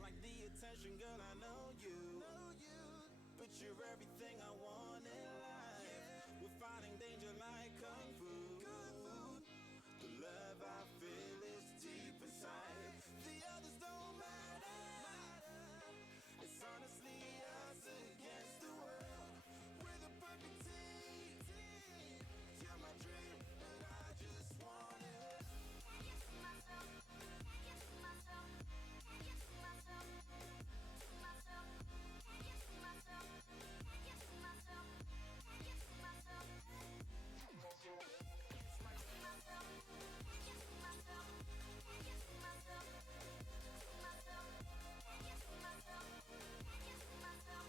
Like the attention, girl, I know you. But you're everything I want in life. We're fighting danger like Kung Fu. The love I feel is deep inside. The others don't matter. It's honestly us against the world. We're the perfect team. You're my dream, but I just want it. Can't get to myself. Can't get to myself. Can't get to myself. To myself. Can't get to myself. Can't get to myself. Can't get to myself. To myself. To myself. Can't get to myself. Can't get to myself. To myself. Can't get to myself. Can't get to myself.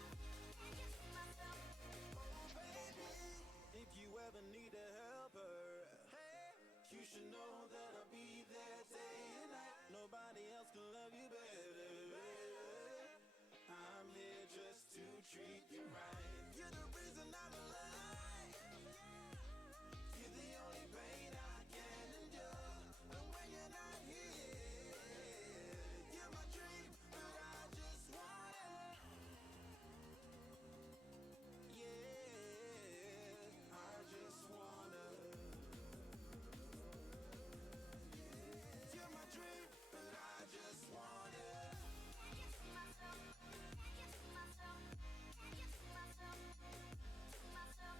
Can't get to myself. Oh baby, if you ever need a helper, you should know that I'll be there day and night. Nobody else can love you better. I'm here just to treat you right. You're the reason I'm alive. You're the only pain I can endure. And when you're not here, you're my dream, but I just want it. Yeah, I just wanna. You're my dream, but I just want it. Can't get to myself. Can't get to myself. Can't get to myself. To myself.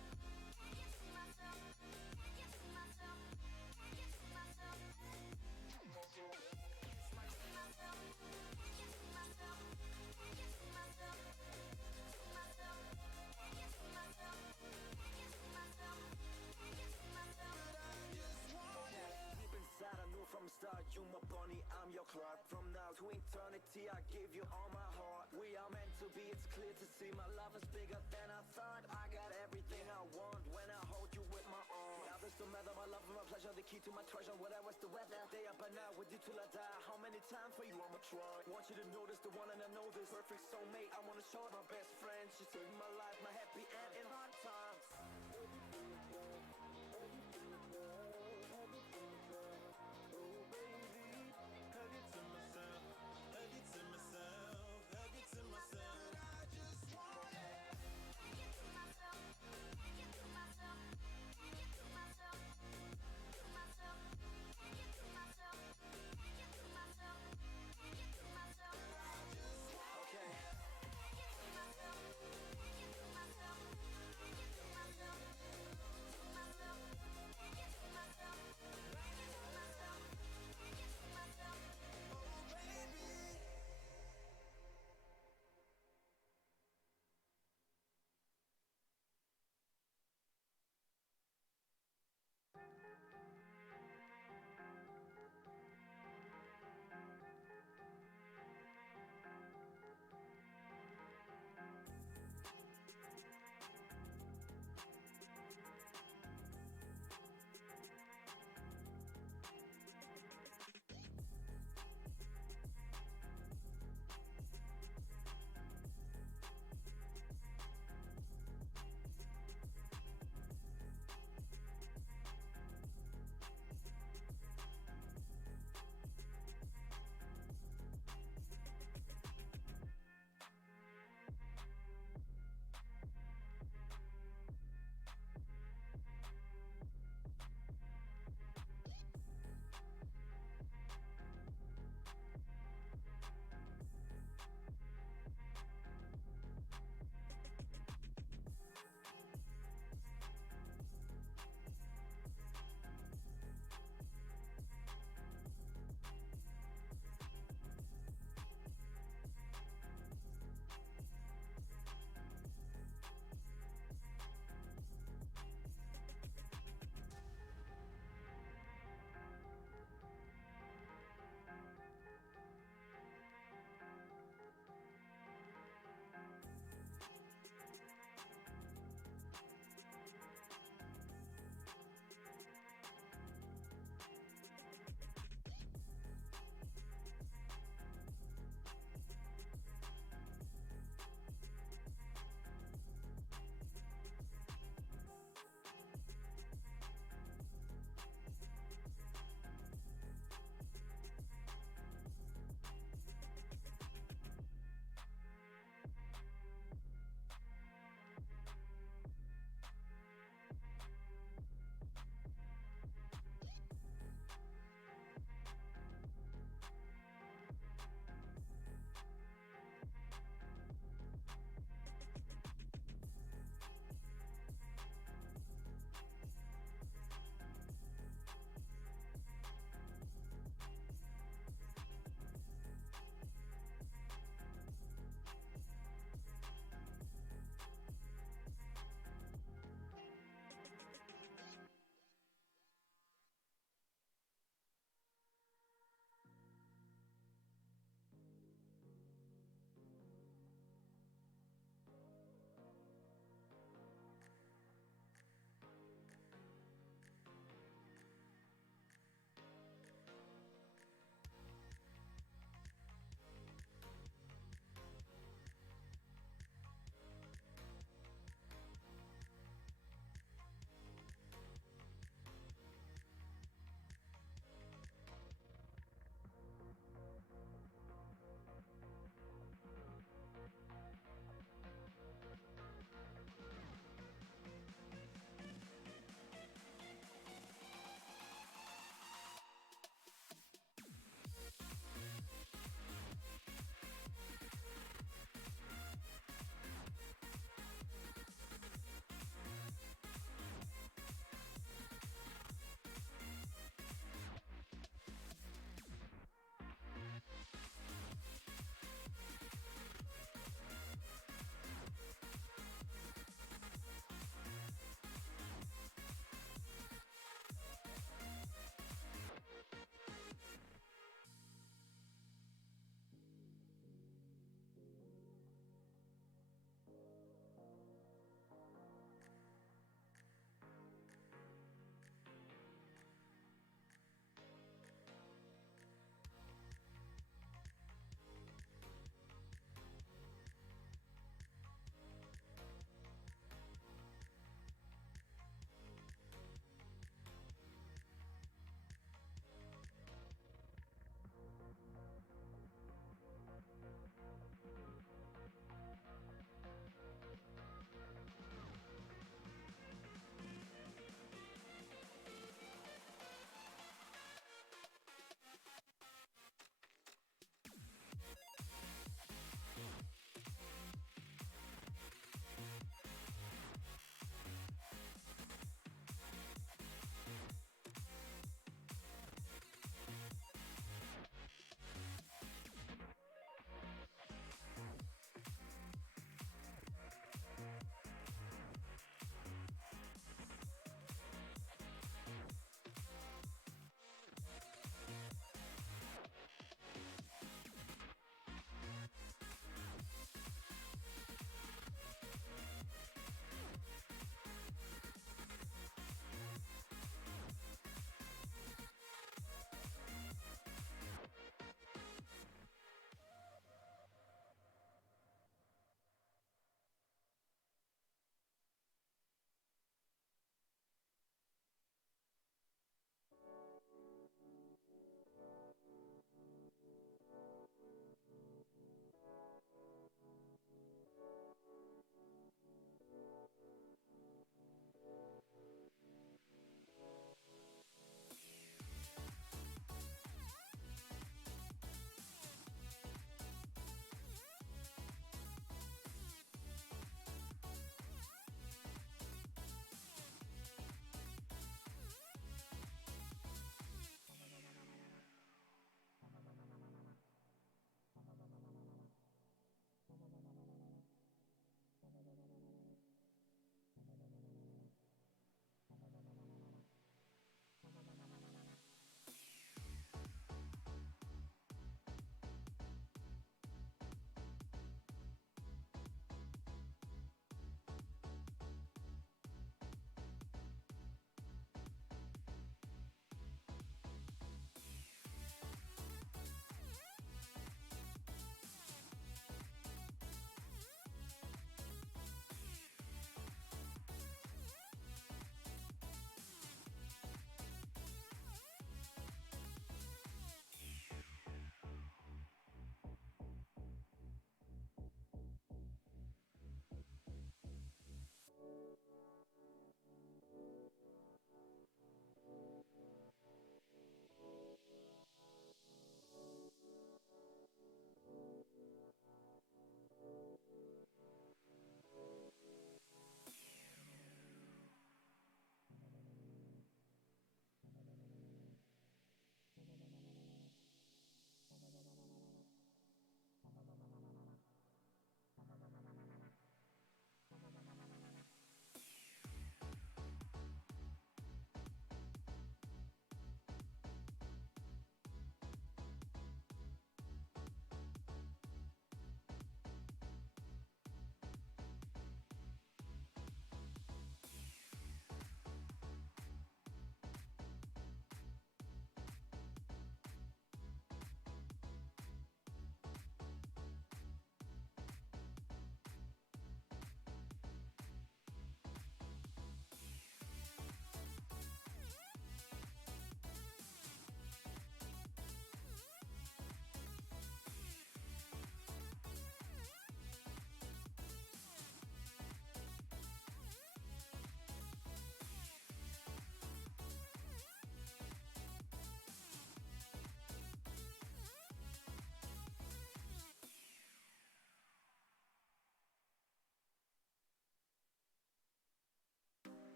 Can't get to myself. Can't get to myself. Can't get to myself. To myself. To myself. Can't get to myself. Can't get to myself. To myself. Can't get to myself. Can't get to myself. Can't get to myself. But I just want it. Deep inside I knew from the start, you my bunny, I'm your Clark. From now to eternity I give you all my heart. We are meant to be, it's clear to see. My love is bigger than I thought. I got everything I want when I hold you with my arms. The others don't matter, my love and my pleasure, the key to my treasure. Whatever's the weather, day up and out with you till I die. How many times for you I'ma try? Want you to notice the one and I know this. Perfect soulmate, I wanna show it. My best friend, she saved my life, my happy end in hard times. Oh baby, hug it to myself, hug it to myself, hug it to myself. But I just want it. Can't get to myself, can't get to myself, can't get to myself, to myself, can't get to myself, can't get to myself, can't get to myself. But I just want it. Can't get to myself, can't get to myself,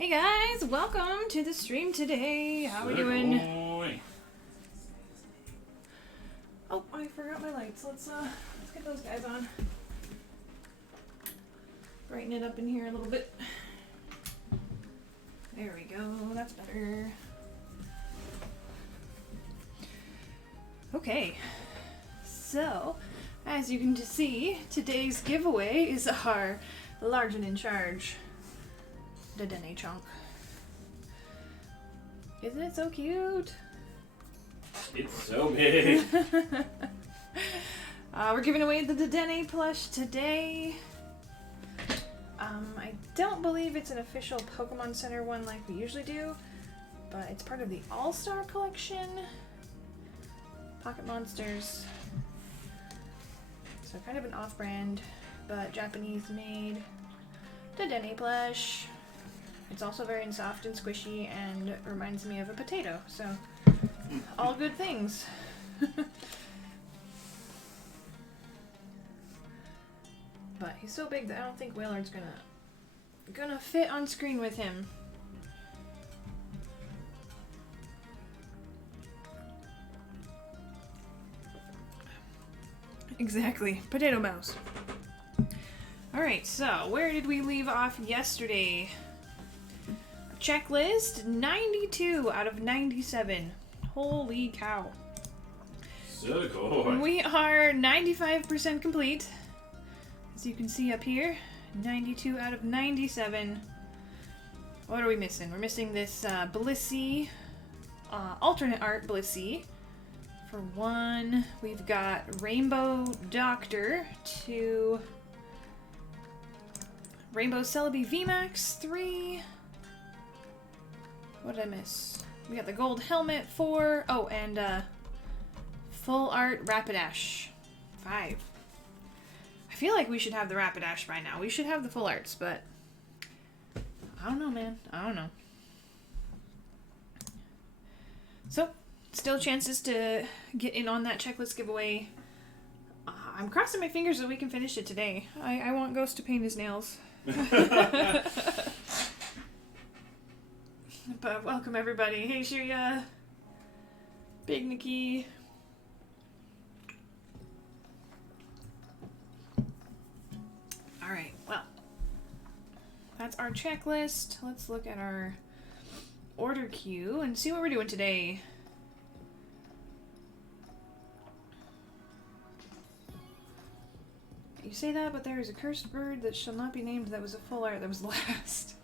Hey guys, welcome to the stream today. How we doing? Boy. Oh, I forgot my lights. Let's get those guys on. Brighten it up in here a little bit. There we go. That's better. Okay. So, as you can see, today's giveaway is our large and in charge Dedenne chunk. Isn't it so cute? It's so big. We're giving away the Dedenne plush today. I don't believe it's an official Pokemon Center one like we usually do, but it's part of the All-Star collection. Pocket Monsters. So kind of an off-brand, but Japanese-made Dedenne plush. It's also very soft and squishy and reminds me of a potato, so all good things. But he's so big that I don't think Wailard's gonna fit on screen with him. Exactly. Potato mouse. Alright, so where did we leave off yesterday? Checklist 92 out of 97. Holy cow. So cool. We are 95% complete. As you can see up here, 92 out of 97. What are we missing? We're missing this Blissey, alternate art Blissey. For 1, we've got Rainbow Doctor, 2, Rainbow Celebi VMAX, 3. What did I miss? We got the gold helmet, 4. Oh, and full art Rapidash, 5. I feel like we should have the Rapidash by now. We should have the full arts, but I don't know, man. I don't know. So, still chances to get in on that checklist giveaway. I'm crossing my fingers that we can finish it today. I want Ghost to paint his nails. But welcome everybody. Hey Shirya. Big Nikki. Alright, well. That's our checklist. Let's look at our order queue and see what we're doing today. You say that, but there is a cursed bird that shall not be named that was a full art that was last.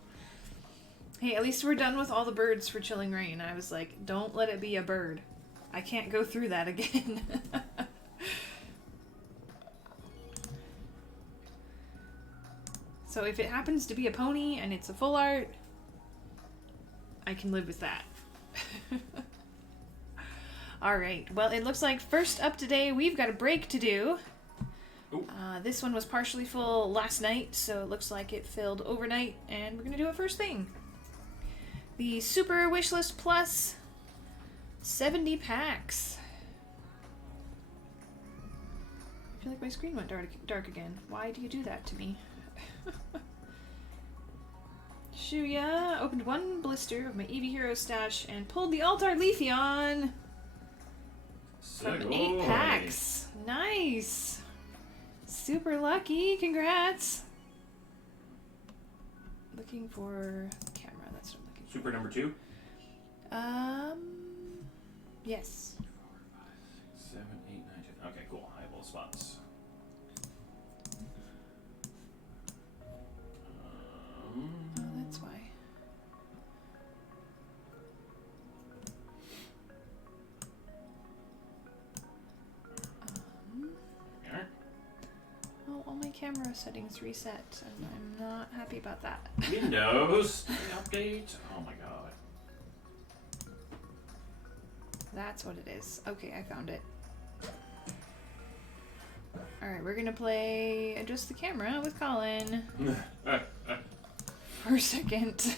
Hey, at least we're done with all the birds for Chilling Reign. I was like, don't let it be a bird. I can't go through that again. So if it happens to be a pony and it's a full art, I can live with that. Alright, well it looks like first up today we've got a break to do. This one was partially full last night, so it looks like it filled overnight, and we're going to do it first thing. The Super Wishlist Plus 70 packs. I feel like my screen went dark again. Why do you do that to me? Shuya opened 1 blister of my Eevee Hero stash and pulled the Altar Leafeon from 8 packs. Nice! Super lucky. Congrats! Looking for camera. That's what I'm looking for. Super number 2? Yes. 7, 8, 9, 10. Okay, cool. I have all spots. Oh, that's why. Here. Oh, all my camera settings reset, and I'm not happy about that. Windows update. Oh my god. That's what it is. Okay, I found it. Alright, we're gonna play Adjust the Camera with Colin for a second.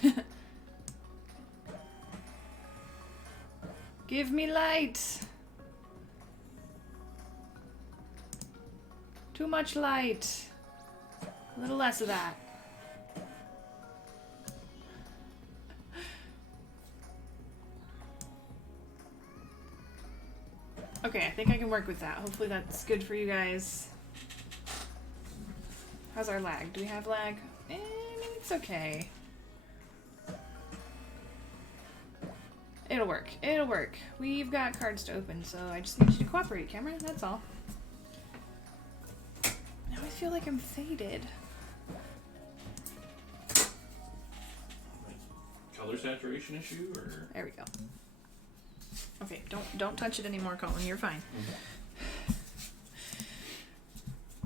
Give me light! Too much light. A little less of that. Okay, I think I can work with that. Hopefully that's good for you guys. How's our lag? Do we have lag? I mean, it's okay. It'll work. It'll work. We've got cards to open, so I just need you to cooperate, camera. That's all. Now I feel like I'm faded. Color saturation issue, or? There we go. Okay, don't touch it anymore, Colin. You're fine.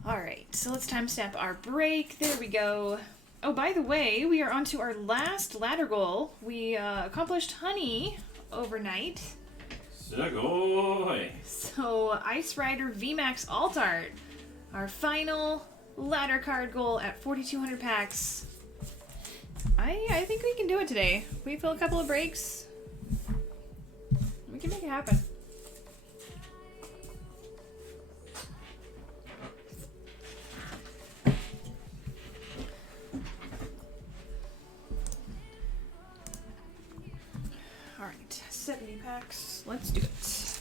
All right, so let's timestamp our break. There we go. Oh, by the way, we are on to our last ladder goal. We accomplished honey overnight. Sugoi! So, Ice Rider VMAX Alt Art, our final ladder card goal at 4,200 packs. I think we can do it today. We fill a couple of breaks. We can make it happen. Alright, 70 packs. Let's do it.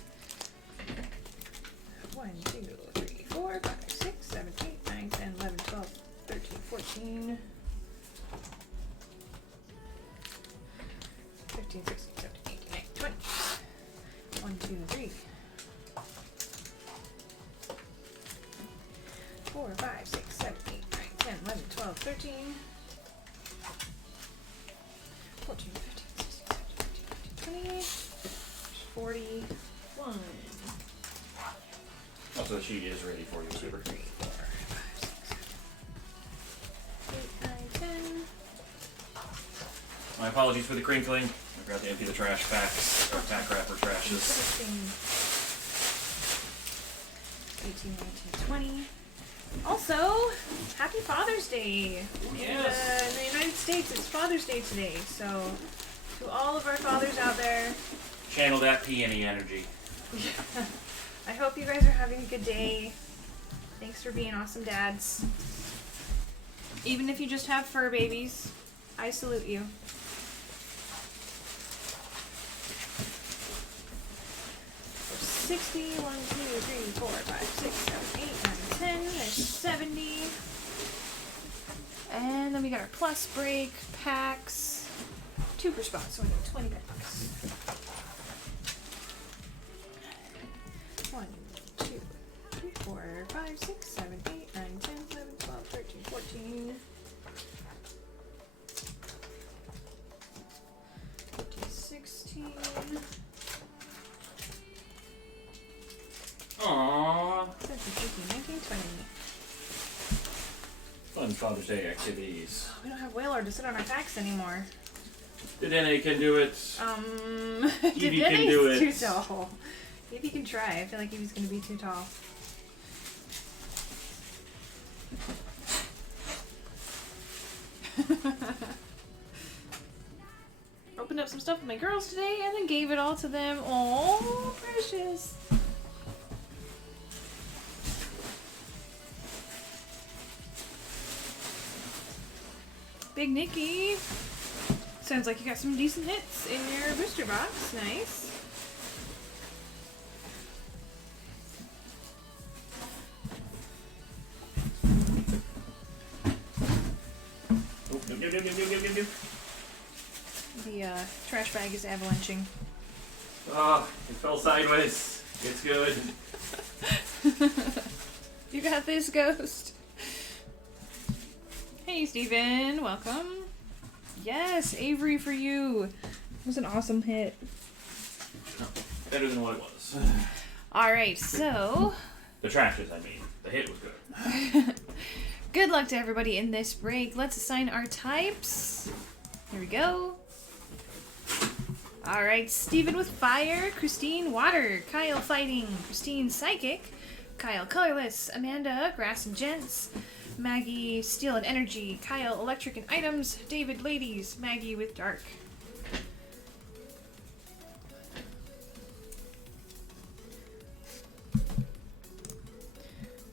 1, 2, 3, 4, 5, 6, 7, 8, 9, 10, 11, 12, 13, 14. 15, 16, 17, 18, 19, 20. 1, 2, 3. 4, 5, 6, 7, 8, 9, 10, 11, 12, 13. 14, 15, 16, 17, 18, 19, 20. 41. Also, the sheet is ready for you, Super. 3, 4, 5, 6, 7, 8, 9, 10. My apologies for the crinkling. I forgot to empty the trash packs, or pack wrapper trashes. 18, 19, 20. Also, happy Father's Day. Yes. In the United States, it's Father's Day today. So, to all of our fathers out there, Channel that peony energy. I hope you guys are having a good day. Thanks for being awesome dads. Even if you just have fur babies, I salute you. There's 60, 1, 2, 3, 4, 5, 6, 7, 8, 9, 10. There's 70. And then we got our plus break packs. 2 per spot, so we need 20 packs. 1, 2, 3, 4, 5, 6, 7, 8, 9, 10, 11, 12, 13, 14. 15, 16. Aww. 17, 18, 19, 20. Fun Father's Day activities. We don't have Whaler to sit on our packs anymore. Dene can do it. Evie can do it. Too tall. Maybe you can try. I feel like Evie's gonna be too tall. Opened up some stuff with my girls today and then gave it all to them. Oh, precious. Big Nikki. Sounds like you got some decent hits in your booster box. Nice. The trash bag is avalanching. Oh, it fell sideways. It's good. You got this, Ghost. Hey, Steven. Welcome. Yes, Avery for you. It was an awesome hit. Better than what it was. Alright, so... The trashes, I mean. The hit was good. Good luck to everybody in this break. Let's assign our types. Here we go. Alright, Steven with Fire, Christine Water, Kyle Fighting, Christine Psychic, Kyle Colorless, Amanda Grass and Gents, Maggie Steel and Energy, Kyle Electric and Items, David Ladies, Maggie with Dark.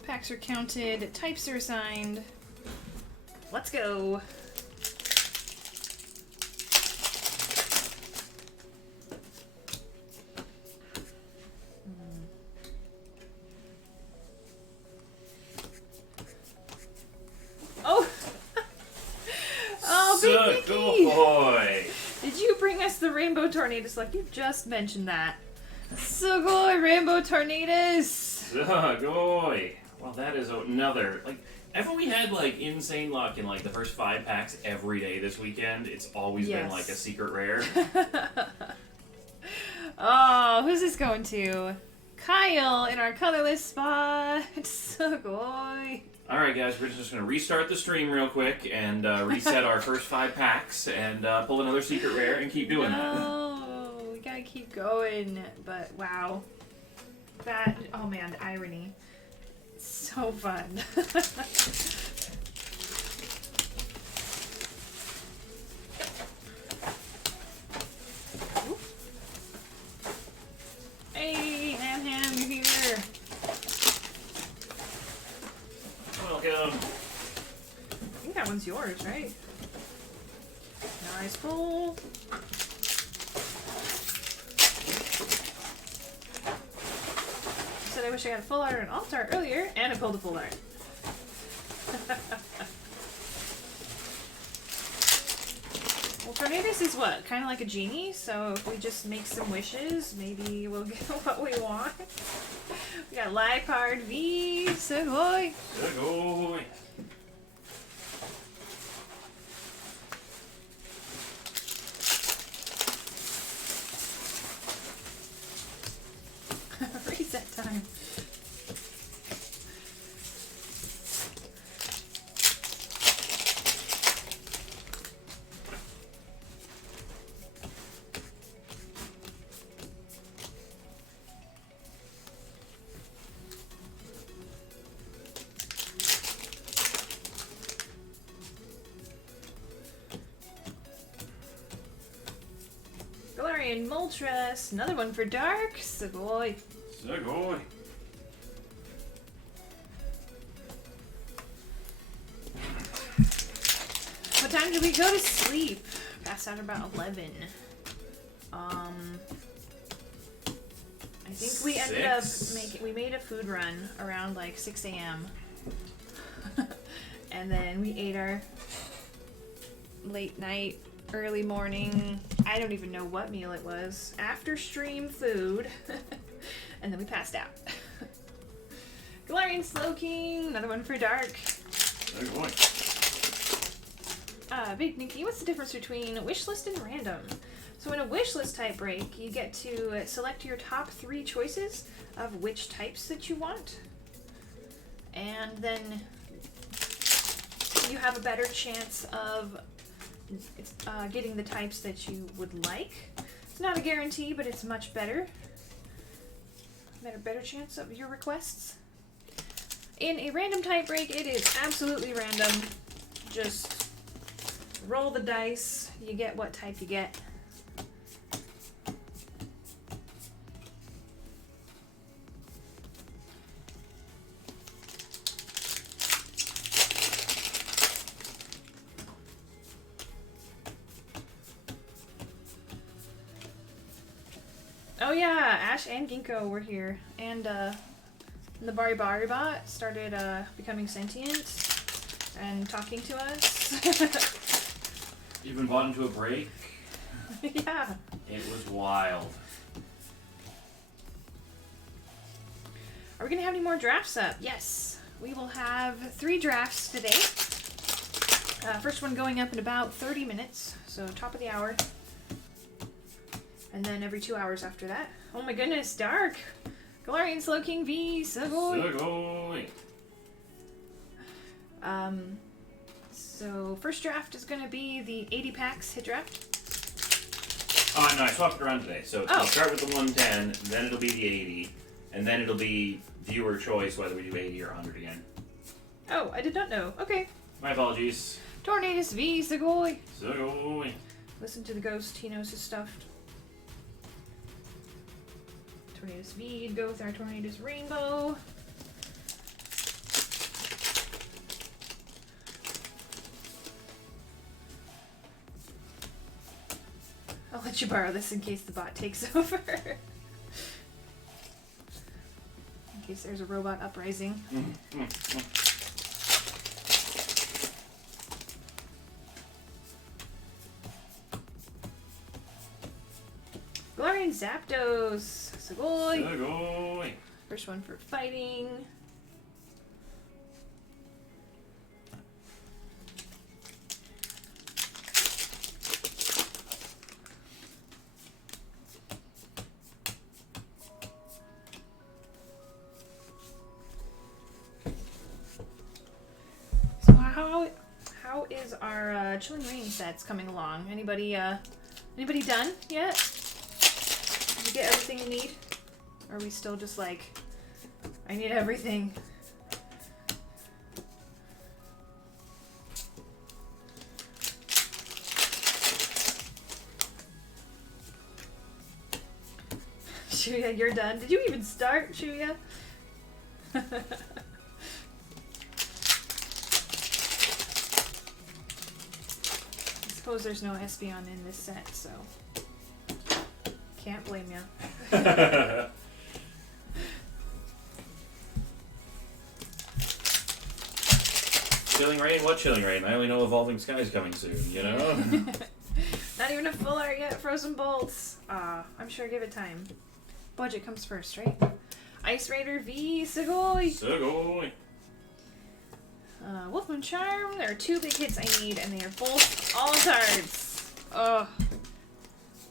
Packs are counted, types are assigned. Let's go. Rainbow Tornadus luck. You just mentioned that. Sugoi Rainbow Tornadus! Sugoi! Well, that is another, like, haven't we had, like, insane luck in, like, the first 5 packs every day this weekend? It's always been, like, a secret rare. Oh, who's this going to? Kyle in our colorless spot. Sugoi. Alright, guys, we're just going to restart the stream real quick and reset our first 5 packs and pull another secret rare and keep doing that. Oh, we gotta keep going. But wow. That, oh man, the irony. So fun. Hey, Ham, you're here. Welcome. I think that one's yours, right? Nice pull. Said I wish I had a full art and alt art earlier, and I pulled a full art. Well, Tornadus is what? Kind of like a genie, so if we just make some wishes, maybe we'll get what we want. We got Lycard V, Sugoi. Sugoi. Reset time. Galarian Moltres, another one for Dark, Sugoi. Sugoi. What time did we go to sleep? Passed out about 11. I think we ended up we made a food run around like 6 a.m. And then we ate our late night, early morning, I don't even know what meal it was, after stream food. And then we passed out. Galarian Slowking, another one for Dark. Sugoi. Big Nikki, what's the difference between wishlist and random? So in a wishlist type break, you get to select your top 3 choices of which types that you want. And then you have a better chance of getting the types that you would like. It's not a guarantee, but it's much better. Better chance of your requests. In a random type break, it is absolutely random. Just roll the dice, you get what type you get. Oh yeah, Ash and Ginkgo were here, and the Bari bot started becoming sentient and talking to us. Even bought into a break. Yeah. It was wild. Are we gonna have any more drafts up? Yes, we will have 3 drafts today. First one going up in about 30 minutes, so top of the hour. And then every 2 hours after that. Oh my goodness, Dark! Galarian Slowking V, Sugoi! Sugoi! So first draft is going to be the 80 packs hit draft. Oh, no, I swapped it around today. So we'll start with the 110, then it'll be the 80, and then it'll be viewer choice whether we do 80 or 100 again. Oh, I did not know. Okay. My apologies. Tornadus V, Sugoi! Sugoi! Listen to the ghost, he knows his stuff. Tornadus V, go with our Tornadus Rainbow. I'll let you borrow this in case the bot takes over. In case there's a robot uprising. Galarian Zapdos. Sugoi. Sugoi. First one for fighting. So how is our Chilling Reign sets coming along? Anybody done yet? Did you get everything you need? Or are we still just like, I need everything? Shuya, you're done. Did you even start, Shuya? I suppose there's no Espeon in this set, so can't blame ya. Chilling Reign? What Chilling Reign? I only know Evolving Sky's coming soon, you know? Not even a full art yet, Frozen Bolts. I'm sure give it time. Budget comes first, right? Ice Raider V, Sugoi! Sugoi! Wolfman Charm, there are 2 big hits I need, and they are both all cards. Ugh.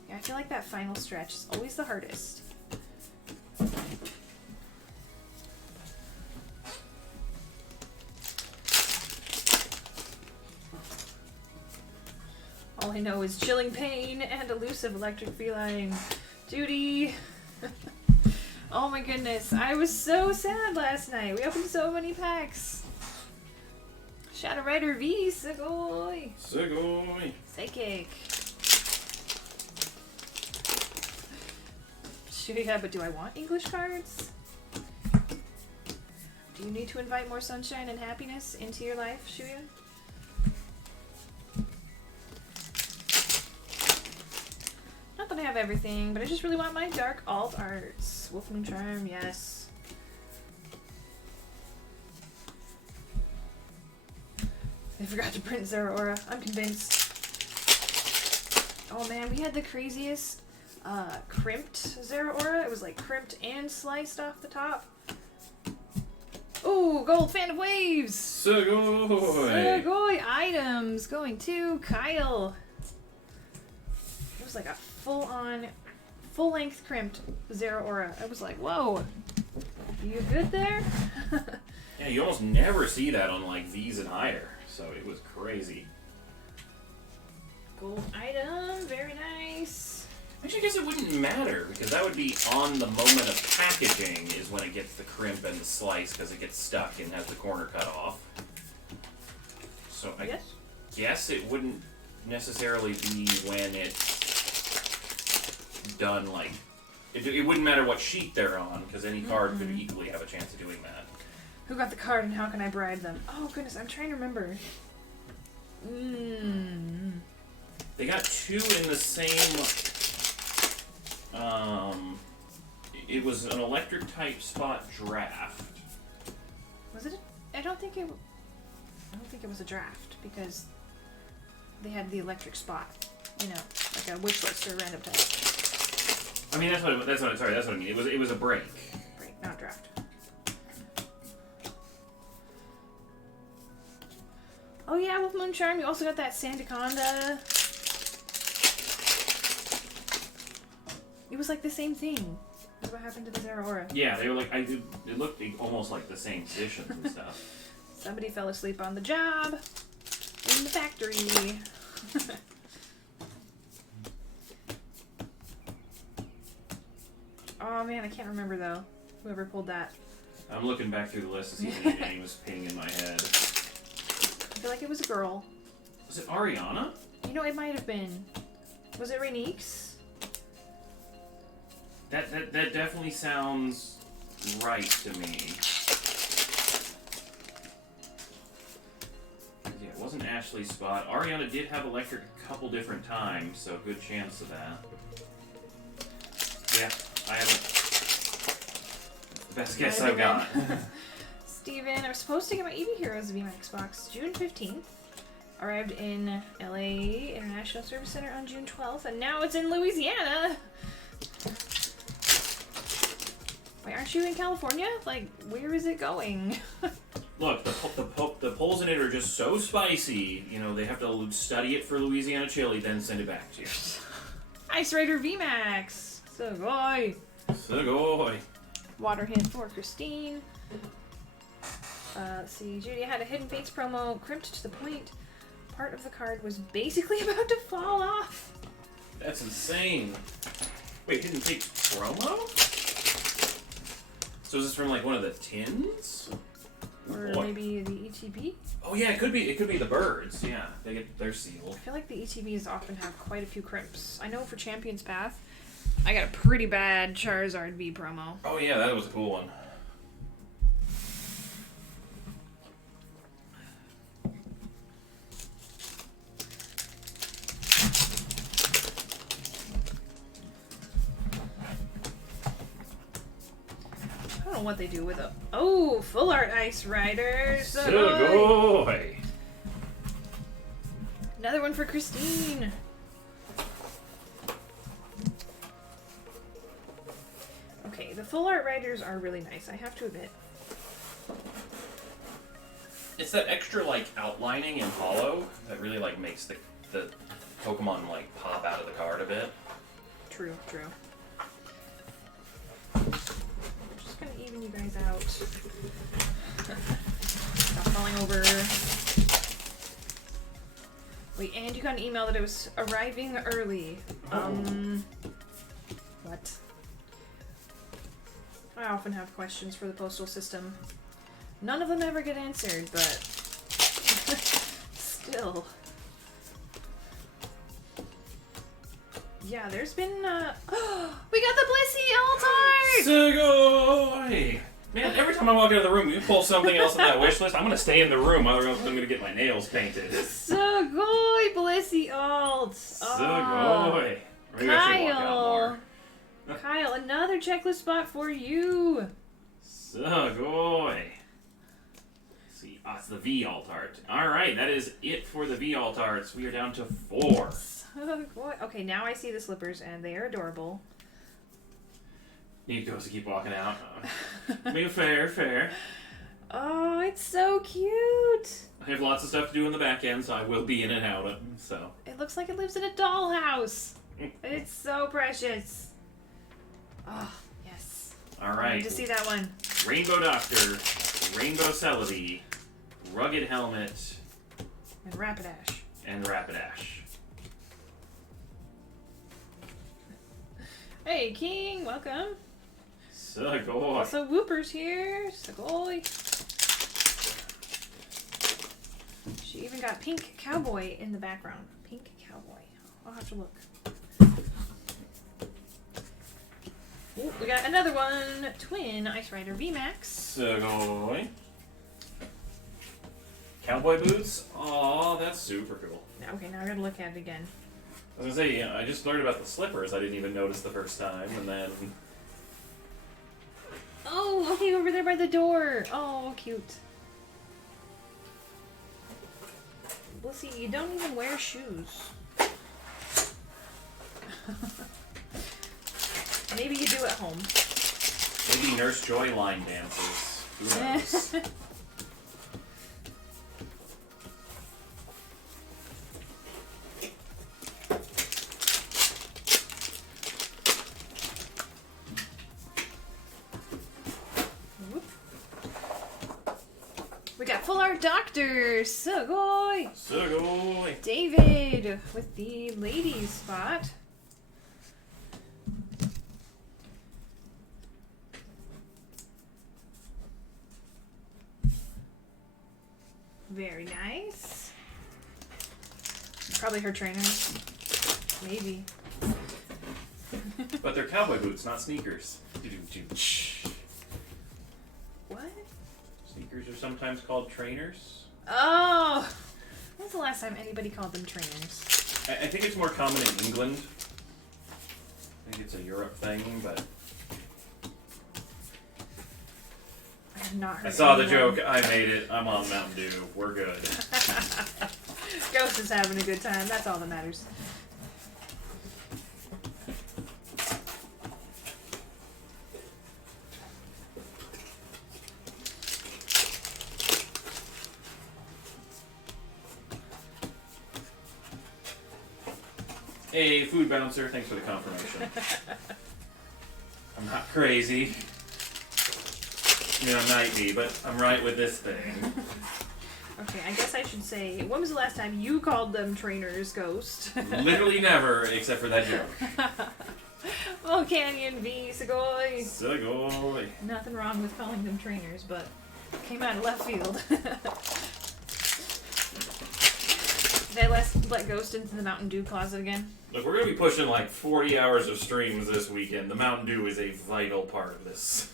Yeah, I feel like that final stretch is always the hardest. All I know is Chilling Pain and Elusive Electric Feline. Duty! Oh my goodness, I was so sad last night. We opened so many packs. Shadow Rider V, Sugoi! Sugoi! Psychic. Yeah, but do I want English cards? Do you need to invite more sunshine and happiness into your life, Shuya? Not that I have everything, but I just really want my dark alt arts. Wolfman Charm, yes. They forgot to print Zeraora. I'm convinced. Oh man, we had the craziest crimped Zeraora. It was like crimped and sliced off the top. Ooh, gold fan of waves! Sugoi! Sugoi items going to Kyle. It was like a full-on, full-length crimped Zeraora. I was like, whoa. You good there? Yeah, you almost never see that on like V's and higher, so it was crazy. Gold item, very nice. Actually, I guess it wouldn't matter, because that would be on the moment of packaging is when it gets the crimp and the slice, because it gets stuck and has the corner cut off. So I guess it wouldn't necessarily be when it's done, like... It wouldn't matter what sheet they're on, because any card could equally have a chance of doing that. Who got the card and how can I bribe them? Oh goodness, I'm trying to remember. They got 2 in the same... it was an electric type spot draft. Was it? I don't think it was a draft because they had the electric spot. You know, like a wish list or a random type. I mean, that's what I mean. It was a break. Break, not draft. Oh yeah, with Moon Charm, you also got that Sandaconda. It was like the same thing. That's what happened to the Zeraora. Yeah, they were like, it looked almost like the same positions and stuff. Somebody fell asleep on the job. In the factory. Oh man, I can't remember though. Whoever pulled that. I'm looking back through the list to see if any name was pinging in my head. I feel like it was a girl. Was it Ariana? You know, it might have been. Was it Rainique? That definitely sounds right to me. Yeah, it wasn't Ashley's spot. Ariana did have electric a couple different times, so good chance of that. Yeah, I have the best guess I've got. Steven, I was supposed to get my EV Heroes VMAX box June 15th. Arrived in LA International Service Center on June 12th, and now it's in Louisiana. Wait, aren't you in California? Like, where is it going? Look, the polls in it are just so spicy. You know, they have to study it for Louisiana chili, then send it back to you. Ice Rider VMAX! Sugoi! Sugoi! Water hit for Christine. Let's see. Judy had a Hidden Fates promo, crimped to the point. Part of the card was basically about to fall off. That's insane. Wait, Hidden Fates promo? So is this from like one of the tins? Or Boy. maybe the ETB? Oh yeah, it could be the birds. Yeah, they get their seal. I feel like the ETBs often have quite a few crimps. I know for Champion's Path, I got a pretty bad Charizard V promo. Oh yeah, that was a cool one. I don't know what they do with a... Oh, Full Art Ice Rider! Sugoi! Another one for Christine! Okay, the Full Art Riders are really nice, I have to admit. It's that extra like outlining and hollow that really like makes the Pokemon like pop out of the card a bit. True, true. Just gonna even you guys out. Stop falling over. Wait, and you got an email that it was arriving early. What? I often have questions for the postal system. None of them ever get answered, but still. Yeah, there's been, we got the Blissey Altart! Sugoi! Man, every time I walk out of the room, you pull something else on that wish list, I'm gonna stay in the room, otherwise I'm gonna get my nails painted. Sugoi Blissey Alt! Sugoi! Maybe I should walk out more. Kyle, another checklist spot for you! Sugoi! See, it's the V Altart. Alright, that is it for the V Altarts. We are down to 4. Sugoi. Okay, now I see the slippers, and they are adorable. Need goes to keep walking out. I mean, fair. Oh, it's so cute! I have lots of stuff to do in the back end, so I will be in and out, so. It looks like it lives in a dollhouse! It's so precious! Oh, yes. I Alright. need to see that one. Rainbow Doctor, Rainbow Celebi, Rugged Helmet, And Rapidash. and Rapidash. Hey, King, welcome. Sugoi. Also, Whooper's here. Sugoi. She even got Pink Cowboy in the background. Pink Cowboy. I'll have to look. Ooh, we got another one. Twin Ice Rider VMAX. Sugoi. Cowboy boots? Aw, that's super cool. Okay, now I gotta look at it again. I was gonna say, I just learned about the slippers. I didn't even notice the first time, and then... Oh, okay, over there by the door. Oh, cute. Blissey, you don't even wear shoes. Maybe you do at home. Maybe Nurse Joy line dances. Who knows? We got Full Art Doctor, Sugoi! Sugoi! David with the ladies spot. Very nice. Probably her trainers. Maybe. But they're cowboy boots, not sneakers. What? Sneakers are sometimes called trainers. Oh! When's the last time anybody called them trainers? I think it's more common in England. I think it's a Europe thing, but... I have not heard I saw the anyone- joke, I made it, I'm on Mountain Dew, we're good. Ghost is having a good time, that's all that matters. Hey, food bouncer, thanks for the confirmation. I'm not crazy. I mean, I might be, but I'm right with this thing. Okay, I guess I should say, when was the last time you called them trainers, Ghost? Literally never, except for that joke. Oh, Canyon V, Segoy. Segoy. Nothing wrong with calling them trainers, but came out of left field. Did I let Ghost into the Mountain Dew closet again? Look, we're going to be pushing like 40 hours of streams this weekend. The Mountain Dew is a vital part of this.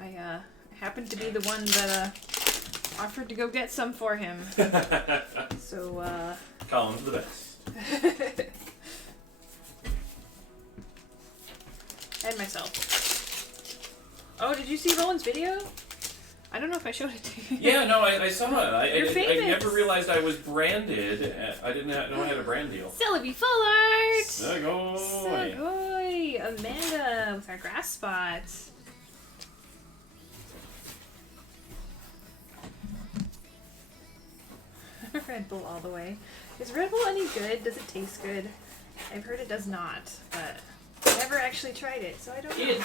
I happened to be the one that offered to go get some for him. So, Colin's the best. And myself. Oh, did you see Roland's video? I don't know if I showed it to you. Yeah, no, I saw it. You're I famous. never realized I was branded. I didn't know I had a brand deal. Celebi Full Art! Segoy. Segoy! Amanda with our grass spots. Red Bull all the way. Is Red Bull any good? Does it taste good? I've heard it does not, but I never actually tried it, so I don't know.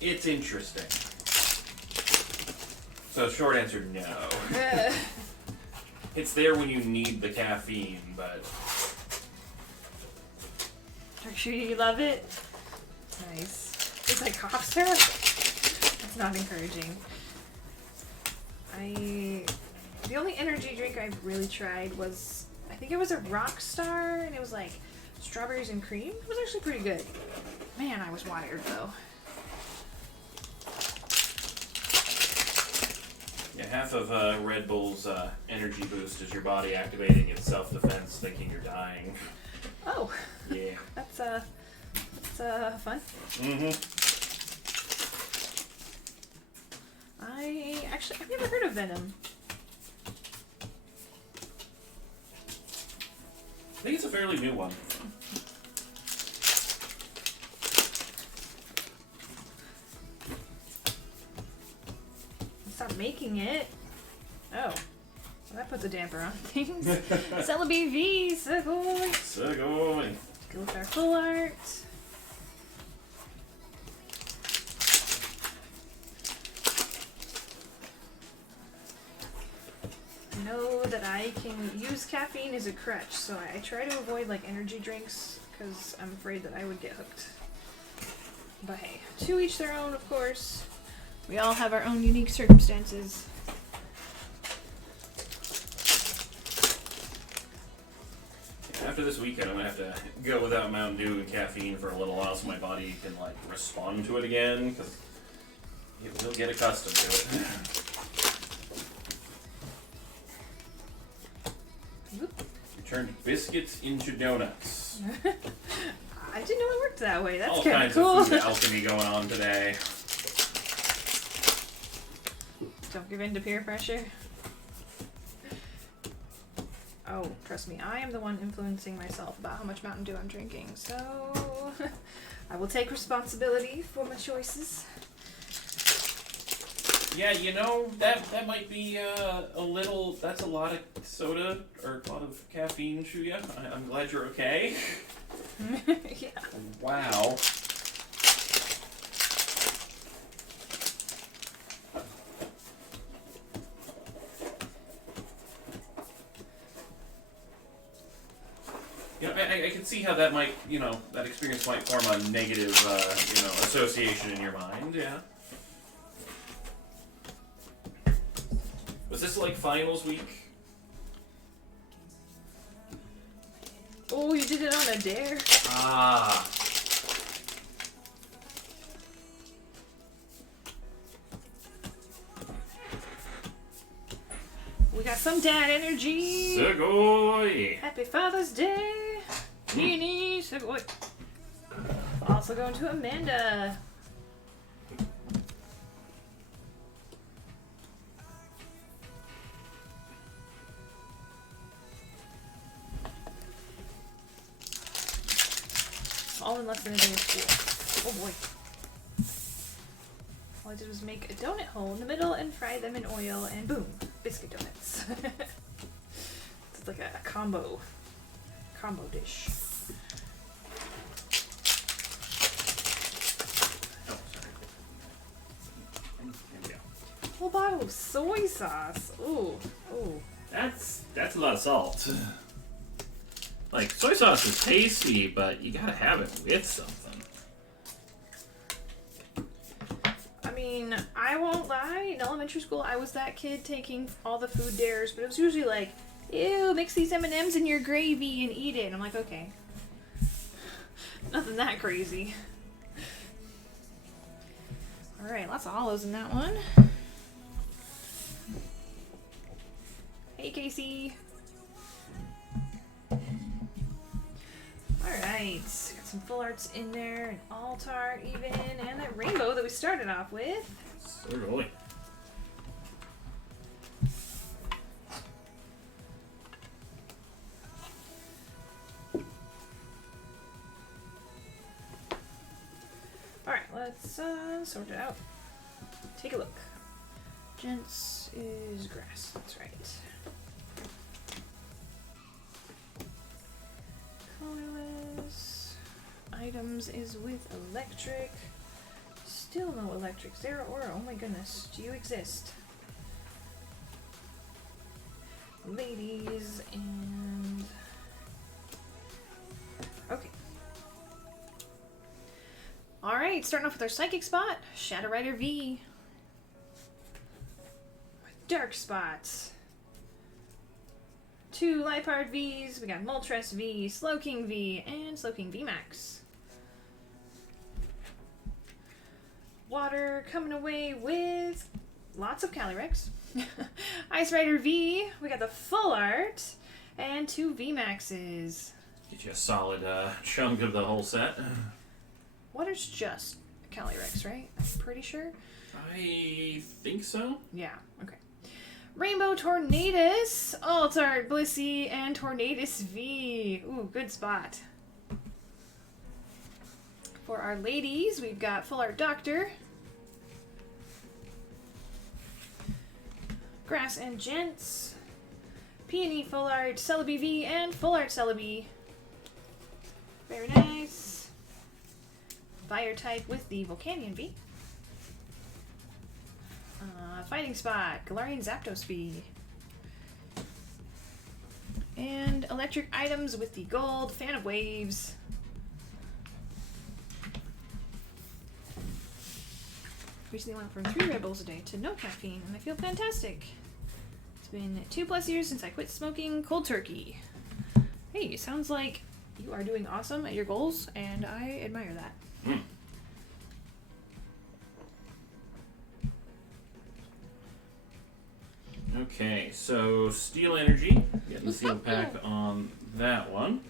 It's interesting. So short answer, no. It's there when you need the caffeine, but Are you sure you love it? Nice. It's like cough syrup? That's not encouraging. The only energy drink I've really tried was, I think it was a Rockstar, and it was like strawberries and cream. It was actually pretty good. Man, I was wired though. yeah, half of Red Bull's energy boost is your body activating its self-defense, thinking you're dying. Oh, Yeah. that's fun. Mm-hmm. I've never heard of Venom. I think it's a fairly new one. Stop making it. Oh. Well, that puts a damper on things. Celebi V, Segoy. Segoy. Go with our full art. I know that I can use caffeine as a crutch, so I try to avoid like energy drinks because I'm afraid that I would get hooked. But hey, to each their own, of course. We all have our own unique circumstances. After this weekend, I'm gonna have to go without Mountain Dew and caffeine for a little while, so my body can like respond to it again, because it will get accustomed to it. You turned biscuits into donuts. I didn't know it worked that way. That's All kind kinds of cool. of food alchemy going on today. Don't give in to peer pressure. Oh, trust me, I am the one influencing myself about how much Mountain Dew I'm drinking, so I will take responsibility for my choices. Yeah, you know, that might be a little. That's a lot of soda or a lot of caffeine, Shuya. I'm glad you're okay. Yeah. Wow. You know, I can see how that might, that experience might form a negative, association in your mind, yeah. Was this like finals week? Oh, you did it on a dare? Ah. We got some dad energy! Segoy! Happy Father's Day! Nini, Segoy! Also going to Amanda. All in less than a day of school. Oh boy. All I did was make a donut hole in the middle and fry them in oil, and boom, biscuit donuts. It's It's like a combo dish. Oh, sorry. There we go. Whole bottle of soy sauce. Ooh. That's a lot of salt. Like, soy sauce is tasty, but you gotta have it with something. I mean, I won't lie. In elementary school, I was that kid taking all the food dares, but it was usually like, ew, mix these M&Ms in your gravy and eat it. And I'm like, okay. Nothing that crazy. Alright, lots of olives in that one. Hey, Casey. Alright, got some full arts in there, an altar even, and that rainbow that we started off with. So rolling. Alright, let's sort it out. Take a look. Gents is grass, that's right. Colorless. Items is with electric. Still no electric. Zero Aura, oh my goodness. Do you exist? Ladies and... Okay. Alright, starting off with our Psychic spot. Shadow Rider V. Dark spots. 2 Lipard Vs, we got Moltres V, Slowking V, and Slowking V Max. Water coming away with lots of Calyrex. Ice Rider V, we got the full art, and 2 V Maxes. Get you a solid chunk of the whole set. Water's just Calyrex, right? I'm pretty sure. I think so. Yeah, okay. Rainbow Tornadus, Altart Blissey, and Tornadus V. Ooh, good spot. For our ladies, we've got Full Art Doctor, Grass and Gents, Peony Full Art Celebi V, and Full Art Celebi. Very nice. Fire type with the Volcanion V. Fighting Spot, Galarian Zapdos V. And electric items with the gold, Fan of Waves. Recently went from 3 Red Bulls a day to no caffeine, and I feel fantastic. It's been 2+ years since I quit smoking cold turkey. Hey, sounds like you are doing awesome at your goals, and I admire that. Mm. Okay, so Steel Energy, getting the sealed pack on that one.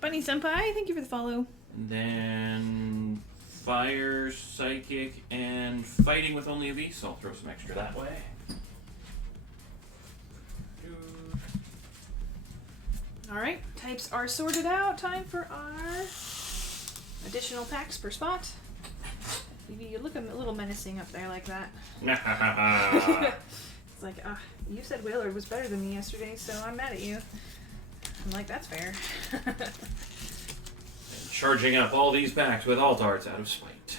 Bunny Senpai, thank you for the follow. And then Fire, Psychic, and Fighting with only a V, so I'll throw some extra that way. Alright, types are sorted out. Time for our additional packs per spot. You look a little menacing up there like that. It's like, you said Willard was better than me yesterday, so I'm mad at you. I'm like, that's fair. Charging up all these packs with alt arts out of spite.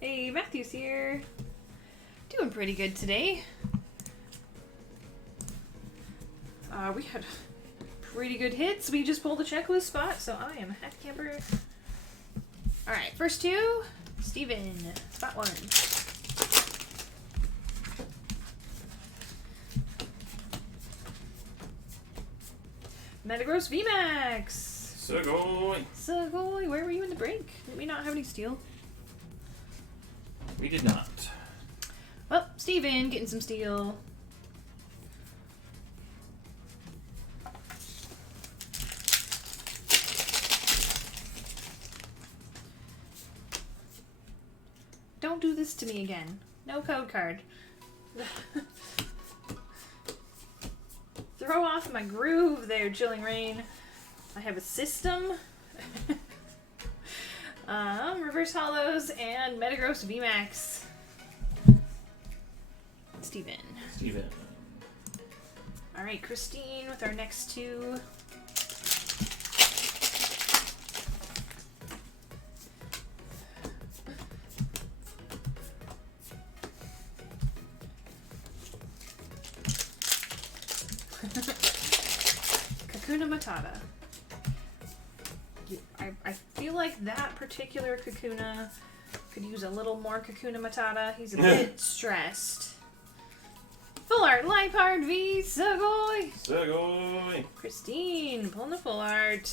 Hey, Matthew's here. Doing pretty good today. We had pretty good hits. We just pulled a checklist spot, so I am a happy camper. Alright, first 2. Steven, spot 1. Metagross VMAX! Sugoi, where were you in the break? Did we not have any steel? We did not. Well, Steven getting some steel. Don't do this to me again. No code card. Throw off my groove there, Chilling Rain. I have a system. Reverse Hollows and Metagross VMAX. Steven. All right, Christine with our next two. Kakuna Matata. I feel like that particular Kakuna could use a little more Kakuna Matata. He's a bit stressed. Full art, Liepard v Sugoi. Sugoi. Christine, pulling the full art.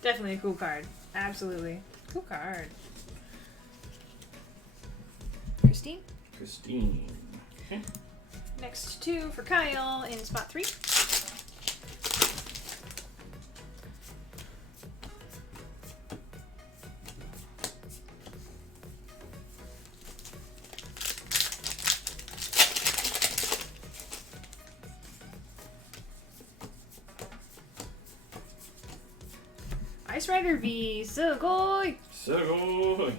Definitely a cool card. Absolutely. Cool card. Christine. Christine. Okay. Next two for Kyle in spot 3. Ice Rider v Sugoi. Sugoi.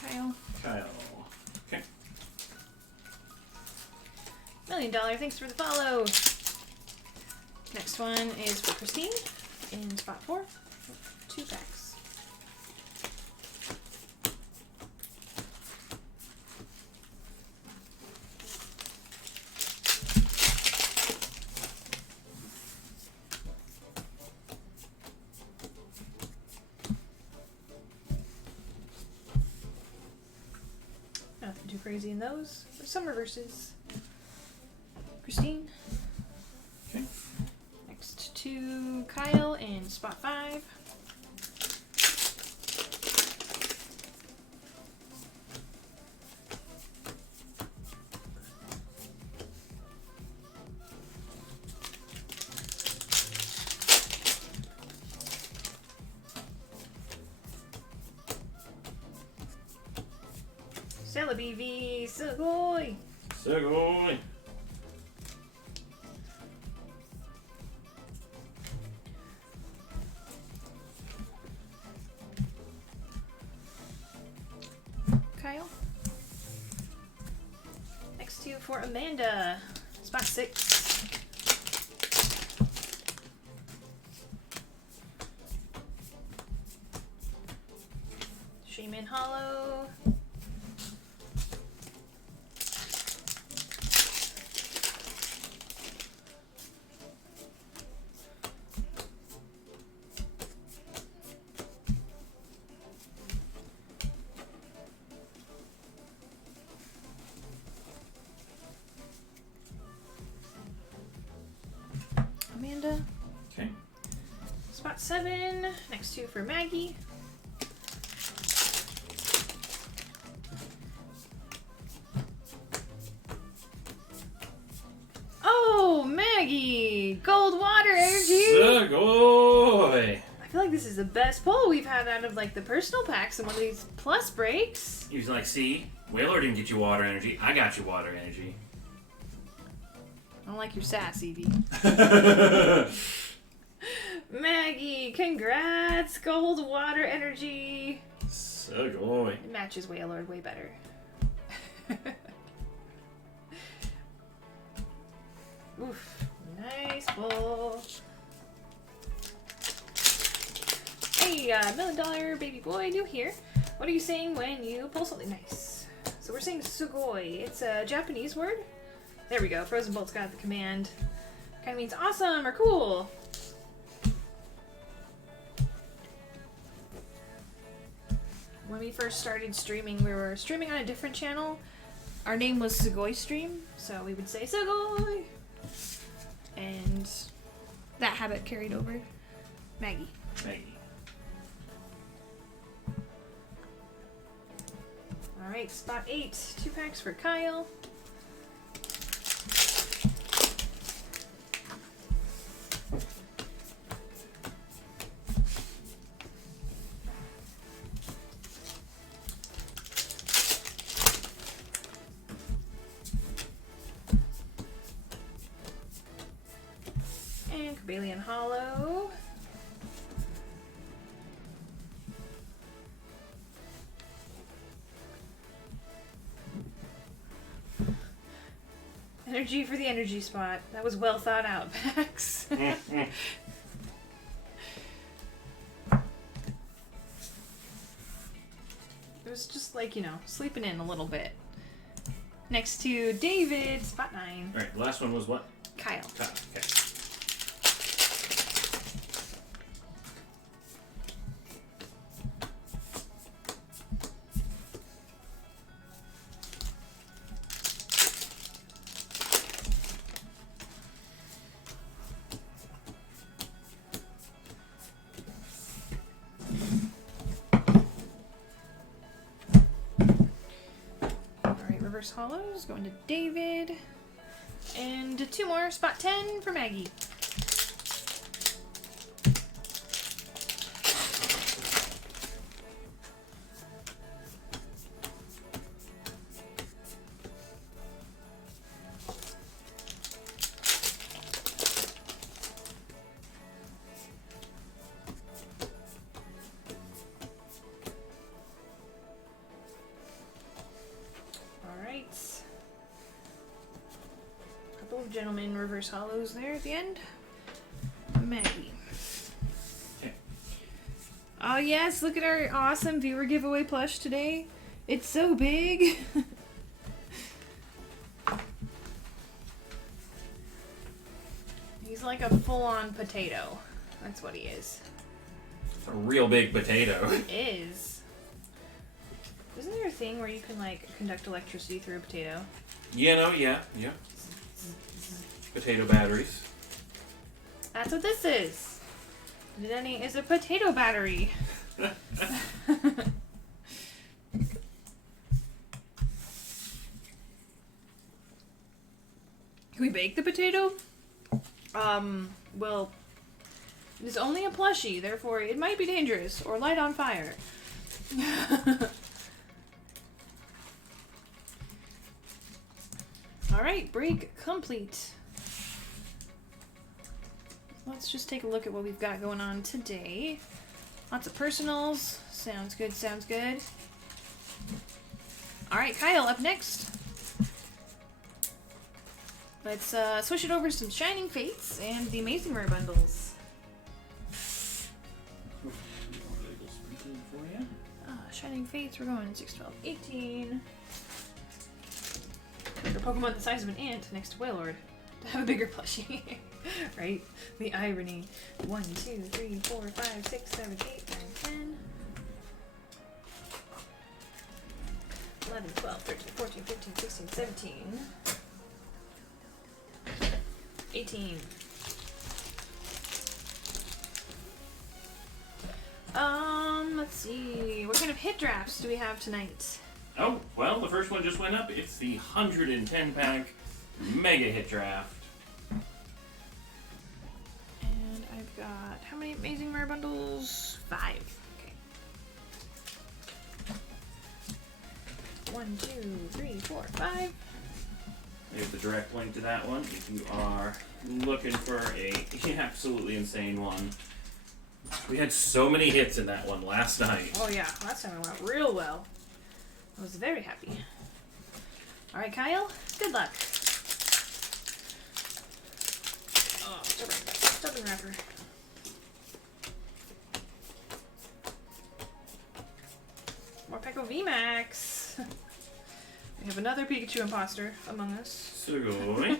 Kyle. Kyle. Okay. $1 million. Thanks for the follow. Next one is for Christine in spot 4. 2 packs. Nothing too crazy in those. Some reverses. Christine. Okay. Next to Kyle in spot 5. Celebi v Sugoi. Sugoi. Kyle. Next two for Amanda. Spot 6. Shaman Hollow. Amanda. Okay. Spot 7. Next two for Maggie. Oh, Maggie! Gold water energy! Sugoi. I feel like this is the best pull we've had out of like the personal packs and one of these plus breaks. He was like, see, Whaler didn't get you water energy. I got you water energy. I don't like your sass, Evie. Maggie, congrats! Gold water energy. Sugoi. It matches Wailord way better. Oof. Nice pull. Hey, $1 million baby boy, new here. What are you saying when you pull something nice? So we're saying sugoi. It's a Japanese word. There we go. Frozen Bolt's got the command. Kind of means awesome or cool. When we first started streaming, we were streaming on a different channel. Our name was Sugoi Stream, so we would say Sugoi. And that habit carried over. Maggie. Maggie. Alright, spot 8. 2 packs for Kyle. energy for the energy spot. That was well thought out, Max. It was just like, sleeping in a little bit. Next to David, spot 9. Alright, the last one was what? Kyle. Kyle, okay. Reverse hollows going to David, and 2 more, spot 10 for Maggie. Couple of gentlemen reverse hollows there at the end. Maggie. Okay. Oh yes, look at our awesome viewer giveaway plush today. It's so big. He's like a full-on potato. That's what he is. A real big potato. It is. Isn't there a thing where you can conduct electricity through a potato? Yeah. Potato batteries. That's what this is. It's a potato battery. Can we bake the potato? Well, it's only a plushie, therefore it might be dangerous or light on fire. Alright, break complete. Let's just take a look at what we've got going on today. Lots of personals. Sounds good, sounds good. Alright, Kyle, up next. Let's switch it over to some Shining Fates and the Amazing Rare bundles. Shining Fates, we're going 6, 12, 18. For Pokemon the size of an ant next to Wailord to have a bigger plushie. Right? The irony. 1, 2, 3, 4, 5, 6, 7, 8, 9, 10. 11, 12, 13, 14, 15, 16, 17. 18. Let's see. What kind of hit drafts do we have tonight? Oh, well, the first one just went up. It's the 110 pack Mega Hit Draft. And I've got how many Amazing Rare bundles? 5. Okay. 1, 2, 3, 4, 5. There's the direct link to that one if you are looking for a absolutely insane one. We had so many hits in that one last night. Oh yeah, last time it went real well. I was very happy. Alright, Kyle, good luck. Oh, stubborn wrapper. More Peko VMAX. We have another Pikachu imposter among us. So good.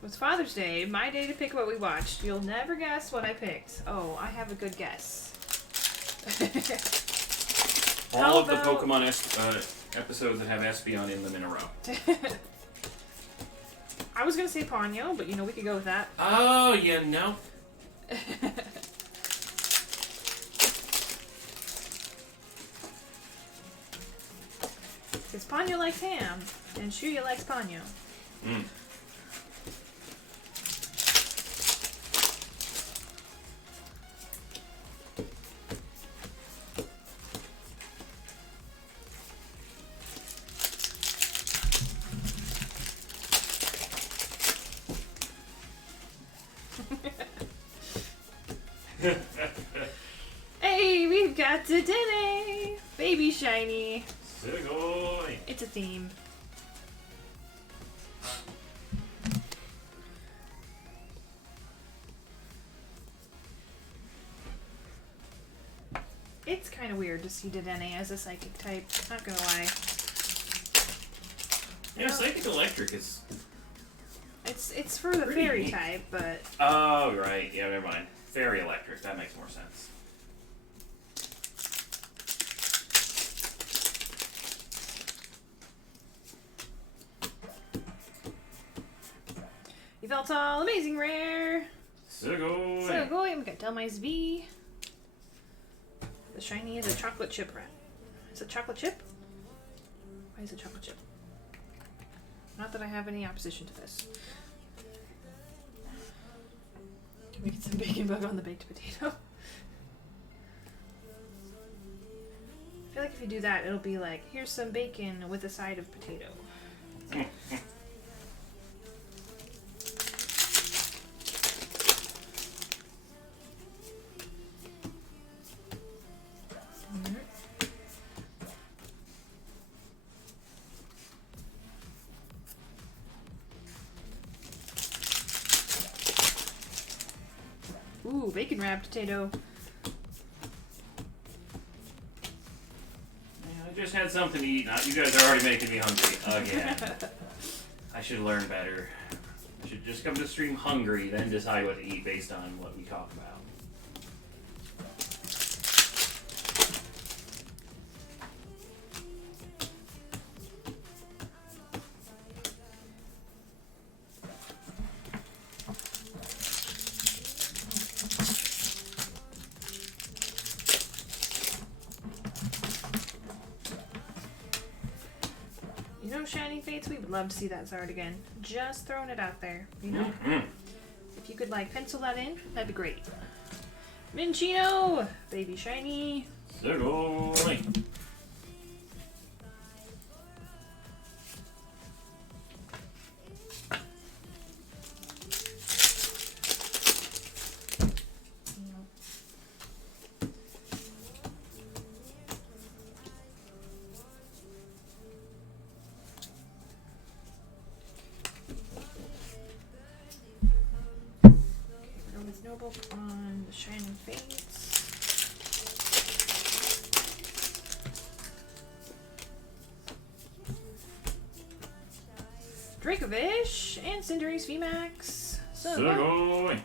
So it's Father's Day, my day to pick what we watched. You'll never guess what I picked. Oh, I have a good guess. All of the Pokemon episodes that have Espeon in them in a row. I was gonna say Ponyo, but we could go with that. Oh, yeah, no. Because Ponyo likes ham, and Shuya likes Ponyo. Mm. Hey, we've got today! Baby Shiny. Sugoi. It's a theme. It's kind of weird to see Dedenne as a psychic type, not gonna lie. Yeah, Psychic Electric is... It's for the Pretty fairy neat. type, but Oh, right. Yeah, never mind. Fairy Electric. That makes more sense. you felt all amazing rare. Sugoi. So go ahead, we got Delmise V. The shiny is a chocolate chip rat. Is it chocolate chip? Why is it chocolate chip? Not that I have any opposition to this. Can we get some bacon bug on the baked potato? I feel like if you do that, it'll be like, here's some bacon with a side of potato. Ooh, bacon wrapped potato. I just had something to eat. Now you guys are already making me hungry again. I should learn better. I should just come to stream hungry, then decide what to eat based on what we talk about. You know, Shining Fates, we would love to see that Zard again. Just throwing it out there, you know? If you could, like, pencil that in, that'd be great. Minchino! Baby Shiny. Sugoi. With Noble on the Shining Fates. Dracovish and Cinderace VMAX. So, Sugoi.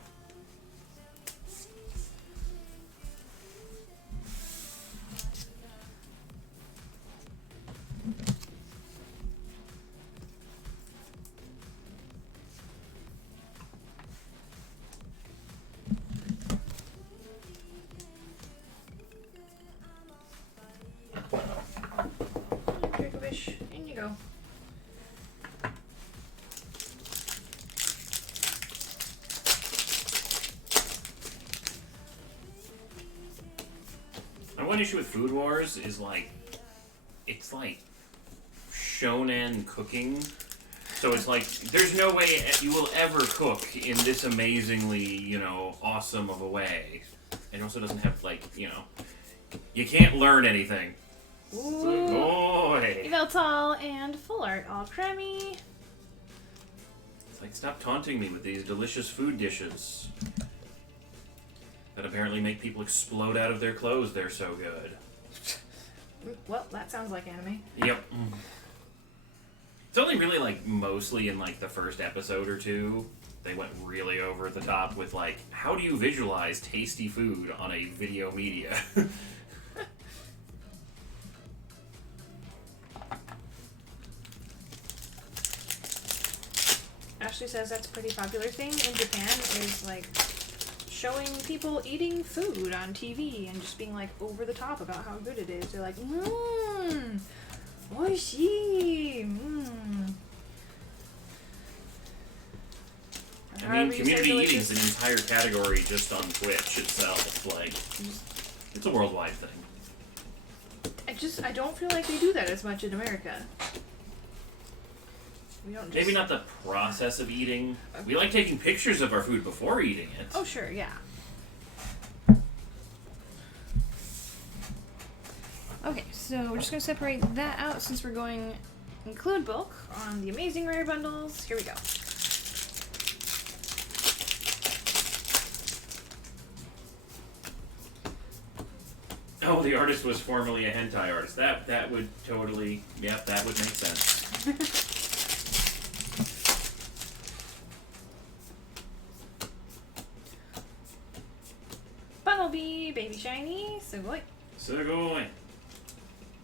Dracovish, in you go. My one issue with Food Wars is like, it's like shonen cooking. So it's like, there's no way you will ever cook in this amazingly, you know, awesome of a way. It also doesn't have, like, you know, you can't learn anything. Ooh. Boy. Yveltal and Full Art all crummy. It's like, stop taunting me with these delicious food dishes that apparently make people explode out of their clothes. They're so good. Well, that sounds like anime. Yep. It's only really, like, mostly in, like, the first episode or two, they went really over the top with, like, how do you visualize tasty food on a video media? Ashley says that's a pretty popular thing in Japan, is like showing people eating food on TV and just being like over the top about how good it is. They're like, oishii, I mean, community eating is an entire category just on Twitch itself. Like, it's a worldwide thing. I don't feel like they do that as much in America. We don't just... Maybe not the process of eating. We like taking pictures of our food before eating it. Oh, sure, yeah. Okay, so we're just going to separate that out since we're going include bulk on the Amazing Rare bundles. Here we go. Oh, the artist was formerly a hentai artist. That would totally, yep, that would make sense. Bumblebee, Baby Shiny, Sugoi. Sugoi.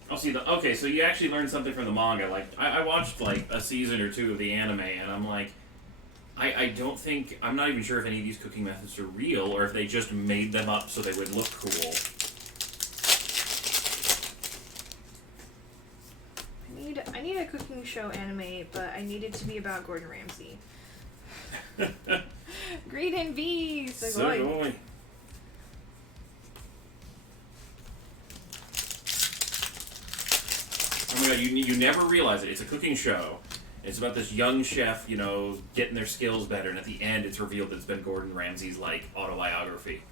Oh, see, okay, so you actually learned something from the manga. Like, I watched, like, a season or two of the anime, and I'm like, I don't think, I'm not even sure if any of these cooking methods are real, or if they just made them up so they would look cool. I need a cooking show anime, but I need it to be about Gordon Ramsay. Greed and V, Sugoi. Sugoi. Oh my god, you never realize it. It's a cooking show. It's about this young chef, you know, getting their skills better, and at the end it's revealed that it's been Gordon Ramsay's, like, autobiography.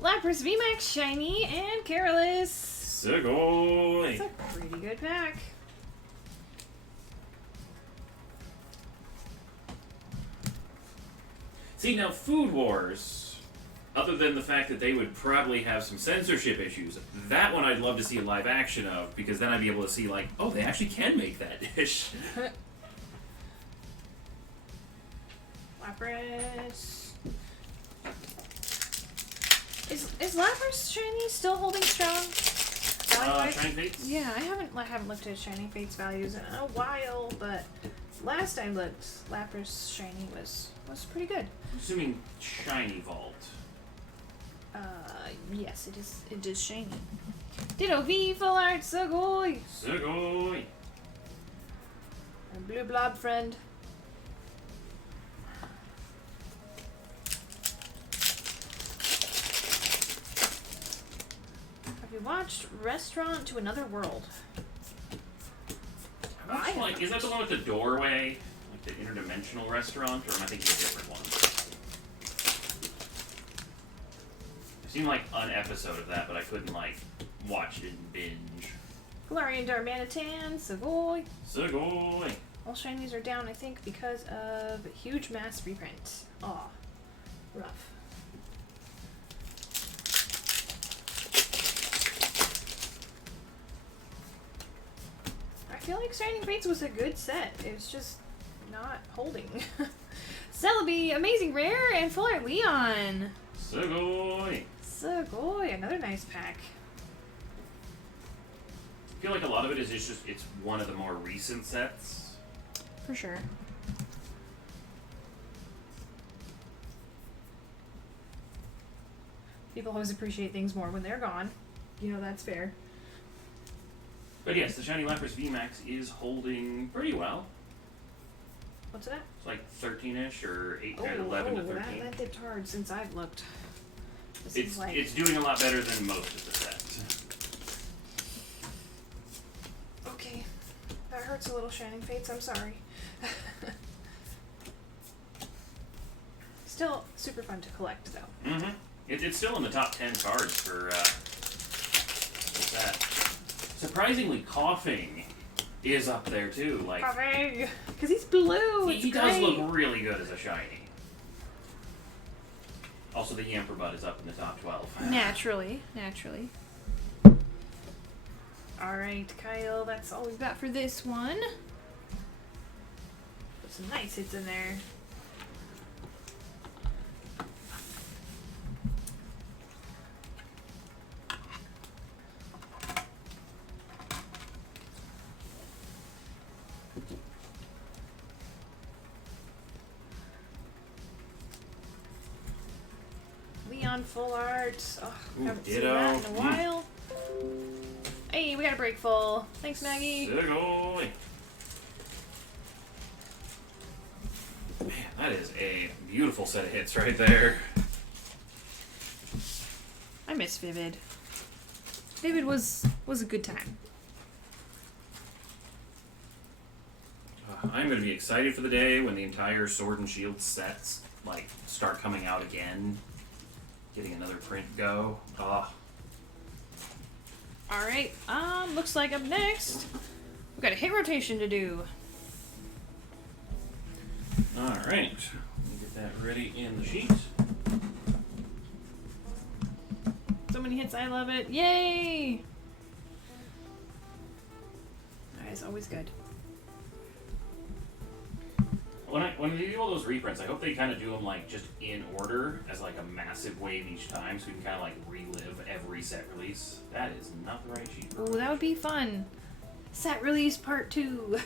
Lapras VMAX Shiny and Careless. Sugoi! That's a pretty good pack. See, now Food Wars, other than the fact that they would probably have some censorship issues, that one I'd love to see a live action of, because then I'd be able to see, like, oh, they actually can make that dish. Lapras. Is Lapras Shiny still holding strong? Shining Fates? Yeah, I haven't looked at Shining Fates values in a while, but last I looked, Lapras Shiny was pretty good. I'm assuming Shiny Vault. Yes, it is shiny. Ditto V, Full Art, Sugoi! Sugoi! Our blue blob friend. Have you watched Restaurant to Another World? Is that the one with the doorway? Like the interdimensional restaurant? Or am I thinking of a different one? I've seen like an episode of that, but I couldn't like watch it in binge. Galarian Darmanitan, Sugoi. Sugoi! All shinies are down, I think, because of huge mass reprint. Aw. Rough. I feel like Shining Fates was a good set. It was just not holding. Celebi, Amazing Rare, and Full Art Leon. Sugoi! Sugoi, another nice pack. I feel like a lot of it is just, it's one of the more recent sets. For sure. People always appreciate things more when they're gone. You know, that's fair. But yes, the Shiny Lapras VMAX is holding pretty well. What's that? It's like 13-ish or 11 to 13. That dipped hard since I've looked. This It's is like... it's doing a lot better than most of the set. Okay. That hurts a little, Shining Fates. I'm sorry. Still super fun to collect, though. Mm-hmm. It's still in the top 10 cards for, what's that? Surprisingly, Coughing is up there, too. Like, Coughing! Because he's blue! he does look really good as a shiny. Also, the Yamper is up in the top 12. Naturally. Alright, Kyle, that's all we've got for this one. Put some nice hits in there. Leon Full Art. Oh, Ooh, haven't seen ditto. that in a while. Hey, we got a break full. Thanks, Maggie. Sugoi! Man, that is a beautiful set of hits right there. I miss Vivid. Vivid was a good time. I'm going to be excited for the day when the entire Sword and Shield sets like start coming out again. Getting another print go. Oh. Alright, looks like up next, we've got a hit rotation to do. Alright. Let me get that ready in the sheet. So many hits, I love it. Yay! That is always good. When they do all those reprints, I hope they kind of do them like just in order as like a massive wave each time, so we can kind of like relive every set release. That is not the right sheet. Ooh, that would be fun. Set release part 2.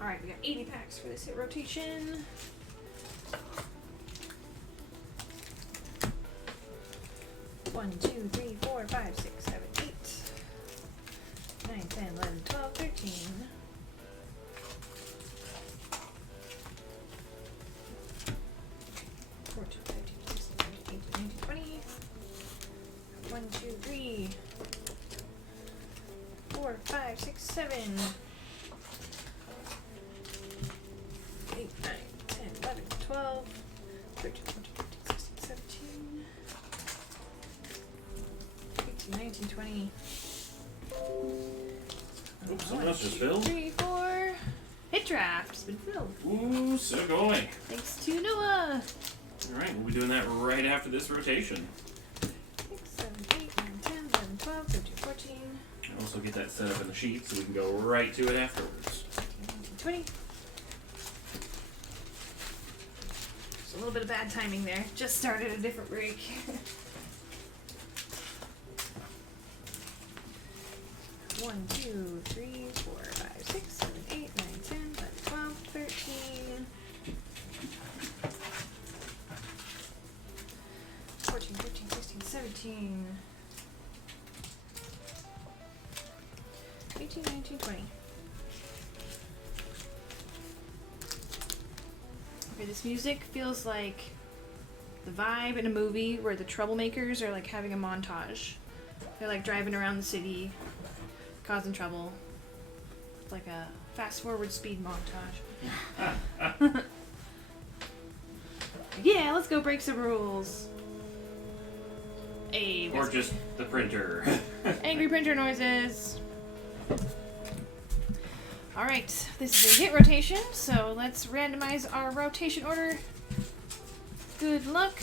Alright, we got 80 packs for this hit rotation. One, 2, 3, 4, 5, 6, 7, 8, 9, 10, 11, 12, 13. 14, 15, 16, 17, 18, 19, 20. 1, 2, 3, 4, 5, 6, 7, 8, 9, 10, 11, 12, 13, 14, 15, 16, 17, 18, 19, 20. Oops, something else just filled. 3, 4. Hit draft's been filled. Ooh, so going. Thanks to Noah. Alright, we'll be doing that right after this rotation. 6, 7, 8, 9, 10, 11, 12, 13, 14. I'll also get that set up in the sheet so we can go right to it afterwards. 19, 20. Just a little bit of bad timing there. Just started a different break. 1, 2, 3, 4, 5, 6, 7, 8, 9, 10, 11, 12, 13. 14, 15, 16, 17. 18, 19, 20. Okay, this music feels like the vibe in a movie where the troublemakers are like having a montage. They're like driving around the city, causing trouble. It's like a fast forward speed montage. Yeah, let's go break some rules. Hey, Or just the printer. angry printer noises. Alright, this is a hit rotation, so let's randomize our rotation order. Good luck.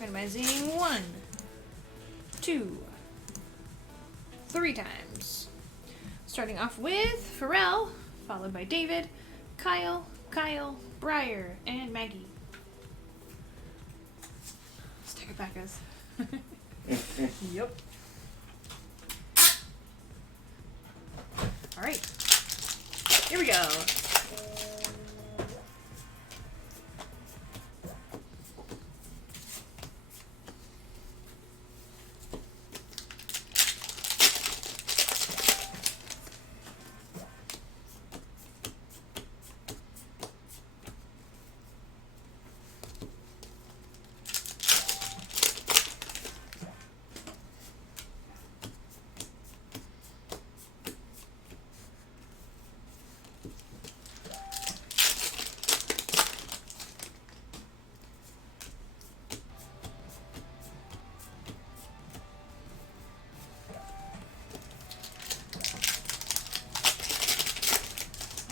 Randomizing 1, 2, 3 times. Starting off with Pharrell, followed by David, Kyle, Briar, and Maggie. Stick it back, guys. Yep. Alright. Here we go.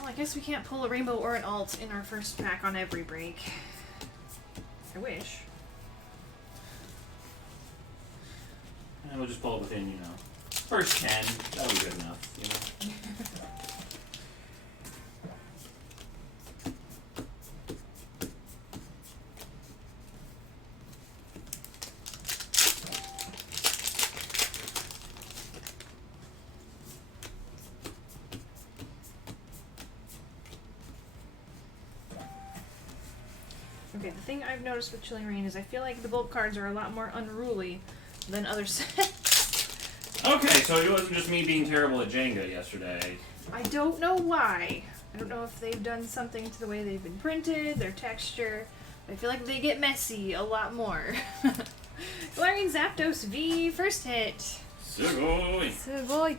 I guess we can't pull a rainbow or an alt in our first pack on every break. I wish. And we'll just pull it within, first 10. That'll be good enough, Okay, the thing I've noticed with Chilling Reign is I feel like the bulk cards are a lot more unruly than other sets. Okay, so it wasn't just me being terrible at Jenga yesterday. I don't know why. I don't know if they've done something to the way they've been printed, their texture. I feel like they get messy a lot more. Galarian Zapdos V, first hit. Sugoi! Sugoi.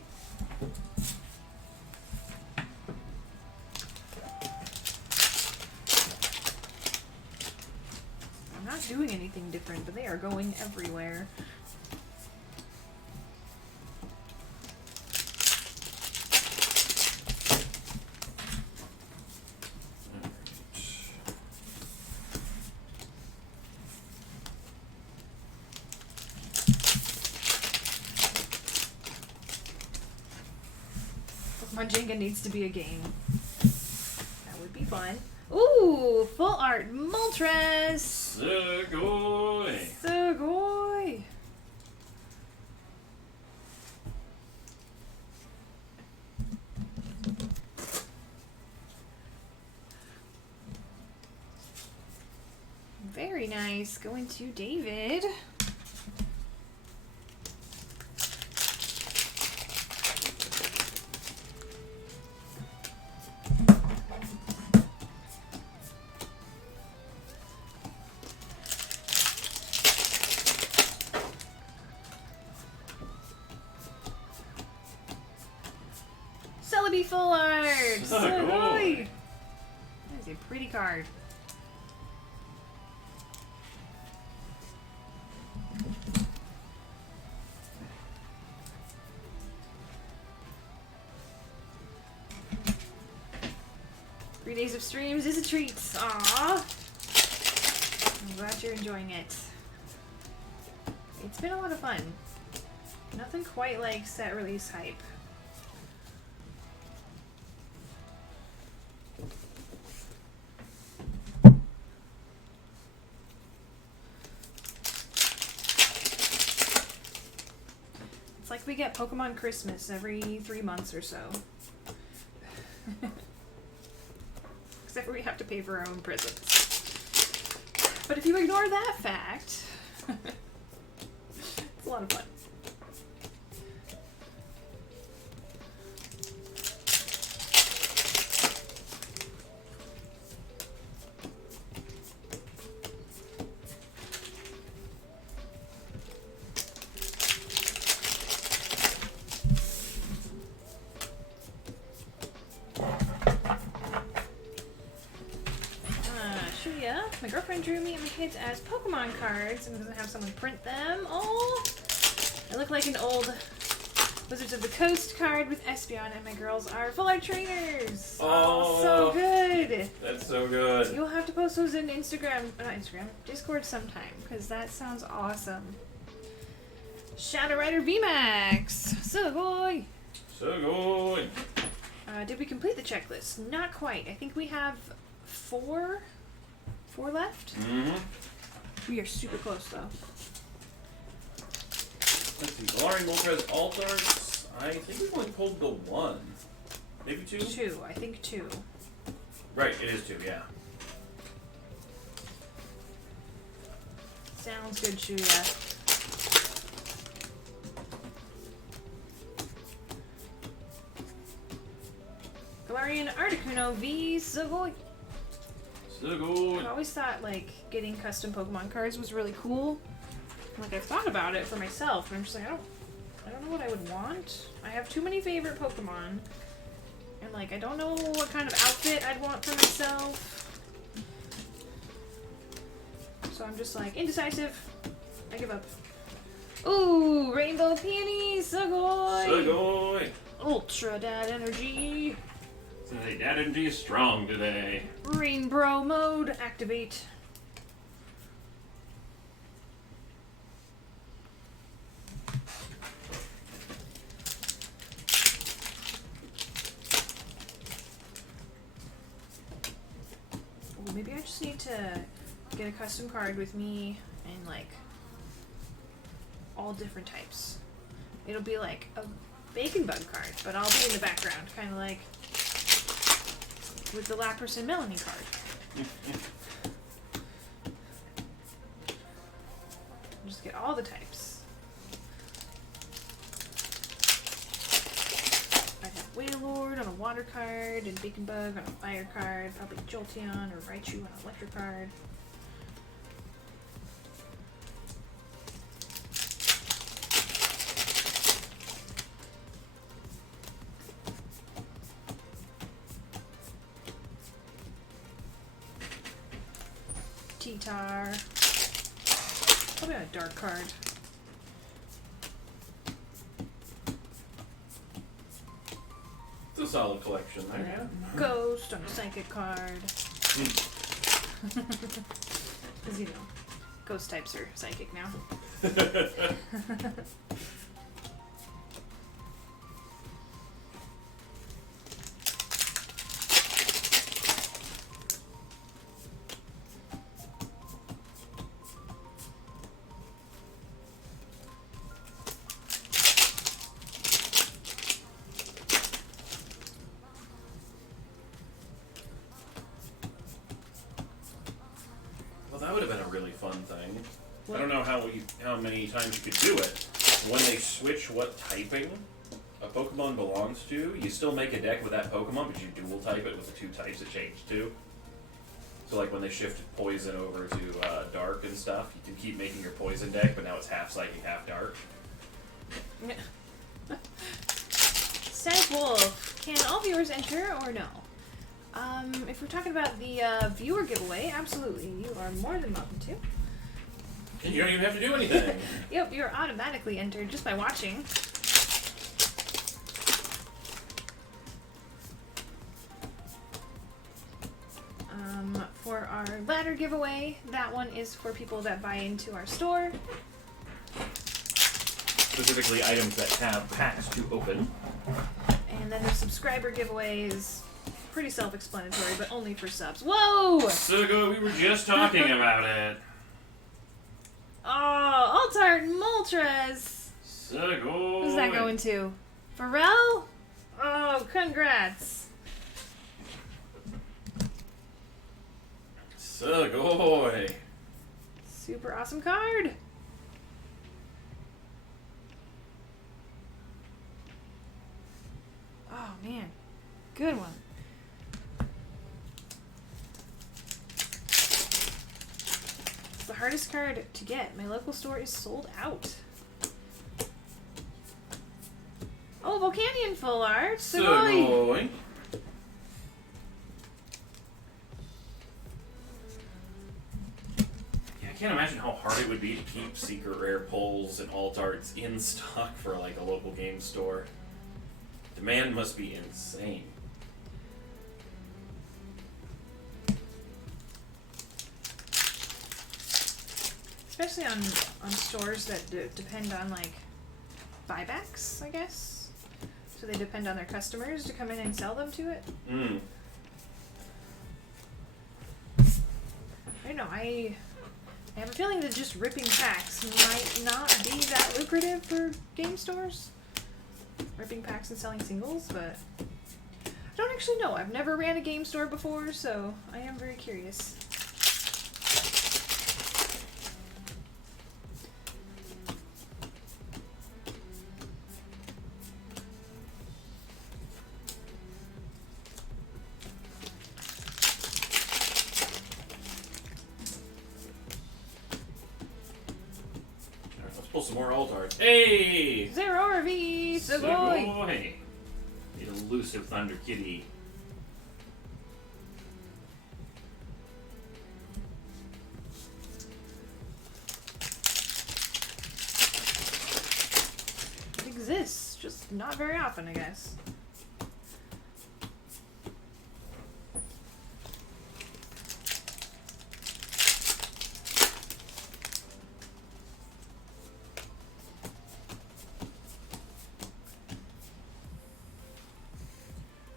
not doing anything different, but they are going everywhere. Pokemon Jenga needs to be a game. That would be fun. Ooh, full art Moltres! Sugoi! Sugoi! Very nice. Going to David. Celebi full art! Sugoi! That is a pretty card. Three days of streams is a treat. Aww. I'm glad you're enjoying it. It's been a lot of fun. Nothing quite like set release hype. It's like we get Pokemon Christmas every 3 months or so. Except for we have to pay for our own presents. But if you ignore that fact, it's a lot of fun. My girlfriend drew me and my kids as Pokemon cards. I'm gonna have someone print them. Oh, I look like an old Wizards of the Coast card with Espeon, and my girls are full art trainers. Oh, so good. That's so good. You'll have to post those in Discord sometime, because that sounds awesome. Shadow Rider VMAX. Sugoi. Sugoi. Did we complete the checklist? Not quite. I think we have four left? Mm-hmm. We are super close, though. Let's see. Galarian Moltres Alt-Arts. I think we've only pulled the one. Maybe two? Two. I think two. Right, it is two, yeah. Sounds good, Shuya. Galarian Articuno V Sugoi. I always thought like getting custom Pokemon cards was really cool. Like I've thought about it for myself, and I'm just like I don't know what I would want. I have too many favorite Pokemon, and like I don't know what kind of outfit I'd want for myself. So I'm just like indecisive. I give up. Ooh, Rainbow Peony, Sugoi! Sugoi! Ultra Dad Energy. Today, Dad Energy is strong today. Rainbow mode, activate. Ooh, maybe I just need to get a custom card with me and like all different types. It'll be like a Bacon Bug card, but I'll be in the background, kind of like with the Lapras and Melanie card. Just get all the types. I have Wailord on a water card, and Bacon Bug on a fire card, probably Jolteon or Raichu on an electric card. T-Tar. Probably a dark card. It's a solid collection there, yeah. Ghost on a psychic card. Because, you know, ghost types are psychic now. Well, that would have been a really fun thing. I don't know how many times you could do it. When they switch what typing a Pokemon belongs to, you still make a deck with that Pokemon, but you dual type it with the two types it changed to. So like when they shifted Poison over to Dark and stuff, you can keep making your Poison deck, but now it's half Psychic, half Dark. Static Wolf. Can all viewers enter or no? If we're talking about the viewer giveaway, absolutely. You are more than welcome to. And you don't even have to do anything. Yep, you're automatically entered just by watching. For our ladder giveaway, that one is for people that buy into our store. Specifically items that have packs to open. And then the subscriber giveaway is pretty self-explanatory, but only for subs. Whoa! So we were just talking about it. Oh, Altart Moltres! Sugoi. Who's that going to? Pharrell? Oh, congrats. Sugoi. Super awesome card. Oh, man. Good one. It's the hardest card to get. My local store is sold out. Oh, Volcanion full art. Sugoi. Sugoi. Yeah, I can't imagine how hard it would be to keep secret rare pulls and alt arts in stock for like a local game store. Demand must be insane. Especially on stores that depend on, like, buybacks, I guess. So they depend on their customers to come in and sell them to it. Mm. I don't know, I have a feeling that just ripping packs might not be that lucrative for game stores. Ripping packs and selling singles, but I don't actually know. I've never ran a game store before, so I am very curious. Alright, let's pull some more alt art. Hey! Zerorvi! Sugoi! Sugoi! The elusive Thunder Kitty. It exists, just not very often, I guess.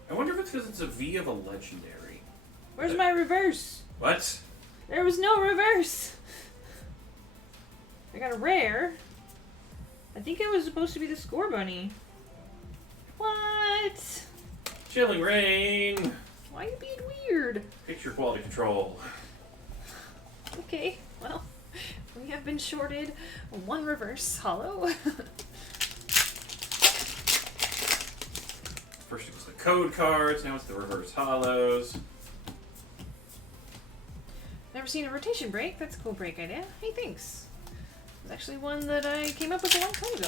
I wonder if it's because it's a V of a legendary. Where's my reverse? What? There was no reverse! I got a rare. I think it was supposed to be the Score Bunny. What? Chilling Rain! Why are you being weird? Picture quality control. Okay, well, we have been shorted one reverse hollow. First it was the code cards, now it's the reverse hollows. Never seen a rotation break. That's a cool break idea. Hey, thanks. It's actually one that I came up with a long time ago.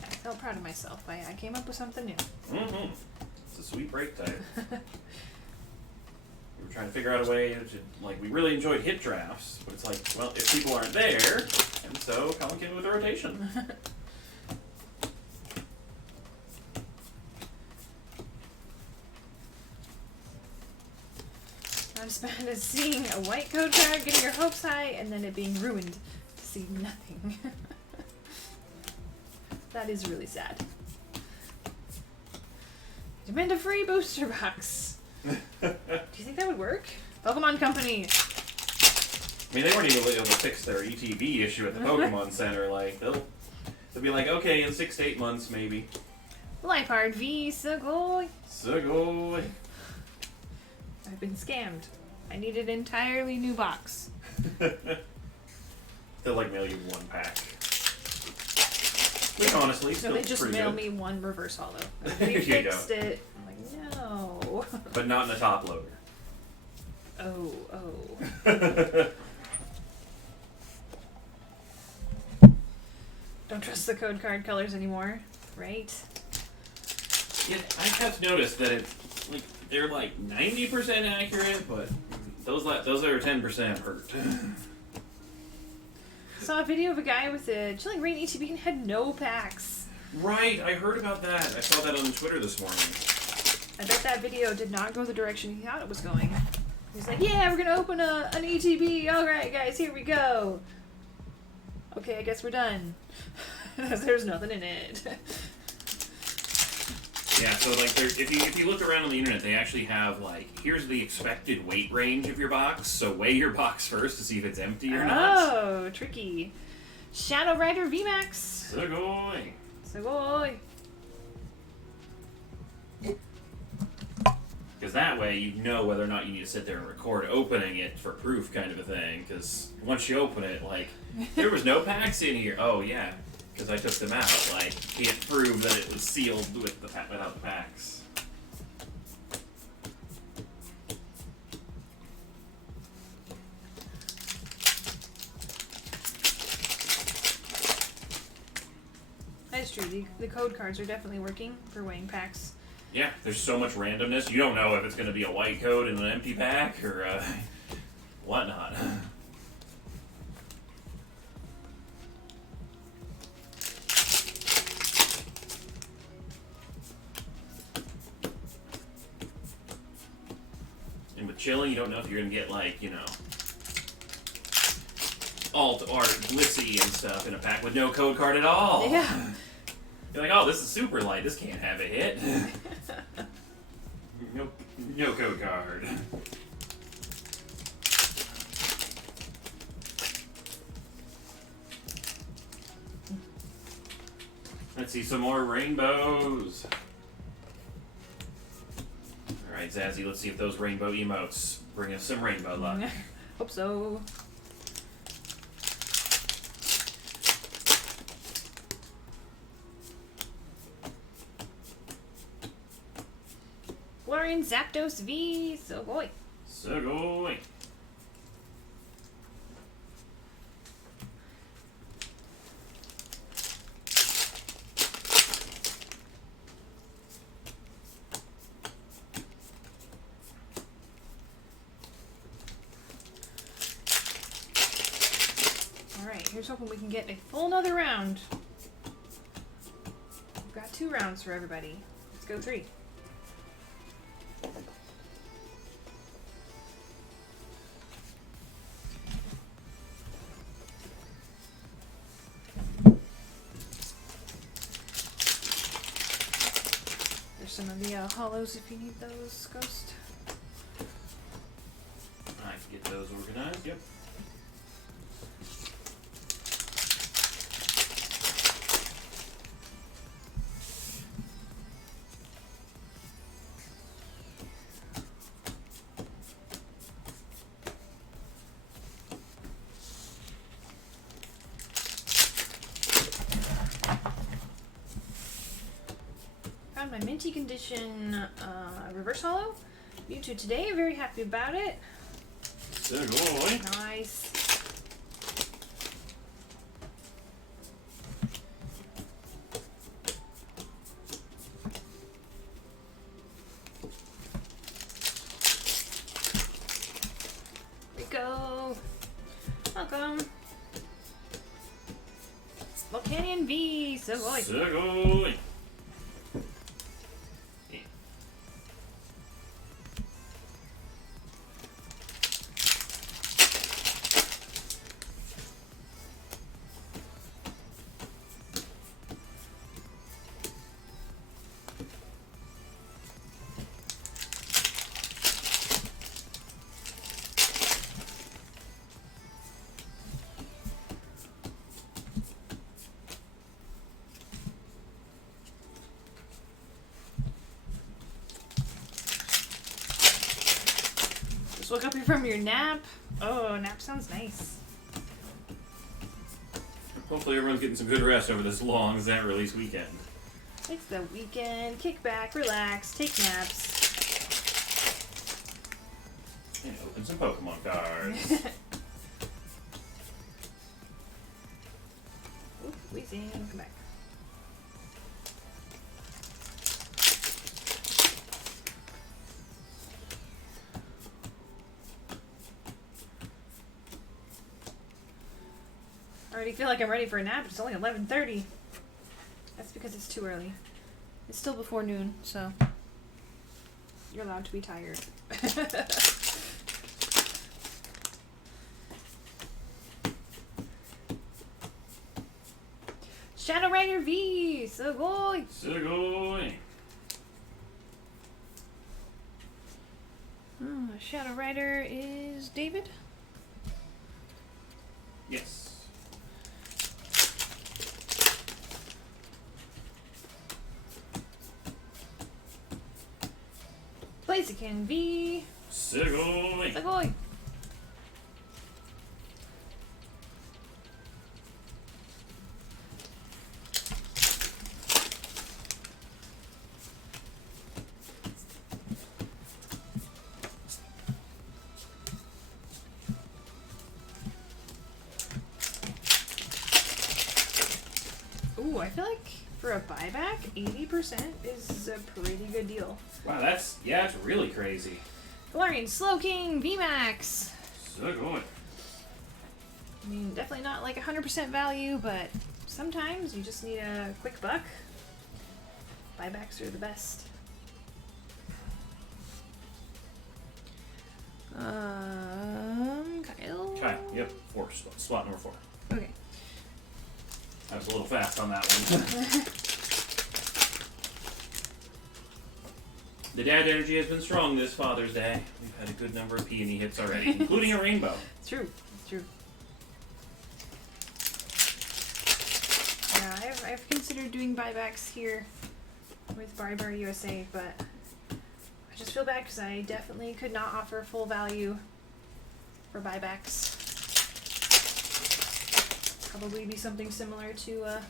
Yeah, I felt proud of myself. I came up with something new. Mm-hmm. It's a sweet break type. we're trying to figure out a way to, like, we really enjoyed hit drafts, but it's like, well, if people aren't there, and so complicated with the rotation. Not as bad as seeing a white code card, getting your hopes high, and then it being ruined to see nothing. That is really sad. Demand a free booster box. Do you think that would work? Pokemon Company. I mean, they weren't even able to fix their ETB issue at the Pokemon Center. Like, they'll be like, okay, in 6 to 8 months, maybe. Lifeheart V, Sugoi. Sugoi. I've been scammed. I need an entirely new box. They'll, like, mail you 1 pack. Which, honestly, So still they just pretty mail good. me 1 reverse holo. There We you fixed go. it. I'm like, no. But not in the top loader. Oh. Don't trust the code card colors anymore, right? Yeah, I have noticed that it's like they're like 90% accurate, but those other 10% hurt. Saw a video of a guy with a Chilling Reign ETB and had no packs. Right, I heard about that. I saw that on Twitter this morning. I bet that video did not go the direction he thought it was going. He's like, yeah, we're gonna open an ETB. Alright, guys, here we go. Okay, I guess we're done. There's nothing in it. Yeah, so like if you look around on the internet, they actually have like, here's the expected weight range of your box. So weigh your box first to see if it's empty or not. Oh, tricky. Shadow Rider VMAX. Sugoi. Sugoi. Because that way you know whether or not you need to sit there and record opening it for proof, kind of a thing. Because once you open it, like, there was no packs in here. Oh yeah, because I took them out. Like, you can't prove that it was sealed with without the packs. That's true. The code cards are definitely working for weighing packs. Yeah, there's so much randomness. You don't know if it's going to be a white code in an empty pack or whatnot. And with chilling, you don't know if you're going to get, like, you know, alt art Blissey and stuff in a pack with no code card at all. Yeah. You're like, oh, this is super light. This can't have a hit. No code card. Let's see some more rainbows. Alright, Zazzy, let's see if those rainbow emotes bring us some rainbow luck. Hope so. Glorian Zapdos V. Sugoi. Sugoi. Alright, here's hoping we can get a full another round. We've got 2 rounds for everybody. Let's go 3. There's some of the hollows if you need those, Ghost. I can get those organized, yep. Found my minty condition reverse hollow. Mewtwo today, very happy about it. Sugoi. Nice. Blaziken V! Sugoi! Sugoi! Just woke up from your nap. Oh, nap sounds nice. Hopefully everyone's getting some good rest over this long Zant release weekend. It's the weekend. Kick back, relax, take naps. And open some Pokemon cards. Oop, Weezing, come back. I already feel like I'm ready for a nap. It's only 11:30. That's because it's too early. It's still before noon, so you're allowed to be tired. Shadow Rider V! Sugoi! Sugoi! Shadow Rider is David? Yes. Blaziken V! Sugoi! Sugoi! Ooh, I feel like for a buyback, 80% is a pretty good deal. Wow, that's really crazy. Galarian Slowking VMAX! Sugoi. I mean, definitely not like 100% value, but sometimes you just need a quick buck. Buybacks are the best. Kyle? Kyle, yep, spot number 4. Okay. I was a little fast on that one. The dad energy has been strong this Father's Day. We've had a good number of peony hits already, including a rainbow. It's true. It's true. Yeah, I've considered doing buybacks here with Baribar USA, but I just feel bad because I definitely could not offer full value for buybacks. Probably be something similar to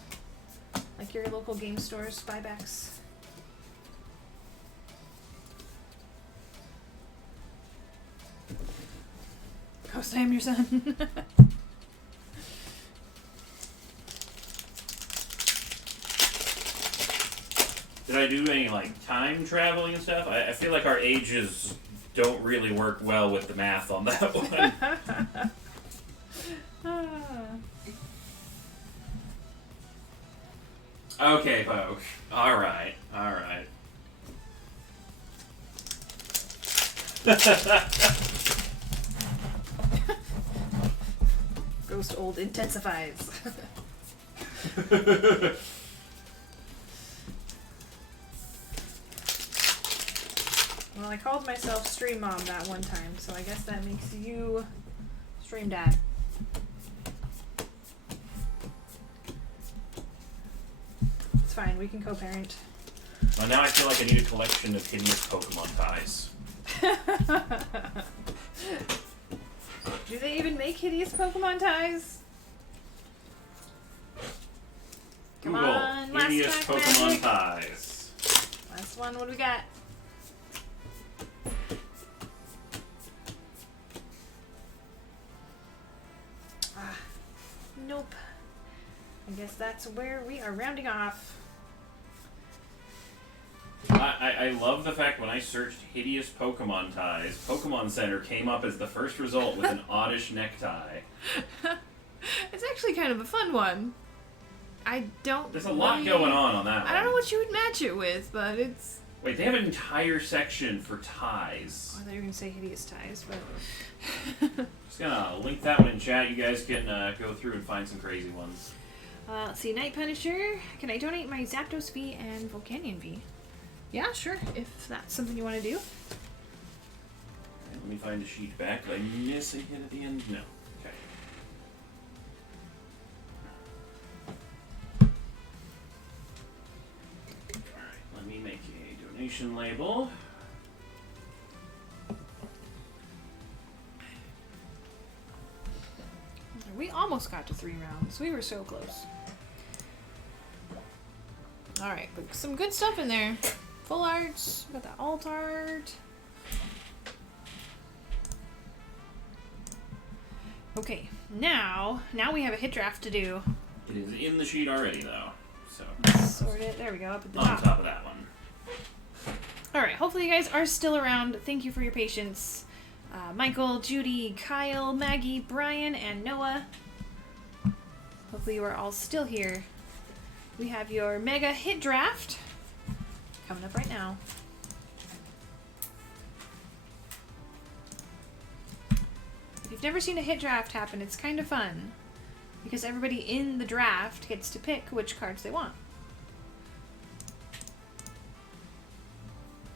like your local game stores buybacks. Ghost, I am your son. Did I do any like time traveling and stuff? I feel like our ages don't really work well with the math on that one. Okay, Poke. Alright. Ghost old intensifies. Well, I called myself Stream Mom that one time, so I guess that makes you Stream Dad. It's fine, we can co-parent. Well, now I feel like I need a collection of hideous Pokemon ties. Do they even make hideous Pokemon ties? Come Google on, last hideous pack Pokemon magic. ties. Last one, what do we got? Nope. I guess that's where we are rounding off. I love the fact when I searched hideous Pokemon ties, Pokemon Center came up as the first result with an oddish necktie. It's actually kind of a fun one. I don't. There's a lot going on that one. I don't know what you would match it with, but it's. Wait, they have an entire section for ties. I thought you were gonna say hideous ties, but. Just gonna link that one in chat. You guys can go through and find some crazy ones. Let's see, Night Punisher. Can I donate my Zapdos V and Volcanion V? Yeah, sure. If that's something you want to do. Alright, let me find the sheet back. Did I miss a hit at the end? No. Okay. Alright, let me make a donation label. We almost got to 3 rounds. We were so close. Alright, but some good stuff in there. Full arts, got that alt art. Okay, now we have a hit draft to do. It is in the sheet already, though. So Sort it. There we go, up at the on top. top of that one. Alright, hopefully you guys are still around. Thank you for your patience. Michael, Judy, Kyle, Maggie, Brian, and Noah. Hopefully you are all still here. We have your mega hit draft coming up right now. If you've never seen a hit draft happen, it's kind of fun because everybody in the draft gets to pick which cards they want.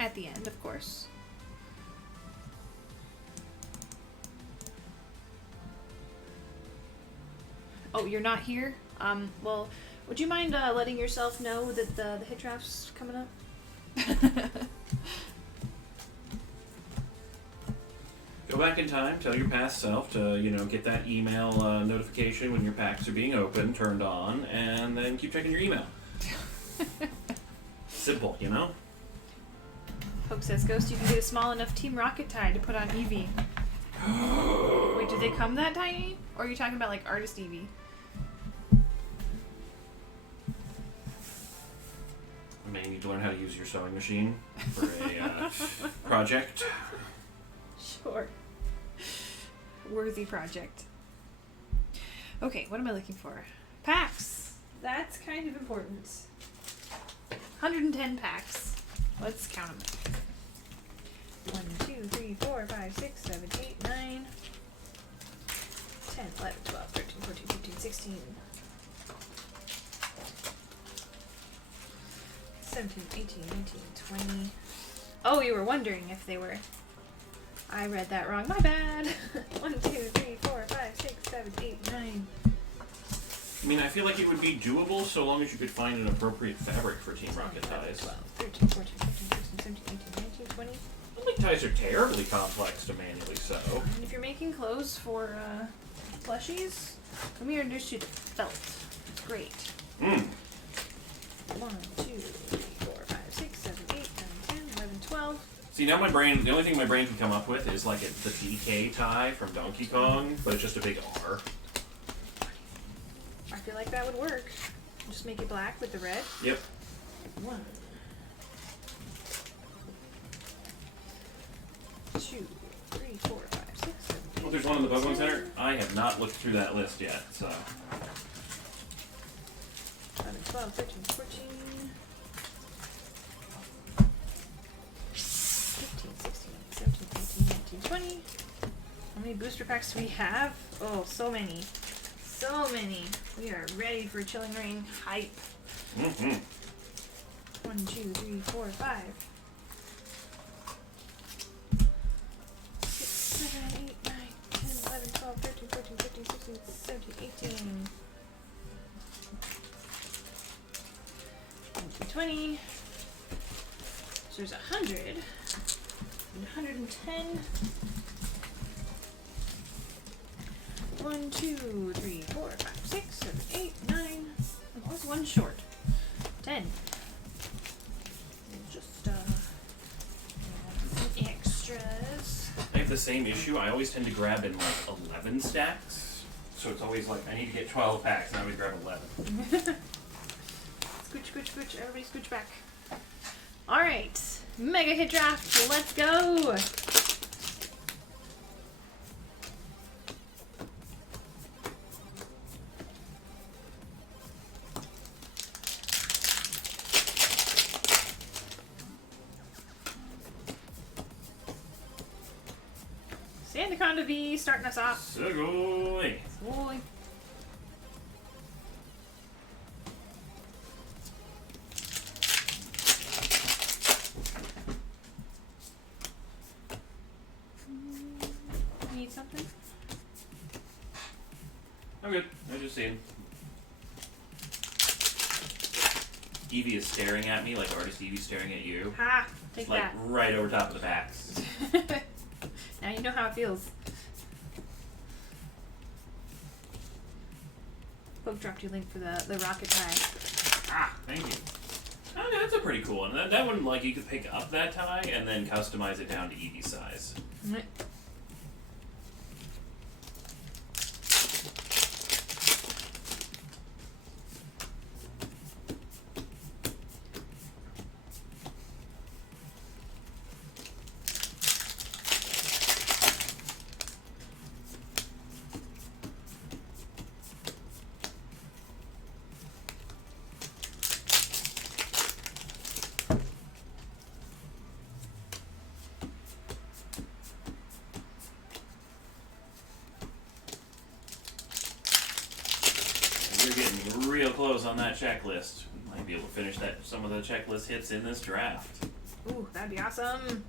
At the end, of course. Oh, you're not here? Well, would you mind letting yourself know that the hit draft's coming up? Go back in time, tell your past self to, get that email notification when your packs are being opened, turned on, and then keep checking your email. Simple, Hope says, Ghost, you can get a small enough Team Rocket tie to put on Eevee. Wait, did they come that tiny? Or are you talking about, like, Artist Eevee? I may need to learn how to use your sewing machine for a project. Sure. Worthy project. Okay, what am I looking for? Packs. That's kind of important. 110 packs. Let's count them. 1, 2, 3, 4, 5, 6, 7, 8, 9, 10, 11, 12, 13, 14, 15, 16, 17, 18, 19, 20. Oh, you were wondering if they were. I read that wrong. My bad. 1, 2, 3, 4, 5, 6, 7, 8, 9. I mean, I feel like it would be doable so long as you could find an appropriate fabric for Team Rocket 11, ties. 12, 13, 14, 15, 16, 17, 18, 19, 20. I don't think ties are terribly complex to manually sew. And if you're making clothes for plushies, let me introduce you to felt. It's great. 1, 2, 3, 4, 5, 6, 7, 8, 9, 10, 11, 12. See, now the only thing my brain can come up with is like the DK tie from Donkey Kong, but it's just a big R. I feel like that would work. Just make it black with the red. Yep. 1, 2, 3, 4, 5, 6, 7, 8. Well, there's one in the Pokemon Center. I have not looked through that list yet, so. 11, 12, 13, 14. 15, 16, 17, 18, 19, 20. How many booster packs do we have? Oh, so many. So many. We are ready for Chilling Reign hype. 1, 2, 3, 4, 5. 6, 7, 8, 9, 10, 11, 12, 13, 14, 15, 16, 17, 18. 20. So there's 100. And 110. 1, 2, 3, 4, 5, 6, 7, 8, 9. And always one short. 10. Just some extras. I have the same issue. I always tend to grab in like 11 stacks. So it's always like, I need to get 12 packs, and I always grab 11. Scooch, scooch, scooch. Everybody scooch back. Alright. Mega hit draft. Let's go. Sandaconda V starting us off. Sugoi. Boy. Need something? I'm good. I'm just seeing. Eevee is staring at me like Artist Eevee's staring at you. Ha! Take It's like that. right over top of the backs. Now you know how it feels. Poke dropped you link for the rocket tie. Ah, thank you. Oh, yeah, that's a pretty cool one. That one, like, you could pick up that tie and then customize it down to Eevee size. Mm. We're getting real close on that checklist. We might be able to finish some of the checklist hits in this draft. Ooh, that'd be awesome.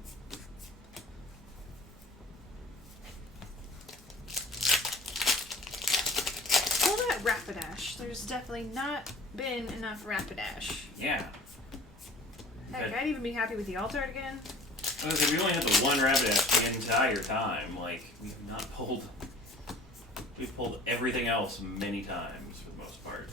Pull that Rapidash. There's definitely not been enough Rapidash. Yeah. Heck, Okay. I'd even be happy with the Altart again. I was gonna say, we only had the one Rapidash the entire time. Like, we've not pulled... We've pulled everything else many times, for the most part.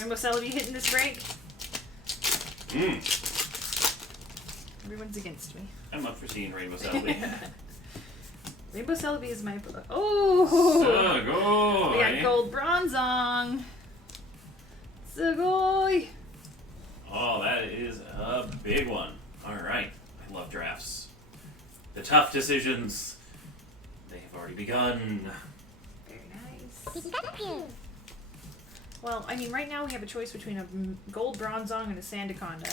Rainbow Celebi hitting this break. Everyone's against me. I'm up for seeing Rainbow Celebi. Rainbow Celebi is my... Oh! Sugoi! We got Gold Bronzong. Sugoi! Oh, that is a big one. Alright. I love drafts. The tough decisions, they have already begun. Very nice. Well, I mean, right now we have a choice between a Gold Bronzong and a Sandaconda.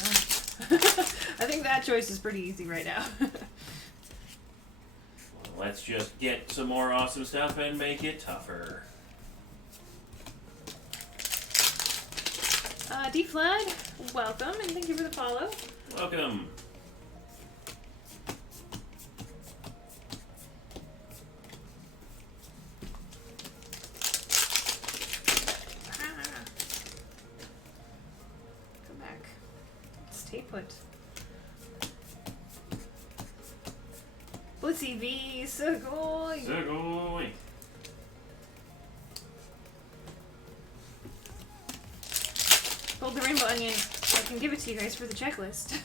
I think that choice is pretty easy right now. Let's just get some more awesome stuff and make it tougher. D-Flood, welcome, and thank you for the follow. Welcome. Come back. Stay put. Blissey V, Sugoi! Sugoi! Hold the rainbow onion. I can give it to you guys for the checklist.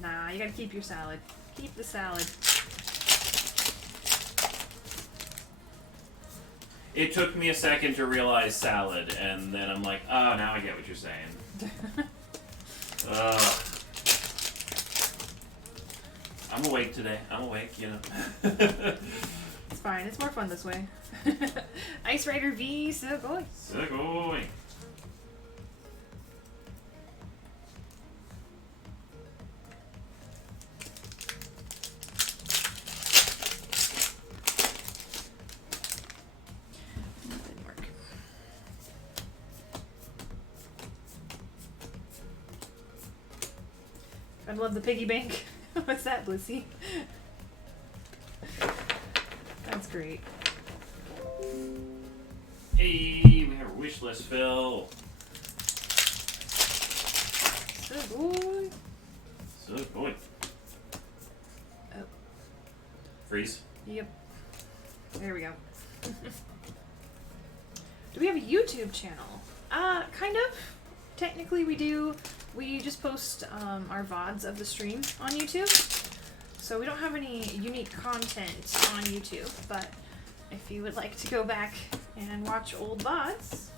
Nah, you gotta keep your salad. Keep the salad. It took me a second to realize salad, and then I'm like, oh, now I get what you're saying. Ugh. I'm awake today. I'm awake, you know. It's fine. It's more fun this way. Ice Rider V, Sugoi. Sugoi! That didn't work. I love the piggy bank. What's that, Blissey? That's great. Hey, we have a wish list fill. Sugoi. Sugoi. Oh. Freeze. Yep. There we go. Do we have a YouTube channel? Kind of. Technically we do. We just post our VODs of the stream on YouTube. So we don't have any unique content on YouTube, but if you would like to go back and watch old VODs,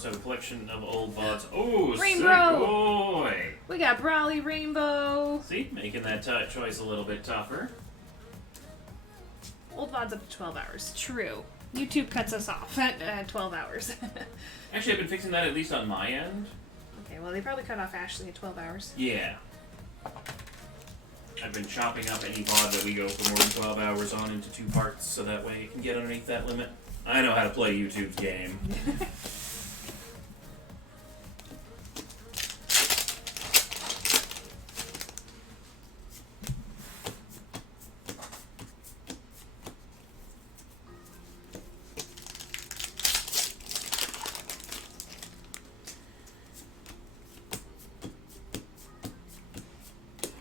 also have a collection of old VODs. Oh, Rainbow! Segoy! We got Brawly Rainbow. See, making that choice a little bit tougher. Old VOD's up to 12 hours. True. YouTube cuts us off at 12 hours. Actually, I've been fixing that at least on my end. Okay, well, they probably cut off Ashley at 12 hours. Yeah. I've been chopping up any VOD that we go for more than 12 hours on into 2 parts, so that way it can get underneath that limit. I know how to play YouTube's game.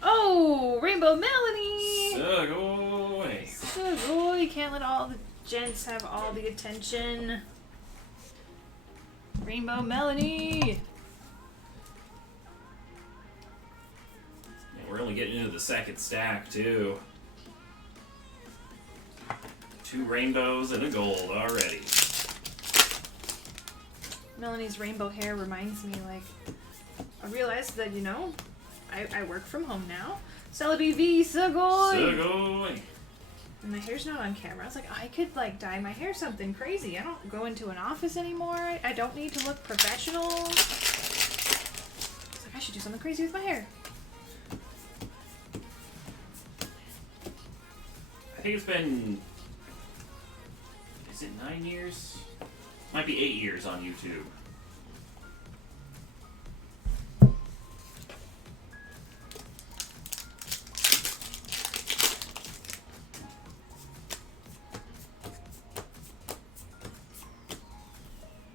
Oh, Rainbow Melanie! Segoy! Segoy! You can't let all the gents have all the attention. Rainbow Melanie! Yeah, we're only getting into the second stack, too. 2 rainbows and a gold already. Melanie's rainbow hair reminds me, like, I realized that, you know, I work from home now. Celebi V, Segoy! Segoy! And my hair's not on camera. I was like, I could, like, dye my hair something crazy. I don't go into an office anymore. I don't need to look professional. I was like, I should do something crazy with my hair. I think it's been... Is it 9 years? Might be 8 years on YouTube.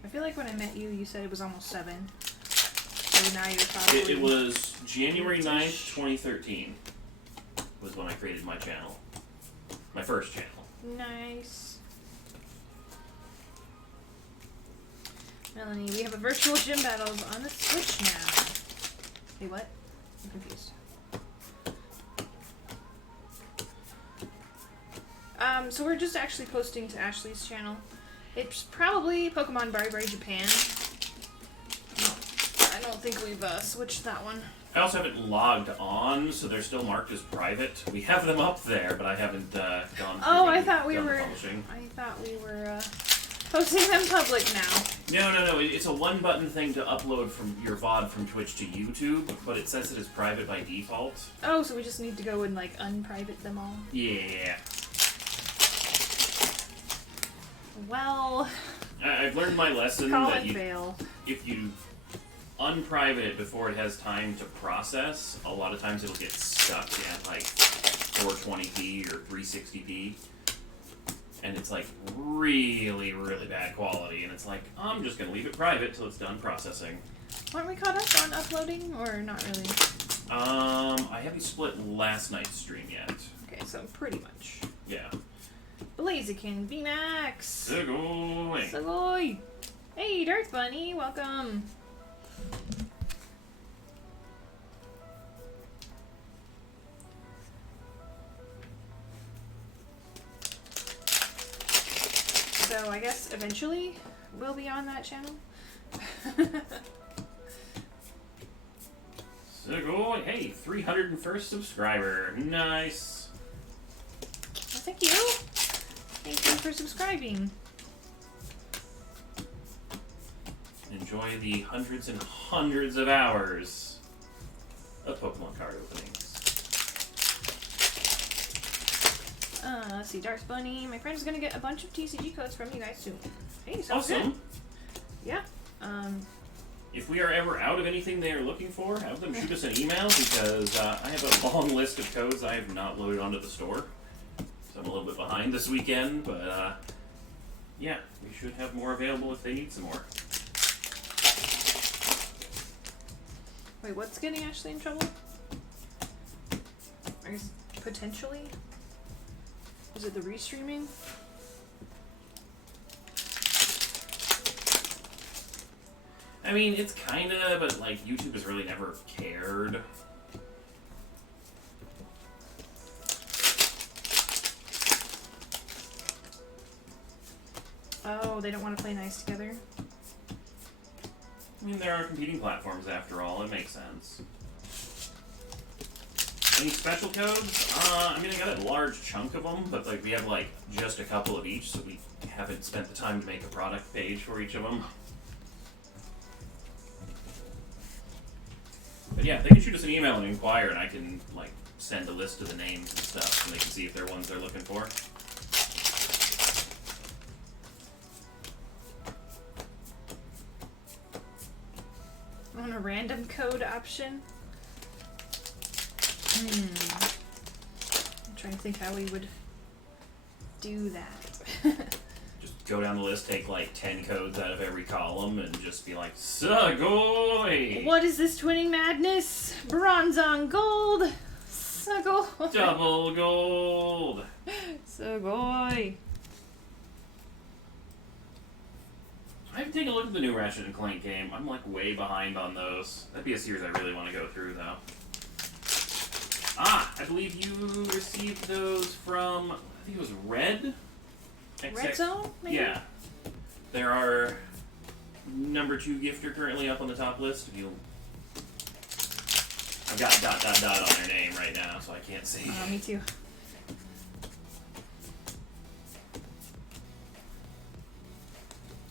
I feel like when I met you, you said it was almost 7. So now you're probably... It was January 9th, 2013 was when I created my channel. My first channel. Nice. Melanie, we have a virtual gym battles on the Switch now. Hey, what? I'm confused. So we're just actually posting to Ashley's channel. It's probably Pokemon Bari Bari Japan. No, I don't think we've switched that one. I also haven't logged on, so they're still marked as private. We have them up there, but I haven't gone through Oh, I and thought we done the were. publishing. I thought we were posting them public now. No. It's a one-button thing to upload from your VOD from Twitch to YouTube, but it says it is private by default. Oh, so we just need to go and like unprivate them all. Yeah. Well, I've learned my lesson call that and fail. if you unprivate it before it has time to process, a lot of times it'll get stuck at like 420p or 360p. And it's like really, really bad quality. And it's like, I'm just going to leave it private till it's done processing. Aren't we caught up on uploading or not really? I haven't split last night's stream yet. Okay, so pretty much. Yeah. Blaziken, VMAX. Segoy! Segoy. Hey, Darth Bunny, welcome. So I guess eventually we'll be on that channel. Segoy! Hey, 301st subscriber. Nice. Well, thank you. Thank you for subscribing. Enjoy the hundreds and hundreds of hours of Pokemon card openings. Let's see, Darth Bunny. My friend's gonna get a bunch of TCG codes from you guys soon. Hey, sounds good. Awesome. Yeah. If we are ever out of anything they are looking for, have them shoot us an email because I have a long list of codes I have not loaded onto the store. So I'm a little bit behind this weekend, but yeah, we should have more available if they need some more. Wait, what's getting Ashley in trouble? I guess potentially? Is it the restreaming? I mean, it's kinda, but like YouTube has really never cared. Oh, they don't want to play nice together? I mean, there are competing platforms after all. It makes sense. Any special codes? I mean, I got a large chunk of them, but like we have like just a couple of each, so we haven't spent the time to make a product page for each of them. But yeah, they can shoot us an email and inquire, and I can like send a list of the names and stuff, and they can see if they're ones they're looking for. On a random code option. I'm trying to think how we would do that. Just go down the list, take like 10 codes out of every column, and just be like, Sugoi! What is this twinning madness? Bronze on gold! Sugoi! Double gold! Sugoi! I have to take a look at the new Ratchet and Clank game. I'm like way behind on those. That'd be a series I really want to go through though. Ah, I believe you received those from, I think it was Red? Red Zone, maybe? Yeah. There are number 2 gifter currently up on the top list. If you'll... I've got ... on their name right now, so I can't see. Me too.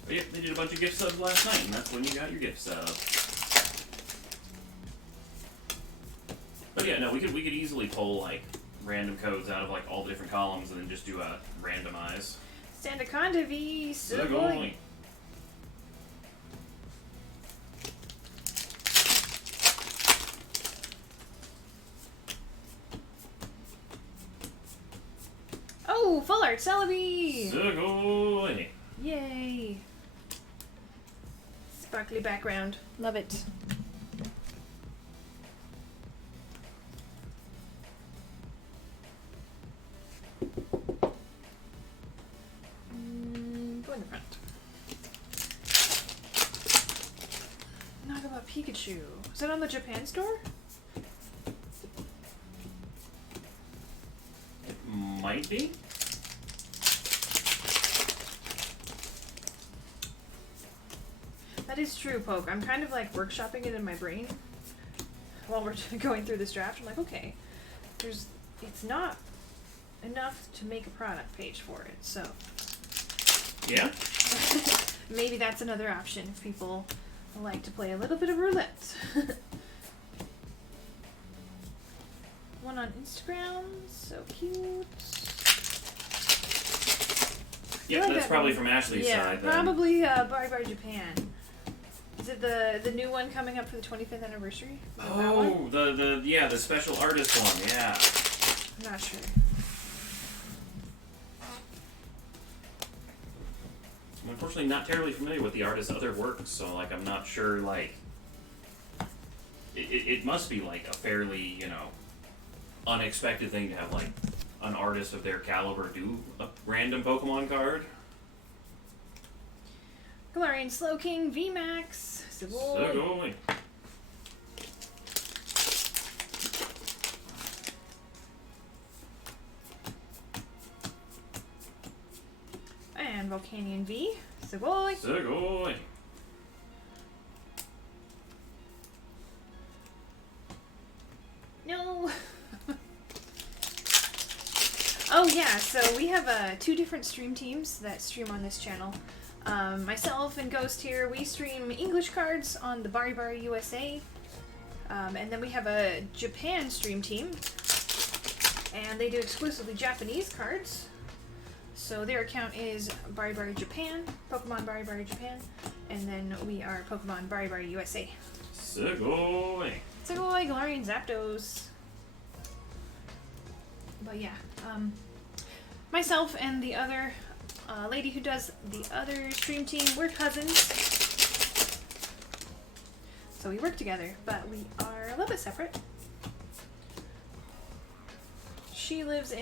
But yeah, they did a bunch of gift subs last night, and that's when you got your gift sub. But yeah, no, we could easily pull like random codes out of like all the different columns and then just do a randomize. Sandaconda v. Sugoi. Sugoi. Oh, full art Celebi! Sugoi. Yay! Sparkly background. Love it. Go in the front. Nagaba Pikachu. Is that on the Japan store? It might be. That is true, Poke. I'm kind of like workshopping it in my brain while we're going through this draft. I'm like, okay, it's not enough to make a product page for it, so Yeah. maybe that's another option if people like to play a little bit of roulette. One on Instagram, so cute. Yeah, like that's that probably one. from Ashley's Yeah, side then. probably Bari Bari Japan. Is it the new one coming up for the 25th anniversary? Is it that one? Oh, the special artist one, yeah. I'm not sure. I'm unfortunately not terribly familiar with the artist's other works, so like I'm not sure like it must be like a fairly, unexpected thing to have like an artist of their caliber do a random Pokemon card. Galarian Slowking, VMAX, Savoy. Sugoi. And Volcanion V, Savoy. Sugoi. No. Oh yeah, so we have 2 different stream teams that stream on this channel. Myself and Ghost here, we stream English cards on the Bari Bari USA. And then we have a Japan stream team. And they do exclusively Japanese cards. So their account is Bari Bari Japan, Pokemon Bari Bari Japan. And then we are Pokemon Bari Bari USA. Sugoi. Sugoi, Galarian Zapdos. But yeah, myself and the other lady who does the other stream team, we're cousins. So we work together, but we are a little bit separate. She lives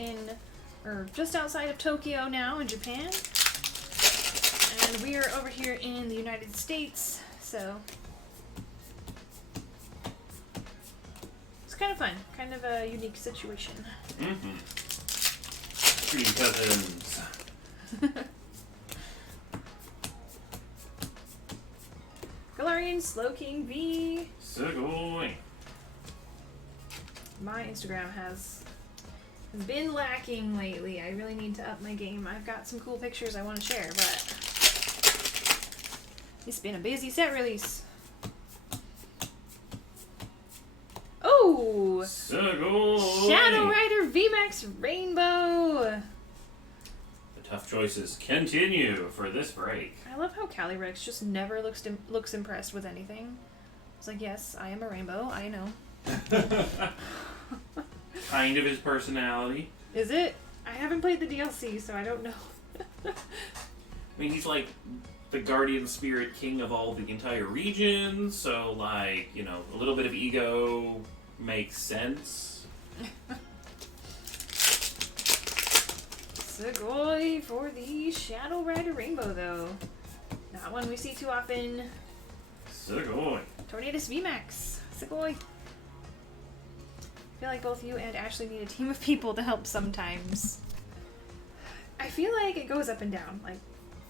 just outside of Tokyo now in Japan. And we are over here in the United States, so it's kind of fun. Kind of a unique situation. Mm-hmm. Stream cousins. Galarian Victorian Slowking V. Sugoi. My Instagram has been lacking lately. I really need to up my game. I've got some cool pictures I want to share, but it's been a busy set release. Oh! Sugoi. Shadow Rider VMAX Rainbow! The tough choices continue for this break. I love how Calyrex just never looks impressed with anything. It's like, yes, I am a rainbow. I know. Kind of his personality. Is it? I haven't played the DLC, so I don't know. I mean, he's like the guardian spirit king of all the entire region, so like, you know, a little bit of ego makes sense. Sugoi for the Shadow Rider Rainbow, though. Not one we see too often. Sugoi. Tornadus VMAX. Sugoi. I feel like both you and Ashley need a team of people to help sometimes. I feel like it goes up and down. Like,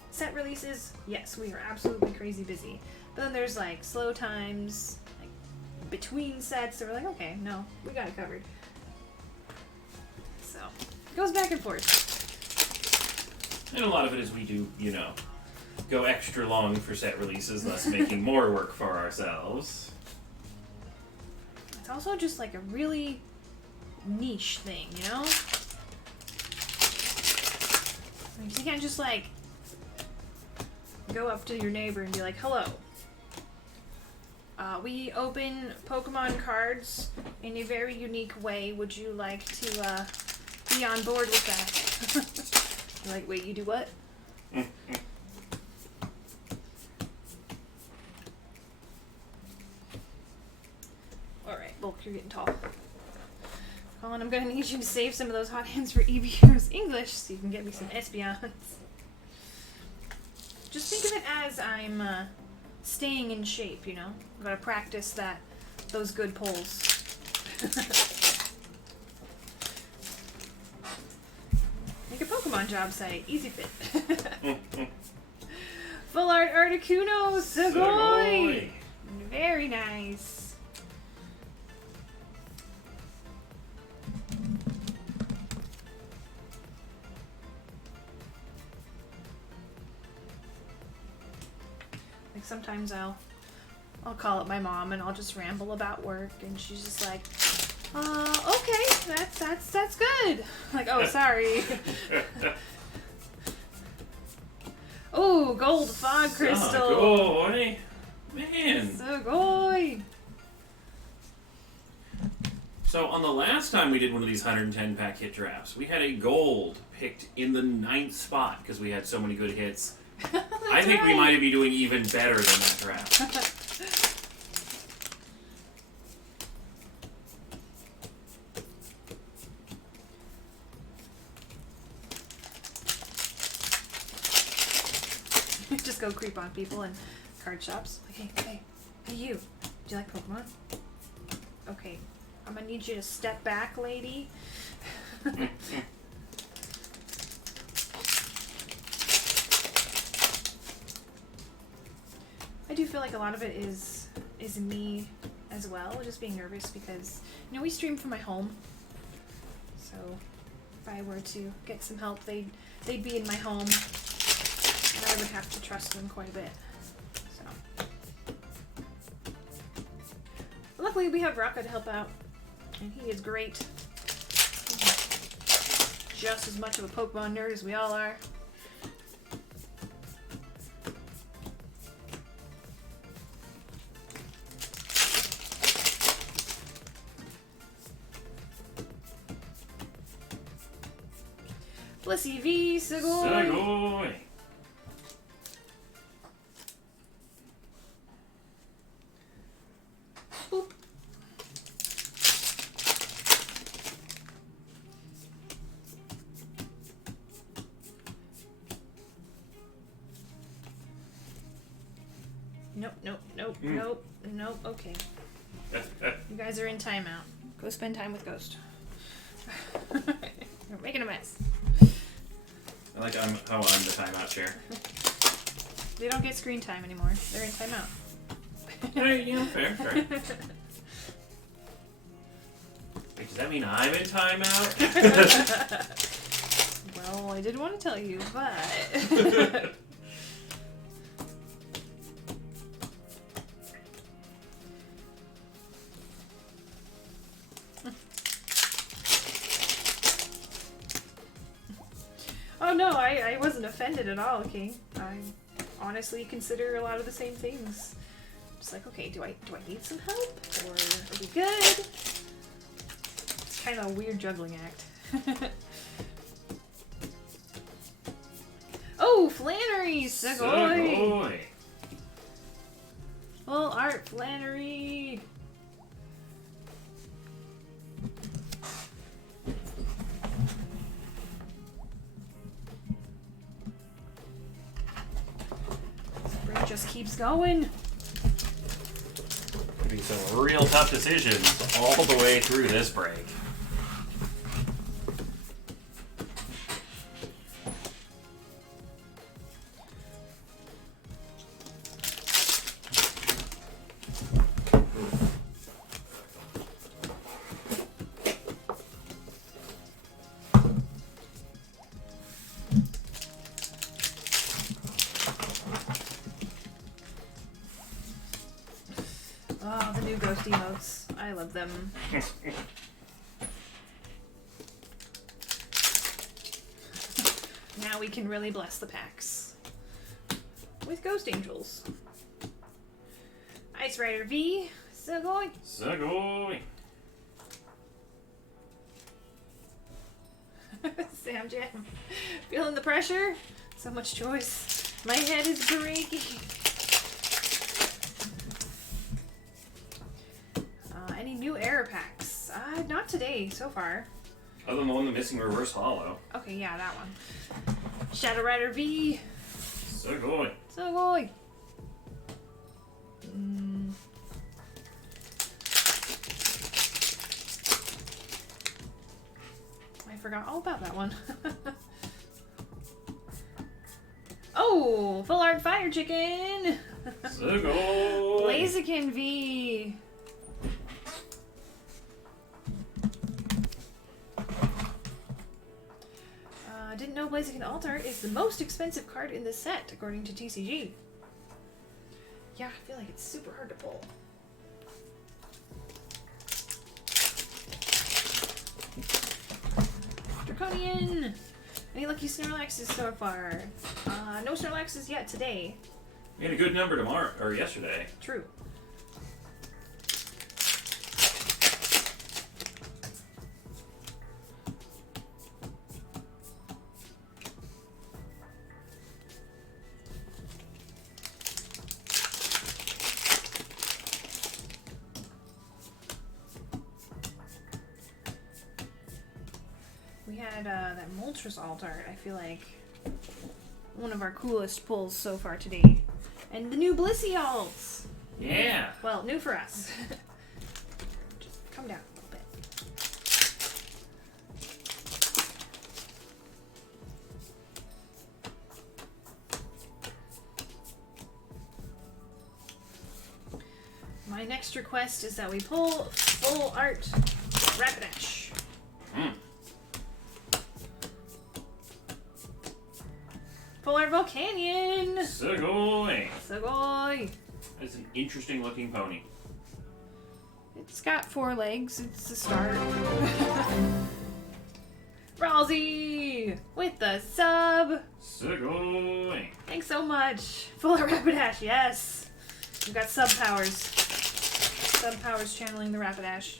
set releases, yes, we are absolutely crazy busy. But then there's like slow times, like between sets, so we're like, okay, no, we got it covered. So, it goes back and forth. And a lot of it is we do, you know, go extra long for set releases, thus making more work for ourselves. It's also just like a really niche thing, you know? Like, you can't just like go up to your neighbor and be like, hello. We open Pokemon cards in a very unique way. Would you like to be on board with that? You're like, wait, you do what? Alright, Bulk, you're getting tall. Colin, I'm gonna need you to save some of those hot hands for EBU's English so you can get me some Espeons. Just think of it as I'm staying in shape, you know? I've gotta practice those good pulls. Make a Pokemon job site. Easy fit. Full art Articuno Sugoi! Very nice. Like sometimes I'll call up my mom and I'll just ramble about work and she's just like, okay, that's good. Like, oh, sorry. Oh, gold fog crystal. Sugoi. Man. Sugoi. So on the last time we did one of these 110 pack hit drafts, we had a gold picked in the 9th spot because we had so many good hits. I think we might be doing even better than that draft. Just go creep on people in card shops. Like, hey, you. Do you like Pokemon? Okay, I'm gonna need you to step back, lady. I do feel like a lot of it is me as well, just being nervous because, you know, we stream from my home. So if I were to get some help, they'd be in my home. And I would have to trust them quite a bit. So luckily we have Raka to help out. And he is great. He's just as much of a Pokemon nerd as we all are. Blissey V, Sugoi. Sugoi. Boop. Nope. Okay. You guys are in timeout. Go spend time with Ghost. You're making a mess. I like how I'm the timeout chair. They don't get screen time anymore. They're in timeout. Hey, you know, fair. Wait, does that mean I'm in timeout? Well, I didn't want to tell you, but... Oh no, I wasn't offended at all, King. I honestly consider a lot of the same things. Just like, okay, do I need some help? Or are we good? It's kind of a weird juggling act. Oh, Flannery! Segoy! Segoy. Full art Flannery! Spring just keeps going. Be some real tough decisions all the way through this break. Oh, the new ghost emotes. I love them. Now we can really bless the packs. With Ghost Angels. Ice Rider V. Segoy. Segoy. Sam Jam. Feeling the pressure? So much choice. My head is breaking. Any new error packs? Not today, so far. Other than the one missing reverse hollow. Okay, yeah, that one. Shadow Rider V. Segoy. Segoy. I forgot all about that one. Oh, full art Fire Chicken. Segoy. Blaziken V. Didn't know Blaziken Alt-Art is the most expensive card in the set, according to TCG. Yeah, I feel like it's super hard to pull. Draconian! Any lucky Snorlaxes so far? No Snorlaxes yet today. We had a good number tomorrow, or yesterday. True. We had that Moltres Alt-Art, I feel like one of our coolest pulls so far today. And the new Blissey Alts! Yeah. Well, new for us. Just come down a little bit. My next request is that we pull full art Rapidash. Full art Volcanion! Segoy. Segoy! It's an interesting looking pony. It's got 4 legs. It's a start. Ralsei! With the sub! Segoy. Thanks so much. Full art Rapidash, yes! We've got sub powers. Sub powers channeling the Rapidash.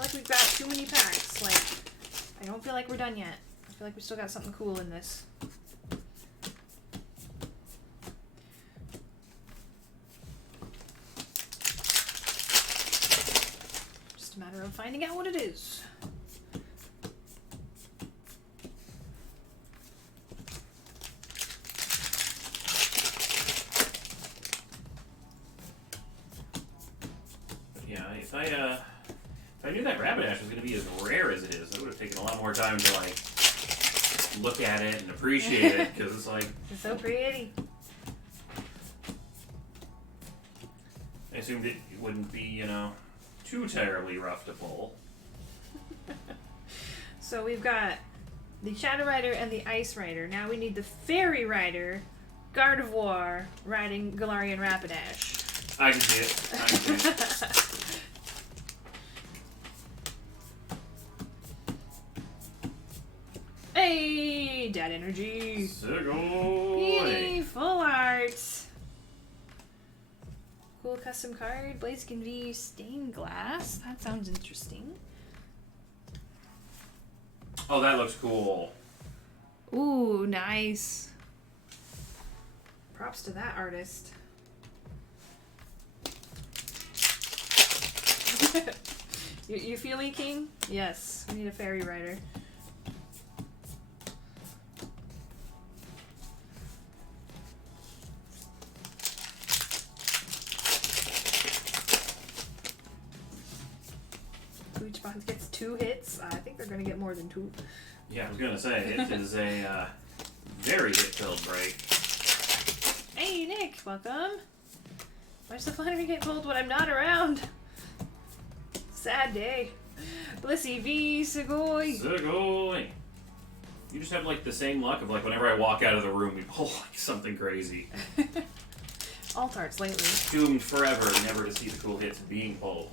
feel like we've got too many packs. Like, I don't feel like we're done yet. I feel like we still got something cool in this. Just a matter of finding out what it is. If I knew that Rapidash was going to be as rare as it is, I would have taken a lot more time to like look at it and appreciate it, because it's like It's so pretty. I assumed it wouldn't be, you know, too terribly rough to pull. So we've got the Shadow Rider and the Ice Rider. Now we need the Fairy Rider, Gardevoir, riding Galarian Rapidash. I can see it. I can see it. Hey, Dad Energy. Sigil. Yay, full art. Cool custom card. Blaziken V stained glass. That sounds interesting. Oh, that looks cool. Ooh, nice. Props to that artist. you feel me, King? Yes, we need a Fairy Rider. Each box gets 2 hits. I think they're going to get more than 2. Yeah, I was gonna say it is a very hit-filled break. Hey, Nick, welcome. Why does the Flannery get pulled when I'm not around? Sad day. Blissey V, Sugoi. Sigil. You just have like the same luck of like whenever I walk out of the room, we pull like something crazy. Alt arts lately. Doomed forever never to see the cool hits being pulled.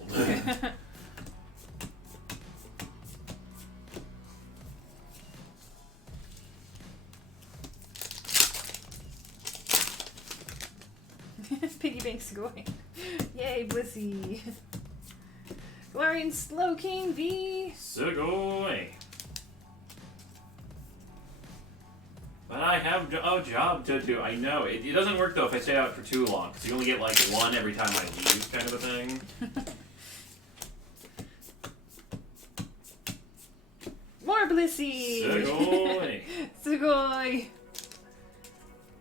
Piggy banks going. Yay, Blissey. Galarian Slowking V. Sigil. But I have a job to do. I know. It doesn't work though if I stay out for too long, because you only get like 1 every time I leave, kind of a thing. More Blissey. Sigil. Sugoi.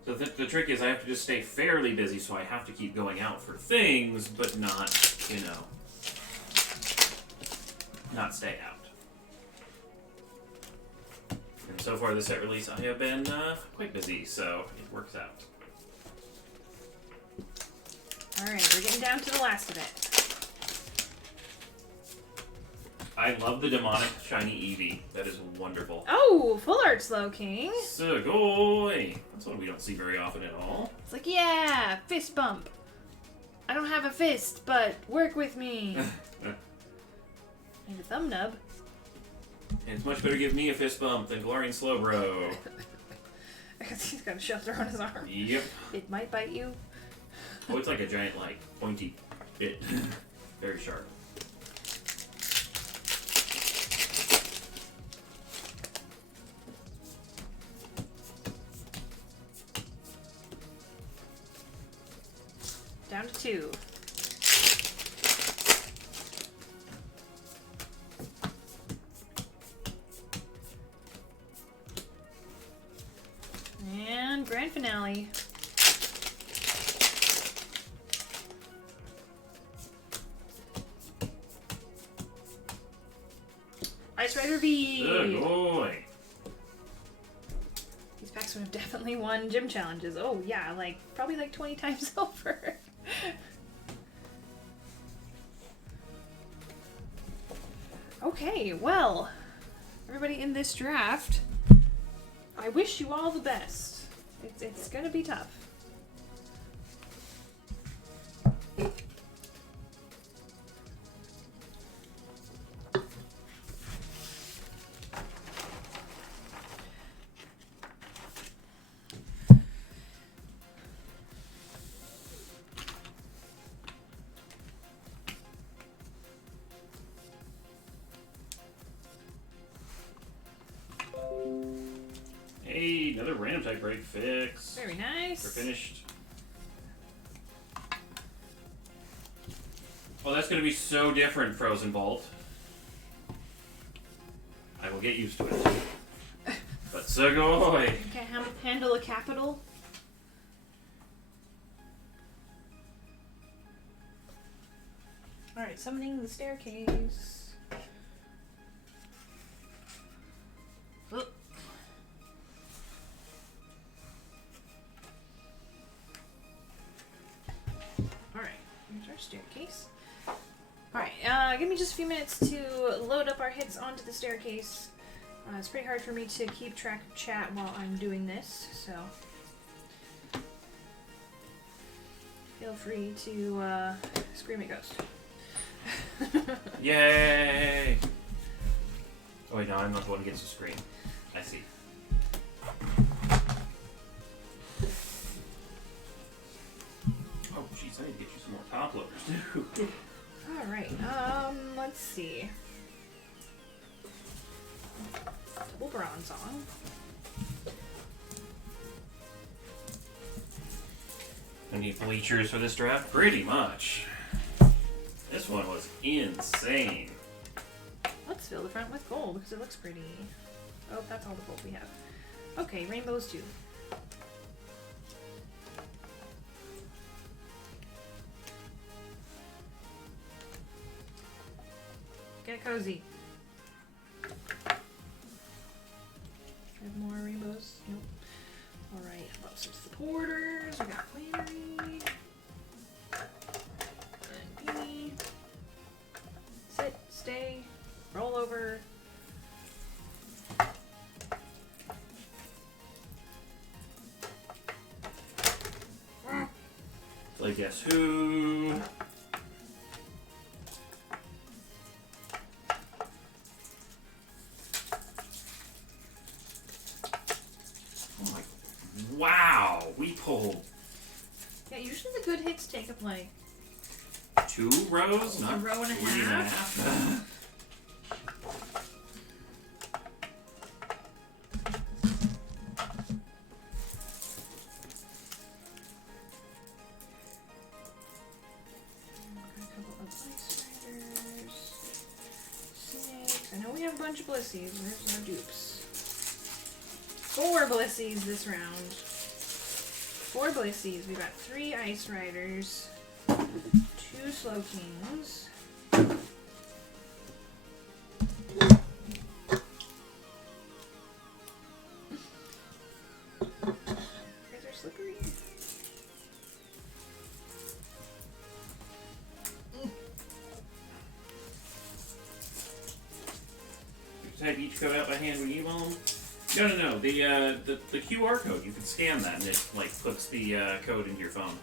So the trick is I have to just stay fairly busy, so I have to keep going out for things, but not, you know, not stay out. And so far this set release, I have been quite busy, so it works out. Alright, we're getting down to the last of it. I love the demonic shiny Eevee. That is wonderful. Oh, full art Slowking. Sigil. That's one we don't see very often at all. It's like, yeah, fist bump. I don't have a fist, but work with me. And a thumb nub. And it's much better give me a fist bump than Galarian Slowbro. Because he's got a shelter on his arm. Yep. It might bite you. Oh, it's like a giant, like, pointy bit. Very sharp. Down to 2. And grand finale. Ice Rider V. Good boy. These packs would have definitely won gym challenges. Oh yeah, like probably like 20 times over. Okay, well, everybody in this draft, I wish you all the best. It's gonna be tough. type break fix. Very nice. We're finished. Well, that's going to be so different, Frozen Bolt. I will get used to it. But Sugoi! You can't handle a capital? Alright, summoning the staircase. Oh. Alright, here's our staircase. Alright, give me just a few minutes to load up our hits onto the staircase. It's pretty hard for me to keep track of chat while I'm doing this, so feel free to scream at Ghost. Yay! Oh wait, no, I'm not the one who gets to scream. I see. Oh jeez, I need to get you some more top loaders too. Alright, let's see. Double bronze on. I need bleachers for this draft? Pretty much. This one was insane. Let's fill the front with gold because it looks pretty. Oh, that's all the gold we have. Okay, rainbows too. Get cozy. Have more rainbows? Nope. Alright, how about some supporters? We got Flannery. And Beanie. Sit, stay, roll over. So I guess who? Oh my! Wow, we pulled Yeah, usually the good hits take up like 2 rows, not a row and a 3 and a half. half. A couple of ice riders. Snakes. I know we have a bunch of blissies. Where's our dupes? 4 blissies this round. 4 blissies. We've got 3 ice riders. 2 slow kings. Guys are slippery. Type each code out by hand when you email them. No. The QR code, you can scan that and it like puts the code into your phone.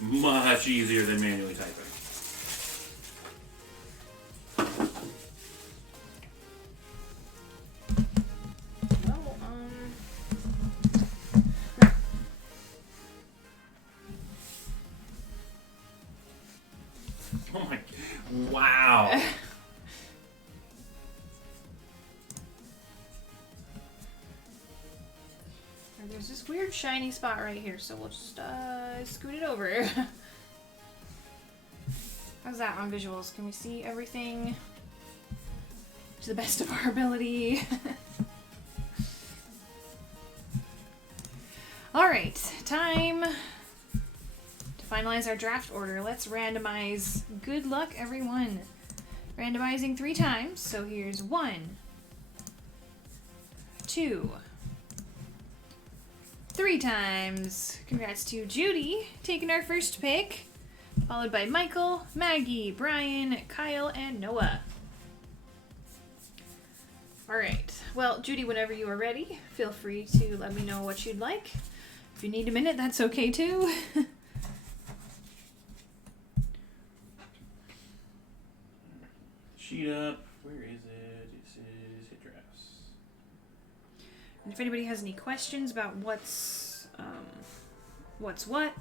Much easier than manually typing. Well, Oh my! Wow. There's this weird shiny spot right here, so we'll just scoot it over. How's that on visuals? Can we see everything to the best of our ability? Alright, time to finalize our draft order. Let's randomize. Good luck, everyone. Randomizing 3 times, so here's 1, 2, 3 times. Congrats to Judy taking our first pick, followed by Michael, Maggie, Brian, Kyle, and Noah. Alright, well, Judy, whenever you are ready, feel free to let me know what you'd like. If you need a minute, that's okay too. Sheet up. Where is it? It says hit drafts. And if anybody has any questions about what's what,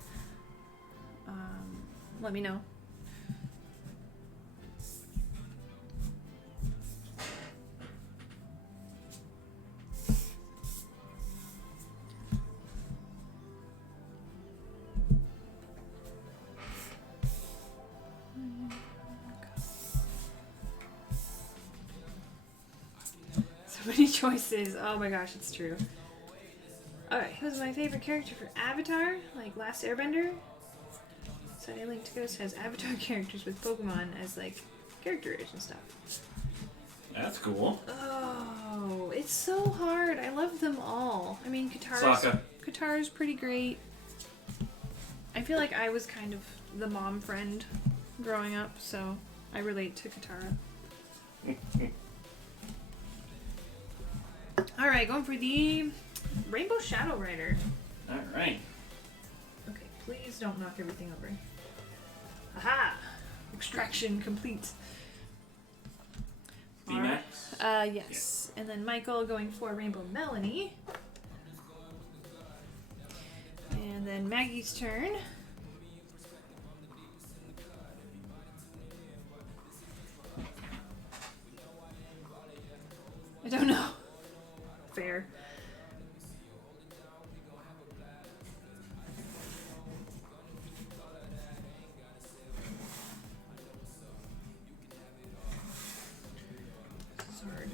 let me know. choices. Oh my gosh, it's true. Alright, who's my favorite character for Avatar? Like Last Airbender? So A Link to Ghost has Avatar characters with Pokemon as like characters and stuff. That's cool. Oh, it's so hard. I love them all. I mean, Sokka. Katara's pretty great. I feel like I was kind of the mom friend growing up, so I relate to Katara. Alright, going for the Rainbow Shadow Rider. Alright. Okay, please don't knock everything over. Aha! Extraction complete. VMAX? Yes. And then Michael going for Rainbow Melanie. And then Maggie's turn. I don't know. Fair. This is hard.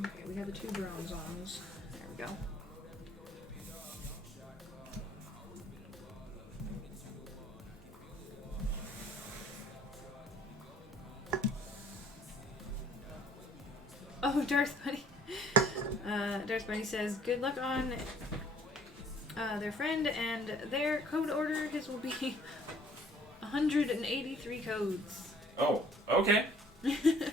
Okay, we have the two Bronzons. There we go. Oh, Darth Bunny. Darth Bunny says, good luck on their friend and their code order. His will be 183 codes. Oh, okay. And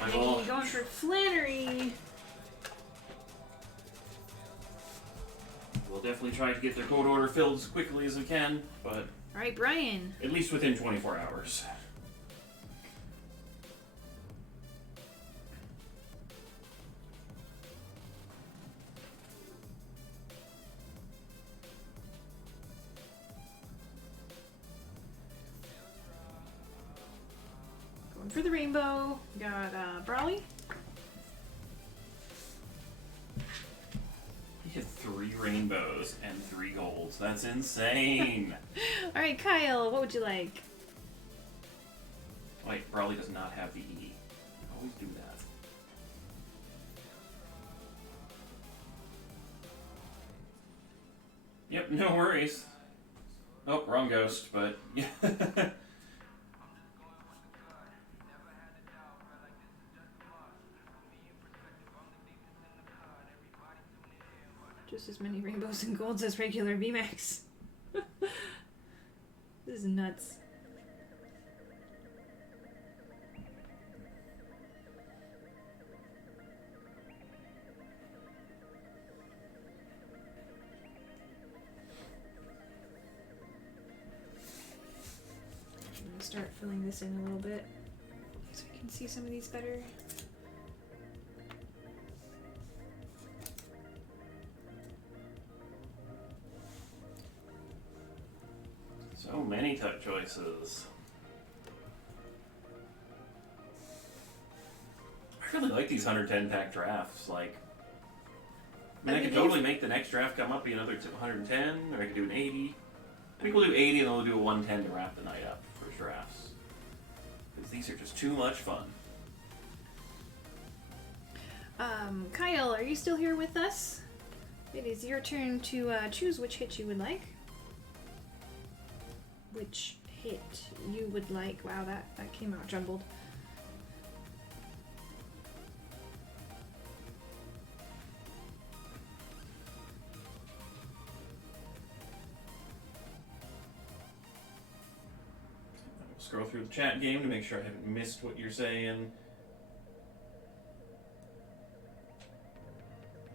Michael. going for Flannery. We'll definitely try to get their code order filled as quickly as we can, but Alright, Brian. at least within 24 hours. Going for the rainbow. Got Brawley. He hit 3 rainbows and 3 golds. That's insane. Alright, Kyle, what would you like? Wait, Brawley does not have the E. Always do that. Yep, no worries. Oh, wrong ghost, but yeah. Just as many rainbows and golds as regular VMAX. This is nuts. I'm gonna start filling this in a little bit so we can see some of these better. So many type choices. I really like these 110 pack drafts. Like, I mean, I could totally make the next draft come up be another 110, or I could do an 80. I think we'll do 80 and then we'll do a 110 to wrap the night up for drafts. Because these are just too much fun. Kyle, are you still here with us? It is your turn to choose which hit you would like. Which hit you would like. Wow, that came out jumbled. I'll scroll through the chat game to make sure I haven't missed what you're saying.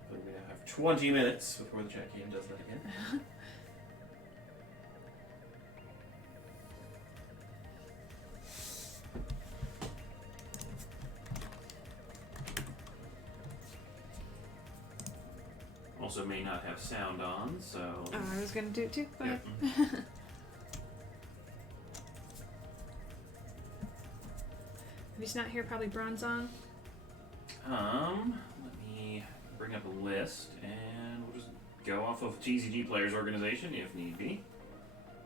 But we now have 20 minutes before the chat game does that again. Also may not have sound on, so... Oh, I was gonna do it too. Go Yep. ahead. If he's not here, probably Bronzong. Let me bring up a list, and we'll just go off of TCG Players Organization if need be.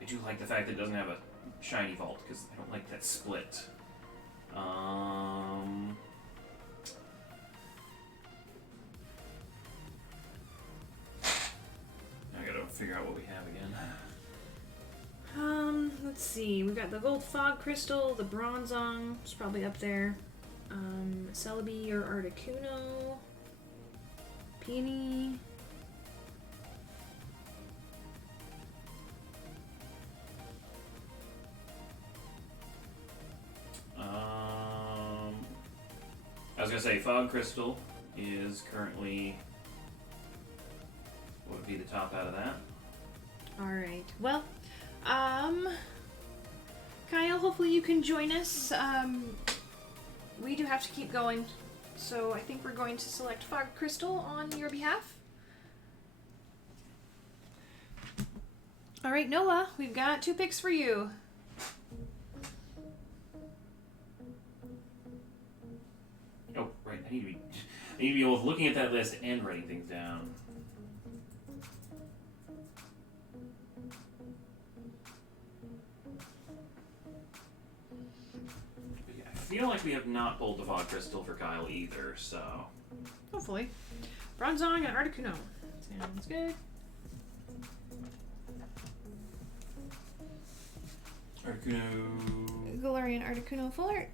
I do like the fact that it doesn't have a shiny vault, because I don't like that split. figure out what we have again. Let's see. We've got the gold fog crystal, the bronzong, it's probably up there. Celebi or Articuno. Peony. I was gonna say fog crystal is currently what would be the top out of that. Alright. Well, Kyle, hopefully you can join us. We do have to keep going, so I think we're going to select Fog Crystal on your behalf. Alright, Noah, we've got 2 picks for you. Oh, right. I need to be both looking at that list and writing things down. I feel like we have not pulled the Fog Crystal for Kyle either, so... Hopefully. Bronzong and Articuno. Sounds good. Articuno... Galarian Articuno full art.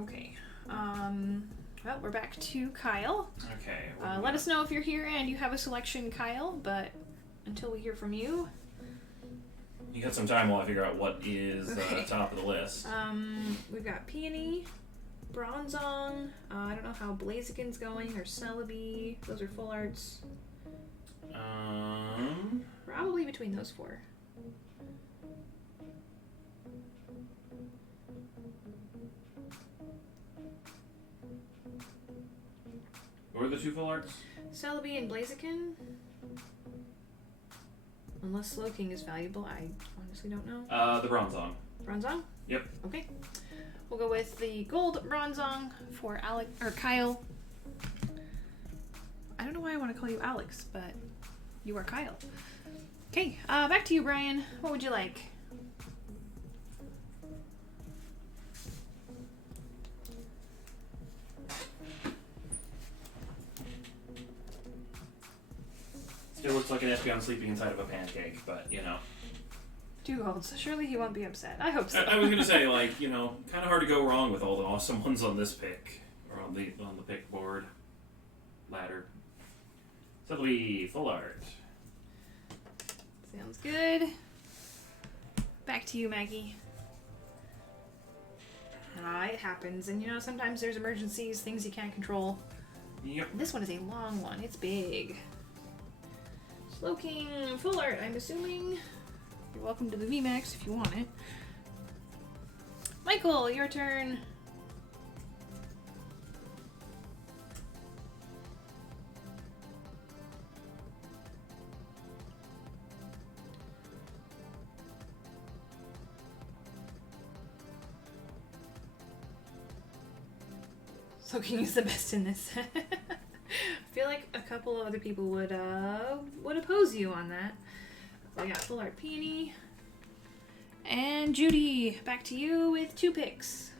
Okay. Well, we're back to Kyle. Okay. Let us know if you're here and you have a selection, Kyle, but until we hear from you... You got some time while I figure out what is top of the list. We've got Peony, Bronzong, I don't know how Blaziken's going, or Celebi. Those are full arts. Probably between those 4. What are the 2 full arts? Celebi and Blaziken. Unless Slowking is valuable, I honestly don't know. The Bronzong. Bronzong? Yep. Okay. We'll go with the gold Bronzong for Kyle. I don't know why I want to call you Alex, but you are Kyle. Okay, back to you, Brian. What would you like? Still looks like an Espeon sleeping inside of a pancake, but, you know. 2 golds. Surely he won't be upset. I hope so. I was gonna say, like, you know, kind of hard to go wrong with all the awesome ones on this pick, or on the pick board ladder. Suddenly, full art. Sounds good. Back to you, Maggie. It happens, and you know, sometimes there's emergencies, things you can't control. Yep. This one is a long one. It's big. Slowking full art, I'm assuming. You're welcome to the VMAX if you want it. Michael, your turn. Slowking is the best in this. I feel like a couple of other people would oppose you on that. So I got full art Peony. And Judy, back to you with 2 picks.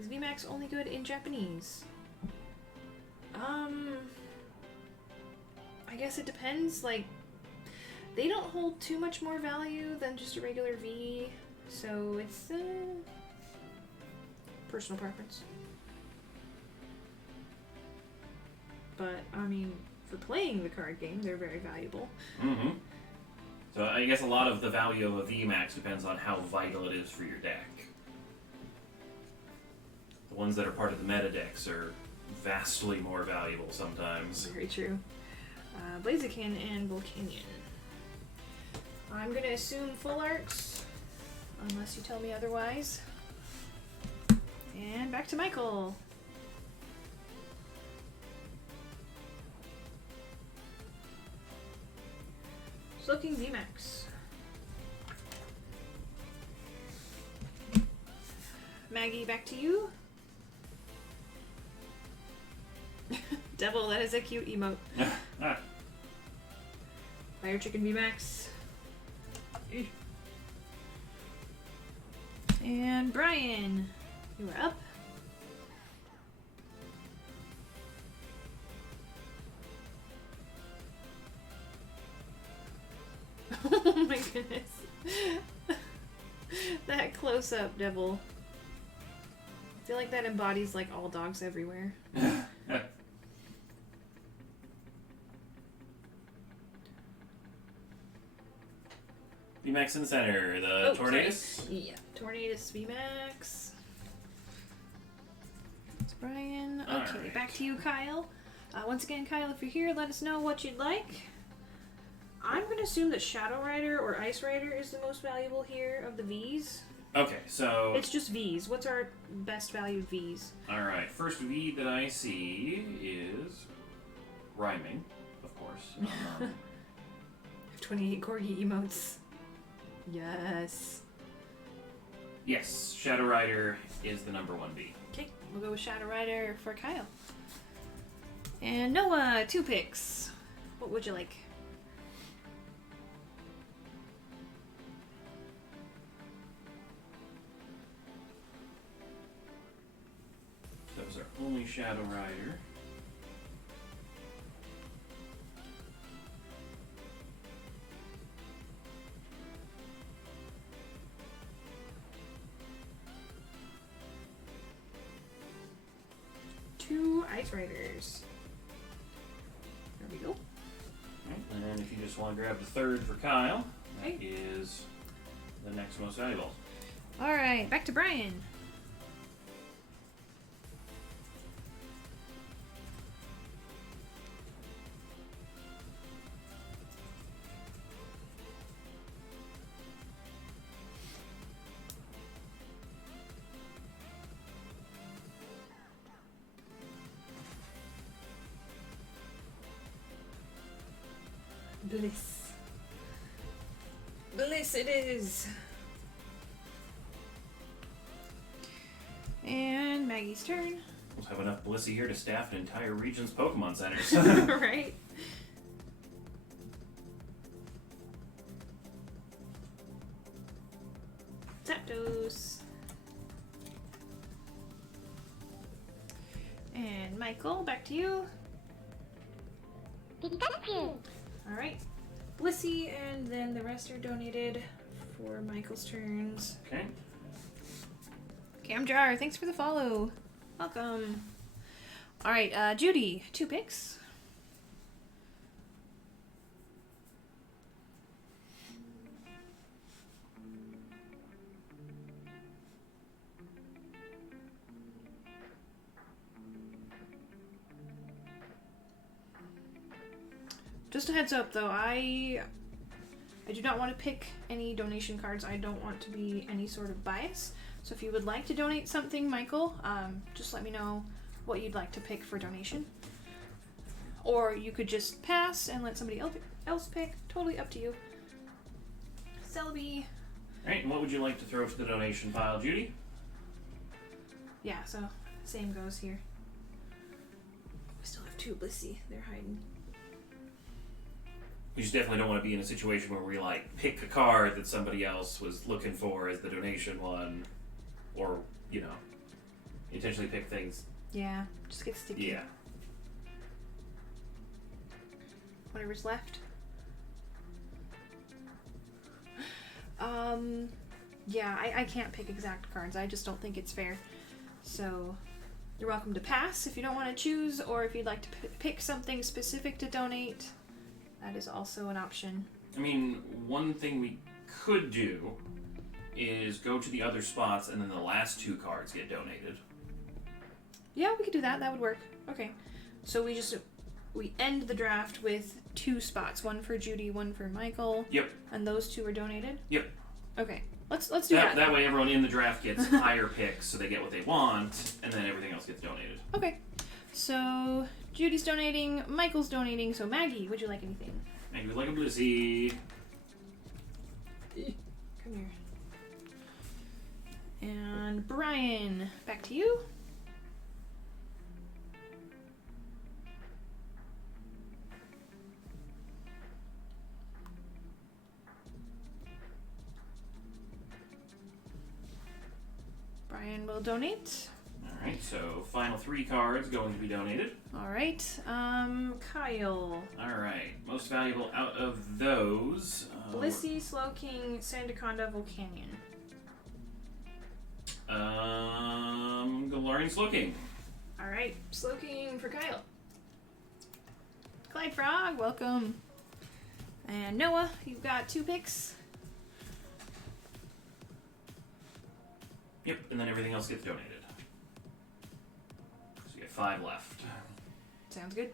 Is VMAX only good in Japanese? I guess it depends. Like, they don't hold too much more value than just a regular V, so it's personal preference. But, I mean, for playing the card game, they're very valuable. Mm-hmm. So I guess a lot of the value of a VMAX depends on how vital it is for your deck. The ones that are part of the meta decks are vastly more valuable sometimes. Very true. Blaziken and Volcanion. I'm going to assume full arts, unless you tell me otherwise. And back to Michael. Slowking VMAX. Maggie, back to you. Devil, that is a cute emote. Fire Chicken VMAX. And Brian, you are up. goodness. That close-up devil. I feel like that embodies like all dogs everywhere. VMAX in the center. The Tornadus. Yeah, Tornadus VMAX. That's Brian. Okay, Alright. back to you, Kyle. Once again, Kyle, if you're here, let us know what you'd like. I'm going to assume that Shadow Rider or Ice Rider is the most valuable here of the Vs. Okay, so It's just Vs. What's our best valued Vs? alright, first V that I see is rhyming, of course. 28 Corgi emotes. Yes. Yes, Shadow Rider is the number 1 V. Okay, we'll go with Shadow Rider for Kyle. And Noah, 2 picks. What would you like? Those are only Shadow Rider. Two Ice Riders. There we go. Right, and then if you just want to grab the third for Kyle, that Okay. is the next most valuable. Alright, back to Brian. Bliss. Bliss it is. And Maggie's turn. We'll have enough Blissey here to staff an entire region's Pokemon centers. Right? Zapdos. And Michael, back to you. Pikachu. Alright. Blissey, and then the rest are donated for Michael's turns. Okay. Camjar, thanks for the follow. Welcome. Alright, Judy, 2 picks. Just a heads up though, I do not want to pick any donation cards. I don't want to be any sort of bias. So if you would like to donate something, Michael, just let me know what you'd like to pick for donation. Or you could just pass and let somebody else pick. Totally up to you. Celebi. Alright, and what would you like to throw to the donation pile, Judy? Yeah, so same goes here. We still have 2 Blissey. They're hiding. We just definitely don't want to be in a situation where we like pick a card that somebody else was looking for as the donation one, or you know, intentionally pick things. Yeah, just get sticky. Yeah. Whatever's left. Yeah, I can't pick exact cards. I just don't think it's fair. So, you're welcome to pass if you don't want to choose, or if you'd like to pick something specific to donate, that is also an option. I mean, one thing we could do is go to the other spots and then the last 2 cards get donated. Yeah, we could do that. That would work. Okay. So we end the draft with 2 spots. One for Judy, one for Michael. Yep. And those 2 are donated? Yep. Okay. Let's do that. That way everyone in the draft gets higher picks so they get what they want, and then everything else gets donated. Okay. So Judy's donating, Michael's donating, so Maggie, would you like anything? Maybe we'd like a Blissey. Come here. And Brian, back to you. Brian will donate. Alright, so final 3 cards going to be donated. Alright, Kyle. Alright, most valuable out of those. Blissey, Slowking, Sandaconda, Volcanion. Galarian Slowking. Alright, Slowking for Kyle. Clyde Frog, welcome. And Noah, you've got 2 picks. Yep, and then everything else gets donated. So you get 5 left. Sounds good.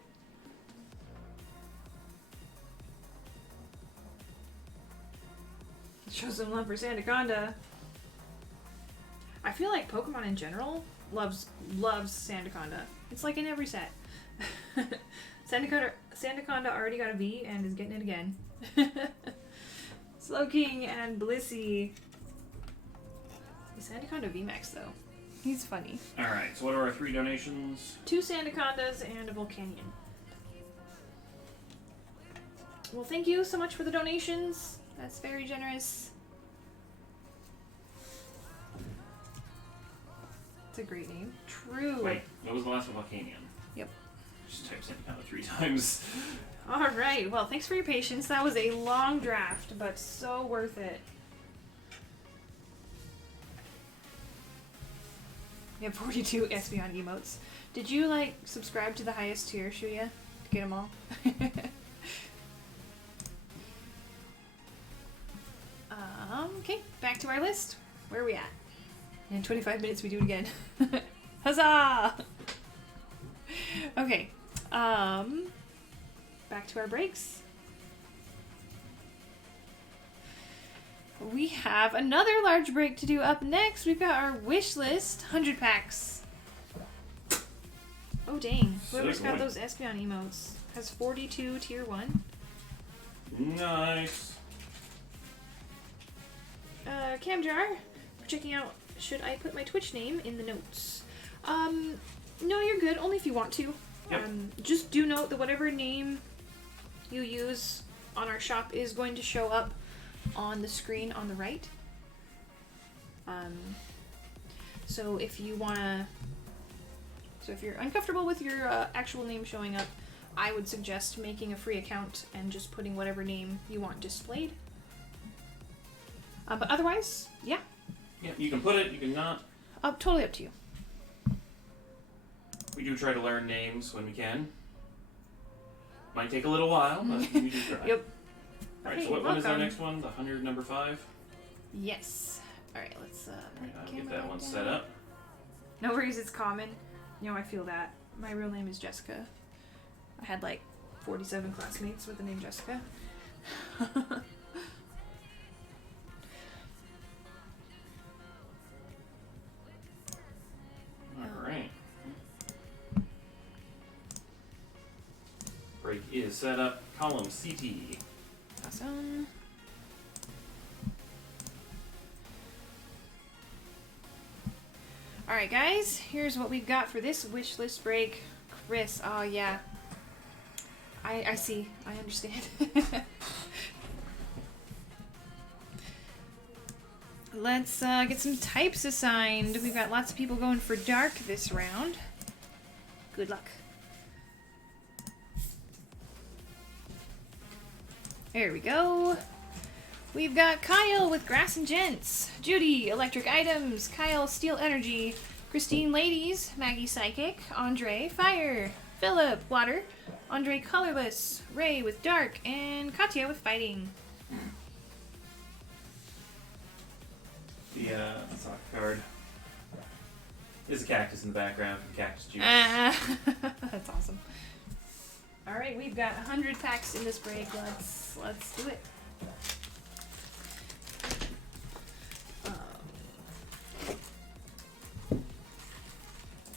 Show some love for Sandaconda. I feel like Pokemon in general loves Sandaconda. It's like in every set. Sandaconda already got a V and is getting it again. Slowking and Blissey. Sandaconda VMAX though. He's funny. Alright, so what are our 3 donations? 2 Sandacondas and a Volcanion. Well, thank you so much for the donations. That's very generous. It's a great name. True. Wait, what was the last one? Volcanion. Yep. Just type Sandaconda 3 times. Alright, well, thanks for your patience. That was a long draft, but so worth it. We have 42 Espeon emotes. Did you, like, subscribe to the highest tier, Shuya? To get them all? Okay, back to our list. Where are we at? In 25 minutes we do it again. Huzzah! Okay, back to our breaks. We have another large break to do up next. We've got our wish list, 100 packs. Oh dang, whoever's got those Espeon emotes has 42 tier 1. Nice. Camjar, for checking out, should I put my Twitch name in the notes? No, you're good, only if you want to. Yep. Just do note that whatever name you use on our shop is going to show up on the screen on the right. So if you wanna, if you're uncomfortable with your actual name showing up, I would suggest making a free account and just putting whatever name you want displayed. But otherwise, yeah. Yeah, you can put it, you can not. Totally up to you. We do try to learn names when we can. Might take a little while, but we do try. Yep. Alright, Okay, so what one is our welcome. next one? The 100 number 5? Yes. Alright, let's Alright, I'll get camera that one down. set up. No worries, it's common. You know, I feel that. My real name is Jessica. I had like 47 classmates with the name Jessica. Alright. Break is set up. Column CT. Awesome. Alright guys, here's what we've got for this wish list break. Chris, oh yeah. I see, I understand. Let's get some types assigned. We've got lots of people going for dark this round. Good luck. There we go. We've got Kyle with Grass and Gents, Judy, Electric Items, Kyle, Steel Energy, Christine, Ladies, Maggie, Psychic, Andre, Fire, Philip, Water, Andre, Colorless, Ray with Dark, and Katya with Fighting. The sock card is a cactus in the background from Cactus Juice. That's awesome. Alright, we've got 100 packs in this break. Let's do it.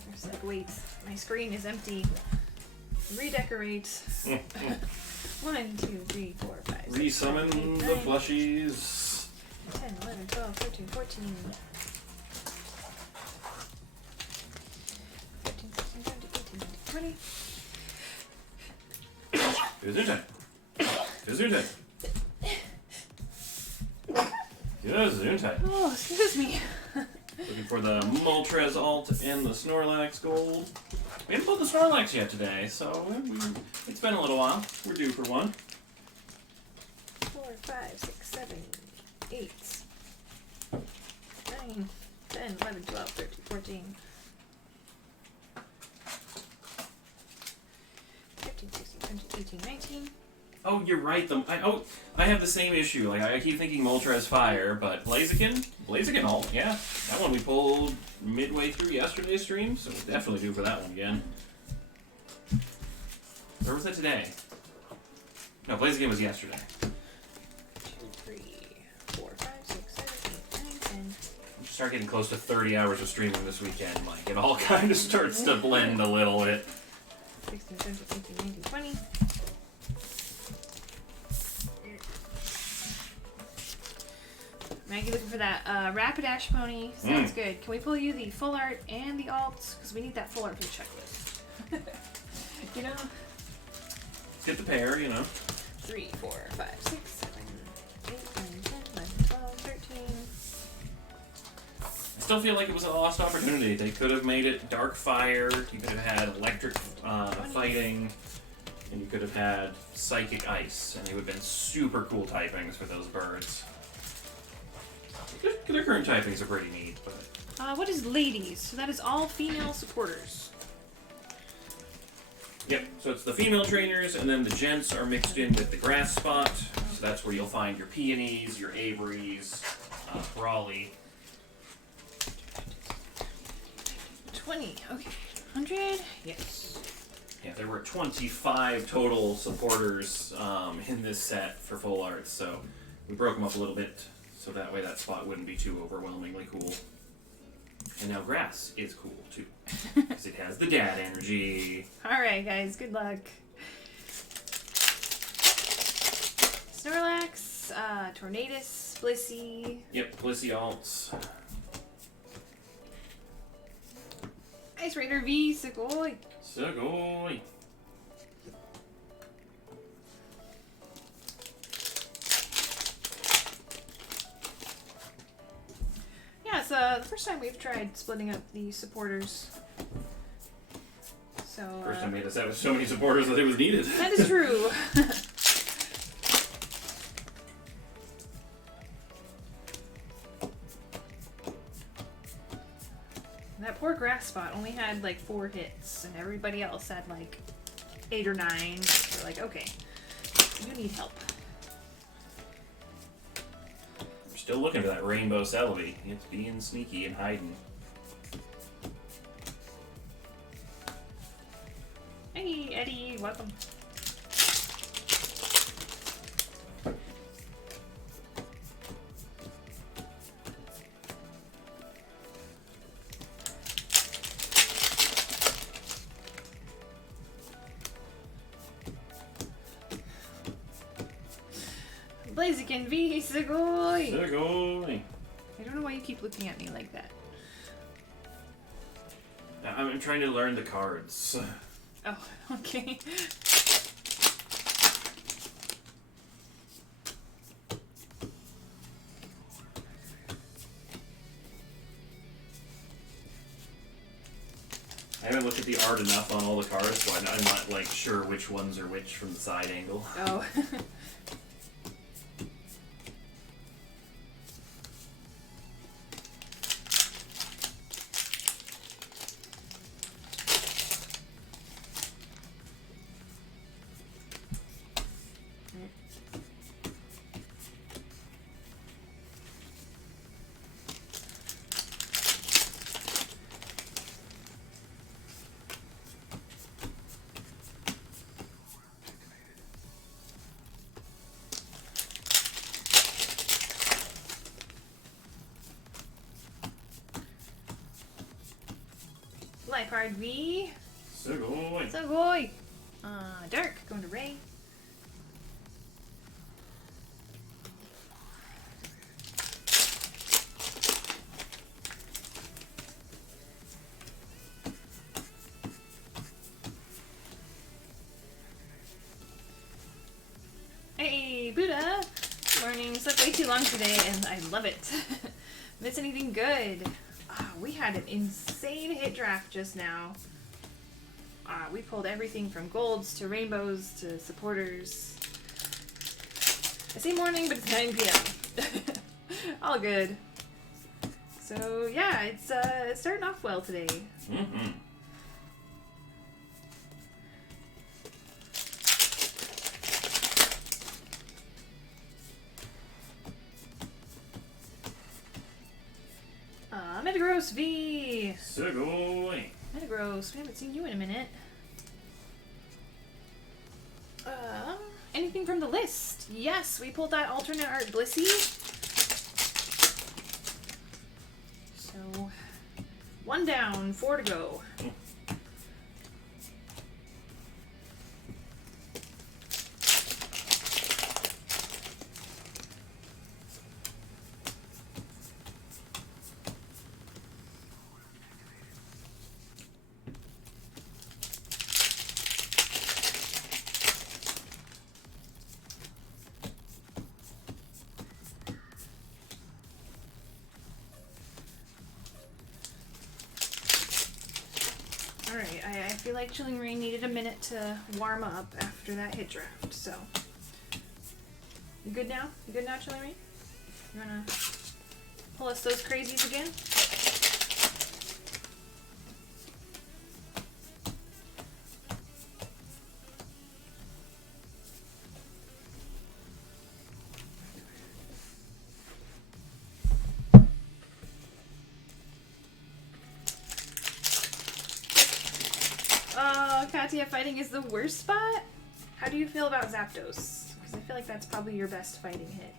There's like, wait, my screen is empty. Redecorate. 1, 2, 3, 4, 5, 6, Resummon 7, 8, the 9, plushies. 10, 11, 12, 13, 14. 15, 16, 17, 18, 19, 20. Gesundheit. Gesundheit. Oh, excuse me. Looking for the Moltres Alt and the Snorlax Gold. We haven't pulled the Snorlax yet today, so it's been a little while. We're due for one. 4, 5, 6, 7, 8, 9, 10, 11, 12, 13, 14, 15, 16, 17, 18, 19. Oh, you're right. I have the same issue. Like I keep thinking Moltres Fire, but Blaziken Alt, yeah, that one we pulled midway through yesterday's stream, so we'll definitely do for that one again. Or was that today? No, Blaziken was yesterday. 2, 3, 4, 5, 6, 7, 8, 9, 10. We start getting close to 30 hours of streaming this weekend, Mike. It all kind of starts to blend a little bit. 16, 17, 18, 19, 20. Maggie looking for that Rapidash pony. Sounds good. Can we pull you the full art and the alt? Because we need that full art for the checklist. You know? Let's get the pair, you know. 3, 4, 5, 6, 7, 8, 9, 10, 11, 12, 13. I still feel like it was a lost opportunity. They could have made it Dark Fire. You could have had Electric Fighting. And you could have had Psychic Ice. And they would have been super cool typings for those birds. Their current typings are pretty neat, but... What is ladies? So that is all female supporters. Yep, so it's the female trainers, and then the gents are mixed in with the grass spot. So that's where you'll find your peonies, your averys, Raleigh. 20. Okay. 100? Yes. Yeah, there were 25 total supporters in this set for full art, so we broke them up a little bit. So that way that spot wouldn't be too overwhelmingly cool. And now grass is cool too. Because it has the dad energy. Alright guys, good luck. Snorlax, Tornadus, Blissey. Yep, Blissey alts. Ice Raider V, Segoy. Segoy. Yeah, it's the first time we've tried splitting up the supporters. So First time we had a set with so many supporters that it was needed. that is true. That poor grass spot only had like 4 hits, and everybody else had like 8 or 9. We're like, okay, you need help. Still looking for that rainbow Celebi. It's being sneaky and hiding. Hey, Eddie, welcome. Blaziken V, Segoy! Segoy! I don't know why you keep looking at me like that. I'm trying to learn the cards. Oh, okay. I haven't looked at the art enough on all the cards, so I'm not like sure which ones are which from the side angle. Oh. Lifeguard V. Segoy! Segoy. Dark, going to Ray. Hey, Buddha! Learning stuff way too long today, and I love it. Miss anything good? We had an insane hit draft just now. We pulled everything from golds to rainbows to supporters. I say morning, but it's 9 p.m. All good. So yeah, it's starting off well today. Mm-hmm. Metagross V! Sugoi! Metagross, we haven't seen you in a minute. Anything from the list? Yes, we pulled that alternate art Blissey. So, 1 down, 4 to go. Alright, I feel like Chilling Reign needed a minute to warm up after that hit draft, so. You good now? You good now, Chilling Reign? You wanna pull us those crazies again? Katia fighting is the worst spot? How do you feel about Zapdos? Because I feel like that's probably your best fighting hit.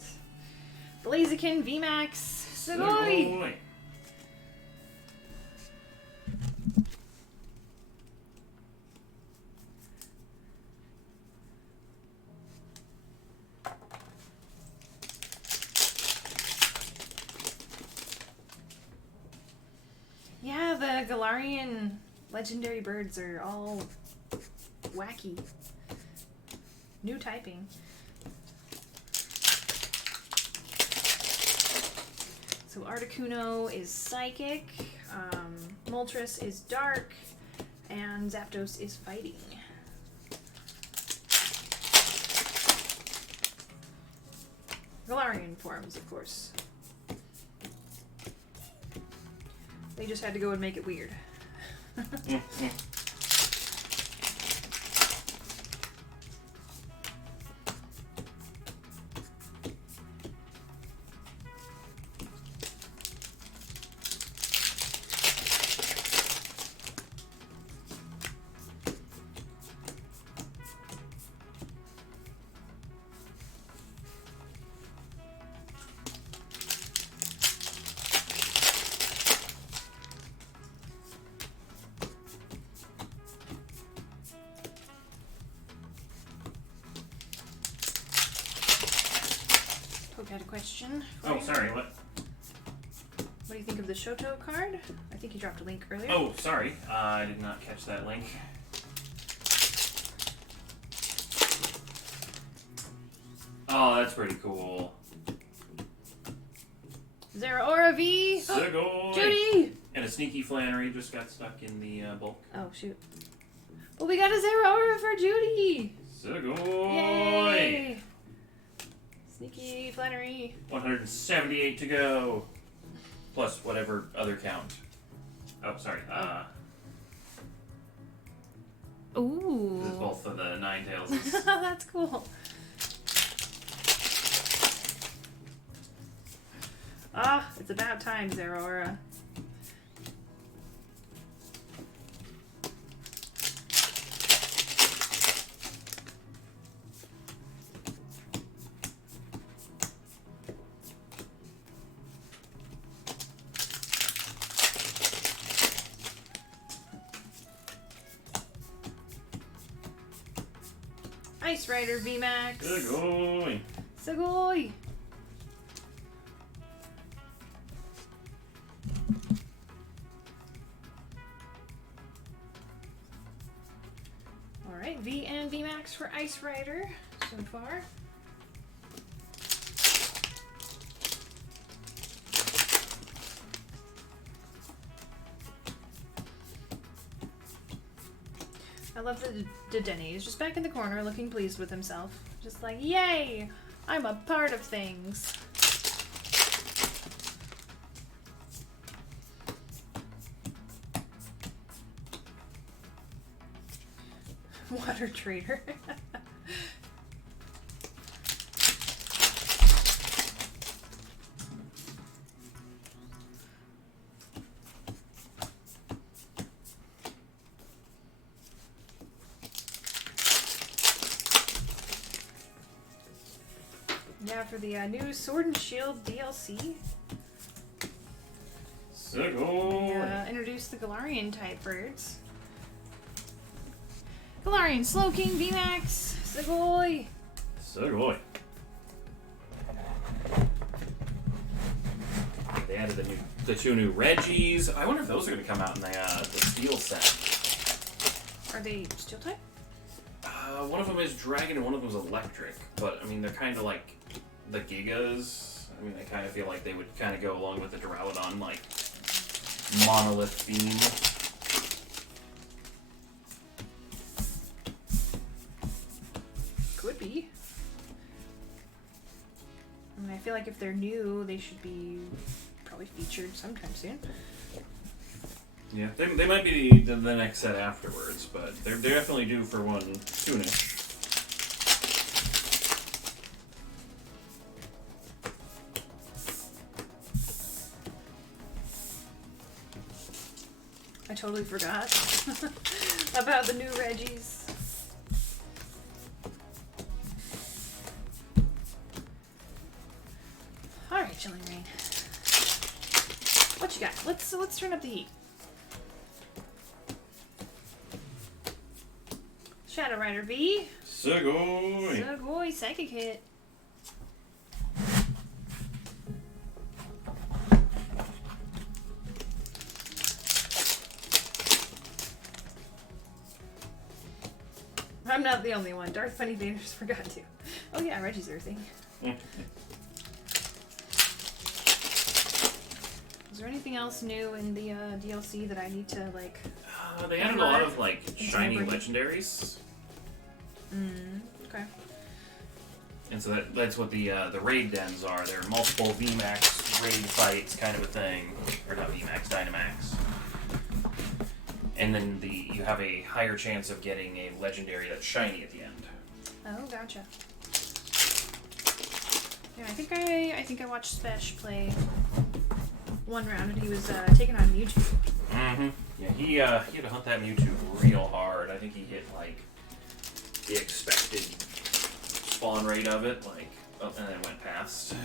Blaziken, VMAX, Sugoi! Yeah, the Galarian legendary birds are all wacky. New typing. So Articuno is psychic, Moltres is dark, and Zapdos is fighting. Galarian forms, of course. They just had to go and make it weird. Had a question. Oh, sorry, what? What do you think of the Shoto card? I think you dropped a link earlier. Oh, sorry. I did not catch that link. Oh, that's pretty cool. Zeraora V! Sugoi! Judy! And a sneaky Flannery just got stuck in the bulk. Oh, shoot. Well, we got a Zeraora for Judy! Sugoi! Yay! Sneaky Flannery. 178 to go. Plus whatever other count. Oh, sorry. Ooh. This is both of the Ninetales. That's cool. Ah, it's about time, Zeraora. Ice Rider VMAX. Sugoi! Sugoi! Alright, V and VMAX for Ice Rider so far. I love that Dedenne is just back in the corner looking pleased with himself. Just like, yay! I'm a part of things. Water trader. Now for the new Sword and Shield DLC. Sugoi! Introduce the Galarian type birds. Galarian Slowking, VMAX, Sugoi! Sugoi. They added the two new Reggies. I wonder if those are going to come out in the steel set. Are they steel type? One of them is Dragon and one of them is Electric. But, I mean, they're kind of like the Gigas. I mean, I kind of feel like they would kind of go along with the Duraludon, like, monolith theme. Could be. I mean, I feel like if they're new, they should be probably featured sometime soon. Yeah, they might be the next set afterwards, but they're definitely due for one soonish. I totally forgot about the new Reggies. Alright, Chilling Rain. What you got? Let's turn up the heat. Shadow Rider V. Sugoi! Sugoi Psychic Hit. I'm not the only one. Darth Funny Dangerous forgot to. Oh yeah, Reggie's earthing. Is there anything else new in the DLC that I need to like? They added a lot of like shiny legendaries. Okay. And so that's what the raid dens are. They're multiple VMAX raid fights kind of a thing. Or not VMAX, Dynamax. And then you have a higher chance of getting a legendary that's shiny at the end. Oh, gotcha. Yeah, I think I watched Spesh play one round and he was taking on Mewtwo. Mm-hmm. Yeah, he had to hunt that Mewtwo real hard. I think he hit like the expected spawn rate of it, like, and then went past.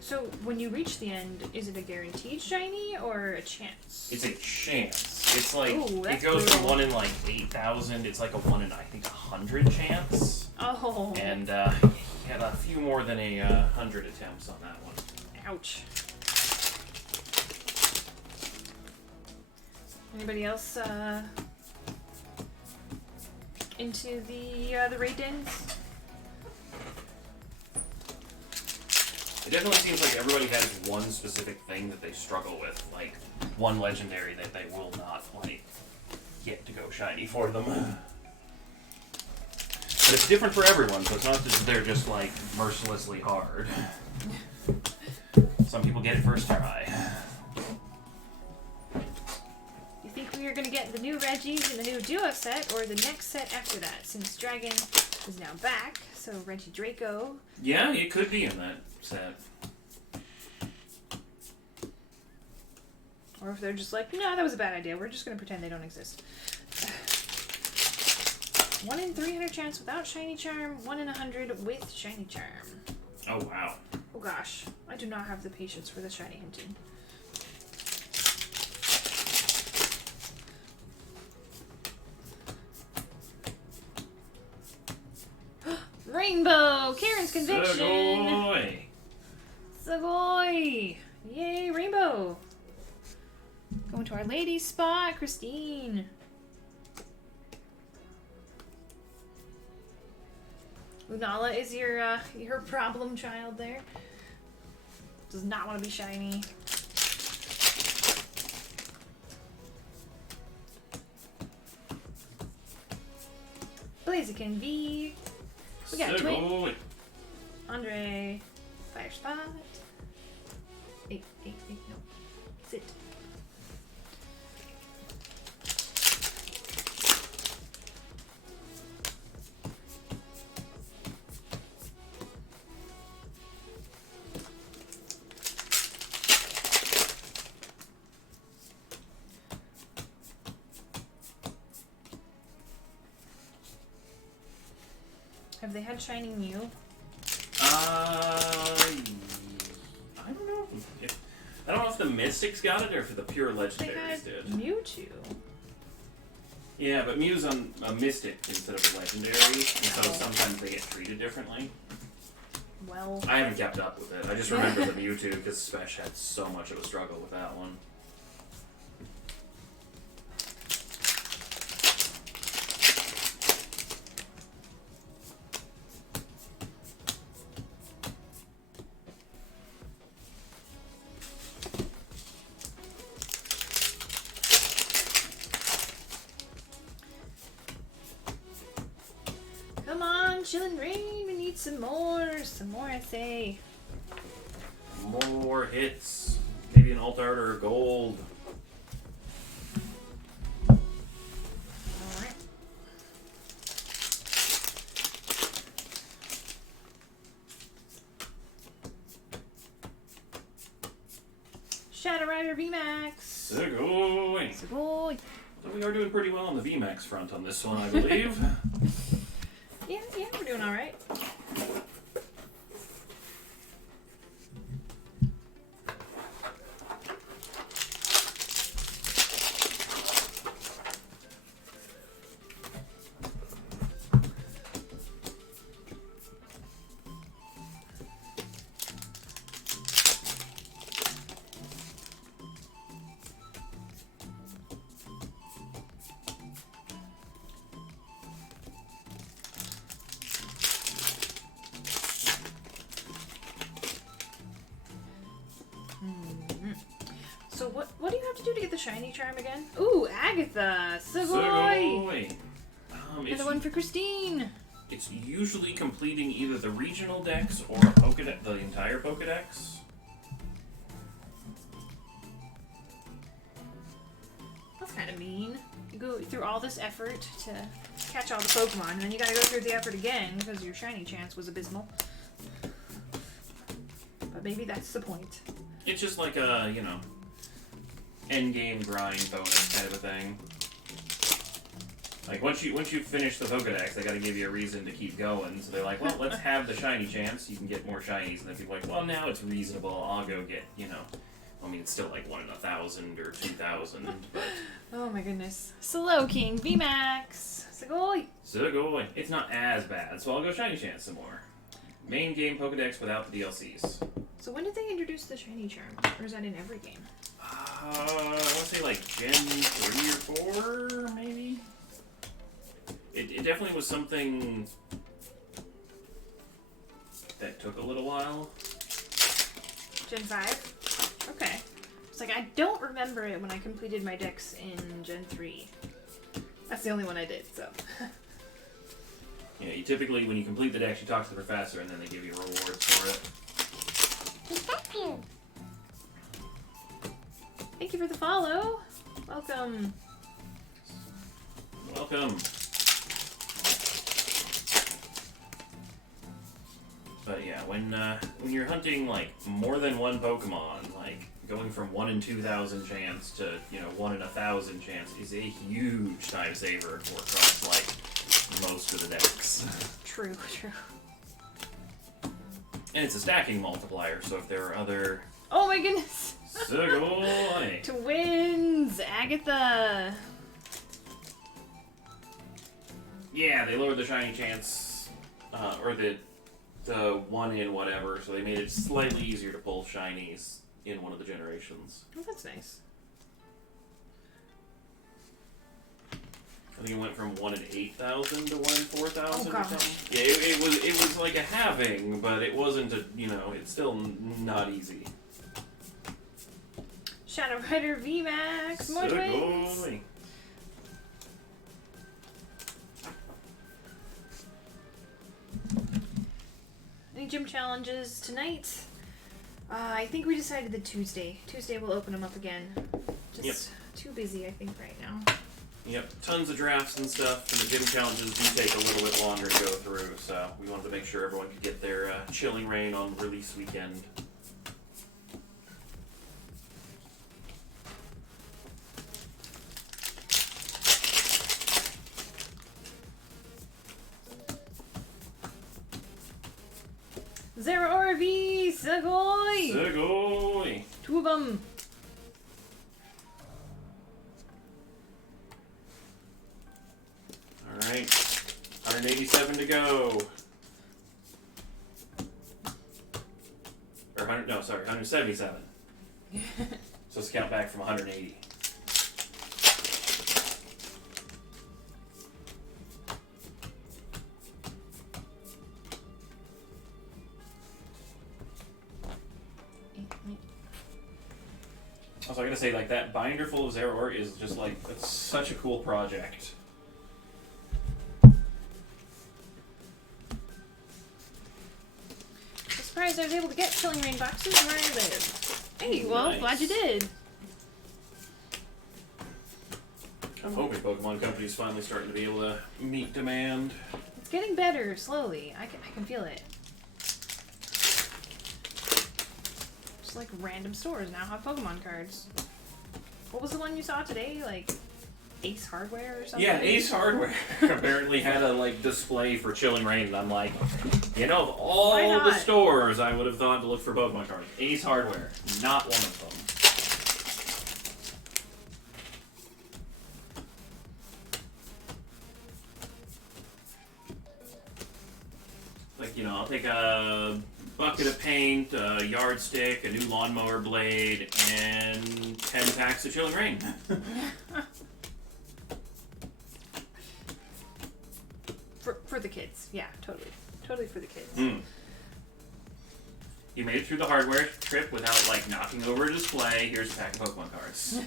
So when you reach the end, is it a guaranteed shiny or a chance? It's a chance. It's like Ooh, it that's goes brutal. from 1 in like 8,000. It's like a 1 in I think 100 chance. Oh. And he had a few more than 100 attempts on that one. Ouch. Anybody else into the raid dens? It definitely seems like everybody has one specific thing that they struggle with, like one legendary that they will not like get to go shiny for them. But it's different for everyone, so it's not that they're just like mercilessly hard. Some people get it first try. You think we are going to get the new Reggies in the new Duo set or the next set after that, since Dragon is now back, so Reggie Draco. Yeah, it could be in that set. Or if they're just like, no, that was a bad idea, we're just going to pretend they don't exist. 1 in 300 chance without Shiny Charm, 1 in 100 with Shiny Charm. Oh wow. Oh gosh, I do not have the patience for the Shiny hinting. Rainbow! Karen's Conviction! Sugoi! Sugoi! Yay, Rainbow! Going to our lady spot, Christine. Lunala is your problem child there. Does not want to be shiny. Blaziken V. We got Twin. Sugoi! Andre. Fire spot. 8, no. Sit. Have they had Shining Mew? I don't know. I don't know if the Mystics got it or if the pure They Legendaries had did. Mewtwo. Yeah, but Mew's on a Mystic instead of a Legendary, and so Oh. sometimes they get treated differently. Well, I haven't kept up with it. I just remember the Mewtwo because Spesh had so much of a struggle with that one. come on, Chillin' Rain. We need some more. Some more, I say. More hits. Maybe an Alt Art or a Gold. Alright. Shadow Rider VMAX. Sugoi. Sugoi. So we are doing pretty well on the VMAX front on this one, I believe. Yeah, we're doing alright. So what do you have to do to get the shiny charm again? Ooh, Agatha! Sugoi! Sugoi. Another one for Christine! It's usually completing either the regional dex or a Pokedex, the entire Pokedex. That's kind of mean. You go through all this effort to catch all the Pokemon, and then you gotta go through the effort again because your shiny chance was abysmal. But maybe that's the point. It's just like a, end game grind bonus kind of a thing. Like once you finish the Pokedex, they got to give you a reason to keep going. So they're like, well, let's have the shiny chance. You can get more shinies, and then people are like, well, now it's reasonable. I'll go get, I mean, it's still like 1 in 1,000 or 2,000, but Oh my goodness. Slowking VMAX! Sugoi! Sugoi. It's not as bad, so I'll go shiny chance some more. Main game Pokedex without the DLCs. So when did they introduce the shiny charm? Or is that in every game? I want to say like Gen 3 or 4, maybe? It definitely was something that took a little while. Gen 5? Okay. It's like, I don't remember it when I completed my decks in Gen 3. That's the only one I did, so. Yeah, you typically, when you complete the dex, you talk to the professor, and then they give you rewards for it. Thank you for the follow. Welcome. Welcome. But yeah, when you're hunting like more than one Pokemon, like going from 1 in 2,000 chance to 1 in 1,000 chance is a huge time saver across like most of the decks. True. And it's a stacking multiplier, so if there are other Oh my goodness! Sugoi. Twins! Agatha! Yeah, they lowered the shiny chance, or the 1 in whatever, so they made it slightly easier to pull shinies in one of the generations. Oh, that's nice. I think it went from 1 in 8,000 to 1 in 4,000 Oh, or God. something. Yeah, it was like a halving, but it wasn't a, it's still not easy. Shadow Rider VMAX! More twins! Sugoi. Any doing gym challenges tonight. I think we decided that Tuesday. Tuesday we'll open them up again. Just too busy, I think, right now. Yep, tons of drafts and stuff, and the gym challenges do take a little bit longer to go through, so we wanted to make sure everyone could get their Chilling Reign on release weekend. Zeraora V! Segoy! Segoy! Two of them. Alright, 187 to go. Or 177. So let's count back from 180. Also, I gotta say, like, that binder full of Zeraora is just like, it's such a cool project. Surprised I was able to get Chilling Reign boxes where I live. Hey, well, Nice. glad you did. I'm hoping Pokemon Company's finally starting to be able to meet demand. It's getting better, slowly. I can feel it. Just like random stores now have Pokemon cards. What was the one you saw today? Like Ace Hardware or something? Yeah, Ace Hardware apparently had a like display for Chilling Reign, and I'm like, you know, of all Why the not? stores I would have thought to look for Pokemon cards, Ace Hardware, not one of them. Like, you know, I'll take a bucket of paint, a yardstick, a new lawnmower blade, and 10 packs of Chilling Reign. For the kids. Yeah, totally. Totally for the kids. Mm. You made it through the hardware trip without, like, knocking over a display. Here's a pack of Pokemon cards.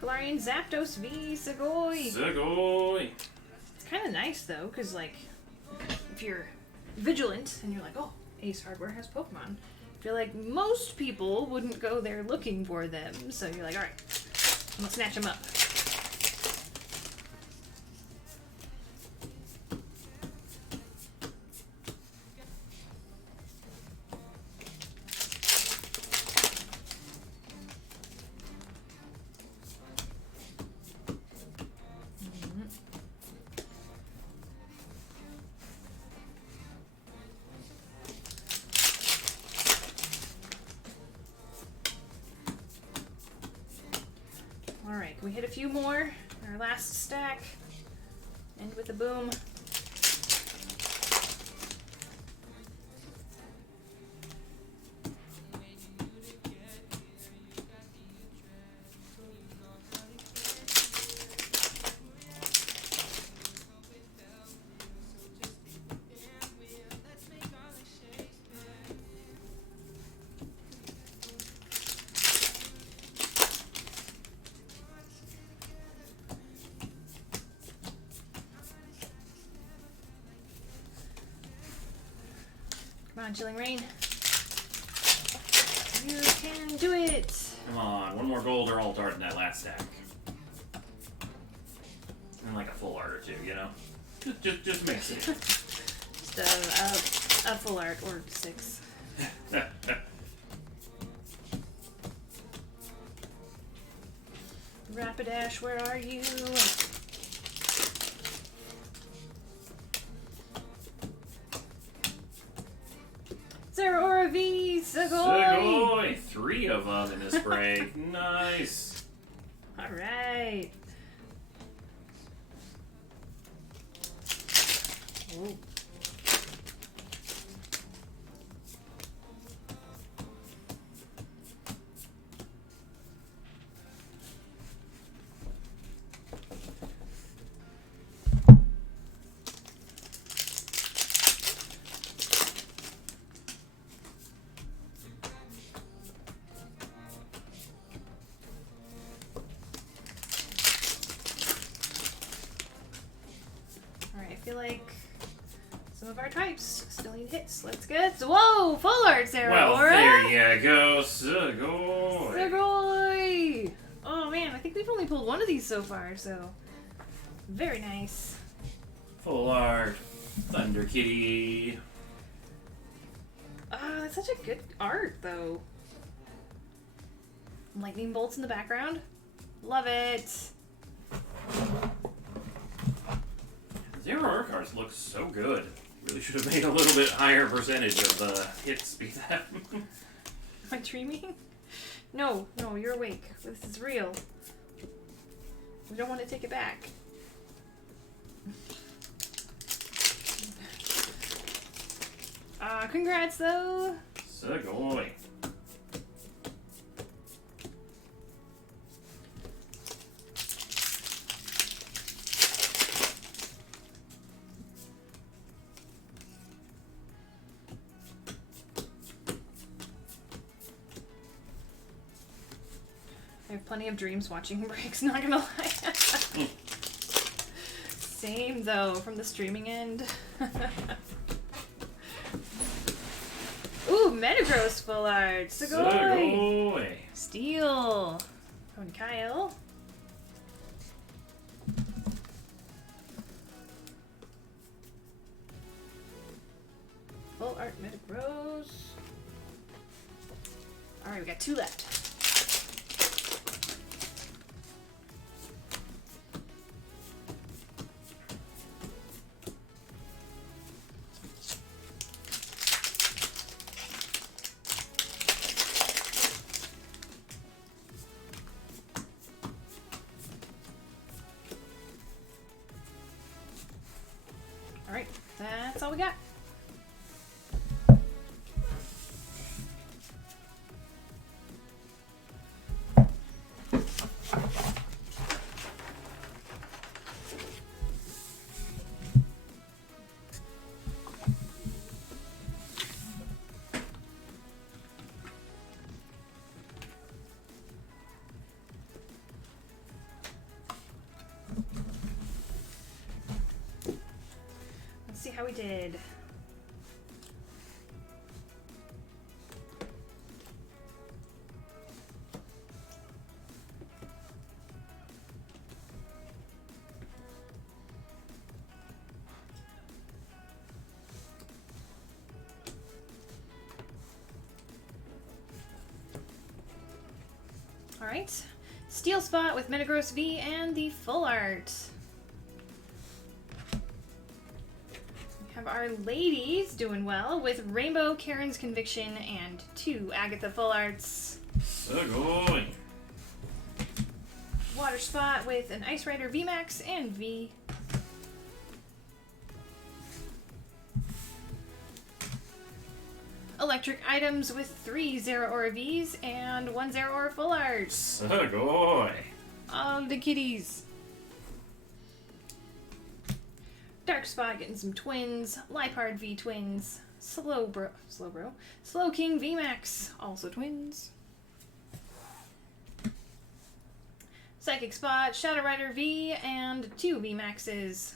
Galarian Zapdos V Segoy. Segoy! It's kind of nice though, because like, if you're vigilant and you're like, oh, Ace Hardware has Pokemon, I feel like most people wouldn't go there looking for them. So you're like, all right, I'm gonna snatch them up. Alright, can we hit a few more? Our last stack. End with a boom. Come on, Chilling Reign. You can do it! Come on, one more gold or alt art in that last stack. And like a full art or two, you know? Just mix it. Just a full art or 6. Rapidash, where are you? Zeraora V Segoy! Segoy! 3 of them in this break. Nice. Alright. Ooh. of our types. Still need hits. Let's get... Whoa! Full arts there, Well, Aurora! there you go, Sugoi. Sugoi! Oh man, I think we've only pulled one of these so far, so... Very nice. Full art. Thunder Kitty. That's such a good art, though. Lightning bolts in the background. Love it. Zero Aura cards look so good. Really should have made a little bit higher percentage of the hits be that. Am I dreaming? No, you're awake. This is real. We don't want to take it back. Congrats though! Sugoi. I have plenty of dreams watching breaks, not gonna lie. Same though, from the streaming end. Ooh, Metagross full art! Sugoi! Sugoi. Steel! From Kyle. Full art Metagross. Alright, we got 2 left. Alright, that's all we got. See how we did. All right, Steel Spot with Metagross V and the full art. Have our ladies doing well with Rainbow, Karen's Conviction, and 2 Agatha full arts. Sugoi. Water Spot with an Ice Rider VMAX and V. Electric Items with 3 Zero Aura Vs and 1 Zero Aura full art. Sugoi. All the kitties. Dark Spot getting some twins. Lipard V twins. Slow King VMAX, also twins. Psychic Spot, Shadow Rider V, and 2 VMAXs.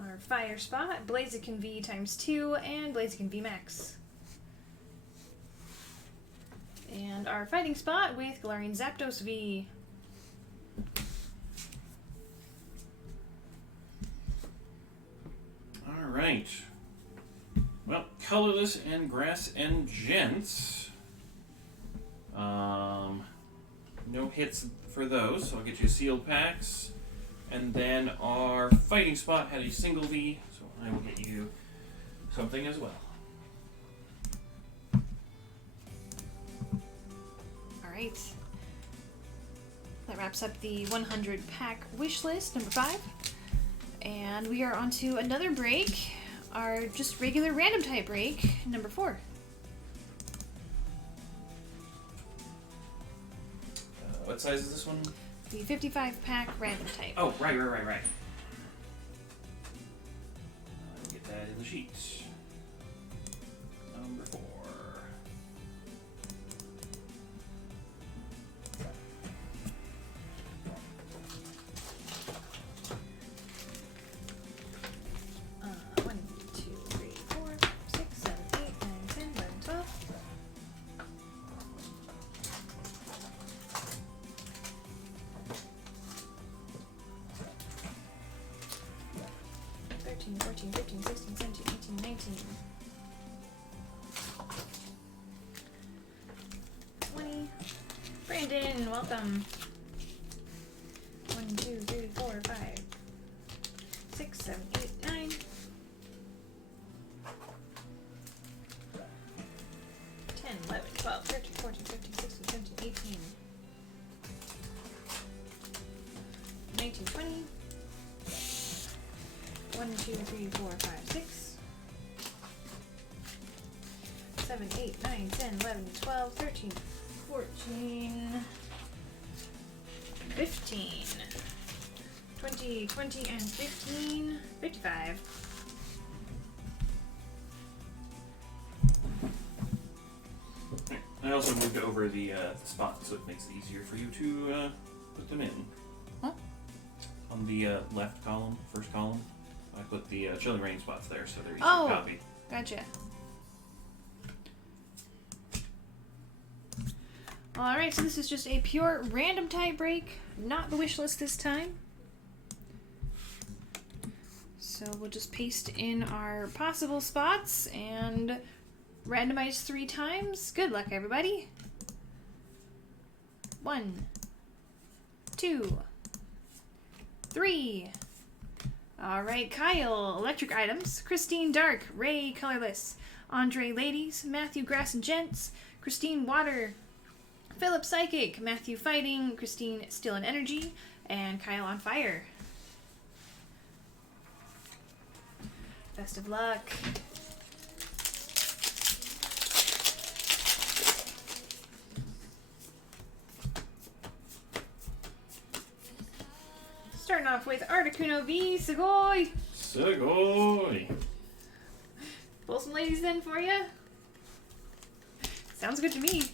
Our Fire Spot, Blaziken V times 2, and Blaziken VMAX. And our Fighting Spot with Galarian Zapdos V. Alright. Well, Colorless and Grass and Gents. No hits for those, so I'll get you sealed packs. And then our Fighting Spot had a single V, so I will get you something as well. Alright. That wraps up the 100 pack wish list, number 5. And we are on to another break, our just regular random type break, number 4. What size is this one? The 55 pack random type. Oh, right. Get that in the sheet. Number 4. 14, 15, 16, 17, 18, 19. 20. Brandon, welcome. 1, 2, 3, 4, 5, 6, 7, 8, 9. 10, 11, 12, 13, 14, 15, 16, 17, 18. 19, 20. 1, 2, 3, 4, 5, 6. 7, 8, 9, 10, 11, 12, 13, 14. 15. 20, 20, and 15. 55. I also moved over the spot so it makes it easier for you to put them in. Huh? On the left column, first column, I put the chilling rain spots there so they're easy Oh. to copy. Gotcha. Alright, so this is just a pure random tie break, not the wish list this time. So we'll just paste in our possible spots and randomize 3 times. Good luck, everybody. 1, 2, 3. Alright, Kyle, electric items. Christine, dark. Ray, colorless. Andre, ladies. Matthew, grass and gents. Christine, water. Philip, psychic. Matthew, fighting. Christine, steel and energy. And Kyle, on fire. Best of luck. Starting off with Articuno V, Segoy. Segoy! Pull some ladies in for you. Sounds good to me.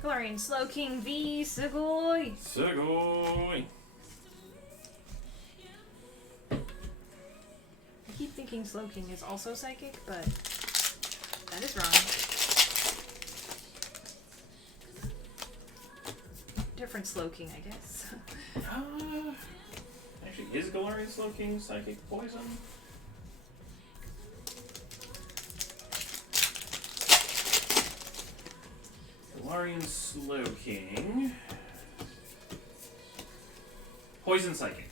Galarian Slowking V, Segoy. Segoy! I keep thinking Slowking is also psychic, but that is wrong. Different Slowking, I guess. Actually, is Galarian Slowking psychic poison? Galarian Slowking. Poison psychic.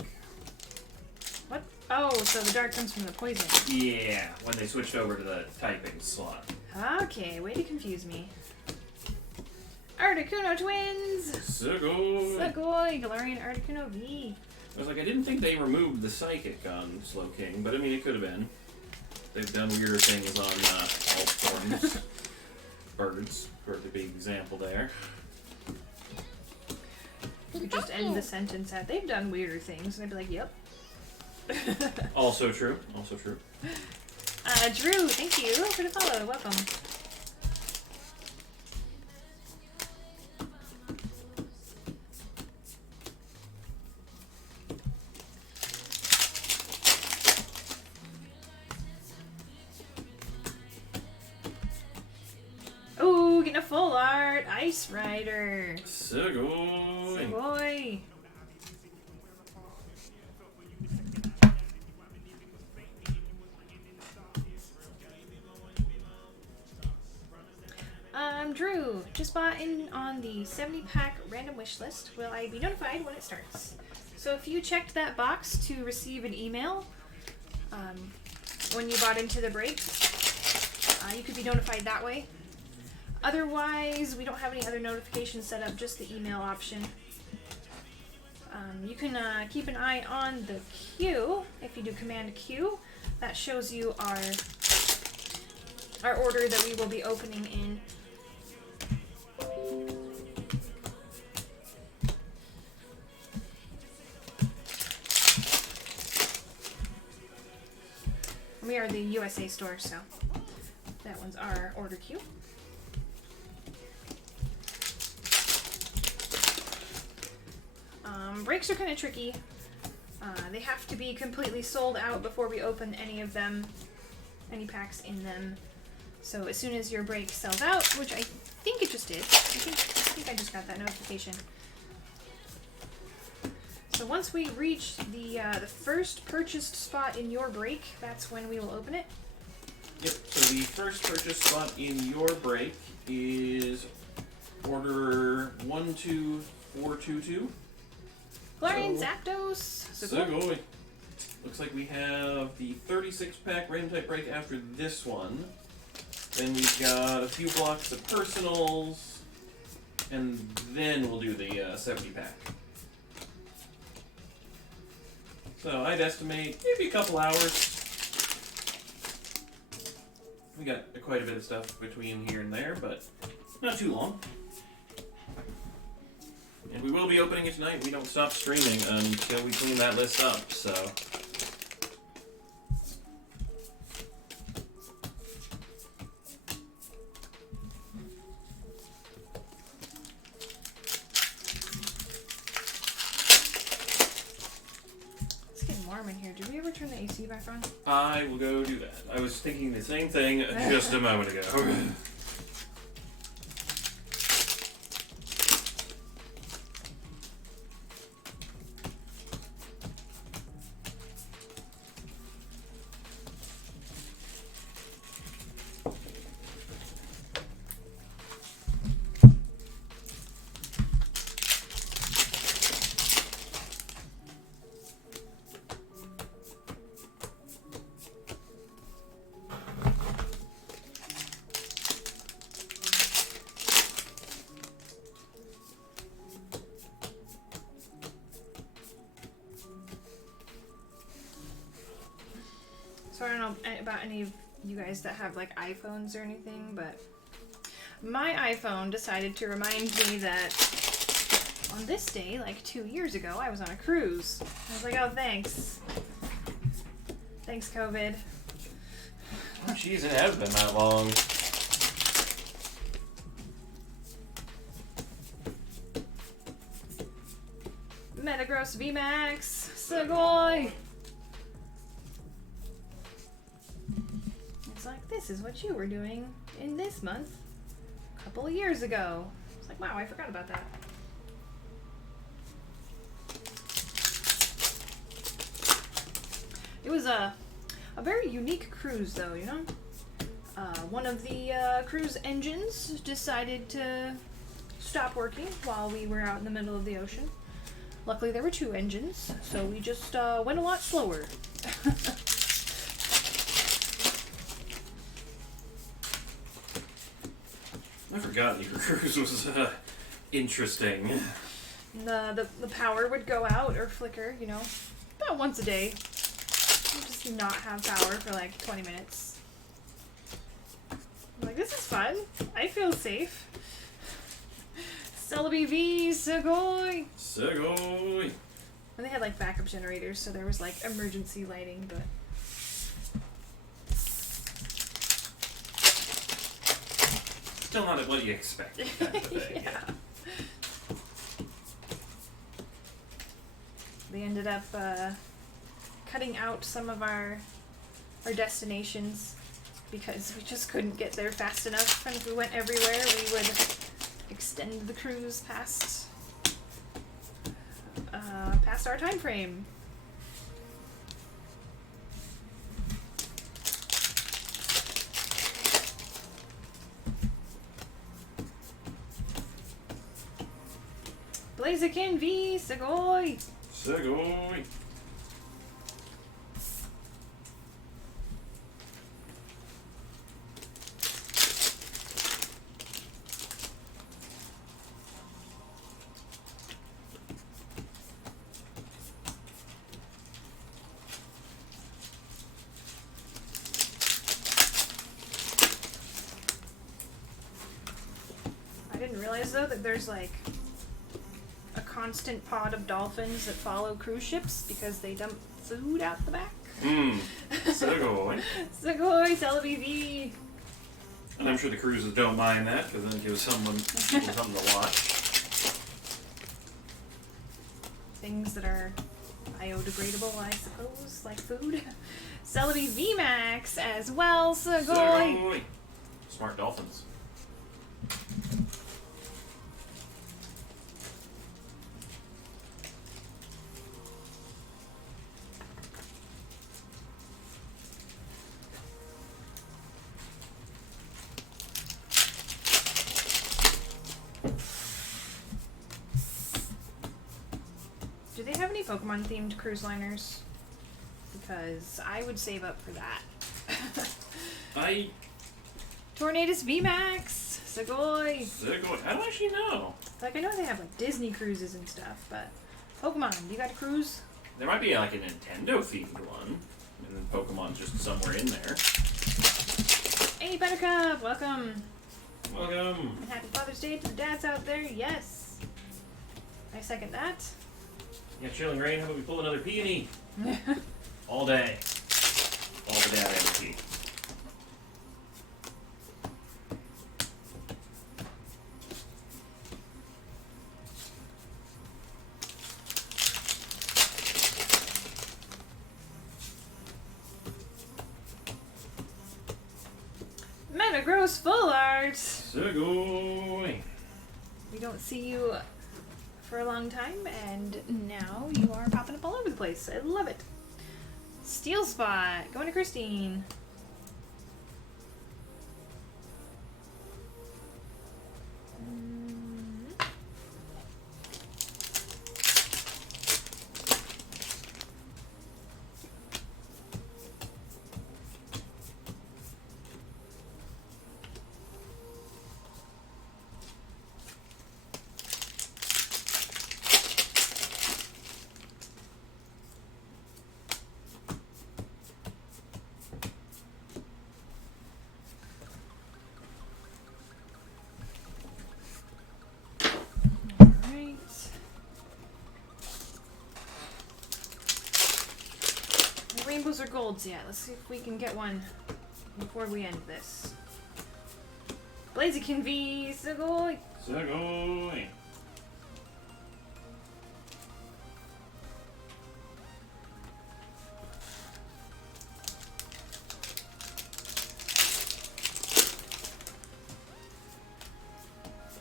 What? Oh, so the dark comes from the poison. Yeah, when they switched over to the typing slot. Okay, way to confuse me. Articuno twins! Segoy! Segoy, Galarian Articuno V. I was like, I didn't think they removed the psychic on Slowking, but I mean, it could have been. They've done weirder things on all forms. Birds, for the big example there. You could just end the sentence at, they've done weirder things, and I'd be like, yep. Also true, also true. Drew, thank you for the follow. Welcome. Ooh, getting a full art. Ice Rider. Segoy! Boy. Drew, just bought in on the 70-pack random wish list. Will I be notified when it starts? So if you checked that box to receive an email when you bought into the break, you could be notified that way. Otherwise, we don't have any other notifications set up, just the email option. You can keep an eye on the queue. If you do Command Q, that shows you our order that we will be opening in. We are the USA store, so that one's our order queue. Breaks are kind of tricky. They have to be completely sold out before we open any of them, any packs in them. So as soon as your break sells out, which I think it just did. I think I just got that notification. So once we reach the first purchased spot in your break, that's when we will open it. Yep, so the first purchase spot in your break is order 12422. Glorian Zapdos. Sugoi. Looks like we have the 36-pack random type break after this one. Then we've got a few blocks of personals, and then we'll do the 70-pack. So I'd estimate maybe a couple hours. We got quite a bit of stuff between here and there, but not too long. And we will be opening it tonight. We don't stop streaming until we clean that list up, so. It's getting warm in here. Did we ever turn the AC back on? I will go do that. I was thinking the same thing just a moment ago. So I don't know about any of you guys that have like iPhones or anything, but my iPhone decided to remind me that on this day, like 2 years ago, I was on a cruise. I was like, oh, thanks. Thanks, COVID. Oh, jeez, it has been that long. Metagross VMAX, Sugoi! It's like, this is what you were doing in this month a couple of years ago. It's like, wow, I forgot about that. It was a very unique cruise, though, you know? One of the cruise engines decided to stop working while we were out in the middle of the ocean. Luckily, there were 2 engines, so we just went a lot slower. I forgot your cruise was interesting. The power would go out or flicker, you know, about once a day. You just not have power for like 20 minutes. I'm like, this is fun. I feel safe. Celebi V, Sugoi! Sugoi! And they had like backup generators, so there was like emergency lighting, but. Still not what you expected. Yeah. They ended up cutting out some of our destinations because we just couldn't get there fast enough, and if we went everywhere, we would extend the cruise past our time frame. Blaziken V, Sugoi! Sugoi! I didn't realize though that there's like a constant pod of dolphins that follow cruise ships because they dump food out the back. Sugoi. Sugoi, Celebi V. And I'm sure the cruises don't mind that because then it gives people something to watch. Things that are Biodegradable, I suppose, like food. Celebi VMAX as well, Sugoi! Sugoi! Smart dolphins. Do they have any Pokemon-themed cruise liners? Because I would save up for that. Tornadus VMAX! Sugoi! Sugoi. I don't actually know. Like, I know they have, like, Disney cruises and stuff, but... Pokemon, you got a cruise? There might be like a Nintendo themed one, and then Pokemon's just somewhere in there. Hey, Buttercup! Welcome! Welcome. And happy Father's Day to the dads out there, yes! I second that. Yeah, Chilling Rain, how about we pull another peony? All day. All the dad and the pea. Metagross Full Art! Sugoi. We don't see you for a long time, and now you are popping up all over the place. I love it. Steel Spot, going to Christine. Rainbows or golds yet? Let's see if we can get one before we end this. Blaziken V! Sugoi! Sugoi.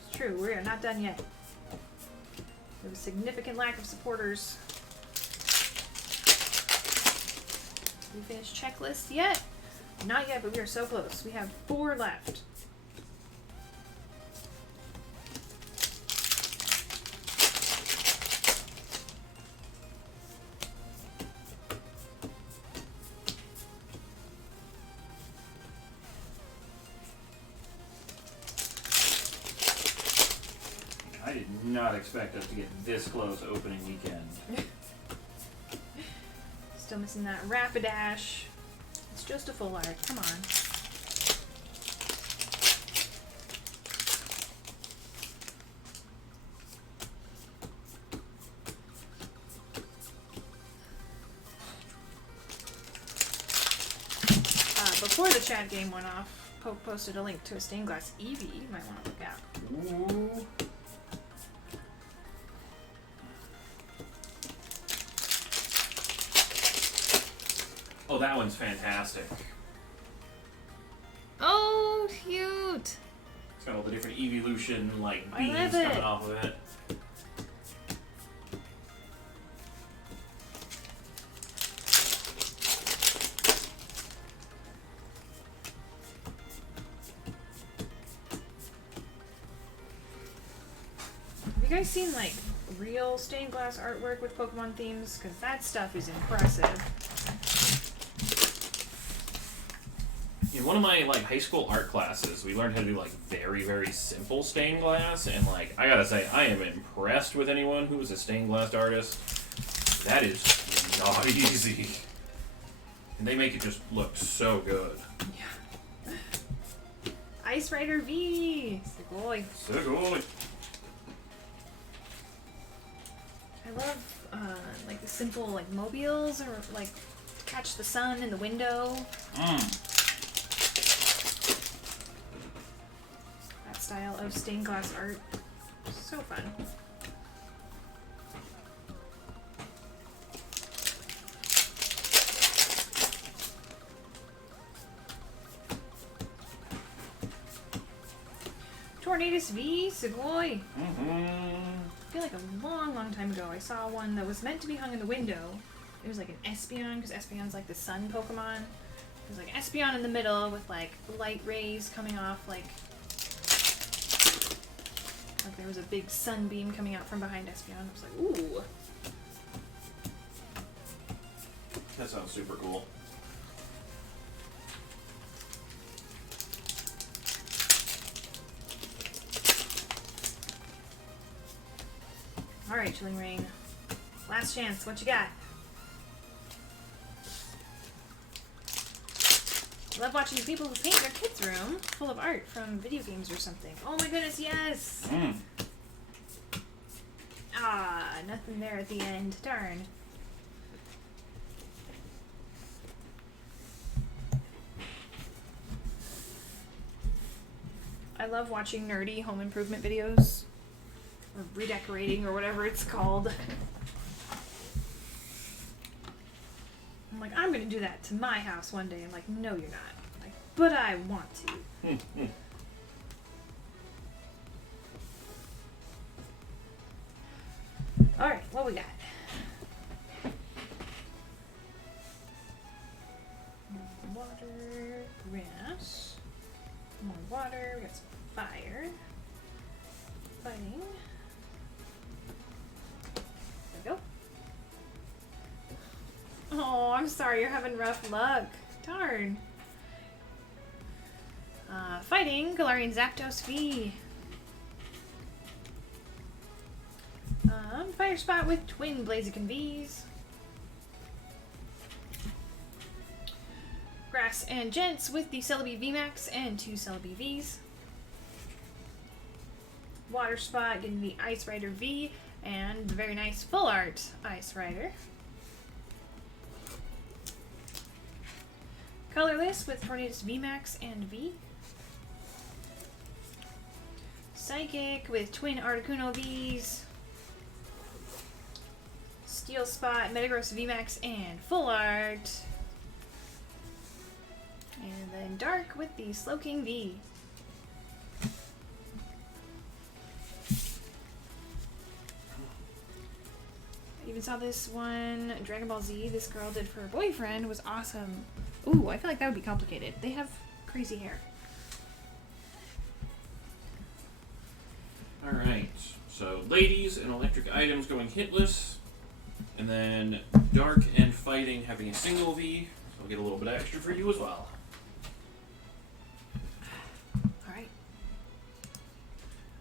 It's true, we are not done yet. We have a significant lack of supporters. We finished checklist yet? Not yet, but we are so close. We have 4 left. I did not expect us to get this close opening weekend. Still missing that Rapidash. It's just a full art. Come on. Before the chat game went off, Poke posted a link to a stained glass Eevee you might want to look at. Ooh. Oh, that one's fantastic. Oh, cute! It's got all the different evolution like I beams love coming it. off of it. Have you guys seen like real stained glass artwork with Pokemon themes? Because that stuff is impressive. In one of my like high school art classes, we learned how to do like very, very simple stained glass, and like I gotta say, I am impressed with anyone who is a stained glass artist. That is not easy, and they make it just look so good. Yeah. Ice Rider V! Sugoi. Sugoi. I love like the simple like mobiles or like catch the sun in the window. That style of stained glass art. So fun. Tornadus V, Sugoi. Mm-hmm. I feel like a long time ago I saw one that was meant to be hung in the window. It was like an Espeon, because Espeon's like the sun Pokemon. It was like Espeon in the middle with like light rays coming off, like there was a big sunbeam coming out from behind Espeon. I was like, ooh. That sounds super cool. Alright, Chilling Reign. Last chance, what you got? I love watching people who paint their kids' room full of art from video games or something. Oh my goodness, yes! Ah, nothing there at the end. Darn. I love watching nerdy home improvement videos. Or redecorating or whatever it's called. I'm like, I'm gonna do that to my house one day. I'm like, no you're not. I'm like, but I want to. Alright, what we got? More water, grass, more water, we got some fire, fighting. There we go. Oh, I'm sorry, you're having rough luck. Darn. Fighting, Galarian Zapdos V. Fire Spot with twin Blaziken Vs. Grass and Gents with the Celebi VMAX and 2 Celebi Vs. Water Spot getting the Ice Rider V and the very nice full art Ice Rider. Colorless with Tornadus VMAX and V. Psychic with twin Articuno Vs. Steel Spot, Metagross VMAX, and Full Art. And then Dark with the Slowking V. I even saw this one, Dragon Ball Z, this girl did for her boyfriend, was awesome. Ooh, I feel like that would be complicated. They have crazy hair. Alright, so ladies and electric items going hitless. And then Dark and Fighting having a single V, so I'll get a little bit extra for you as well. Alright.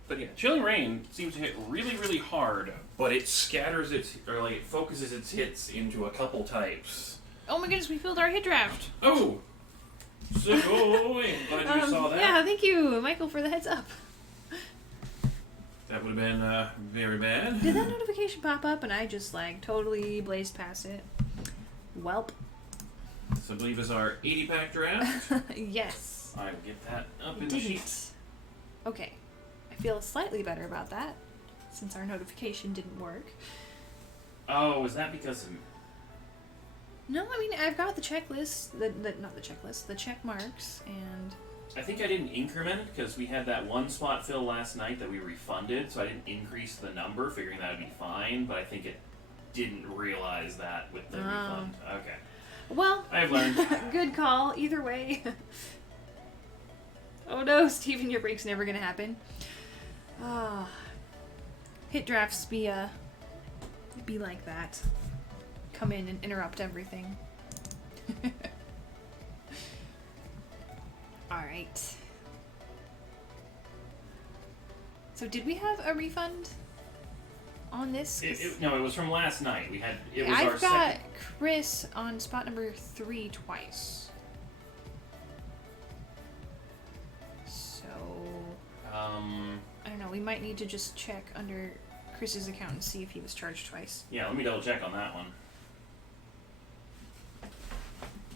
But yeah, Chilling Reign seems to hit really, really hard, but it scatters its, or like it focuses its hits into a couple types. Oh my goodness, we filled our hit draft. Oh! So, I'm glad you saw that. Yeah, thank you, Michael, for the heads up. That would have been very bad. Did that notification pop up and I just like totally blazed past it? Welp. So I believe is our 80-pack draft. Yes. I will get that up in It the didn't. sheet. Okay. I feel slightly better about that since our notification didn't work. Oh, is that because of... No, I mean, I've got the checklist, not the checklist, the check marks, and... I think I didn't increment it because we had that one spot fill last night that we refunded, so I didn't increase the number, figuring that would be fine, but I think it didn't realize that with the refund. Okay. Well, I've learned. Good call, either way. Oh no, Steven, your break's never gonna happen. Hit drafts be like that. Come in and interrupt everything. Alright. So did we have a refund on this? No, it was from last night. We had it was our I've got second. Chris on spot number 3 twice. So I don't know, we might need to just check under Chris's account and see if he was charged twice. Yeah, let me double check on that one.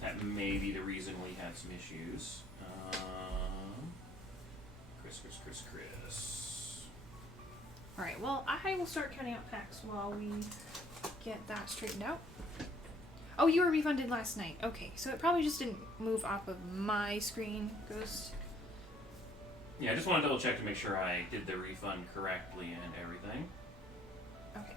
That may be the reason we had some issues. Chris. Alright, well, I will start counting out packs while we get that straightened out. Oh, you were refunded last night. Okay, so it probably just didn't move off of my screen, Ghost. Yeah, I just want to double check to make sure I did the refund correctly and everything. Okay.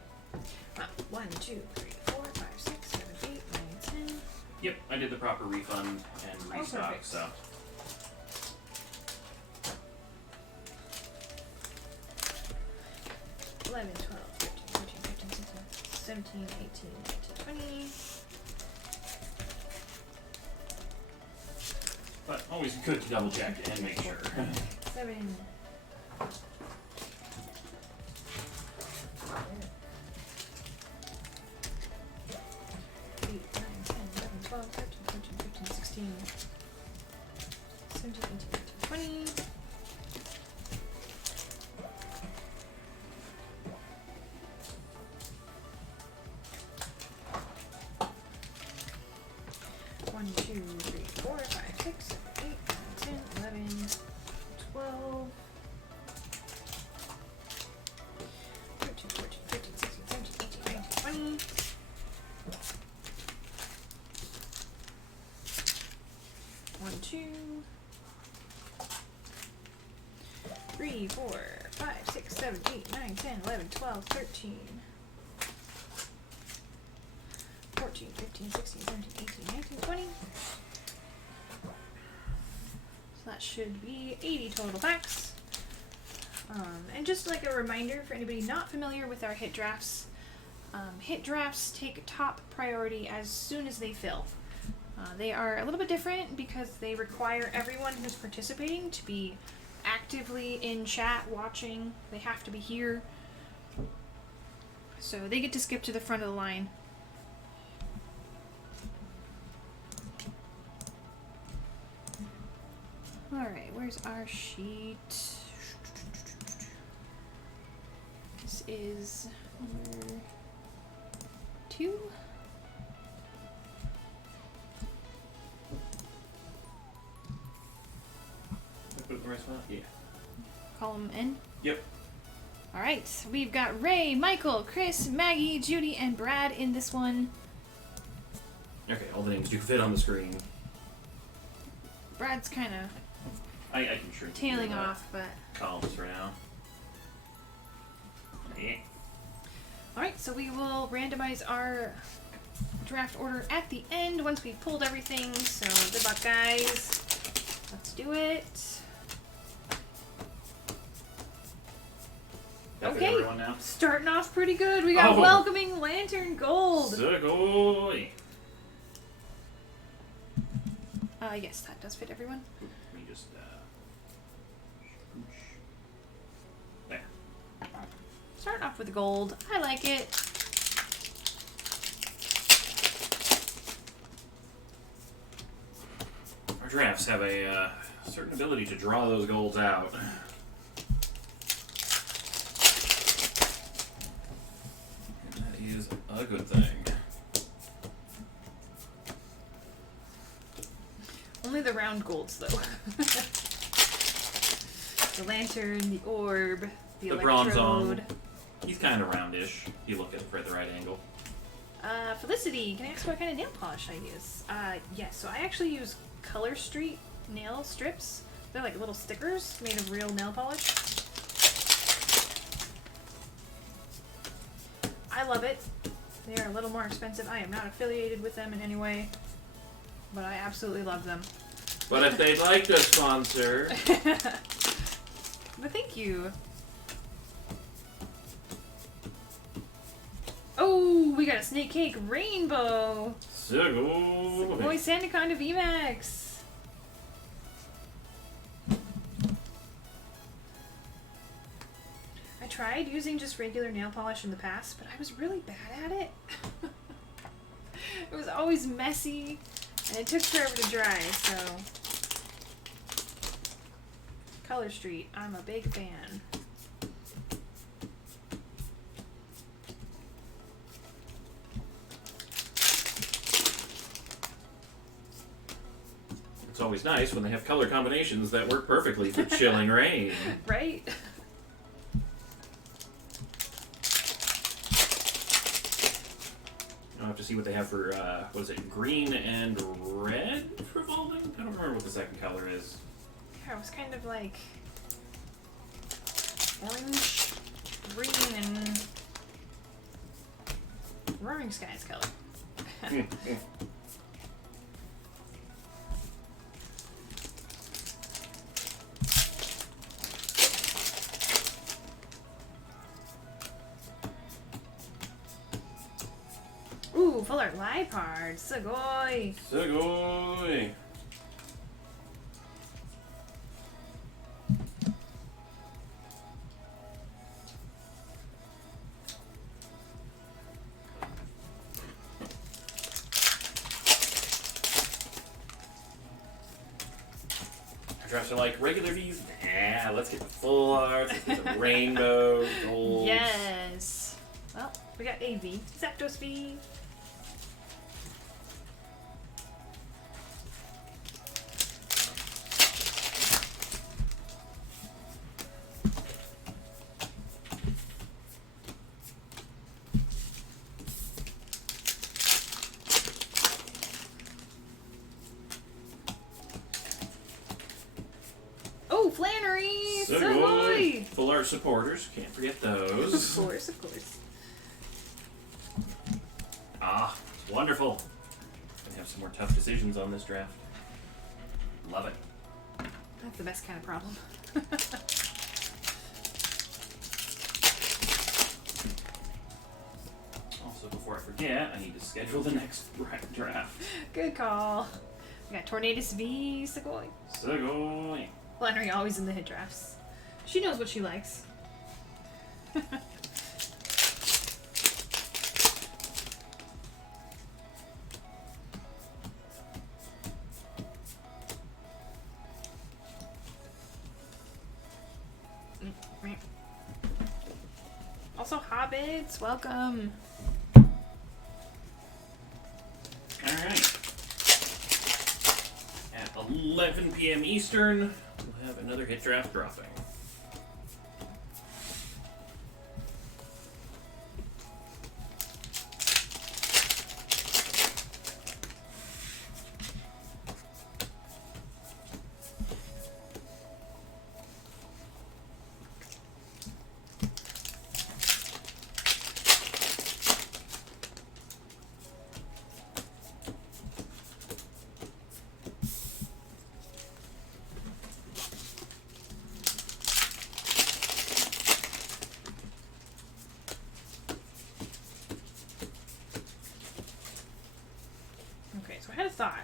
1, 2, 3, 4, 5, 6, 7, 8, 9, 10. Yep, I did the proper refund and restock, perfect. so. 11, 12, 13, 14, 15, 16, 17, 18, 19, 20. But always good to double check and make sure. 7. 8, 9, 10, 11, 12, 13, 14, 15, 16, 17, 18, 19, 20. 1, 2, 3, 4, 5, 6, 7, 8, 9, 10, 11, 12, 13, 14, 15, 16, 17, 18, 19, 20. 1, 2, 3, 4, 5, 6, 7, 8, 9, 10, 11, 12, 13, 14, 15, 16, 17, 18, 19, 20. So that should be 80 total packs. And just like a reminder for anybody not familiar with our hit drafts take top priority as soon as they fill. They are a little bit different because they require everyone who's participating to be actively in chat watching. They have to be here. So they get to skip to the front of the line. Alright, where's our sheet? This is number 2. Put it in the right spot? Yeah. Column N. Yep. Alright, we've got Ray, Michael, Chris, Maggie, Judy, and Brad in this one. Okay, all the names do fit on the screen. Brad's kind of I can shrink tailing the, off, but... columns for now. Yeah. Alright, so we will randomize our draft order at the end once we've pulled everything. So good luck, guys. Let's do it. That fit Okay. everyone now? Starting off pretty good. We got Oh. Welcoming Lantern Gold. Sugoi! Yes, that does fit everyone. Let me just, there. Starting off with gold. I like it. Our drafts have a certain ability to draw those golds out. And that is a good thing. Only the round golds, though. The lantern, the orb, the bronze electrode. on. He's kind of roundish. You look at it at the right angle. Felicity, can I ask what kind of nail polish I use? Yes, so I actually use Color Street nail strips. They're like little stickers made of real nail polish. I love it. They are a little more expensive. I am not affiliated with them in any way, but I absolutely love them. But if they'd like to sponsor... But thank you. Oh, we got a Snake Cake Rainbow. Sugoi! Boy, Sandaconda VMAX. I tried using just regular nail polish in the past, but I was really bad at it. It was always messy, and it took forever to dry, so... Color Street, I'm a big fan. It's always nice when they have color combinations that work perfectly for chilling rain. Right? I'll have to see what they have for, what is it, green and red revolving? I don't remember what the second color is. Yeah, it was kind of like orange, green, and Roaring Skies color. Ooh, full art Liepard, Sugoi. Sugoi. Drafts are like regular V's. Nah, let's get the full arts. Let's get the rainbow, gold. Yes. Well, we got a V. Zapdos V. Oh, Flannery! Sugoi! Full art supporters. Can't forget those. Of course, of course. Ah, it's wonderful. Gonna have some more tough decisions on this draft. Love it. That's the best kind of problem. Also, before I forget, I need to schedule the next draft. Good call. We got Tornadus V, Sugoi. Sugoi. Flannery always in the hit drafts. She knows what she likes. Also, Hobbits, welcome. Alright. At 11 p.m. Eastern, we'll have another hit draft dropping.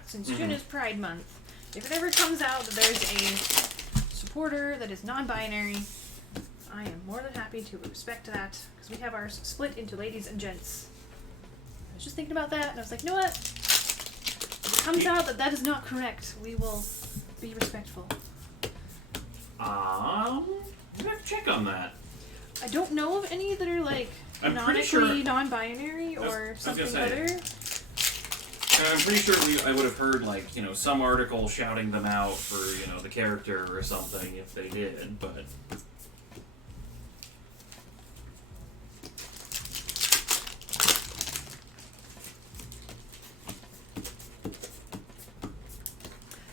Since June is Pride Month, if it ever comes out that there's a supporter that is non-binary, I am more than happy to respect that, because we have ours split into ladies and gents. I was just thinking about that, and I was like, you know what? If it comes out that that is not correct, we will be respectful. You have to check on that. I don't know of any that are, like, canonically non-binary or something other. I'm pretty sure I would have heard, like, you know, some article shouting them out for, you know, the character or something if they did, but...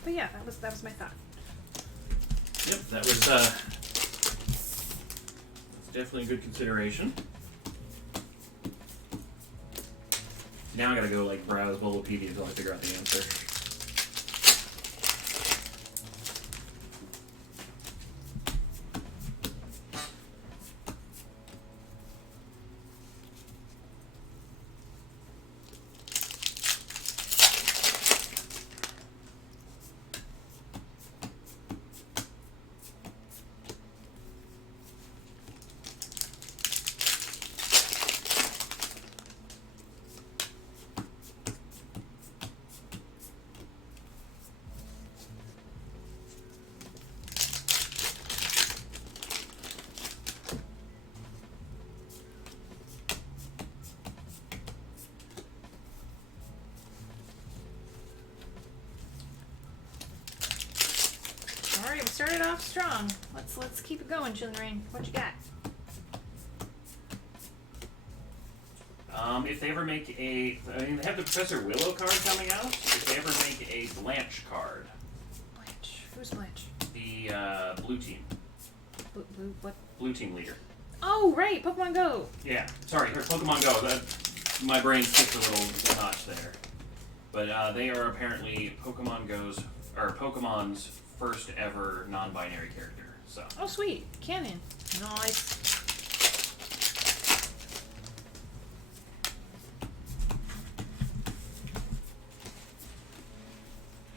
But yeah, that was my thought. Yep, that was, that's definitely a good consideration. Now I gotta go, like, browse Bulbapedia until I figure out the answer. Alright, we started off strong. Let's keep it going, Chilling Rain. What you got? If they ever make a... I mean, they have the Professor Willow card coming out. If they ever make a Blanche card. Blanche. Who's Blanche? The, blue team. What? Blue team leader. Oh, right, Pokemon Go. Yeah, sorry, or Pokemon Go. My brain skipped a little notch there. But they are apparently Pokemon's first ever non-binary character. So. Oh, sweet. Canon. Nice.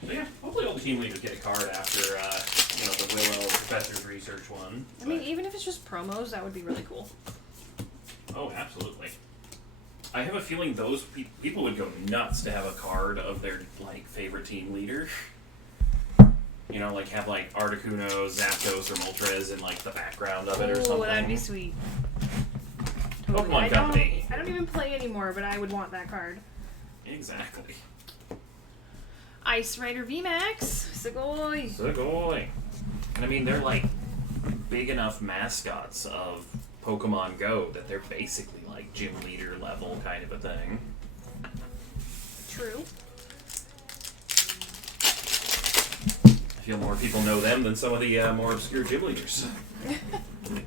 So yeah, hopefully all the team leaders get a card after the Willow Professor's Research one. I mean, even if it's just promos, that would be really cool. Oh, absolutely. I have a feeling those people would go nuts to have a card of their favorite team leader. You know, have Articuno, Zapdos, or Moltres in the background of it or something. Oh, that'd be sweet. Pokemon Company. I don't even play anymore, but I would want that card. Exactly. Ice Rider VMAX. Sugoi. Sugoi. And I mean, they're big enough mascots of Pokemon Go that they're basically gym leader level kind of a thing. True. I feel more people know them than some of the more obscure gym leaders.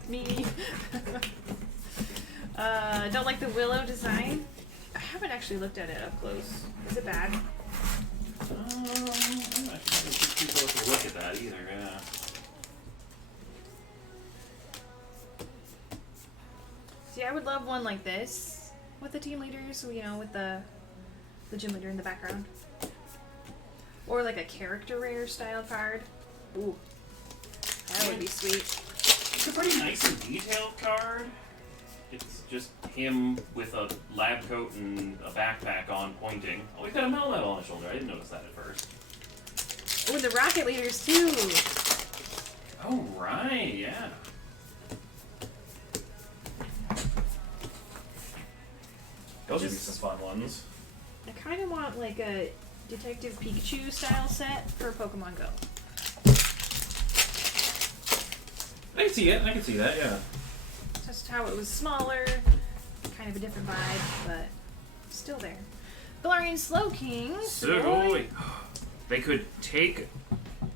Me. Don't like the Willow design. I haven't actually looked at it up close. Is it bad? I'm not too close to look at that either, yeah. See, I would love one like this with the team leaders, with the gym leader in the background. Or a character rare style card. Ooh. That would be sweet. It's a pretty nice and detailed card. It's just him with a lab coat and a backpack on pointing. Oh, he's got a Melmetal on his shoulder. I didn't notice that at first. Ooh, the rocket leaders too. Oh, right, yeah. Those would be some fun ones. I kind of want a Detective Pikachu style set for Pokemon Go. I can see it. I can see that, yeah. Just how it was smaller, kind of a different vibe, but still there. Galarian Slowking. Sugoi. They could take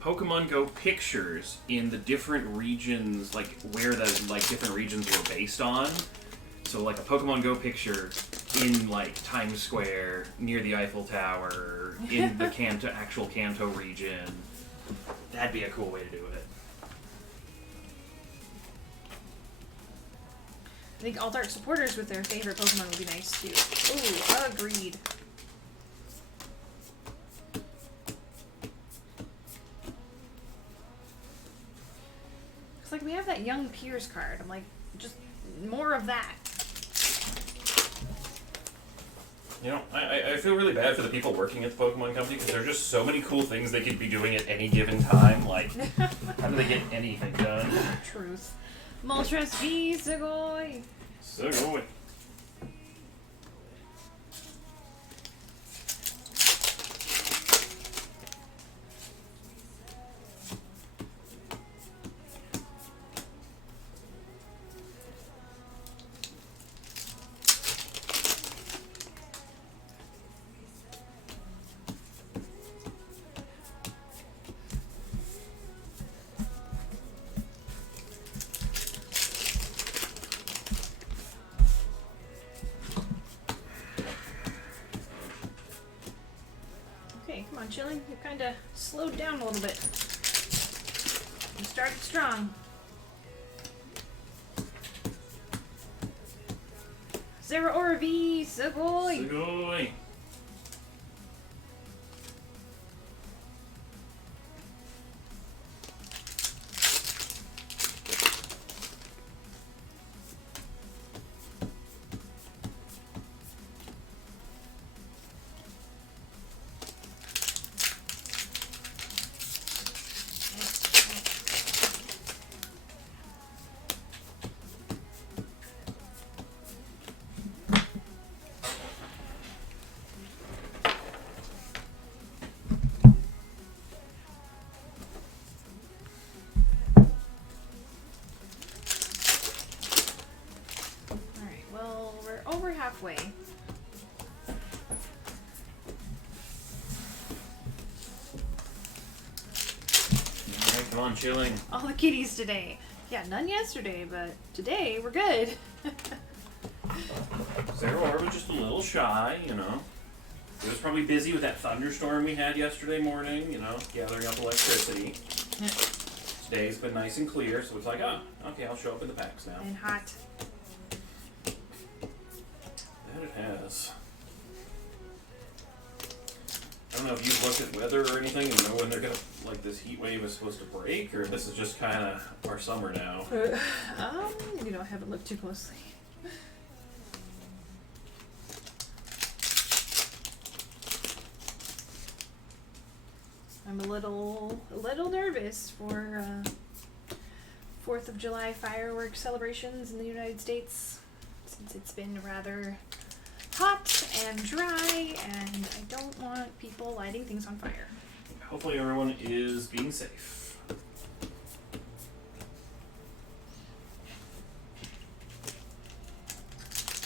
Pokemon Go pictures in the different regions, where the different regions were based on. So a Pokemon Go picture in Times Square, near the Eiffel Tower, in the actual Kanto region. That'd be a cool way to do it. I think Alt-Art supporters with their favorite Pokemon would be nice too. Ooh, agreed. It's we have that Young Piers card. I'm just more of that. I feel really bad for the people working at the Pokemon Company because there are just so many cool things they could be doing at any given time. How do they get anything done? Truth. Moltres V, Sugoi. Sugoi. Come on, Chilling. You kind of slowed down a little bit. You started strong. Zeraora V, Sugoi. Sugoi. Over halfway. Alright, come on, Chilling. All the kitties today. Yeah, none yesterday, but today we're good. Zero was just a little shy, you know. It was probably busy with that thunderstorm we had yesterday morning, you know, gathering up electricity. Today's been nice and clear, so it's like, oh, okay, I'll show up in the packs now. And hot. That it has. I don't know if you've looked at weather or anything and know when they're gonna, like, this heat wave is supposed to break, or this is just kind of our summer now. You know, I haven't looked too closely. I'm a little nervous for 4th of July fireworks celebrations in the United States, since it's been rather hot and dry, and I don't want people lighting things on fire. Hopefully everyone is being safe.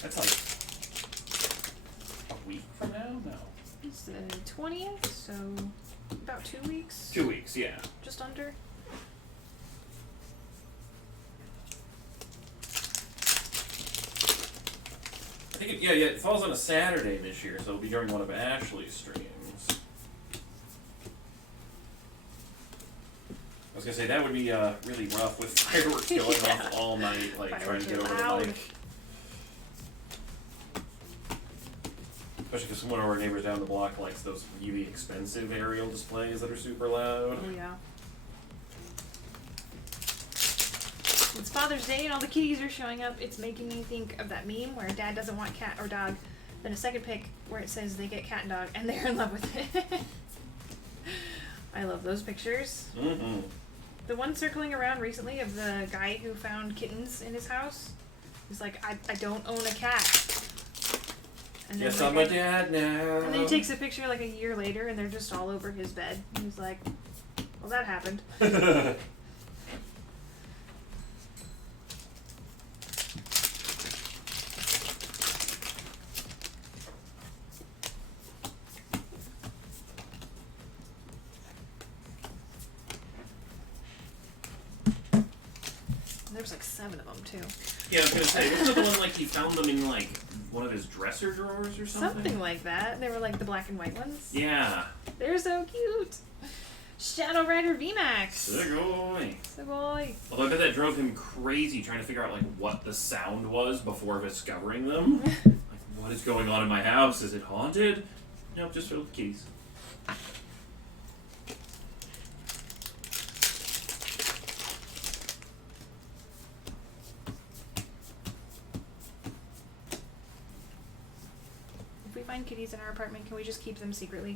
That's like a week from now? No. It's the 20th, so about 2 weeks. 2 weeks, yeah. Just under. I think it falls on a Saturday this year, so it'll be during one of Ashley's streams. I was gonna say that would be really rough with fireworks going off all night, like Fireworks trying to get are over loud. the mic. Especially because one of our neighbors down the block likes those really expensive aerial displays that are super loud. Oh yeah. It's Father's Day and all the kitties are showing up. It's making me think of that meme where dad doesn't want cat or dog. Then a second pic where it says they get cat and dog and they're in love with it. I love those pictures. Mm-hmm. The one circling around recently of the guy who found kittens in his house. He's like, I don't own a cat. And then Yes, like I'm a dad now. And then he takes a picture like a year later and they're just all over his bed. And he's like, well, that happened. There's like 7 of them too. Yeah, I was gonna say, wasn't it the one like he found them in like one of his dresser drawers or something? Something like that. They were like the black and white ones. Yeah. They're so cute. Shadow Rider VMAX. Sugoi. Sugoi. Although I bet that drove him crazy trying to figure out like what the sound was before discovering them. Like, what is going on in my house? Is it haunted? Nope, just filled with kitties. If we find kitties in our apartment, can we just keep them secretly?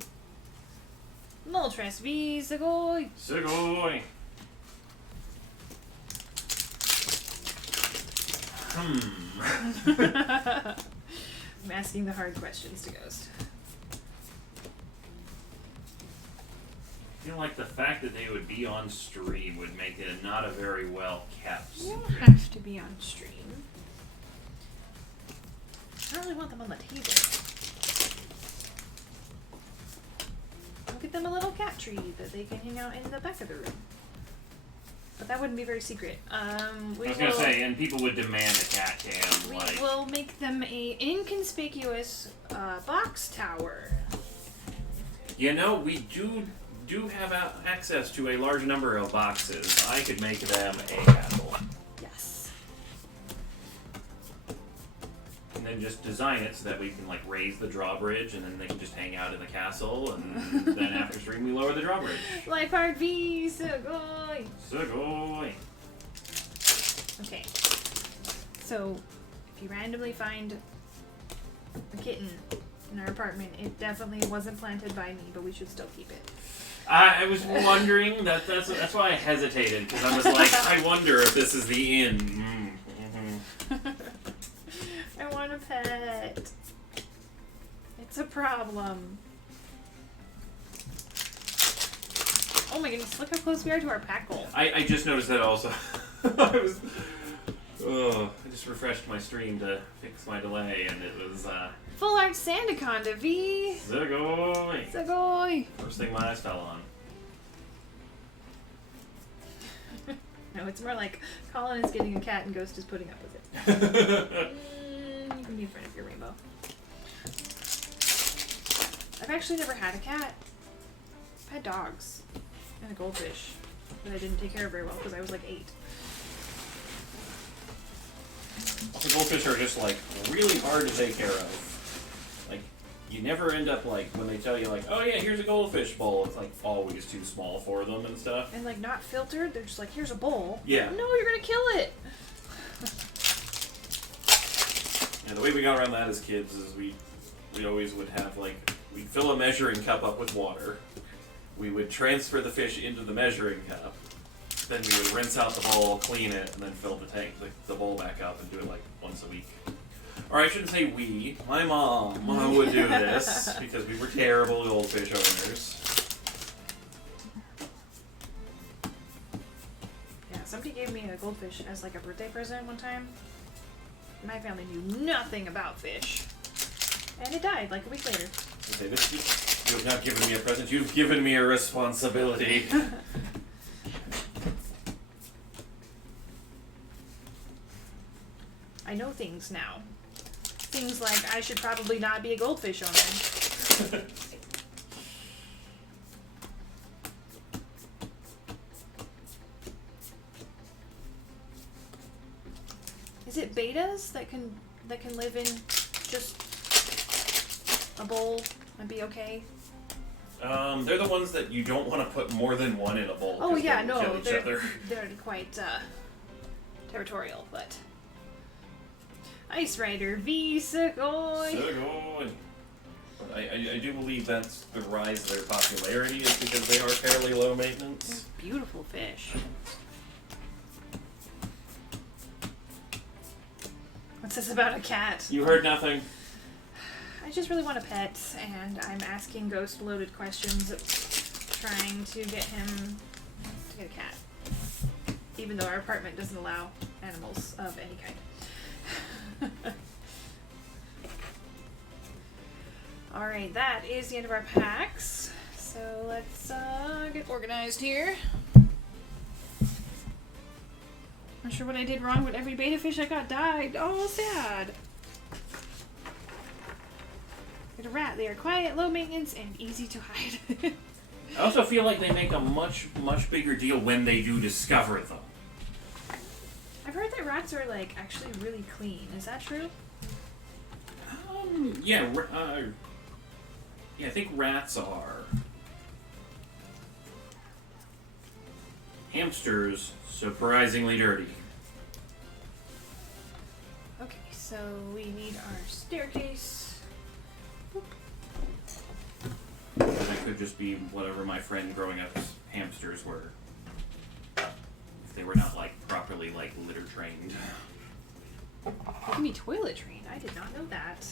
Moltres V. Sugoi. Sugoi. I'm asking the hard questions to Ghost. I feel like the fact that they would be on stream would make it not a very well kept You don't secret. have to be on stream. I don't really want them on the table. I'll get them a little cat tree that they can hang out in the back of the room. But that wouldn't be very secret. I was gonna say, and people would demand a cat cam, We like... will make them a inconspicuous box tower. You know, we do have access to a large number of boxes. I could make them a castle. Yes. And then just design it so that we can, like, raise the drawbridge, and then they can just hang out in the castle, and then after stream we lower the drawbridge. Lifeheart V. Sugoi. Sugoi. Okay. So, if you randomly find a kitten in our apartment, it definitely wasn't planted by me, but we should still keep it. I was wondering, that's why I hesitated, because I was like, I wonder if this is the inn. Mm-hmm. I want a pet. It's a problem. Oh my goodness, look how close we are to our pack goal. I just noticed that also. I just refreshed my stream to fix my delay, and it was, Full Art Sandaconda V. Sugoi. Sugoi. First thing my eyes fell on. No, it's more like Colin is getting a cat and Ghost is putting up with it. You can be a friend of your rainbow. I've actually never had a cat. I've had dogs and a goldfish that I didn't take care of very well because I was like 8. The goldfish are just like really hard to take care of. Like, you never end up like when they tell you like, oh yeah, here's a goldfish bowl. It's like always too small for them and stuff. And like not filtered. They're just like, here's a bowl. Yeah. No, you're gonna kill it. And the way we got around that as kids is we always would have like, we'd fill a measuring cup up with water. We would transfer the fish into the measuring cup. Then we would rinse out the bowl, clean it, and then fill the bowl back up and do it like once a week. Or I shouldn't say we. My mom would do this because we were terrible goldfish owners. Yeah, somebody gave me a goldfish as like a birthday present one time. My family knew nothing about fish. And it died like a week later. Okay, you have not given me a present, you've given me a responsibility. I know things now. Things like I should probably not be a goldfish owner. Is it betas that can live in just a bowl and be okay? They're the ones that you don't want to put more than one in a bowl. Oh yeah, they will no, kill each other. they're quite territorial, but Ice Rider V Sugoi. Sugoi. I do believe that's the rise of their popularity is because they are fairly low maintenance. They're beautiful fish. What's this about a cat? You heard nothing. I just really want a pet, and I'm asking ghost-loaded questions, trying to get him to get a cat. Even though our apartment doesn't allow animals of any kind. Alright, that is the end of our packs. So let's get organized here. Not sure what I did wrong, but every beta fish I got died. Oh, sad. Get a rat. They are quiet, low maintenance, and easy to hide. I also feel like they make a much bigger deal when they do discover them. I've heard that rats are like actually really clean. Is that true? Yeah, I think rats are. Hamsters, surprisingly dirty. Okay, so we need our staircase. Boop. That could just be whatever my friend growing up's hamsters were. If they were not like properly like litter trained. They can be toilet trained. I did not know that.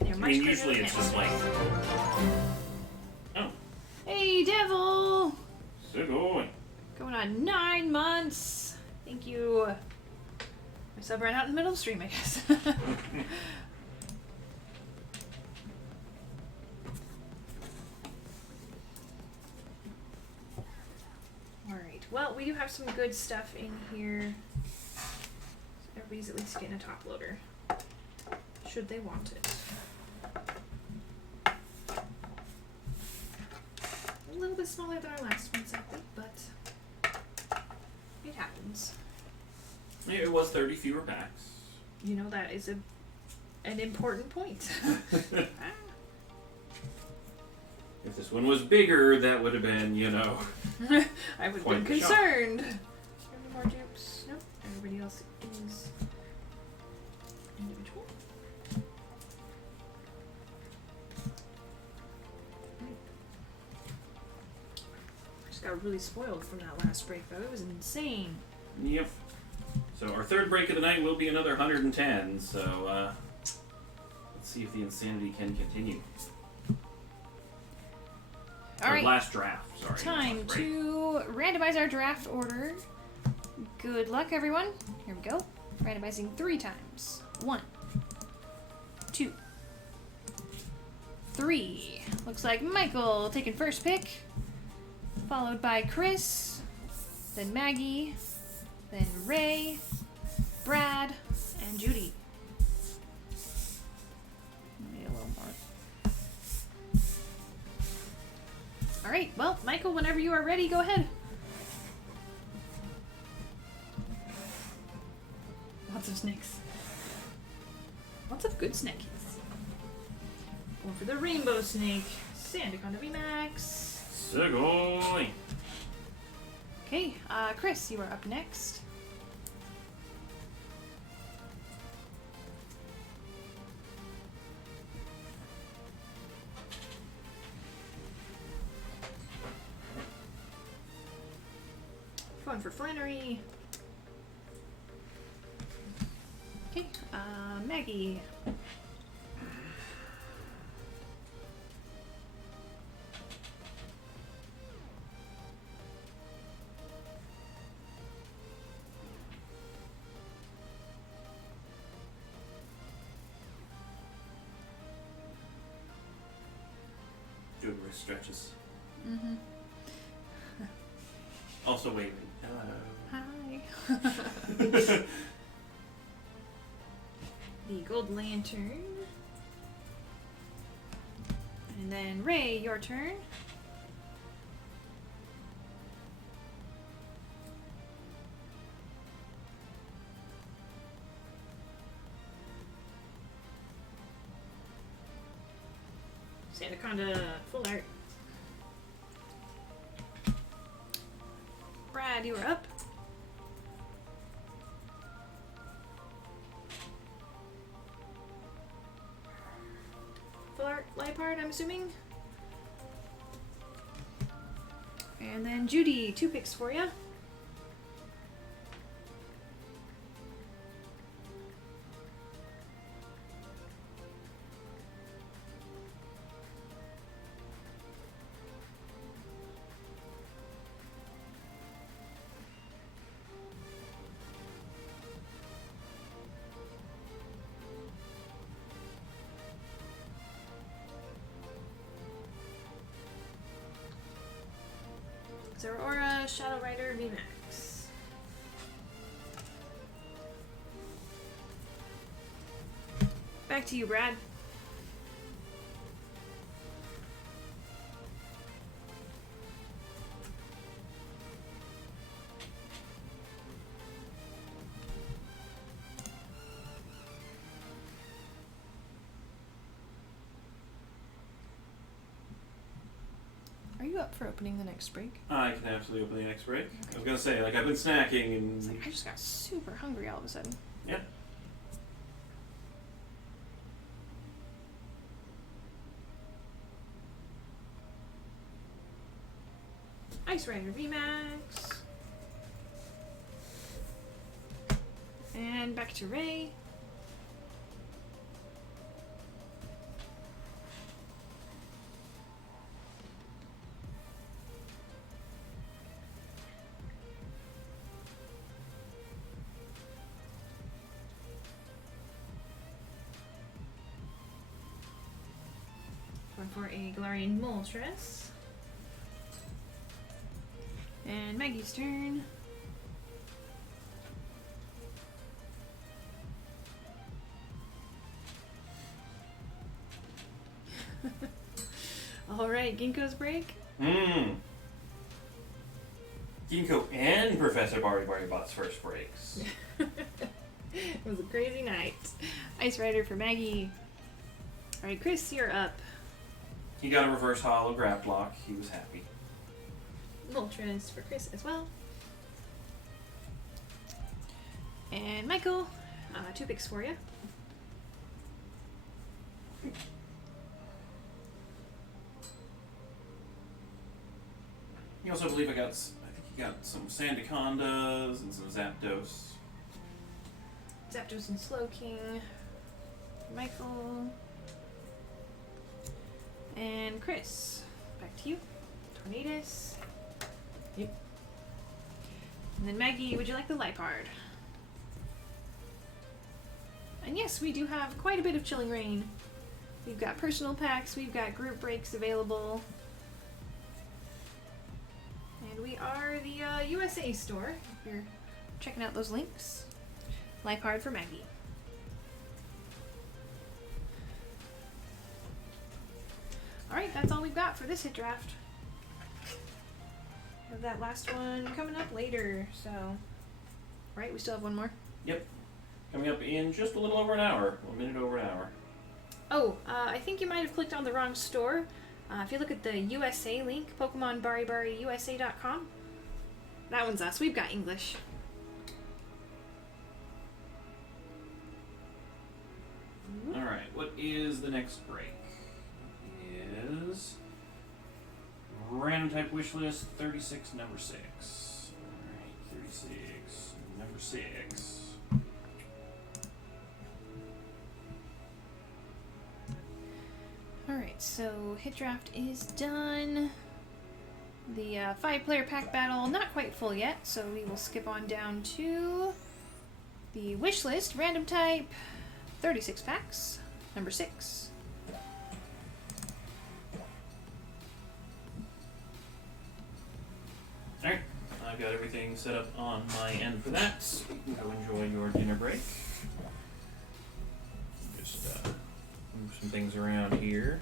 They're I much mean, cleaner usually than it's just like, oh, Hey, devil! Sugoi. Going on 9 months. Thank you. My sub ran out in the middle of the stream, I guess. Alright, well, we do have some good stuff in here. Everybody's at least getting a top loader. Should they want it. A little bit smaller than our last one, sadly, but it happens. Yeah, it was 30 fewer packs. You know, that is an important point. If this one was bigger, that would have been, you know. I would have Quite been the shock. concerned. Any more dupes? Nope. Everybody else is individual. I just got really spoiled from that last break, though. It was insane. Yep. So our third break of the night will be another 110, so let's see if the insanity can continue. All right. Last draft, sorry. Time last break. to randomize our draft order. Good luck, everyone. Here we go. Randomizing 3 times. 1, 2, 3. Looks like Michael taking first pick, followed by Chris, then Maggie, then Ray, Brad, and Judy. Maybe a little more. Alright, well, Michael, whenever you are ready, go ahead. Lots of snakes. Lots of good snakes. Going for the rainbow snake. Sandaconda VMAX. Sugoi. Okay, Chris, you are up next. Going for Flannery. Okay, Maggie. Doing wrist stretches. Mm-hmm. Also waving. Hello. Hi. The Gold Lantern. And then Ray, your turn. Sandaconda, full art. Brad, you are up. Full art, Lipard, I'm assuming. And then Judy, 2 picks for you. Zeraora, Shadow Rider, VMAX. Back to you, Brad. Are you up for opening the next break? I can absolutely open the next break. I was gonna say, like, I've been snacking and It's like I just got super hungry all of a sudden. yeah. Ice Rider VMAX. And back to Ray. Going for a Galarian Moltres. And Maggie's turn. Alright, Ginkgo's break. Ginkgo and Professor Bari Bot's first breaks. It was a crazy night. Ice Rider for Maggie. Alright, Chris, you're up. He got a reverse hollow grab block. He was happy. Moltres for Chris as well. And Michael, 2 picks for you. You also believe I think he got some Sandacondas and some Zapdos. Zapdos and Slowking. Michael. And Chris, back to you. Tornadus. Yep. And then Maggie, would you like the Lipard? And yes, we do have quite a bit of Chilling Reign. We've got personal packs, we've got group breaks available. And we are the USA store, if you're checking out those links. Life hard for Maggie. Alright, that's all we've got for this hit draft. Have that last one coming up later, so... Right, we still have one more? Yep. Coming up in just a little over an hour. A minute over an hour. Oh, I think you might have clicked on the wrong store. If you look at the USA link, PokemonBariBariUSA.com, that one's us. We've got English. Alright, what is the next break? Is random type wish list 36 number 6. Alright, 36 number 6. Alright, so hit draft is done. The 5-player pack battle, not quite full yet, so we will skip on down to the wish list, random type, 36 packs, number 6. Alright, I've got everything set up on my end for that, so you can go enjoy your dinner break. Just move some things around here.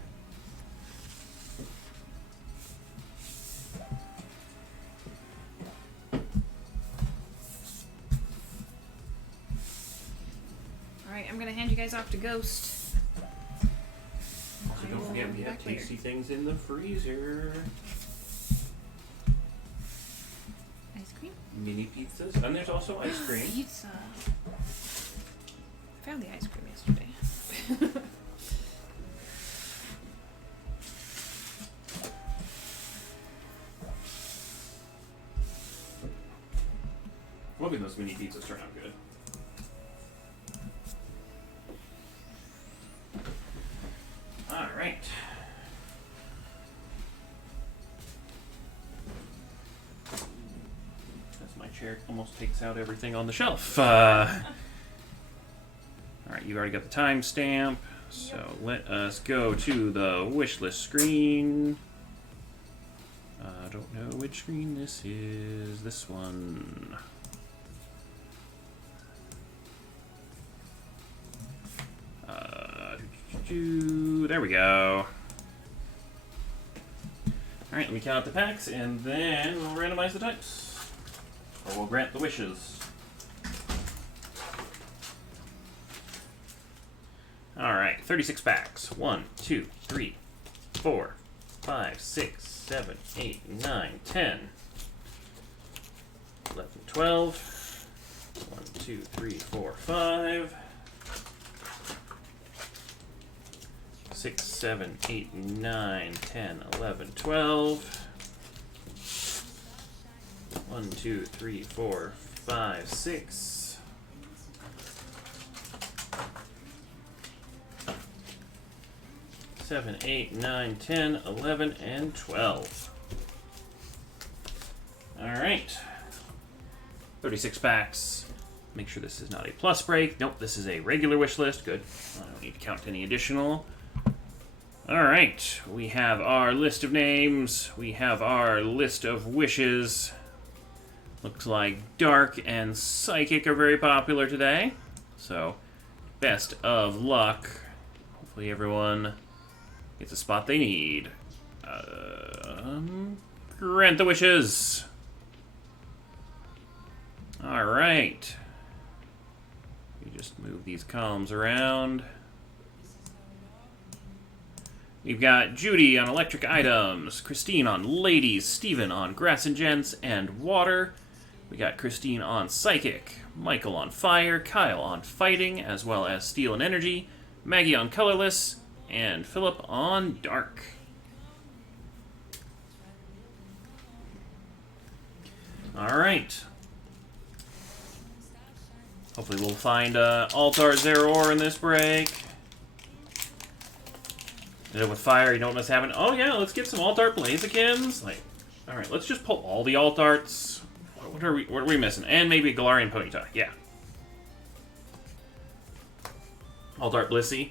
Alright, I'm gonna hand you guys off to Ghost. Also, don't forget we have back later. tasty things in the freezer. Ice cream? Mini pizzas, and there's also ice cream. Pizza. I found the ice cream yesterday. Hoping those mini pizzas turn out good. Alright. As my chair almost takes out everything on the shelf. Alright, you've already got the timestamp. So let us go to the wish list screen. I don't know which screen this is. This one. There we go. Alright, let me count out the packs, and then we'll randomize the types. Or we'll grant the wishes. Alright, 36 packs. 1, 2, 3, 4, 5, 6, 7, 8, 9, 10, 11, 12. 1, 2, 3, 4, 5. 6, 7, 8, 9, 10, 11, 12. 1, 2, 3, 4, 5, 6. 7, 8, 9, 10, 11, and 12. Alright. 36 packs. Make sure this is not a plus break. Nope, this is a regular wish list. Good. I don't need to count any additional. Alright, we have our list of names, we have our list of wishes. Looks like Dark and Psychic are very popular today. So, best of luck. Hopefully everyone gets a spot they need. Grant the wishes. Alright. You just move these columns around. We've got Judy on electric items, Christine on ladies, Steven on grass and gents and water. We got Christine on psychic, Michael on fire, Kyle on fighting, as well as steel and energy, Maggie on colorless, and Philip on dark. Alright. Hopefully we'll find Altar Zeraor in this break. With fire, you know what's happening? Oh yeah, let's get some Altart Blazikins. Like, all right, let's just pull all the Altarts. What are we missing? And maybe a Galarian Ponyta. Yeah. Altart Blissey.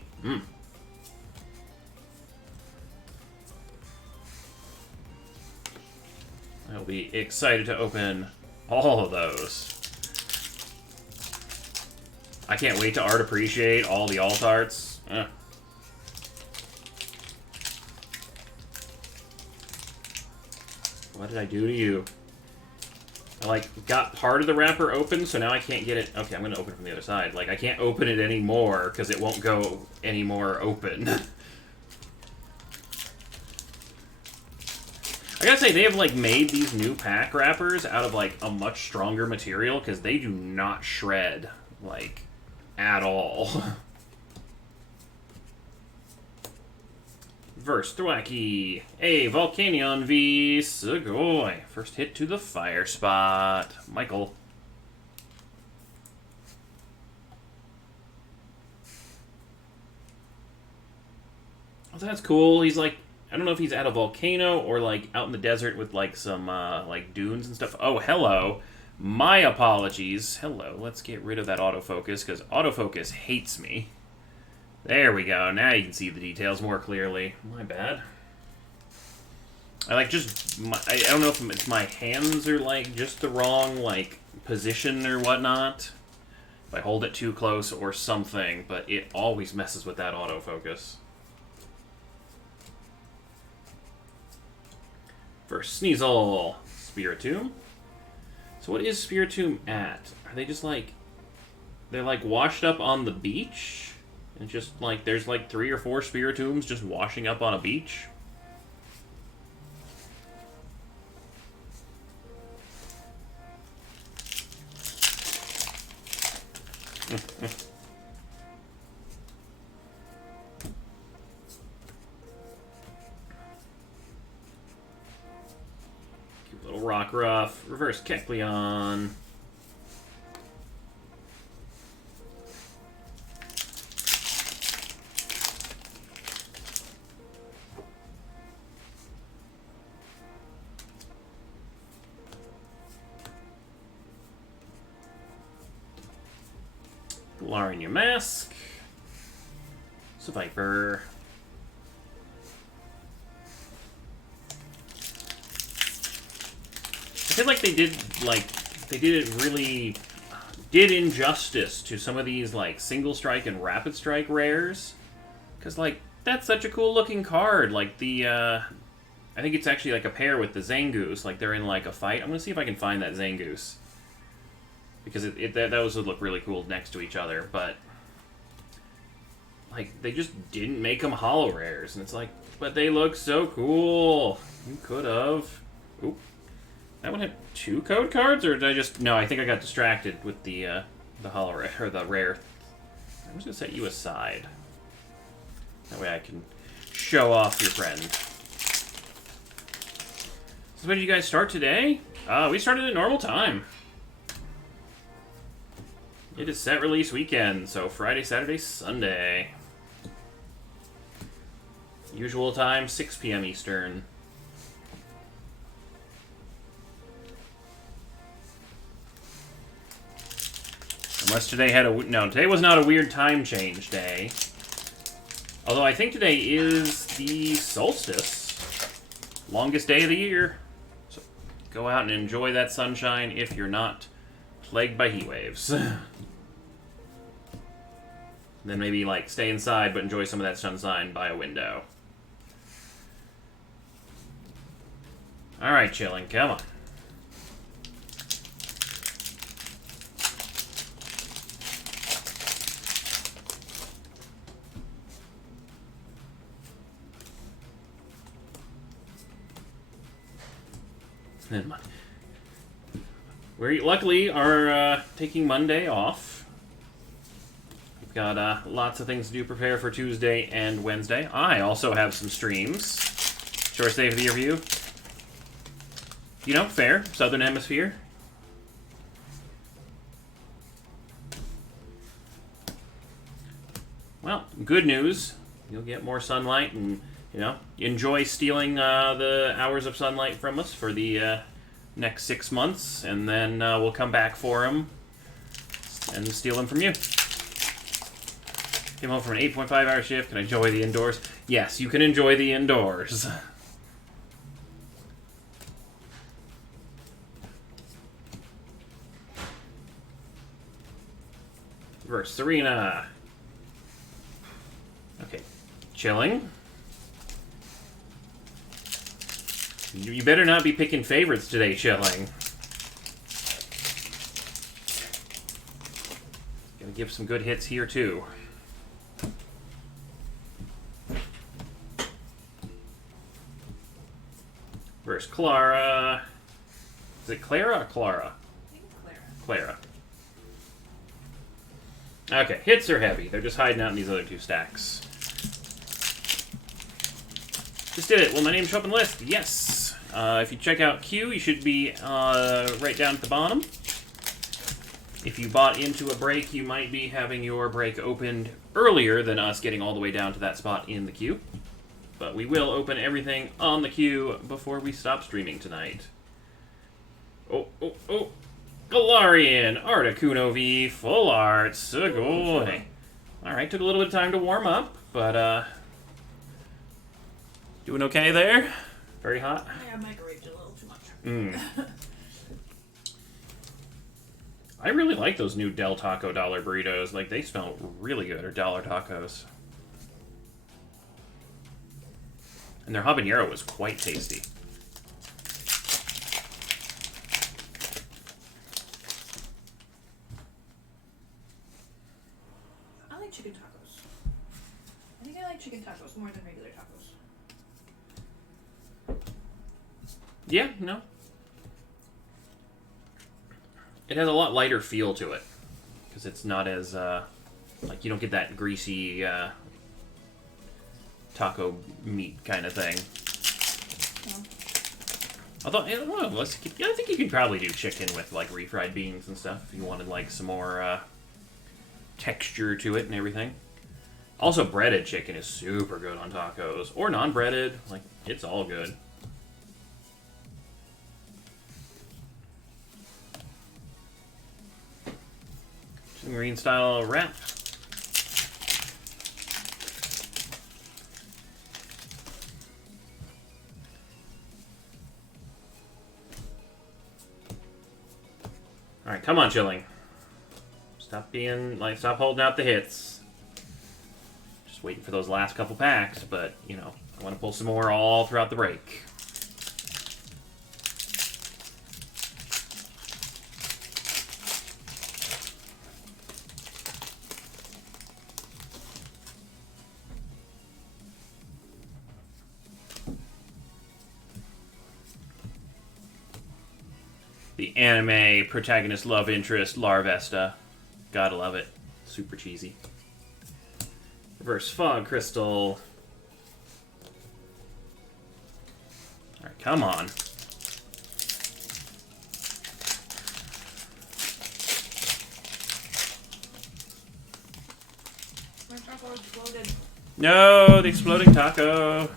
I'll be excited to open all of those. I can't wait to art appreciate all the alt arts. What did I do to you? I, like, got part of the wrapper open, so now I can't get it... Okay, I'm going to open it from the other side. Like, I can't open it anymore, because it won't go any more open. I gotta say, they have, like, made these new pack wrappers out of, like, a much stronger material, because they do not shred, like, at all. Verse Thwacky. A Volcanion v Sugoi. First hit to the fire spot. Michael. Oh, that's cool. He's like, I don't know if he's at a volcano or like out in the desert with like some like dunes and stuff. Oh, hello. My apologies. Hello. Let's get rid of that autofocus because autofocus hates me. There we go. Now you can see the details more clearly. My bad. I like just... I don't know if it's my hands are like just the wrong like position or whatnot. If I hold it too close or something, but it always messes with that autofocus. First Sneasel. Spiritomb. So what is Spiritomb at? Are they just like... They're like washed up on the beach? And just like, there's like 3 or 4 Spiritombs just washing up on a beach. Cute little Rockruff. Reverse Kecleon. Galarian Mask. Seviper. I feel like they did it really did injustice to some of these like single strike and rapid strike rares. Cause like that's such a cool looking card. Like the I think it's actually like a pair with the Zangoose. Like they're in like a fight. I'm gonna see if I can find that Zangoose. Because those would look really cool next to each other, but like they just didn't make them holo rares, and it's like, but they look so cool. You could have. Oop, that one had 2 code cards, or did I just? No, I think I got distracted with the holo rare or the rare. I'm just gonna set you aside. That way I can show off your friend. So when did you guys start today? We started at normal time. It is set release weekend, so Friday, Saturday, Sunday. Usual time, 6 p.m. Eastern. Unless today had a... No, today was not a weird time change day. Although I think today is the solstice. Longest day of the year. So go out and enjoy that sunshine if you're not plagued by heat waves. Then maybe, like, stay inside, but enjoy some of that sunshine by a window. Alright, chilling. Come on. We luckily are taking Monday off. We've got lots of things to do, prepare for Tuesday and Wednesday. I also have some streams. Shortest day of the year for you. You know, fair. Southern Hemisphere. Well, good news. You'll get more sunlight and, you know, enjoy stealing the hours of sunlight from us for the next 6 months. And then we'll come back for them and steal them from you. Came home from an 8.5-hour shift. Can I enjoy the indoors? Yes, you can enjoy the indoors. Reverse Serena. Okay. Chilling. You better not be picking favorites today, Chilling. Gonna give some good hits here, too. Versus Clara. Is it Clara or Clara? I think it's Clara. Clara. Okay, hits are heavy. They're just hiding out in these other two stacks. Just did it. Will my name show up on the list? Yes. If you check out Q, you should be right down at the bottom. If you bought into a break, you might be having your break opened earlier than us getting all the way down to that spot in the queue. But we will open everything on the queue before we stop streaming tonight. Oh. Galarian, Articuno V, Full Art, Sugoi. Alright, took a little bit of time to warm up, but doing okay there? Very hot? I microwaved it a little too much. I really like those new Del Taco Dollar Burritos. Like, they smell really good, or Dollar Tacos. And their habanero was quite tasty. I like chicken tacos. I think I like chicken tacos more than regular tacos. Yeah, no. It has a lot lighter feel to it. Because it's not as, like, you don't get that greasy, taco meat kind of thing. Although, I don't know, I think you could probably do chicken with, like, refried beans and stuff if you wanted, like, some more, texture to it and everything. Also, breaded chicken is super good on tacos. Or non-breaded. Like, it's all good. Marine style wrap. Alright, come on, Chilling. Stop holding out the hits. Just waiting for those last couple packs, but, you know, I want to pull some more all throughout the break. The anime protagonist love interest, Larvesta. Gotta love it. Super cheesy. Reverse Fog Crystal. Alright, come on. My taco exploded. No, the exploding taco.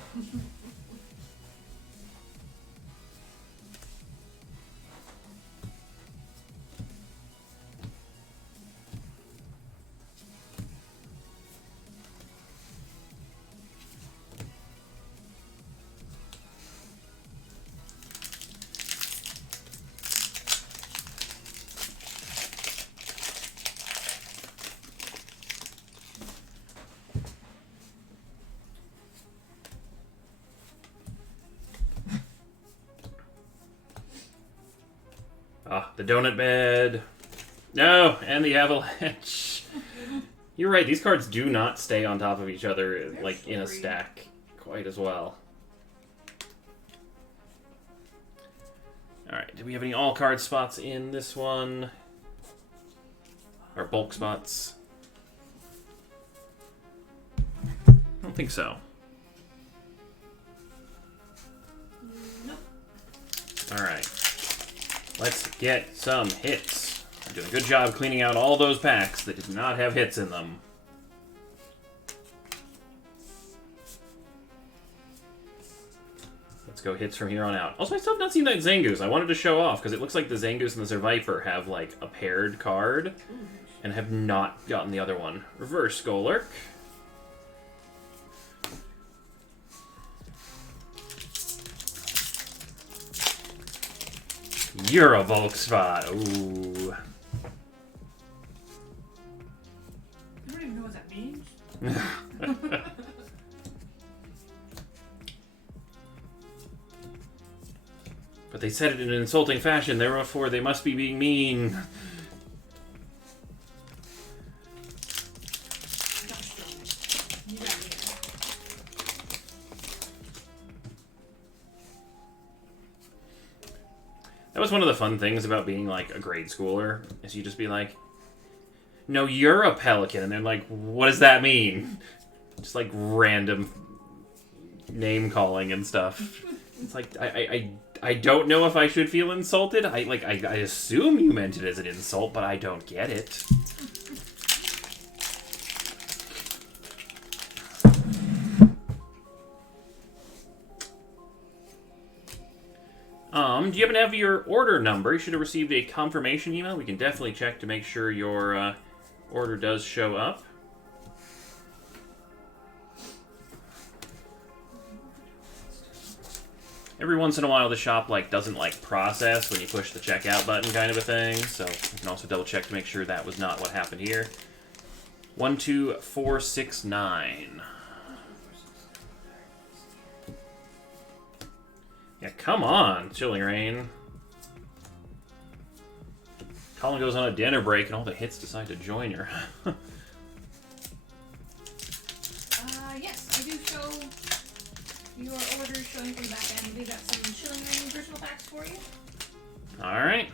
Ah, the donut bed. No, and the avalanche. You're right, these cards do not stay on top of each other, They're like, in a slippery. stack quite as well. Alright, do we have any all-card spots in this one? Or bulk spots? I don't think so. Nope. Alright. Let's get some hits. I'm doing a good job cleaning out all those packs that did not have hits in them. Let's go hits from here on out. Also, I still have not seen that Zangoose. I wanted to show off, because it looks like the Zangoose and the Survivor have, like, a paired card, and have not gotten the other one. Reverse Golurk. You're a Volk spot. Ooh. But they said it in an insulting fashion, therefore they must be being mean. You got me. That was one of the fun things about being, like, a grade schooler, is you just be like, no, you're a pelican. And they're like, what does that mean? Just, like, random name-calling and stuff. It's like, I don't know if I should feel insulted. I assume you meant it as an insult, but I don't get it. Do you happen to have your order number? You should have received a confirmation email. We can definitely check to make sure your order does show up. Every once in a while, the shop doesn't process when you push the checkout button, kind of a thing. So you can also double check to make sure that was not what happened here. 12469. Yeah, come on, Chilling Rain. Colin goes on a dinner break and all the hits decide to join her. Yes, I do show your order showing from the back end. We got some Chilling Rain personal packs for you. Alright.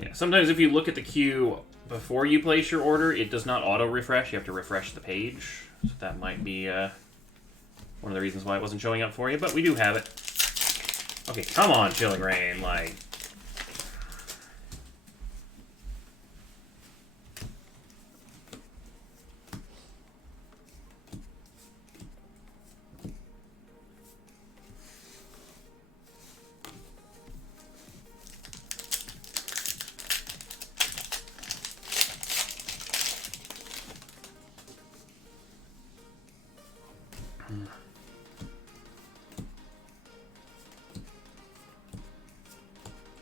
Yeah, sometimes if you look at the queue before you place your order, it does not auto-refresh. You have to refresh the page. So that might be one of the reasons why it wasn't showing up for you, but we do have it. Okay, come on, Chilling Rain,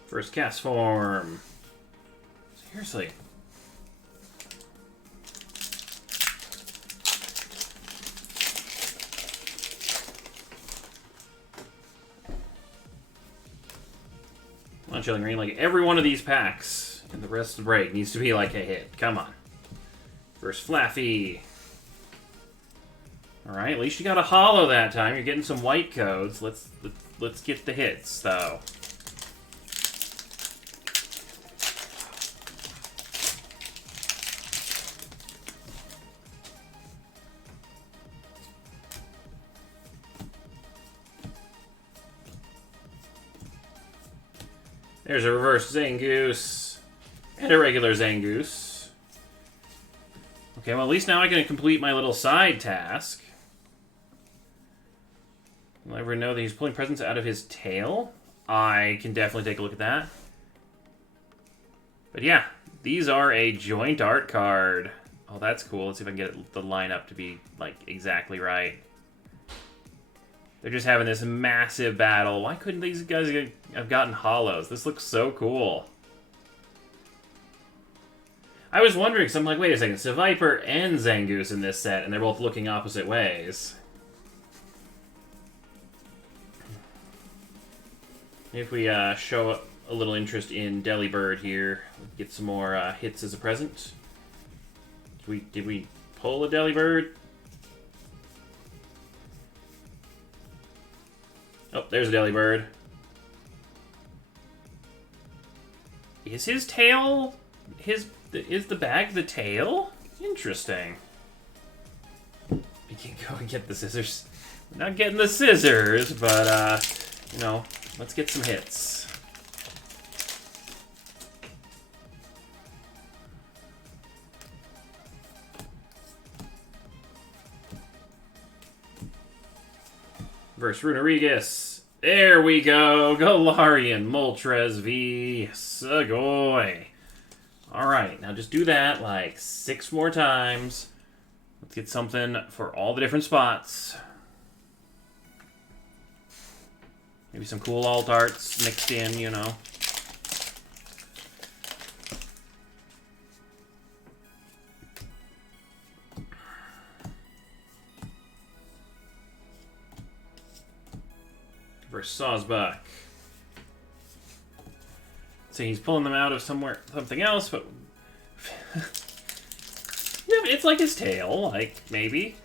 First cast form. Seriously. Come on, Chilling Rain. Every one of these packs and the rest of the break needs to be a hit. Come on. First Flaffy. Alright, at least you got a holo that time. You're getting some white codes. Let's get the hits, though. There's a reverse Zangoose. And a regular Zangoose. Okay, well at least now I can complete my little side task. Will I ever know that he's pulling presents out of his tail? I can definitely take a look at that. But yeah, these are a joint art card. Oh, that's cool. Let's see if I can get the lineup to be, exactly right. They're just having this massive battle. Why couldn't these guys have gotten holos? This looks so cool. I was wondering, because I'm like, wait a second, Seviper and Zangoose in this set, and they're both looking opposite ways. If we show a little interest in Delibird here, get some more hits as a present. Did we pull a Delibird? Oh, there's a Delibird. Is his tail... Is the bag the tail? Interesting. We can go and get the scissors. We're not getting the scissors, but, let's get some hits. Versus Runerigus. There we go. Galarian Moltres v. Segoy. Alright, now just do that 6 more times. Let's get something for all the different spots. Maybe some cool alt arts mixed in, versus Sawsbuck. So he's pulling them out of something else, but yeah, it's like his tail, like maybe.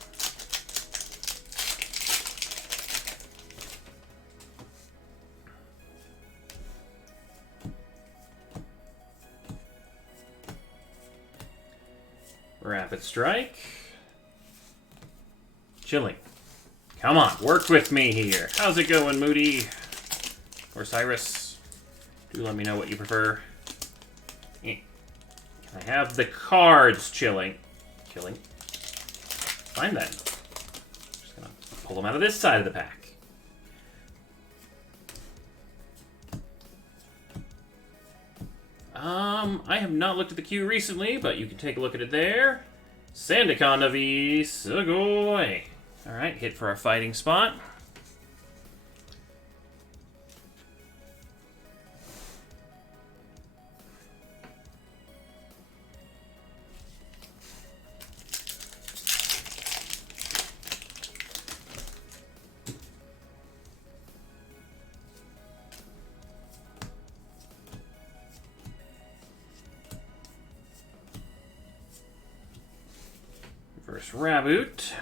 Rapid Strike. Chilling. Come on, work with me here. How's it going, Moody? Or Cyrus? Do let me know what you prefer. Can I have the cards, Chilling? Chilling. Fine then. Just gonna pull them out of this side of the pack. I have not looked at the queue recently, but you can take a look at it there. Sandaconda v. Sugoi. Alright, hit for our fighting spot. First Raboot.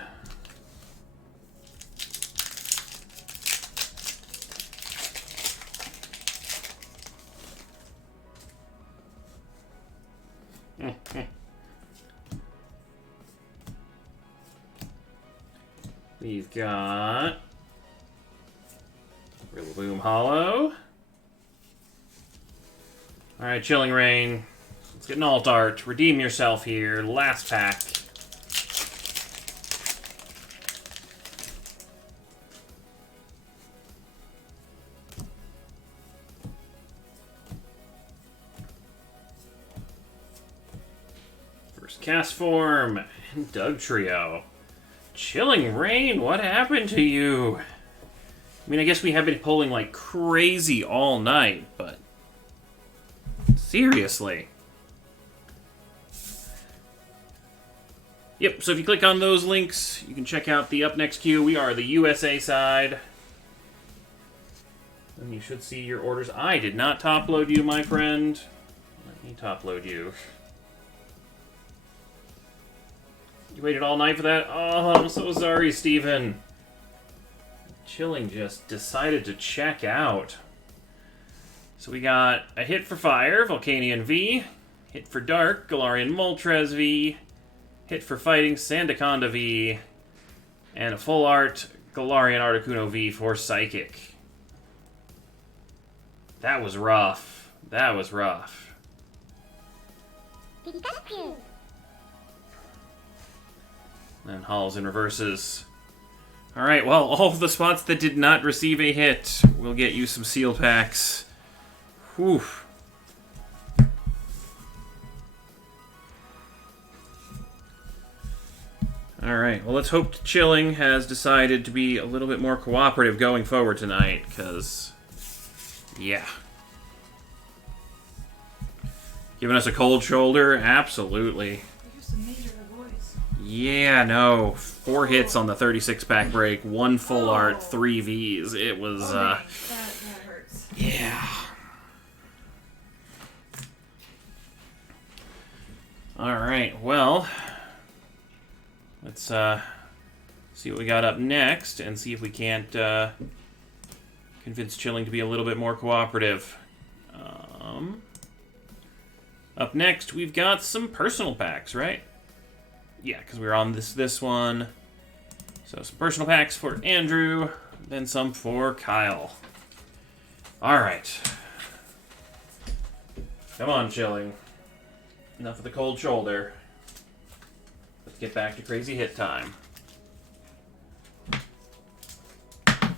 We've got Rillaboom Hollow. Alright, Chilling Reign. Let's get an alt art. Redeem yourself here. Last pack. First Cast Form and Doug Trio. Chilling Reign, what happened to you? I mean, I guess we have been pulling like crazy all night, but seriously. Yep, so if you click on those links, you can check out the Up Next queue. We are the USA side. And you should see your orders. I did not top load you, my friend. Let me top load you. You waited all night for that? Oh, I'm so sorry, Steven. Chilling just decided to check out. So we got a hit for Fire, Volcanion V. Hit for Dark, Galarian Moltres V. Hit for Fighting, Sandaconda V. And a full art, Galarian Articuno V for Psychic. That was rough. That was rough. Pikachu. And Halls and Reverses. Alright, well, all of the spots that did not receive a hit will get you some seal packs. Whew. Alright, well, let's hope Chilling has decided to be a little bit more cooperative going forward tonight, because, yeah. Giving us a cold shoulder? Absolutely. Yeah, no. 4 hits on the 36-pack break, 1 full art, 3 Vs. It was, that hurts. yeah. Alright, well, let's see what we got up next and see if we can't convince Chilling to be a little bit more cooperative. Up next, we've got some personal packs, right? Yeah, because we were on this one. So some personal packs for Andrew, then some for Kyle. Alright. Come on, Chilling. Enough of the cold shoulder. Let's get back to crazy hit time.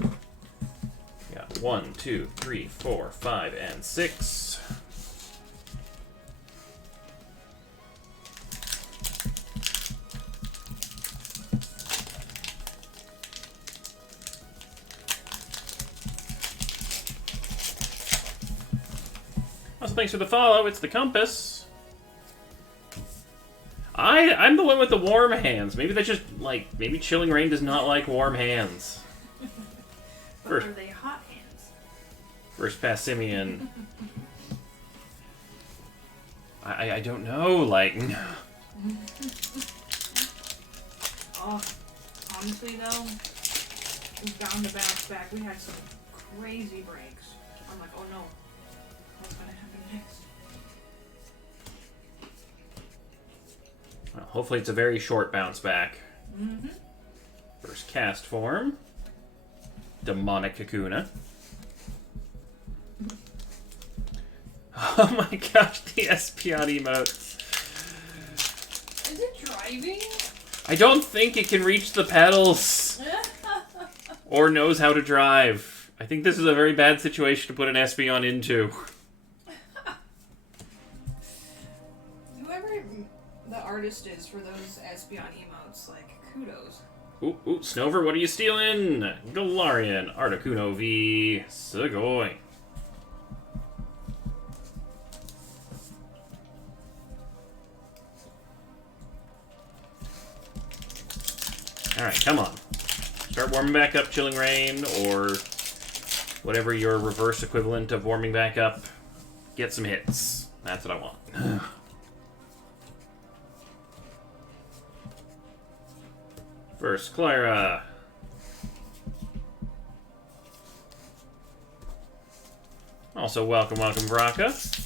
We got 1, 2, 3, 4, 5, and 6. Also, thanks for the follow. It's the Compass. I'm the one with the warm hands. Maybe that's just, like, maybe Chilling Reign does not like warm hands. Or are they hot hands? First Passimian. I don't know, like... Oh, honestly though, we bound to bounce back. We had some crazy breaks. I'm like, oh no, what's gonna happen next? Well, hopefully it's a very short bounce back. Mm-hmm. First cast form. Demonic Kakuna. Oh my gosh, the Espeon emotes. Is it driving? I don't think it can reach the pedals. Or knows how to drive. I think this is a very bad situation to put an Espeon into. Whoever the artist is for those Espeon emotes, like, kudos. Ooh, Snover, what are you stealing? Galarian, Articuno V, Sugoi. Alright, come on. Start warming back up Chilling Rain, or whatever your reverse equivalent of warming back up. Get some hits. That's what I want. First, Clara. Also, welcome, Vraka.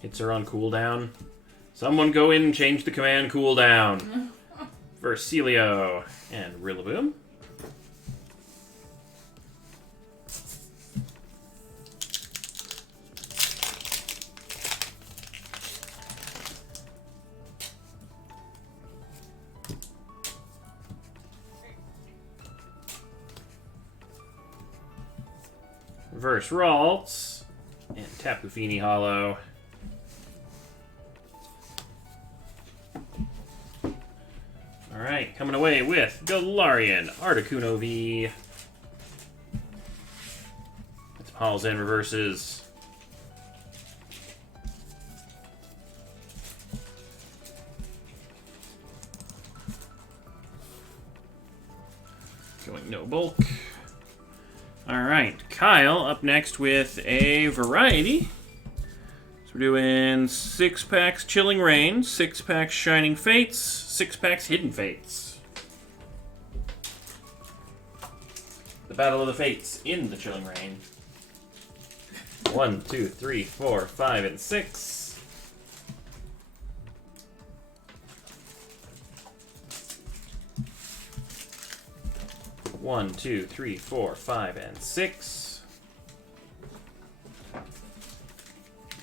Hits are on cooldown. Someone go in and change the command cooldown. First, Celio and Rillaboom. Reverse Ralts and Tapu Fini Hollow. Alright, coming away with Galarian, Articuno V. That's Halls and reverses. Going no bulk. Alright, Kyle up next with a variety. So we're doing 6 packs Chilling Rain, 6 packs Shining Fates, 6 packs Hidden Fates. The Battle of the Fates in the Chilling Rain. 1, 2, 3, 4, 5, and 6. One, 2, 3, 4, 5, and 6.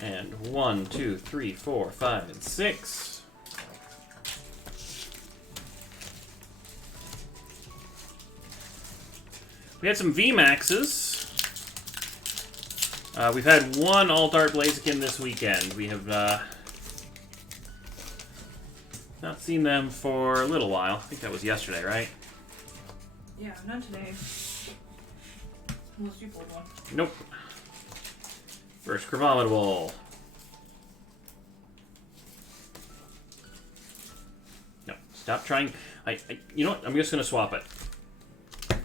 And 1, 2, 3, 4, 5, and 6. We had some VMAXs. We've had one Alt-Art Blaziken this weekend. We have not seen them for a little while. I think that was yesterday, right? Yeah, not today. Unless you pulled one. Nope. First Crabominable. No, stop trying. You know what? I'm just going to swap it.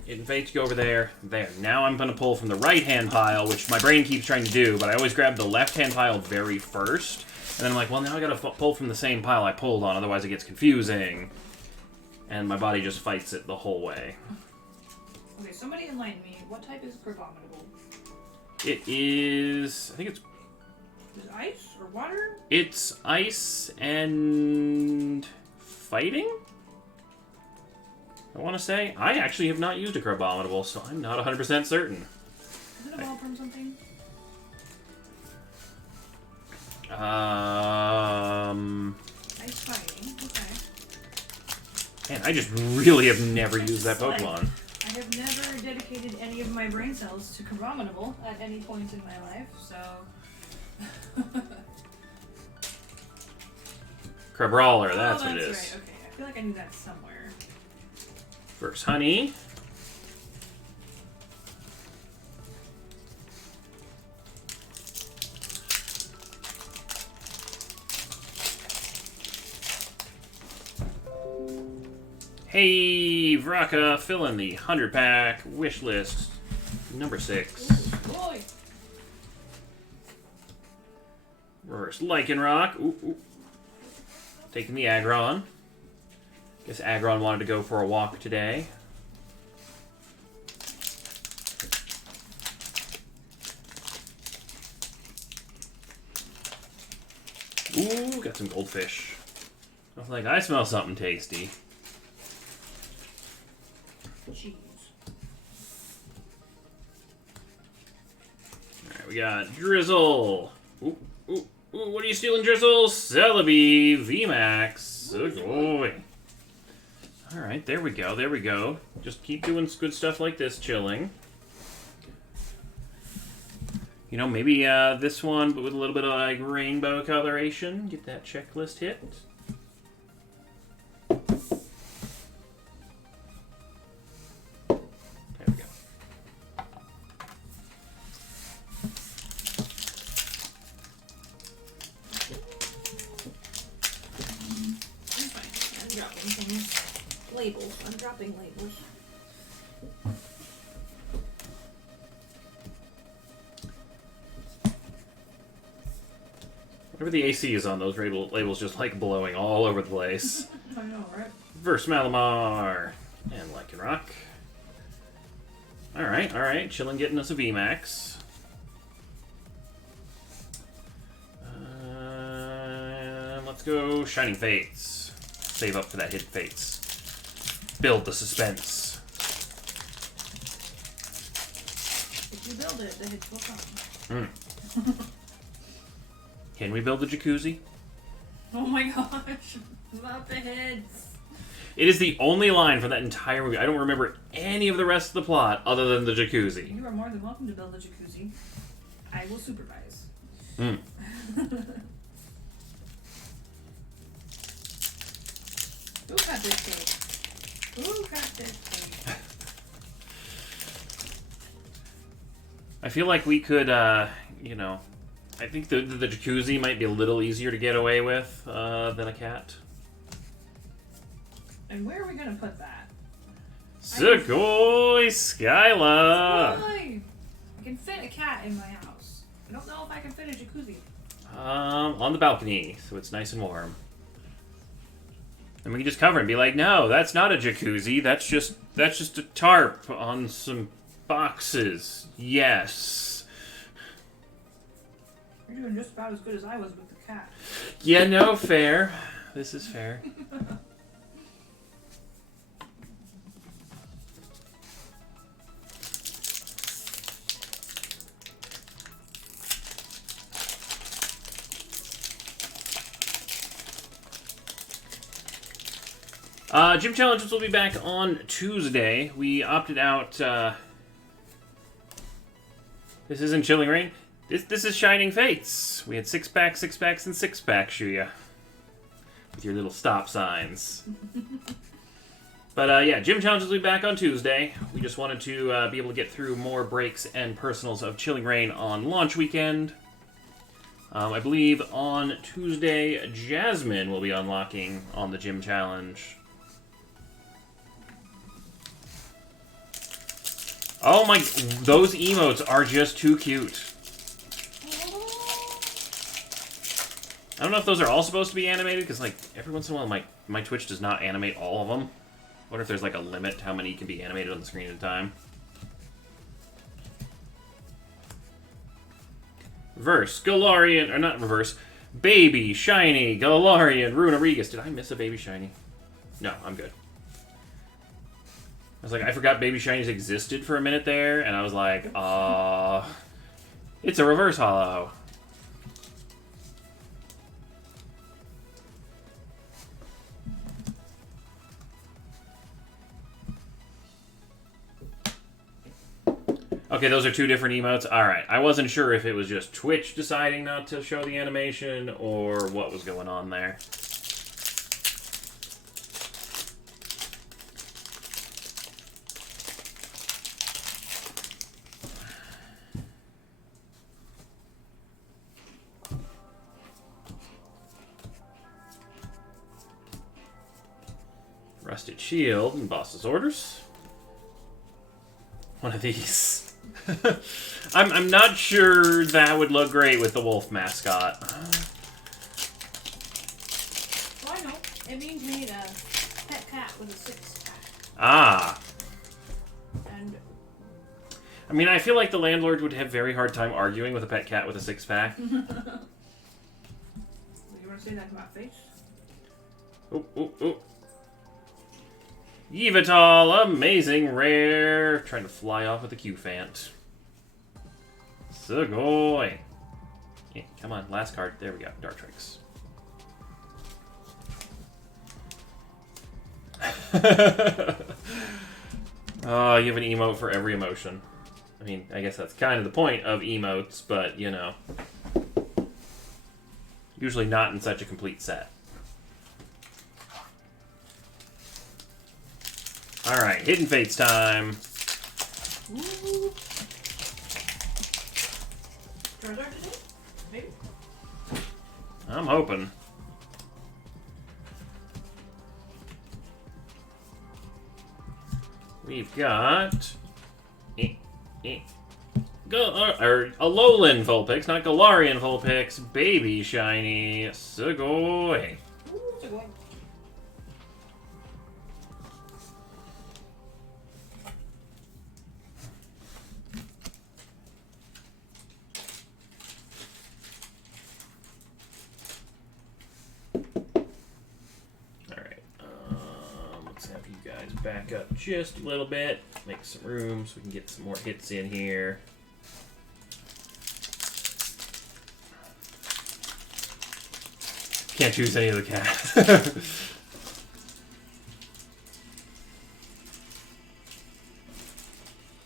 Hidden Fates go over there. There. Now I'm going to pull from the right-hand pile, which my brain keeps trying to do, but I always grab the left-hand pile very first. And then I'm like, well, now I got to pull from the same pile I pulled on, otherwise it gets confusing. And my body just fights it the whole way. Okay, somebody enlighten me. What type is Crabominable? It is... I think it's... Is it ice or water? It's ice and... fighting? I want to say. I actually have not used a Crabominable, so I'm not 100% certain. Is it evolved from something? Ice fighting. Okay. Man, I just really have never used that Pokemon. I have never dedicated any of my brain cells to Crabominable at any point in my life, so... Crabrawler, that's what it is. Right. Okay, I feel like I knew that somewhere. First Honey. Hey, Vraka, fill in the 100-pack wish list number 6. Boy. Reverse Lycanroc. Ooh, ooh. Taking the Aggron. Guess Aggron wanted to go for a walk today. Ooh, got some goldfish. I was like, I smell something tasty. Jeez. Alright, we got Drizzle. Ooh, ooh, ooh, what are you stealing, Drizzle? Celebi, VMAX. Oh, boy. Alright, there we go, there we go. Just keep doing good stuff like this, chilling. You know, maybe this one, but with a little bit of like rainbow coloration. Get that checklist hit. There we go. I'm fine. I'm dropping things. Labels. I'm dropping labels. Whenever the AC is on, those labels just like blowing all over the place. I know, right? Verse Malamar and Lycanroc. Alright, alright. Chillin' getting us a VMAX. Let's go Shining Fates. Save up for that Hidden Fates. Build the suspense. If you build it, the hits will come. Can we build the jacuzzi? Oh my gosh. Not the heads. It is the only line from that entire movie. I don't remember any of the rest of the plot other than the jacuzzi. You are more than welcome to build a jacuzzi. I will supervise. Mm. Who got this cake? Who got this cake? I feel like we could, you know, I think the jacuzzi might be a little easier to get away with than a cat. And where are we gonna put that? Sugoi Skyla! Why? I can fit a cat in my house. I don't know if I can fit a jacuzzi. On the balcony, so it's nice and warm. And we can just cover it and be like, no, that's not a jacuzzi. That's just a tarp on some boxes. Yes. You're doing just about as good as I was with the cat. Yeah, no, fair. This is fair. Gym challenges will be back on Tuesday. We opted out. This isn't Chilling Reign. This is Shining Fates. We had 6-packs, 6-packs, and 6-packs, Shuya. With your little stop signs. But yeah, gym challenges will be back on Tuesday. We just wanted to be able to get through more breaks and personals of Chilling Reign on launch weekend. I believe on Tuesday, Jasmine will be unlocking on the gym challenge. Oh my, those emotes are just too cute. I don't know if those are all supposed to be animated, because like every once in a while my Twitch does not animate all of them. I wonder if there's like a limit to how many can be animated on the screen at a time. Reverse, Galarian, or not reverse, Baby, Shiny, Galarian, Runarigus. Did I miss a Baby Shiny? No, I'm good. I was like, I forgot Baby Shinies existed for a minute there, and I was like, it's a reverse holo. Okay, those are two different emotes. Alright, I wasn't sure if it was just Twitch deciding not to show the animation, or what was going on there. Rusted shield and boss's orders. One of these. I'm not sure that would look great with the wolf mascot. Why not? It means we need a pet cat with a 6-pack. Ah. And I mean, I feel like the landlord would have very hard time arguing with a pet cat with a 6-pack. you want to say that to my face? Ooh, ooh, ooh. Yveltal, amazing rare. Trying to fly off with a Q-Fant. Sugoi. Yeah, come on, last card. There we go. Dartrix. Oh, you have an emote for every emotion. I mean, I guess that's kind of the point of emotes, but, you know. Usually not in such a complete set. Alright, Hidden Fates time. Ooh. Charizard today? Maybe. I'm hoping. We've got Alolan Vulpix, not Galarian Vulpix, Baby Shiny, Sugoi. Ooh, it's a good one. Alright, let's have you guys back up just a little bit, make some room so we can get some more hits in here. Can't choose any of the cats.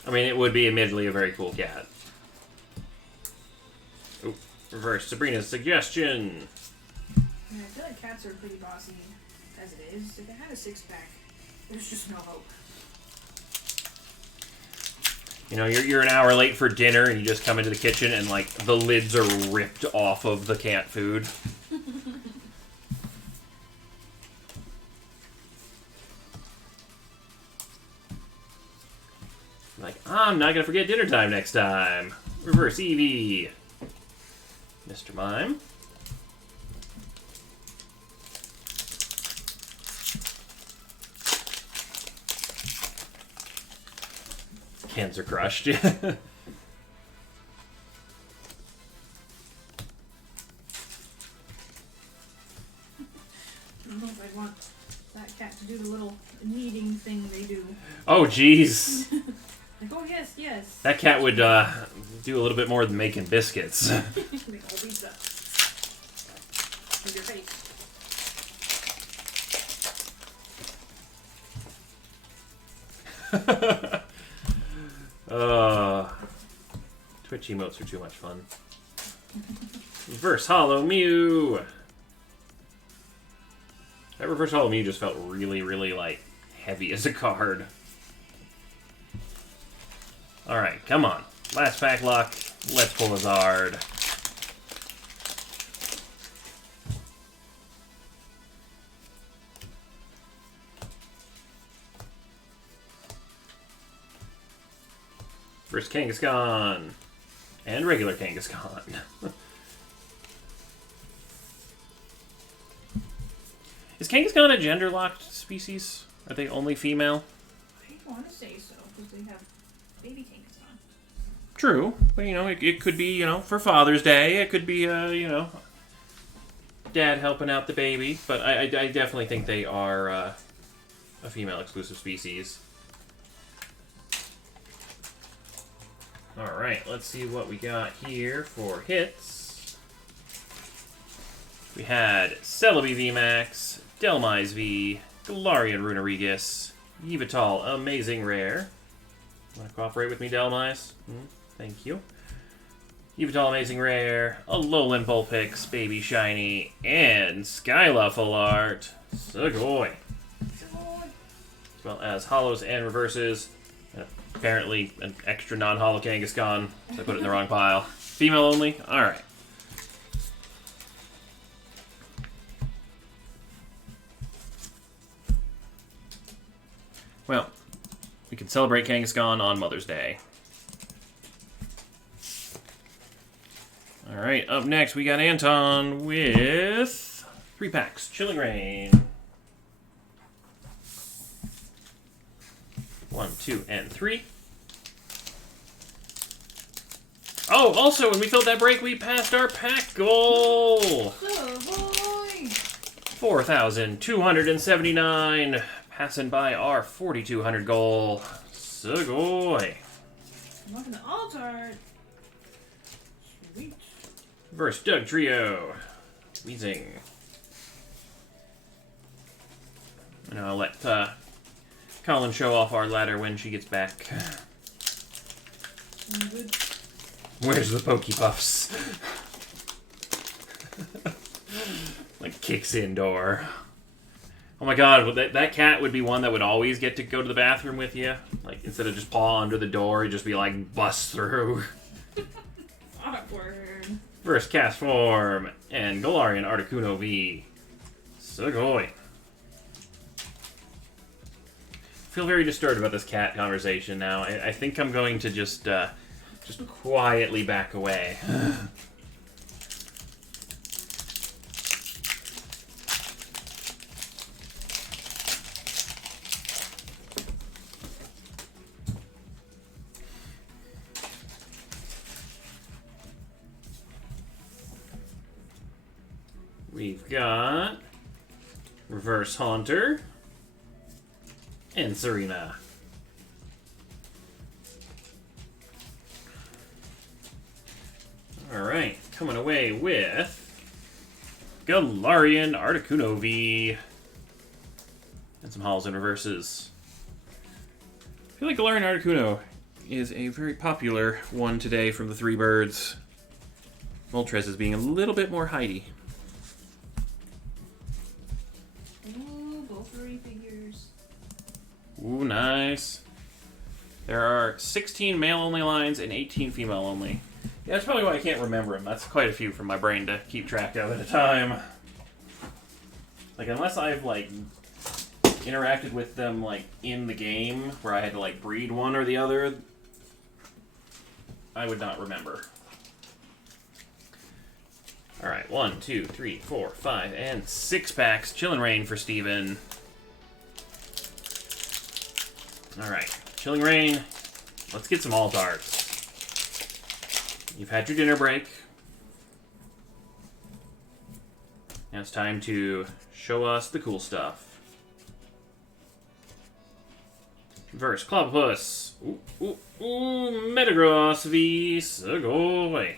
I mean, it would be admittedly a very cool cat. Oop, reverse Sabrina's suggestion. Yeah, I feel like cats are pretty bossy as it is. If it had a 6-pack, there's just no hope. You know, you're an hour late for dinner and you just come into the kitchen and, like, the lids are ripped off of the cat food. Like, I'm not gonna forget dinner time next time. Reverse Eevee. Mr. Mime. Cancer crushed. I don't know if I'd want that cat to do the little kneading thing they do. Oh, jeez. Like, oh yes, yes. That cat would do a little bit more than making biscuits. Make a whole pizza. With your face. Twitch emotes are too much fun. Reverse Hollow Mew. That Reverse Hollow Mew just felt really, really, like, heavy as a card. Alright, come on. Last pack luck. Let's pull a Zard. First Kangaskhan. And regular Kangaskhan. Is Kangaskhan a gender-locked species? Are they only female? I want to say so, because they have baby Kangaskhan. True. But, you know, it could be, you know, for Father's Day. It could be, you know, dad helping out the baby. But I definitely think they are a female-exclusive species. Alright, let's see what we got here for hits. We had Celebi VMAX, Delmise V, Galarian Runerigus, Yveltal Amazing Rare. Want to cooperate with me, Delmise? Thank you. Yveltal Amazing Rare, Alolan Vulpix, Baby Shiny, and Skyla Full Art. Sugoi. As well as Hollows and Reverses. Apparently, an extra non-holo Kangaskhan. So I put it in the wrong pile. Female only? Alright. Well, we can celebrate Kangaskhan on Mother's Day. Alright, up next we got Anton with 3 packs. Chilling Reign. 1, 2, and 3. Oh, also, when we filled that break, we passed our pack goal! Oh boy! 4,279. Passing by our 4,200 goal. Sugoi. I'm up in the altar. Sweet. Versus Doug Trio. Weezing. And I'll let Colin show off our ladder when she gets back. I'm good. Where's the Pokey Puffs? Like kicks in door. Oh my god, that cat would be one that would always get to go to the bathroom with you. Like, instead of just paw under the door, he'd just be like, bust through. Awkward. Versus Castform and Galarian Articuno V. Sugoi. I feel very disturbed about this cat conversation now. I think I'm going to just quietly back away. We've got Reverse Haunter and Serena. Alright, coming away with Galarian Articuno V. And some hauls and reverses. I feel like Galarian Articuno is a very popular one today from the Three Birds. Moltres is being a little bit more hidey. Ooh, both furry figures. Ooh, nice. There are 16 male-only lines and 18 female-only. Yeah, that's probably why I can't remember them. That's quite a few for my brain to keep track of at a time. Like, unless I've, like, interacted with them, like, in the game, where I had to, like, breed one or the other, I would not remember. Alright, 1, 2, 3, 4, 5, and 6 packs. Chillin' Reign for Steven. Alright, Chilling Reign. Let's get some alt arts. You've had your dinner break. Now it's time to show us the cool stuff. Verse Clobbopus. Ooh, ooh, ooh, Metagross v Sugoi.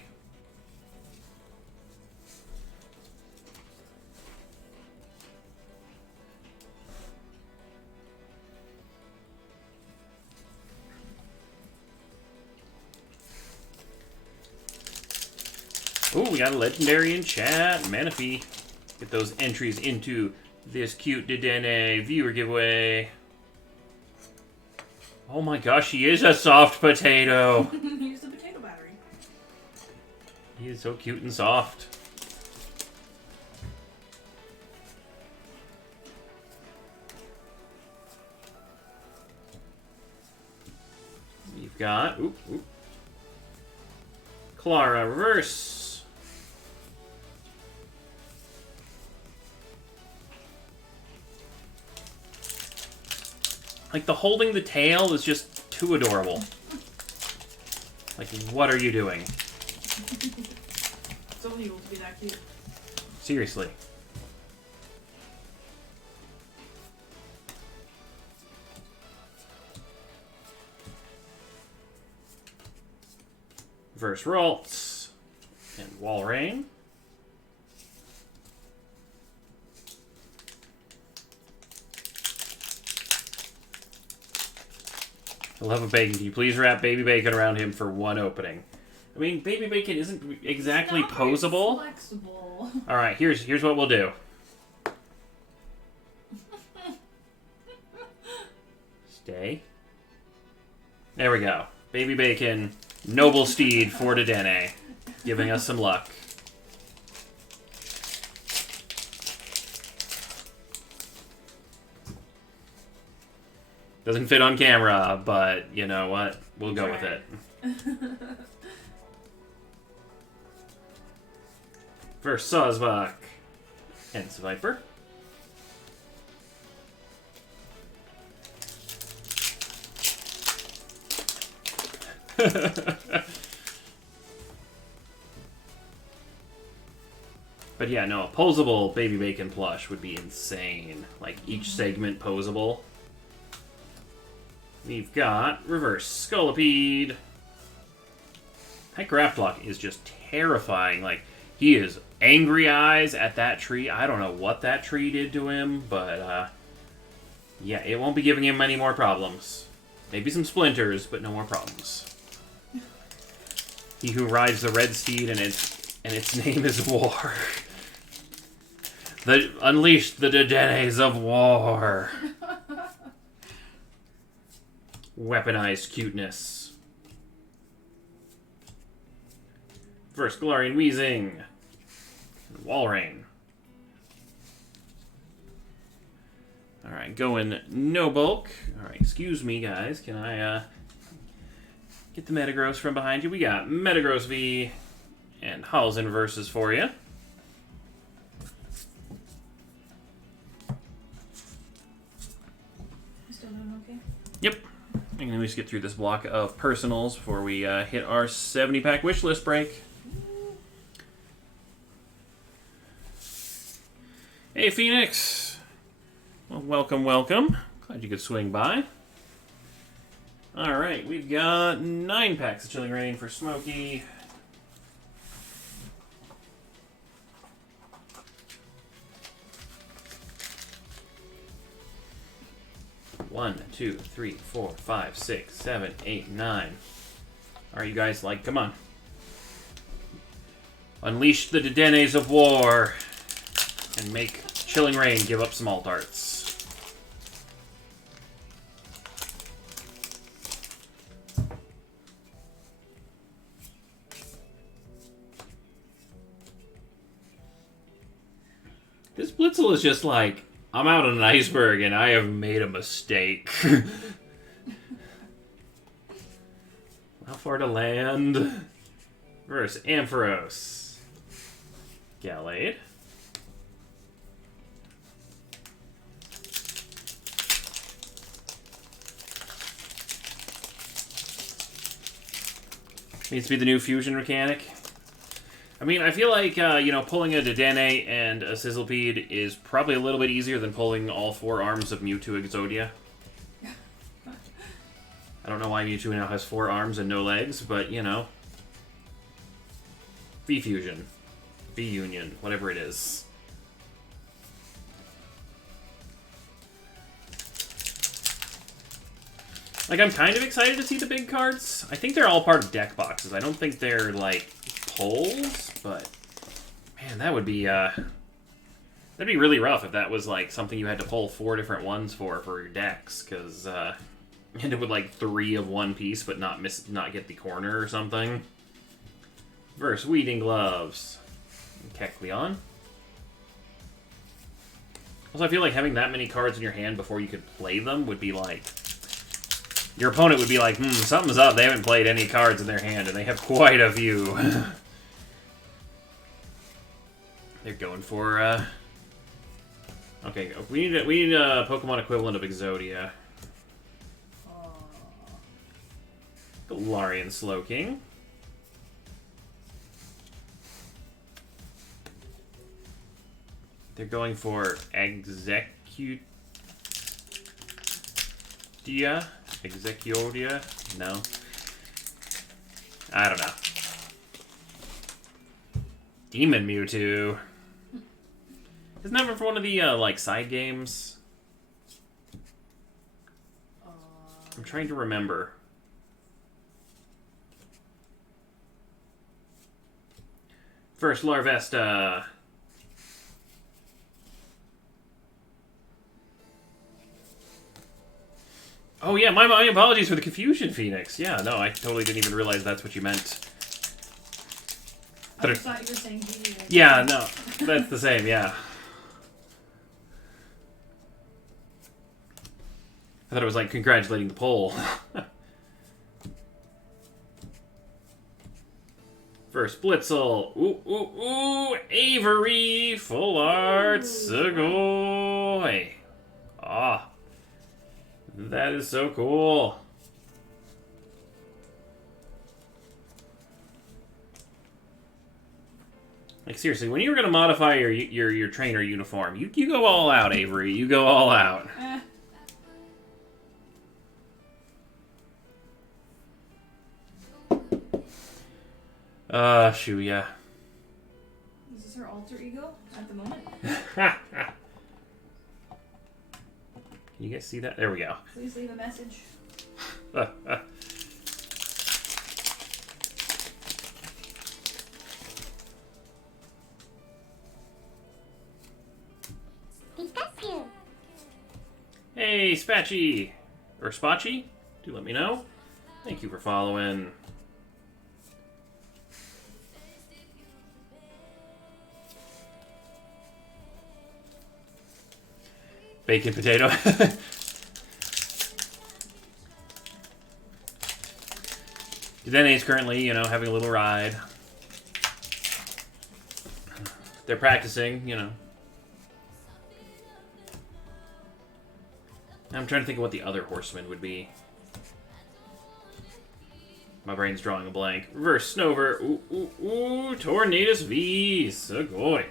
Ooh, we got a legendary in chat. Manaphy. Get those entries into this cute Dedenne viewer giveaway. Oh my gosh, he is a soft potato. Use the potato battery. He is so cute and soft. You've got Clara Reverse. Like, the holding the tail is just too adorable. Like, what are you doing? It's illegal to be that cute. Seriously. Verse Ralts and Walrein. I love a bacon. Can you please wrap Baby Bacon around him for one opening? I mean, Baby Bacon isn't exactly It's not very posable. Flexible. All right, here's what we'll do. Stay. There we go. Baby Bacon, Noble Steed for Dedenne, giving us some luck. Doesn't fit on camera, but you know what? We'll go with it. First, Sawsbuck and Viper. But yeah, no, a posable Baby Bacon plush would be insane. Like, each segment posable. We've got Reverse Scolipede. Hyperaptlock is just terrifying. Like, he is angry eyes at that tree. I don't know what that tree did to him, but, yeah, it won't be giving him any more problems. Maybe some splinters, but no more problems. He who rides the red steed, and its name is War. Unleash the Dedenes of War. Weaponized cuteness. First, Galarian Weezing. Walrein. Alright, going no bulk. Alright, excuse me, guys. Can I, get the Metagross from behind you? We got Metagross V and Halls Inverses for you. Still doing okay? Yep. I can at least get through this block of personals before we hit our 70-pack wish list break. Hey, Phoenix. Well, welcome, welcome. Glad you could swing by. Alright, we've got 9 packs of Chilling Reign for Smokey. One, 2, 3, 4, 5, 6, 7, 8, 9. Alright, you guys, like, come on. Unleash the Dedenes of War. And make Chilling Reign give up some alt arts. This Blitzel is just like, I'm out on an iceberg and I have made a mistake. How far to land? Versus Ampharos. Gallade. Needs to be the new fusion mechanic. I mean, I feel like, pulling a Dedenne and a Sizzlipede is probably a little bit easier than pulling all 4 arms of Mewtwo Exodia. I don't know why Mewtwo now has 4 arms and no legs, but, V-Fusion. V-Union. Whatever it is. Like, I'm kind of excited to see the big cards. I think they're all part of deck boxes. I don't think they're, like, pulls, but man, that would be that'd be really rough if that was like something you had to pull 4 different ones for your decks, because you end up with like 3 of one piece but not get the corner or something. Versus Weeding Gloves. Kecleon. Also, I feel like having that many cards in your hand before you could play them would be like, your opponent would be like, something's up, they haven't played any cards in their hand, and they have quite a few. They're going for, okay, we need a Pokemon equivalent of Exodia. Galarian Slowking. They're going for Executia? Executia? No. I don't know. Demon Mewtwo. Isn't that for one of the, side games? I'm trying to remember. First, Larvesta. Oh yeah, my apologies for the confusion, Phoenix. Yeah, no, I totally didn't even realize that's what you meant. I thought you were saying D. Yeah, no, that's the same, yeah. thought it was like congratulating the poll. First Blitzel. Ooh, ooh, ooh. Avery. Full art. Sugoi. Ah. That is so cool. Like, seriously, when you were going to modify your trainer uniform, you go all out, Avery. You go all out. Shuya. Is this her alter ego at the moment? Can you guys see that? There we go. Please leave a message. Hey, Spatchy! Or Spotchy? Do let me know. Thank you for following. Bacon potato. Dene is currently, having a little ride. They're practicing, I'm trying to think of what the other horseman would be. My brain's drawing a blank. Reverse Snover. Ooh, ooh, ooh. Tornadus V. Sugoi.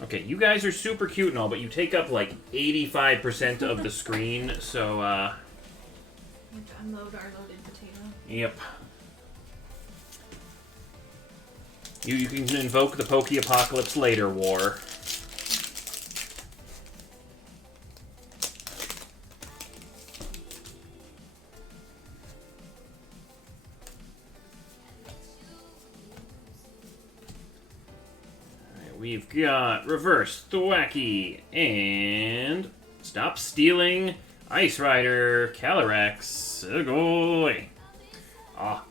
Okay, you guys are super cute and all, but you take up like 85% of the screen, so, We have to unload our loaded potato. Yep. You can invoke the Poke Apocalypse later, War. We've got Reverse Thwacky and Stop Stealing Ice Rider Calyrex Sugoi.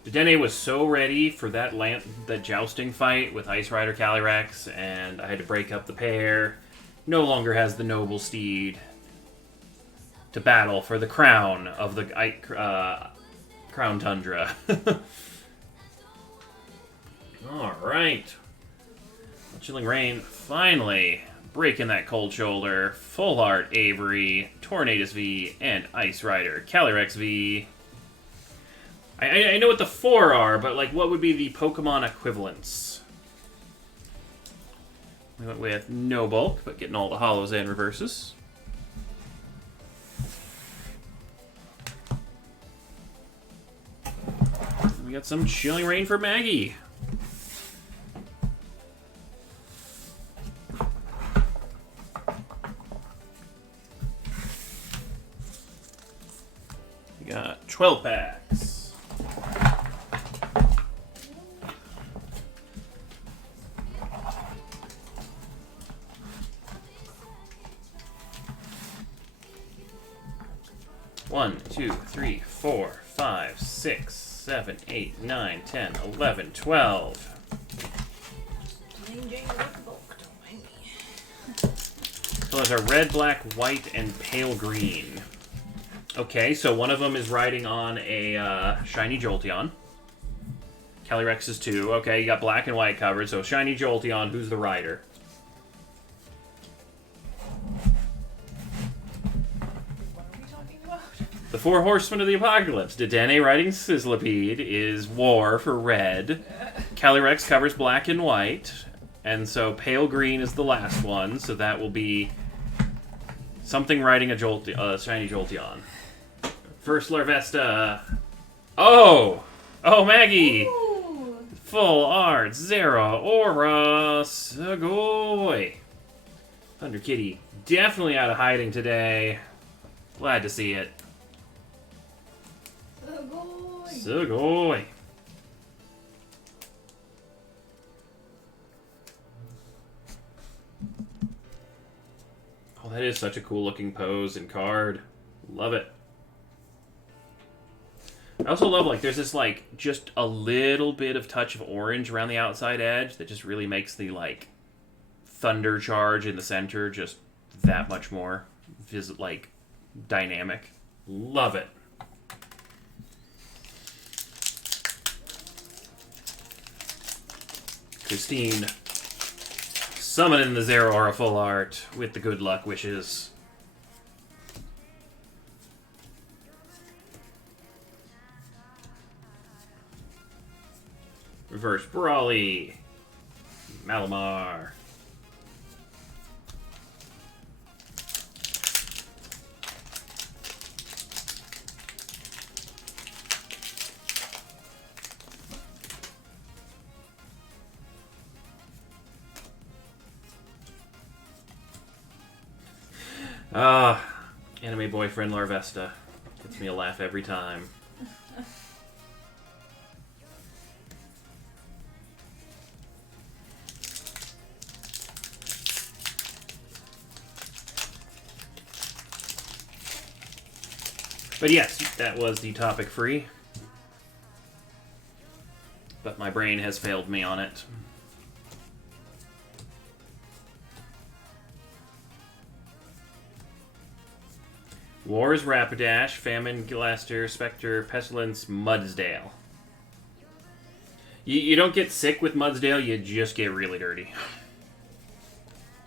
Dene was so ready for that jousting fight with Ice Rider Calyrex, and I had to break up the pair. No longer has the noble steed to battle for the crown of the Crown Tundra. All right. Chilling Rain finally breaking that cold shoulder. Full Art Avery, Tornadus V, and Ice Rider Calyrex V. I know what the four are, but like, what would be the Pokemon equivalents? We went with no bulk, but getting all the hollows and reverses. We got some Chilling Rain for Maggie. We got 12 packs. One, 2, 3, 4, 5, 6, 7, 8, 9, 10, 11, 12. So those are red, black, white, and pale green. Okay, so one of them is riding on a shiny Jolteon. Calyrex is 2. Okay, you got black and white covered. So shiny Jolteon, who's the rider? The Four Horsemen of the Apocalypse. Dedenne riding Sizzlipede is War for red. Calyrex covers black and white. And so pale green is the last one. So that will be something riding a shiny Jolteon. First Larvesta. Oh! Oh, Maggie! Ooh. Full Art, Zera, Aura, Sugoi. Thunder Kitty, definitely out of hiding today. Glad to see it. Sugoi. Oh, that is such a cool looking pose and card. Love it. I also love, like, there's this, like, just a little bit of touch of orange around the outside edge that just really makes the, like, Thunder Charge in the center, just that much more like dynamic. Love it. Christine summoning the Zeraora full art with the good luck wishes. Reverse Brawly. Malamar. Anime boyfriend Larvesta. Gets me a laugh every time. But yes, that was the topic free. But my brain has failed me on it. Wars, Rapidash, Famine, Gilaster, Spectre, Pestilence, Mudsdale. You don't get sick with Mudsdale, you just get really dirty.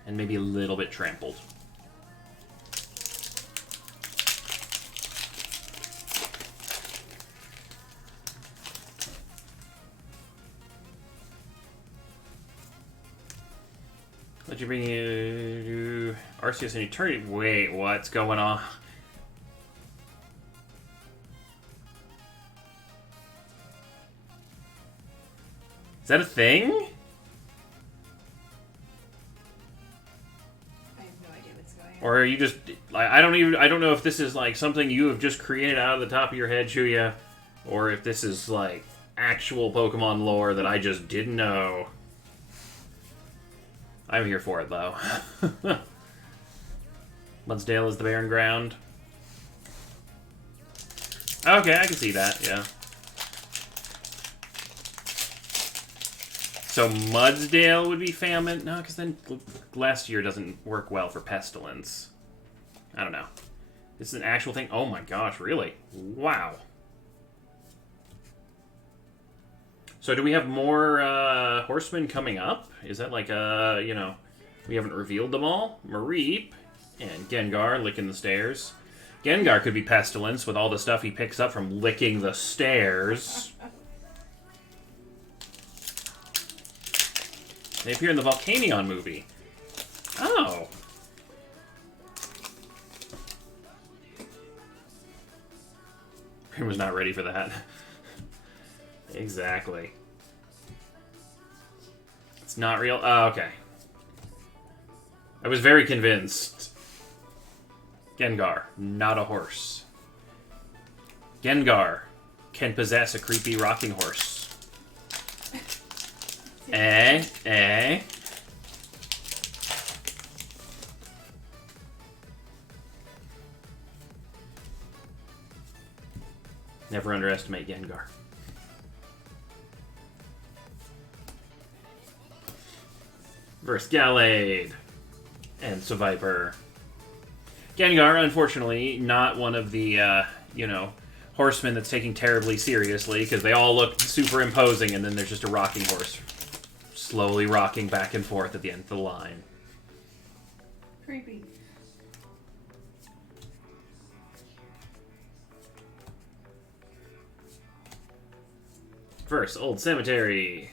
And maybe a little bit trampled. Let you bring you Arceus and Eternity. Wait, what's going on? Is that a thing? I have no idea what's going on. Or are you just I don't know if this is like something you have just created out of the top of your head, Shuya, or if this is like actual Pokemon lore that I just didn't know. I'm here for it though. Mudsdale is the barren ground. Okay, I can see that, yeah. So Mudsdale would be Famine? No, because then last year doesn't work well for Pestilence. I don't know. This is an actual thing? Oh my gosh, really? Wow. So do we have more horsemen coming up? Is that like, you know, we haven't revealed them all? Mareep and Gengar licking the stairs. Gengar could be Pestilence with all the stuff he picks up from licking the stairs. They appear in the Volcanion movie. Oh. Prim was not ready for that. Exactly. It's not real? Oh, okay. I was very convinced. Gengar, not a horse. Gengar can possess a creepy rocking horse. Eh? Never underestimate Gengar. Versus Gallade and Seviper. Gengar, unfortunately, not one of the, you know, horsemen that's taking terribly seriously, because they all look super imposing, and then there's just a rocking horse slowly rocking back and forth at the end of the line. Creepy. First, Old Cemetery.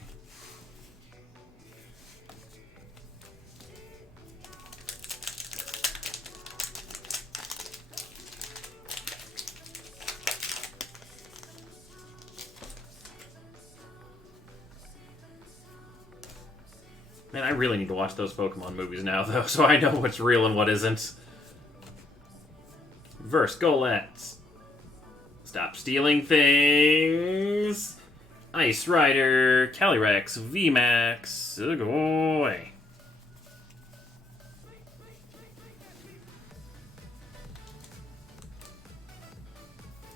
Man, I really need to watch those Pokemon movies now, though, so I know what's real and what isn't. Verse Golett. Stop stealing things. Ice Rider, Calyrex, VMAX, Sugoi.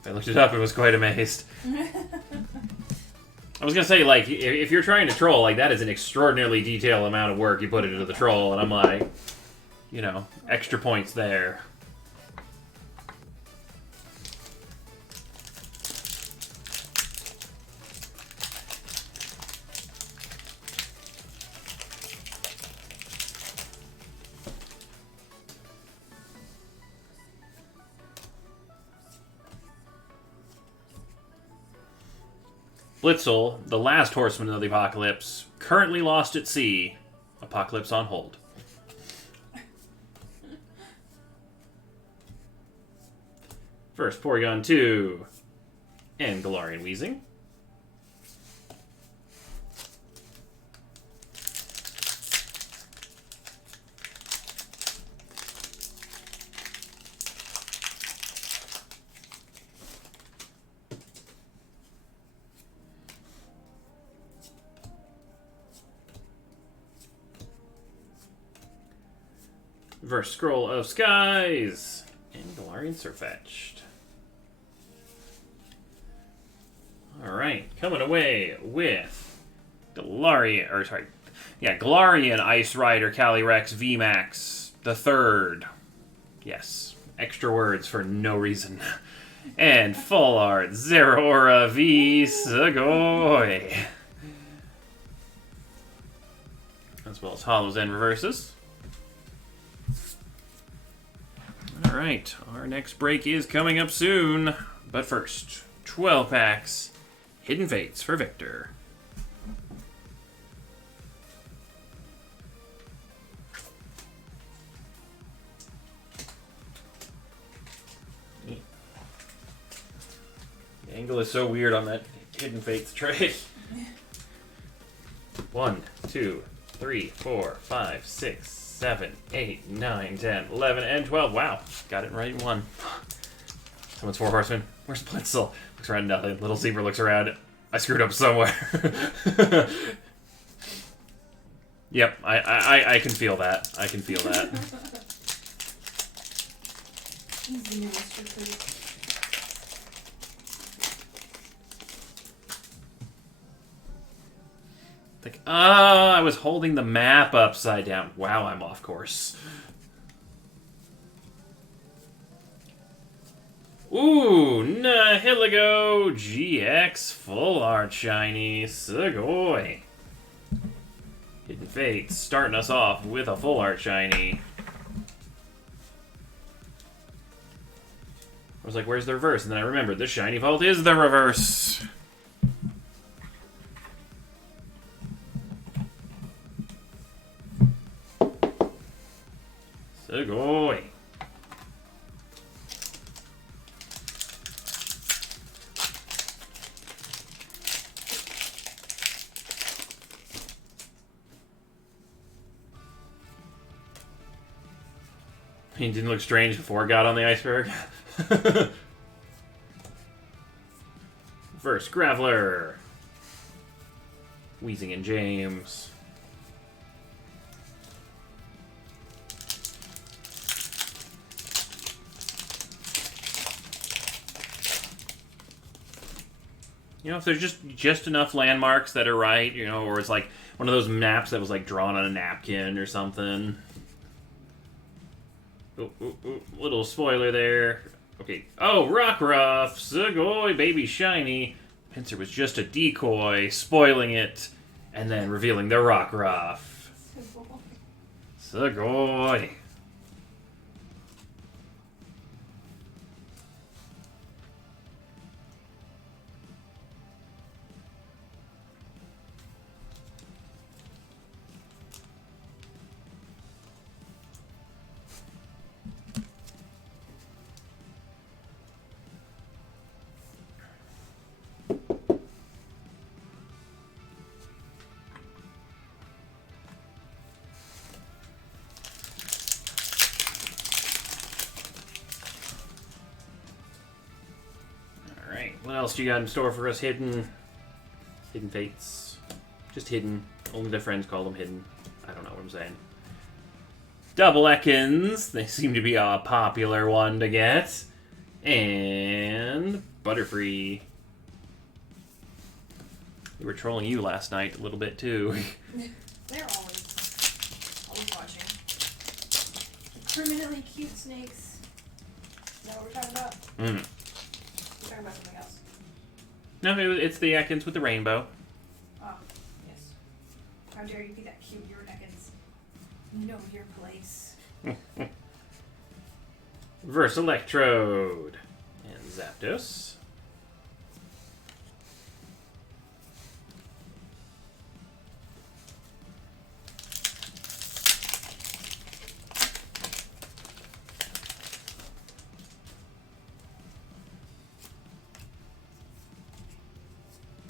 I looked it up and was quite amazed. I was gonna say, like, if you're trying to troll, like, that is an extraordinarily detailed amount of work you put into the troll, and I'm like, you know, extra points there. Blitzel, the last horseman of the apocalypse, currently lost at sea. Apocalypse on hold. First, Porygon 2, and Galarian Weezing. Reverse Scroll of Skies, and Galarian Surfetched. Alright, coming away with Galarian Ice Rider Calyrex VMAX the third. Yes, extra words for no reason. And Full Art Zeraora V Sugoi. As well as Holos and Reverses. Alright, our next break is coming up soon. But first, 12 packs, Hidden Fates for Victor. The angle is so weird on that Hidden Fates tray. 1, 2, 3, 4, 5, 6, 7, 8, 9, 10, 11, and 12. Wow, got it right in one. Someone's Four Horsemen. Where's Blitzel? Looks around, nothing. Little Zebra looks around. I screwed up somewhere. Yep, I can feel that. I can feel that. Like, I was holding the map upside down. Wow, I'm off course. Ooh, Nihilego GX Full Art Shiny Sugoi. Hidden Fates starting us off with a Full Art Shiny. I was like, where's the reverse? And then I remembered the Shiny Vault is the reverse. Sugoi. He didn't look strange before it got on the iceberg. First, Graveler. Weezing and James. You know, if there's just enough landmarks that are right, you know, or it's like one of those maps that was like drawn on a napkin or something. Little spoiler there. Okay. Oh, Rockruff, Sugoi, Baby Shiny. Pinsir was just a decoy, spoiling it, and then revealing the Rockruff. Sugoi. What else do you got in store for us, Hidden Fates? Just Hidden. Only their friends call them Hidden. I don't know what I'm saying. Double Ekans. They seem to be a popular one to get. And Butterfree. We were trolling you last night a little bit too. They're always watching. Criminally cute snakes. Is that what we're talking about? Mm. We're talking about something else. No, it's the Ekans with the rainbow. Oh, yes. How dare you be that cute? You're Ekans. Know your place. Reverse Electrode. And Zapdos.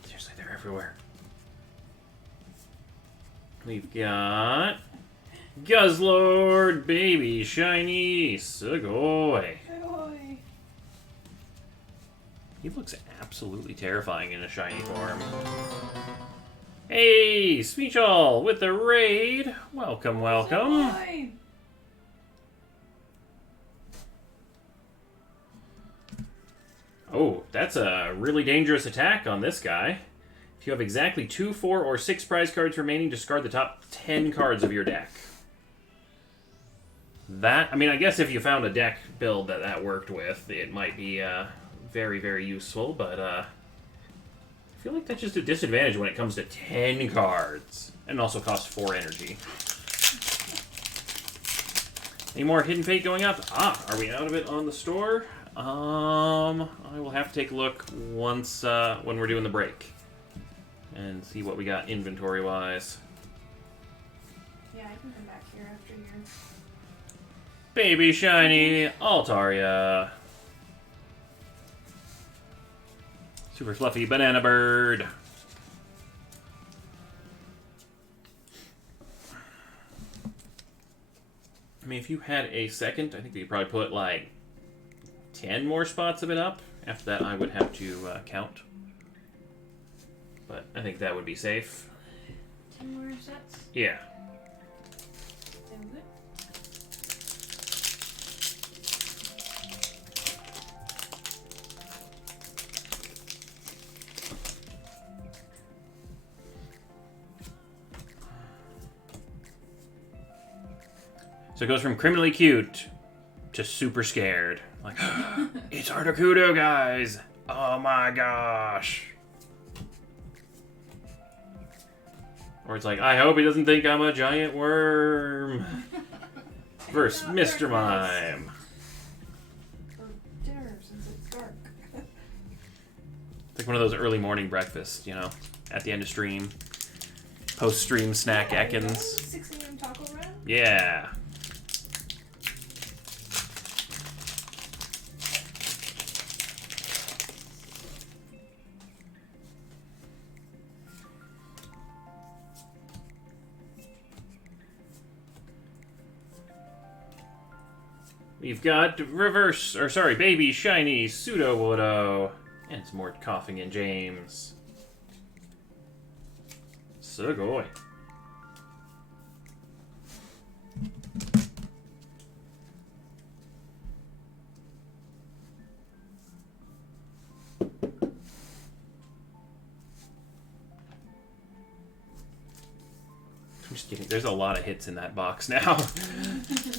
Seriously, they're everywhere. We've got Guzzlord, Baby Shiny, Sugoi. Boy. He looks absolutely terrifying in a shiny form. Hey, Smeechall with the raid. Welcome, welcome. Boy. Oh, that's a really dangerous attack on this guy. If you have exactly 2, 4, or 6 prize cards remaining, discard the top 10 cards of your deck. That, I mean, I guess if you found a deck build that worked with, it might be very, very useful, but I feel like that's just a disadvantage when it comes to 10 cards. And also costs 4 energy. Any more Hidden Fate going up? Ah, are we out of it on the store? I will have to take a look once when we're doing the break and see what we got inventory-wise. Yeah, I can come back here after your... Baby Shiny, Altaria. Super Fluffy Banana Bird. I mean, if you had a second, I think we could probably put like 10 more spots of it up. After that, I would have to count. But I think that would be safe. 10 more sets? Yeah. Sound good? So it goes from criminally cute to super scared. Like, it's Articuno, guys! Oh my gosh! Or it's like, I hope he doesn't think I'm a giant worm. Versus Not Mr. breakfast. Mime. For dinner, since it's dark. It's like one of those early morning breakfasts, you know, at the end of stream. Post-stream snack Ekans. 6 a.m. taco run? Yeah. We've got Baby Shiny Sudowoodo. And some more Coughing in James. Sugoi. I'm just kidding. There's a lot of hits in that box now.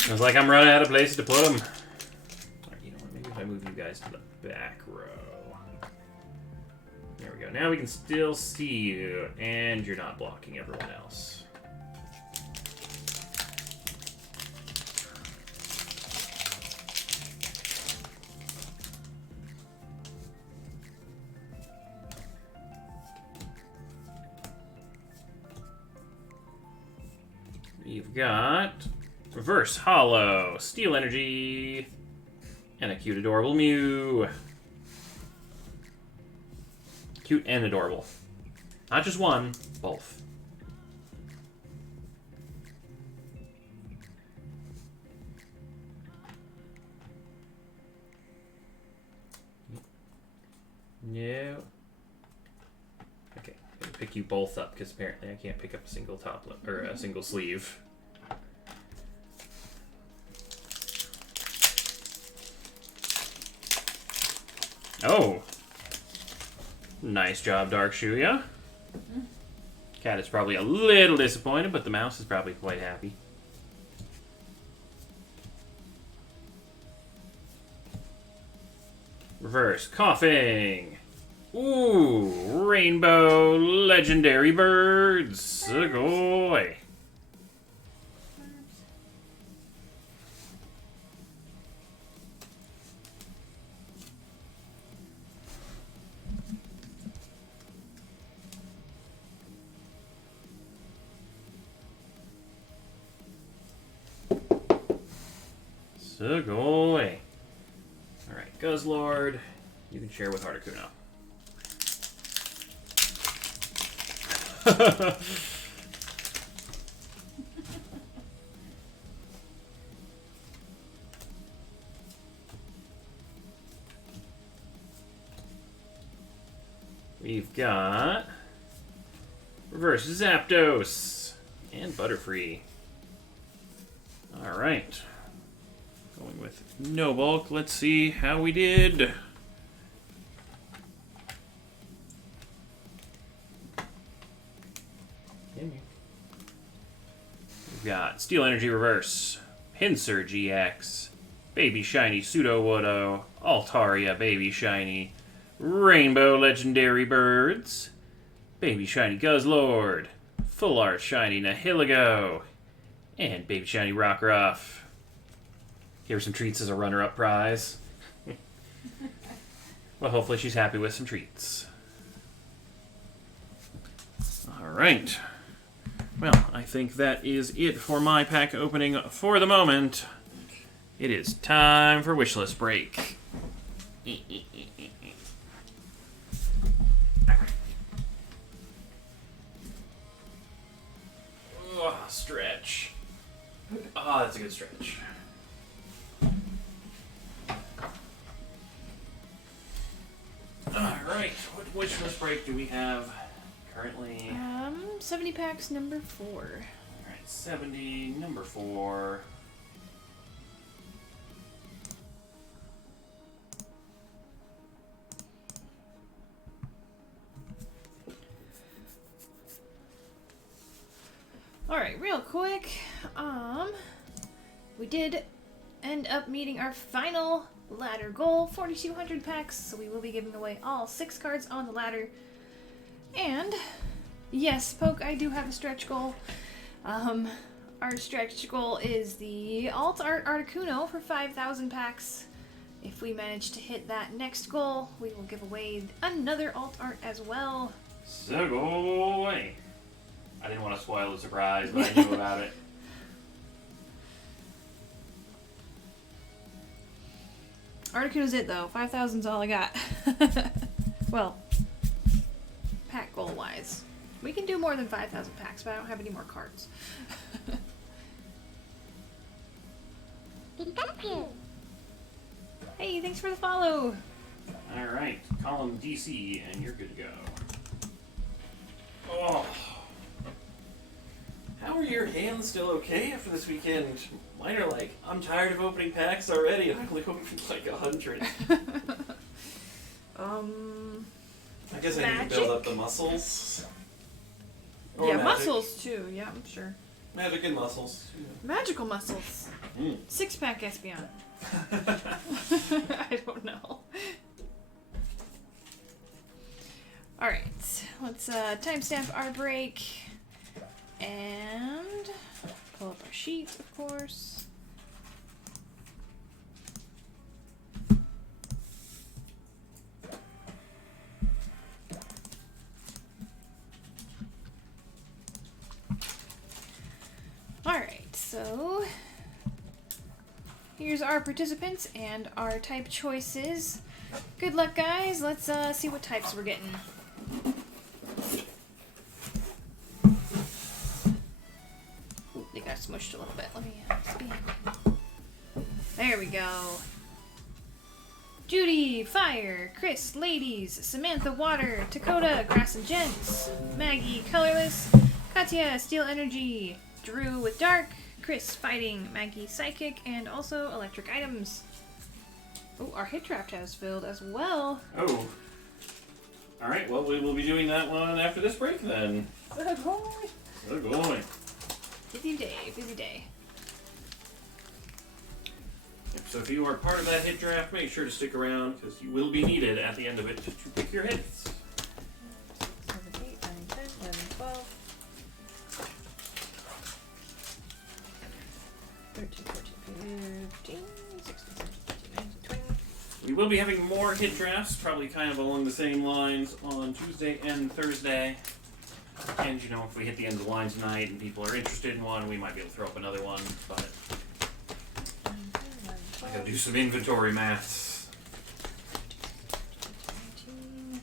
I was like, I'm running out of places to put them. Alright, you know what? Maybe if I move you guys to the back row. There we go. Now we can still see you, and you're not blocking everyone else. You've got Reverse Hollow, Steel Energy, and a cute, adorable Mew. Cute and adorable. Not just one, both. No. Okay, I'm gonna pick you both up because apparently I can't pick up a single or a single sleeve. Oh. Nice job, Dark Shuya. Cat is probably a little disappointed, but the mouse is probably quite happy. Reverse coughing. Ooh, rainbow legendary birds. Sugoi. Sugoi. Alright, Guzzlord. You can share with Articuno. We've got Reverse Zapdos and Butterfree. Alright. Going with no bulk. Let's see how we did. We've got Steel Energy Reverse, Pinsir GX, Baby Shiny Sudowoodo, Altaria Baby Shiny, Rainbow Legendary Birds, Baby Shiny Guzzlord, Full Art Shiny Nihilego, and Baby Shiny Rockruff. Give her some treats as a runner-up prize. Well, hopefully she's happy with some treats. Alright. Well, I think that is it for my pack opening for the moment. It is time for Wishlist Break. Oh, stretch. Oh, that's a good stretch. Alright, what Wishlist Break do we have currently? 70 packs number 4. Alright, 70, number 4. Alright, real quick, we did end up meeting our final ladder goal, 4,200 packs, so we will be giving away all 6 cards on the ladder. And, yes, Poke, I do have a stretch goal. Our stretch goal is the Alt Art Articuno for 5,000 packs. If we manage to hit that next goal, we will give away another Alt Art as well. Sugoi! I didn't want to spoil the surprise, but I knew about it. Articuno's it though. 5,000's all I got. Well, pack goal wise. We can do more than 5,000 packs, but I don't have any more cards. Hey, thanks for the follow. Alright, call him DC, and you're good to go. Oh. How are your hands still okay after this weekend? Mine are like, I'm tired of opening packs already, and I only opened like 100. I guess I need to build up the muscles. Or Yeah, magic. muscles too. Yeah, I'm sure. Magic and muscles. Magical muscles. Mm. 6-pack Espeon. I don't know. Alright, let's timestamp our break and pull up our sheet, of course. Alright, so here's our participants and our type choices. Good luck, guys. Let's see what types we're getting. Ooh, they got smushed a little bit. Let me speed. There we go. Judy, Fire, Chris, Ladies, Samantha, Water, Dakota, Grass and Gents, Maggie, Colorless, Katya, Steel Energy, Drew with Dark, Chris, Fighting, Maggie, Psychic, and also Electric Items. Oh, our hit draft has filled as well. Oh. All right. Well, we will be doing that one after this break then. Sugoi. We're going. Busy day, busy day. So if you are part of that hit draft, make sure to stick around because you will be needed at the end of it to pick your hits. 7, 8, 9, 10, 11, 12. 13, 14, 15, 16, 17, 18, 19, 20. We will be having more hit drafts, probably kind of along the same lines on Tuesday and Thursday. And you know, if we hit the end of the line tonight and people are interested in one, we might be able to throw up another one. But I gotta do some inventory maths. 19,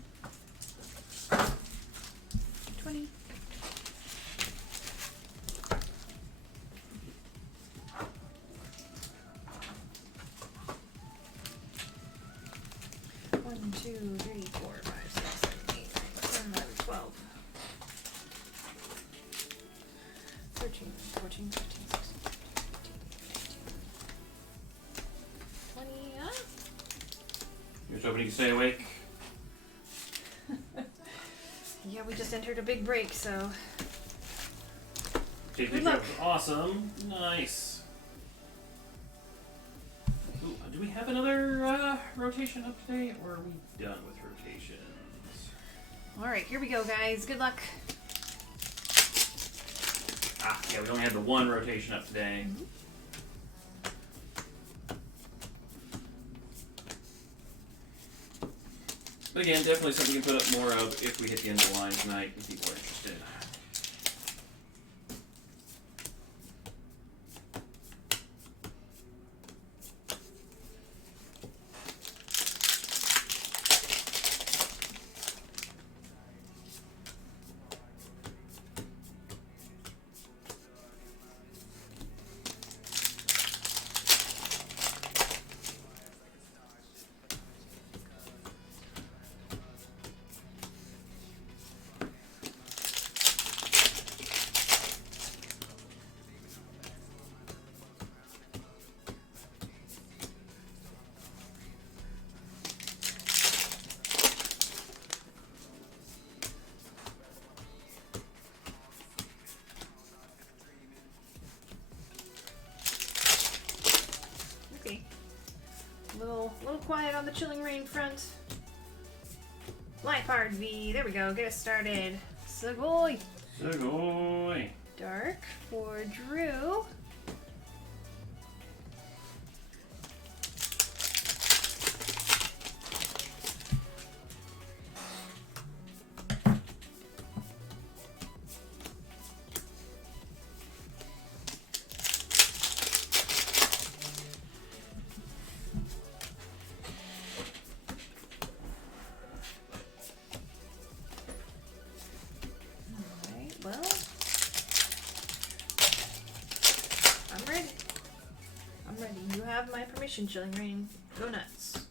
20. One, 2, 3, 4, 5, 6, 7, 8, 9, 10, 11, 12. 13, 14, 15, 16, 17, 18, 19, 20, huh? You're just hoping you can stay awake. Yeah, we just entered a big break, so Take Good your luck. job. Awesome. Nice. Ooh, do we have another rotation up today, or are we done with rotations? alright, here we go, guys. Good luck. Ah, yeah, we only had the one rotation up today. But again, definitely something we can put up more of if we hit the end of the line tonight and people are interested. Okay. Little quiet on the chilling rain front. Life hard V. There we go. Get us started. Sugoi. Sugoi. Dark for Drew. Alright, well. I'm ready. I'm ready. You have my permission, Chilling Rain. Go nuts.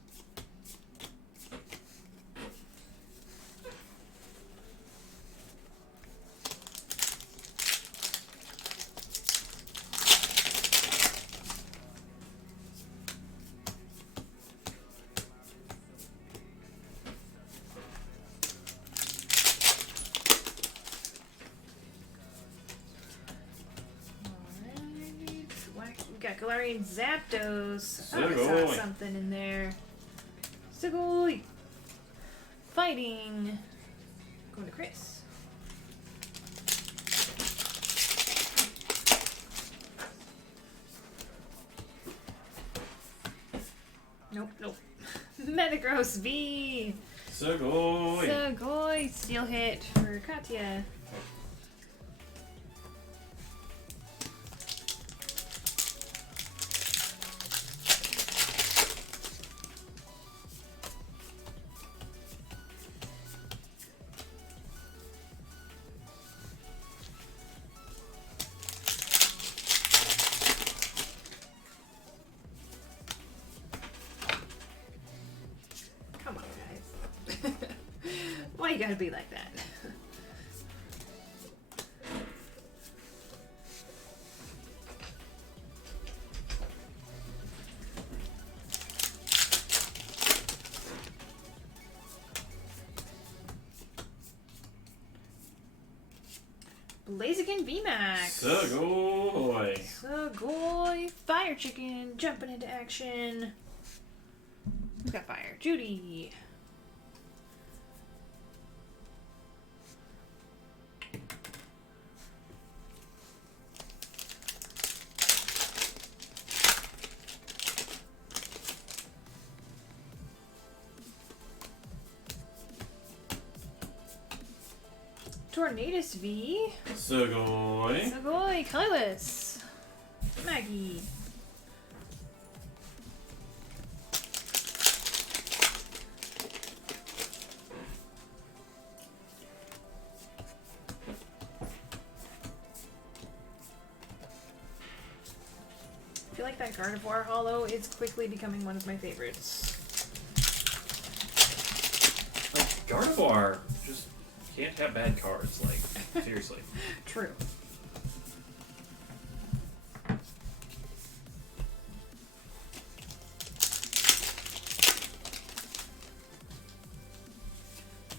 Alright. We got Galarian Zapdos. I saw Sugoi. something in there. Sugoi. Fighting. Going to Chris. Nope, nope. Metagross V. Sugoi. Sugoi. Steel hit for Katya. Come on, guys. Why you gotta be like that? Blaziken VMAX. Sugoi. Sugoi. Fire Chicken jumping into action. Who's got fire? Judy. Tornadus V. Sugoi. Sugoi. Colorless. Maggie. I feel like that Gardevoir Hollow is quickly becoming one of my favorites. Like, Gardevoir just can't have bad cards. Like, seriously. True.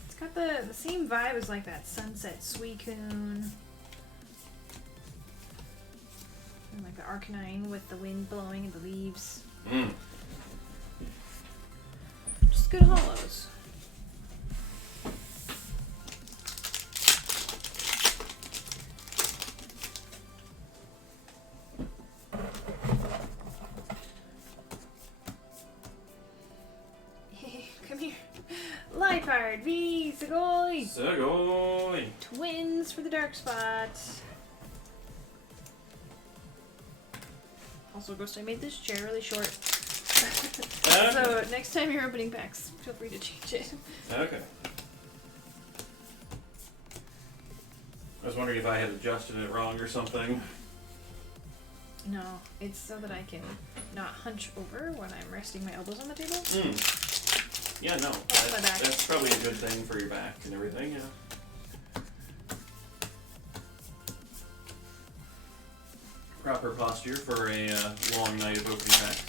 It's got the same vibe as like that Sunset Suicune. And like the Arcanine with the wind blowing in the leaves. Mm. Just good hollows. Come here. Lifeheart V. Sugoi. Sugoi. Twins for the dark spot. Also, Ghost, I made this chair really short. So next time you're opening packs, feel free to change it. Okay. I was wondering if I had adjusted it wrong or something. No, it's so that I can not hunch over when I'm resting my elbows on the table. Mm. Yeah, no. my back. That's probably a good thing for your back and everything, yeah. Proper posture for a long night of opening packs.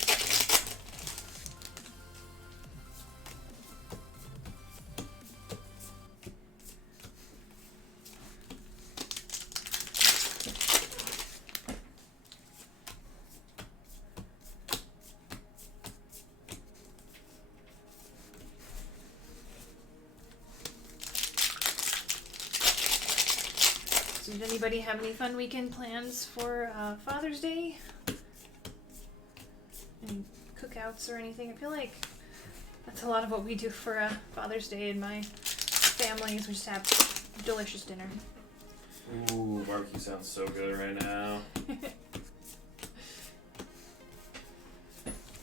So did anybody have any fun weekend plans for Father's Day? Any cookouts or anything? I feel like that's a lot of what we do for Father's Day in my family is we just have delicious dinner. Ooh, barbecue sounds so good right now.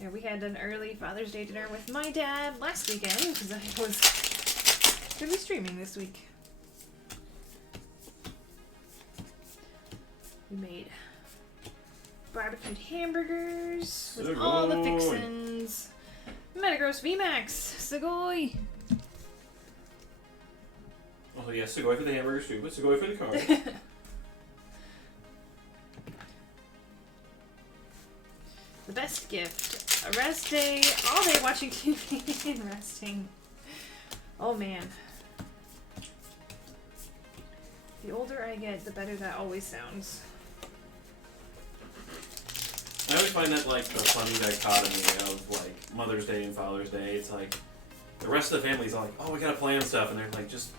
Yeah, we had an early Father's Day dinner with my dad last weekend because I was going to be streaming this week. We made barbecued hamburgers with all the fixins. Metagross VMAX, Sugoi. Oh yes, Sugoi for the hamburgers too, but Sugoi for the card. The best gift. A rest day, all day watching TV and resting. Oh man. The older I get, the better that always sounds. I always find that like the funny dichotomy of like Mother's Day and Father's Day. It's like the rest of the family's like, oh, we gotta plan stuff, and they're like, just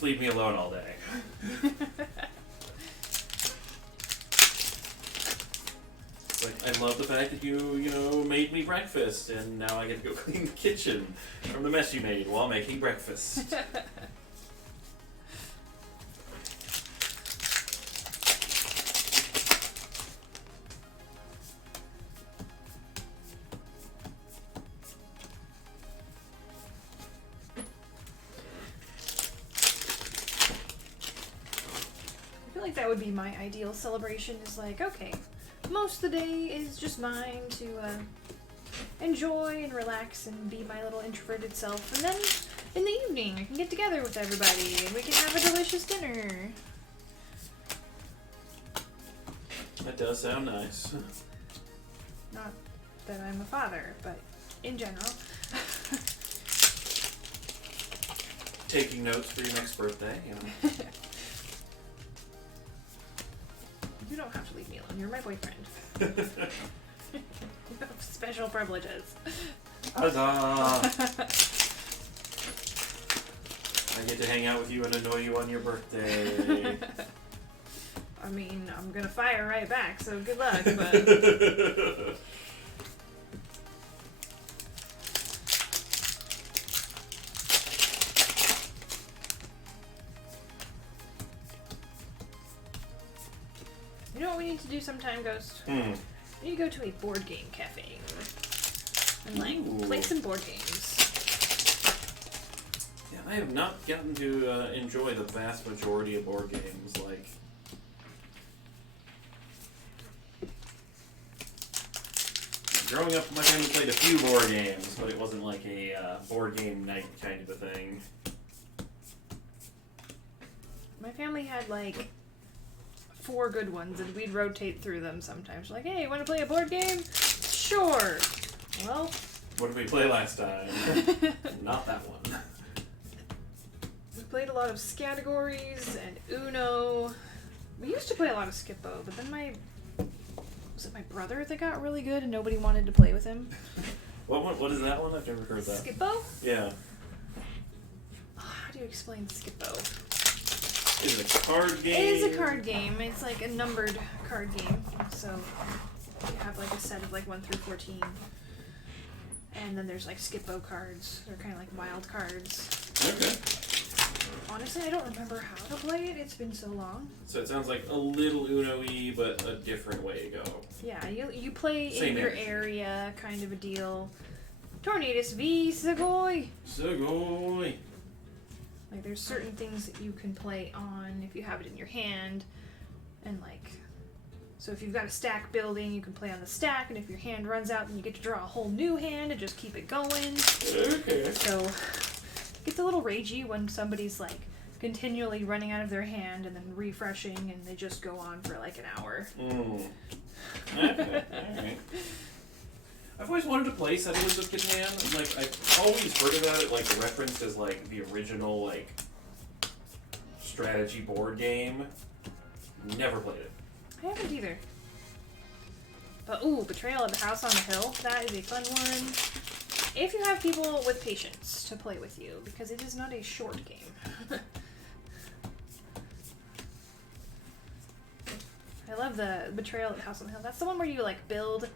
leave me alone all day. Like, I love the fact that you made me breakfast, and now I get to go clean the kitchen from the mess you made while making breakfast. I feel like that would be my ideal celebration is like, okay, most of the day is just mine to enjoy and relax and be my little introverted self. And then in the evening, I can get together with everybody and we can have a delicious dinner. That does sound nice. Not that I'm a father, but in general. Taking notes for your next birthday. You don't have to leave me alone. You're my boyfriend. You have special privileges. Huzzah! I get to hang out with you and annoy you on your birthday. I mean, I'm gonna fire right back, so good luck, but... You know what we need to do sometime, Ghost? We need to go to a board game cafe. And, like, play some board games. Yeah, I have not gotten to enjoy the vast majority of board games. Like, growing up, my family played a few board games, but it wasn't like a board game night kind of a thing. My family had, like, 4 good ones, and we'd rotate through them sometimes. Like, hey, want to play a board game? Sure. Well, What did we play last time? Not that one. we played a lot of Categories and Uno. We used to play a lot of Skippo, but then was it my brother that got really good and nobody wanted to play with him? What is that one? I've never heard that. Skippo? Yeah. How do you explain Skippo? Is it a card game? It is a card game. It's like a numbered card game. So you have like a set of like 1 through 14. And then there's like Skippo cards. They're kind of like wild cards. Okay. Honestly, I don't remember how to play it. It's been so long. So it sounds like a little Uno-y, but a different way to go. Yeah, you play Same in your energy. area, kind of a deal. Tornadus v Segoy! Segoy! Like, there's certain things that you can play on if you have it in your hand. And, like, so if you've got a stack building, you can play on the stack. And if your hand runs out, then you get to draw a whole new hand and just keep it going. Okay. So, it gets a little ragey when somebody's, like, continually running out of their hand and then refreshing, and they just go on for, like, an hour. Okay, alright. I've always wanted to play Settlers of Catan. Like, I've always heard about it, like, referenced as, like, the original, like, strategy board game. Never played it. I haven't either. But, ooh, Betrayal of the House on the Hill. That is a fun one. If you have people with patience to play with you, because it is not a short game. I love the Betrayal of the House on the Hill. That's the one where you, like, build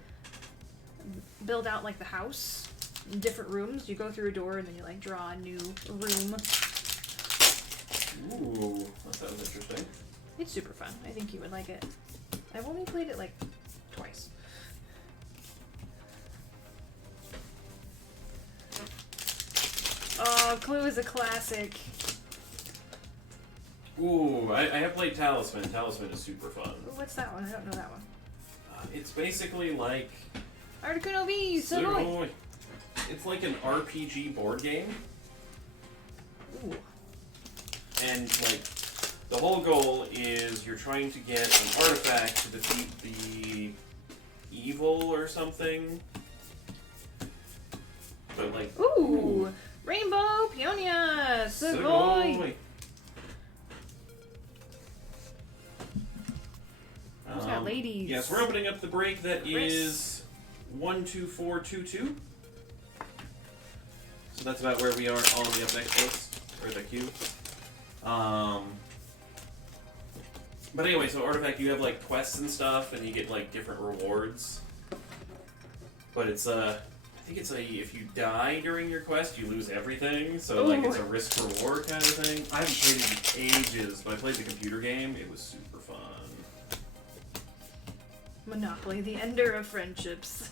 out, like, the house in different rooms. You go through a door and then you, like, draw a new room. Ooh, that sounds interesting. It's super fun. I think you would like it. I've only played it, like, twice. Oh, Clue is a classic. Ooh, I have played Talisman. Talisman is super fun. Ooh, what's that one? I don't know that one. It's basically like... Articuno V, Segoy! Segoy. It's like an RPG board game. Ooh. And, like, the whole goal is you're trying to get an artifact to defeat the evil or something. But, like... Ooh! Rainbow Peonia! Segoy! Who's got ladies? Yes, we're opening up the break that Chris. is 12422. So that's about where we are on the up next list, or the queue. But anyway, so Artifact, you have like quests and stuff, and you get like different rewards. But it's I think it's if you die during your quest, you lose everything. So like it's a risk reward kind of thing. I haven't played it in ages, but I played the computer game. It was super fun. Monopoly, the ender of friendships.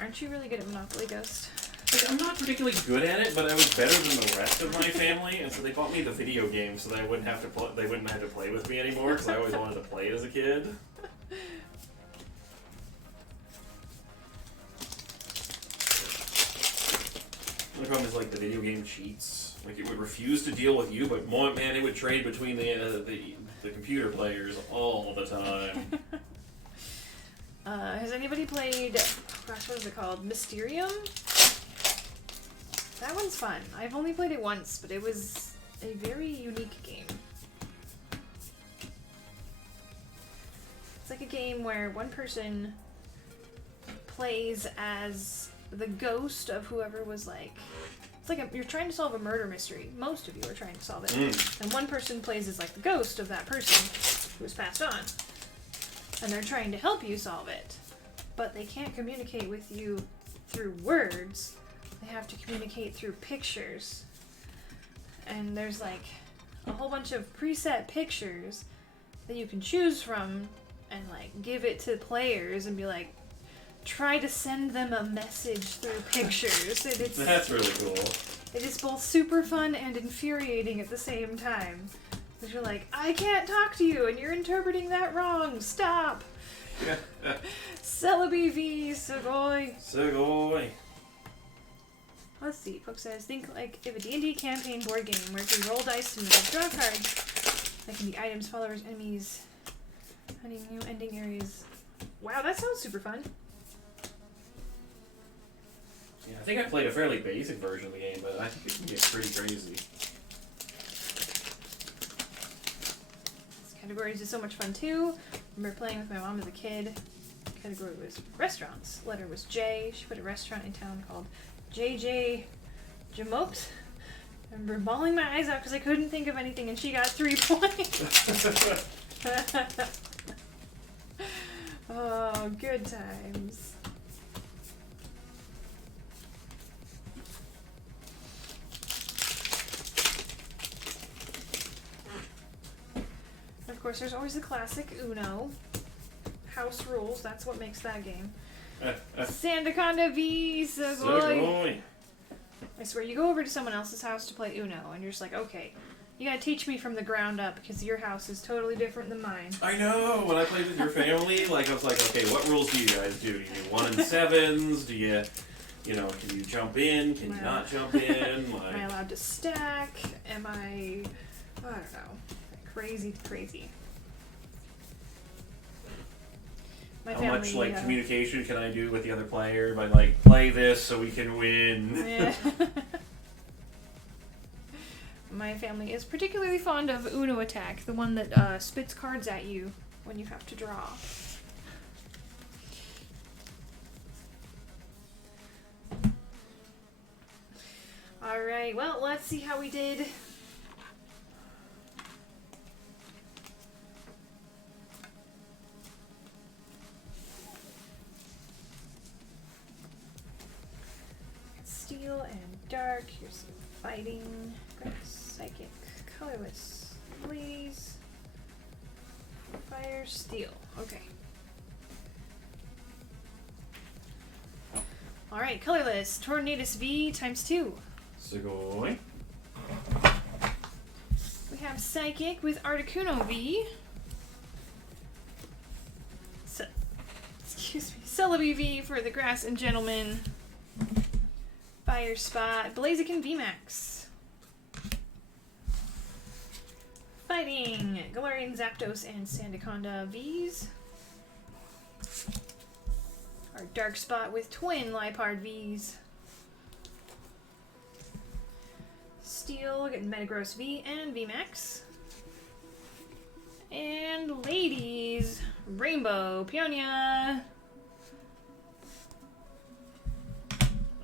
Aren't you really good at Monopoly, Ghost? Like, I'm not particularly good at it, but I was better than the rest of my family, and so they bought me the video game so that I wouldn't have to they wouldn't have to play with me anymore because I always wanted to play it as a kid. The problem is like the video game cheats. Like it would refuse to deal with you, but man, it would trade between the computer players all the time. Has anybody played, gosh, what is it called? Mysterium? That one's fun. I've only played it once, but it was a very unique game. game where one person plays as the ghost of whoever was like. It's like you're trying to solve a murder mystery. Most of you are trying to solve it. And one person plays as like the ghost of that person who was passed on. And they're trying to help you solve it. But they can't communicate with you through words. They have to communicate through pictures. And there's like a whole bunch of preset pictures that you can choose from and like give it to players and be like, try to send them a message through pictures. That's really cool. It is both super fun and infuriating at the same time. Because you're like, I can't talk to you and you're interpreting that wrong. Stop. Celebi v Sugoi. Sugoi. Let's see. Poke says, think like if a D&D campaign board game where you roll dice to move, draw cards. That can be items, followers, enemies, hunting new ending areas. Wow, that sounds super fun. Yeah, I think I played a fairly basic version of the game, but I think it can get pretty crazy. This categories is so much fun too. I remember playing with my mom as a kid. Category was restaurants. Letter was J. She put a restaurant in town called JJ Jamote. I remember bawling my eyes out because I couldn't think of anything, and she got 3 points. Oh, good times. Of course, there's always the classic Uno. House rules, that's what makes that game. Sandaconda v Sugoi. Sugoi. I swear, you go over to someone else's house to play Uno, and you're just like, okay, you gotta teach me from the ground up, because your house is totally different than mine. I know. When I played with your family, like I was like, okay, what rules do you guys do? Do you do 1 and 7s? Do you, can you jump in? Can you not jump in? Like, Am I allowed to stack? Am I don't know. Crazy. My how family, much communication can I do with the other player by like play this so we can win? Yeah. My family is particularly fond of Uno Attack, the one that spits cards at you when you have to draw. Alright, well, let's see how we did. Steel and dark. Here's some fighting. Grass, psychic, colorless, blaze, fire, steel. Okay. Alright, colorless. Tornadus V ×2. Sugoi. We have psychic with Articuno V. Excuse me. Celebi V for the grass and gentleman. Fire spot. Blaziken VMAX. Fighting. Galarian Zapdos and Sandaconda Vs. Our dark spot with twin Liepard Vs. Steel, getting Metagross V and VMAX. And ladies, Rainbow Peonia.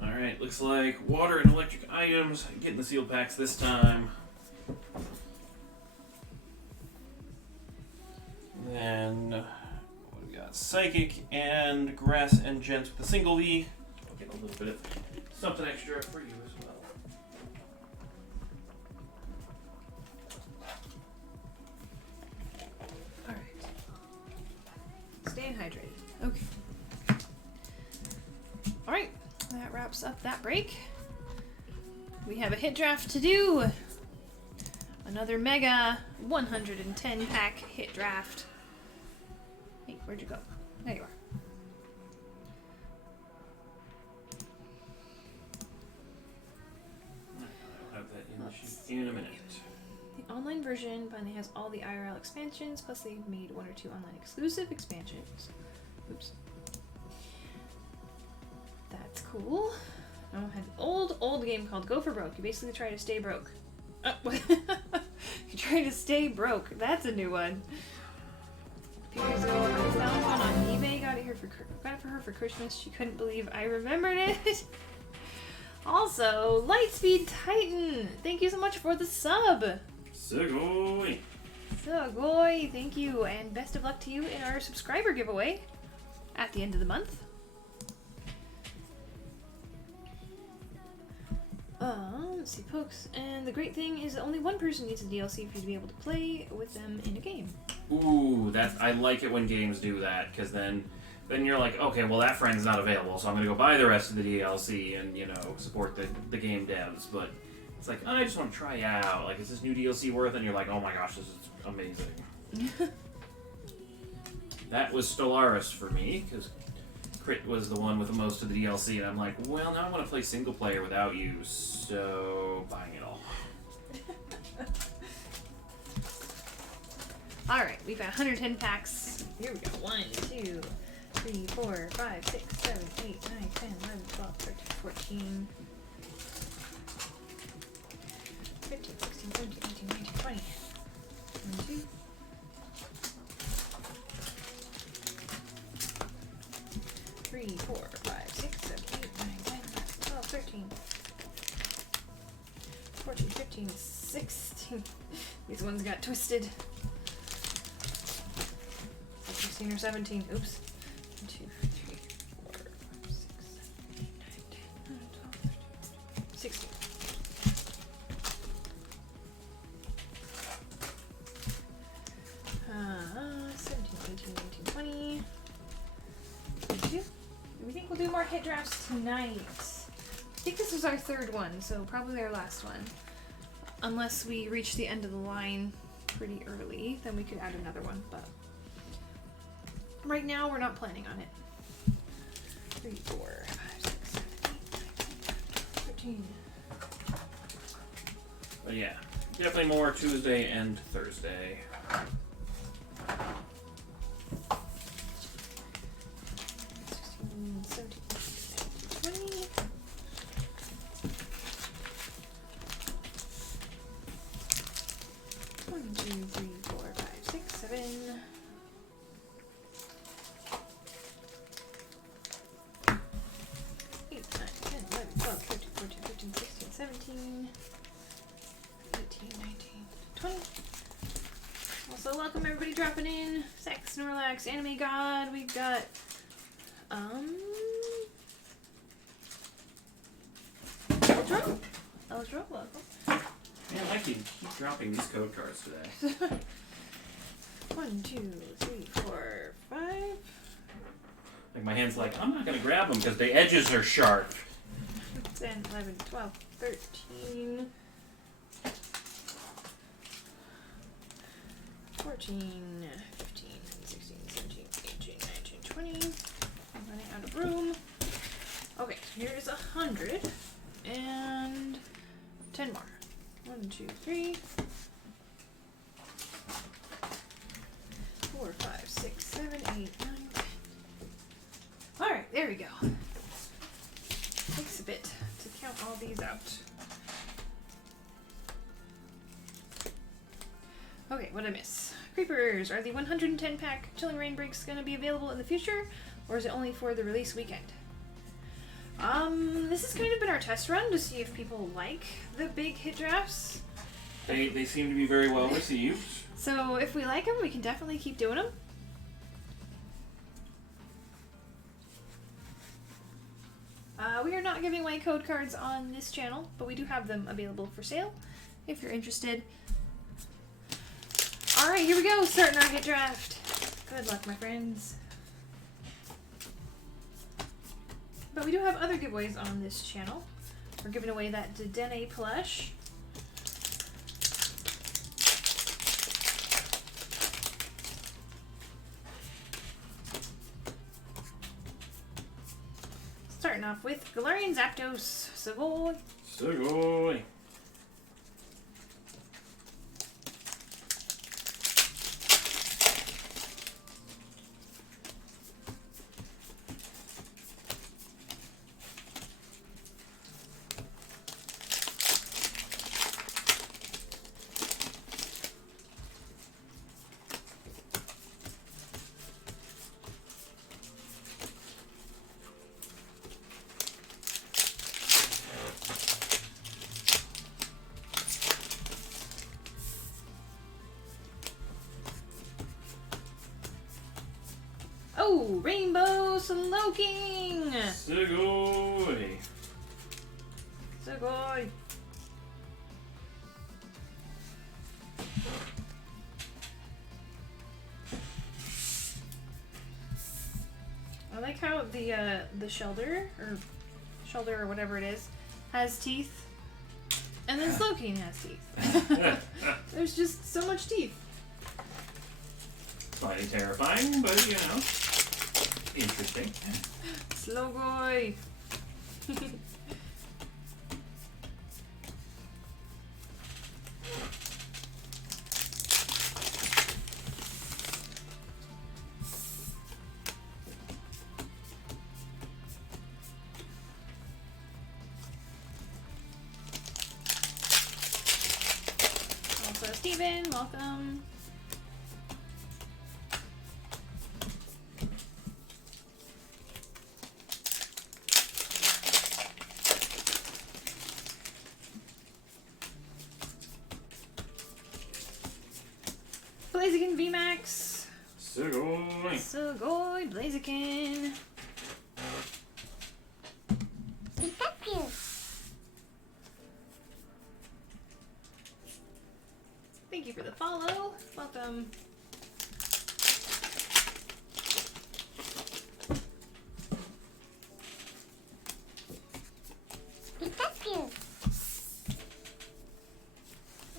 Alright, looks like water and electric items getting the sealed packs this time. Then, what do we got? Psychic and grass and gents with a single V. I'll get a little bit of something extra for you as well. Alright. Staying hydrated. Okay. Alright, that wraps up that break. We have a hit draft to do. Another mega 110 pack hit draft. Hey, where'd you go? There you are. I'll have that in the sheet in a minute. The online version finally has all the IRL expansions, plus they've made 1 or 2 online exclusive expansions. Oops. That's cool. I had an old game called Go for Broke. You basically try to stay broke. You try to stay broke. That's a new one. A few years ago, I found got it for her for Christmas. She couldn't believe I remembered it. Also, Lightspeed Titan, thank you so much for the sub. Sugoi. Sugoi, thank you, and best of luck to you in our subscriber giveaway at the end of the month. Let's see, Pokes. And the great thing is that only one person needs a DLC for you to be able to play with them in a game. Ooh, I like it when games do that, because then you're like, okay, well that friend's not available, so I'm gonna go buy the rest of the DLC and, you know, support the game devs. But it's like, I just want to try out. Like, is this new DLC worth it? And you're like, oh my gosh, this is amazing. That was Stellaris for me, because Crit was the one with the most of the DLC, and I'm like, well, now I want to play single player without you, so buying it all. Alright, we've got 110 packs. Here we go. 1, 2, 3, 4, 5, 6, 7, 8, 9, 10, 11, 12, 13, 14, 15, 16, 17, 18, 19, 20. 1, 2. 3, 4, 5, 6, 7, 8, 9, 10, 11, 12, 13, 14, 15, 16. These ones got twisted. 16 or 17. Oops. 1, 2, 3, 4, 5, 6, 7, 8, 9, 10, 11, 12, 13, 16. Uh, 17, 18, 19, 20. 22. We think we'll do more hit drafts tonight. I think this was our third one, so probably our last one. Unless we reach the end of the line pretty early, then we could add another one, but right now we're not planning on it. 3, 4, 5, 6, 7, 8, 9, 10, 13. But yeah, definitely more Tuesday and Thursday. 16, 17, 18, 19, 20. 1, 2, 3, 4, 5, 6, 7. 8, 9, 10, 11, 12, 13, 14, 15, 16, 17, 18, 19, 20. Also, welcome everybody dropping in. Sex, Snorlax, Anime God. We've got, Eldro, welcome. Man, I can keep dropping these code cards today. 1, 2, 3, 4, 5. Like, my hand's like, I'm not gonna grab them because the edges are sharp. 10, 11, 12, 13. 14, 15, 16, 17, 18, 19, 20. I'm running out of room. Okay, here's 100. And 10 more. 1, 2, 3. 4, 5, 6, 7, 8, 9, 10. Alright, there we go. Takes a bit to count all these out. Okay, what'd I miss? Creepers, are the 110 pack Chilling Rain breaks going to be available in the future, or is it only for the release weekend? This has kind of been our test run to see if people like the big hit drafts. They seem to be very well received. So if we like them, we can definitely keep doing them. We are not giving away code cards on this channel, but we do have them available for sale if you're interested. Alright, here we go, starting our hit draft. Good luck, my friends. But we do have other giveaways on this channel. We're giving away that Dedenne plush. Starting off with Galarian Zapdos, Savoy. Sugoi. Slowking! Sugoi. Sugoi! I like how the shoulder or whatever it is has teeth, and then Slowking has teeth. There's just so much teeth. Slightly terrifying, but you know, interesting. Slowgoy. Also, Steven, welcome. Blaziken VMAX. Sugoi. Sugoi, Blaziken. Thank you for the follow. Welcome.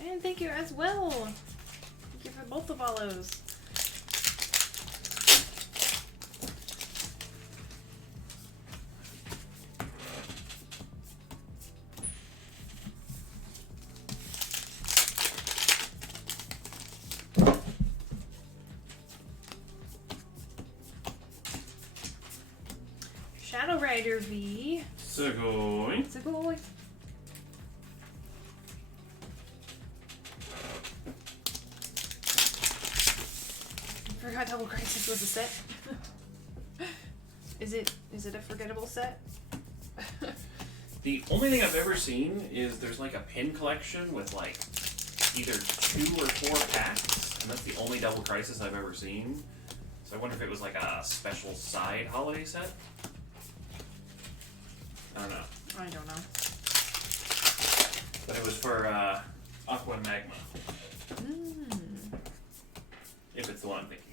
And thank you as well. Thank you for both the follows. Shadow Rider V. Sugoi. It's a boy. Forgot Double Crisis was a set. Is it a forgettable set? The only thing I've ever seen is there's like a pin collection with like either 2 or 4 packs, and that's the only Double Crisis I've ever seen. So I wonder if it was like a special side holiday set. I don't know. I don't know. But it was for Aqua and Magma, if it's the one I'm thinking of.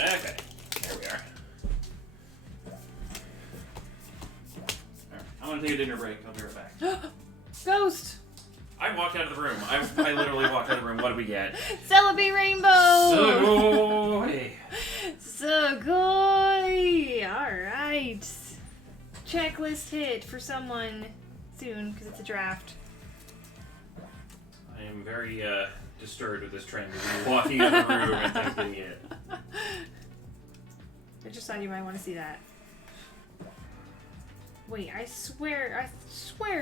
Okay, there we are. Alright, I'm gonna take a dinner break. I'll be right back. Ghost! I walked out of the room. I literally walked out of the room. What do we get? Celebi Rainbow! Sugoi! Sugoi! Alright. Checklist hit for someone soon, because it's a draft. I am very disturbed with this trend of you walking out of the room and thinking it. I just thought you might want to see that. Wait, I swear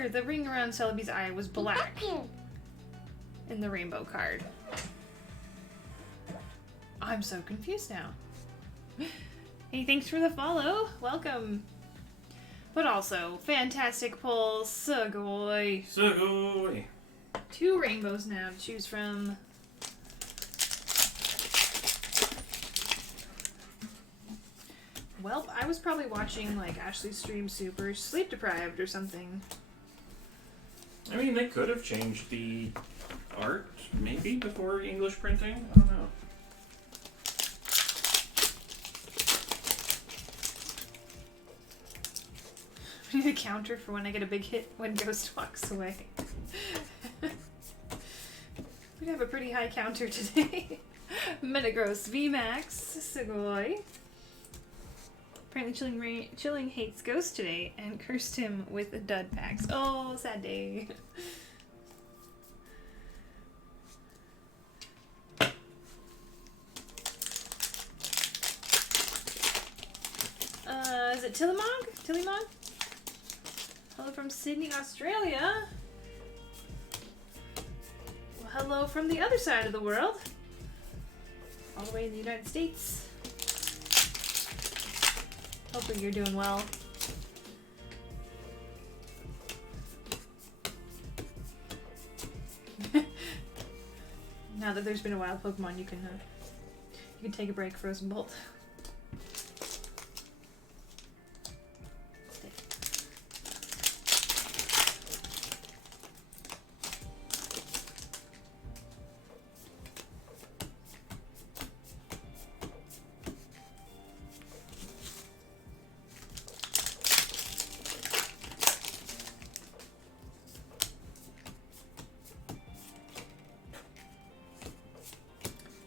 the ring around Celebi's eye was black in the rainbow card. I'm so confused now. Hey, thanks for the follow. Welcome. But also, fantastic pull, Sugoi. Sugoi! 2 rainbows now to choose from. Well, I was probably watching like Ashley stream super sleep deprived or something. I mean, they could have changed the art, maybe, before English printing. I don't know. We need a counter for when I get a big hit when Ghost walks away. We have a pretty high counter today. Metagross VMAX, Sugoi. Apparently Chilling hates Ghost today and cursed him with dud packs. Oh, sad day. Is it Tillimog? Tillimog? Hello from Sydney, Australia. Well, hello from the other side of the world. All the way in the United States. Hopefully you're doing well. Now that there's been a wild Pokemon, you can take a break, Frozen Bolt.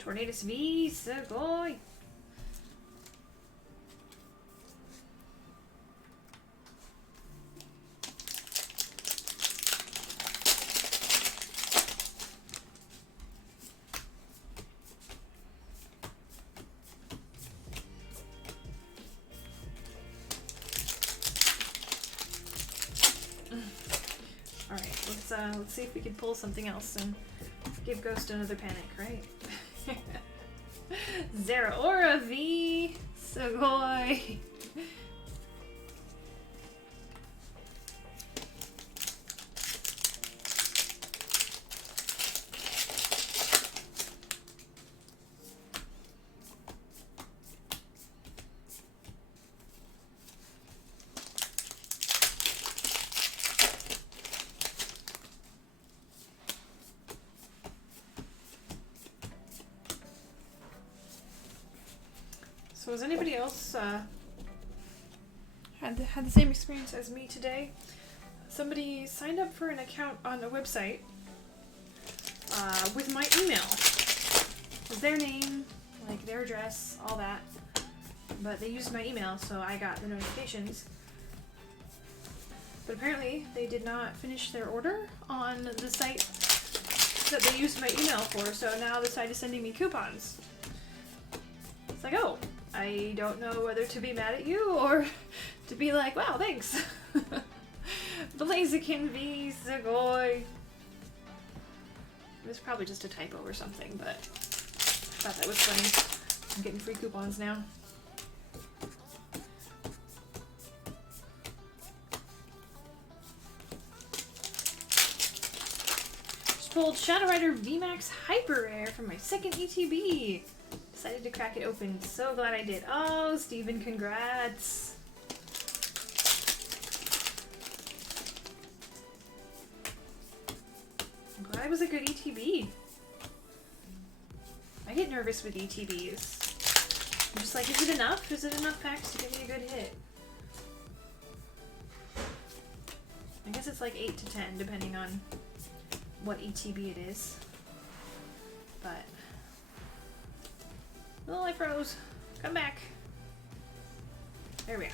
Tornadus V, Segoy. All right, let's see if we can pull something else and give Ghost another panic, right? Zeraora V, Sugoi. So has anybody else had the same experience as me today? Somebody signed up for an account on a website with my email. It was their name, like their address, all that. But they used my email, so I got the notifications. But apparently they did not finish their order on the site that they used my email for, so now the site is sending me coupons. It's like, oh, I don't know whether to be mad at you or to be like, wow, thanks. Blaziken V, Segoy. It was probably just a typo or something, but I thought that was funny. I'm getting free coupons now. Just pulled Shadow Rider VMAX Hyper Rare from my second ETB. Decided to crack it open. So glad I did. Oh, Steven, congrats. I'm glad it was a good ETB. I get nervous with ETBs. I'm just like, is it enough? Is it enough packs to give me a good hit? I guess it's like 8 to 10, depending on what ETB it is. But little life Rose, come back. There we are.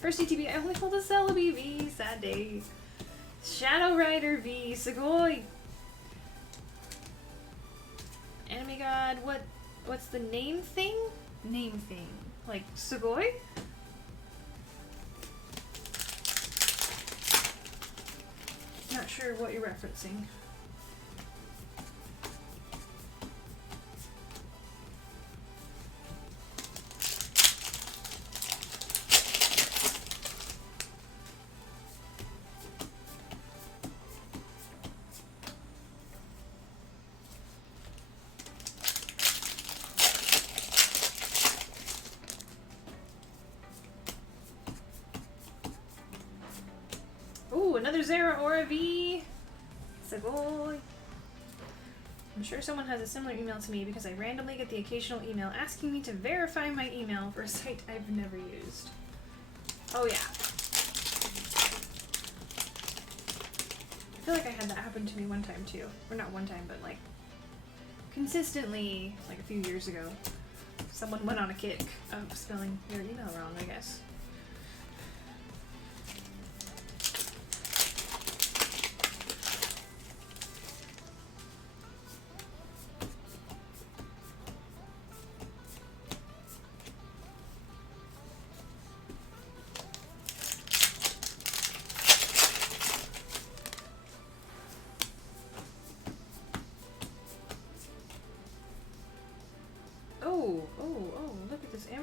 First ETB, I only pulled a Celebi V, sad day. Shadow Rider V, Segoy. Anime God, what's the name thing? Name thing. Like Segoy? Not sure what you're referencing. Ooh, another Zeraora V. Segoy. I'm sure someone has a similar email to me because I randomly get the occasional email asking me to verify my email for a site I've never used. Oh yeah. I feel like I had that happen to me one time too. Or not one time, but like consistently, like a few years ago. Someone went on a kick of spelling their email wrong, I guess.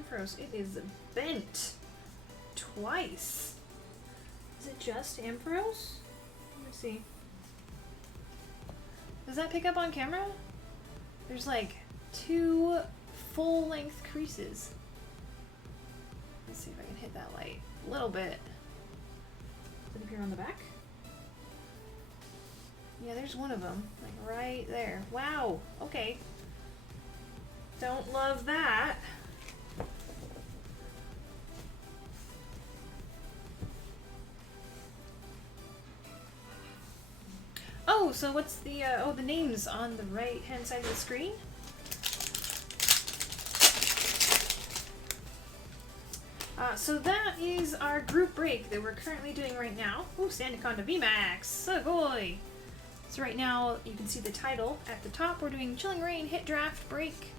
Ampharos. It is bent twice. Is it just Ampharos? Let me see. Does that pick up on camera? There's like 2 full-length creases. Let's see if I can hit that light a little bit. Does it appear on the back? Yeah, there's one of them, like right there. Wow. Okay. Don't love that. Oh, so what's the the names on the right hand side of the screen? So that is our group break that we're currently doing right now. Ooh, Sandaconda VMAX! Sugoi! So right now, you can see the title at the top. We're doing Chilling Reign Hit Draft Break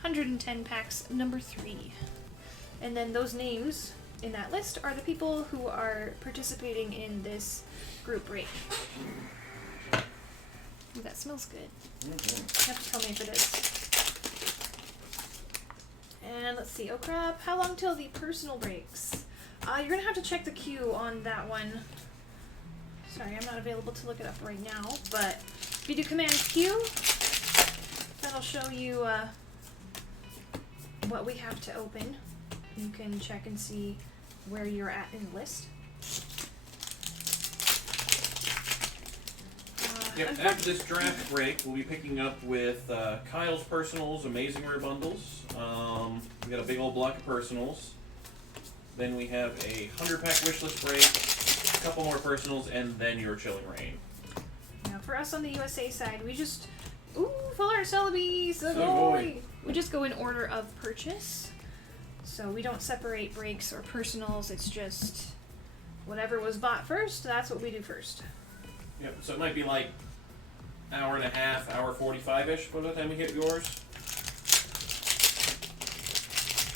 110 packs number 3. And then those names in that list are the people who are participating in this group break. Ooh, that smells good. You have to tell me if it is. And let's see, oh crap, how long till the personal breaks? You're gonna have to check the queue on that one. Sorry, I'm not available to look it up right now, but if you do Command Q, that'll show you what we have to open. You can check and see where you're at in the list. Yep, after this draft break, we'll be picking up with Kyle's Personals Amazing Rare Bundles. We got a big old block of Personals. Then we have a 100-pack wishlist break, a couple more Personals, and then your Chilling Reign. Now, for us on the USA side, we just... Ooh, Full Art Celebi! Sugoi! We just go in order of purchase. So we don't separate breaks or personals, it's just whatever was bought first, that's what we do first. Yep, so it might be like hour and a half, hour 45-ish by the time we hit yours.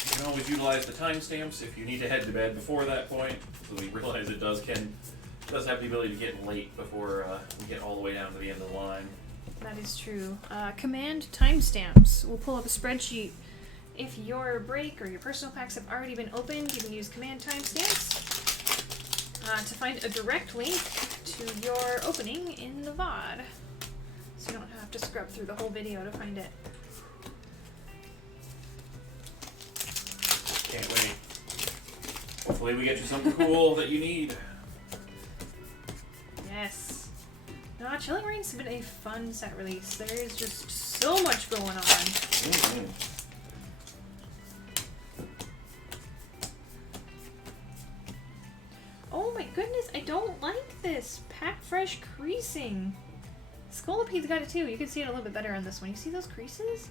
You can always utilize the timestamps if you need to head to bed before that point. So we realize it does have the ability to get late before we get all the way down to the end of the line. That is true. Command timestamps. We'll pull up a spreadsheet. If your break or your personal packs have already been opened, you can use command timestamps to find a direct link to your opening in the VOD. So you don't have to scrub through the whole video to find it. Can't wait. Hopefully we get you something cool that you need. Yes. No, Chilling Reign's been a fun set release. There is just so much going on. Mm-hmm. Oh my goodness, I don't like this. Pack Fresh creasing. Scolopede's got it too. You can see it a little bit better on this one. You see those creases?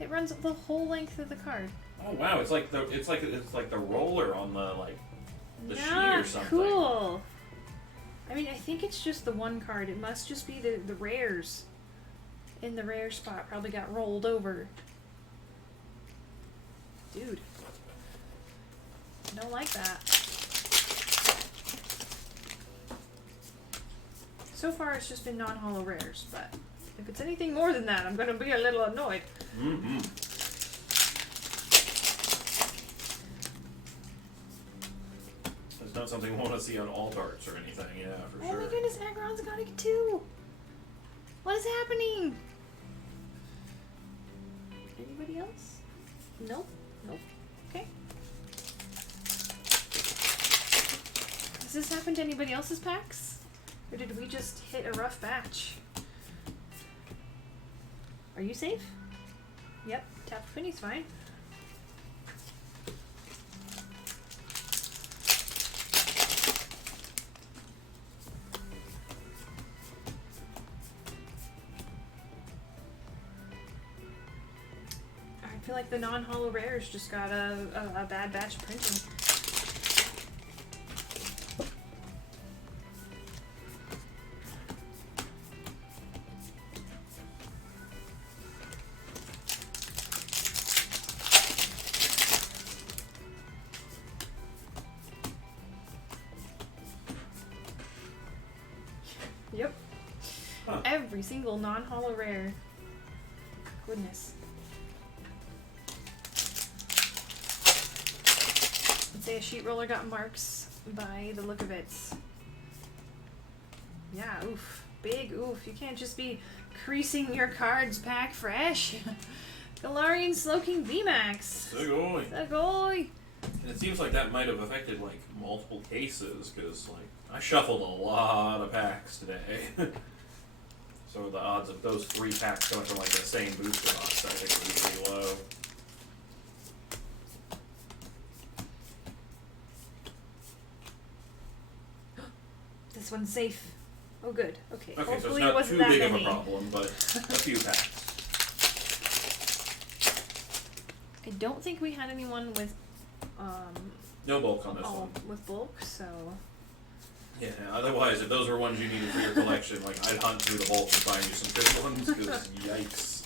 It runs the whole length of the card. Oh wow, it's like the roller on the sheet or something. Cool. I mean, I think it's just the one card. It must just be the rares. In the rare spot, probably got rolled over. Dude. I don't like that. So far, it's just been non-holo rares, but if it's anything more than that, I'm gonna be a little annoyed. Mm-hmm. It's not something we want to see on all darts or anything, yeah, for Oh sure. my goodness, Aggron's got it too! What is happening? Anybody else? Nope. Nope. Okay. Does this happen to anybody else's packs? Or did we just hit a rough batch? Are you safe? Yep, Tapu Fini's fine. I feel like the non-holo rares just got a bad batch of printing. Yep. Huh. Every single non-holo rare. Goodness. say a sheet roller got marks by the look of it. Yeah, oof. Big oof. You can't just be creasing your cards pack fresh. Galarian Slowking VMAX. Sugoi. Sugoi. And it seems like that might have affected like multiple cases because like I shuffled a lot of packs today. So the odds of those 3 packs coming from like the same booster box I think would be pretty low. This one's safe. Oh, good. Okay. Okay, so it's Hopefully it not wasn't too that big many. of a problem, but a few packs. I don't think we had anyone with No bulk on this all one. with bulk, so Yeah, otherwise, if those were ones you needed for your collection, like I'd hunt through the bulk to find you some good ones, because yikes.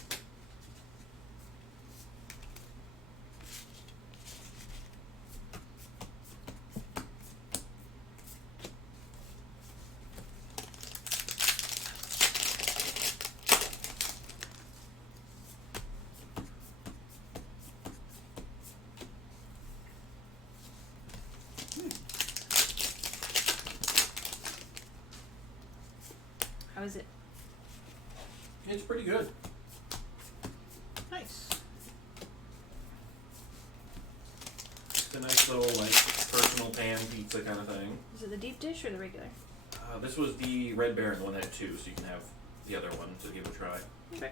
how is it? It's pretty good. Nice. It's a nice little, like, personal pan pizza kind of thing. Is it the deep dish or the regular? This was the Red Baron, the one that had 2, so you can have the other one to give a try. Okay.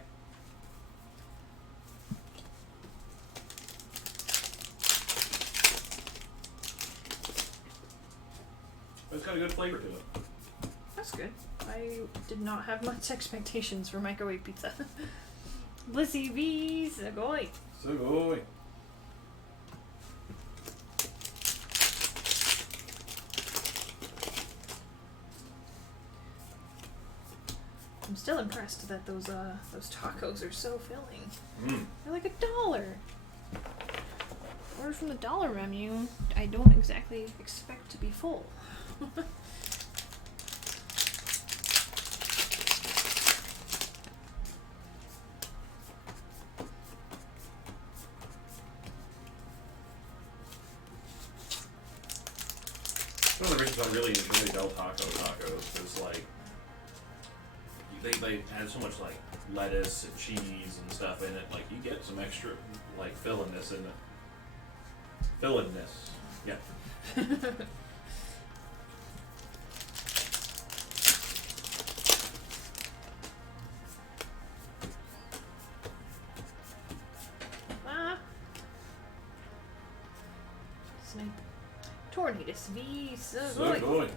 But it's got a good flavor to it. That's good. I did not have much expectations for microwave pizza. Blissey V Sugoi. Sugoi. I'm still impressed that those tacos are so filling. Mmm. They're like $1. Ordered from the dollar menu. I don't exactly expect to be full. One of the reasons I really enjoy Del Taco tacos is like they add so much like lettuce and cheese and stuff in it. Like you get some extra like fillingness in it. Fillingness. Yeah. Ah. Snipe. Tornadus V Sugoi. Sugoi.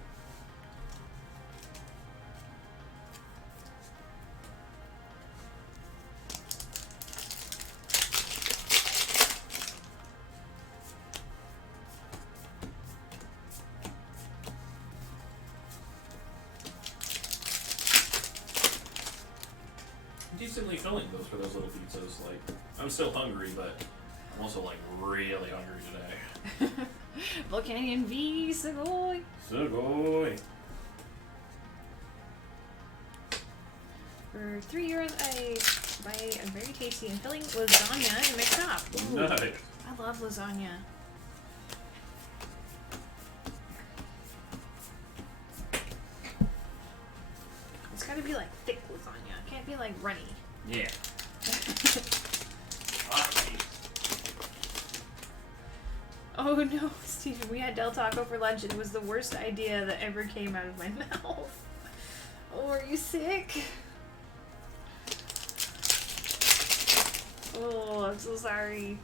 Decently filling those for those little pizzas. Like, I'm still hungry, but I'm also like really hungry today. Volcanion V Sugoi. Sugoi. For €3, I buy a very tasty and filling lasagna in my shop. Ooh, Nice. I love lasagna. It's gotta be like thick lasagna. It can't be like runny. Yeah. Oh no, Steven, we had Del Taco for lunch and it was the worst idea that ever came out of my mouth. Oh, are you sick? Oh, I'm so sorry.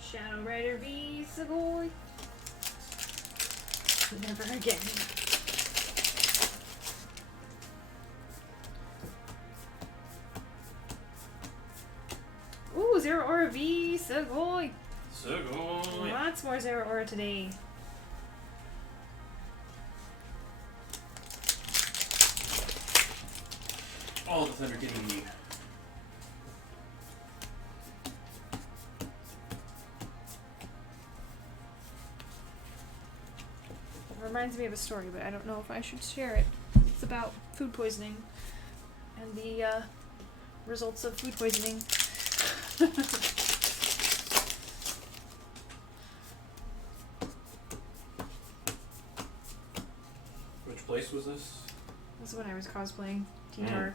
Shadow Rider V Sugoi. Never again. Ooh, Zero Aura V Sugoi. Sugoi. Lots more Zero Aura today. All the Thunder Kitty. Or my reminds me of a story, but I don't know if I should share it. It's about food poisoning and the results of food poisoning. Which place was this? This is when I was cosplaying T-Tar.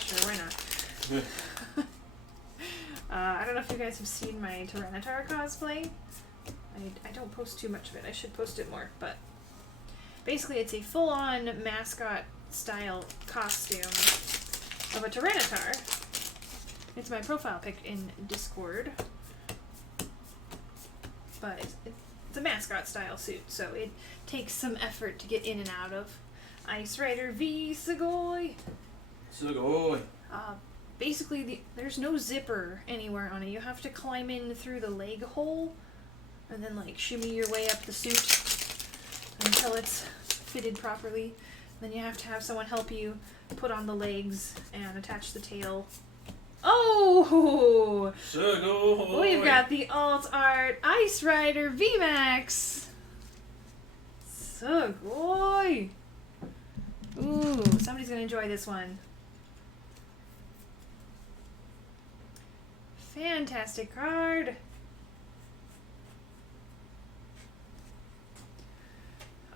Sure, why not? I don't know if you guys have seen my Tyranitar cosplay. I don't post too much of it. I should post it more, but basically it's a full-on mascot-style costume of a Tyranitar. It's my profile pic in Discord. But it's a mascot-style suit, so it takes some effort to get in and out of. Ice Rider V Sugoi! Sugoi! Basically, there's no zipper anywhere on it. You have to climb in through the leg hole and then like shimmy your way up the suit until it's fitted properly. Then you have to have someone help you put on the legs and attach the tail. Oh! Sugoi! We've got the alt art Ice Rider VMAX! Sugoi! Ooh, somebody's gonna enjoy this one. Fantastic card.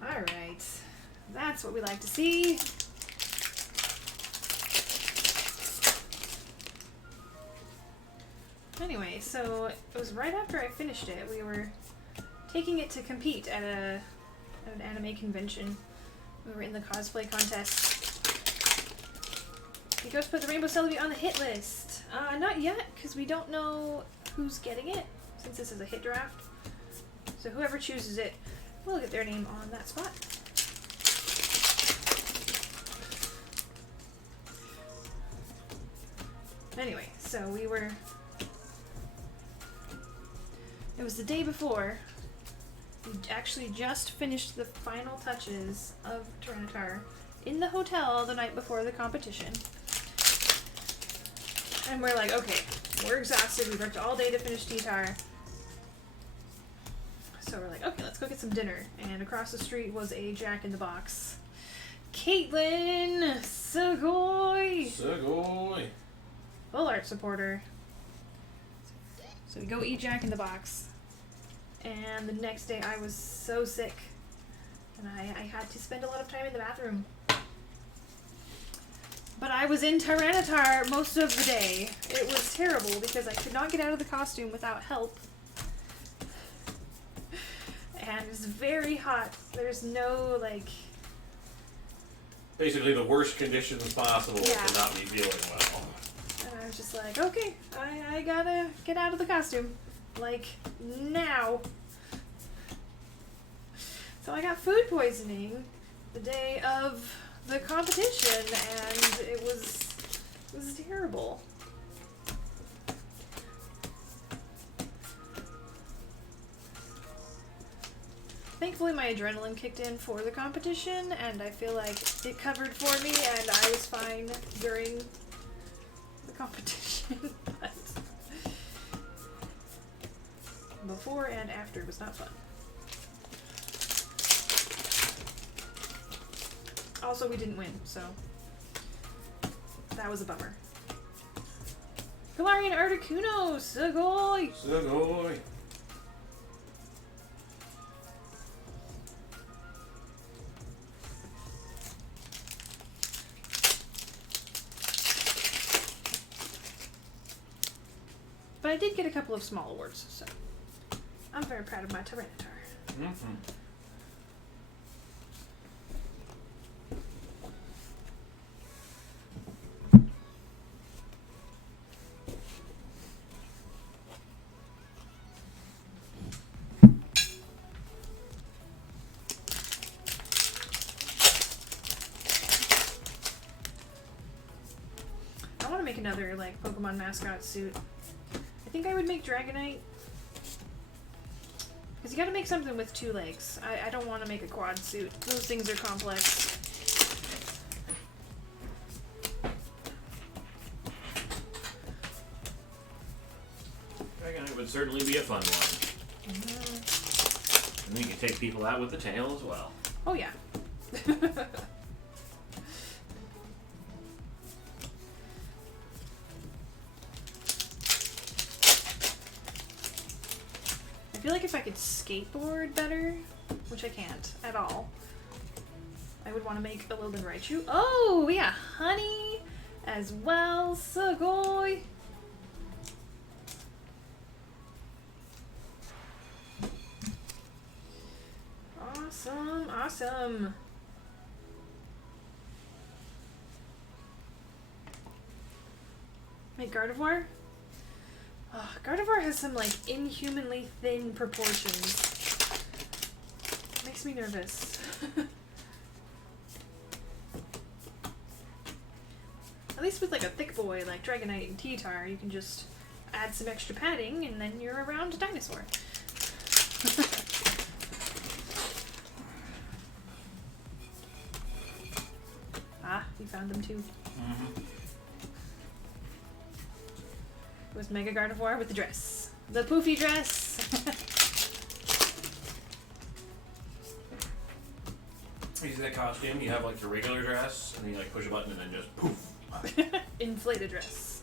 Alright. That's what we like to see. Anyway, so it was right after I finished it. We were taking it to compete at an anime convention. We were in the cosplay contest. You go to put the Rainbow Celebi on the hit list. Not yet, because we don't know who's getting it, since this is a hit draft. So whoever chooses it will get their name on that spot. Anyway, so we were... It was the day before. We actually just finished the final touches of Tyranitar in the hotel the night before the competition. And we're like, okay, we're exhausted. We worked all day to finish T-Tar. So we're like, okay, let's go get some dinner. And across the street was a Jack in the Box. Caitlin Sugoi! Sugoi! Full art supporter. So we go eat Jack in the Box. And the next day I was so sick. And I had to spend a lot of time in the bathroom. But I was in Tyranitar most of the day. It was terrible because I could not get out of the costume without help. And it was very hot. There's no, like... Basically the worst conditions possible Yeah. to not be feeling well. And I was just like, okay, I gotta get out of the costume. Like, now. So I got food poisoning the day of the competition, and it was terrible. Thankfully my adrenaline kicked in for the competition, and I feel like it covered for me, and I was fine during the competition, but before and after was not fun. Also, we didn't win, so that was a bummer. Galarian Articuno! Sugoi! Sugoi! But I did get a couple of small awards, so I'm very proud of my Tyranitar. Mm-hmm. I want to make another, like, Pokemon mascot suit. I think I would make Dragonite. Because you gotta make something with 2 legs. I don't want to make a quad suit. Those things are complex. Dragonite would certainly be a fun one. And then you can take people out with the tail as well. Oh yeah. I feel like if I could skateboard better, which I can't at all, I would want to make a Alolan Raichu. Oh, yeah, honey as well. Sugoi. Awesome, awesome. Make Gardevoir? Oh, Gardevoir has some, like, inhumanly thin proportions. Makes me nervous. At least with, like, a thick boy like Dragonite and T-Tar, you can just add some extra padding and then you're around a dinosaur. Ah, you found them too. Mm-hmm. It was Mega Gardevoir with the dress. The poofy dress! You see that costume? You have like your regular dress, and then you like push a button and then just poof. Inflated dress.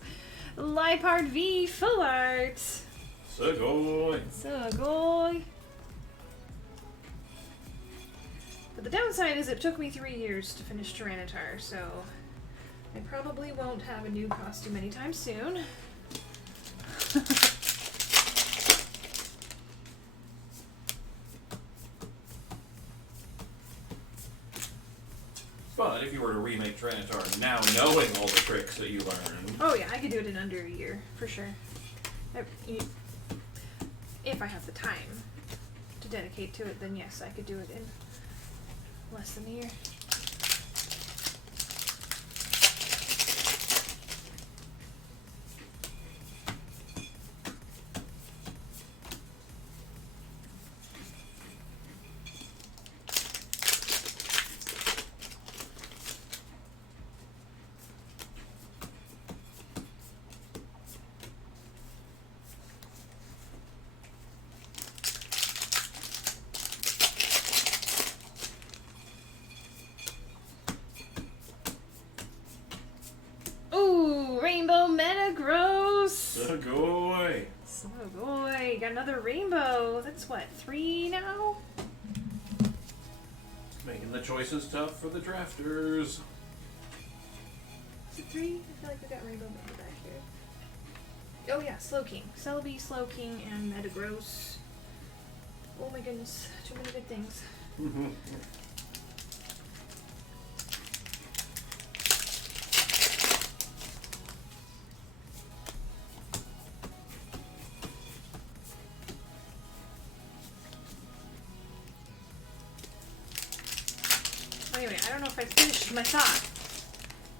Liepard V full art! Sugoi! Sugoi! But the downside is it took me 3 years to finish Tyranitar, so I probably won't have a new costume anytime soon. But if you were to remake Tyranitar now, knowing all the tricks that you learned, Oh yeah, I could do it in under a year, for sure. If I have the time to dedicate to it, then yes, I could do it in less than a year. Ooh, Rainbow Metagross! Sugoi! Sugoi, got another rainbow. That's what, 3 now? Making the choices tough for the drafters. Is it 3? I feel like we got rainbow Mega back here. Oh yeah, Slowking. Celebi, Slowking, and Metagross. Oh my goodness, too many good things. Anyway, I don't know if I finished my thought.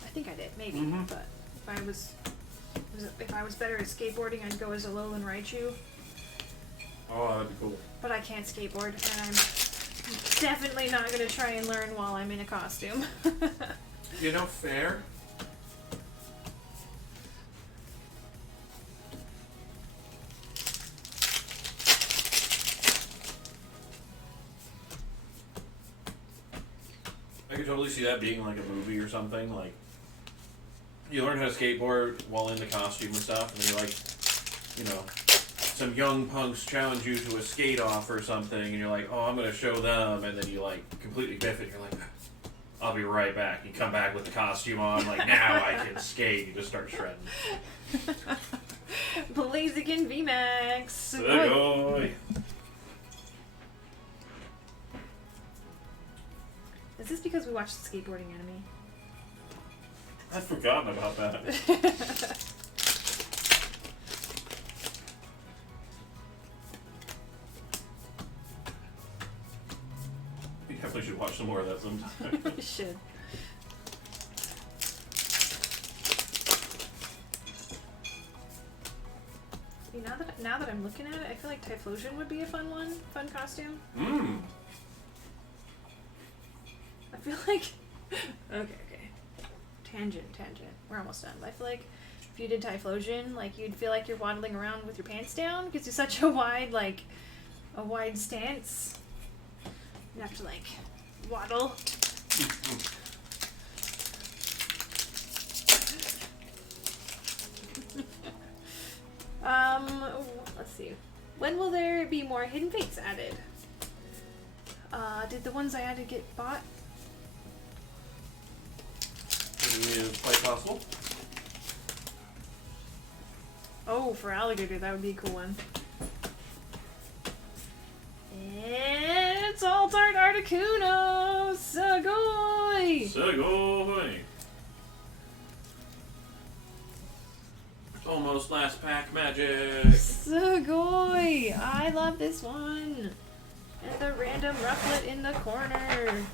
I think I did, maybe. But if I was better at skateboarding, I'd go as a Alolan Raichu. Oh, that'd be cool. But I can't skateboard, and I'm definitely not going to try and learn while I'm in a costume. You know, fair. I could totally see that being like a movie or something. Like, you learn how to skateboard while in the costume and stuff, and then you're like, you know, some young punks challenge you to a skate off or something, and you're like, oh, I'm gonna show them, and then you like completely biff it, and you're like, I'll be right back. You come back with the costume on, like, now I can skate. You just start shredding. Blaziken VMAX! Sugoi! Is this because we watched the skateboarding anime? I'd forgotten about that. We definitely should watch some more of that sometime. We should. See, now that I'm looking at it, I feel like Typhlosion would be a fun costume. Mmm. I feel like okay. Tangent. We're almost done. But I feel like if you did Typhlosion, like you'd feel like you're waddling around with your pants down because you're such a wide stance. You have to like waddle. Let's see. When will there be more Hidden Fates added? Did the ones I added get bought? It is quite possible. Oh, for Alligator, that would be a cool one. It's Altart Articuno! Sugoi! Sugoi! Almost last pack magic! Sugoi! I love this one! And the random rufflet in the corner!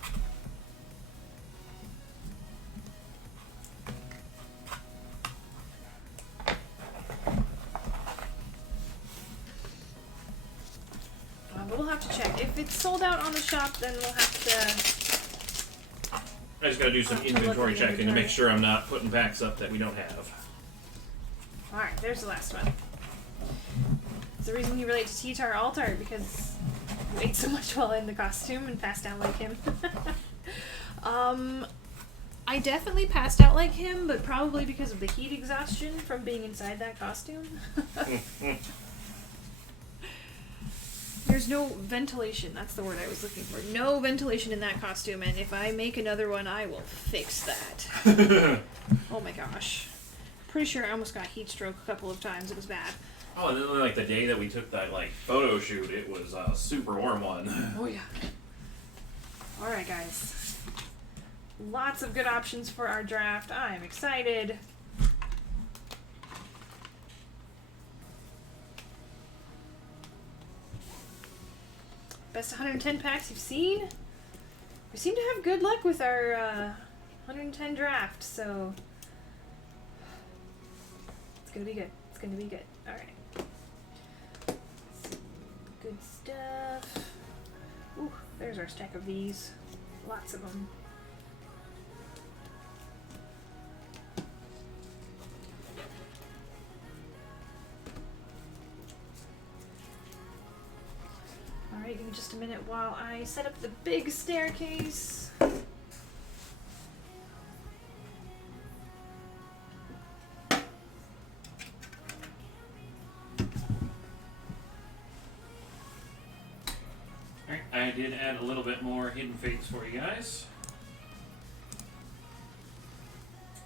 But we'll have to check. If it's sold out on the shop, then we'll have to... I just gotta do some inventory checking to make sure I'm not putting packs up that we don't have. Alright, there's the last one. It's the reason you relate to T-Tar Altart, because you ate so much while in the costume and passed out like him. I definitely passed out like him, but probably because of the heat exhaustion from being inside that costume. There's no ventilation, that's the word I was looking for. No ventilation in that costume, and if I make another one, I will fix that. Oh my gosh. Pretty sure I almost got heat stroke a couple of times, it was bad. Oh, and then like the day that we took that like photo shoot, it was a super warm one. Oh yeah. Alright guys. Lots of good options for our draft. I'm excited. Best 110 packs you've seen? We seem to have good luck with our 110 draft, so it's gonna be good. It's gonna be good. Alright. Good stuff. Ooh, there's our stack of these. Lots of them. Alright, give me just a minute while I set up the big staircase. Alright, I did add a little bit more Hidden Fates for you guys.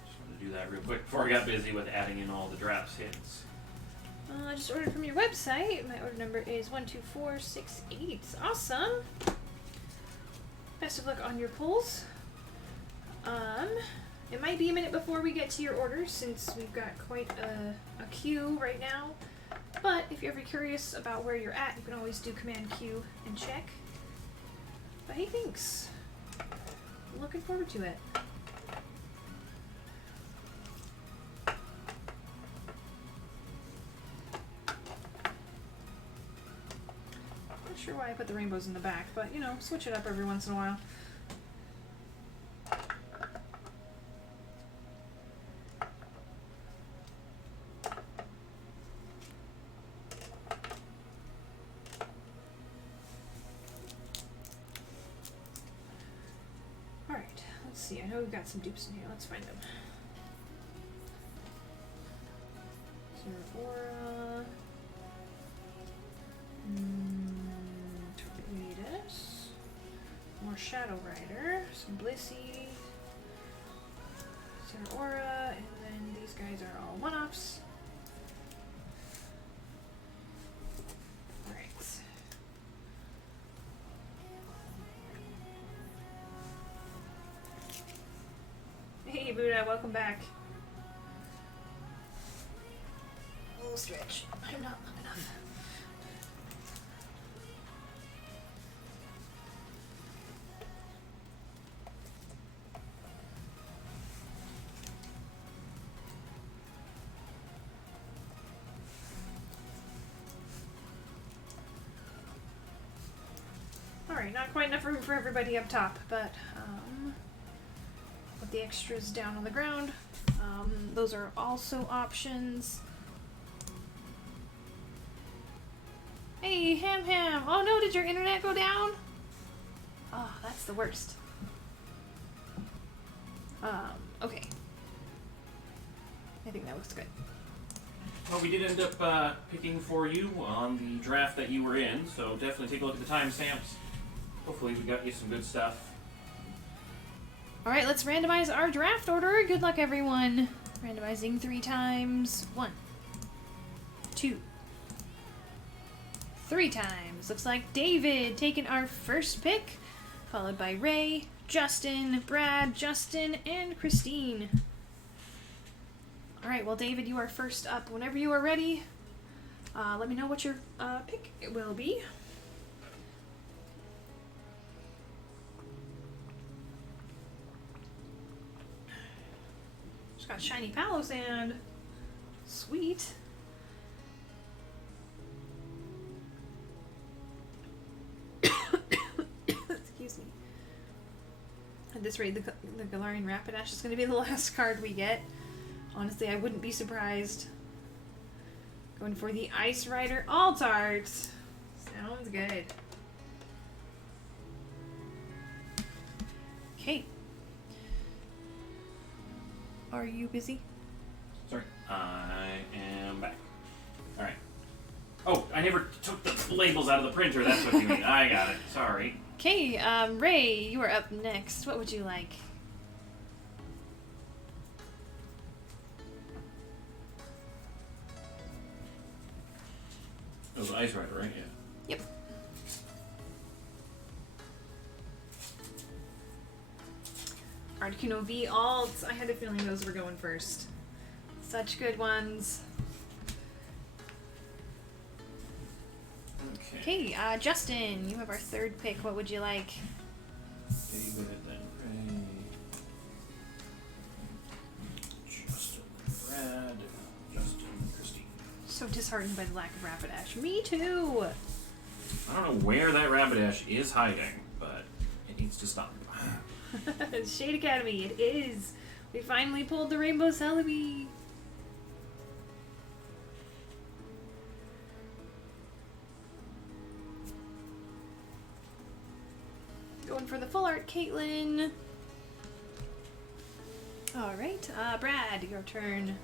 Just wanted to do that real quick before I got busy with adding in all the drafts hits. I just ordered from your website. My order number is 12468. Awesome. Best of luck on your pulls. It might be a minute before we get to your orders since we've got quite a queue right now. But if you're ever curious about where you're at, you can always do Command Q and check. But hey, thanks. Looking forward to it. Not sure why I put the rainbows in the back, but you know, switch it up every once in a while. Alright, let's see. I know we've got some dupes in here. Let's find them. Zeraora. Tornadus. More Shadow Rider. Some Blissey. Zeraora. And then these guys are all one-offs. Alright. Hey Buddha, welcome back. A little stretch. I'm not long enough. Alright, not quite enough room for everybody up top, but put the extras down on the ground. Those are also options. Hey, Ham Ham! Oh no, did your internet go down? Oh, that's the worst. Okay. I think that looks good. Well, we did end up picking for you on the draft that you were in, so definitely take a look at the timestamps. Hopefully we got you some good stuff. Alright, let's randomize our draft order. Good luck, everyone. Randomizing 3 times. 1, 2, 3 times. Looks like David taking our first pick, followed by Ray, Justin, Brad, Justin, and Christine. Alright, well, David, you are first up. Whenever you are ready, let me know what your pick will be. Just got shiny Palo Sand. Sweet. Excuse me. At this rate, the Galarian Rapidash is going to be the last card we get. Honestly, I wouldn't be surprised. Going for the Ice Rider Altart. Sounds good. Okay. Are you busy? Sorry. I am back. Alright. Oh, I never took the labels out of the printer. That's what you mean. I got it. Sorry. Okay, Ray, you are up next. What would you like? It was Ice Rider, right? Yeah. Yep. Articuno V Alts. I had a feeling those were going first. Such good ones. Okay. Okay, Justin, you have our third pick. What would you like? David, then Ray. Justin, Brad, Justin, Christine. So disheartened by the lack of Rapidash. Me too! I don't know where that Rapidash is hiding, but it needs to stop. Shade Academy, it is! We finally pulled the Rainbow Celebi! Going for the full art, Caitlin. Alright, Brad, your turn.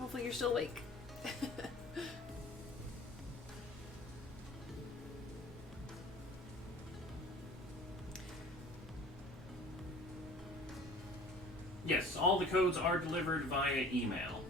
Hopefully you're still awake. Yes, all the codes are delivered via email.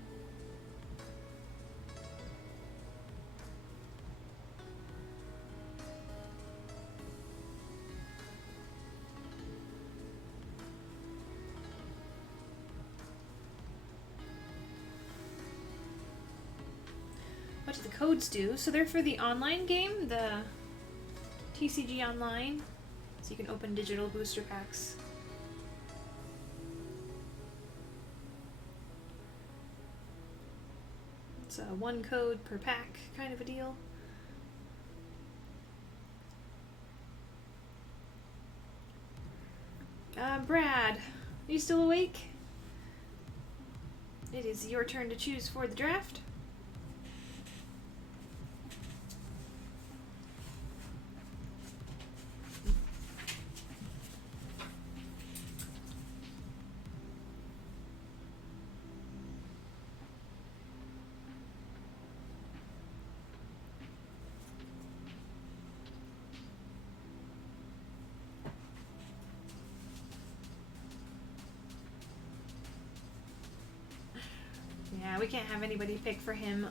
What do the codes do? So they're for the online game, the TCG Online. So you can open digital booster packs. It's one code per pack kind of a deal. Brad, are you still awake? It is your turn to choose for the draft. Yeah, we can't have anybody pick for him.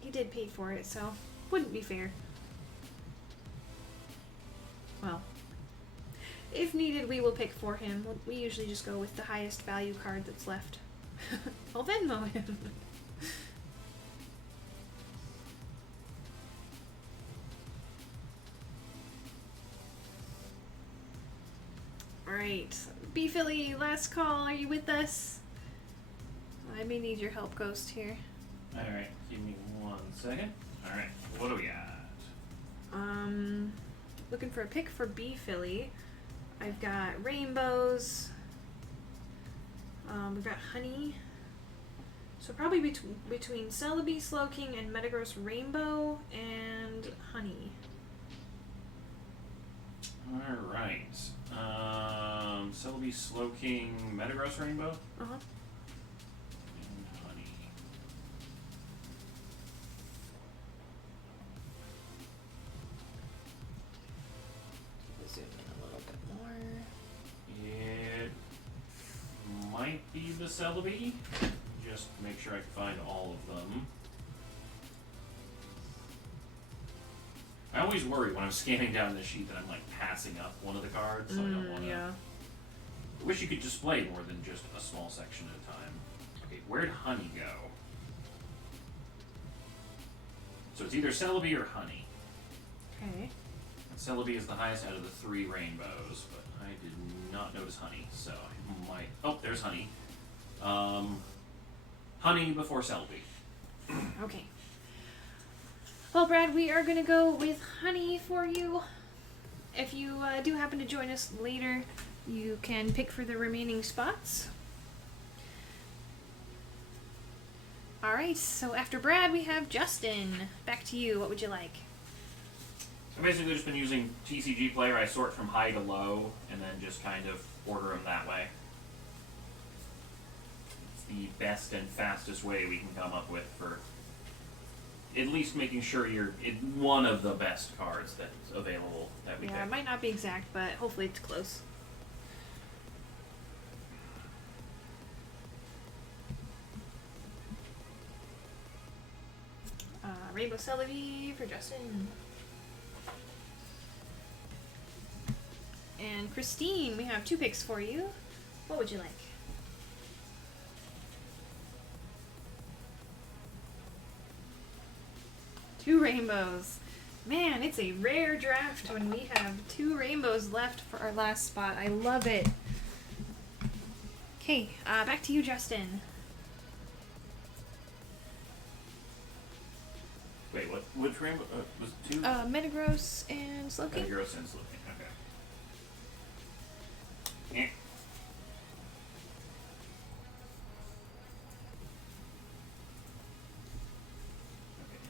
He did pay for it, so wouldn't be fair. Well, if needed, we will pick for him. We usually just go with the highest value card that's left. I'll Venmo him. Alright, B Philly, last call. Are you with us? I may need your help, Ghost, here. Alright, give me 1 second. Alright, what do we got? Looking for a pick for B Philly. I've got rainbows. We've got honey. So probably between Celebi, Slowking, and Metagross Rainbow and honey. Alright. Celebi, Slowking, Metagross Rainbow, Uh-huh. and Honey. Zoom in a little bit more. It might be the Celebi. Just make sure I can find all of them. I always worry when I'm scanning down the sheet that I'm like passing up one of the cards, so I don't want to. Yeah. I wish you could display more than just a small section at a time. Okay, where'd Honey go? So it's either Celebi or Honey. Okay. And Celebi is the highest out of the 3 rainbows, but I did not notice Honey, so I might. Oh, there's Honey. Honey before Celebi. Okay. Well, Brad, we are going to go with Honey for you. If you do happen to join us later, you can pick for the remaining spots. Alright, so after Brad, we have Justin. Back to you. What would you like? I've basically just been using TCG Player. I sort from high to low, and then just kind of order them that way. It's the best and fastest way we can come up with for at least making sure you're in one of the best cards that's available that we Yeah, pick. it might not be exact, but hopefully it's close. Rainbow Celebi for Justin. And Christine, we have 2 picks for you. What would you like? Two rainbows. Man, it's a rare draft when we have 2 rainbows left for our last spot. I love it. Okay, back to you, Justin. Wait, what? Which rainbow? Was it 2? Metagross and Slowking. Metagross and Slowking. Okay. Yeah. Okay,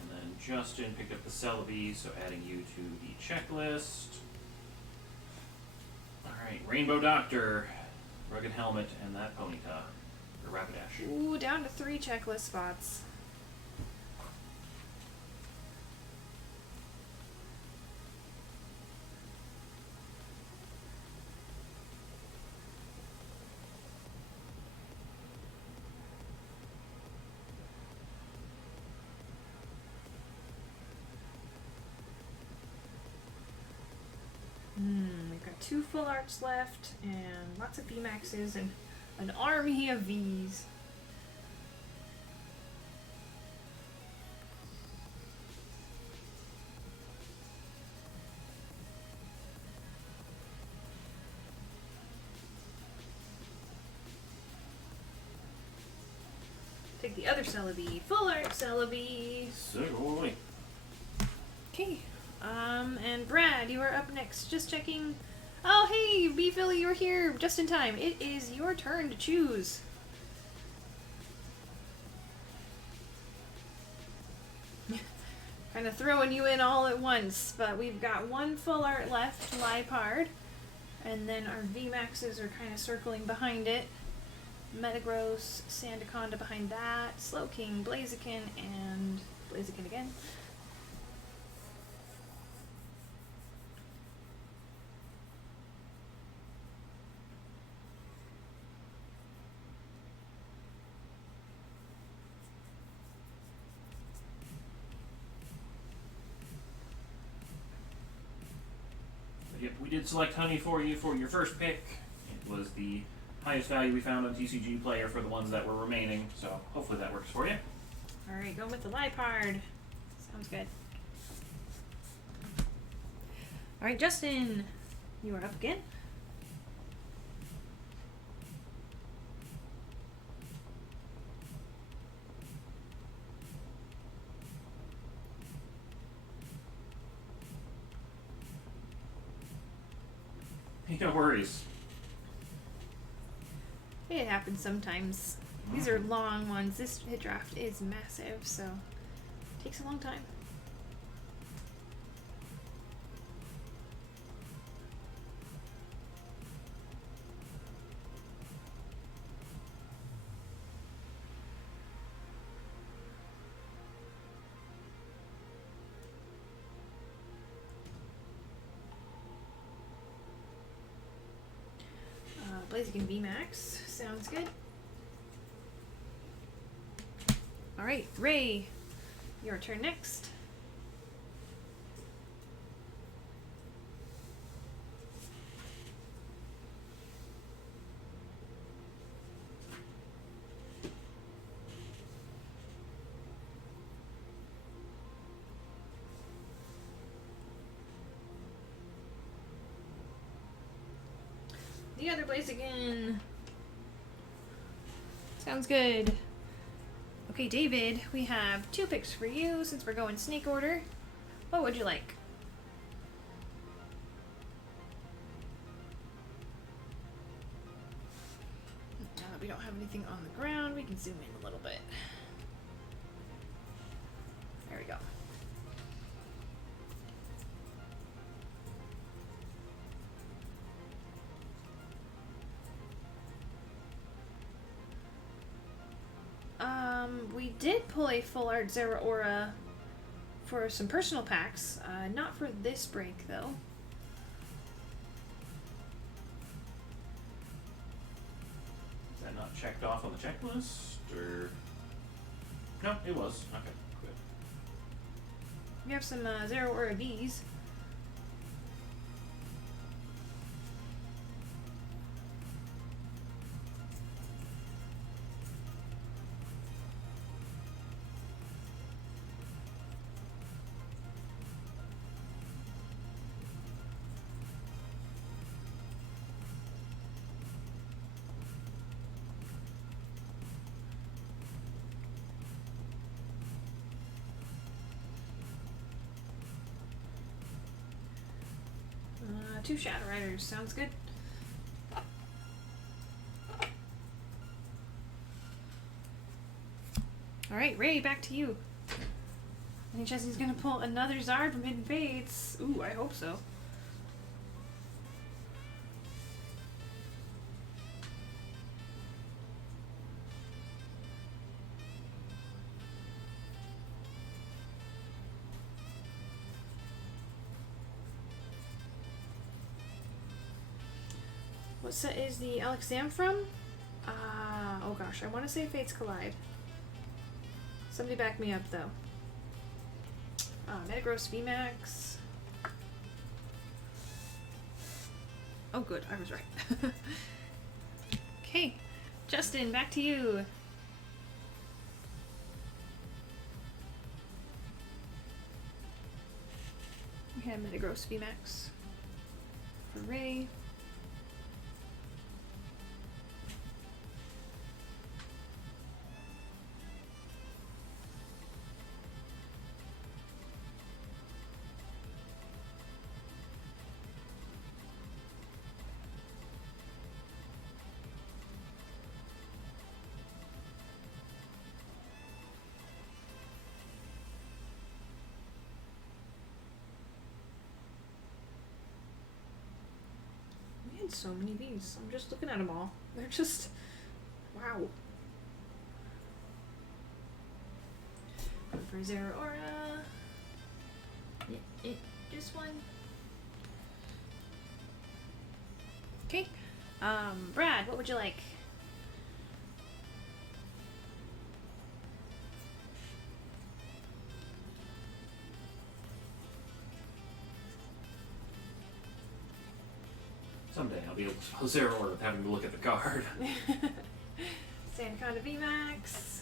and then Justin picked up the Celebi, so adding you to the checklist. Alright, Rainbow Doctor, Rugged Helmet, and that Ponyta. Or Rapidash. Ooh, down to 3 checklist spots. We've got 2 full arts left, and lots of VMAXs, and an army of Vs. Take the other Celebi, full art Celebi. So, Okay. And Brad, you are up next. Just checking. Oh, hey, B Philly, you're here just in time. It is your turn to choose. Kind of throwing you in all at once, but we've got 1 full art left, Lipard, and then our VMAXs are kind of circling behind it. Metagross, Sandaconda behind that, Slowking, Blaziken, and Blaziken again. yep, we did select Honey for you for your first pick. It was the highest value we found on TCG Player for the ones that were remaining, so hopefully that works for you. Alright, going with the Lipard. Sounds good. Alright, Justin, you are up again. No worries. It happens sometimes. These are long ones. This hit draft is massive, so it takes a long time. Blaziken VMAX. Sounds good. Alright, Ray. Your turn next. The other Blaziken. Sounds good. Okay, David, we have 2 picks for you since we're going snake order. What would you like? Now that we don't have anything on the ground, we can zoom in a little bit. There we go. We did pull a full art Zeraora for some personal packs, not for this break though. Is that not checked off on the checklist, or no? It was. Okay, good. We have some Zeraora Vs. Two Shadow Riders, sounds good. Alright, Ray, back to you. I think Jesse's gonna pull another Zard from Hidden Fates. Ooh, I hope so. What set is the Alex Sam from? Oh gosh, I want to say Fates Collide. Somebody back me up though. Metagross VMAX. Oh good, I was right. Okay, Justin, back to you. We have Metagross VMAX for Ray. So many of these. I'm just looking at them all. They're just wow. Going for Zeraora. Just one. Okay. Brad, what would you like? Someday I'll be able to spell Zeraora with having to look at the card. Sandaconda VMAX.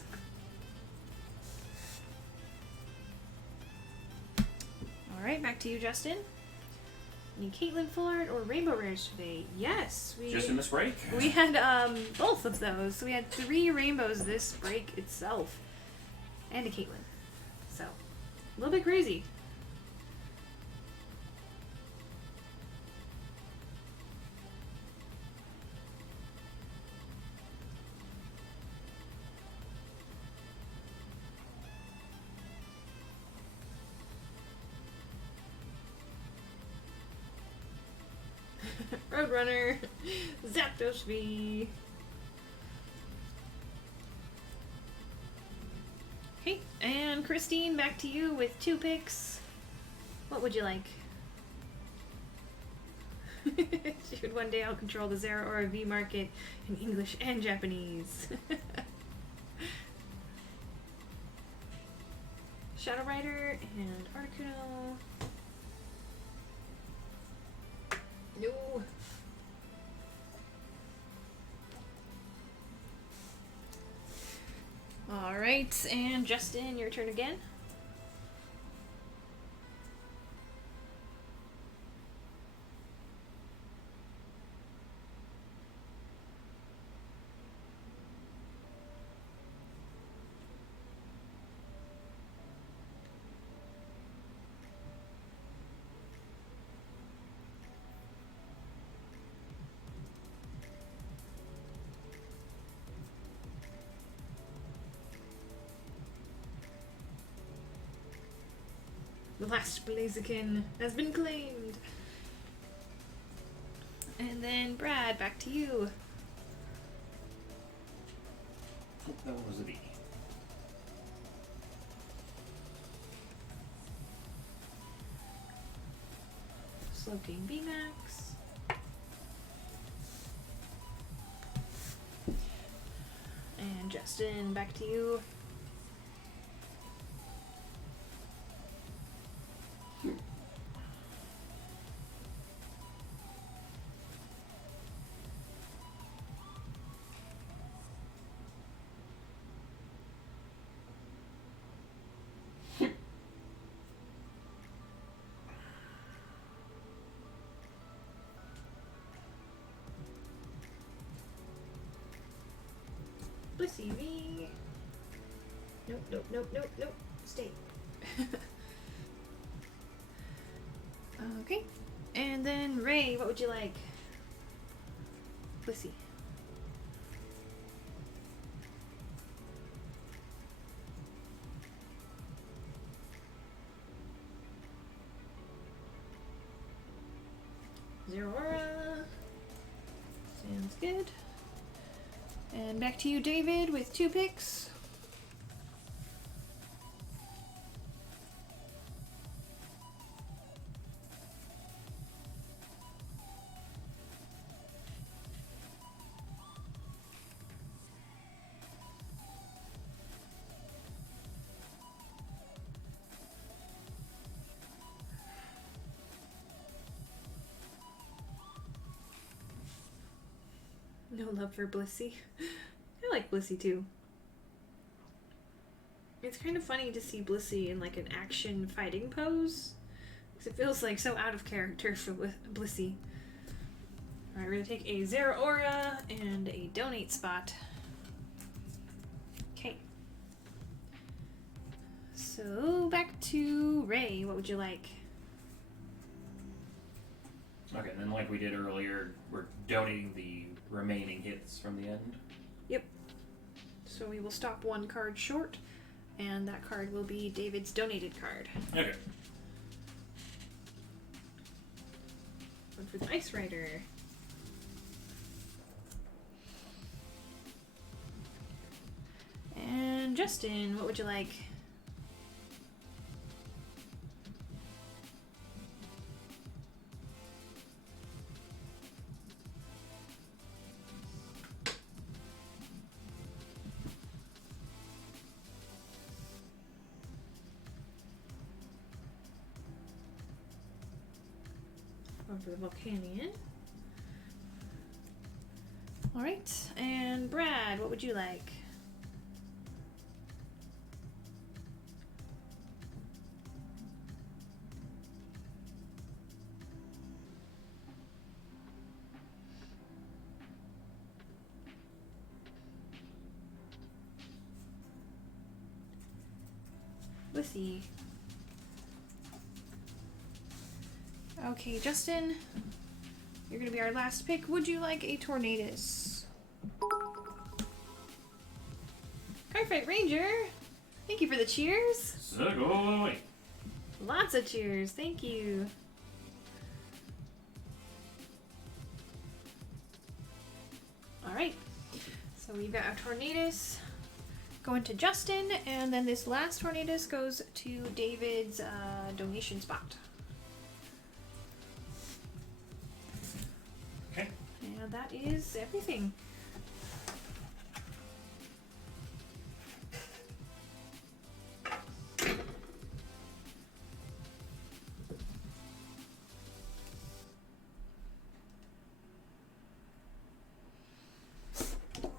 Alright, back to you, Justin. Need Caitlin full art or Rainbow Rares today? Yes, Just in this break? we had both of those. We had 3 rainbows this break itself. And a Caitlin. So, a little bit crazy. Roadrunner, Zapdos V. Okay, and Christine, back to you with 2 picks. What would you like? Shoot, one day I'll control the Zeraora V market in English and Japanese. Shadow Rider and Articuno. No. Alright, and Justin, your turn again. The last Blaziken has been claimed. And then Brad, back to you. Oh, that one was a B. Sloping VMAX. And Justin, back to you. Blissey V. Nope, nope, nope, nope, nope. Stay. Okay. And then Ray, what would you like? Blissey. Zeraora. Sounds good. And back to you, David, with 2 picks. No love for Blissey. I like Blissey too. It's kind of funny to see Blissey in like an action fighting pose, because it feels like so out of character for Blissey. Alright, we're gonna take a Zeraora and a donate spot. Okay. So back to Ray, what would you like? Okay, and then like we did earlier, we're donating the remaining hits from the end. Yep. So we will stop 1 card short, and that card will be David's donated card. Okay. One for the Ice Rider. And Justin, what would you like? One for the Volcanion. Alright, and Brad, what would you like? Blissey. Okay, Justin, you're gonna be our last pick. Would you like a Tornadus? Cardfight Ranger, thank you for the cheers. Sugoi! Lots of cheers, thank you. Alright, so we've got a Tornadus going to Justin, and then this last Tornadus goes to David's donation spot. that is everything.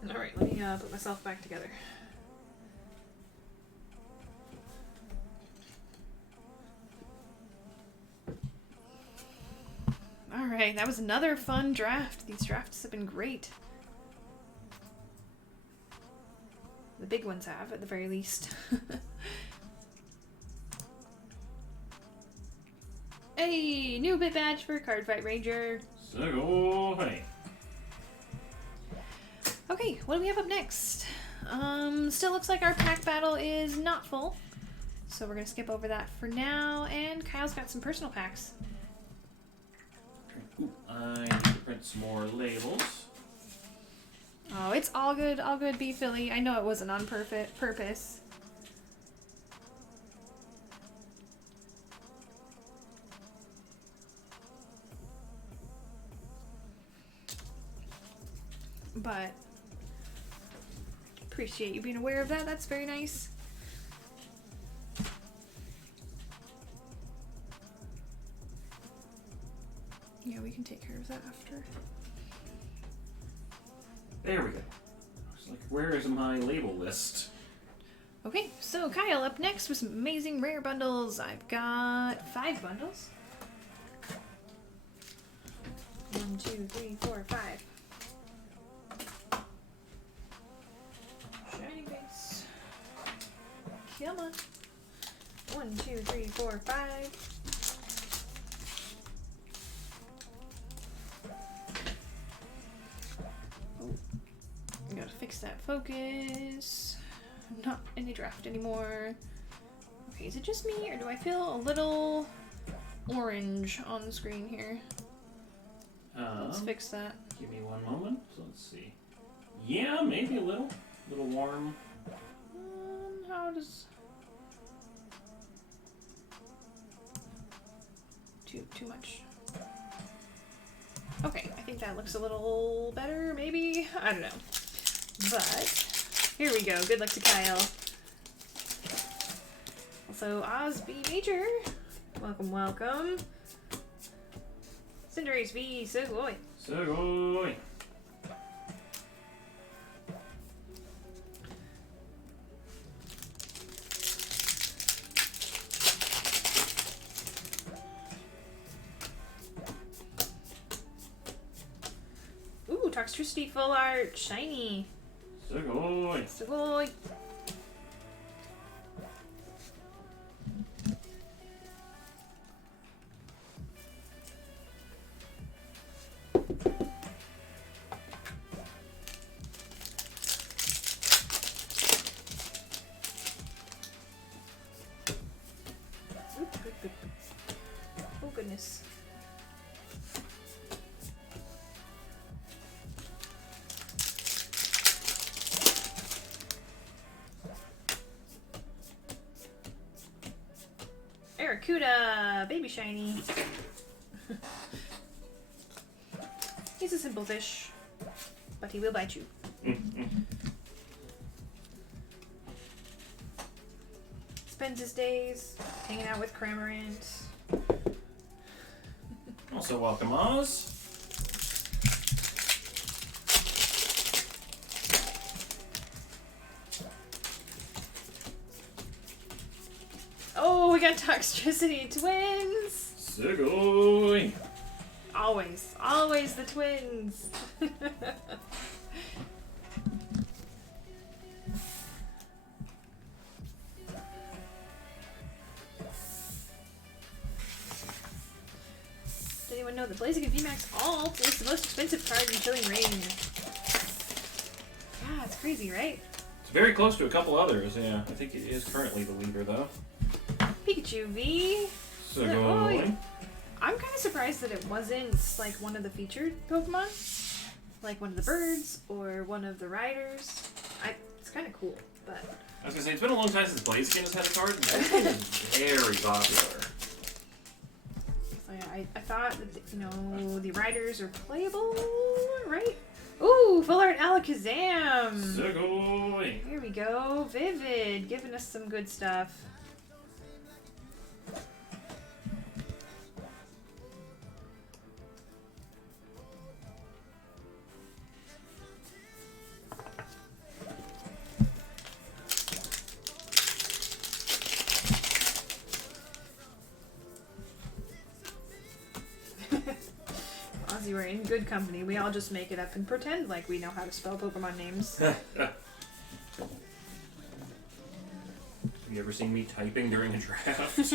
Alright, let me put myself back together. Alright, that was another fun draft. These drafts have been great. The big ones have, at the very least. Hey, new bit badge for Cardfight Ranger. So, hey. Okay, what do we have up next? Still looks like our pack battle is not full. So we're gonna skip over that for now, and Kyle's got some personal packs. Ooh, I need to print some more labels. Oh, it's all good, B Philly. I know it wasn't on purpose. But appreciate you being aware of that. That's very nice. Yeah, we can take care of that after. There we go. I was like, where is my label list? Okay, so Kyle up next with some amazing rare bundles. I've got 5 bundles. 1, 2, 3, 4, 5. Shining base. Come on. 1, 2, 3, 4, 5. I gotta fix that focus. I'm not in the draft anymore. Okay, is it just me or do I feel a little orange on the screen here? Let's fix that. Give me one moment. So let's see. Yeah, maybe a little warm. How does... Too much. Okay, I think that looks a little better, maybe? I don't know. But, here we go. Good luck to Kyle. Also, Oz B Major. Welcome, welcome. Cinderace V Sugoi. Sugoi. Ooh, Toxtricity Full Art. Shiny. Sugoi. Sugoi. Oh goodness. Aracuda, baby shiny. He's a simple fish, but he will bite you. Spends his days hanging out with Cramorant. Also welcome, Oz. Oh, we got Toxtricity twins! Sugoi. Always the twins. Does anyone know the Blaziken VMAX Alt is the most expensive card in Killing Rain? Yeah, it's crazy, right? It's very close to a couple others, yeah. I think it is currently the leader, though. Pikachu V. Sugoi. I'm kind of surprised that it wasn't like one of the featured Pokemon, like one of the birds or one of the riders. It's kind of cool, but I was gonna say, it's been a long time since Blaziken has had a card. Blaziken is very popular. so yeah, I thought that, you know, the riders are playable, right? Ooh, Full Art Alakazam! Sugoi! Here we go. Vivid, giving us some good stuff. Ozzy, we're in good company. We all just make it up and pretend like we know how to spell Pokemon names. You ever seen me typing during a draft?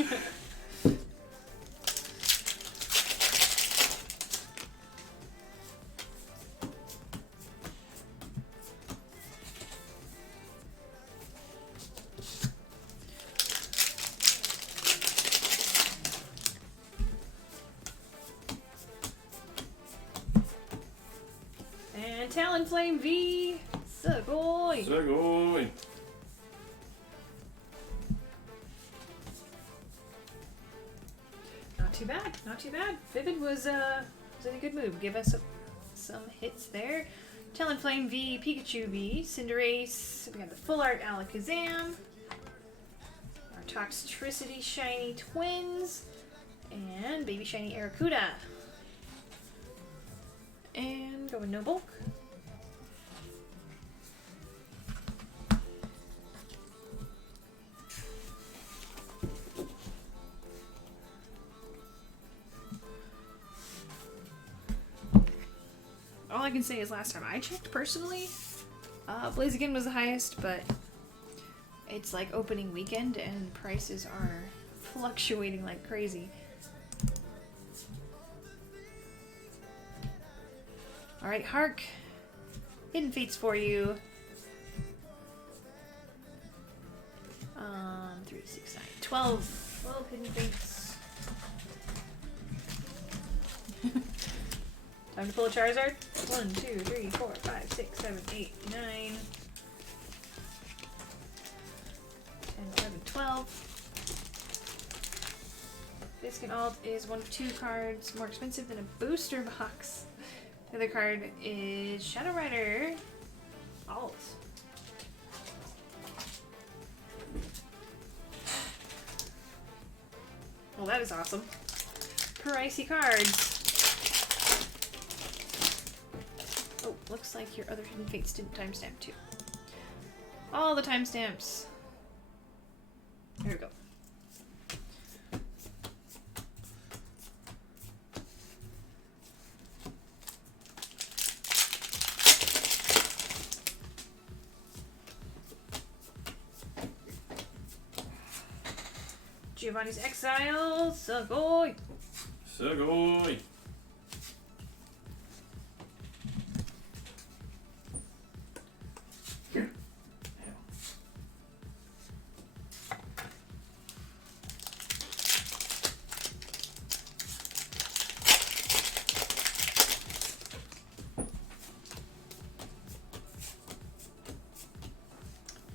And Talonflame V! Sugoi! Sugoi! Not too bad, not too bad. Vivid was in a good mood. Give us some hits there. Talonflame V, Pikachu V, Cinderace. We got the Full Art Alakazam. Our Toxtricity Shiny Twins. And Baby Shiny Arrokuda. And going no bulk. All I can say is last time I checked personally, Blaziken was the highest, but it's like opening weekend and prices are fluctuating like crazy. Alright, Hark. Hidden Fates for you. 3, 6, 9, 12. 12 Hidden Fates. Time to pull a Charizard. 1, 2, 3, 4, 5, 6, 7, 8, 9. 10, 11, 12. Biscuit Alt is one of 2 cards more expensive than a booster box. The other card is Shadow Rider Alt. Well, that is awesome. Pricey cards. Oh, looks like your other Hidden Fates didn't timestamp too. All the timestamps. There we go. Giovanni's Exile, Sugoi! Sugoi!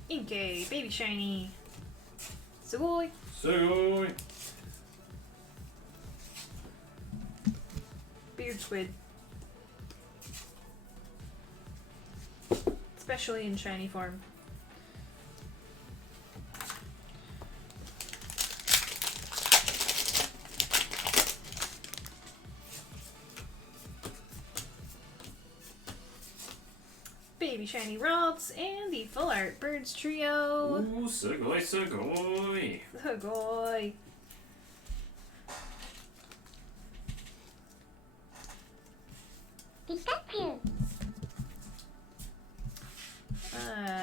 Inkay, Baby Shiny, Sugoi! Sugoi! Beard Squid. Especially in shiny form. Baby Shiny Ralts and the Full Art Birds Trio. Ooh, Sugoi, Sugoi! Sugoi!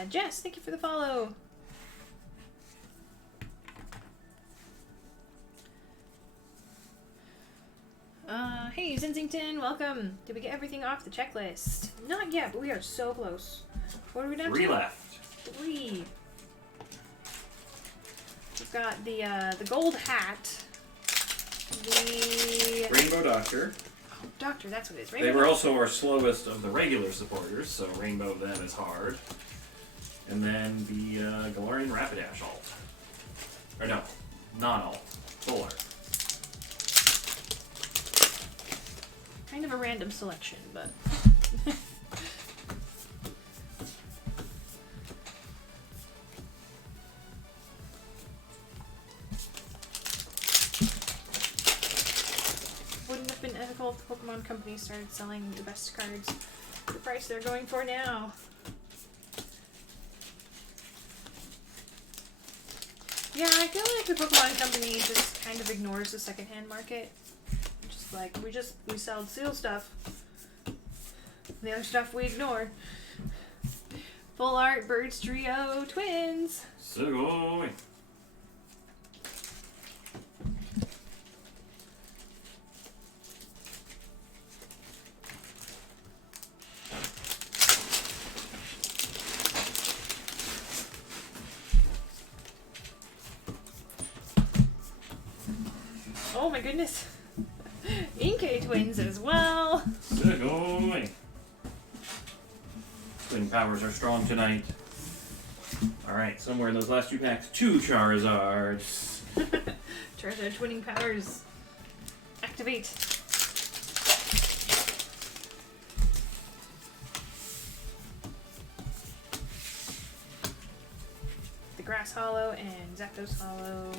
Jess, thank you for the follow. Hey, Zensington, welcome. Did we get everything off the checklist? Not yet, but we are so close. What are we down to? 3 left. 3. We've got the gold hat. The Rainbow Doctor. oh, Doctor, that's what it is. They Rainbow were Doctor. also our slowest of the regular supporters, so Rainbow then is hard. And then the Galarian Rapidash alt. Or no, non-alt. Full art. kind of a random selection, but. Wouldn't have been ethical if the Pokemon Company started selling the best cards for the price they're going for now. Yeah, I feel like the Pokemon Company just kind of ignores the secondhand market. Just like, we sell seal stuff. The other stuff we ignore. Full art Birds Trio twins. Sugoi. Oh my goodness. Inkay twins as well. Sugoi. Twin powers are strong tonight. Alright, somewhere in those last 2 packs, 2 Charizards. Charizard twinning powers. Activate. The Grass Hollow and Zapdos Hollow.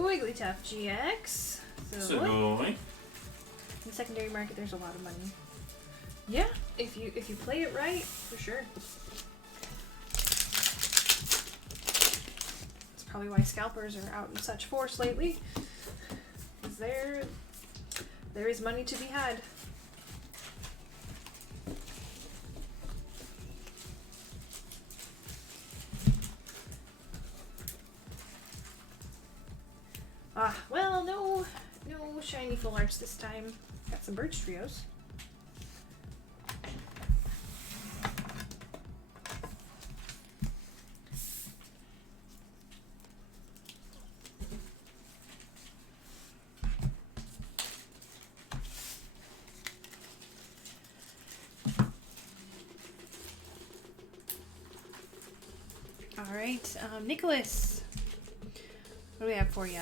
Wigglytuff GX. So Sugoi. in the secondary market, there's a lot of money. Yeah, if you play it right, for sure. That's probably why scalpers are out in such force lately. Because there is money to be had. Ah, well, no shiny full arts this time. Got some Birch Trios. All right, Nicholas, what do we have for you?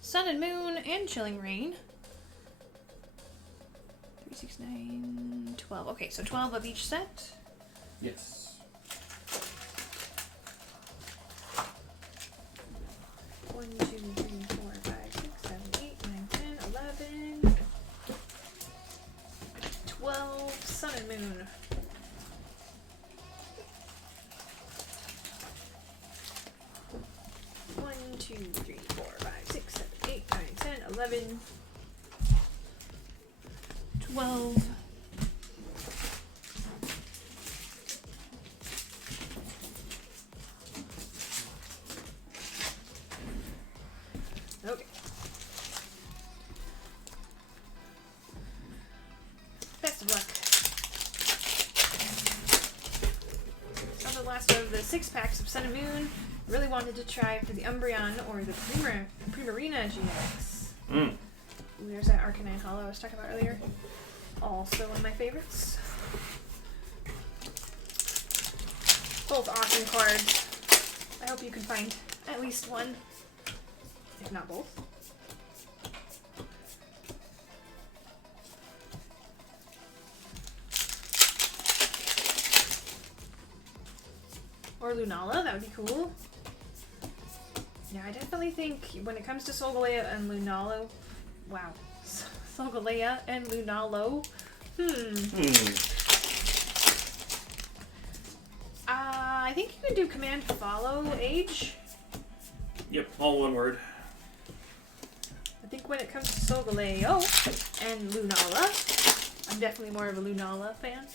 Sun and Moon and Chilling Reign. 3, 6, 9, 12. Okay, so 12 of each set. Yes. 1, 2, 3, 4, 5, 6, 7, 8, 9, 10, 11, 12. Sun and Moon. One, 2, 3, 4, 5, 6, 7, 8, 9, 10, 11, 12. Okay. Best of luck. On the last of the 6 packs of Sun and Moon, really wanted to try for the Umbreon or the Primarina GX. Mm. Ooh, there's that Arcanine Hollow I was talking about earlier. Also one of my favorites. Both awesome cards. I hope you can find at least one, if not both. Or Lunala, that would be cool. Yeah, I definitely think when it comes to Solgaleo and Lunalo, wow, Solgaleo and Lunalo, I think you can do Command Follow Age. Yep, all one word. I think when it comes to Solgaleo and Lunala, I'm definitely more of a Lunala fan.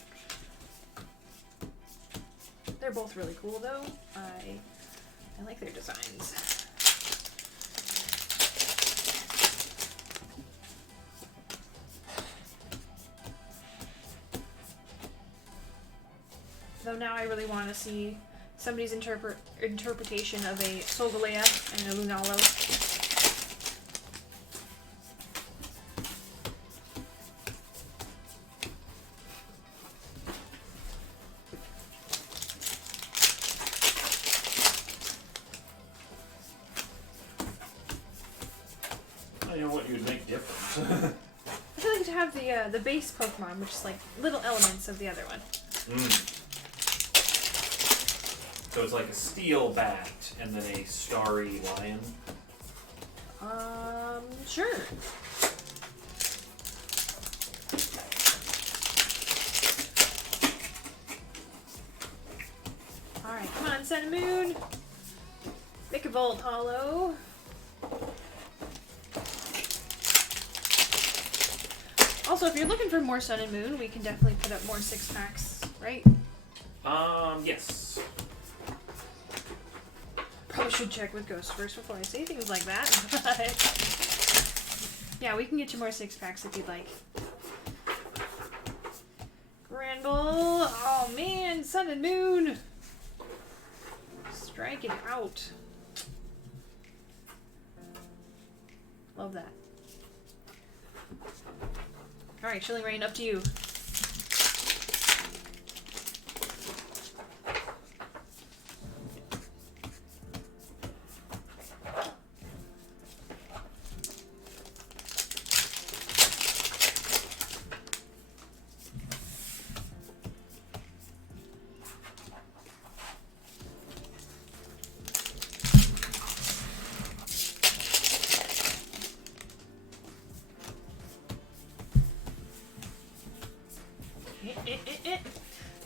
They're both really cool though. I like their designs. Though now I really want to see somebody's interpretation of a Solgaleo and a Lunalo. different. I feel like to have the base Pokemon, which is like little elements of the other one. So it's like a steel bat and then a starry lion. Sure. Alright, come on, Sun and Moon. Make a Volt Hollow. Also, if you're looking for more Sun and Moon, we can definitely put up more 6-packs, right? Yes. Probably should check with Ghost first before I say things like that, but yeah, we can get you more 6-packs if you'd like. Granbull! Oh man, Sun and Moon! Strike it out. Love that. Alright, Chilling Reign, up to you.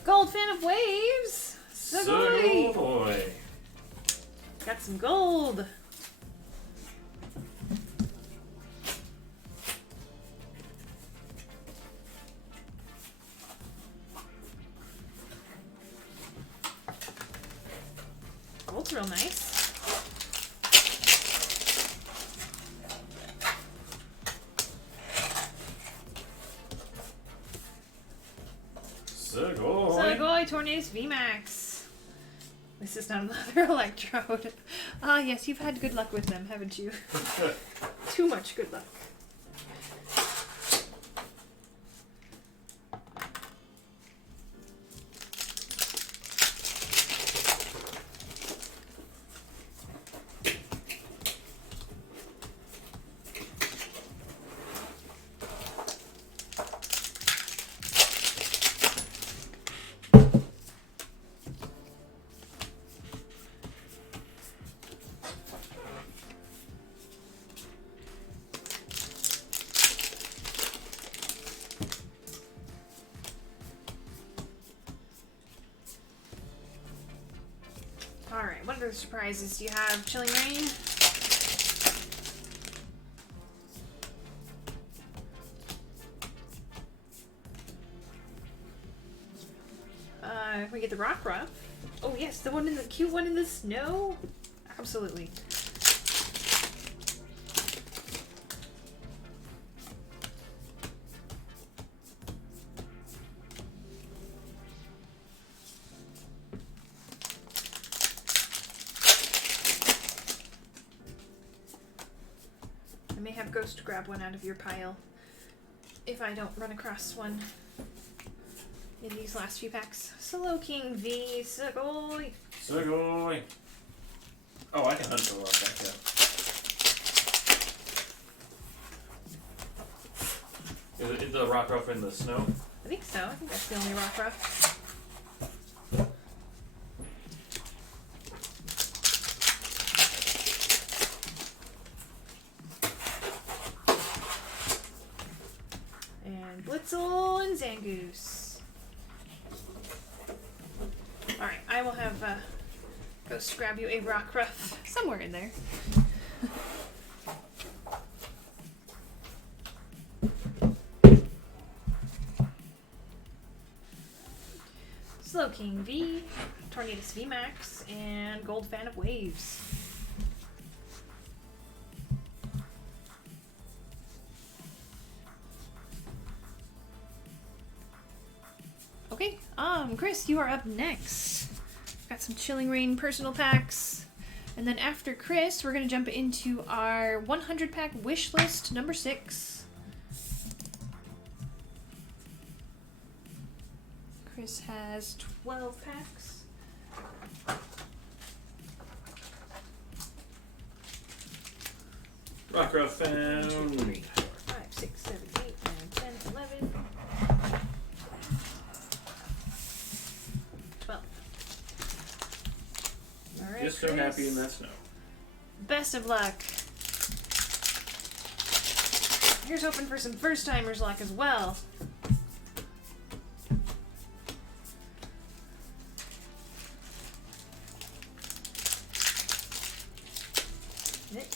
Gold Fan of Waves! Sugoi! Boy. Got some gold! Gold's real nice. Sugoi Tornadus VMAX. This is not another Electrode. Ah, yes, you've had good luck with them, haven't you? Too much good luck. Alright, what other surprises do you have? Chilling Reign? We get the Rockruff. Oh yes, the one in the cute one in the snow? Absolutely. I may have Ghost grab one out of your pile if I don't run across one in these last few packs. Slowking V, Sugoi! Sugoi! Oh, I can hunt for a Rockruff, yeah. Is the Rockruff in the snow? I think so. I think that's the only Rockruff. And Blitzel and Zangoose. Alright, I will have Ghost grab you a Rockruff somewhere in there. Slowking V, Tornadus VMAX, and Gold Fan of Waves. Okay, Chris, you are up next. Got some Chilling Reign personal packs. And then after Chris, we're going to jump into our 100 pack wish list number 6. Chris has 12 packs. Rockruff found. 1, 2, 3, 4. 6, 7, 8, 9, 10, 11, 12. Alright, Just so happy in that snow. Best of luck. Here's hoping for some first-timers luck as well. Nick.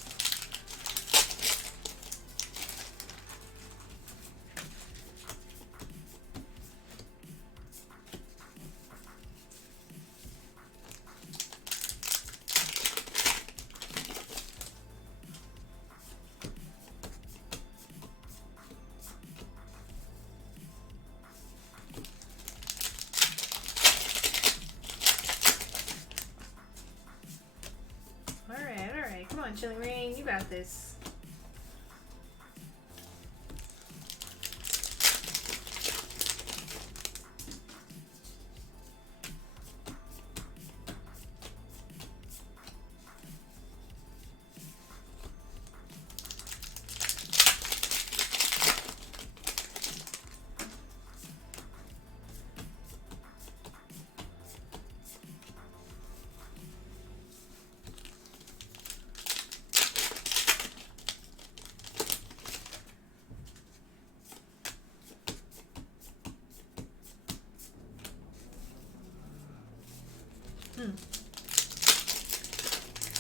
Alright, come on, Chilling Reign, you got this.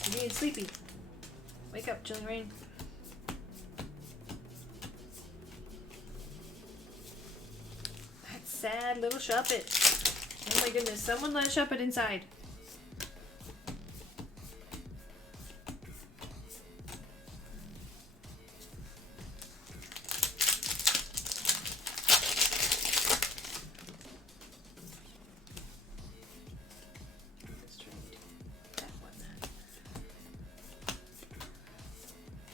You're getting sleepy. Wake up, Chilling Reign. That sad little Shuppet. Oh my goodness, someone let Shuppet inside. Let's try and do that one then.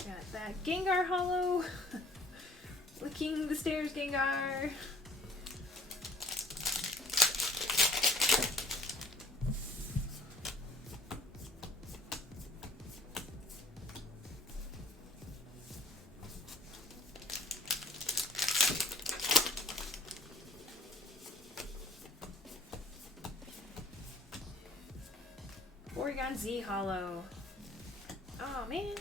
Got that Gengar Hollow. Licking the stairs, Gengar. Porygon Z Hollow. Oh man.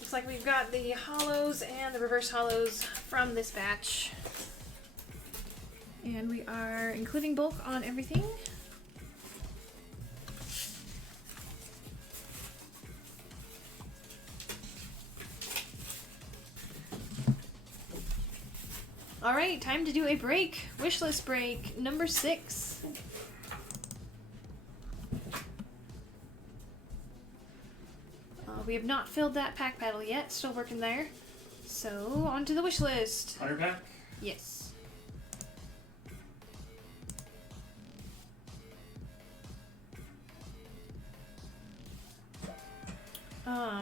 Looks like we've got the hollows and the reverse hollows from this batch. And we are including bulk on everything. Alright, time to do a break. Wishlist break number 6. We have not filled that pack paddle yet, still working there. So, on to the wish list. 100 pack? Yes.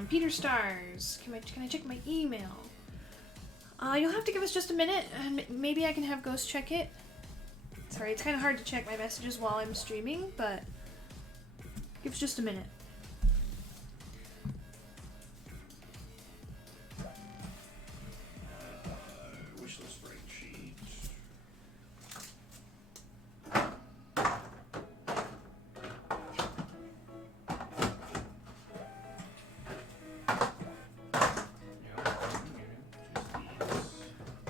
Peter Stars. Can I check my email? You'll have to give us just a minute, and maybe I can have Ghost check it. Sorry, it's kind of hard to check my messages while I'm streaming, but give us just a minute. Wishlist break sheet.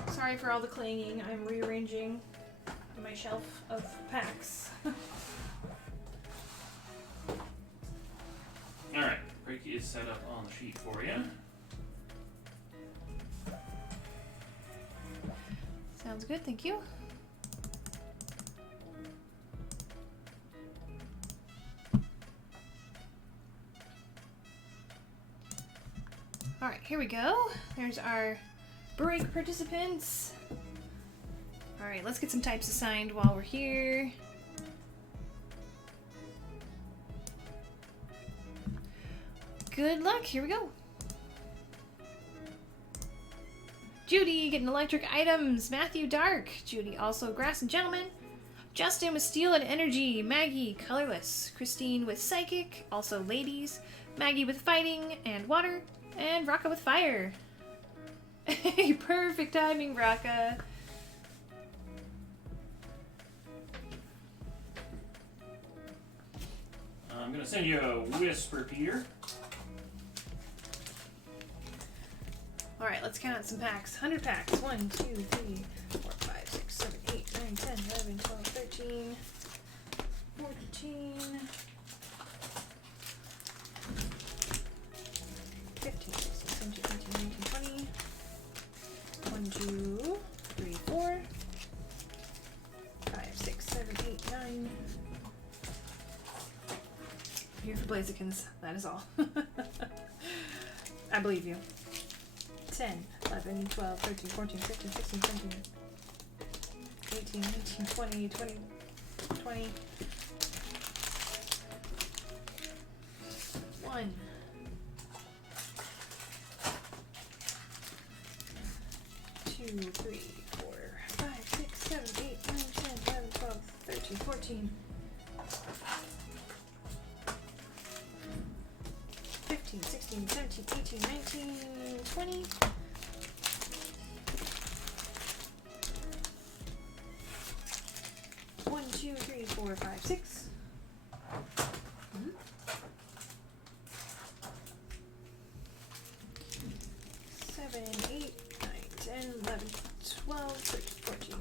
Sorry for all the clanging. I'm rearranging my shelf of packs. Alright, break is set up on the sheet for you. Sounds good, thank you. Alright, here we go. There's our break participants. Alright, let's get some types assigned while we're here. Good luck, here we go. Judy getting electric items. Matthew Dark. Judy also Grass and Gentleman. Justin with Steel and Energy. Maggie, Colorless. Christine with Psychic, also Ladies. Maggie with Fighting and Water. And Raka with Fire. Perfect timing, Raka. I'm gonna send you a whisper, Peter. Alright, let's count out some packs. 100 packs. 1, 2, 3, 4, 5, 6, 7, 8, 9, 10, 11, 12, 13, 14, 15, 16, 17, 18, 19, 20. 1, 2, 3, 4, 5, 6, 7, 8, 9. Here for Blazikins. That is all. I believe you. 10, 11, 12, 13, 14, 15, 16, 17, 18, 19, 20, 20, 20. 1. 2, 3, 4, 5, 6, 7, 8, 9, 10, 11, 12, 13, 14. 15, 16, 17, 18, 19, 20. 1, 2, 3, 4, 5, 6. 7, 8, 9, 10, 11, 12, 13, 14,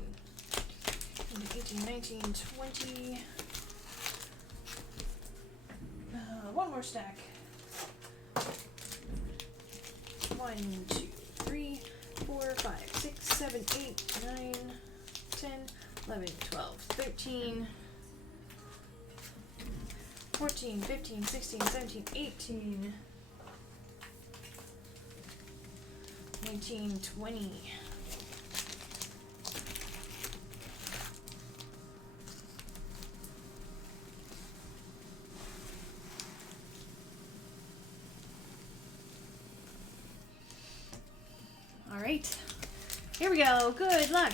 18, 19, 20. One more stack. 1, 2, 3, 4, 5, 6, 7, 8, 9, 10, 11, 12, 13, 14, 15, 16, 17, 18, 19, 20. All right, here we go. Good luck.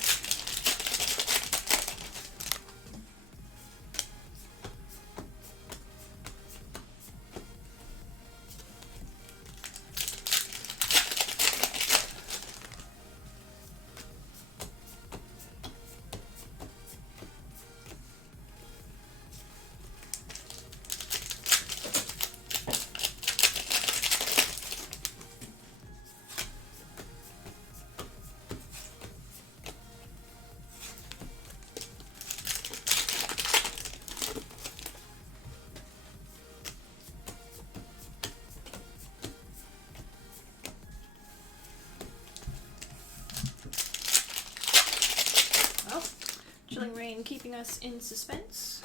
Chilling Rain keeping us in suspense.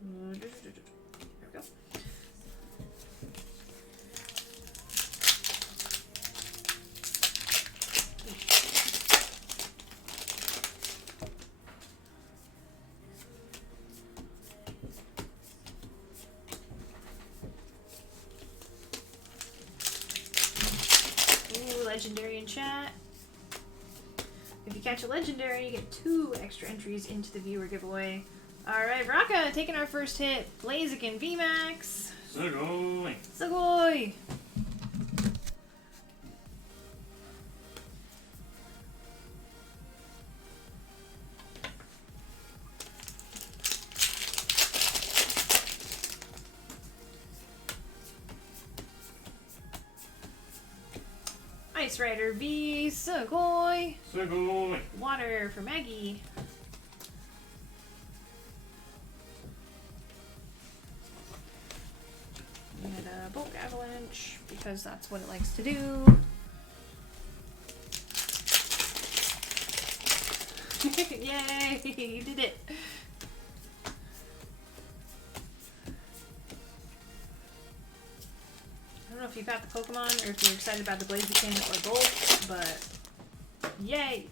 There we go. Legendary in chat. If you catch a legendary, you get 2 extra entries into the viewer giveaway. Alright, Raka taking our first hit. Blaziken VMAX. Sugoi. Sugoi! Ice Rider V, Sugoi. Sugoi. Water for Maggie. And a Bulk Avalanche, because that's what it likes to do. Yay! You did it! I don't know if you got the Pokemon or if you're excited about the Blaziken or both, but yay!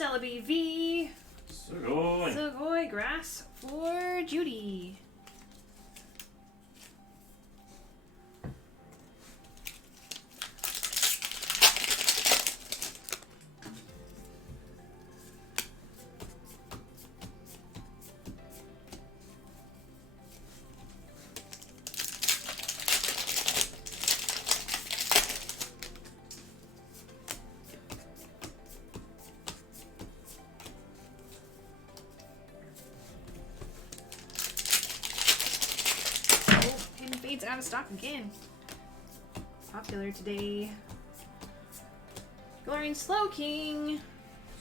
Celebi V. Sugoi. Sugoi grass for Judy. It's out of stock again. Popular today. Galarian Slowking.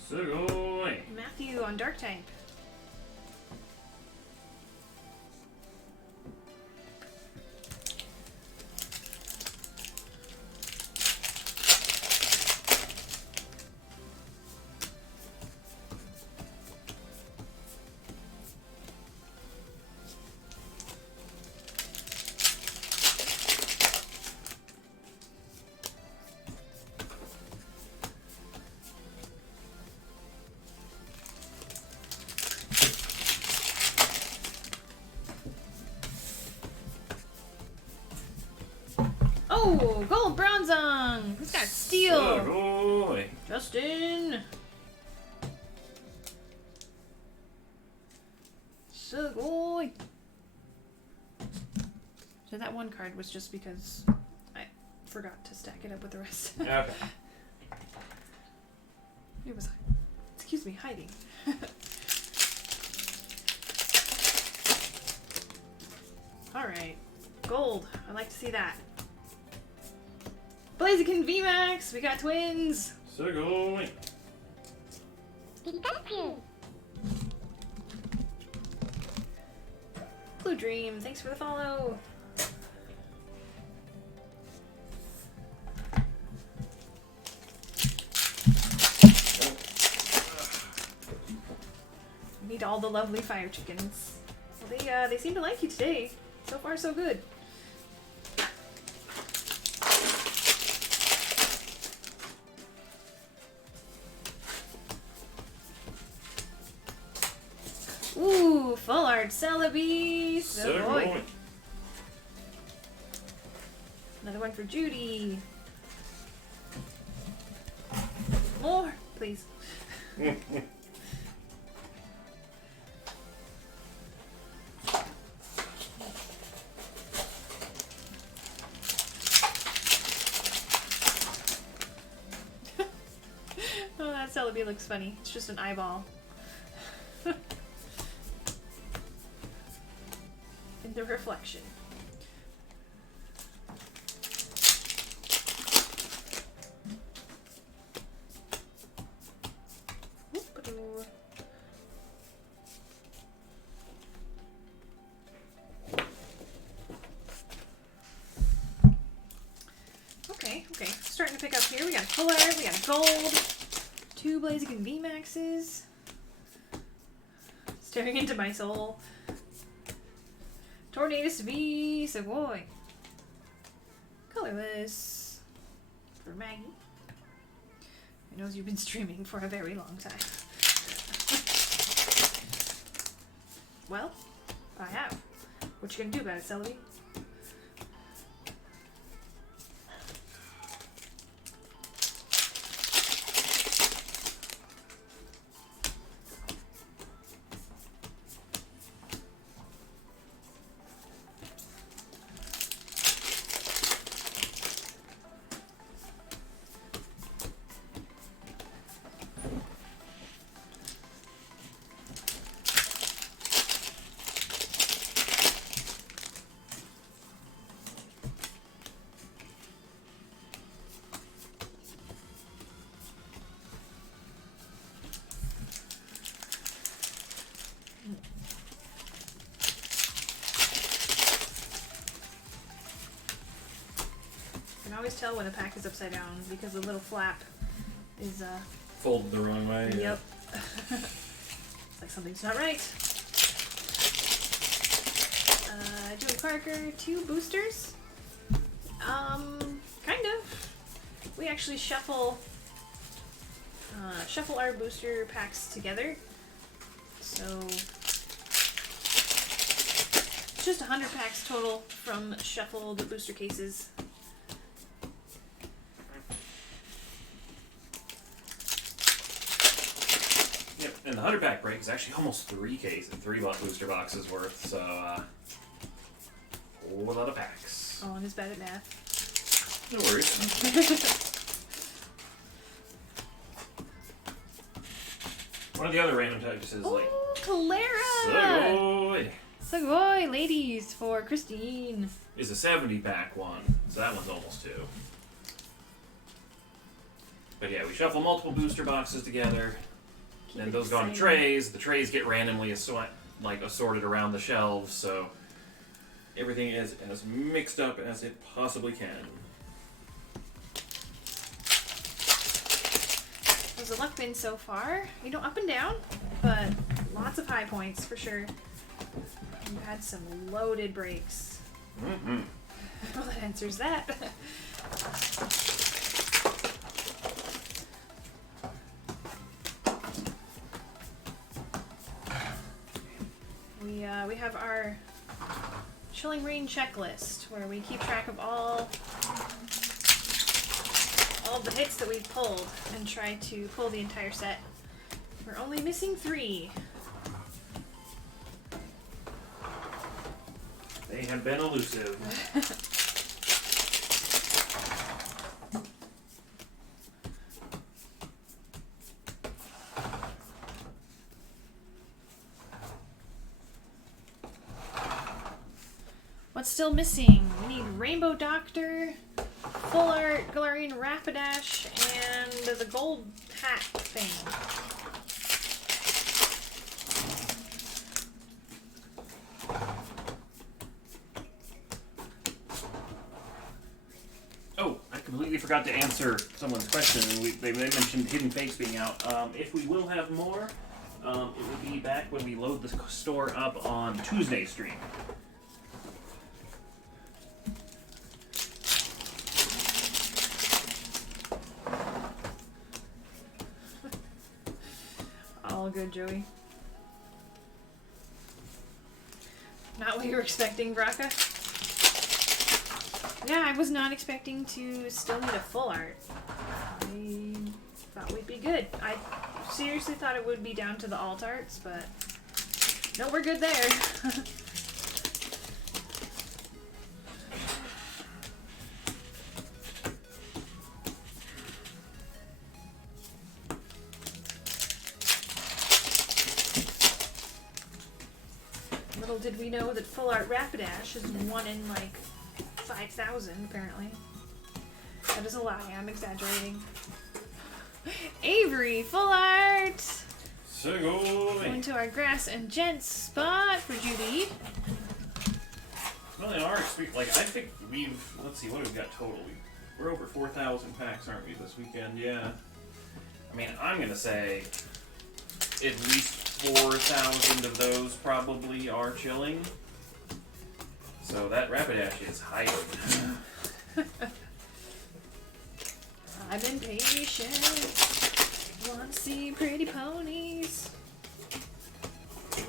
Sugoi. Matthew on Dark type. Oh, gold Bronzong! Who's got steel? Sugoi. Justin! Sugoi! So that one card was just because I forgot to stack it up with the rest. Okay. It was, excuse me, hiding. Alright. Gold. I'd like to see that. Blaziken VMAX! We got twins! Sugoi. Blue Dream, thanks for the follow! Meet all the lovely fire chickens. Well, they seem to like you today. So far, so good. Ooh, full art Celebi! Sugoi. Another one for Judy. More, please. Oh, that Celebi looks funny. It's just an eyeball. In the reflection. Whoop-a-doo. Okay. Starting to pick up here. We got full art, we got gold, 2 Blaziken VMAXs. Staring into my soul. Tornadus V Sugoi. Colorless for Maggie. I know you've been streaming for a very long time. Well, I have. What you gonna do about it, Celebi? You can always tell when a pack is upside down because the little flap is Folded the wrong way. yep. It's like something's not right. Joey Parker, 2 boosters. Kind of. We actually shuffle shuffle our booster packs together. So it's just 100 packs total from shuffled booster cases. Yep, and the 100 pack break is actually almost 3 booster boxes worth, so a whole lot of packs. Alan is bad at math. No worries. One of the other random types is like Oh, Clara! Sugoi Sugoi, ladies, for Christine. is a 70 pack one, so that one's almost 2. But yeah, we shuffle multiple booster boxes together. Keep Then it those go on exciting. trays. The trays get randomly assorted around the shelves, so everything is as mixed up as it possibly can. How's the luck been so far? You know, up and down, but lots of high points for sure. You've had some loaded breaks. Mm-hmm. Well, that answers that. We have our Chilling Reign checklist where we keep track of all the hits that we've pulled and try to pull the entire set. We're only missing 3. They have been elusive. What's still missing? We need Rainbow Doctor, Full Art, Galarian Rapidash, and the gold hat thing. Oh, I completely forgot to answer someone's question. They mentioned Hidden Fakes being out. If we will have more, it will be back when we load the store up on Tuesday stream. All good, Joey. Not what you were expecting, Braca? Yeah, I was not expecting to still need a full art. I thought we'd be good. I seriously thought it would be down to the alt arts, but no, we're good there. Little did we know that Full Art Rapidash is 1 in like 5,000 apparently. That is a lie, I'm exaggerating. Avery, Full Art! Sugoi! Going to our Grass and Gents spot for Judy. Well, in our experience, like, I think let's see, what have we got total? We're over 4,000 packs, aren't we, this weekend? Yeah. I mean, I'm gonna say at least 4,000 of those probably are chilling. So that Rapidash is hiding. I'm impatient. Want to see pretty ponies.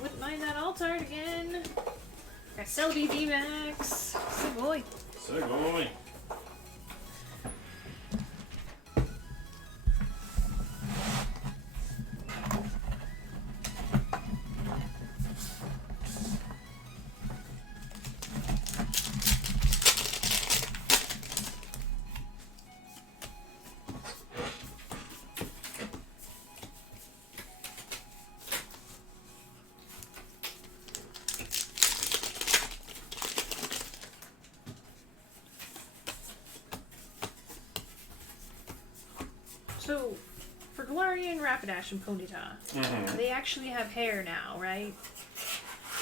Wouldn't mind that alt art again. Got Celebi VMAX. Sugoi. Sugoi! So, for Galarian, Rapidash, and Ponyta, they actually have hair now, right?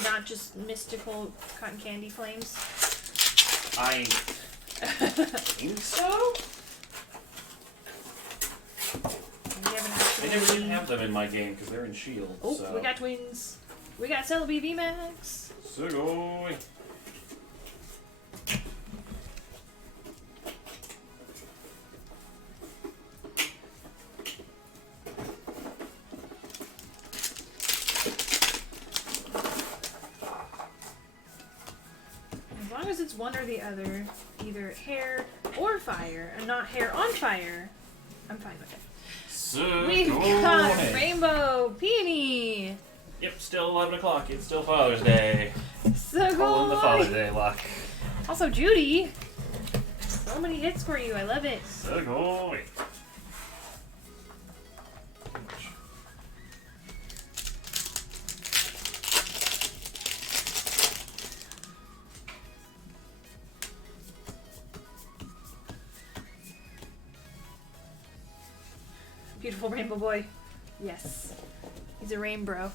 Not just mystical cotton candy flames. I think so? We haven't I actually. never did have them in my game because they're in Shield. Oh, so. we got twins. We got Celebi VMAX. Sugoi! it's one or the other, either hair or fire, and not hair on fire, I'm fine with it. So We've got Rainbow Peony. Yep, still 11 o'clock. It's still Father's Day. So Pulling the Father's Day luck. Also, Judy. So many hits for you. I love it. So go. Beautiful rainbow boy. Yes. He's a rainbow.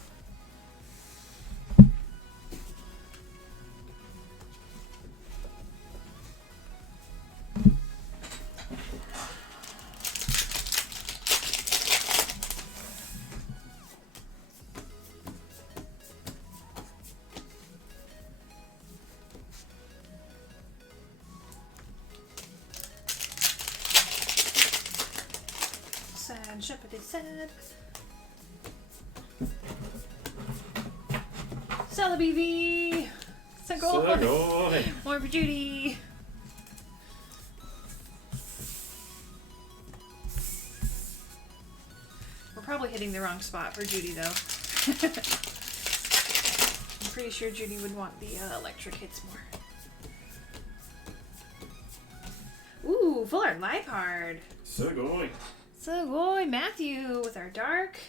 Sad, shepherd is sad. Celebi V! Segoy! More for Judy! We're probably hitting the wrong spot for Judy though. I'm pretty sure Judy would want the electric hits more. Ooh, full art Liepard! So go. Segoy Matthew with our dark.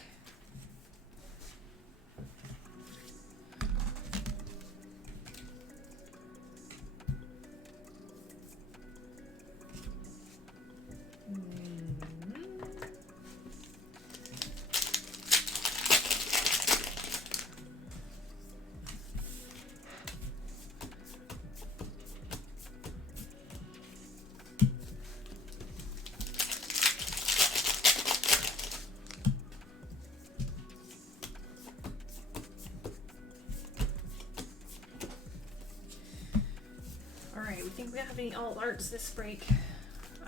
Alright, we think we don't have any alt arts this break.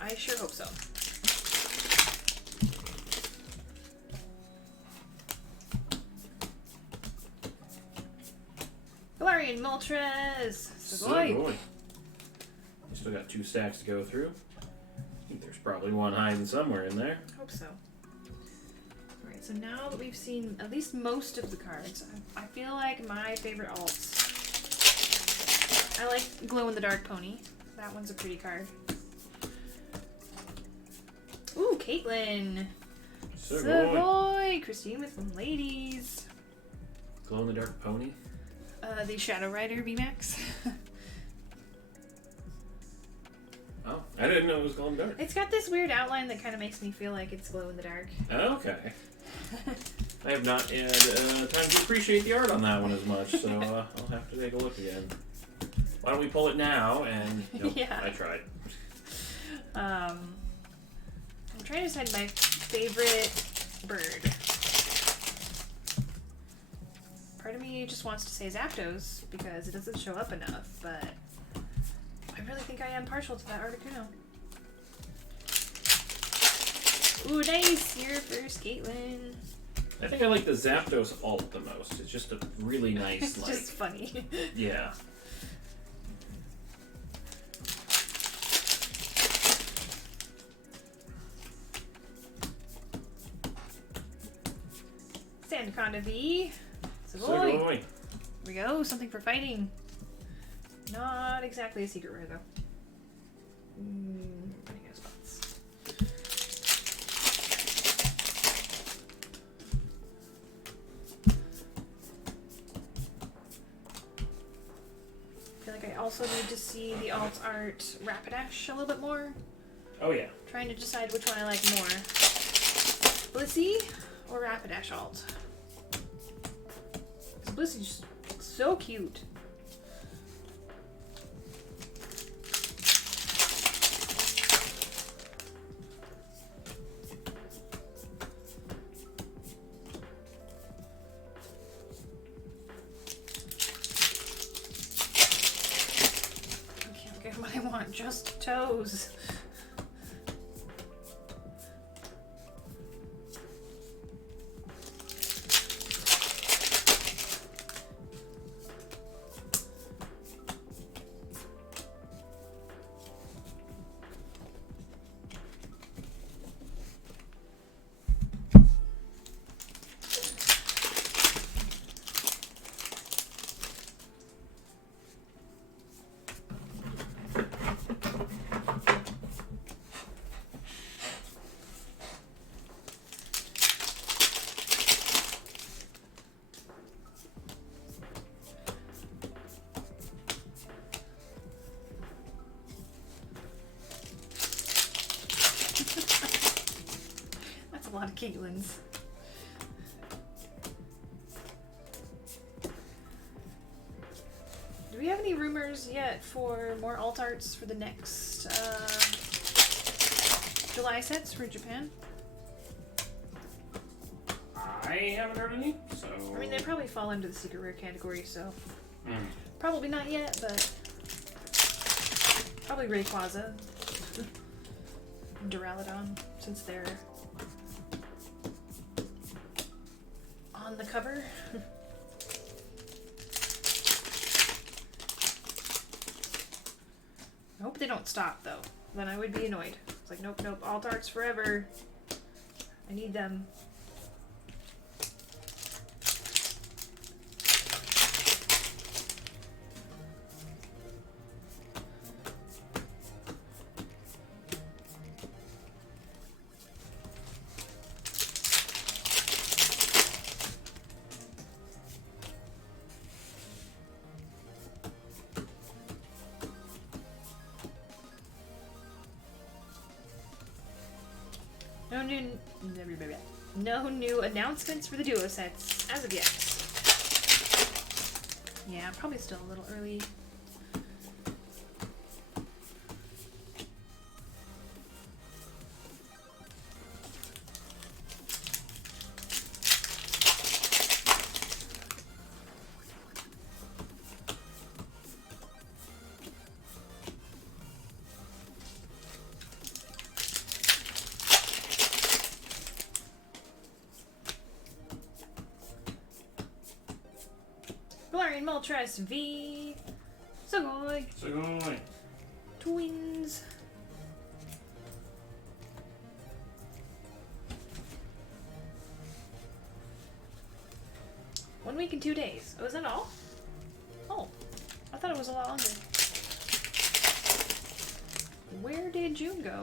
I sure hope so. Galarian Moltres! Segoy! You still got 2 stacks to go through. I think there's probably one hiding somewhere in there. Hope so. Alright, so now that we've seen at least most of the cards, I feel like my favorite alts. I like Glow in the Dark Pony. That one's a pretty card. Ooh, Caitlin! Savoy! Christine with some ladies. Glow in the Dark Pony. The Shadow Rider VMAX. Oh, I didn't know it was Glow in the Dark. It's got this weird outline that kind of makes me feel like it's glow in the dark. Okay. I have not had time to appreciate the art on that one as much, so I'll have to take a look again. Why don't we pull it now? And nope, Yeah. I tried. I'm trying to decide my favorite bird. Part of me just wants to say Zapdos because it doesn't show up enough, but I really think I am partial to that Articuno. Ooh, nice! You're first, Caitlin. I think I like the Zapdos alt the most. It's just a really nice, It's like, just funny. yeah. Sandaconda V. So Savoy. go. Here we go, something for fighting. Not exactly a secret rare though. Running out of spots. I feel like I also need to see the alt art Rapidash a little bit more. Oh yeah. Trying to decide which one I like more. Blissey or Rapidash alt? Blissey's just so cute. I can't get what I want, just toes. Caitlin's. Do we have any rumors yet for more alt arts for the next July sets for Japan? I haven't heard any, so. I mean, they probably fall into the secret rare category, so Hmm. probably not yet, but probably Rayquaza, and Duraludon, since they're on the cover. I hope they don't stop though. Then I would be annoyed. It's like, nope, nope, alt arts forever. I need them. No new announcements for the duo sets as of yet. Yeah, probably still a little early. Galarian Moltres V. Sugoi. Sugoi. Twins. One week and 2 days. Oh, is that all? Oh, I thought it was a lot longer. Where did June go?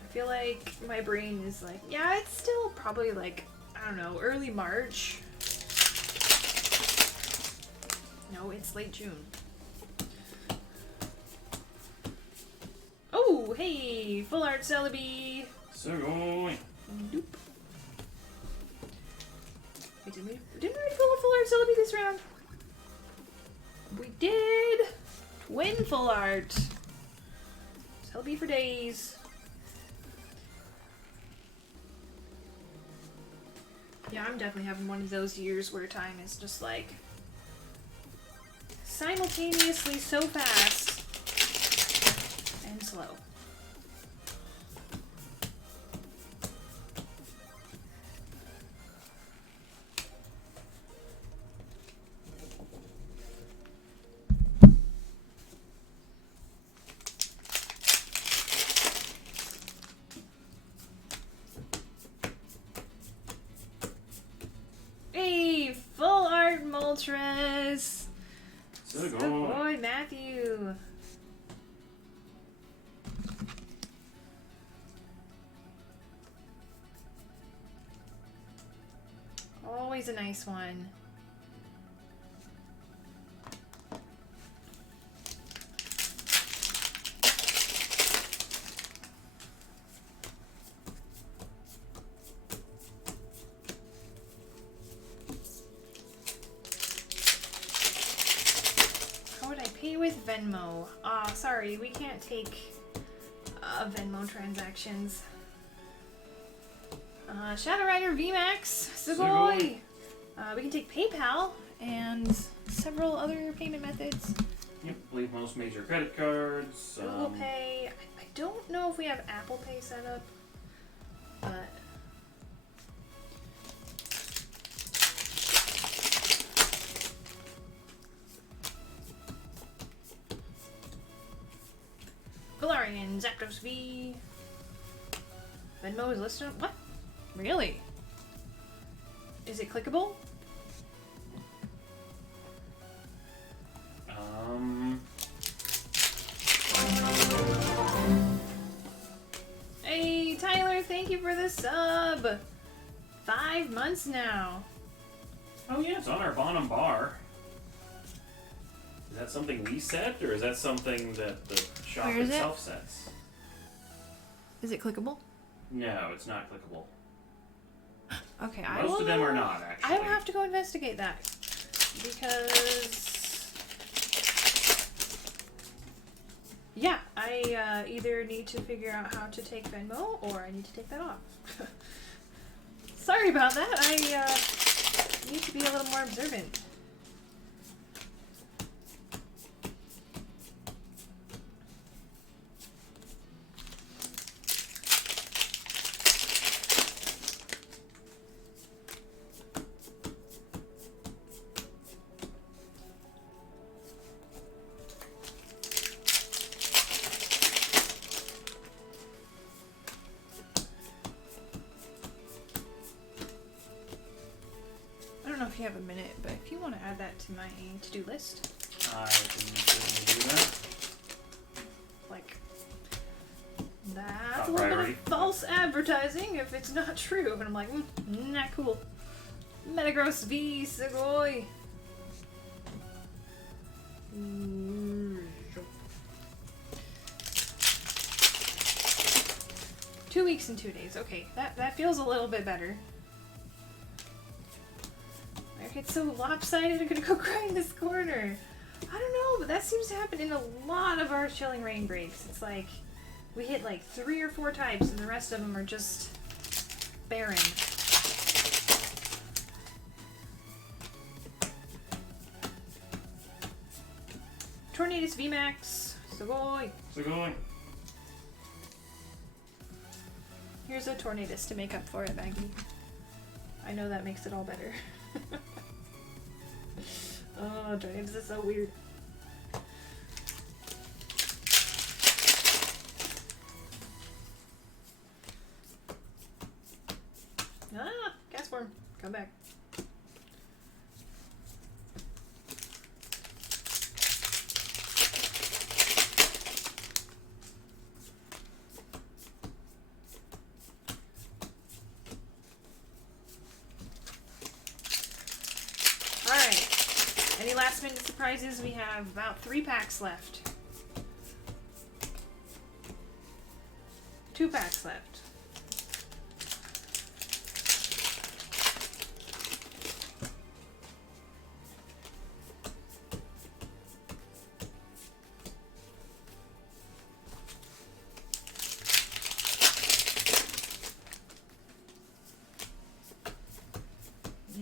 I feel like my brain is like, yeah, it's still probably like, I don't know, early March. No, it's late June. Oh, hey, Full Art Celebi. Sugoi. Nope. Wait, didn't we pull a Full Art Celebi this round? We did. Twin Full Art. Celebi for days. Yeah, I'm definitely having one of those years where time is just like simultaneously so fast and slow. Hey, Full Art Moltres. Sugoi. Sugoi Matthew. Always a nice one. How would I pay with Venmo? Ah, sorry, we can't take Venmo transactions. Shadow Rider VMAX, Sugoi. We can take PayPal and several other payment methods. Yep, I believe most major credit cards. Google Pay. I don't know if we have Apple Pay set up, but Galarian Zapdos V. Venmo is listed. What? Really? Is it clickable? Hey, Tyler, thank you for the sub. 5 months now. Oh yeah, it's on our bottom bar. Is that something we set, or is that something that the shop Where is it? itself sets? Is it clickable? No, it's not clickable. Okay, I Most will. of them are not, actually. I will have to go investigate that because. Yeah, I either need to figure out how to take Venmo or I need to take that off. Sorry about that. I need to be a little more observant. I don't know if you have a minute, but if you want to add that to my to-do list, I can certainly do that. like, that's Top a little priority. bit of false advertising if it's not true. And I'm like, not cool. Metagross v Segoy. 2 weeks and 2 days. Okay, that feels a little bit better. Okay, it's so lopsided. I'm gonna go grind this corner. I don't know, but that seems to happen in a lot of our Chilling Rain breaks. It's like we hit like 3 or 4 types, and the rest of them are just barren. Tornadus VMAX. Sugoi. So going. Here's a Tornadus to make up for it, Maggie. I know that makes it all better. Oh, Tornadus is so weird. Ah, gas form. Come back. Alright. Any last minute surprises? We have about 3 packs left. 2 packs left.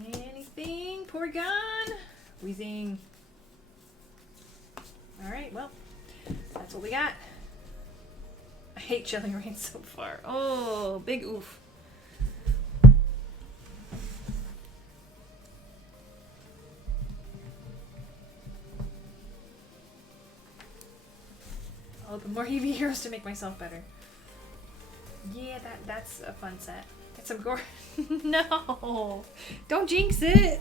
Anything? Porygon? Weezing. Alright, well, that's what we got. I hate Chilling Rain so far. Oh, big oof. I'll open more EV Heroes to make myself better. Yeah, that's a fun set. Get some gore. No! Don't jinx it!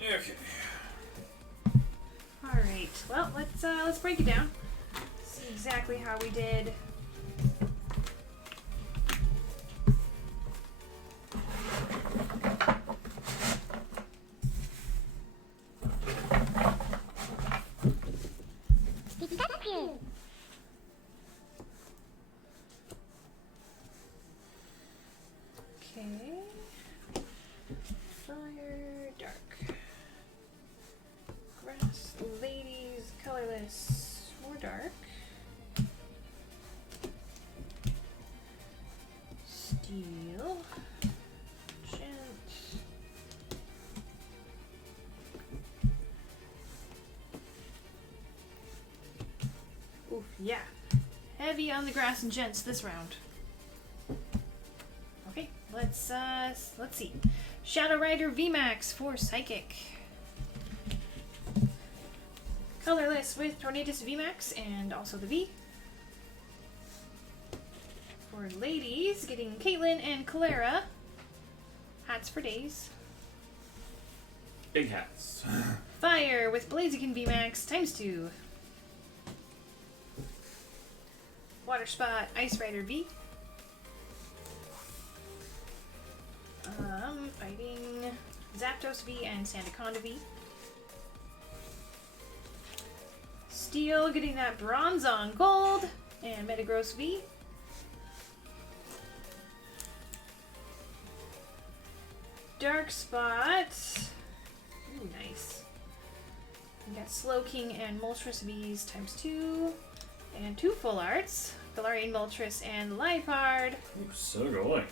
Okay. Alright, well, let's break it down. See exactly how we did. Okay. Fire, dark. Grass, ladies, colorless, more dark. Steel. Gent. Oof, yeah. Heavy on the grass and gents this round. Okay, let's see. Shadow Rider VMAX for Psychic. Colorless with Tornadus VMAX and also the V. For ladies, getting Caitlyn and Clara. Hats for days. Big hats. Fire with Blaziken VMAX times 2. Water Spot Ice Rider V. Zapdos V and Sandaconda V. Steel getting that bronze on gold, and Metagross V. Dark Spot. Ooh, nice. We got Slowking and Moltres V's times 2. And 2 full arts. Galarian Moltres and Liepard. Ooh, so going.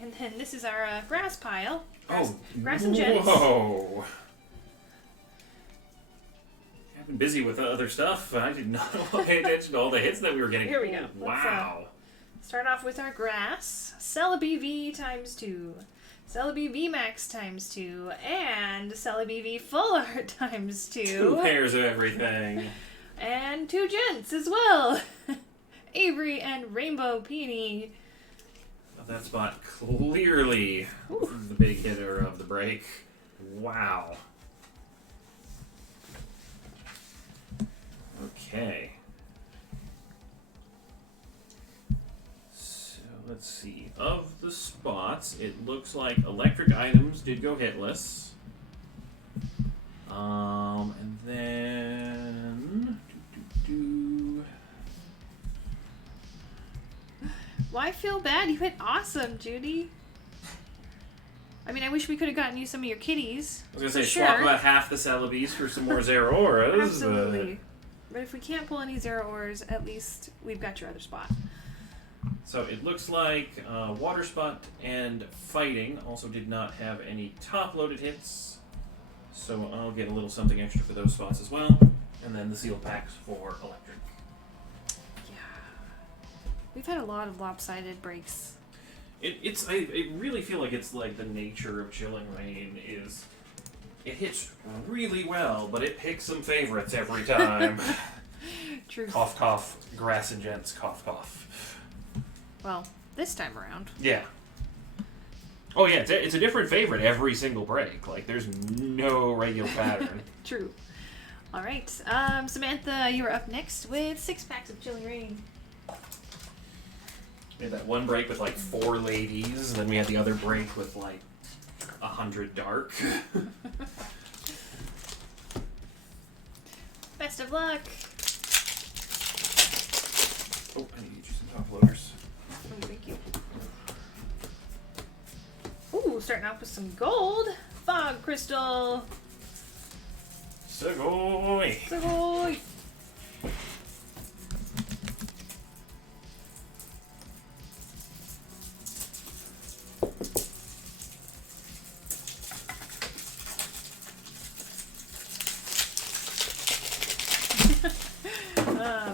And then this is our grass pile. Oh, Grass and Gents. whoa! I've been busy with other stuff. I did not pay attention to all the hits that we were getting. Here we go. Let's, Wow. Start off with our grass. Celebi V times 2. Celebi V Max times 2. And Celebi V Full Art times 2. 2 pairs of everything. And 2 gents as well. Avery and Rainbow Peony. That spot clearly Ooh. the big hitter of the break. Wow. Okay. So let's see. Of the spots, it looks like electric items did go hitless. And then Why feel bad? You hit awesome, Judy. I mean, I wish we could have gotten you some of your kitties. I was gonna say For swap sure. about half the Celebes for some more Zeraoras. Absolutely. But if we can't pull any Zero Ores, at least we've got your other spot. So it looks like Water Spot and Fighting also did not have any top-loaded hits. So I'll get a little something extra for those spots as well. And then the seal packs for Electric. Yeah. We've had a lot of lopsided breaks. I really feel like it's like the nature of Chilling Reign is it hits really well, but it picks some favorites every time. Truth. Cough, cough, Grass and Gents, cough, cough. Well, this time around. Yeah. Oh yeah, it's a different favorite every single break. Like there's no regular pattern. True. All right. Samantha, you are up next with 6 packs of Chilling Reign. We had that one break with like 4 ladies, and then we had the other break with like 100 dark. Best of luck. Oh, I need to get you some top loaders. Oh, thank you. Ooh, starting off with some gold. Fog Crystal. Sugoi! Sugoi.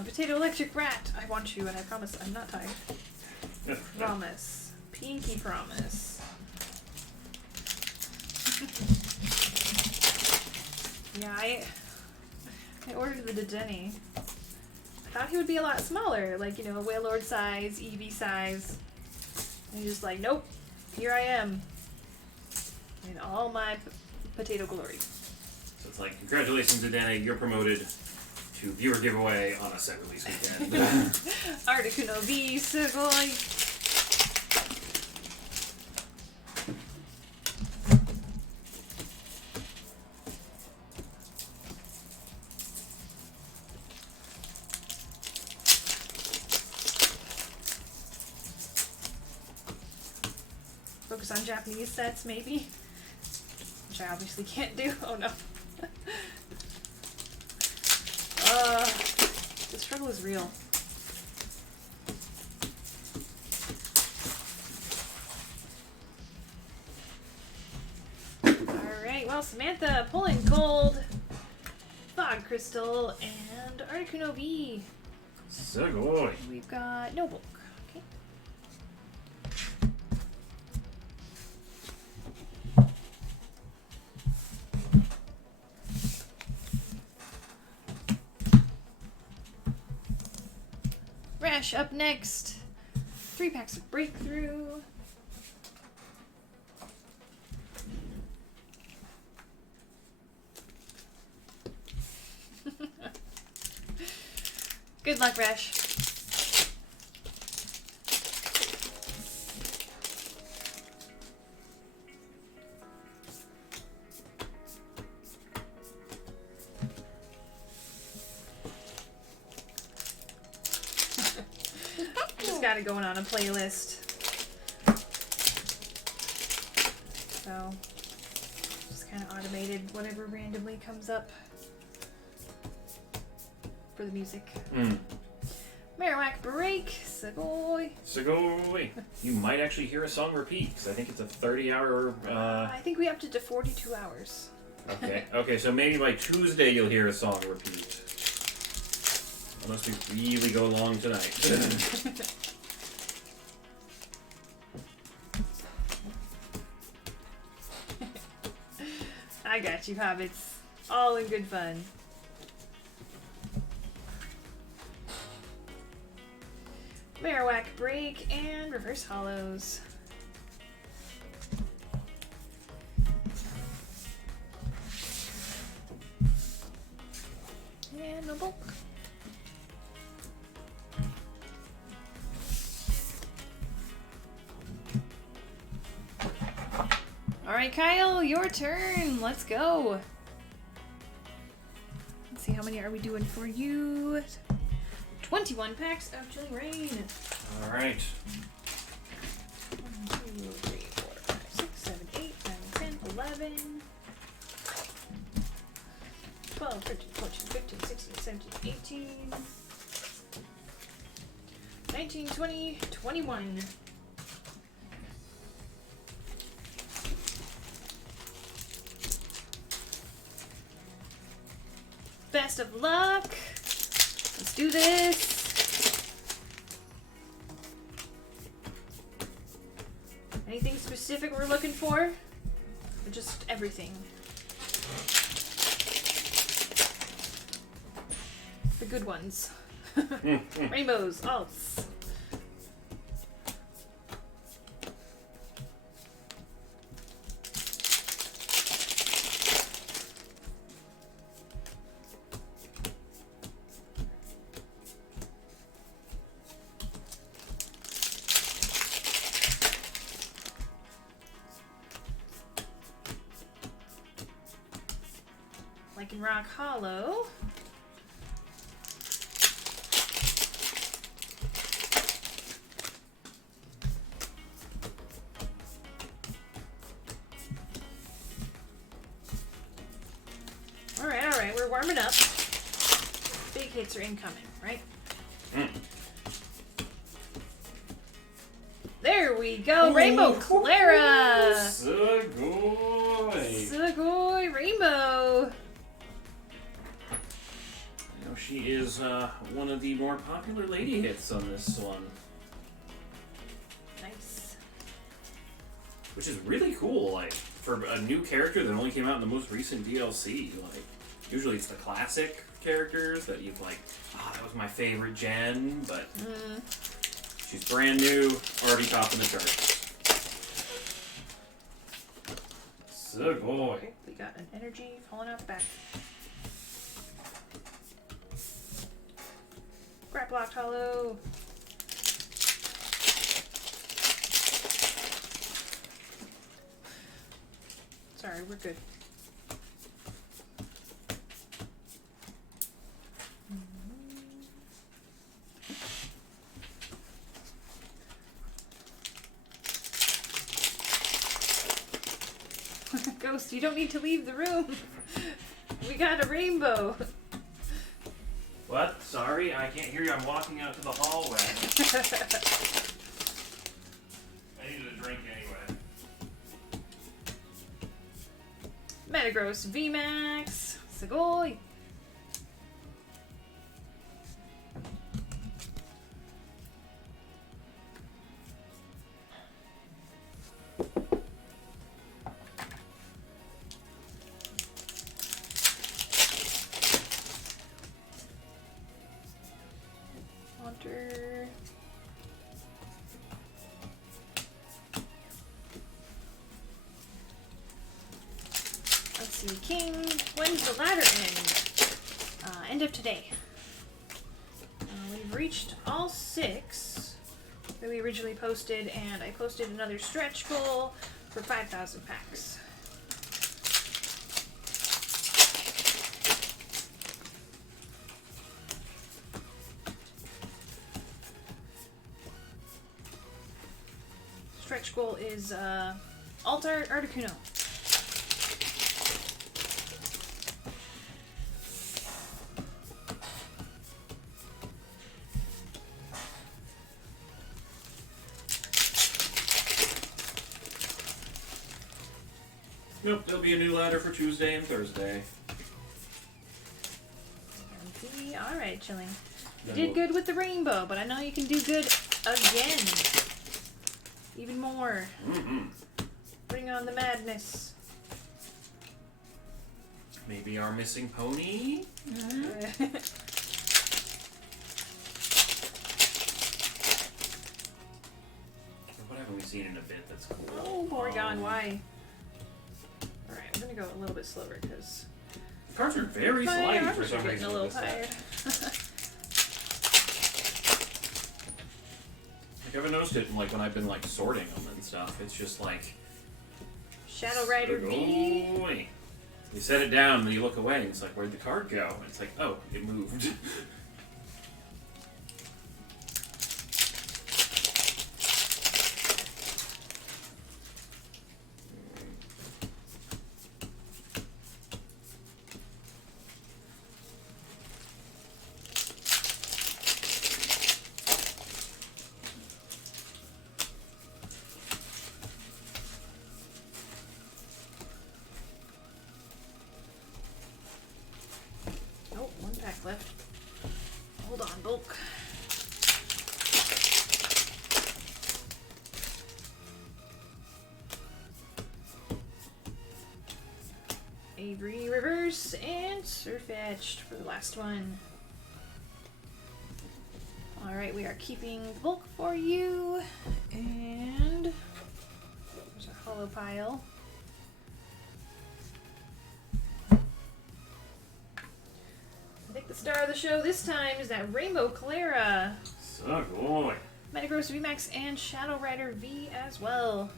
Potato Electric Rat. I want you, and I promise I'm not tired. Promise. Pinky promise. Yeah, I ordered the Dedenne. I thought he would be a lot smaller, like, you know, Wailord size, Eevee size. And he's just like, nope, here I am. In all my potato glory. So it's like, congratulations, Dedenne, you're promoted to viewer giveaway on a set release weekend. Articuno V, Sugoi. Focus on Japanese sets, maybe? Which I obviously can't do. Oh no. The struggle is real. Alright, well, Samantha pulling gold, Fog Crystal, and Articuno V. Sugoi! We've got no bulk. Okay. Rash up next. 3 packs of Breakthrough. Good luck, Rash. got it going on a playlist. So, just kind of automated whatever randomly comes up for the music. Marowak Break, Segoy. Segoy. You might actually hear a song repeat, because I think it's a 30-hour... I think we upped it to 42 hours. Okay, so maybe by Tuesday you'll hear a song repeat. Unless we really go long tonight. I got you, hobbits. All in good fun. Marowak Break and Reverse Hollows. And no bulk. Alright, Kyle, your turn. Let's go. Let's see, how many are we doing for you? 21 packs of Chilling Reign. Alright. 1, 2, 3, 4, 5, 6, 7, 8, 9, 10, 11, 12, 13, 14, 15, 16, 17, 18, 19, 20, 21. Best of luck. Let's do this. Anything specific we're looking for? Or just everything? The good ones. Rainbows, alts. Like in Rock Hollow. Alright, we're warming up. Big hits are incoming, right? There we go, Rainbow Clara! Segoy! Segoy Rainbow! You know, she is one of the more popular lady hits on this one. Nice. Which is really cool, like, for a new character that only came out in the most recent DLC. Like, usually it's the classic characters that you've like, that was my favorite gen, but she's brand new, already topping the charts. Segoy! Okay, we got an energy falling out the back. Grab locked hollow. Sorry, we're good. Ghost, you don't need to leave the room. We got a rainbow. What? Sorry, I can't hear you. I'm walking out to the hallway. I needed a drink anyway. Metagross VMAX. Segoy. Haunter. Let's see, King. When's the ladder end? End of today. We've reached all 6 that we originally posted, and I posted another stretch goal for 5,000 packs. stretch goal is Altar Articuno. Nope, there'll be a new ladder for Tuesday and Thursday. Alright, Chilling. You Then did we'll- good with the rainbow, but I know you can do good again. Even more. Mm-hmm. Bring on the madness. Maybe our missing pony? What haven't we seen in a bit that's cool? Oh, Porygon, why? Alright, I'm gonna go a little bit slower because The cards are very my slidey arms for are some getting reason. a little with this tired. set. Like, I haven't noticed it like when I've been like sorting them and stuff. It's just like Shadow Rider V. Boy. You set it down and then you look away and it's like, where'd the card go? And it's like, oh, it moved. Oh, one pack left. Hold on, bulk. Avery Rivers and Surfetched for the last one. Alright, we are keeping the bulk for you. And there's our hollow pile. I think the star of the show this time is that Rainbow Clara, So boy. Metagross VMAX, and Shadow Rider V as well.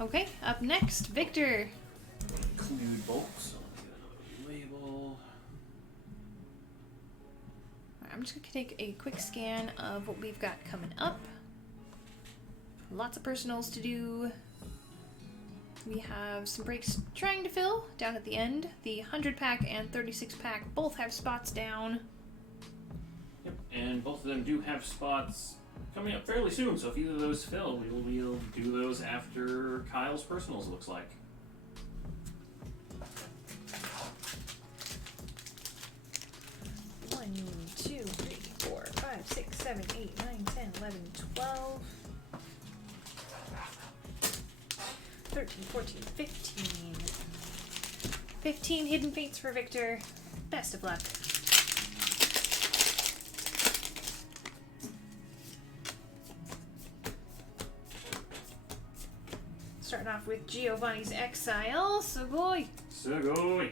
Okay, up next, Victor. Include bulk, so let's get another label. Alright, I'm just going to take a quick scan of what we've got coming up. Lots of personals to do. We have some breaks trying to fill down at the end. The 100 pack and 36 pack both have spots down. Yep, and both of them do have spots coming up fairly soon, so if either of those fill, we'll do those after Kyle's personals, looks like. One, 2, 3, 4, 5, 6, 7, 8, 9, 10, 11, 12, 13, 14, 15. 15 hidden fates for Victor. Best of luck. Starting off with Giovanni's Exile, Sugoi. Sugoi!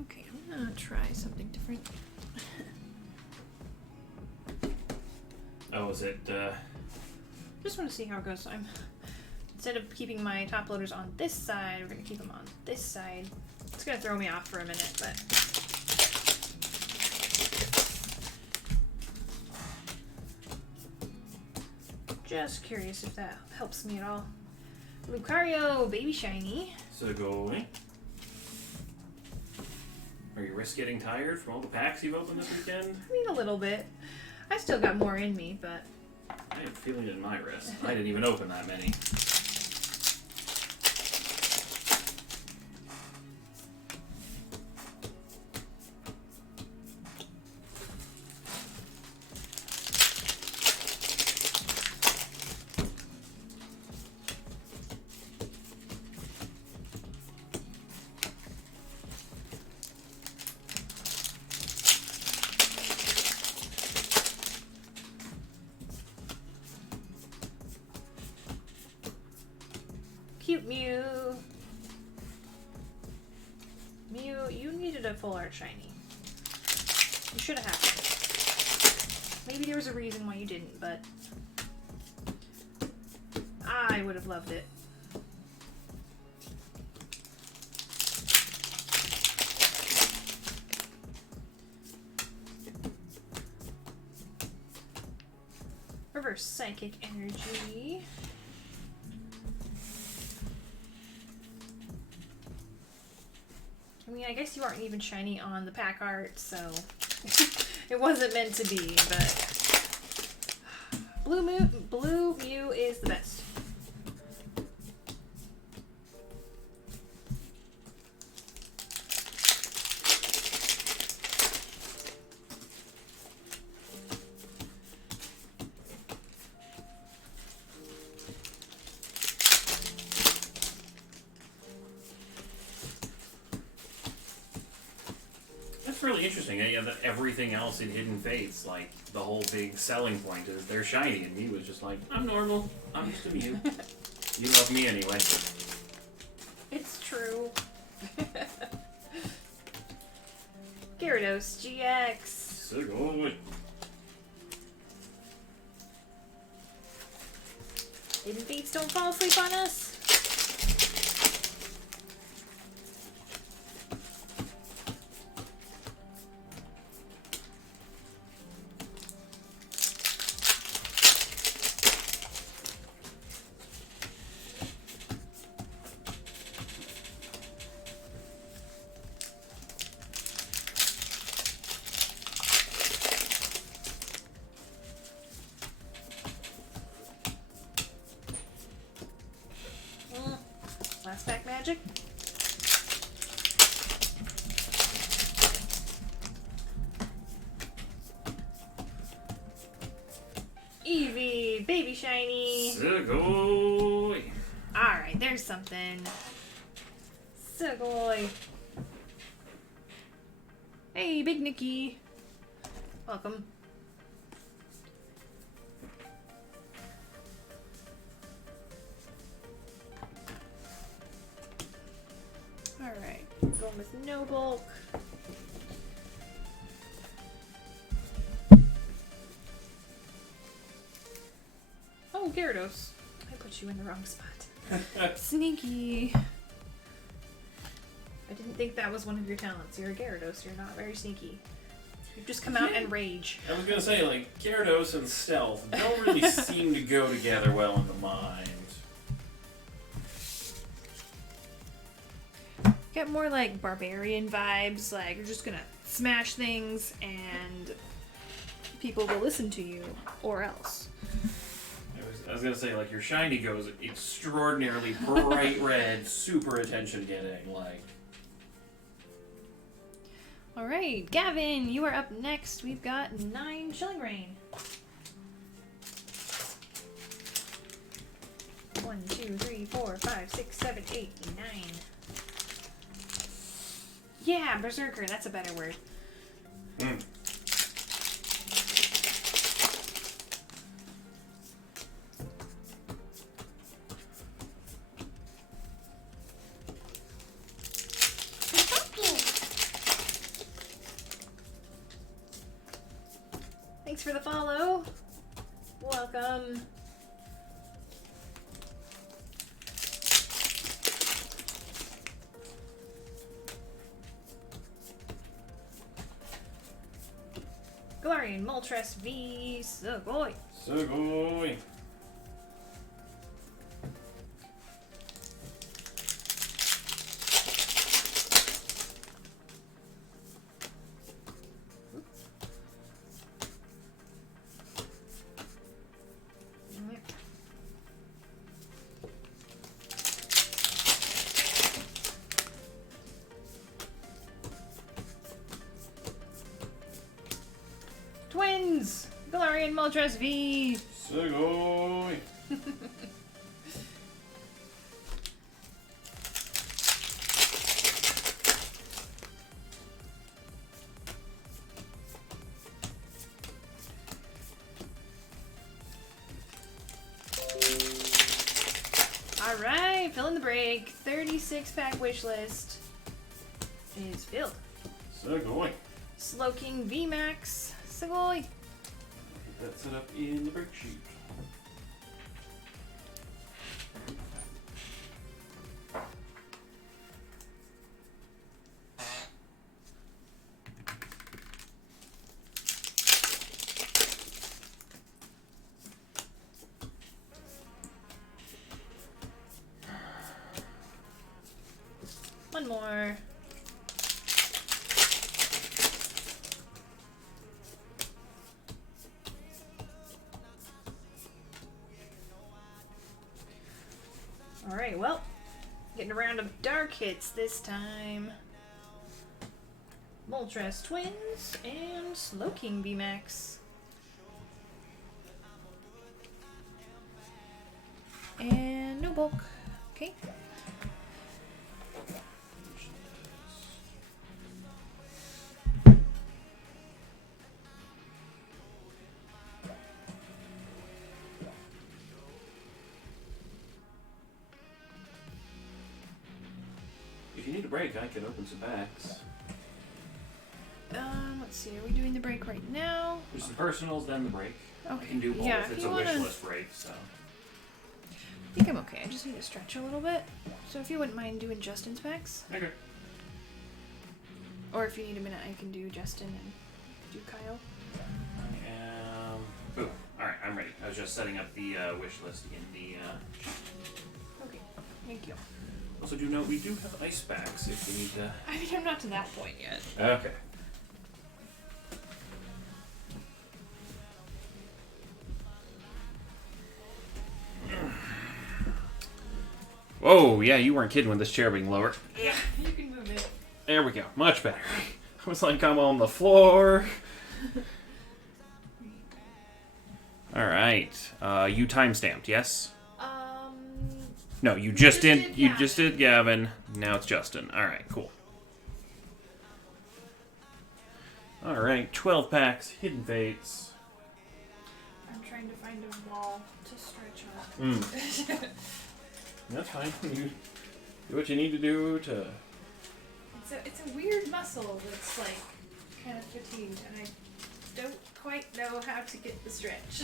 Okay, I'm gonna try something different. Oh, is it, Just want to see how it goes. So instead of keeping my top loaders on this side, we're gonna keep them on this side. It's gonna throw me off for a minute, but just curious if that helps me at all. Lucario, Baby Shiny. Sugoi? Are you risk getting tired from all the packs you've opened this weekend? I mean, a little bit. I still got more in me, but I am feeling it in my wrist. I didn't even open that many. cute Mew. Mew, you needed a full art shiny. You should have had one. Maybe there was a reason why you didn't, but I would have loved it. Reverse Psychic Energy. I mean, I guess you aren't even shiny on the pack art, so it wasn't meant to be, but Blue Mew is the best. That's really interesting. Yeah, that everything else in Hidden Fates, like the whole big selling point is they're shiny, and Mew was just like, I'm normal. I'm just a Mew. You love me anyway. It's true. Gyarados GX. Sugoi. Hidden Fates don't fall asleep on us. Last pack magic. Eevee, baby shiny. Sugoi. Alright, there's something. Sugoi. Hey, Big Nikki. Welcome. Alright, going with no bulk. Oh, Gyarados. I put you in the wrong spot. Sneaky. I didn't think that was one of your talents. You're a Gyarados. You're not very sneaky. You just come out and rage. I was gonna say, like, Gyarados and Stealth don't really seem to go together well in the mind. Get more like barbarian vibes. Like you're just gonna smash things and people will listen to you, or else. I was gonna say, like, your shiny goes extraordinarily bright red, super attention getting, like. Alright, Gavin, you are up next. We've got 9 Chilling Rain. 1, 2, 3, 4, 5, 6, 7, 8, 9. Yeah, Berserker, that's a better word. Mm. Thanks for the follow. Welcome. Galarian Moltres V Sugoi. Sugoi. Twins! Galarian Moltres V! Sugoi. Alright, fill in the break. 36 pack wish list is filled. So going. Slowking VMAX. Sugoi. Get that set up in the break sheet. One more. Alright, well, getting a round of dark hits this time. Moltres Twins and Slowking VMAX. And no bulk. Okay. If you need a break, I can open some packs. Let's see, are we doing the break right now? There's some personals, then the break. Okay. I can do both. Yeah, if It's you a wish wanna- list break, so. I think I'm okay. I just need to stretch a little bit. So if you wouldn't mind doing Justin's packs, Okay. or if you need a minute, I can do Justin and do Kyle. I am. Boom. Alright, I'm ready. I was just setting up the wish list in the. Okay, thank you. Also, do note we do have ice packs if you need to. I think I'm not to that point yet. Okay. Whoa, yeah, you weren't kidding with this chair being lower. Yeah, you can move it. There we go. Much better. I was like, I'm on the floor. Alright. You timestamped, yes? No, you just did. You just did Gavin. Now it's Justin. All right, cool. All right, 12 packs, Hidden Fates. I'm trying to find a wall to stretch on. That's fine. You do what you need to do to. It's a weird muscle that's like kind of fatigued, and I don't quite know how to get the stretch.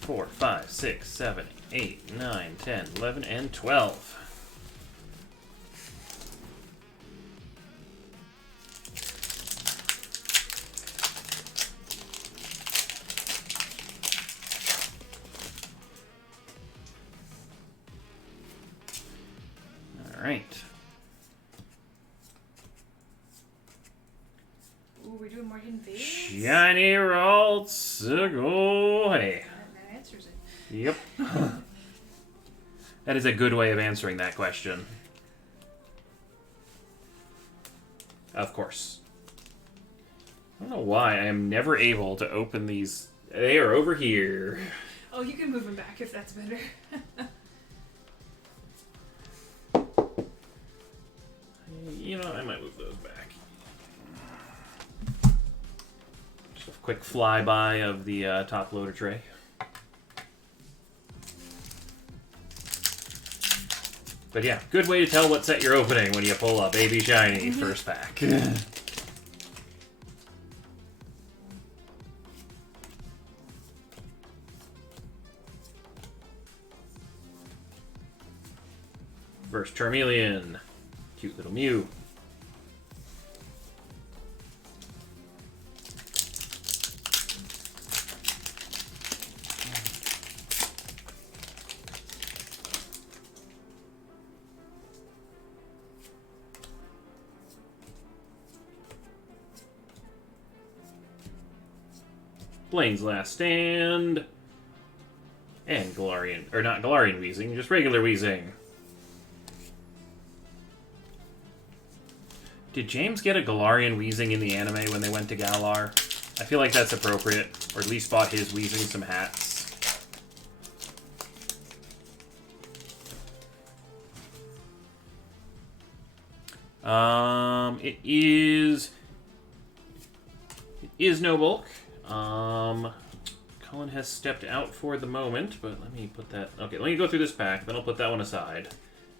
4, 5, 6, 7, 8, 9, 10, 11, and 12. All right. Ooh, we're doing more hidden fates. Shiny Ralts, go hey. That answers it. Yep. That is a good way of answering that question. Of course. I don't know why I am never able to open these. They are over here. Oh, you can move them back if that's better. You know, I might move those back. Just a quick flyby of the top loader tray. But yeah, good way to tell what set you're opening when you pull up AB Shiny first pack. First Charmeleon. Cute little Mew. Blaine's Last Stand. And Galarian. Or not Galarian Weezing, just regular Weezing. Did James get a Galarian Weezing in the anime when they went to Galar? I feel like that's appropriate. Or at least bought his Weezing some hats. It is no bulk. Cullen has stepped out for the moment, but let me put that... Okay, let me go through this pack, then I'll put that one aside.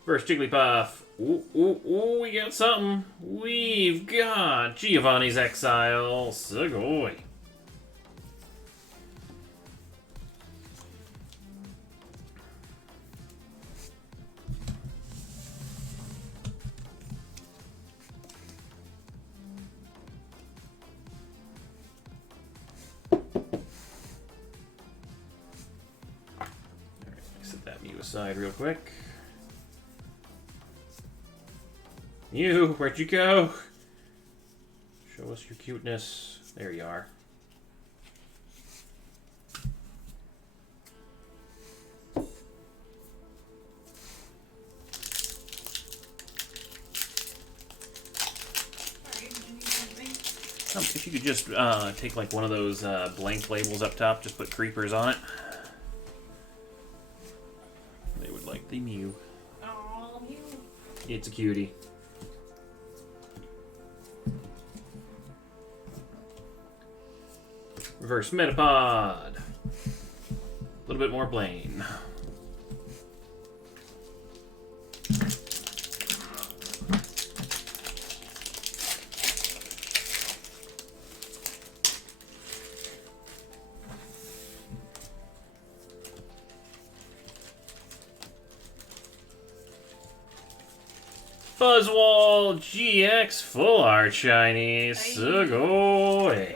First, Jigglypuff. Ooh, ooh, ooh, we got something. We've got Giovanni's Exile. Sugoi. Set that Mew aside real quick. Mew, where'd you go? Show us your cuteness. There you are. If you could just take like one of those blank labels up top, just put creepers on it. They would like the Mew. Oh, Mew. It's a cutie. Reverse Metapod. A little bit more Blaine. Buzzwole GX Full Art Shiny. Sugoi.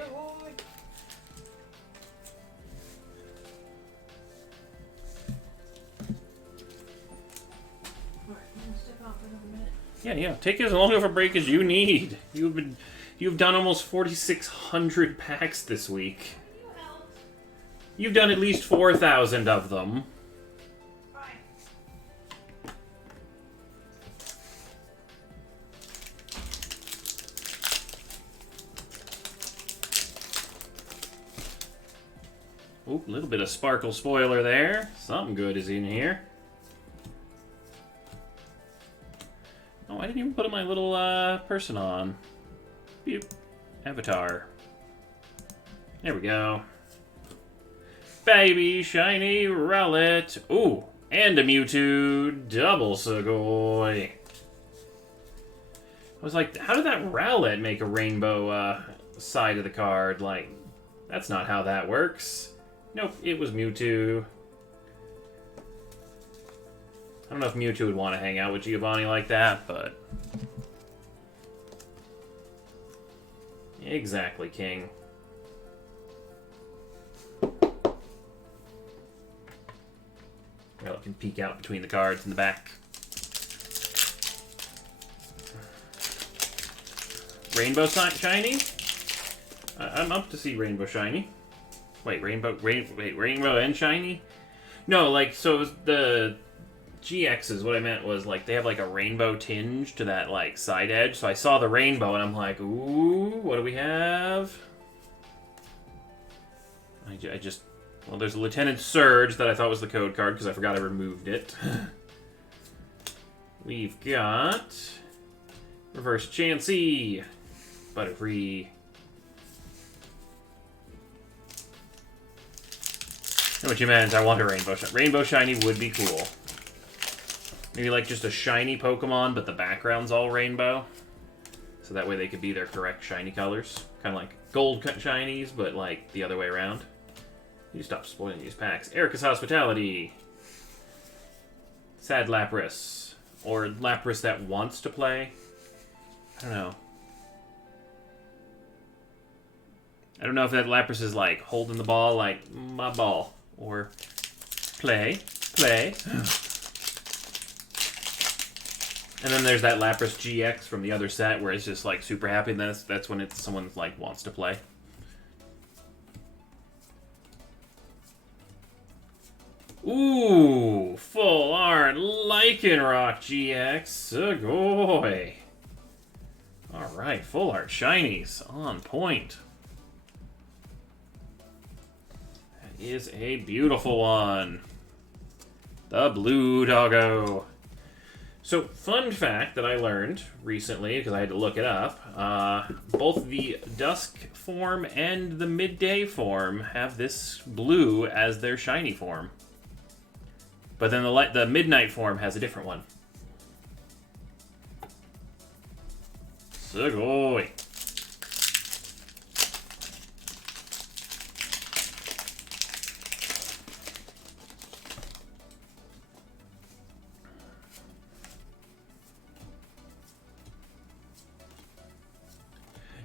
Yeah. Take as long of a break as you need. You've done almost 4,600 packs this week. You've done at least 4,000 of them. Oop, a little bit of sparkle spoiler there. Something good is in here. Oh, I didn't even put my little person on. Beep. Avatar. There we go. Baby shiny Rowlet. Ooh, and a Mewtwo. Double Sugoi. I was like, how did that Rowlet make a rainbow side of the card? Like, that's not how that works. Nope, it was Mewtwo. I don't know if Mewtwo would want to hang out with Giovanni like that, but... Exactly, King. Well, it can peek out between the cards in the back. Rainbow Shiny? I'm up to see Rainbow Shiny. Wait, Rainbow and Shiny? No, like, so the GXs, what I meant was, like, they have, like, a rainbow tinge to that, like, side edge. So I saw the rainbow, and I'm like, ooh, what do we have? I just... Well, there's a Lieutenant Surge that I thought was the code card, because I forgot I removed it. We've got... Reverse Chansey. Butterfree. I know what you meant. I want a Rainbow Shiny. Rainbow Shiny would be cool. Maybe like just a shiny Pokemon, but the background's all rainbow. So that way they could be their correct shiny colors. Kind of like gold shinies, but like the other way around. You stop spoiling these packs. Erica's Hospitality. Sad Lapras. Or Lapras that wants to play. I don't know. I don't know if that Lapras is like holding the ball like my ball. Or play. And then there's that Lapras GX from the other set where it's just like super happy. And that's when it's someone like wants to play. Ooh, full art Lycanroc GX. Sugoi. Alright, full art shinies on point. That is a beautiful one. The blue doggo. So, fun fact that I learned recently, because I had to look it up, both the Dusk form and the Midday form have this blue as their shiny form. But then the Midnight form has a different one. Sugoi.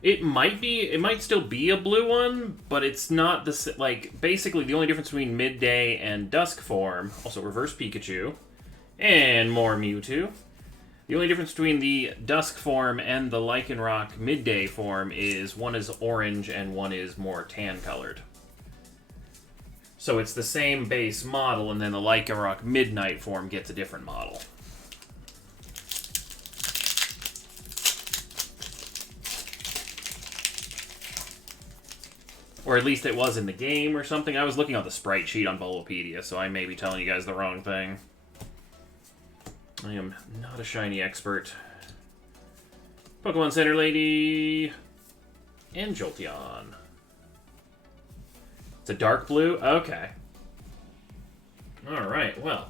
It might still be a blue one, but it's not the like. Basically, the only difference between Midday and Dusk form, also Reverse Pikachu, and more Mewtwo. The only difference between the Dusk form and the Lycanroc Midday form is one is orange and one is more tan colored. So it's the same base model, and then the Lycanroc Midnight form gets a different model. Or at least it was in the game or something. I was looking at the sprite sheet on Bulbapedia, so I may be telling you guys the wrong thing. I am not a shiny expert. Pokemon Center Lady. And Jolteon. It's a dark blue? Okay. Alright, well.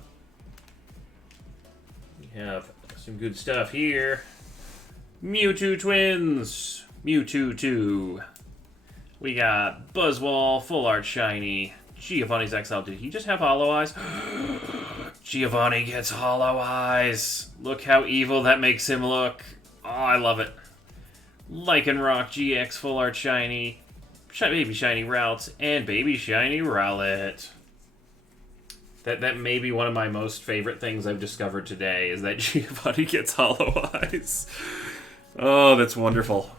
We have some good stuff here. Mewtwo Twins. Mewtwo 2. We got Buzzwole, Full Art Shiny, Giovanni's Exile. Did he just have Hollow Eyes? Giovanni gets Hollow Eyes. Look how evil that makes him look. Oh, I love it. Lycanroc GX Full Art Shiny, Baby Shiny Routes, and Baby Shiny Rowlet. That may be one of my most favorite things I've discovered today, is that Giovanni gets Hollow Eyes. Oh, that's wonderful.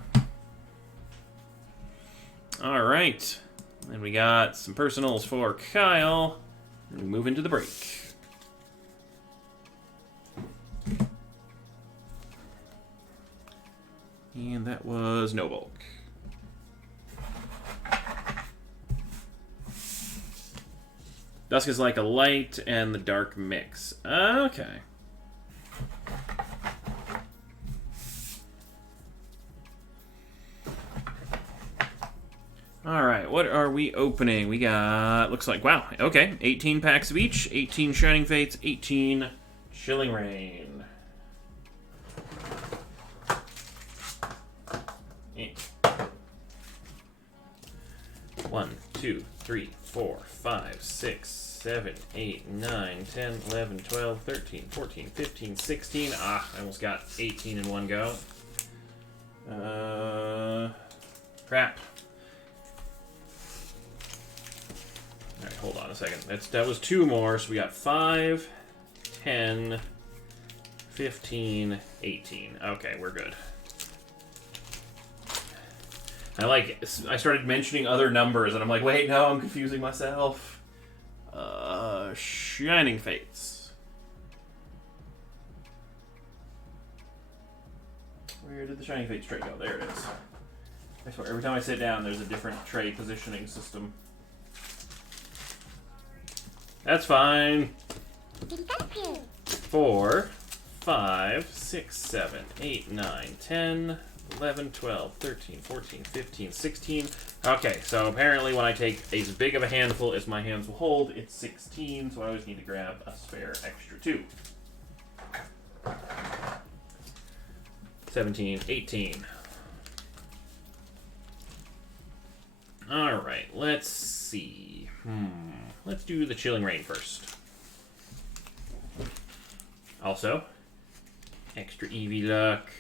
Alright, and we got some personals for Kyle, and we move into the break. And that was no bulk. Dusk is like a light and the dark mix. Okay. Alright, what are we opening? We got, looks like, wow, okay, 18 packs of each, 18 Shining Fates, 18 Chilling Rain. One, 2, 3, 4, 5, 6, 7, 8, 9, 10, 11, 12, 13, 14, 15, 16. Ah, I almost got 18 in one go. Crap. Alright, hold on a second. That was 2 more, so we got 5, 10, 15, 18. Okay, we're good. I started mentioning other numbers, and I'm like, wait, no, I'm confusing myself. Shining Fates. Where did the Shining Fates tray go? There it is. I swear, every time I sit down, there's a different tray positioning system. That's fine. 4, 5, 6, 7, 8, 9, 10, 11, 12, 13, 14, 15, 16. Okay, so apparently when I take as big of a handful as my hands will hold, it's 16, so I always need to grab a spare extra 2. 17, 18. Alright, let's see. Let's do the Chilling Rain first. Also, extra Eevee luck.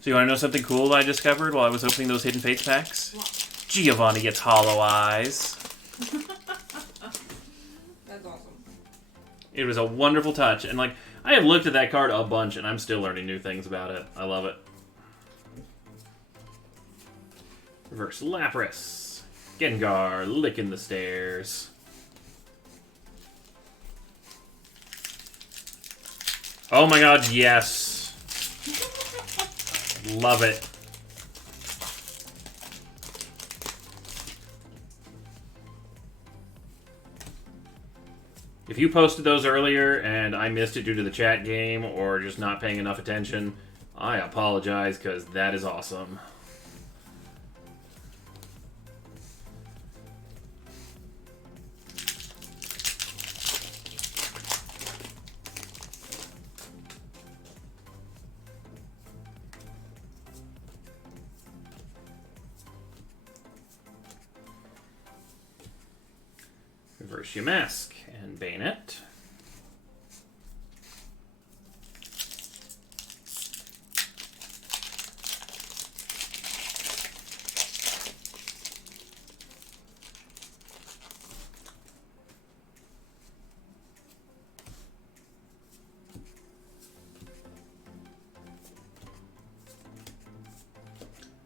So you want to know something cool that I discovered while I was opening those Hidden Fates packs? What? Giovanni gets Hollow Eyes. That's awesome. It was a wonderful touch, and like I have looked at that card a bunch, and I'm still learning new things about it. I love it. Reverse Lapras. Gengar licking the stairs. Oh my god, yes. Love it. If you posted those earlier and I missed it due to the chat game or just not paying enough attention, I apologize, because that is awesome. Reverse Yamask and Bayonet.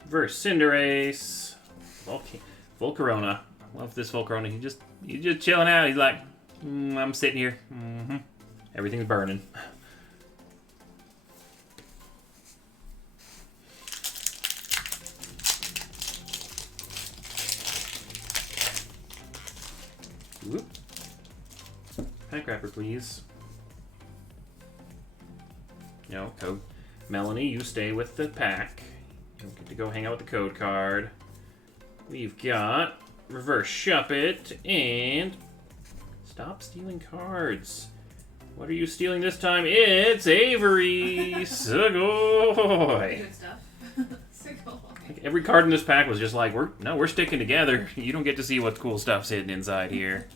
Reverse Cinderace. Volcarona. Love this Volcarona. He's just chilling out. He's like, I'm sitting here. Everything's burning. Whoop. Pack wrapper, please. No, code. Melanie, you stay with the pack. You don't get to go hang out with the code card. We've got Reverse Shuppet and Stop Stealing Cards. What are you stealing this time? It's Avery Sugoi. Good stuff. Sugoi. Every card in this pack was just like, we're sticking together. You don't get to see what cool stuff's hidden inside here.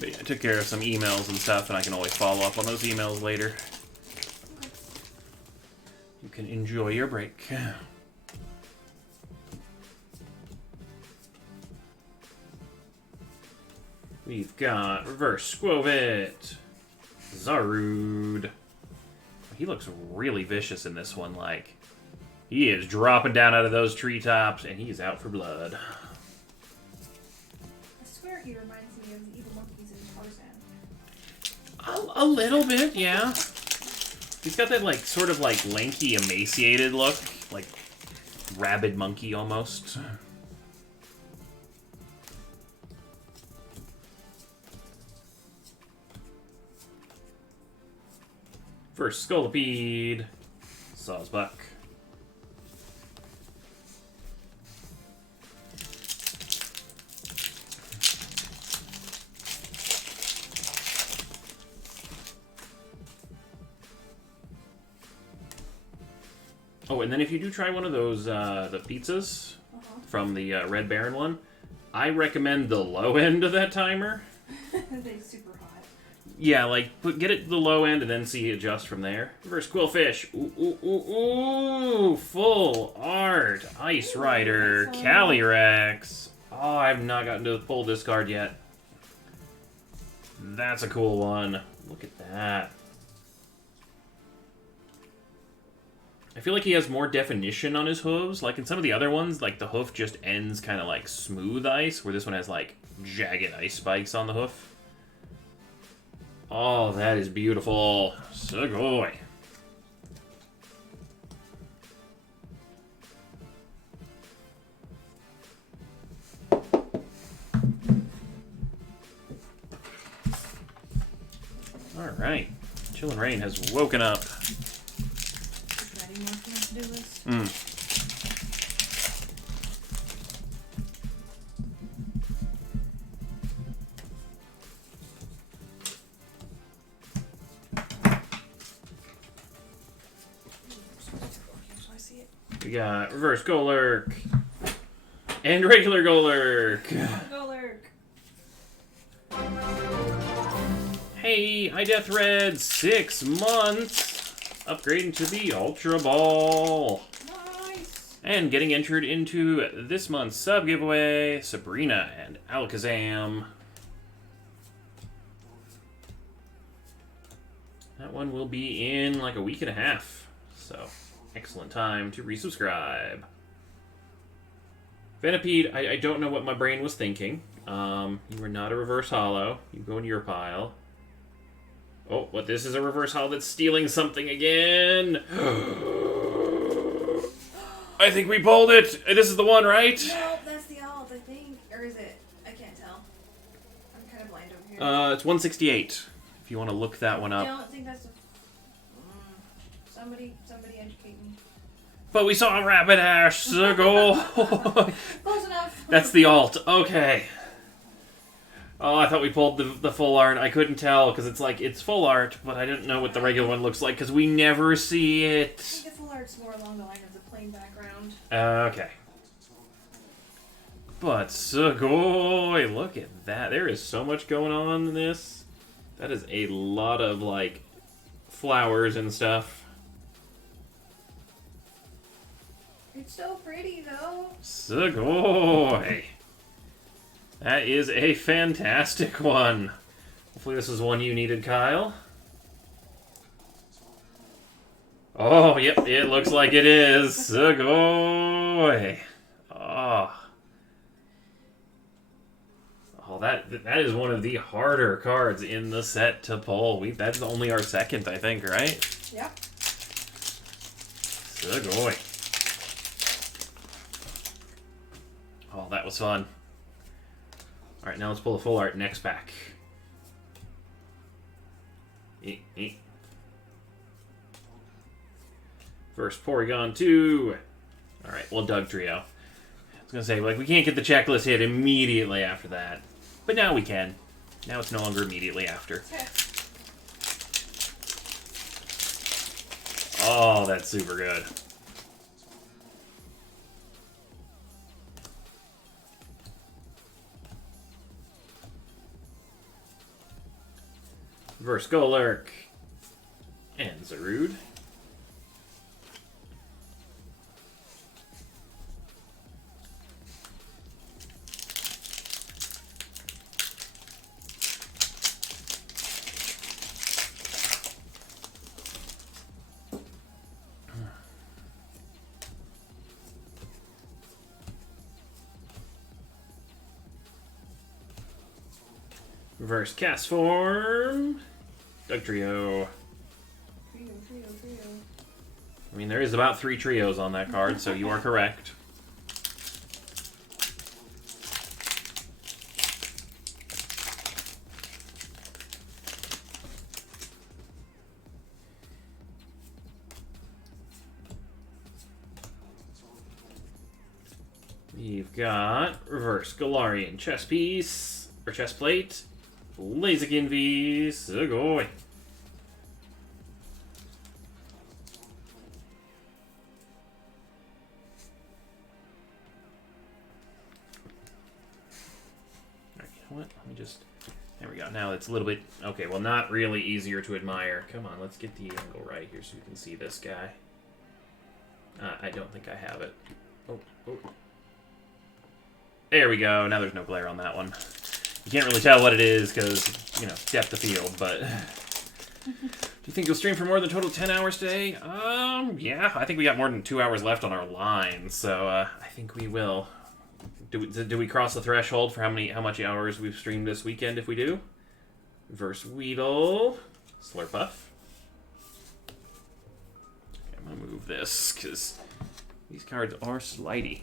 But yeah, I took care of some emails and stuff, and I can always follow up on those emails later. You can enjoy your break. We've got Reverse Squovit, Zarude. He looks really vicious in this one. Like, he is dropping down out of those treetops, and he is out for blood. I swear he reminds me of the evil monkeys in Tarzan. A little bit, yeah. He's got that, like, sort of, like, lanky, emaciated look. Like, rabid monkey, almost. First Scolipede. Sawsbuck. Oh, and then if you do try one of those, the pizzas from the Red Baron one, I recommend the low end of that timer. They're super hot. Yeah, like, get it to the low end and then see it adjust from there. Reverse Quillfish. Ooh, ooh, ooh, ooh. Full art. Ice Rider. Nice. Calyrex. Oh, I've not gotten to pull this card yet. That's a cool one. Look at that. I feel like he has more definition on his hooves. Like in some of the other ones, like the hoof just ends kind of like smooth ice, where this one has like jagged ice spikes on the hoof. Oh, that is beautiful. Sugoi. Alright. Chillin' Rain has woken up. Ready more for us to do this? We got Reverse Golurk. And regular Golurk. Go lurk. Hey, iDeath Red, 6 months. Upgrading to the Ultra Ball. Nice. And getting entered into this month's sub giveaway, Sabrina and Alakazam. That one will be in like a week and a half. So, excellent time to resubscribe. Venipede, I don't know what my brain was thinking. You were not a reverse hollow. You go in your pile. Oh, what? This is a reverse hollow that's stealing something again. I think we pulled it. This is the one, right? No, that's the alt, I think. Or is it? I can't tell. I'm kind of blind over here. It's 168. If you want to look that one I up. don't think that's somebody educate me. But we saw a Rapidash. Circle. Close enough. That's the alt. Okay. Oh, I thought we pulled the full art. I couldn't tell because it's full art, but I didn't know what the regular one looks like because we never see I it. think the full art's more along the line of the plain background. Okay. But Sugoi, look at that. There is so much going on in this. That is a lot of, like, flowers and stuff. It's so pretty, though. Sugoi. That is a fantastic one. Hopefully this is one you needed, Kyle. Oh, yep, it looks like it is. Sugoi. Oh. Oh, that is one of the harder cards in the set to pull. That's only our second, I think, right? Yep. Sugoi. Oh, that was fun. Alright, now let's pull the full art next pack. First Porygon 2. Alright, well, Doug Trio. I was gonna say, like, we can't get the checklist hit immediately after that. But now we can. Now it's no longer immediately after. Oh, that's super good. Reverse Golurk. And Zarude. Reverse Cast Form. Doug Trio. Trio. I mean, there is about 3 trios on that card, so you are correct. We've got Reverse Galarian Chess Piece, or Chess Plate, Blaziken V, Sugoi. What? Let me just... There we go. Now it's a little bit... Okay, well, not really easier to admire. Come on, let's get the angle right here so you can see this guy. I don't think I have it. Oh. There we go. Now there's no glare on that one. You can't really tell what it is because, you know, depth of field, but... Do you think you'll stream for more than total 10 hours today? Yeah. I think we got more than 2 hours left on our line, so I think we will. Do we cross the threshold for how much hours we've streamed this weekend if we do? Reverse Weedle. Slurpuff. Okay, I'm going to move this because these cards are slidey.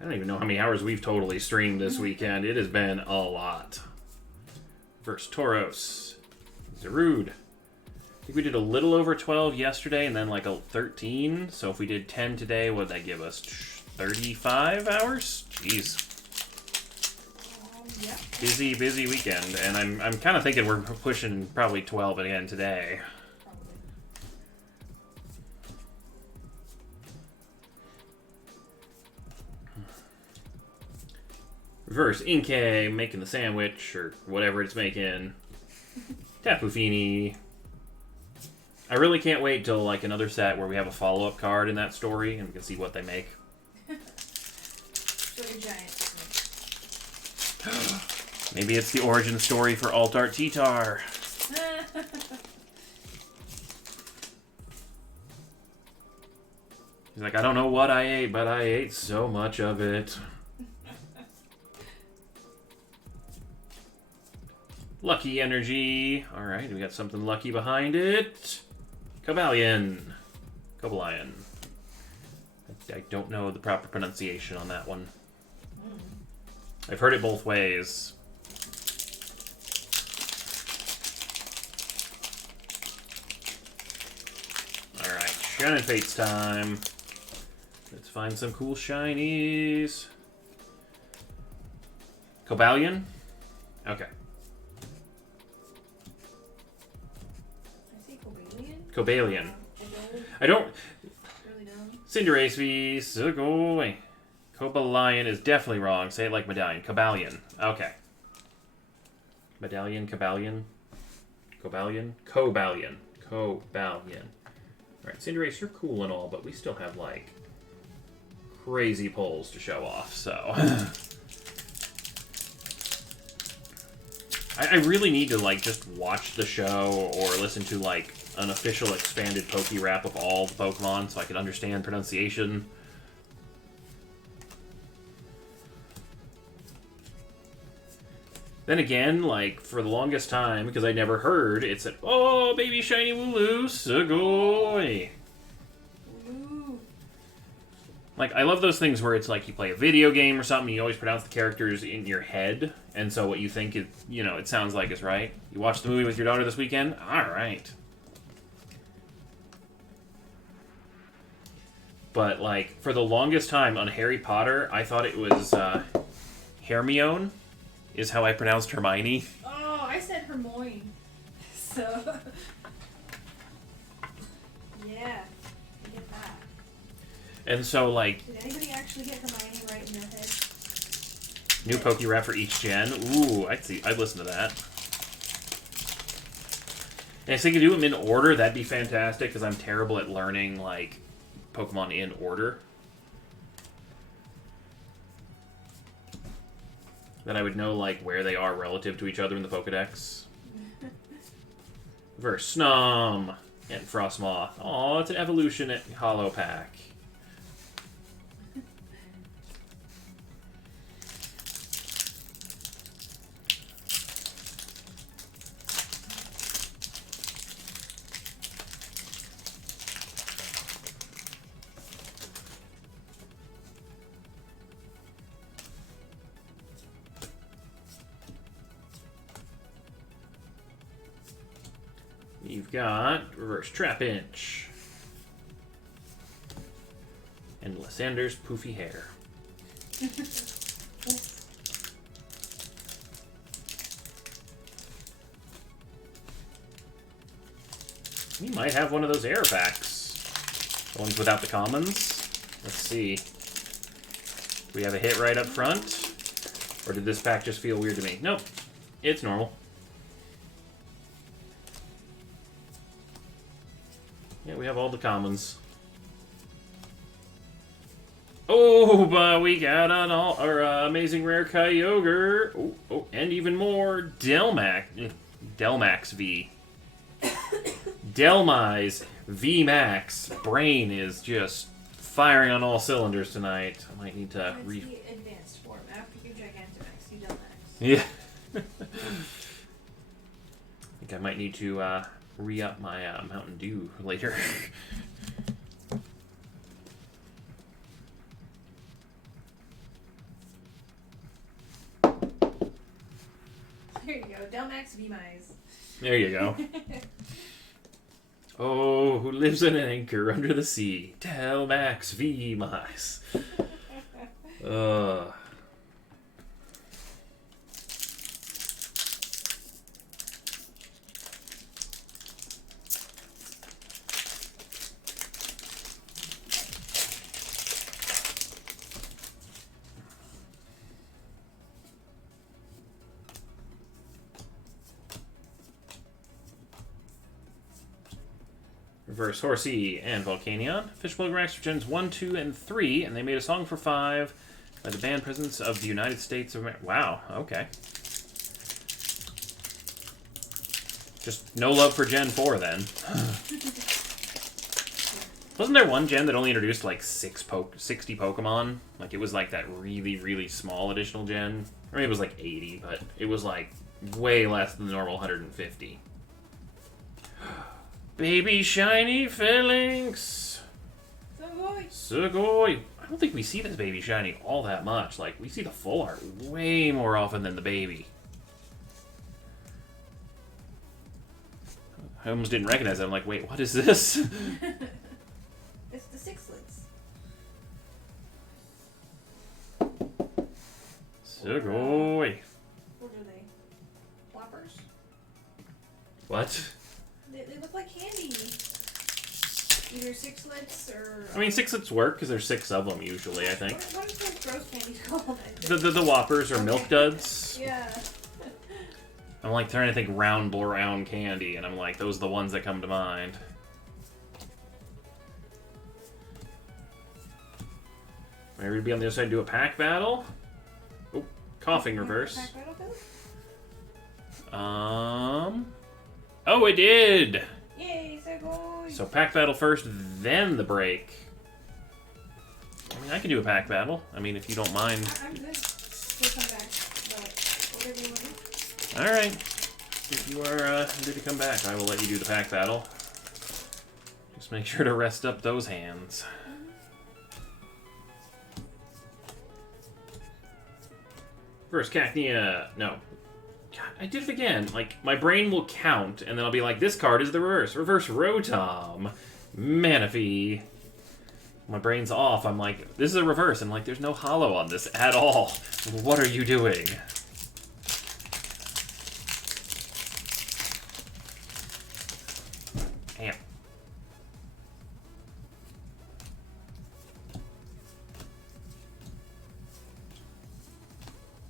I don't even know how many hours we've totally streamed this weekend. It has been a lot. First, Tauros. Zarude. I think we did a little over 12 yesterday and then like a 13. So if we did 10 today, what would that give us? 35 hours? Jeez. Yeah. Busy weekend. And I'm kind of thinking we're pushing probably 12 again today. Reverse Inkay, making the sandwich, or whatever it's making. Tapu Fini. I really can't wait till like another set where we have a follow-up card in that story and we can see what they make. like a giant. Maybe it's the origin story for Alt Art T-Tar. He's like, I don't know what I ate, but I ate so much of it. Lucky energy. Alright, we got something lucky behind it. Cobalion. Cobalion. I don't know the proper pronunciation on that one. I've heard it both ways. Alright, Shannon Fate's time. Let's find some cool shinies. Cobalion? Okay. I say Cobalion? Cobalion. I I don't... really know. Cinderace v. Sugoi. Cobalion is definitely wrong. Say it like Medallion. Cobalion. Okay. Medallion, Cobalion. Cobalion? Cobalion. Cobalion. Alright, Cinderace, you're cool and all, but we still have, like, crazy polls to show off, so... I really need to, like, just watch the show or listen to, like, an official expanded Poke-Rap of all the Pokemon so I can understand pronunciation. Then again, like, for the longest time, because I never heard, it said, oh, baby shiny Wooloo, Sugoi. Ooh. Like, I love those things where it's like you play a video game or something, you always pronounce the characters in your head, and so what you think it, you know, it sounds like is right. You watched the movie with your daughter this weekend? Alright. But, like, for the longest time on Harry Potter, I thought it was, Hermione is how I pronounced Hermione. Oh, I said Hermione. So. Yeah. I get that. And so, like, Did anybody actually get Hermione right in their head? new Poke-Rap for each gen. Ooh, I'd listen to that. And if they could do them in order, that'd be fantastic, because I'm terrible at learning, like, Pokemon in order. Then I would know, like, where they are relative to each other in the Pokedex. Versnum and Frostmoth. Aw, it's an evolution at Hollow Pack. You've got Reverse Trapinch. And Lysander's poofy hair. We might have one of those air packs. The ones without the commons. Let's see. Do we have a hit right up front? Or did this pack just feel weird to me? Nope. It's normal. Yeah, we have all the commons. Oh, but we got an amazing rare Kyogre. Oh, and even more Delmax V. Delmise V-Max. Brain is just firing on all cylinders tonight. I might need to It's the advanced form. After you Gigantamax, you Delmax. Yeah. I think I might need to re-up my Mountain Dew later. There you go. Delmax V-Mize. There you go. Oh, who lives in an anchor under the sea? Delmax V-Mize. Reverse Horsey and Volcanion. Fishbowl Grax for Gens 1, 2, and 3, and they made a song for 5. by the banned presence of the United States of America. Wow, okay. Just no love for Gen 4 then. Wasn't there one gen that only introduced like 60 Pokemon? Like it was like that really, really small additional gen? Or maybe it was like 80, but it was like way less than the normal 150. Baby shiny Phalanx! Sugoi! I don't think we see this baby shiny all that much. Like, we see the full art way more often than the baby. I almost didn't recognize it. I'm like, wait, what is this? It's the Sixlets. Sugoi! What are they? Whoppers? What? They look like candy. Either Sixlets or... I mean, Sixlets work because there's 6 of them usually, I think. What is those gross candies called? The Whoppers or Milk Duds. Yeah. I'm like trying to think round candy, and I'm like, those are the ones that come to mind. Maybe to be on the other side and do a pack battle? Oh, coughing reverse. Pack battle build? Oh, it did! Yay, Sugoi! So pack battle first, then the break. I mean, I can do a pack battle. I mean, if you don't mind. I'm good. We'll come back. But whatever you want. Alright. If you are ready to come back, I will let you do the pack battle. Just make sure to rest up those hands. First, Cacnea. No. God, I did it again. Like, my brain will count, and then I'll be like, this card is the reverse. Reverse Rotom. Manaphy. My brain's off. I'm like, this is a reverse. And I'm like, there's no holo on this at all. What are you doing? Damn.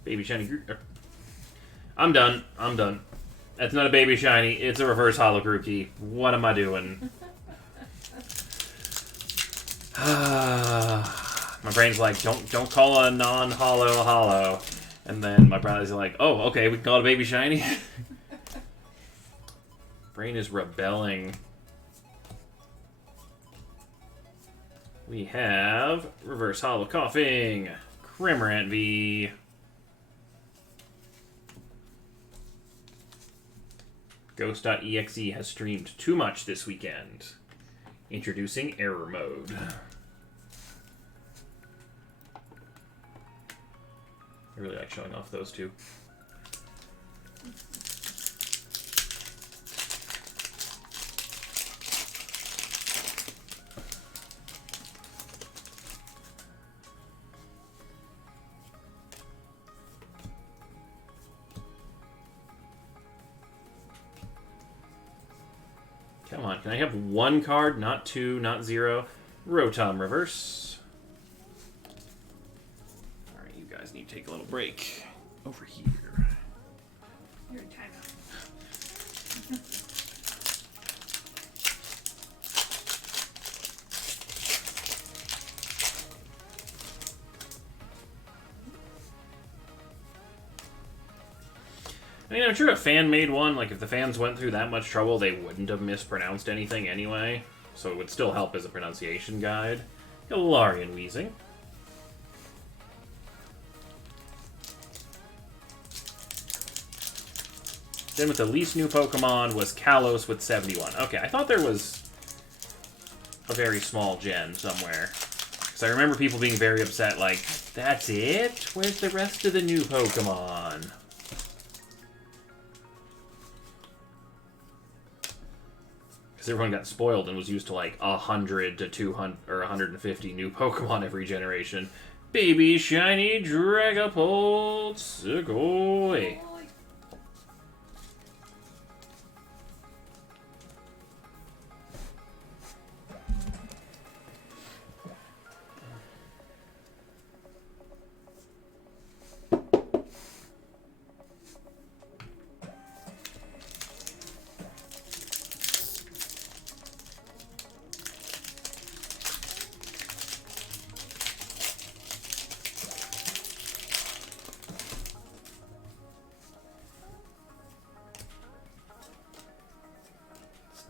Baby shiny. I'm done. I'm done. That's not a baby shiny. It's a reverse holo Grookey. What am I doing? My brain's like, don't call a non-holo a holo. And then my brother's like, oh, okay, we can call it a baby shiny. Brain is rebelling. We have reverse holo coughing, Crimorant V. Ghost.exe has streamed too much this weekend. Introducing error mode. I really like showing off those two. Come on, can I have one card, not 2, not 0? Rotom reverse. Alright, you guys need to take a little break. Over here. You're in timeout. I mean, I'm sure a fan made one. Like, if the fans went through that much trouble, they wouldn't have mispronounced anything anyway. So it would still help as a pronunciation guide. Galarian Weezing. Then with the least new Pokemon was Kalos with 71. Okay, I thought there was a very small gen somewhere. Because I remember people being very upset, like, that's it? Where's the rest of the new Pokemon? Because everyone got spoiled and was used to like 100 to 200 or 150 new Pokemon every generation. Baby shiny Dragapult Sugoi.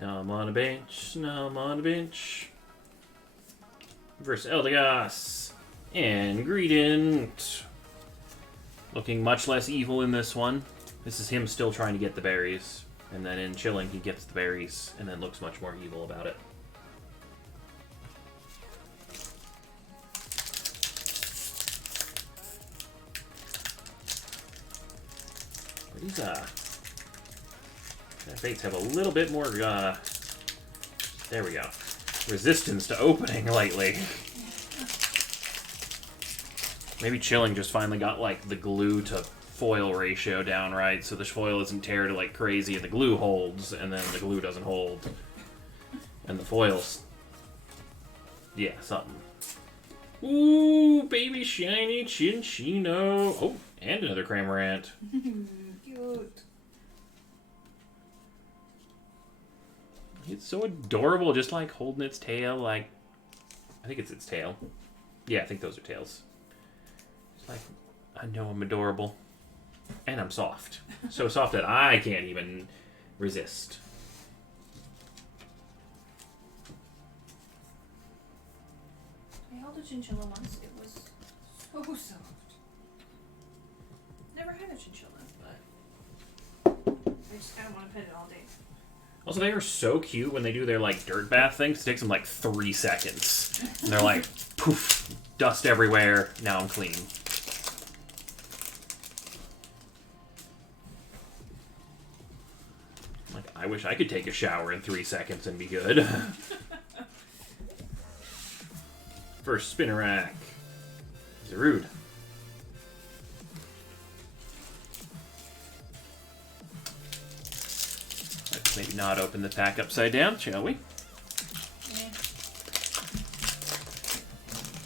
Now I'm on a bench. Now I'm on a bench. Versus Eldegoss and Greedent. Looking much less evil in this one. This is him still trying to get the berries. And then in Chilling, he gets the berries and then looks much more evil about it. These fates have a little bit more, there we go, resistance to opening lately. Maybe Chilling just finally got, like, the glue to foil ratio down right, so the foil isn't teared like crazy and the glue holds, and then the glue doesn't hold. And the foil's... yeah, something. Ooh, baby shiny Chinchino. Oh, and another Cramorant. Cute. It's so adorable, just like holding its tail, like... I think it's its tail. Yeah, I think those are tails. It's like, I know I'm adorable. And I'm soft. So soft that I can't even resist. I held a chinchilla once. It was so soft. Never had a chinchilla, but I just kind of want to pet it all day. Also, they are so cute when they do their, like, dirt bath things. It takes them, like, 3 seconds. And they're like, poof, dust everywhere. Now I'm clean. Like, I wish I could take a shower in 3 seconds and be good. First Spinnerack. Zarude. Let's maybe not open the pack upside down, shall we?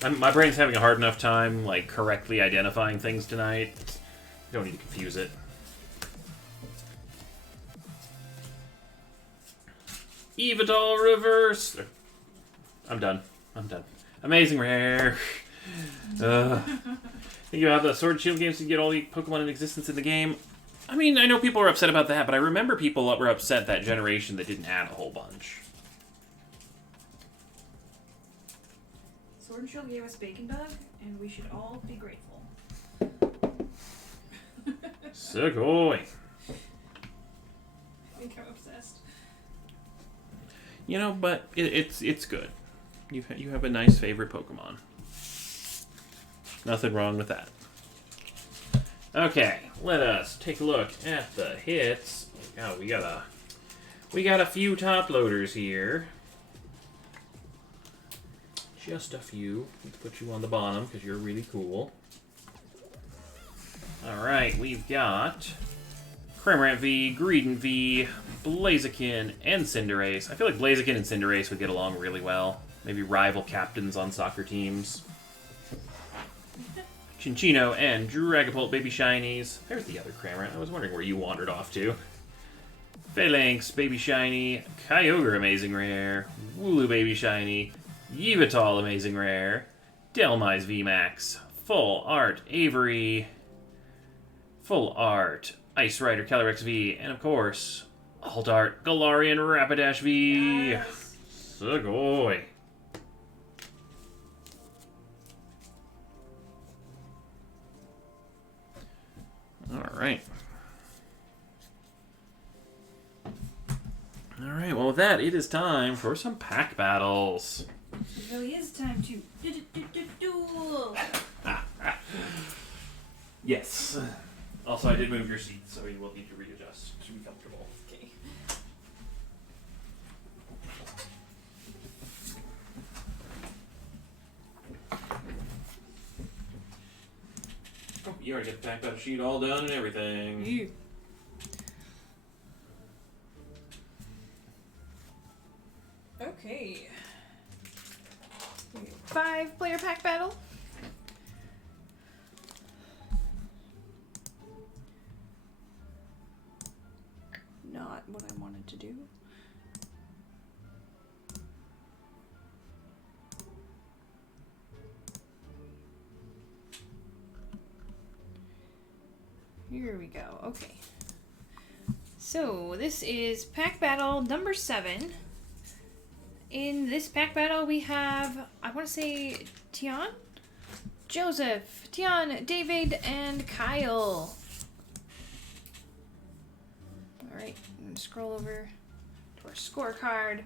Yeah. My brain's having a hard enough time, like, correctly identifying things tonight. Don't need to confuse it. Evadol Reverse! I'm done. Amazing Rare. Think about the Sword and Shield games to get all the Pokemon in existence in the game. I mean, I know people are upset about that, but I remember people were upset that generation that didn't add a whole bunch. Sword and Shield gave us Bacon Bug, and we should all be grateful. Sugoi. I think I'm obsessed. You know, but it's good. You have a nice favorite Pokemon. Nothing wrong with that. Okay, let us take a look at the hits. Oh, we got a few top loaders here. Just a few. Let's put you on the bottom because you're really cool. Alright, we've got Cramorant V, Greedent V, Blaziken, and Cinderace. I feel like Blaziken and Cinderace would get along really well. Maybe rival captains on soccer teams. Chinchino and Dragapult Baby Shinies. There's the other Cramorant. I was wondering where you wandered off to. Phalanx Baby Shiny, Kyogre Amazing Rare, Wooloo Baby Shiny, Yveltal Amazing Rare, Dhelmise VMAX, Full Art Avery, Full Art Ice Rider Calyrex V, and of course, Alt Art Galarian Rapidash V. Yes. Sugoi. Alright. Alright, well with that, it is time for some pack battles. It really is time to duel. Yes. Also, I did move your seat, so you will need to readjust to be comfortable. Okay. Oh, you already got the pack battle sheet all done and everything. You. Okay. 5-player pack battle. Not what I wanted to do. Here we go. Okay. So, this is pack battle number 7. In this pack battle, we have, I want to say, Tian, Joseph, Tian, David, and Kyle. Alright, I'm going to scroll over to our scorecard.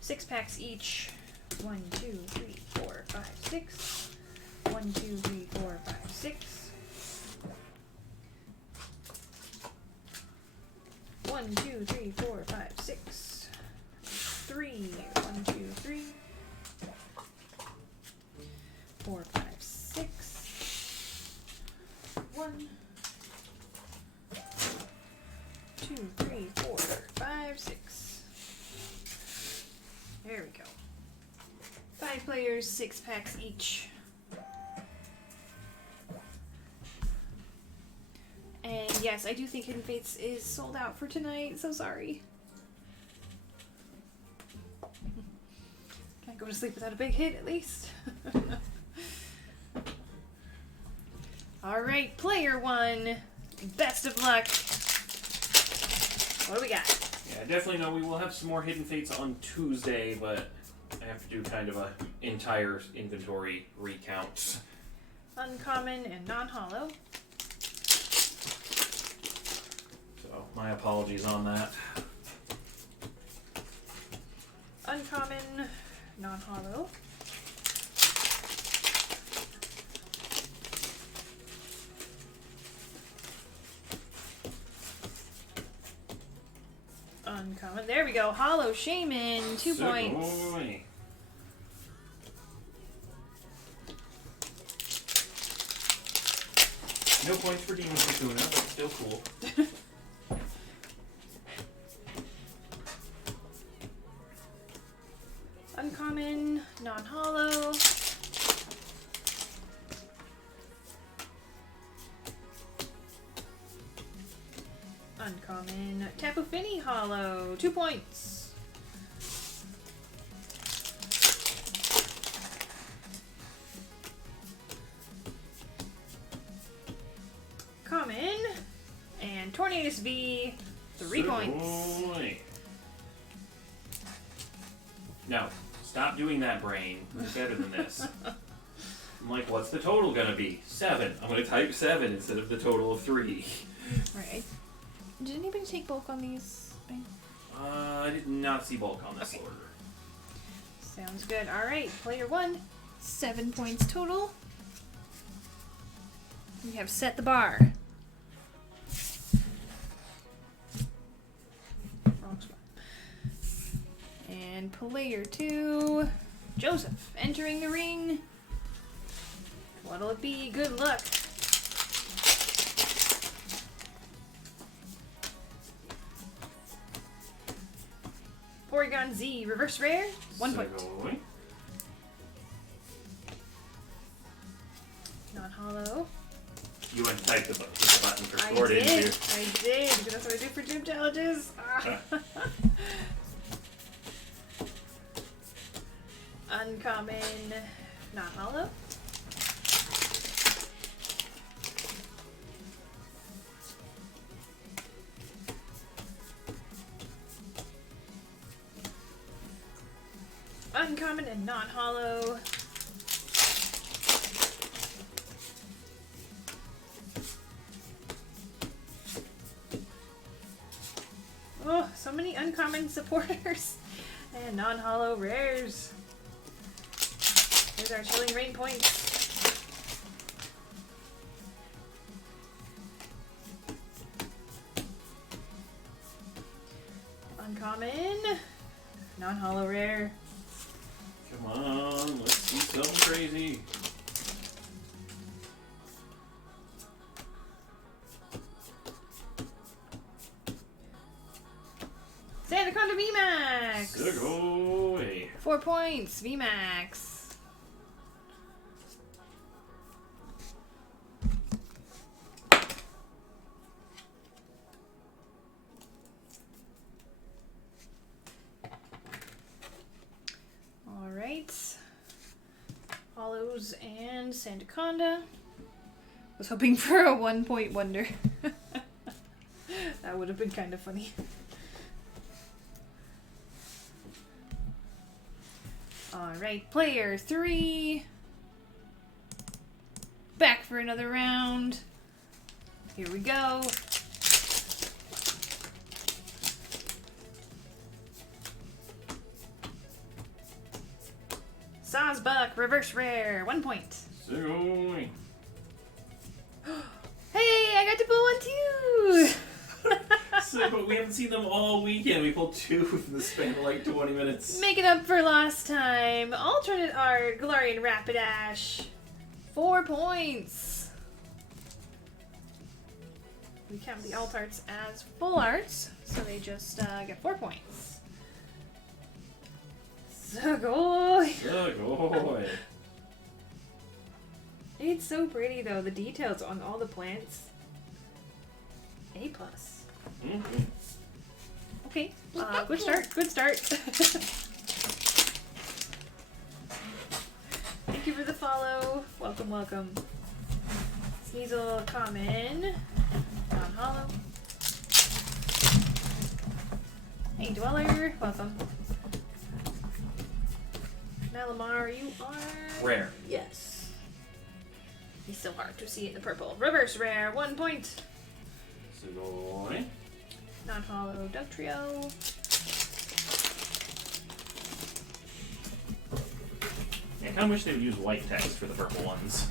6 packs each. 1, 2, 3, 4, 5, 6. 1, 2, 3, 4, 5, 6. 1, 2, 3, 4, 5, 6. 3. 1, 2, 3. 4, 5, 6. 1. 2, 3, 4, 5, 6. There we go. 5 players, 6 packs each. And yes, I do think Hidden Fates is sold out for tonight, so sorry. Can't go to sleep without a big hit, at least. Alright, player 1. Best of luck. What do we got? Yeah, I definitely know we will have some more Hidden Fates on Tuesday, but I have to do kind of a entire inventory recount. Uncommon and non-hollow. So, my apologies on that. Uncommon, non-hollow. Uncommon. There we go. Hollow Shaman, 2 points. Boy. No points for Demon Kakuna, but still cool. Uncommon, non-hollow. Uncommon, Tapu Fini hollow, 2 points. Common, and Tornadus V, 3 points. Boy. No, stop doing that, brain. You're better than this. I'm like, what's the total gonna be? 7. I'm gonna type 7 instead of the total of 3. Right. Did anybody take bulk on these? I did not see bulk on this Okay. order. Sounds good. Alright, player 1, 7 points total. We have set the bar. Wrong spot. And player 2, Joseph, entering the ring. What'll it be? Good luck. Porygon Z, reverse rare, 1 point. Boy. Non-hollow. You went to type the button for I score, did. didn't you? I did. Because that's what I do for gym challenges. Ah. Uncommon, not hollow. Uncommon and non-hollow. Oh, so many uncommon supporters and non-hollow rares. Here's our Chilling Rain points. Uncommon, non-hollow rare. Come on, let's see something crazy. Sandaconda VMAX! Sick away. 4 points, VMAX. Alright. Hollows and Sandaconda. Was hoping for a 1 point wonder. That would have been kind of funny. Alright, player 3. Back for another round. Here we go. Sawsbuck, reverse rare, 1 point. Sugoi. Hey, I got to pull one too! So, but we haven't seen them all weekend. We pulled 2 in the span of like 20 minutes. Making up for last time. Alternate art, Galarian Rapidash. 4 points. We count the alt arts as full arts, so they just get 4 points. Sugoi! Sugoi. It's so pretty though, the details on all the plants. A+. Mm-hmm. Okay, good start, good start. Thank you for the follow. Welcome, welcome. Sneasel, common. Non-hollow. Hey, Dweller, welcome. Malamar, you are... Rare. Yes. He's so hard to see in the purple. Reverse rare, 1 point. Sugoi. Non-hollow Dugtrio. Yeah, I kind of wish they would use white text for the purple ones.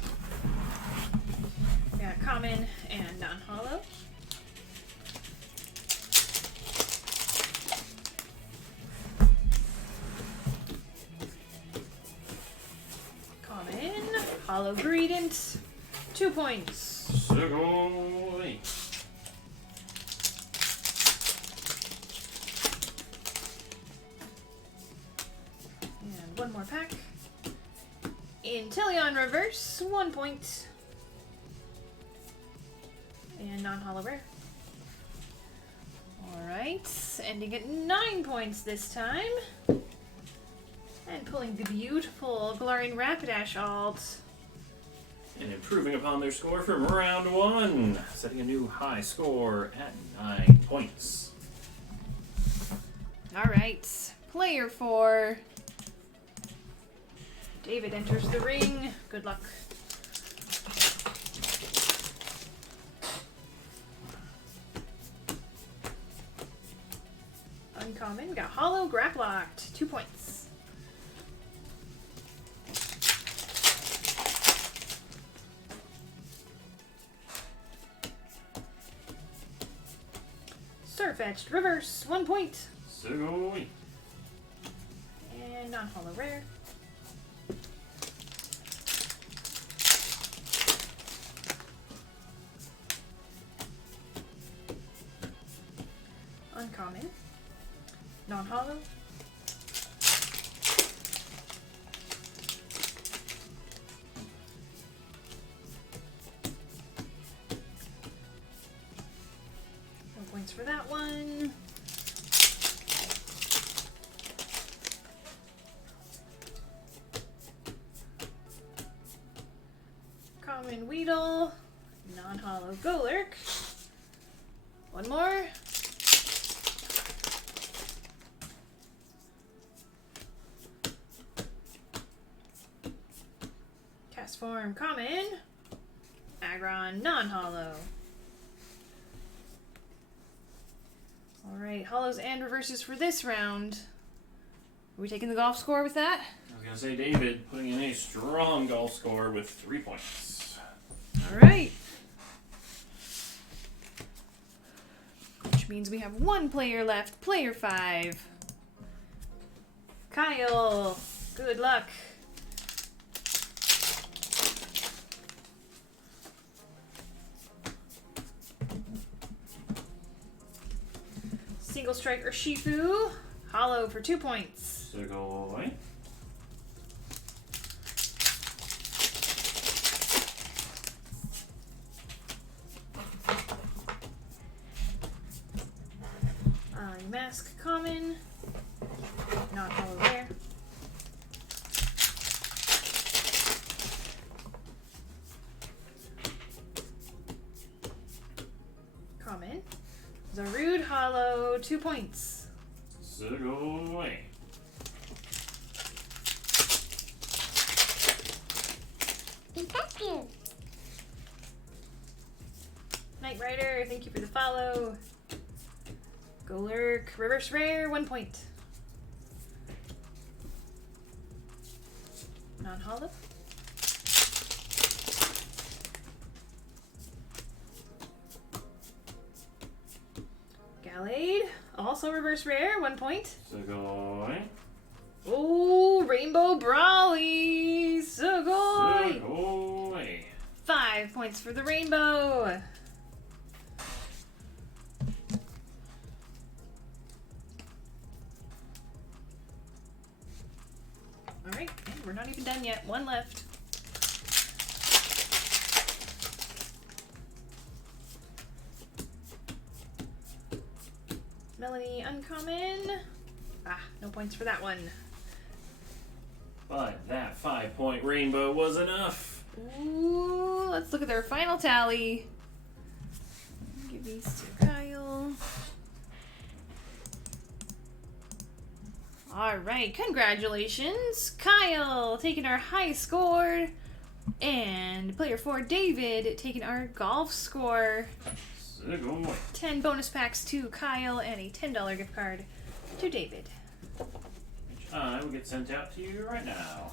Yeah, common and non-hollow. Common, hollow Greedent, 2 points. Sugoi. And one more pack. Inteleon reverse, 1 point. And non-hollow rare. Alright, ending at 9 points this time. And pulling the beautiful Galarian Rapidash alt. And improving upon their score from round 1, setting a new high score at 9 points. Alright, player 4. David enters the ring. Good luck. Uncommon, got hollow, Grapplocked, 2 points. Surfetched, reverse, 1 point. Sugoi. And non-hollow rare. Uncommon. Non-hollow. No points for that one. Common Weedle. Non-hollow Golurk. One more. Cast form common. Aggron non-hollow. Alright, hollows and reverses for this round. Are we taking the golf score with that? I was going to say, David putting in a strong golf score with 3 points. Alright. Which means we have one player left, player 5. Kyle, good luck. Single strike Urshifu, hollow for 2 points. Sugoi. Mask common, not hollow rare. Common, Zarude Hollow, 2 points. Sugoi. Knight Rider, thank you for the follow. Golurk, reverse rare, 1 point. Non-hollow. Gallade, also reverse rare, 1 point. Sugoi. Oh, Rainbow Brawly, Sugoi. Sugoi. 5 points for the rainbow. Alright, and we're not even done yet. 1 left. Melanie Uncommon. Ah, no points for that one. But that 5-point rainbow was enough. Ooh, let's look at their final tally. Give these to Kyle. Alright, congratulations. Kyle taking our high score. And player 4, David, taking our golf score. Sugoi. 10 bonus packs to Kyle and a $10 gift card to David. Which I will get sent out to you right now.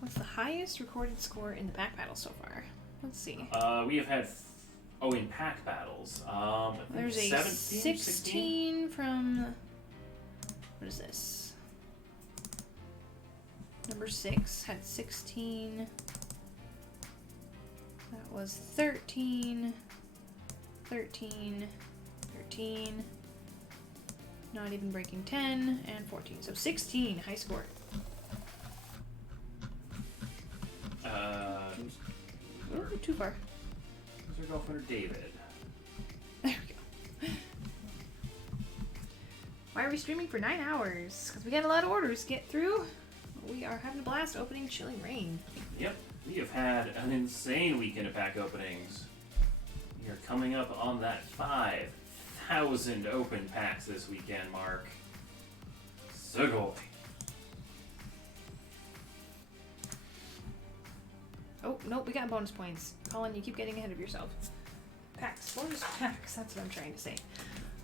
What's the highest recorded score in the pack battle so far? Let's see. We have had... in pack battles. I think There's a 17, 16 from... What is this? Number 6 had 16. That was 13. 13. 13. Not even breaking 10. And 14. So 16 high score. Ooh, too far. Who's our golf winner, David? There we go. Why are we streaming for 9 hours? Because we got a lot of orders to get through. We are having a blast opening Chilling Reign. Yep, we have had an insane weekend of pack openings. We are coming up on that 5,000 open packs this weekend mark. Sugoi. Oh, nope, we got bonus points. Colin, you keep getting ahead of yourself. Packs, bonus packs, that's what I'm trying to say.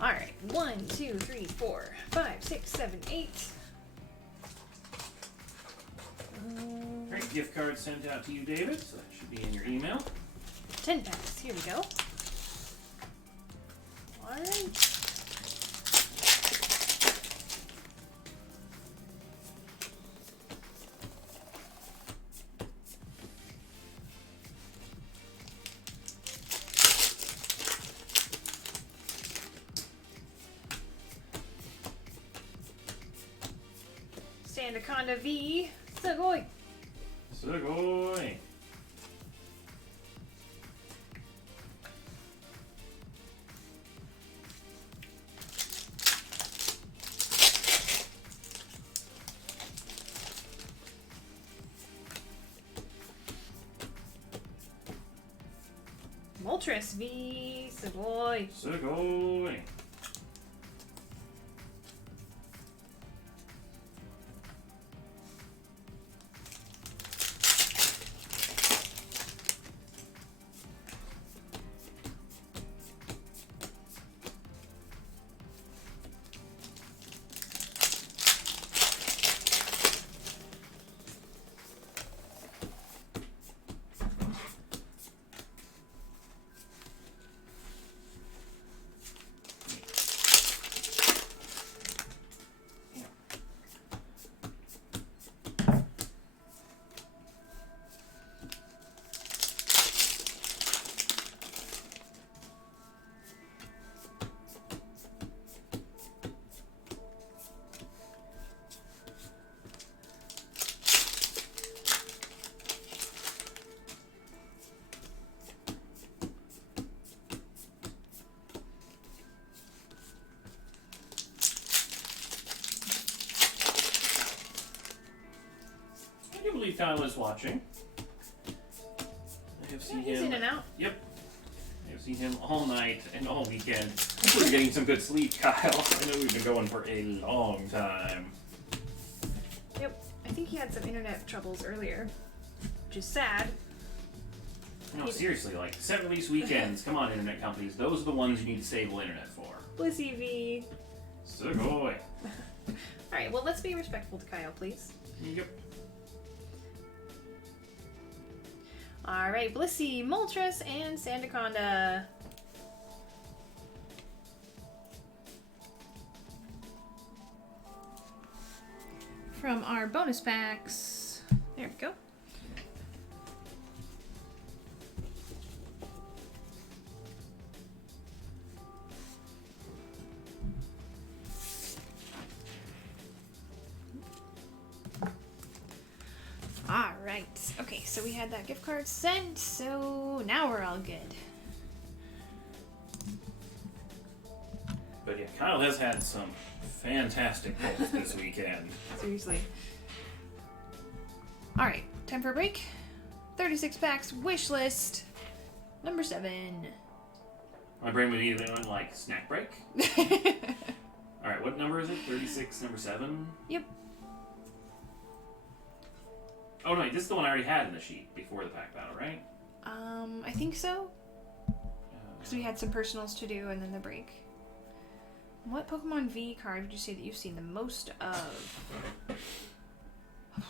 Alright, 1, 2, 3, 4, 5, 6, 7, 8. Great, gift card sent out to you, David, so that should be in your email. 10 packs, here we go. Alright. Sandaconda V. Sugoi. Sugoi. Moltres V. Sugoi. Sugoi. I do believe Kyle is watching. I have seen He's him. in and out. Yep. I've seen him all night and all weekend. Hopefully you're getting some good sleep, Kyle. I know we've been going for a long time. Yep. I think he had some internet troubles earlier, which is sad. No, seriously, like, set release weekends. Come on, internet companies. Those are the ones you need to stable internet for. Blissy V. Sugoi. Alright, well, let's be respectful to Kyle, please. Yep. Alright, Blissey, Moltres, and Sandaconda. From our bonus packs. There we go. Alright, okay, so we had that gift card sent, so now we're all good. But yeah, Kyle has had some fantastic pulls this weekend. Seriously. Alright, time for a break. 36 packs, wish list. Number 7. My brain would either went like snack break. Alright, what number is it? 36, number 7? Yep. Oh no, this is the one I already had in the sheet before the pack battle, right? I think so. Because we had some personals to do and then the break. What Pokemon V card would you say that you've seen the most of?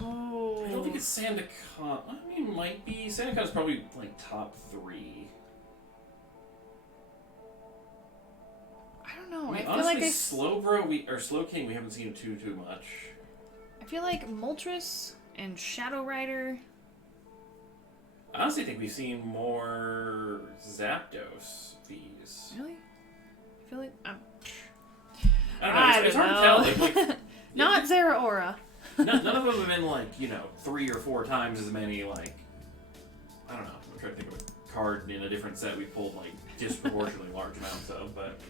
Oh. I don't think it's Sandaconda. I mean, it might be. Sandaconda's probably like top 3. I don't know. I mean, I feel honestly, like Slowbro or Slowking we haven't seen too much. I feel like Moltres and Shadow Rider. I honestly think we've seen more Zapdos V's. Really? I feel like I don't know. It's hard to tell. Like, not Zeraora. none of them have been like 3 or 4 times as many. Like, I don't know. I'm trying to think of a card in a different set we pulled like disproportionately large amounts of, but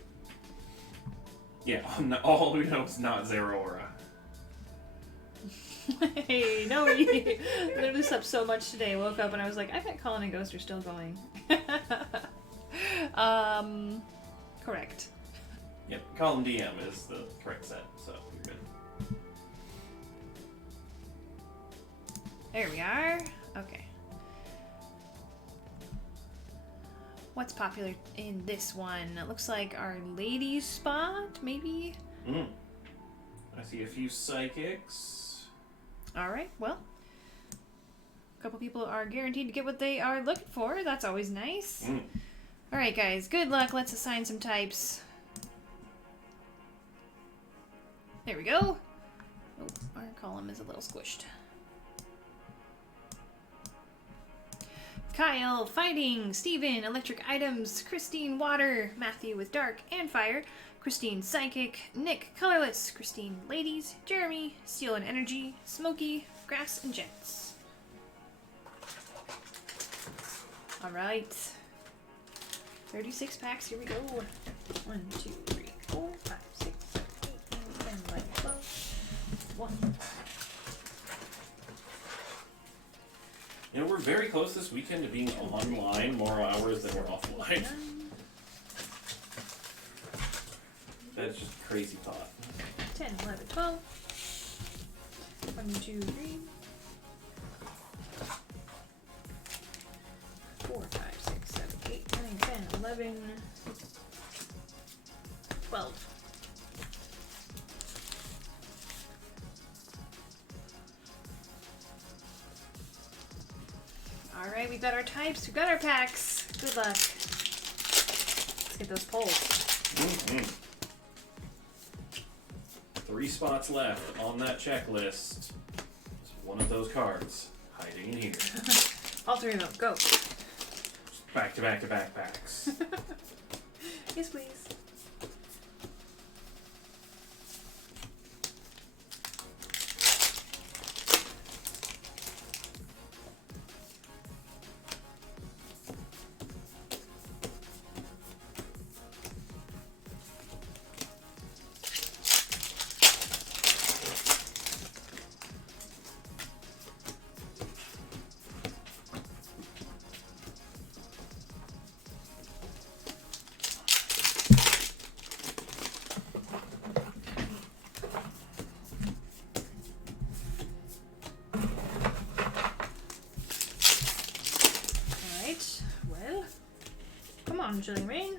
yeah, all we know is not Zeraora. Hey, no, you literally slept so much today. Woke up and I was like, I bet Colin and Ghost are still going. Correct. Yep, Column DM is the correct set, so you're good. There we are. Okay. What's popular in this one? It looks like our ladies spot, maybe? I see a few psychics. Alright, well. A couple people are guaranteed to get what they are looking for. That's always nice. Alright, guys. Good luck. Let's assign some types. There we go. Oh, our column is a little squished. Kyle, Fighting, Steven, Electric Items, Christine, Water, Matthew with Dark and Fire, Christine, Psychic, Nick, Colorless, Christine, Ladies, Jeremy, Steel and Energy, Smokey, Grass and Jets. Alright. 36 packs, here we go. 1, 2, 3, 4, 5, 6, 7, 8, 9, 10, 11, 12. 1. You know, we're very close this weekend to being online more hours than we're offline. That's just a crazy thought. 10, 11, 12. 1, 2, 3. 4, 5, 6, 7, 8, 9, 10, 11. 12. Alright, we've got our types, we've got our packs. Good luck. Let's get those polls. 3 spots left on that checklist. There's one of those cards hiding in here. All 3 of them, go. Back to back to back packs. Yes, please. on, Chilling Reign.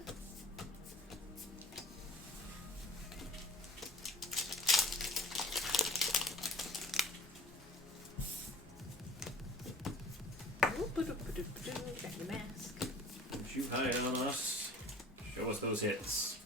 Got your mask. Don't you hide on us. Show us those hits.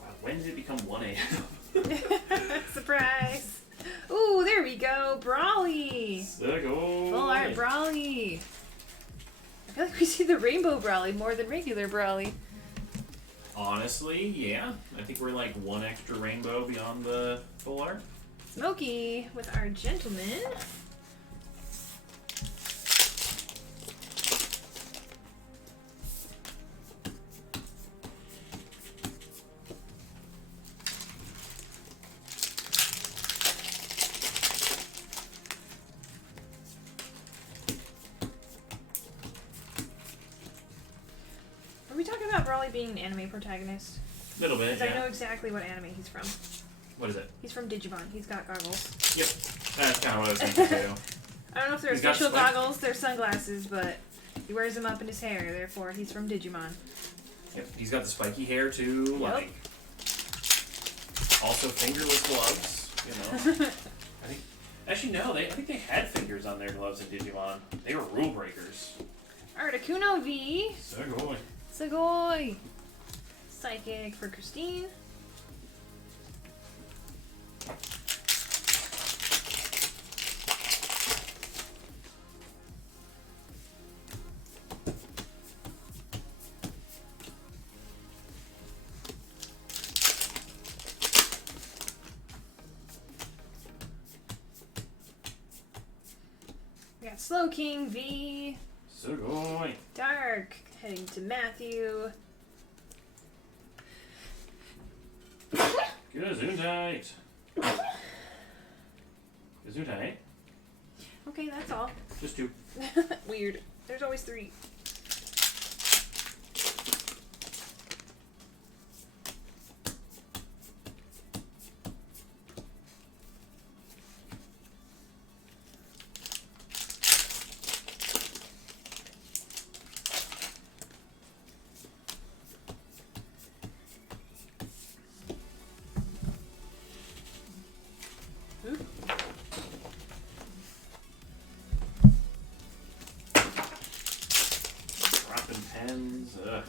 Wow, when did it become 1 a.m.? Surprise! Ooh, there we go, Brawly. Full Full art Brawly. I feel like we see the rainbow Brawly more than regular Brawly. Honestly, yeah. I think we're like 1 extra rainbow beyond the full art. Smokey with our gentleman. Are we talking about Brawly being an anime protagonist? Little bit, Because I know yeah. exactly what anime he's from. What is it? He's from Digimon. He's got goggles. Yep. That's kind of what I was thinking too. I don't know if they're He's got official spikes. goggles, they're sunglasses, but he wears them up in his hair, therefore he's from Digimon. Yep. He's got the spiky hair too, Yep. like also fingerless gloves, you know. I think actually no, I think they had fingers on their gloves in Digimon. They were rule breakers. Articuno V. Sugoi. Sugoi. Psychic for Christine. We got Slow King V. Sugoi. Dark. Heading to Matthew. Gesundheit. Gesundheit. Okay, that's all. Just 2. Weird. There's always 3. Dropping pens. Ugh.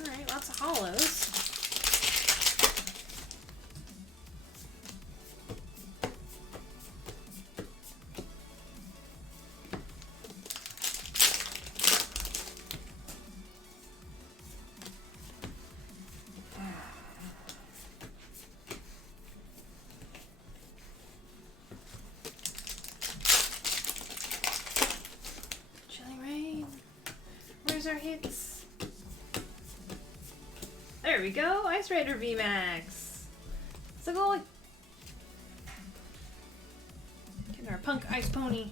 Alright, lots of hollows. Chilling Reign. Where's our hits? There we go. Ice Rider VMAX. Sugoi. Getting our punk ice pony.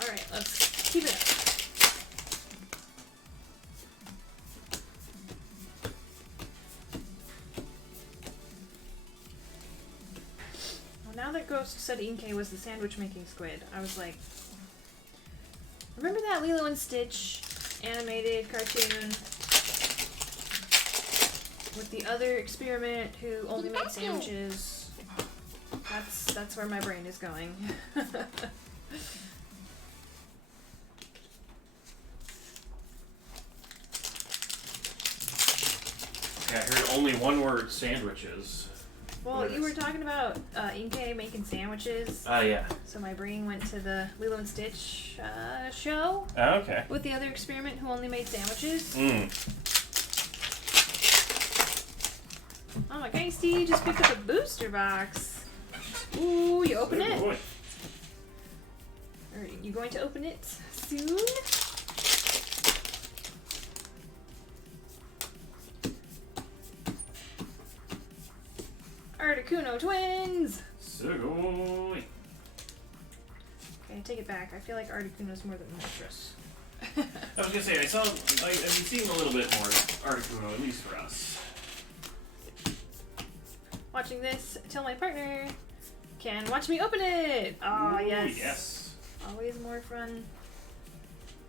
Alright, let's keep it up. Well, now that Ghost said Inkay was the sandwich making squid, I was like, remember that Lilo and Stitch animated cartoon with the other experiment who only made sandwiches? That's where my brain is going. Yeah, I heard only one word: sandwiches. Well, you were talking about Inkay making sandwiches, Yeah. so my brain went to the Lilo and Stitch show Oh, okay. with the other experiment who only made sandwiches. Oh my Geisty just picked up a booster box. Ooh, you open it? Boy. Are you going to open it soon? Articuno twins! Sugoi. Okay, take it back. I feel like Articuno's more than Moltres. I was gonna say, I've been seeing a little bit more Articuno, at least for us. Watching this, tell my partner can watch me open it! Oh, Ooh, yes. Yes. Always more fun.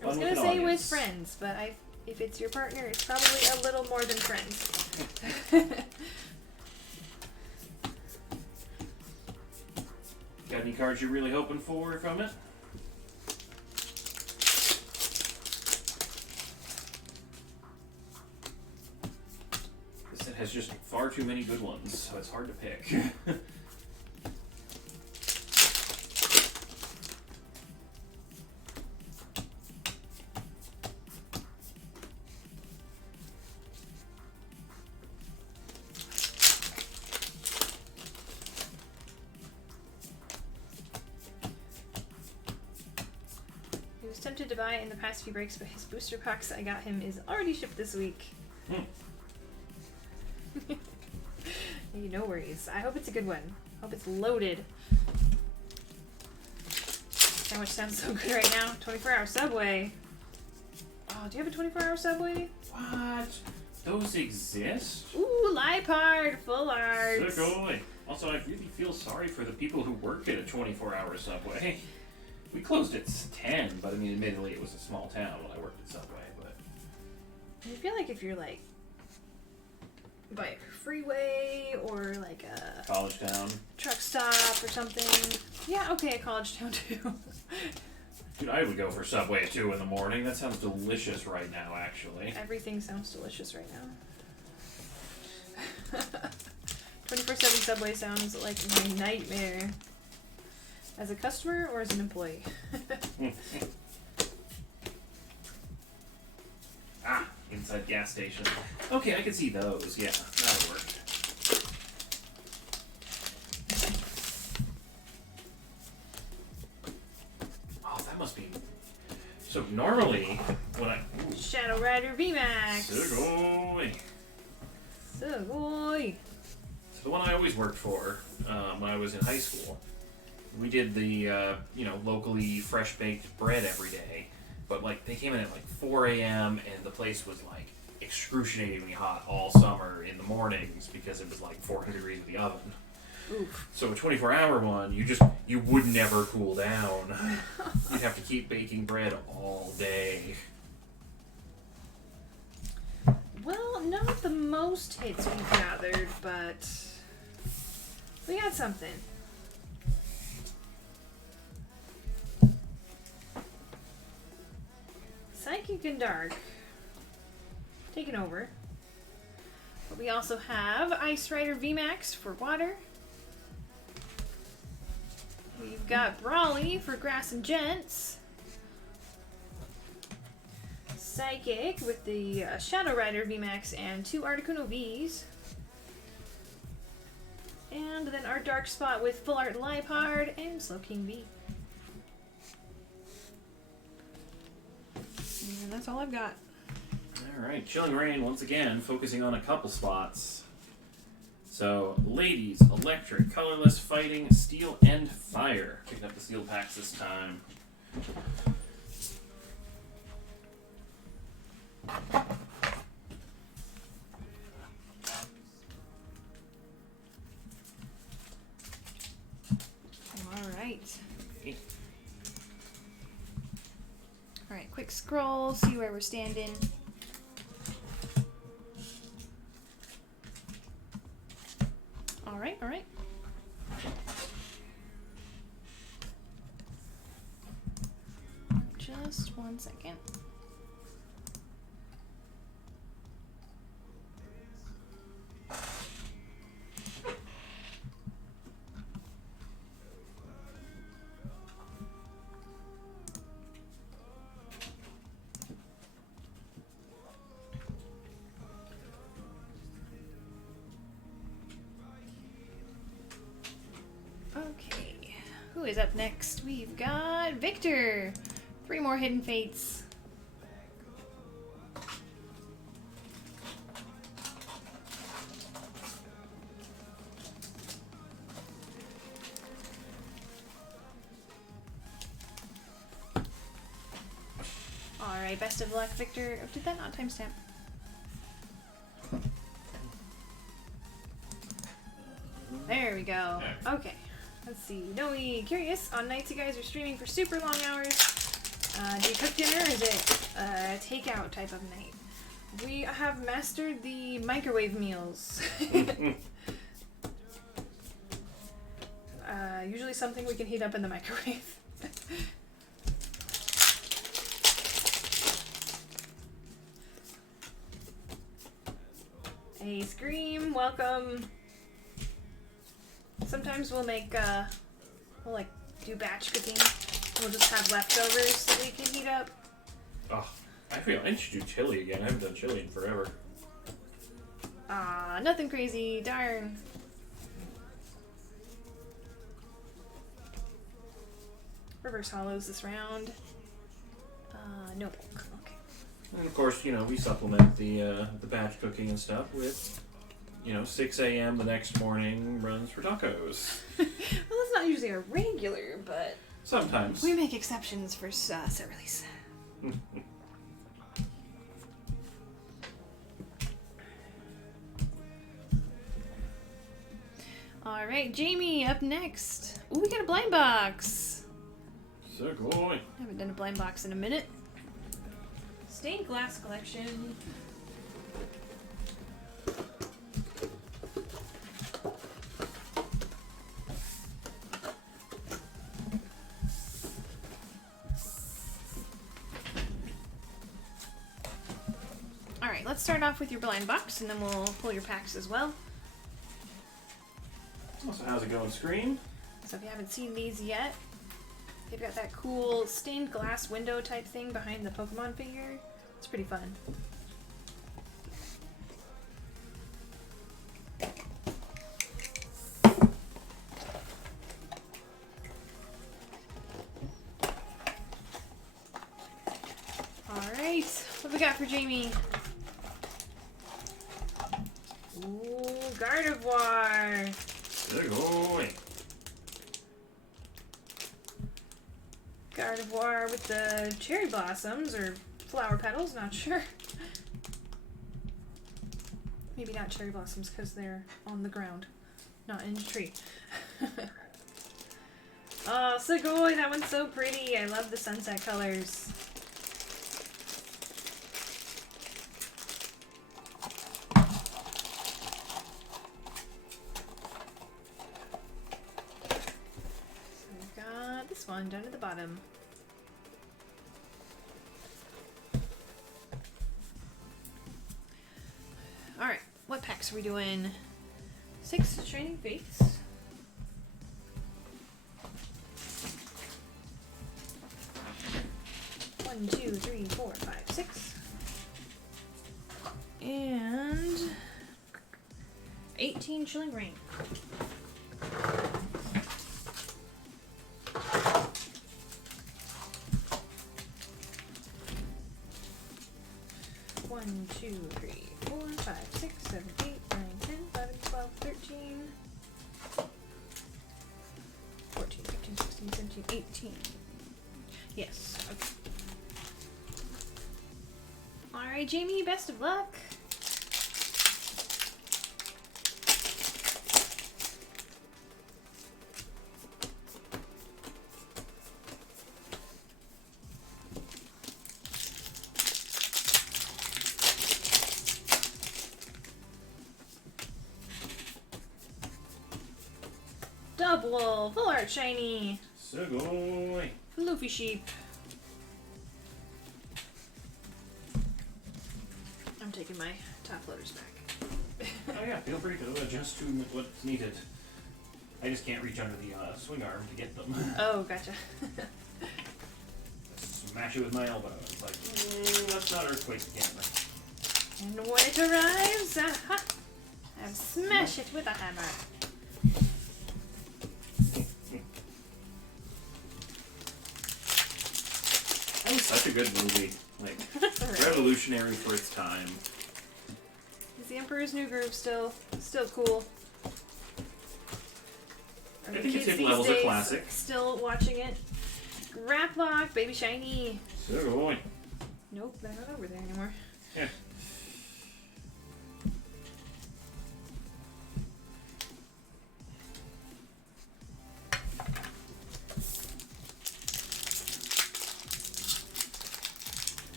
I Fun was with gonna an say with audience. friends, but if it's your partner, it's probably a little more than friends. Got any cards you're really hoping for from it? This set has just far too many good ones, so it's hard to pick. He was tempted to buy in the past few breaks, but his booster box I got him is already shipped this week. Hmm. Hey, no worries. I hope it's a good one. Hope it's loaded. Sandwich sounds so good right now. 24-hour Subway. Oh, do you have a 24-hour Subway? What? Those exist? Ooh, Lipard, full art. Sugoi. Also, I really feel sorry for the people who work at a 24-hour Subway. We closed at 10, but I mean, admittedly, it was a small town when I worked at Subway, but... I feel like if you're like by a freeway or like a College town. truck stop or something. Yeah, okay, a college town too. Dude, I would go for Subway at 2 in the morning. That sounds delicious right now, actually. Everything sounds delicious right now. 24/7 Subway sounds like my nightmare. As a customer or as an employee? Ah, inside gas station. Okay, I can see those. Yeah, that'll work. Oh, that must be... So normally, when I... Shadow Rider VMAX! Sugoi. Sugoi! So the one I always worked for, when I was in high school, we did the, locally fresh baked bread every day. But, like, they came in at, like, 4 a.m. and the place was, like, excruciatingly hot all summer in the mornings because it was, like, 400 degrees in the oven. Oof. So a 24-hour one, you would never cool down. You'd have to keep baking bread all day. Well, not the most hits we've gathered, but we got something. Psychic and Dark taken over. But we also have Ice Rider VMAX for water. We've got Brawly for grass and gents. Psychic with the Shadow Rider VMAX and 2 Articuno Vs. And then our Dark Spot with Full Art Lipard and Slowking V. And that's all I've got. Alright, Chilling Reign, once again, focusing on a couple spots. So, Ladies, Electric, Colorless, Fighting, Steel, and Fire. Picking up the steel packs this time. Alright. Alright, quick scroll, see where we're standing. Alright. Just 1 second. Who is up next? We've got Victor. 3 more Hidden Fates. Alright, best of luck, Victor. Oh, did that not timestamp? There we go. Okay. Let's see. Noe, curious, on nights you guys are streaming for super long hours, do you cook dinner or is it a takeout type of night? We have mastered the microwave meals. Usually something we can heat up in the microwave. Hey, Scream, welcome. Sometimes we'll make, we'll like do batch cooking. We'll just have leftovers that we can heat up. Oh, I should do chili again. I haven't done chili in forever. Ah, nothing crazy, darn. Reverse hollows this round. No bulk, okay. And of course, you know, we supplement the batch cooking and stuff with, you know, 6 a.m. the next morning runs for tacos. Well, that's not usually a regular, but Sometimes. we make exceptions for set release. Alright, Jamie, up next. Ooh, we got a blind box. So cool. I haven't done a blind box in a minute. Stained glass collection. Alright, let's start off with your blind box and then we'll pull your packs as well. So how's it going, Screen? So if you haven't seen these yet, they've got that cool stained glass window type thing behind the Pokemon figure. It's pretty fun. Alright, what we got for Jamie? Ooh, Gardevoir! So cool. Gardevoir with the cherry blossoms, or flower petals, not sure. Maybe not cherry blossoms because they're on the ground, not in a tree. Oh, Segoy, that one's so pretty. I love the sunset colors. So we've got this one down at the bottom. Alright, what packs are we doing? 6 Shining Fates. One, two, three, 4, 5, 6. And 18 Chilling Reign. One, two, three, 4, 5, 6, 7, 8, 9, 10, 11, 12, 13, 14, 15, 16, 17, 18. Yes, okay. Alright, Jamie, best of luck. Double, full art shiny, So cool. Luffy sheep. I'm taking my top loaders back. Oh yeah, feel free to adjust to what's needed. I just can't reach under the swing arm to get them. Oh, gotcha. Smash it with my elbow. It's like, let's not earthquake the camera. And when it arrives, and smash it with a hammer. Such a good movie. Like, Right. revolutionary for its time. Is the Emperor's New Groove still cool? Are I the think its kids hit these level's a days classic. Still watching it? Raplock, Baby Shiny. So boy. Nope, they're not over there anymore. Yeah.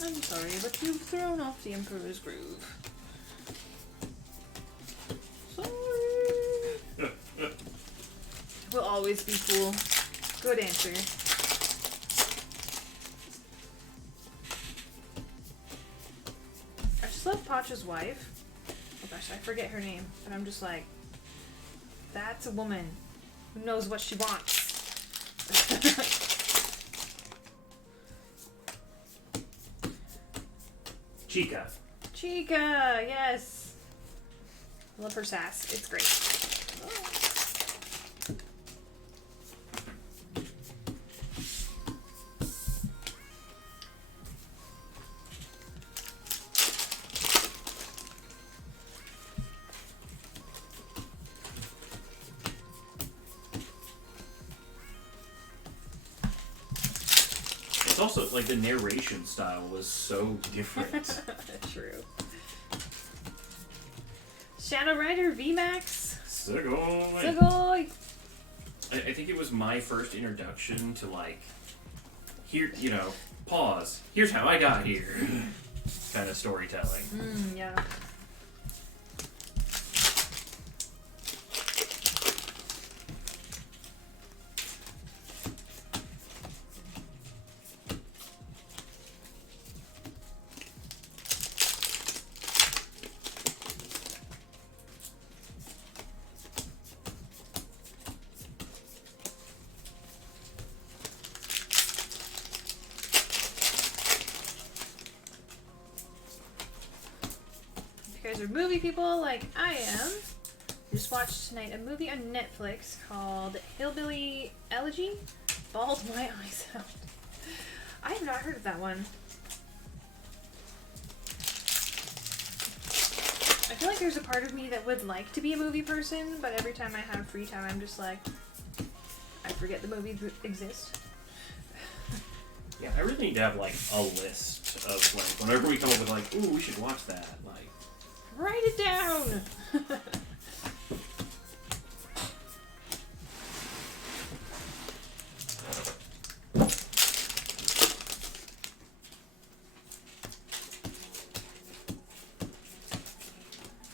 I'm sorry, but you've thrown off the Emperor's Groove. Sorry. Will always be cool. Good answer. I just love Pacha's wife. Oh gosh, I forget her name, but I'm just like, that's a woman who knows what she wants. Chica. Chica, yes. Love her sass. It's great. It's also, like, the narration style was so different. True. Shadow Rider VMAX. Sugoi. Sugoi. I think it was my first introduction to, like, here, you know, pause. Here's how I got here. Kind of storytelling. Yeah. If you guys are movie people like I am, I just watched tonight a movie on Netflix called Hillbilly Elegy. Bawled my eyes out. I have not heard of that one. I feel like there's a part of me that would like to be a movie person, but every time I have free time, I'm just like, I forget the movies exist. Yeah, I really need to have, like, a list of, like, whenever we come up with, like, ooh, we should watch that. Like, Write it down!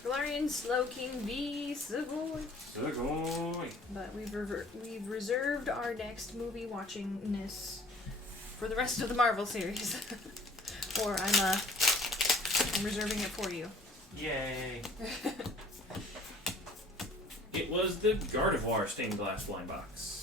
Galarian Slowking v Savoy. Sugoi. But we've reserved our next movie watchingness for the rest of the Marvel series. Or I'm reserving it for you. Yay. It was the Gardevoir stained glass blind box.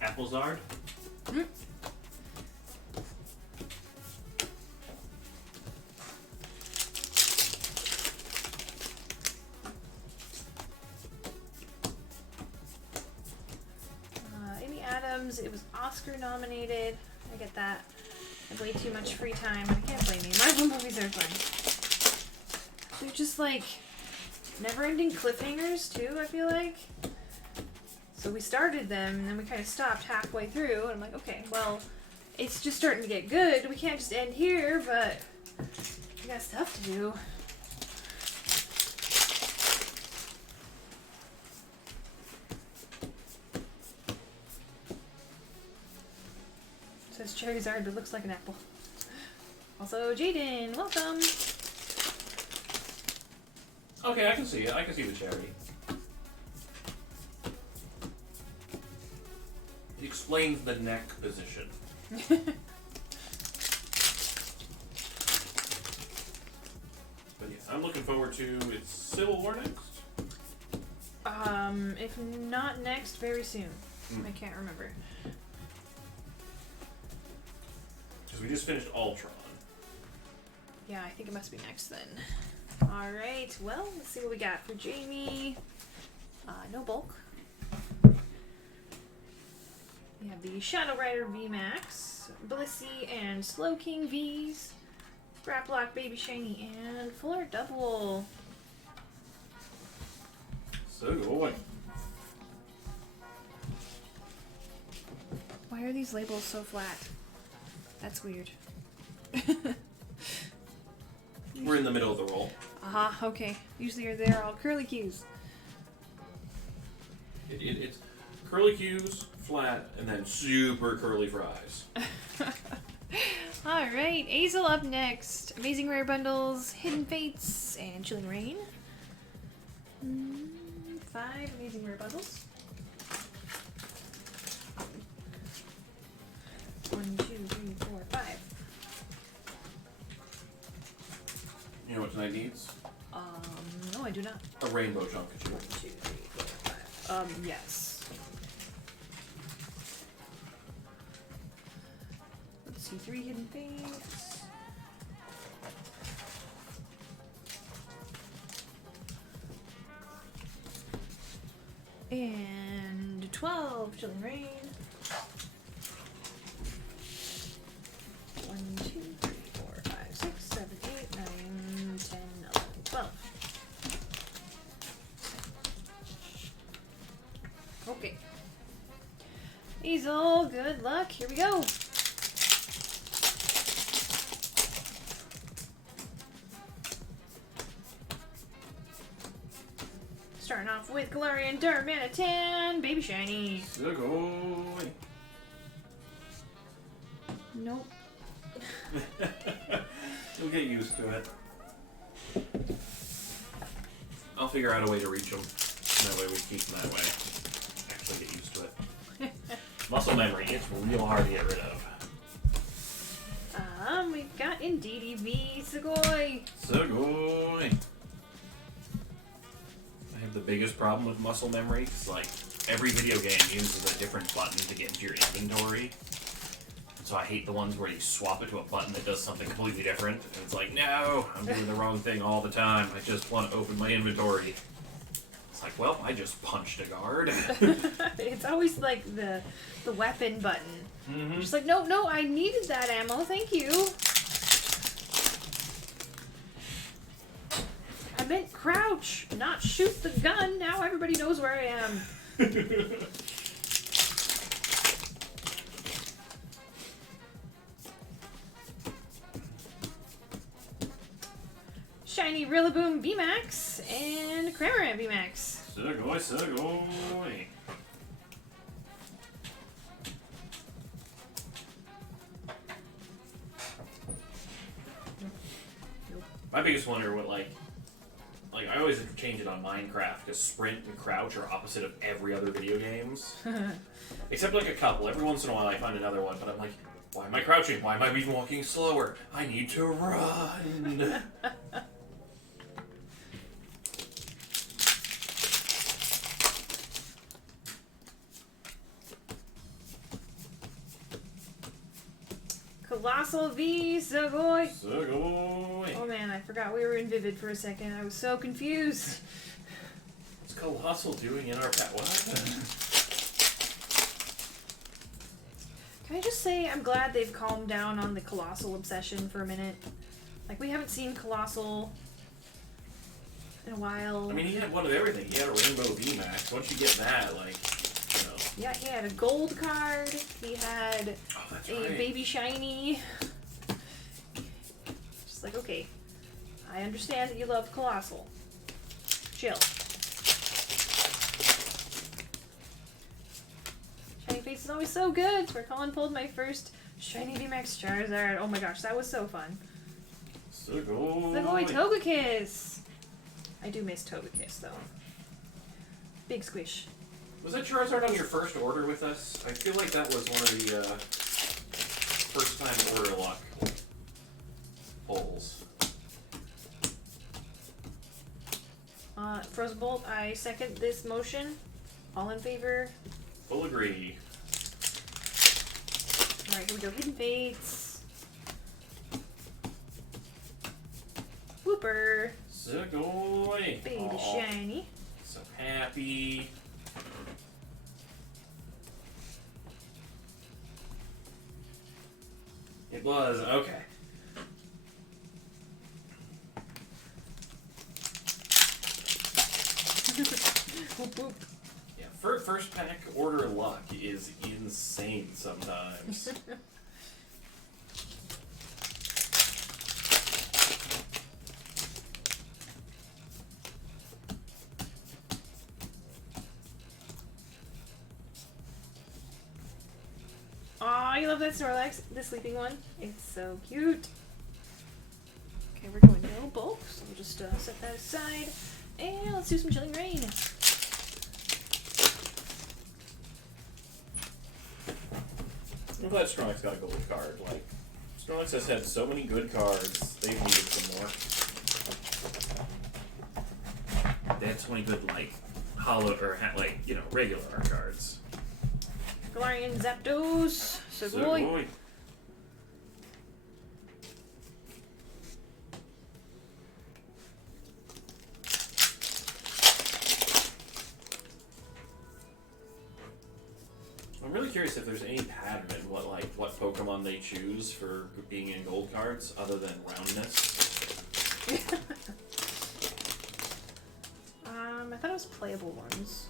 Applezard. Amy Adams, it was Oscar nominated. I get that. I have way too much free time. I can't blame you. Marvel movies are fun. They're just like never-ending cliffhangers too, I feel like. So we started them and then we kind of stopped halfway through and I'm like, okay, well, it's just starting to get good. We can't just end here, but we got stuff to do. It says Charizard, but looks like an apple. Also, Jaden, welcome. Okay, I can see it. I can see the cherry. It explains the neck position. But yeah, I'm looking forward to its Civil War next. If not next, very soon. I can't remember. Because we just finished Ultron. Yeah, I think it must be next then. Alright, well, let's see what we got for Jamie. No bulk. We have the Shadow Rider VMAX, Blissey and Slowking Vs, Scraplock Baby Shiny, and Fuller Double. So go. Why are these labels so flat? That's weird. We're in the middle of the roll. Aha, okay. Usually they're all curly cues. It's curly cues, flat, and then super curly fries. Alright, Azel up next. Amazing Rare Bundles, Hidden Fates, and Chilling Rain. 5 Amazing Rare Bundles. 1, 2, 3, 4, 5. You know what tonight needs? No, I do not. A rainbow Chonkachu. 1, 2, 3, 4, 5. Yes. Let's see, 3 Hidden Fates. And 12 Chilling Rain. 1, 2, 3, 4, 5, 6, 7, 8, 9, 10, 11, 12. Okay. Hazel, good luck. Here we go. Starting off with Galarian Darmanitan, Baby Shiny. So go. Nope. You'll get used to it. I'll figure out a way to reach them. That way we keep them that way. Actually get used to it. Muscle memory, it's real hard to get rid of. We've got Indeedee V, Segoy. So go. I have the biggest problem with muscle memory. It's like every video game uses a different button to get into your inventory. And so I hate the ones where you swap it to a button that does something completely different. And it's like, no, I'm doing the wrong thing all the time. I just want to open my inventory. It's like, well, I just punched a guard. It's always like the weapon button. Mm-hmm. Just like, no, I needed that ammo, thank you. I meant crouch, not shoot the gun. Now everybody knows where I am. Shiny Rillaboom VMAX and Cramorant VMAX. Sugoi, sugoi. My biggest wonder what like I always change it on Minecraft because sprint and crouch are opposite of every other video games. Except like a couple. Every once in a while I find another one, but I'm like, why am I crouching? Why am I even walking slower? I need to run. Colossal V, Sugoi. Sugoi. Oh man, I forgot we were in Vivid for a second. I was so confused. What's Colossal doing in our pet? What? Can I just say I'm glad they've calmed down on the Colossal obsession for a minute. Like, we haven't seen Colossal in a while. I mean, he had one of everything. He had a Rainbow VMAX. Once you get that, like, you know. Yeah, he had a gold card. He had Oh, that's a right. baby shiny. Just like, okay, I understand that you love Colossal. Chill. Shiny Face is always so good. Where Colin pulled my first shiny VMAX Charizard. Oh my gosh, that was so fun. Sugoi Togekiss. I do miss Togekiss though. Big squish. Was that Charizard on your first order with us? I feel like that was one of the first time order luck pulls. Frozen Bolt, I second this motion. All in favor? Full agree. Alright, here we go. Hidden Fates. Whooper. Zagoy. Baby Aw, shiny. so happy. It was, okay. Whoop whoop. Yeah, first pack order luck is insane sometimes. Aw, you love that Snorlax, the sleeping one. It's so cute. Okay, we're going no bulk, so we'll just set that aside. And let's do some Chilling Rain. I'm glad Snorlax got a gold card. Like, Snorlax has had so many good cards. They've needed some more. They had so many good, like, hollow, or, like, you know, regular art cards. Galarian Zapdos. So Zagoy. I'm really curious if there's any pattern in what Pokemon they choose for being in gold cards, other than roundness. I thought it was playable ones.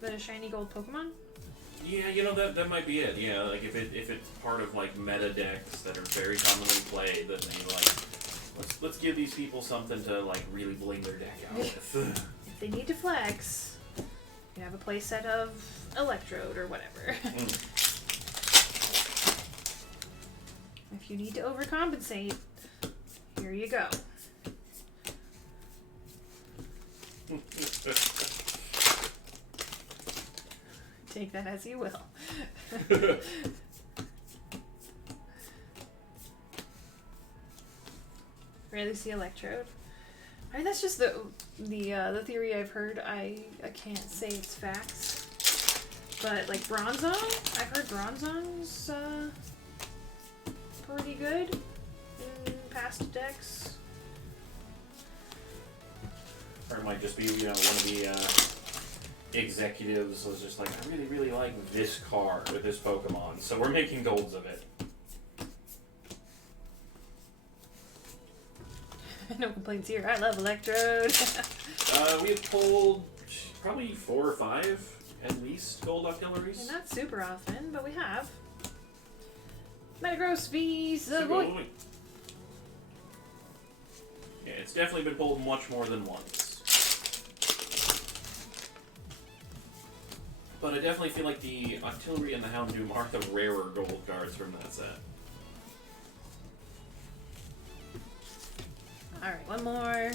The shiny gold Pokemon? Yeah, you know that might be it. Yeah, like if it's part of like meta decks that are very commonly played, then they like let's give these people something to like really bling their deck out with. If they need to flex, you have a playset of Electrode or whatever. If you need to overcompensate, here you go. Take that as you will. Rarely see Electrode. I mean, that's just the theory I've heard. I can't say it's facts, but like Bronzong, I've heard Bronzong's pretty good in past decks. Or it might just be, you know, one of the executives was just like, I really, really like this card with this Pokemon, so we're making golds of it. No complaints here. I love Electrode. We have pulled probably 4 or 5 at least gold auxiliaries. And not super often, but we have. Metagross v So Zagoy. yeah, it's definitely been pulled much more than once. But I definitely feel like the Octillery and the Houndoom are the rarer gold cards from that set. Alright, one more.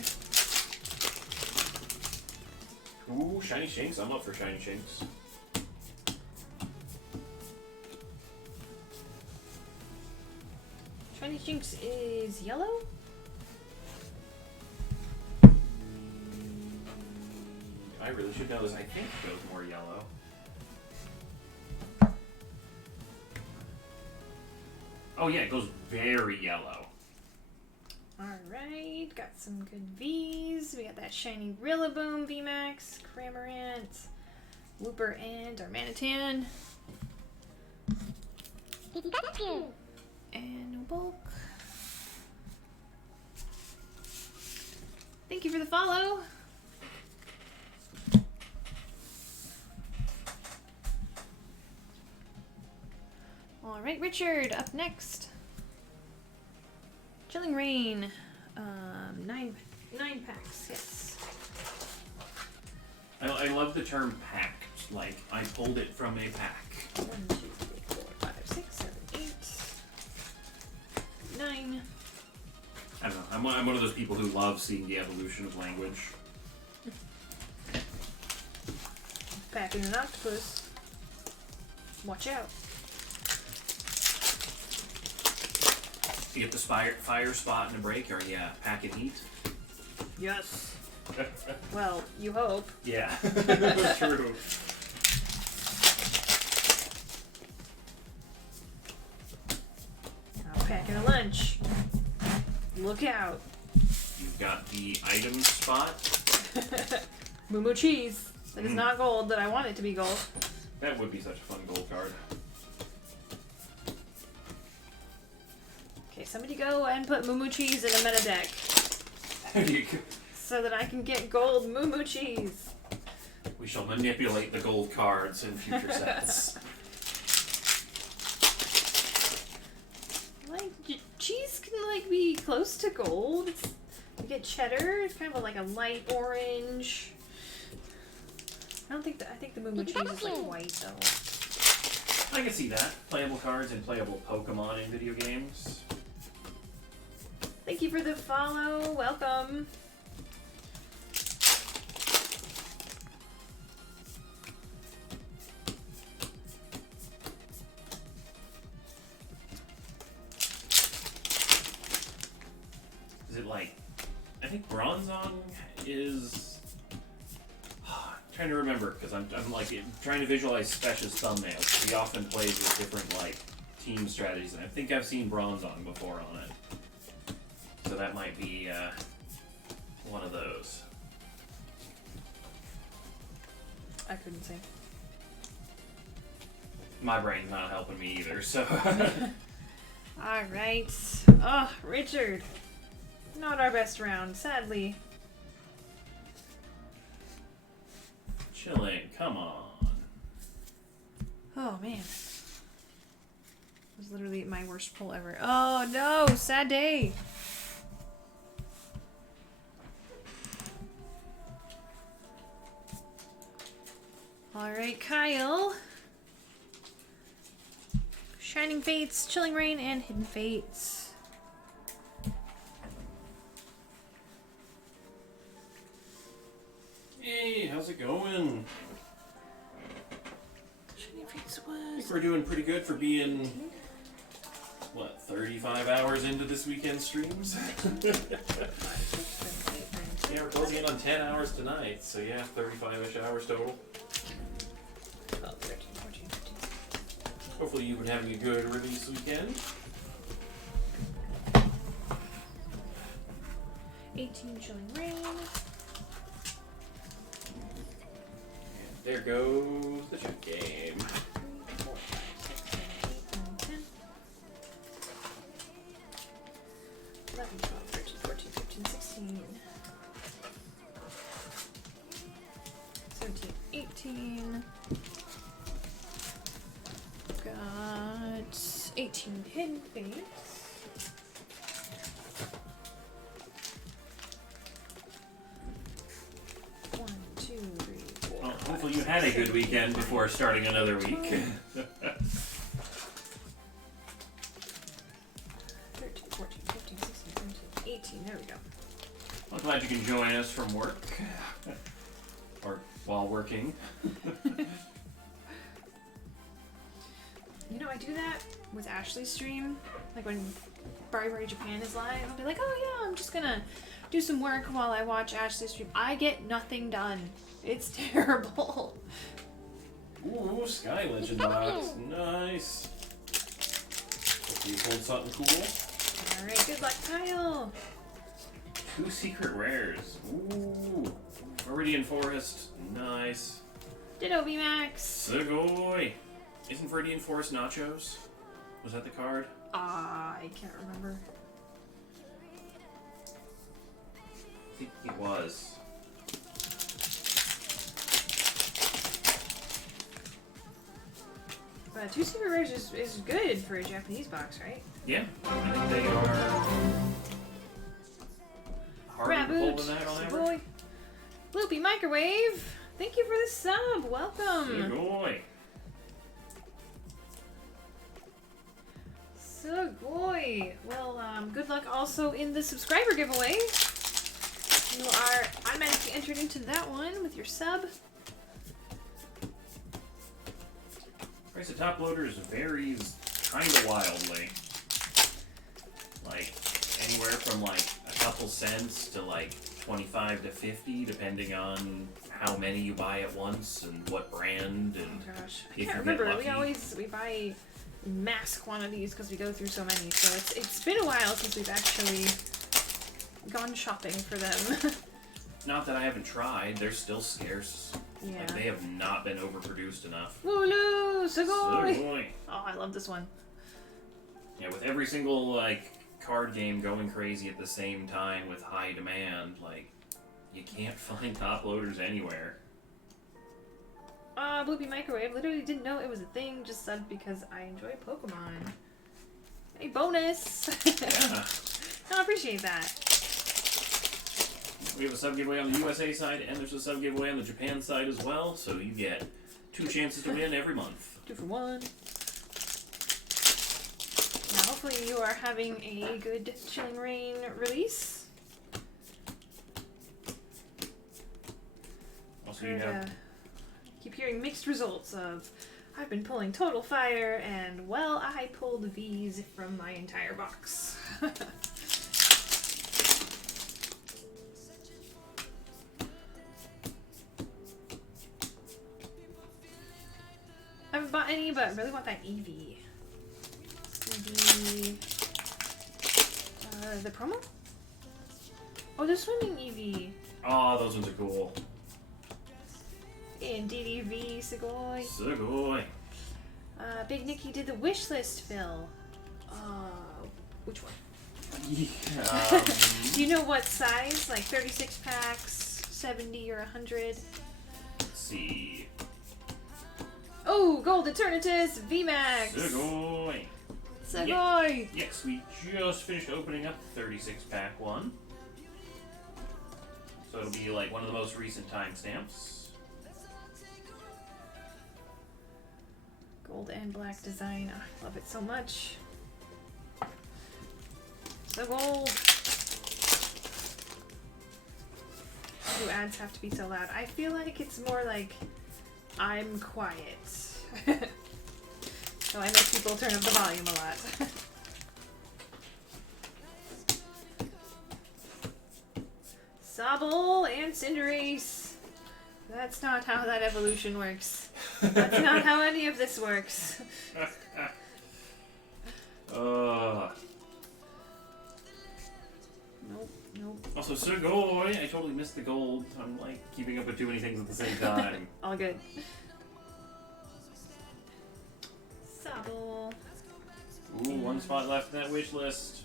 Ooh, Shiny Shinx. I'm up for Shiny Shinx. Shiny Jinx is yellow? I really should know this. I think it goes more yellow. Oh yeah, it goes very yellow. Alright, got some good Vs. We got that shiny Rillaboom VMAX, Cramorant, Wooper, and our Manitan. And no bulk. Thank you for the follow. Alright, Richard, up next. Chilling Rain. 9 packs, yes. I love the term packed. Like, I pulled it from a pack. 1, 2, 3, 4, 5, 6, 7, 8, 9. I don't know. I'm one of those people who love seeing the evolution of language. Packing an octopus. Watch out. You get the fire spot in the break, or yeah, pack and heat. Yes. Well, you hope. Yeah, true. I'm packing a lunch. Look out. You've got the item spot. Moo Moo cheese. That is not gold, but I want it to be gold. That would be such a fun gold card. Okay, somebody go and put Moo Moo cheese in a meta deck There you go. so that I can get gold Moo Moo cheese. We shall manipulate the gold cards in future sets. Like, cheese can, like, be close to gold. You get cheddar, it's kind of like a light orange. I think the Moo Moo cheese is, like, white, though. I can see that. Playable cards and playable Pokemon in video games. Thank you for the follow. Welcome. Is it like... I think Bronzong is... trying to remember, because I'm like trying to visualize Spesh's thumbnails. He often plays with different like team strategies, and I think I've seen Bronzong before on it. So that might be one of those. I couldn't say. My brain's not helping me either, so... Alright. Oh, Richard. Not our best round, sadly. Chilling, come on. Oh, man. It was literally my worst pull ever. Oh, no! Sad day! Alright, Kyle. Shining Fates, Chilling Reign, and Hidden Fates. Hey, how's it going? Shining Fates I was... think we're doing pretty good for being, what, 35 hours into this weekend streams? Yeah, we're closing in on 10 hours tonight, so yeah, 35-ish hours total. 12, 13, 14, 15. Hopefully you've been having a good release weekend. 18, Chilling Reign. And there goes the check game. 3, 4, 5, 6, 7, 8, 9, 10. 11, 12, 13, 14, 15, 16. 17, 18. Got 18 Hidden Fates. One, two, three, four. Well, hopefully you had a good weekend before starting another week. 13, 14, 15, 16, 17, 18. There we go. I'm glad you can join us from work. Or while working. You know, I do that with Ashley's stream. Like when Bari Bari Japan is live, I'll be like, oh yeah, I'm just gonna do some work while I watch Ashley's stream. I get nothing done. It's terrible. Ooh, Sky Legend box. Nice. Hopefully you pulled something cool. Alright, good luck, Kyle. 2 secret rares. Ooh. Viridian Forest. Nice. Ditto VMAX. Sugoi. Isn't Viridian Forest nachos? Was that the card? I can't remember. I think it was. But 2 Super Rares is good for a Japanese box, right? Yeah. I think they are harder to pull Raboot. than that on average. Boy. Loopy Microwave. Thank you for the sub. Welcome. Sugoi. Sugoi. Well, good luck also in the subscriber giveaway. You are automatically entered into that one with your sub. Price of top loaders varies kind of wildly. Like, from like a couple cents to like 25 to 50, depending on how many you buy at once and what brand. And Oh gosh, I if you can't get remember. lucky. We buy mass quantities because we go through so many. So it's been a while since we've actually gone shopping for them. Not that I haven't tried, they're still scarce. Yeah. Like they have not been overproduced enough. Wooloo! Sugoi! Sugoi. Oh, I love this one. Yeah, with every single like card game going crazy at the same time with high demand, like you can't find top loaders anywhere. Bloopy Microwave literally didn't know it was a thing, just said because I enjoy Pokemon. Hey, bonus! Yeah. I appreciate that. We have a sub giveaway on the USA side, and there's a sub giveaway on the Japan side as well, so you get 2 chances to win every month. 2 for 1. Now, hopefully you are having a good Chilling Reign release. Also, you have Keep hearing mixed results of I've been pulling Total Fire and well I pulled V's from my entire box. I haven't bought any, but I really want that Eevee. The promo? Oh, the swimming Eevee. oh, those ones are cool. Indeed, Eevee, Sugoi. Sugoi. Big Nicky did the wish list fill. Which one? Yeah. Do you know what size? Like 36 packs, 70 or 100? Let's see. Oh, Gold Eternatus VMAX! Sugoi. Sugoi! Yes, we just finished opening up the 36 pack one. So it'll be like one of the most recent timestamps. Gold and black design. Oh, I love it so much. The gold. New ads have to be so loud. I feel like it's more like I'm quiet. So I make people turn up the volume a lot. Sobble and Cinderace. That's not how that evolution works. That's not how any of this works. Nope. Also, Sugoi. I totally missed the gold. I'm like keeping up with too many things at the same time. All good. Sobble. Ooh, 1 spot left in that wish list.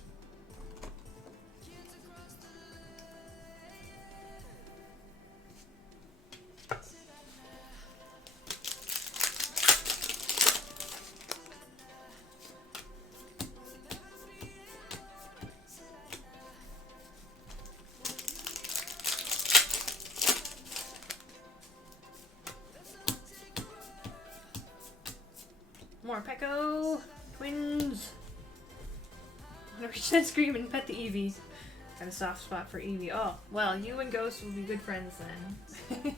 More Pecco. Twins. I want to reach that scream and pet the Eevee. Got a soft spot for Eevee. Oh, well, you and Ghost will be good friends then.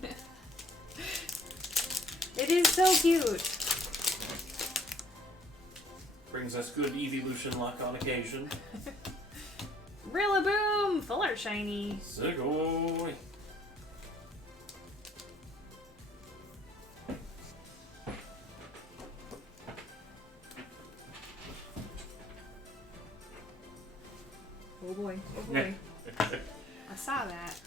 It is so cute. Brings us good evolution luck on occasion. Rillaboom! Full art shiny. Sugoi. Oh boy. Oh boy. I saw that.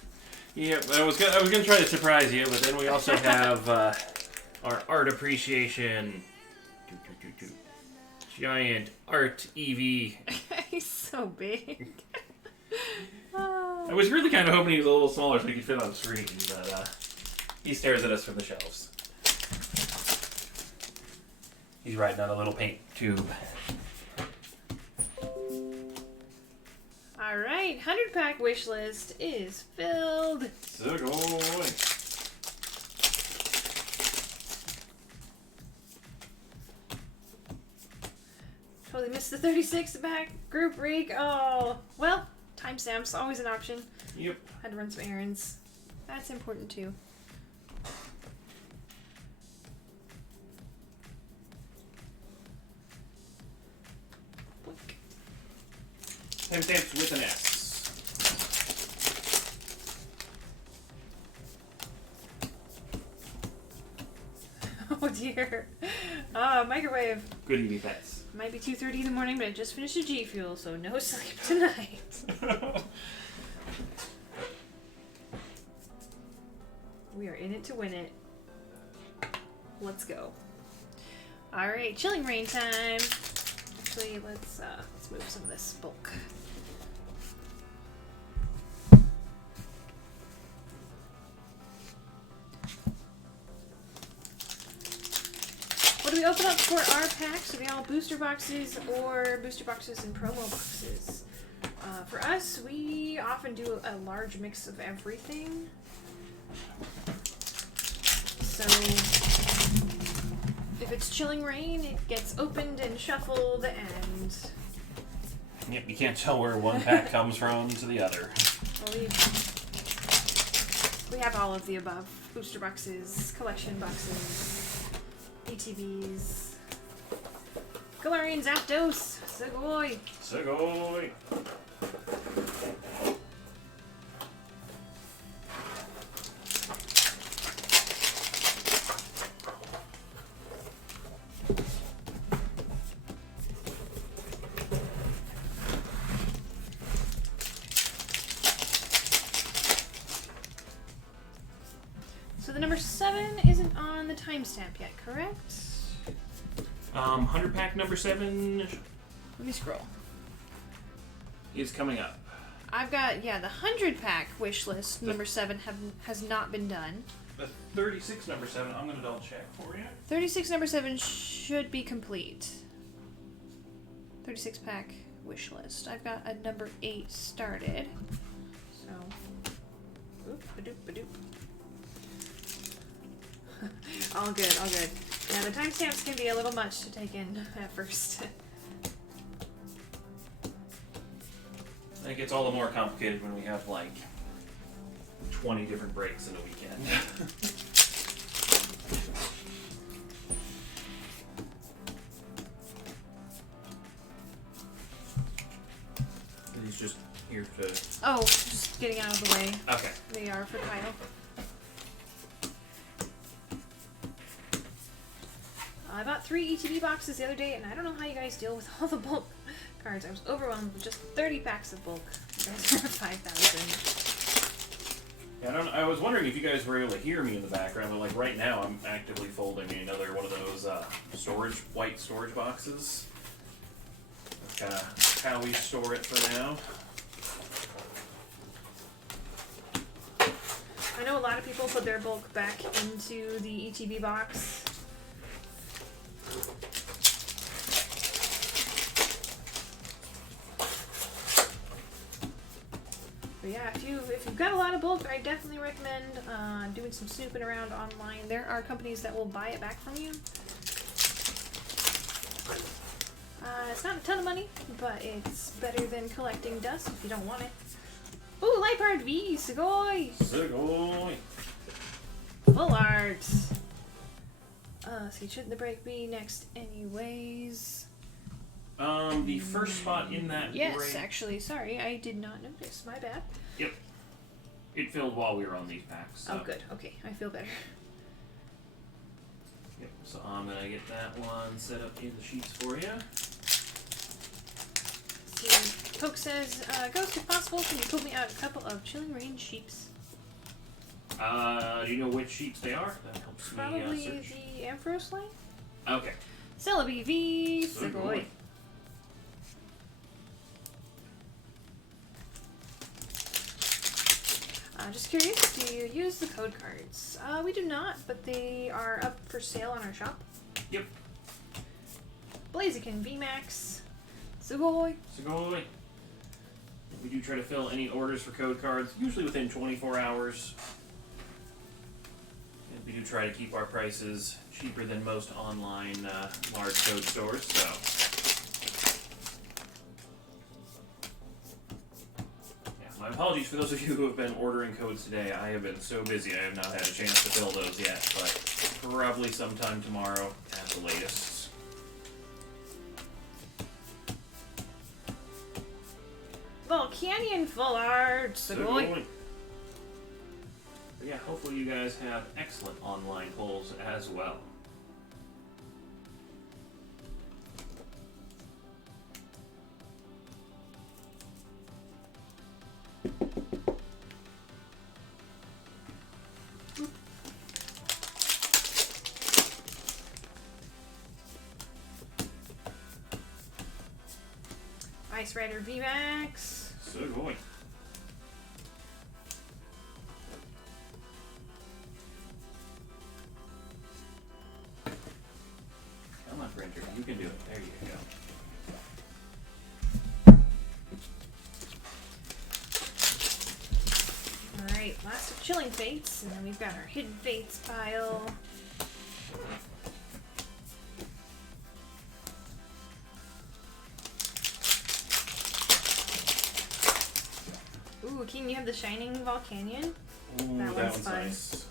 Yeah, I was gonna try to surprise you, but then we also have our art appreciation. Giant art Eevee. He's so big. I was really kind of hoping he was a little smaller so he could fit on screen, but he stares at us from the shelves. He's riding on a little paint tube. Alright, 100 pack wish list is filled. Sugoi. Totally missed the 36 pack group rig. Oh, well, timestamps, always an option. Yep. Had to run some errands. That's important too. Boink. Timestamps with an S. Oh dear. Microwave. Good evening, pets. Might be 2:30 in the morning, but I just finished a G Fuel, so no sleep tonight. We are in it to win it. Let's go. All right, chilling rain time. Actually, let's move some of this bulk. What do we open up for our packs? Are they all booster boxes or booster boxes and promo boxes? For us, we often do a large mix of everything. So, if it's chilling rain, it gets opened and shuffled and... Yep, you can't tell where one pack comes from to the other. Well, we have all of the above. Booster boxes, collection boxes, ETBs, Galarian Zapdos, Segoy. Segoy! So the number 7 isn't on the timestamp yet, correct? 100 pack number 7 Let me scroll. is coming up. I've got, the 100 pack wish list, number 7, has not been done. The 36 number 7, I'm going to double check for you. 36 number 7 should be complete. 36 pack wish list. I've got a number 8 started. So, oop, ba-doop, ba-doop. All good, all good. Yeah, the timestamps can be a little much to take in at first. I think it's all the more complicated when we have like 20 different breaks in a weekend. He's just here to... Oh, just getting out of the way. Okay. They are for Kyle. I bought 3 ETB boxes the other day, and I don't know how you guys deal with all the bulk cards. I was overwhelmed with just 30 packs of bulk. You guys are 5,000. Yeah, I was wondering if you guys were able to hear me in the background, but like right now I'm actively folding another one of those white storage boxes. That's kind of how we store it for now. I know a lot of people put their bulk back into the ETB box. But yeah, if you've got a lot of bulk, I definitely recommend doing some snooping around online. There are companies that will buy it back from you. It's not a ton of money, but it's better than collecting dust if you don't want it. Ooh, Lipard V, Segoy! Segoy! Full art! See, shouldn't the break be next anyways? The first spot in that Yes, break... actually, sorry, I did not notice. My bad. Yep. It filled while we were on these packs. So. Oh, good. Okay, I feel better. Yep, so I'm going to get that one set up in the sheets for you. See, Poke says, Ghost, if possible, can you pull me out a couple of Chilling Rain sheeps? Do you know which sheets they are? That helps Probably me search. the Ampharos line? Okay. Celebi V, Segoy. Segoy. Just curious, do you use the code cards? We do not, but they are up for sale on our shop. Yep. Blaziken VMAX, Segoy. Segoy. We do try to fill any orders for code cards, usually within 24 hours. And we do try to keep our prices cheaper than most online large code stores, so... My apologies for those of you who have been ordering codes today. I have been so busy I have not had a chance to fill those yet, but probably sometime tomorrow at the latest. Volcanion Full Art, Segoy. But yeah, hopefully you guys have excellent online polls as well. Ice Rider VMAX. So going. Come on, printer. You can do it. There you go. Alright, last of Chilling Fates, and then we've got our Hidden Fates pile. Ooh, Keen, you have the Shining Volcanion? Ooh, That that one's one's fun. nice.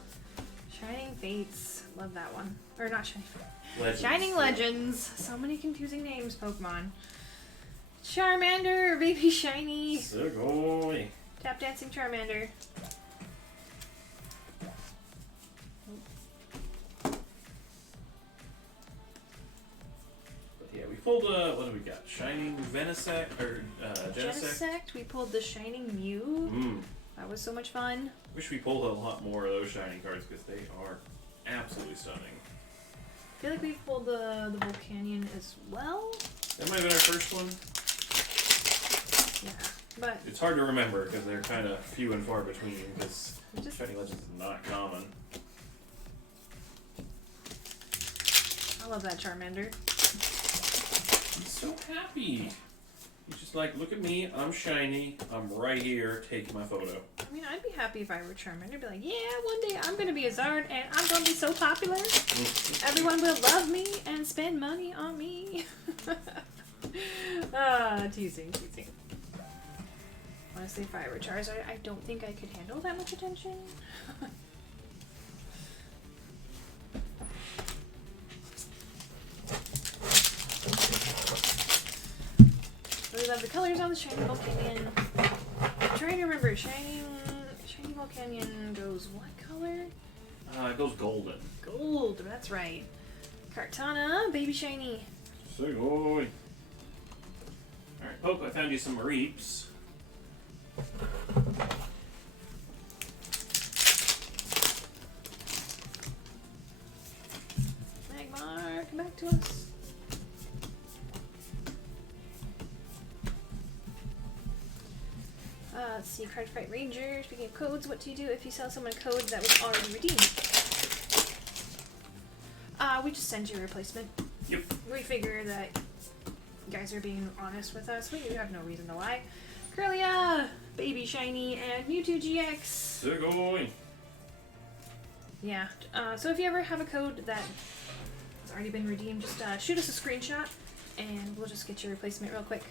Shining Fates. Love that one. Or not Shining Fates. Legends. Shining Legends. So many confusing names, Pokemon. Charmander, Baby Shiny. Sugoi. Tap Dancing Charmander. But yeah, we pulled, what do we got? Shining Venisect, or, Genesect? Genesect. We pulled the Shining Mew. Mmm. That was so much fun. Wish we pulled a lot more of those shiny cards because they are absolutely stunning. I feel like we pulled the Volcanion as well. That might have been our first one. Yeah, but It's hard to remember because they're kind of few and far between because just Shiny Legends is not common. I love that Charmander. He's so happy. He's just like, look at me, I'm shiny, I'm right here, take my photo. I mean, I'd be happy if I were Charmander. I'd be like, yeah, one day I'm gonna be a Zard and I'm gonna be so popular. Everyone will love me and spend money on me. Teasing. Honestly, if I were Charizard, I don't think I could handle that much attention. Really love the colors on the Shiny Volcanion. I'm trying to remember, Shiny Volcanion goes what color? It goes golden. Gold, that's right. Kartana, Baby Shiny. Sugoi. Alright, Poke, I found you some Mareeps. Magmar, come back to us. Let's see, Card Fight Ranger. Speaking of codes, what do you do if you sell someone a code that was already redeemed? We just send you a replacement. Yep. We figure that you guys are being honest with us. We have no reason to lie. Kirlia, Baby Shiny, and Mewtwo GX. Sugoi. Yeah. So if you ever have a code that has already been redeemed, just shoot us a screenshot, and we'll just get your replacement real quick.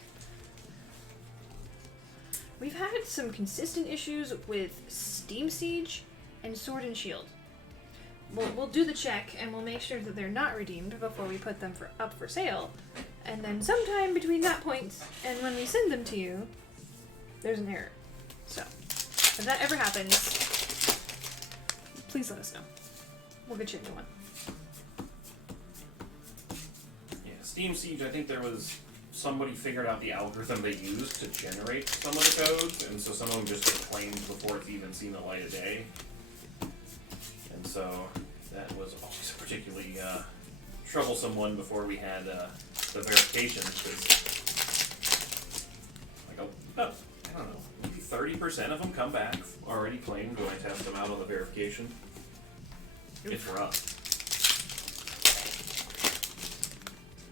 We've had some consistent issues with Steam Siege and Sword and Shield. We'll do the check and we'll make sure that they're not redeemed before we put them up for sale. And then sometime between that point and when we send them to you, there's an error. So, if that ever happens, please let us know. We'll get you a new one. Yeah, Steam Siege, I think there was somebody figured out the algorithm they used to generate some of the codes, and so some of them just get claimed before it's even seen the light of day. And so that was always a particularly troublesome one before we had the verification. Like, I don't know, maybe 30% of them come back already claimed when I test them out on the verification. It's rough.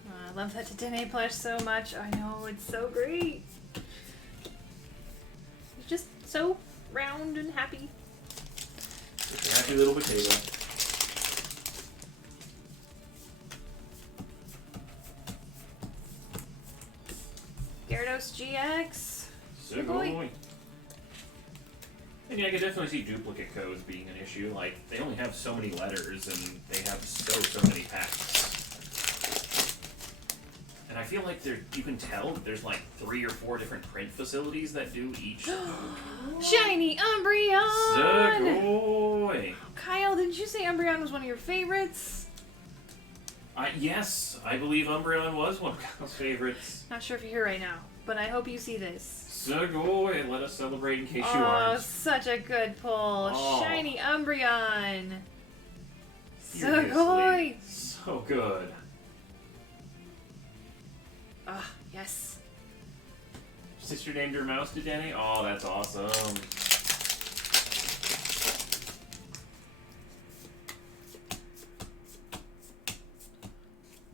I love that Dedenne plush so much. I know, it's so great. It's just so round and happy. It's a happy little potato. Gyarados GX. Good boy. Sugoi. And yeah, I could definitely see duplicate codes being an issue. Like, they only have so many letters, and they have so many packs. And I feel like you can tell that there's like 3 or 4 different print facilities that do each. Shiny Umbreon! Sugoi! Kyle, didn't you say Umbreon was one of your favorites? Yes, I believe Umbreon was one of Kyle's favorites. Not sure if you're here right now, but I hope you see this. Sugoi, let us celebrate in case you Oh, aren't. such a good pull. Oh. Shiny Umbreon. Seriously. Sugoi. So good. Ah, yes. Sister named her mouse to Denny? Oh, that's awesome.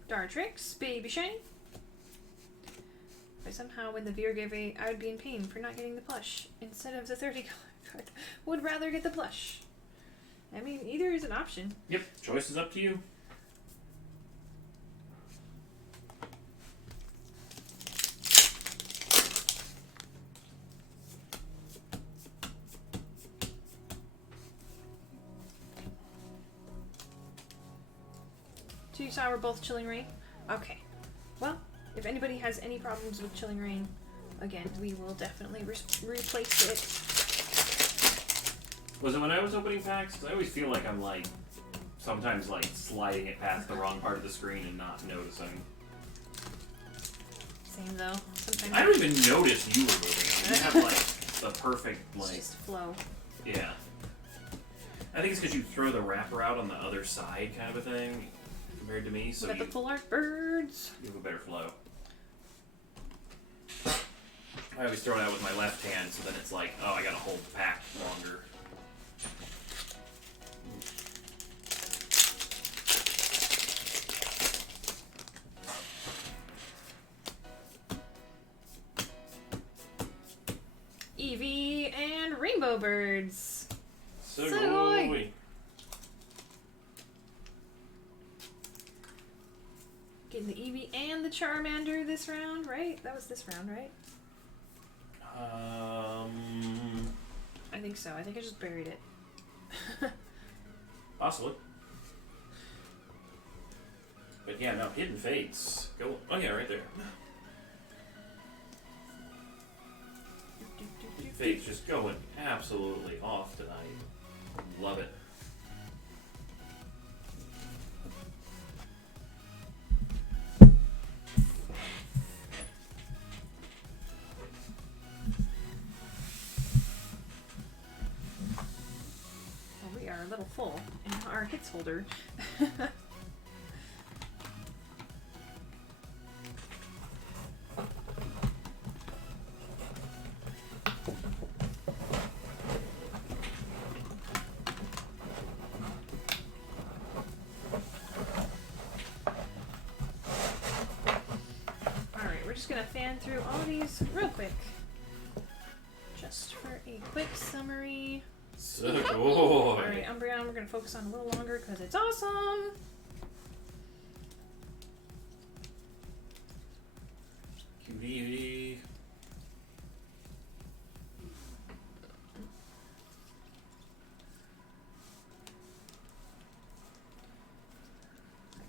Dartrix, Baby Shiny. If I somehow win the Veer, I would be in pain for not getting the plush instead of the 30 color card. Would rather get the plush. I mean, either is an option. Yep, choice is up to you. So you saw we're both Chilling Rain? Okay. Well, if anybody has any problems with Chilling Rain, again, we will definitely replace it. Was it when I was opening packs? 'Cause I always feel like I'm like, sometimes like sliding it past the wrong part of the screen and not noticing. Same though. Sometimes I don't even notice you were moving. I mean, you have like the perfect it's like, just flow. yeah. I think it's because you throw the wrapper out on the other side, kind of a thing, compared to me. So We got the you full art birds. have a better flow. I always throw it out with my left hand, so then it's like, oh, I gotta hold the pack longer. Eevee and Rainbow Birds. Sugoi. Getting the Eevee and the Charmander this round, right? That was this round, right? I think so. I think I just buried it. Possibly. But yeah, no, Hidden Fates. Go. Oh yeah, right there. Hidden Fates just going absolutely off tonight. Love it. Well, we are a little full in our hits holder. Alright, we're just gonna fan through all these real quick. Just for a quick summary. Sugoi. Alright, Umbreon, we're gonna focus on a little longer because it's awesome. Cutie.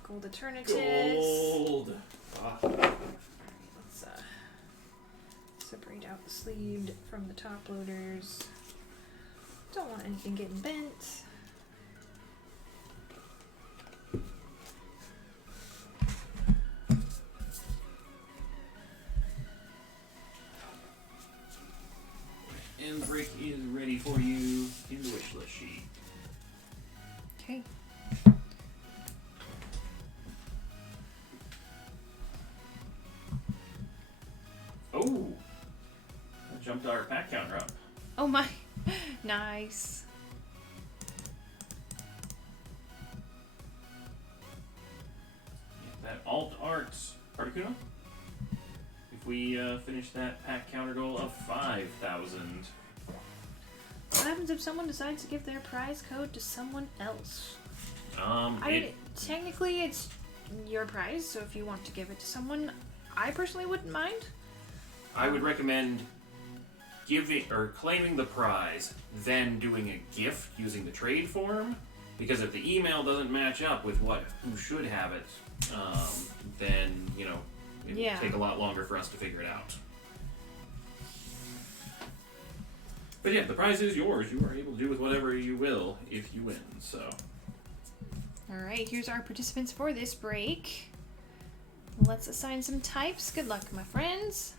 Gold Eternatus. Gold. Ah. Let's separate out the sleeved from the top loaders. Don't want anything getting bent. And Brick is ready for you in the wish list sheet. Okay. Oh! That jumped our pack counter up. Oh my. Nice. That alt art Articuno. If we finish that pack counter goal of 5,000. What happens if someone decides to give their prize code to someone else? I mean, technically it's your prize, so if you want to give it to someone, I personally wouldn't mind. I would recommend giving or claiming the prize, then doing a gift using the trade form. Because if the email doesn't match up with who should have it, then it Yeah. would take a lot longer for us to figure it out. But yeah, the prize is yours. You are able to do with whatever you will if you win. So Alright, here's our participants for this break. Let's assign some types. Good luck, my friends.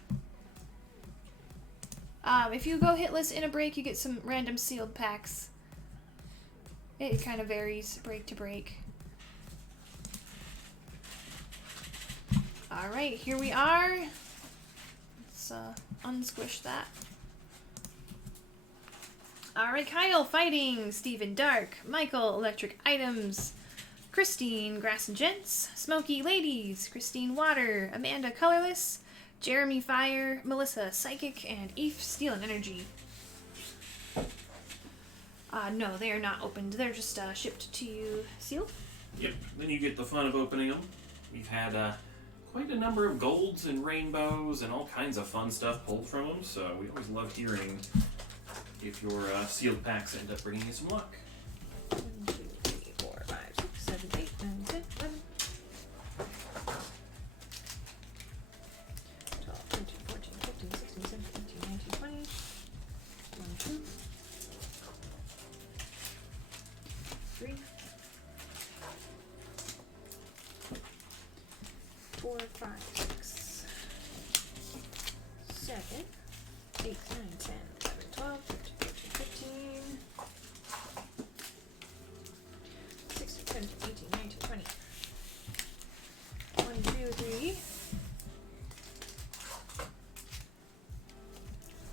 If you go hitless in a break, you get some random sealed packs. It kind of varies break to break. Alright, here we are. Let's unsquish that. Alright, Kyle fighting, Steven Dark, Michael Electric Items, Christine Grass and Gents, Smoky Ladies, Christine Water, Amanda Colorless, Jeremy Fire, Melissa Psychic, and Eve Steel and Energy. No, they are not opened. They're just shipped to you sealed. Yep. Then you get the fun of opening them. We've had quite a number of golds and rainbows and all kinds of fun stuff pulled from them, so we always love hearing if your sealed packs end up bringing you some luck. 1, 2, 3, 4, 5, 6, 7, 8, 9, 10, 11. 12, 13, 14, 15, 16, 17, 18, 19, 20. 1, 2. 3. 4, 5, 6, 7, 8, 9, 10, 11, 12, 13, 14, 15, 16, 17, 18, 19, 20. 1, 2, 3,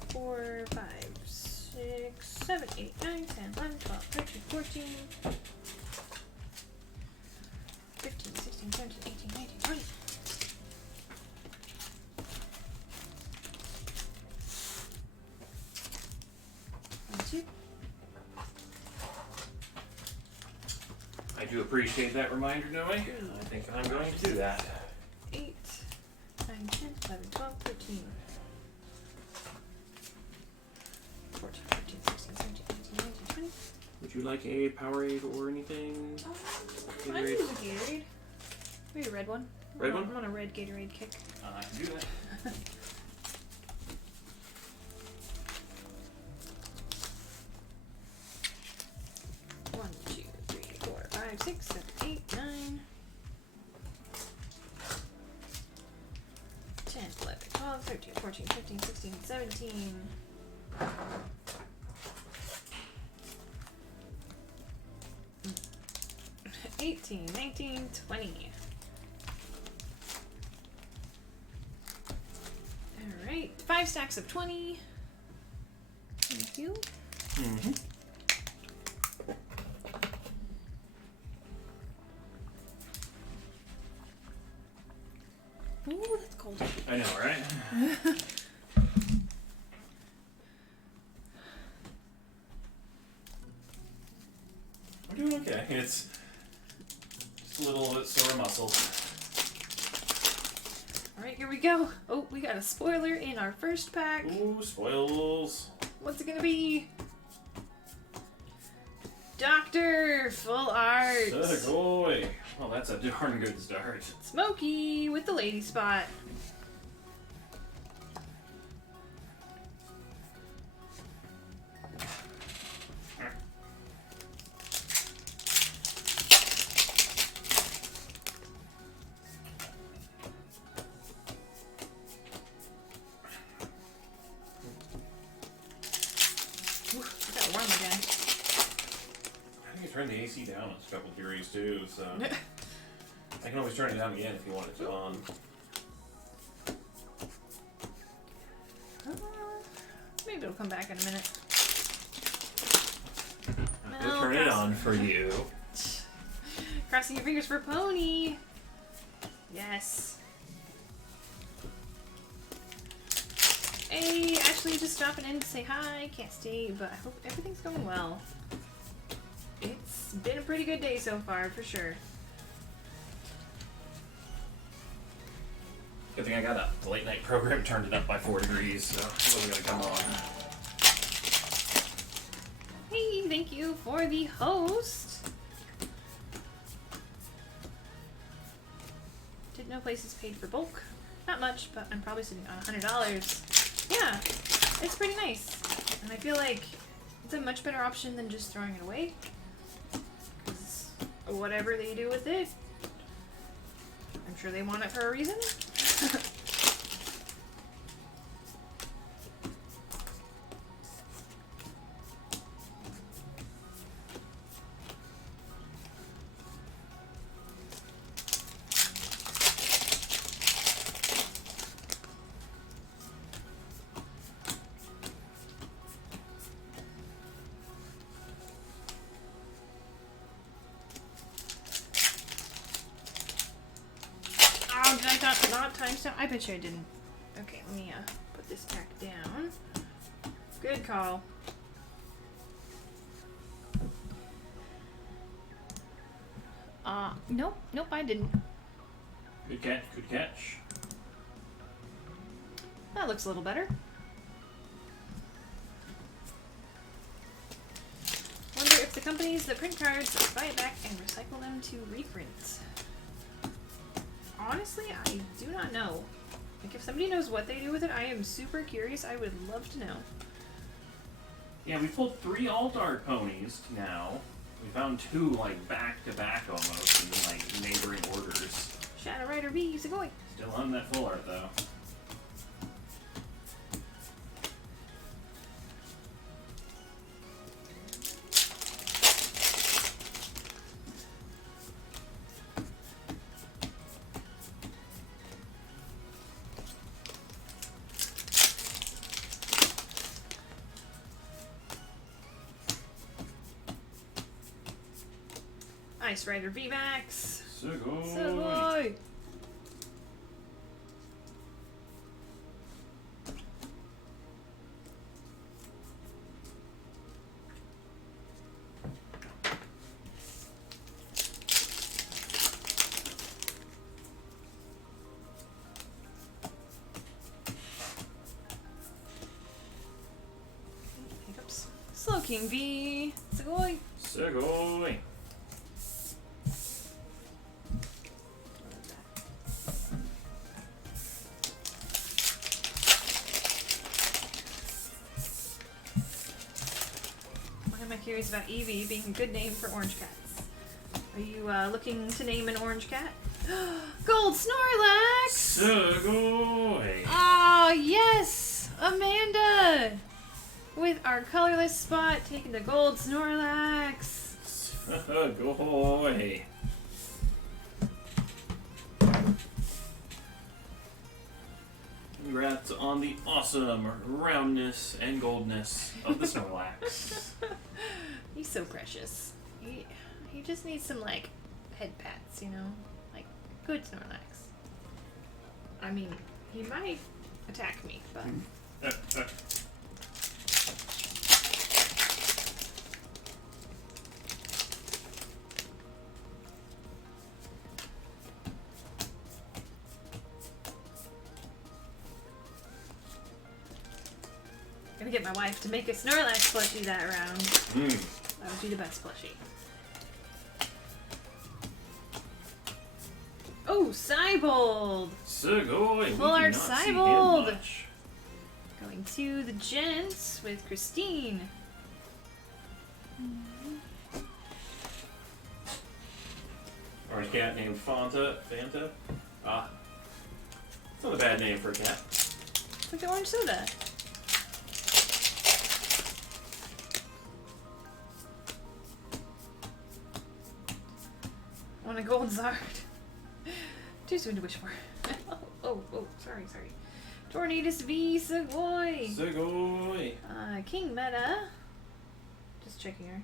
4, 5, 6, 7, 8, 9, 10, 11, 12, 13, 14, 15, 16, 17, 18, 19, 20. 1, 2. I do appreciate that reminder, Noe. I think I'm going to do that. 8, 9, 10, 11, 12, 13, 14, 15, 16, 17, 18, 19, 20. Would you like a Powerade or anything? I Gatorade? use a Gatorade. Maybe a red one. Red one? I'm on a red Gatorade kick. I can do that. 1, 2, 3, 4, 5, 6, 7, 8, 9, 10, 11, 12, 13, 14, 15, 16, 17. 18, 19, 20. Alright, 5 stacks of 20. Thank you. Mm-hmm. Ooh, that's cold. I know, right? I'm doing okay. It's just a little bit sore muscle. Alright, here we go. Oh, we got a spoiler in our first pack. Ooh, spoils. What's it gonna be? Doctor Full Art. Boy. Well, that's a darn good start. Smokey with the lady spot. Ooh, it got warm again. I think I turned the AC down a couple degrees too, so I can always turn it down again if you want it to on. Maybe it'll come back in a minute. We'll turn it on for you. Crossing your fingers for Pony. Yes. Hey, actually just dropping in to say hi. Can't stay, but I hope everything's going well. It's been a pretty good day so far, for sure. Good thing I got the late night program turned it up by 4 degrees, so it wasn't gonna come on. Hey, thank you for the host. Didn't know places paid for bulk. Not much, but I'm probably sitting on $100. Yeah, it's pretty nice. And I feel like it's a much better option than just throwing it away. 'Cause whatever they do with it, I'm sure they want it for a reason. limestone? I bet you I didn't. Okay, let me put this back down. Good call. Nope, I didn't. Good catch, good catch. That looks a little better. Wonder if the companies that print cards buy it back and recycle them to reprints. Honestly, I do not know. Like, if somebody knows what they do with it, I am super curious. I would love to know. Yeah, we pulled 3 Alt-Art ponies now. We found 2, like, back-to-back almost in, like, neighboring orders. Shadow Rider V, Sugoi. Still on that full art, though. Ice Rider VMAX. Sugoi! Sugoi! Hiccups. Slowking V. Sugoi. Sugoi! Why am I curious about Eevee being a good name for orange cats? Are you looking to name an orange cat? Gold Snorlax! Sugoi! Oh, yes! Amanda! With our colorless spot, taking the gold Snorlax. Sugoi! Congrats on the awesome roundness and goldness of the Snorlax. He's so precious. He just needs some, like, head pats, you know? Like, good Snorlax. I mean, he might attack me, but... Gonna get my wife to make a Snorlax plushie that round. That would be the best plushie. Oh, Cybold! Sugoi! Full art we do not see him Cybold. much. Going to the gents with Christine. Orange cat named Fanta. Ah. It's not a bad name for a cat. It's like the orange soda. Want a gold Zard. Too soon to wish for. oh, sorry. Tornadus V Sugoi. Sugoi! King Meta. Just checking her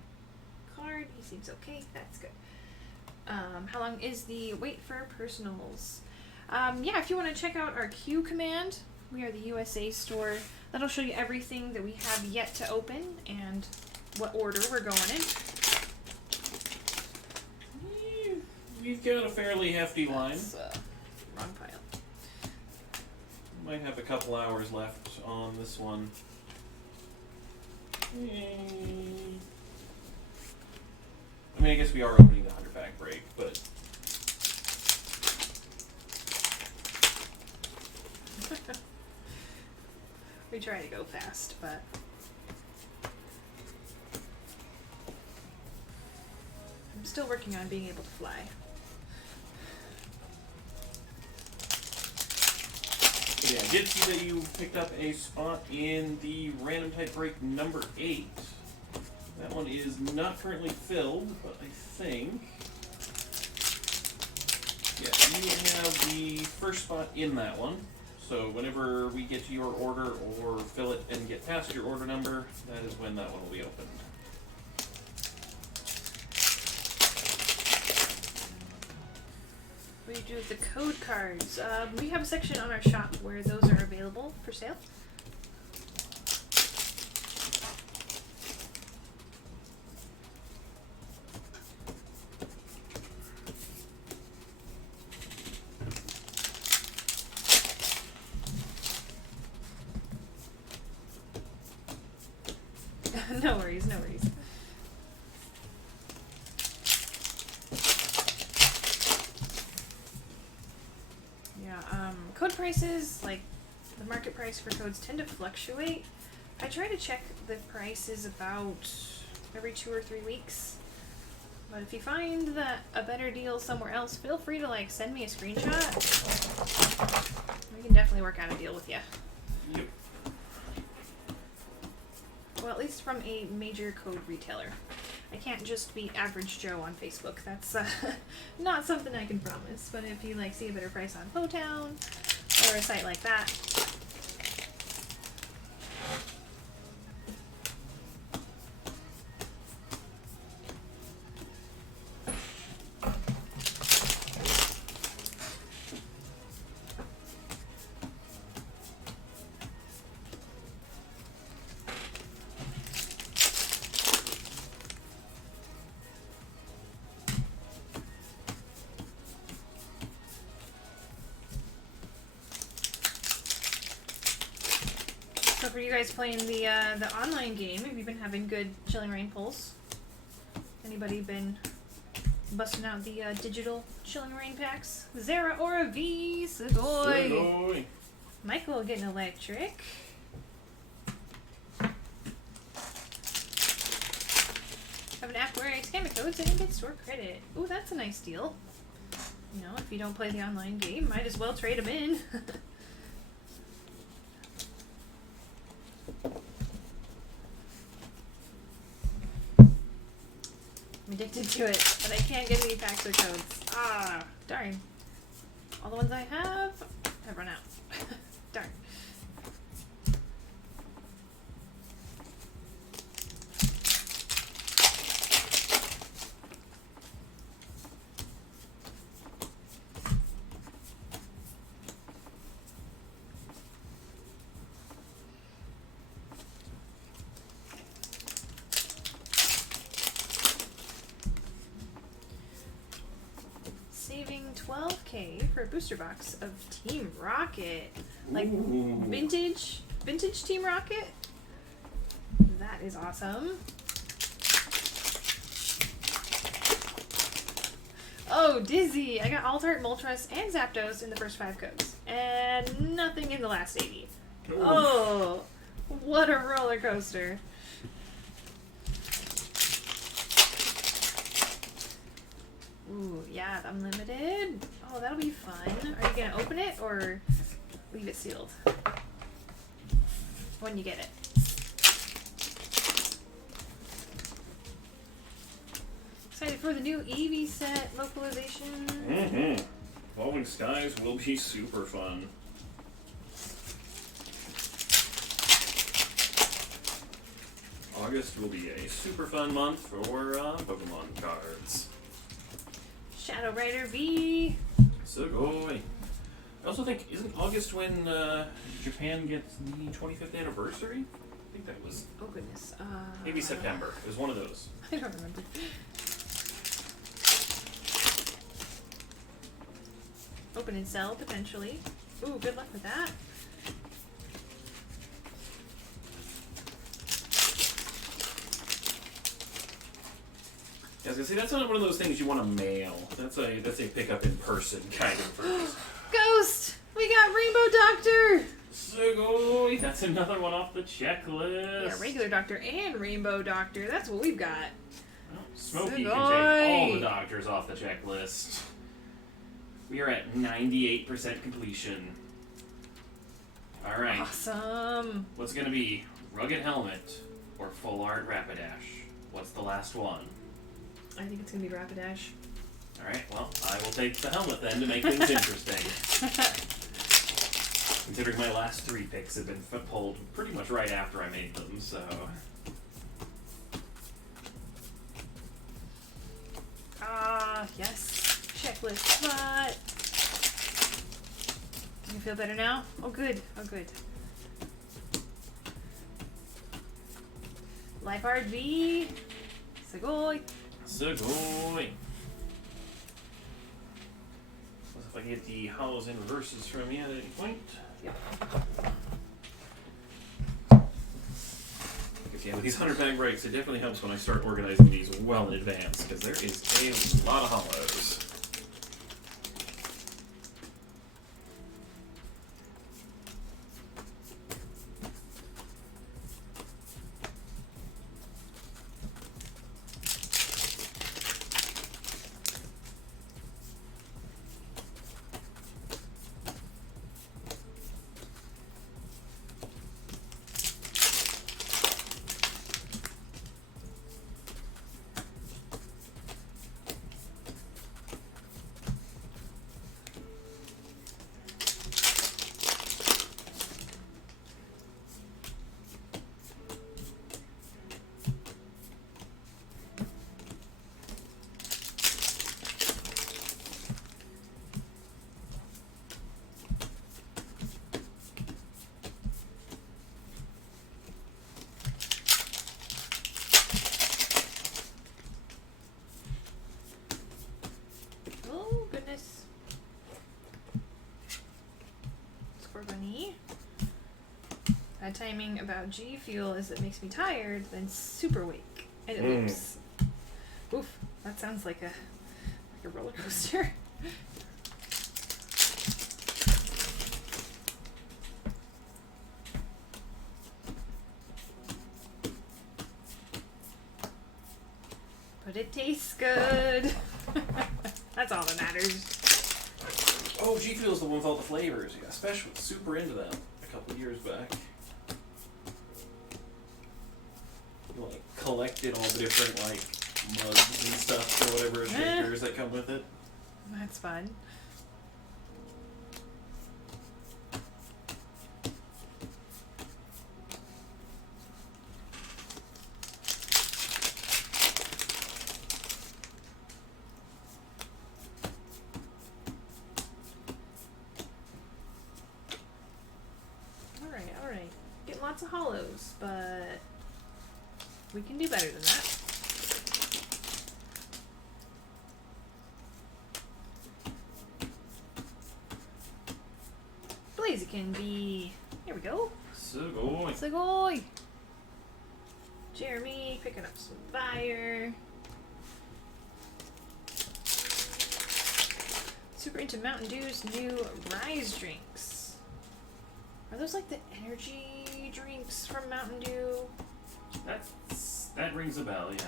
card. He seems okay. That's good. How long is the wait for personals? Yeah, if you want to check out our Q command, we are the USA store. That'll show you everything that we have yet to open and what order we're going in. We've got a fairly hefty line. That's, wrong pile. Might have a couple hours left on this one. I mean, I guess we are opening the 100-pack break, but We try to go fast, but I'm still working on being able to fly. yeah, I did see that you picked up a spot in the random type break number 8. That one is not currently filled, but I think... yeah, you have the first spot in that one. So whenever we get to your order or fill it and get past your order number, that is when that one will be opened. What do you do with the code cards? We have a section on our shop where those are available for sale. No worries, no worries. Yeah, code prices, like the market price for codes, tend to fluctuate. I try to check the prices about every 2 or 3 weeks. But if you find that a better deal somewhere else, feel free to like send me a screenshot. We can definitely work out a deal with you. Yep. Well, at least from a major code retailer. I can't just be average Joe on Facebook. That's not something I can promise. But if you like see a better price on Potown or a site like that, so for you guys playing the online game, have you been having good Chilling Reign pulls? Anybody been busting out the digital Chilling Reign packs? Zara, Aura, V, Segoy. Sugoi. Michael getting electric. Have an app where I scan the codes and get store credit. Ooh, that's a nice deal. You know, if you don't play the online game, might as well trade them in. I'm addicted to it, but I can't get any packs or codes. Ah, darn. All the ones I have run out. Darn. Saving 12K for a booster box of Team Rocket. Like Ooh. vintage Team Rocket. That is awesome. Oh, Dizzy! I got Altart, Moltres, and Zapdos in the first 5 codes. And nothing in the last 80. Oh, what a roller coaster. Ooh, yeah, the unlimited. Oh, that'll be fun. Are you gonna open it or leave it sealed? When you get it. Excited for the new Eevee set localization. Mm-hmm. Evolving Skies will be super fun. August will be a super fun month for Pokemon cards. Shadow Rider V. Sugoi. I also think, isn't August when Japan gets the 25th anniversary? I think that was Oh goodness. maybe September. It was one of those. I don't remember. Open and sell potentially. Ooh, good luck with that. Yeah, I was gonna say that's not one of those things you want to mail. That's a pick up in person kind of purchase. Ghost! We got Rainbow Doctor! Sugoi! That's another one off the checklist. Yeah, regular Doctor and Rainbow Doctor. That's what we've got. Well, Smokey can Sugoi! take all the doctors off the checklist. We are at 98% completion. Alright. Awesome. What's gonna be Rugged Helmet or Full Art Rapidash? What's the last one? I think it's gonna be Rapidash. Alright, well, I will take the helmet then to make things interesting. Considering my last 3 picks have been pulled pretty much right after I made them, so... Ah, yes. Checklist spot. Do you feel better now? Oh, good. Oh, good. Lifeart V. Segoy. Sugoi. If I get the hollows and reverses from you at any point. Yep. Because yeah, with these 100-bag breaks, it definitely helps when I start organizing these well in advance, because there is a lot of hollows. Oh, goodness. Score bunny. Bad timing about G Fuel is it makes me tired, then super wake. And it loops. Oof, that sounds like a roller coaster. But it tastes good. That's all that matters. Oh, G Fuel's the one with all the flavors. Yeah, Special was super into them a couple of years back. You like collected all the different like mugs and stuff or whatever shakers that come with it. That's fun. Alright. Get lots of hollows, but we can do better than that. Blaziken be. Here we go. Sugoi. Segoy. Jeremy picking up some fire. Super into Mountain Dew's new Rise drinks. Are those like the energy drinks from Mountain Dew? That rings a bell, yeah.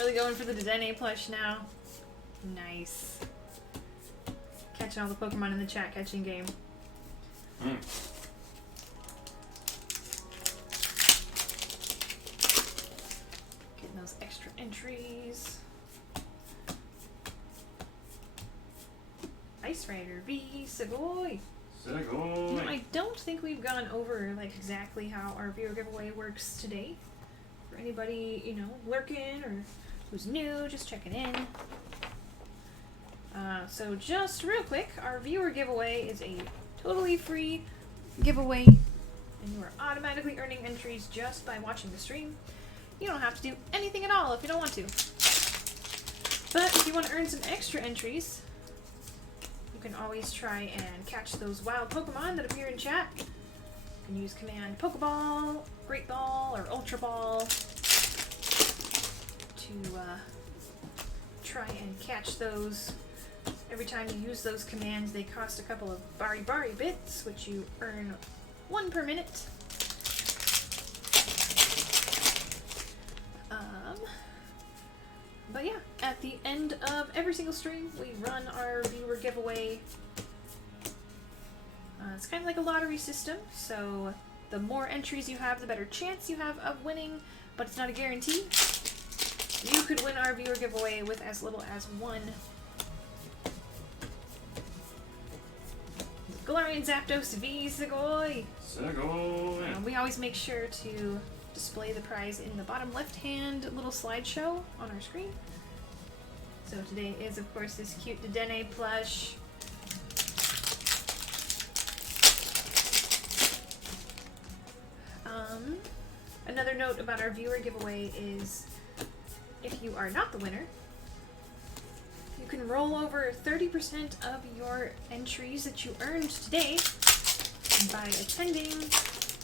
Really going for the Dedenne plush now. Nice. Catching all the Pokemon in the chat catching game. Getting those extra entries. Ice Rider V Segoy. Sugoi. I don't think we've gone over like exactly how our viewer giveaway works today. For anybody, lurking or who's new, just checking in. So just real quick, our viewer giveaway is a totally free giveaway, and you are automatically earning entries just by watching the stream. You don't have to do anything at all if you don't want to. But if you want to earn some extra entries, you can always try and catch those wild Pokemon that appear in chat. You can use command Pokeball, Great Ball, or Ultra Ball to try and catch those. Every time you use those commands, they cost a couple of Bari bits, which you earn 1 per minute. But yeah, at the end of every single stream, we run our viewer giveaway. It's kind of like a lottery system, so The more entries you have, the better chance you have of winning, but it's not a guarantee. You could win our viewer giveaway with as little as 1. Galarian Zapdos V Segoy! Segoy! We always make sure to display the prize in the bottom left-hand little slideshow on our screen. So today is, of course, this cute Dedenne plush. Another note about our viewer giveaway is if you are not the winner, you can roll over 30% of your entries that you earned today by attending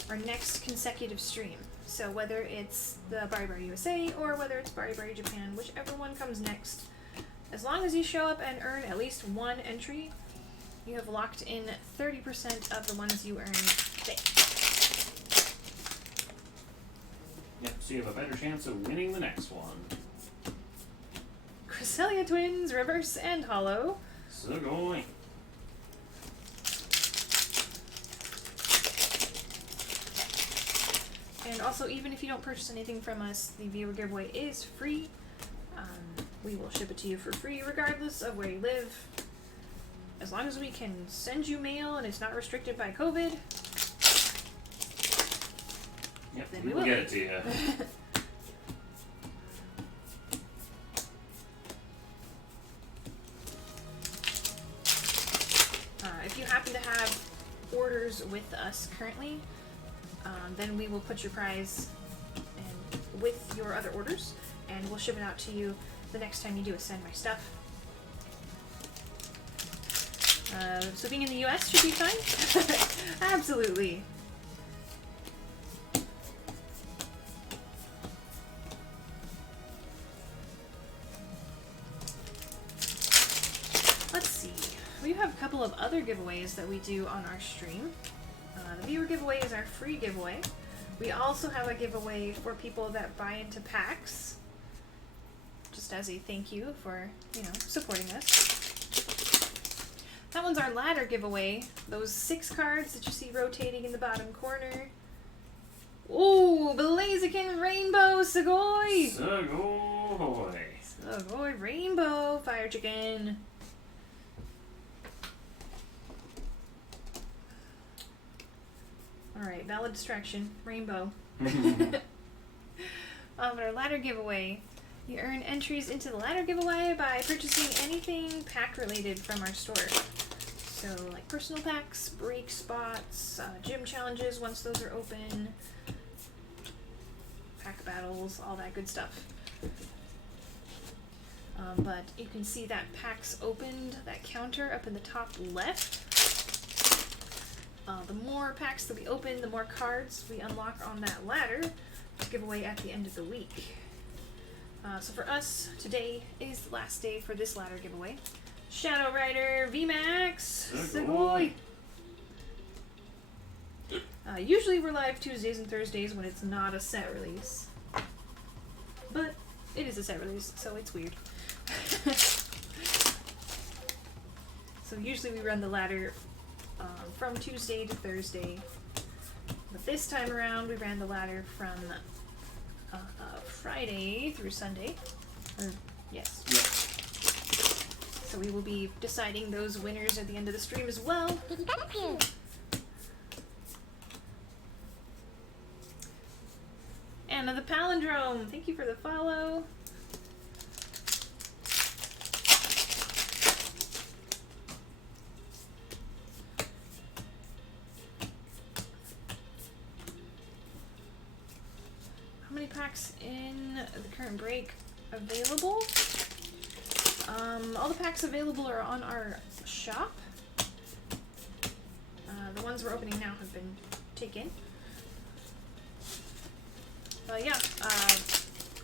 our next consecutive stream. So whether it's the Bari Bari USA or whether it's Bari Bari Japan, whichever one comes next, as long as you show up and earn at least 1 entry, you have locked in 30% of the ones you earned today. Yep, so you have a better chance of winning the next one. Cresselia Twins, Reverse and Hollow. Segoy! And also, even if you don't purchase anything from us, the viewer giveaway is free. We will ship it to you for free regardless of where you live. As long as we can send you mail and it's not restricted by COVID. Yep, Then we we will will. get it to you. If you happen to have orders with us currently, then we will put your prize with your other orders, and we'll ship it out to you the next time you do a Send My Stuff. So being in the US should be fine? Absolutely. Let's see. We have a couple of other giveaways that we do on our stream. The viewer giveaway is our free giveaway. We also have a giveaway for people that buy into packs, just as a thank you for, supporting us. That one's our ladder giveaway. Those 6 cards that you see rotating in the bottom corner. Ooh, Blaziken Rainbow Segoy! Segoy! Segoy Rainbow Fire Chicken. Alright, valid distraction. Rainbow. Our ladder giveaway. You earn entries into the ladder giveaway by purchasing anything pack related from our store. So, like personal packs, break spots, gym challenges once those are open, pack battles, all that good stuff. But you can see that packs opened, that counter up in the top left. The more packs that we open, the more cards we unlock on that ladder to give away at the end of the week. So for us, today is the last day for this ladder giveaway. Shadow Rider VMAX Segoy! Usually we're live Tuesdays and Thursdays when it's not a set release. But it is a set release, so it's weird. So usually we run the ladder from Tuesday to Thursday. But this time around we ran the ladder from Friday through Sunday. Yes. So we will be deciding those winners at the end of the stream as well. Anna the Palindrome, thank you for the follow. How many packs in the current break available? All the packs available are on our shop. The ones we're opening now have been taken.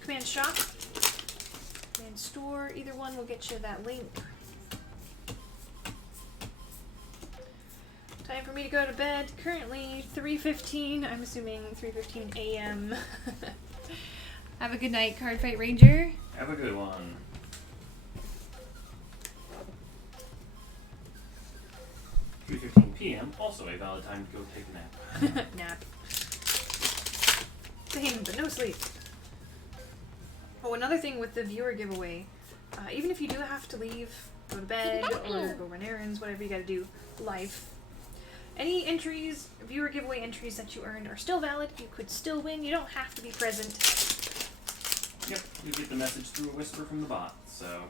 Command shop, command store, either one will get you that link. Time for me to go to bed. Currently 3:15. I'm assuming 3:15 a.m. Have a good night, Card Fight Ranger. Have a good one. 3:15 p.m. Also a valid time to go take a nap. Nap. Same, but no sleep. Oh, another thing with the viewer giveaway, even if you do have to leave, go to bed, or go run errands, whatever you gotta do, life, any entries, viewer giveaway entries that you earned are still valid. You could still win. You don't have to be present. Yep, you get the message through a whisper from the bot, so...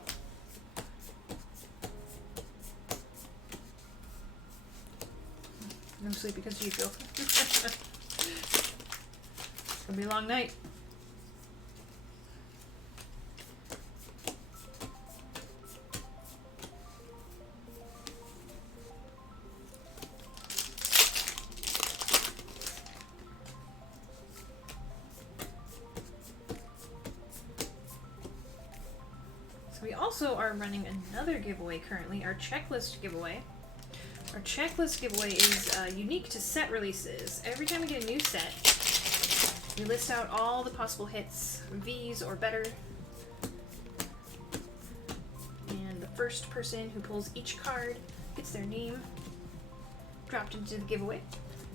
No sleep because you feel. It's gonna be a long night. So we also are running another giveaway currently, our checklist giveaway. Our checklist giveaway is unique to set releases. Every time we get a new set, we list out all the possible hits, Vs or better. And the first person who pulls each card gets their name dropped into the giveaway.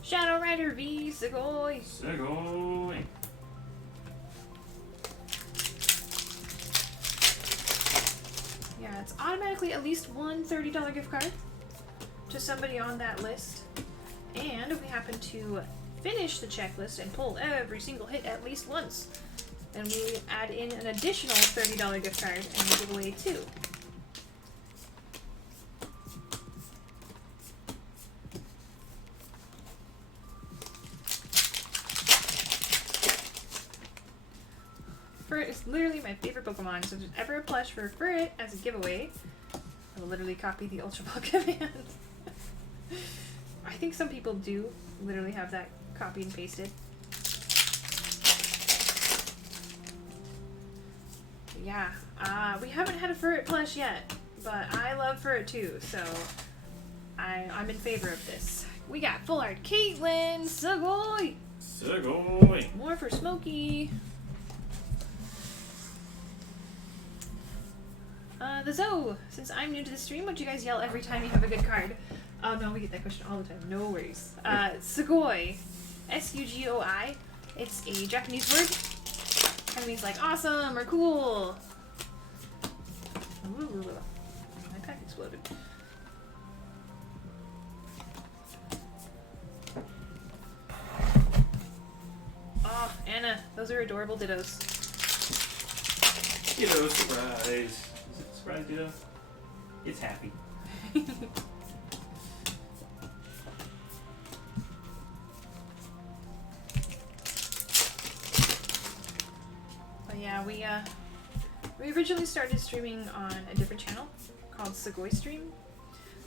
Shadow Rider V, Segoy! Segoy! Yeah, it's automatically at least one $30 gift card to somebody on that list. And if we happen to finish the checklist and pull every single hit at least once, then we add in an additional $30 gift card and we give away 2. Furret is literally my favorite Pokemon, so if there's ever a plush for Furret as a giveaway, I will literally copy the Ultra Ball command. I think some people do literally have that copied and pasted. Yeah, we haven't had a Furret plush yet, but I love Furret too, so I'm in favor of this. We got Full Art Caitlyn, Segoy! Segoy! More for Smokey. The Zoe, since I'm new to the stream, would you guys yell every time you have a good card? Oh no, we get that question all the time. No worries. Sugoi. S-U-G-O-I. It's a Japanese word. Kind of means like awesome or cool. Ooh, my pack exploded. Oh, Anna, those are adorable dittos. Ditto surprise. Is it a surprise ditto? It's happy. But yeah, we originally started streaming on a different channel called Segoy Stream.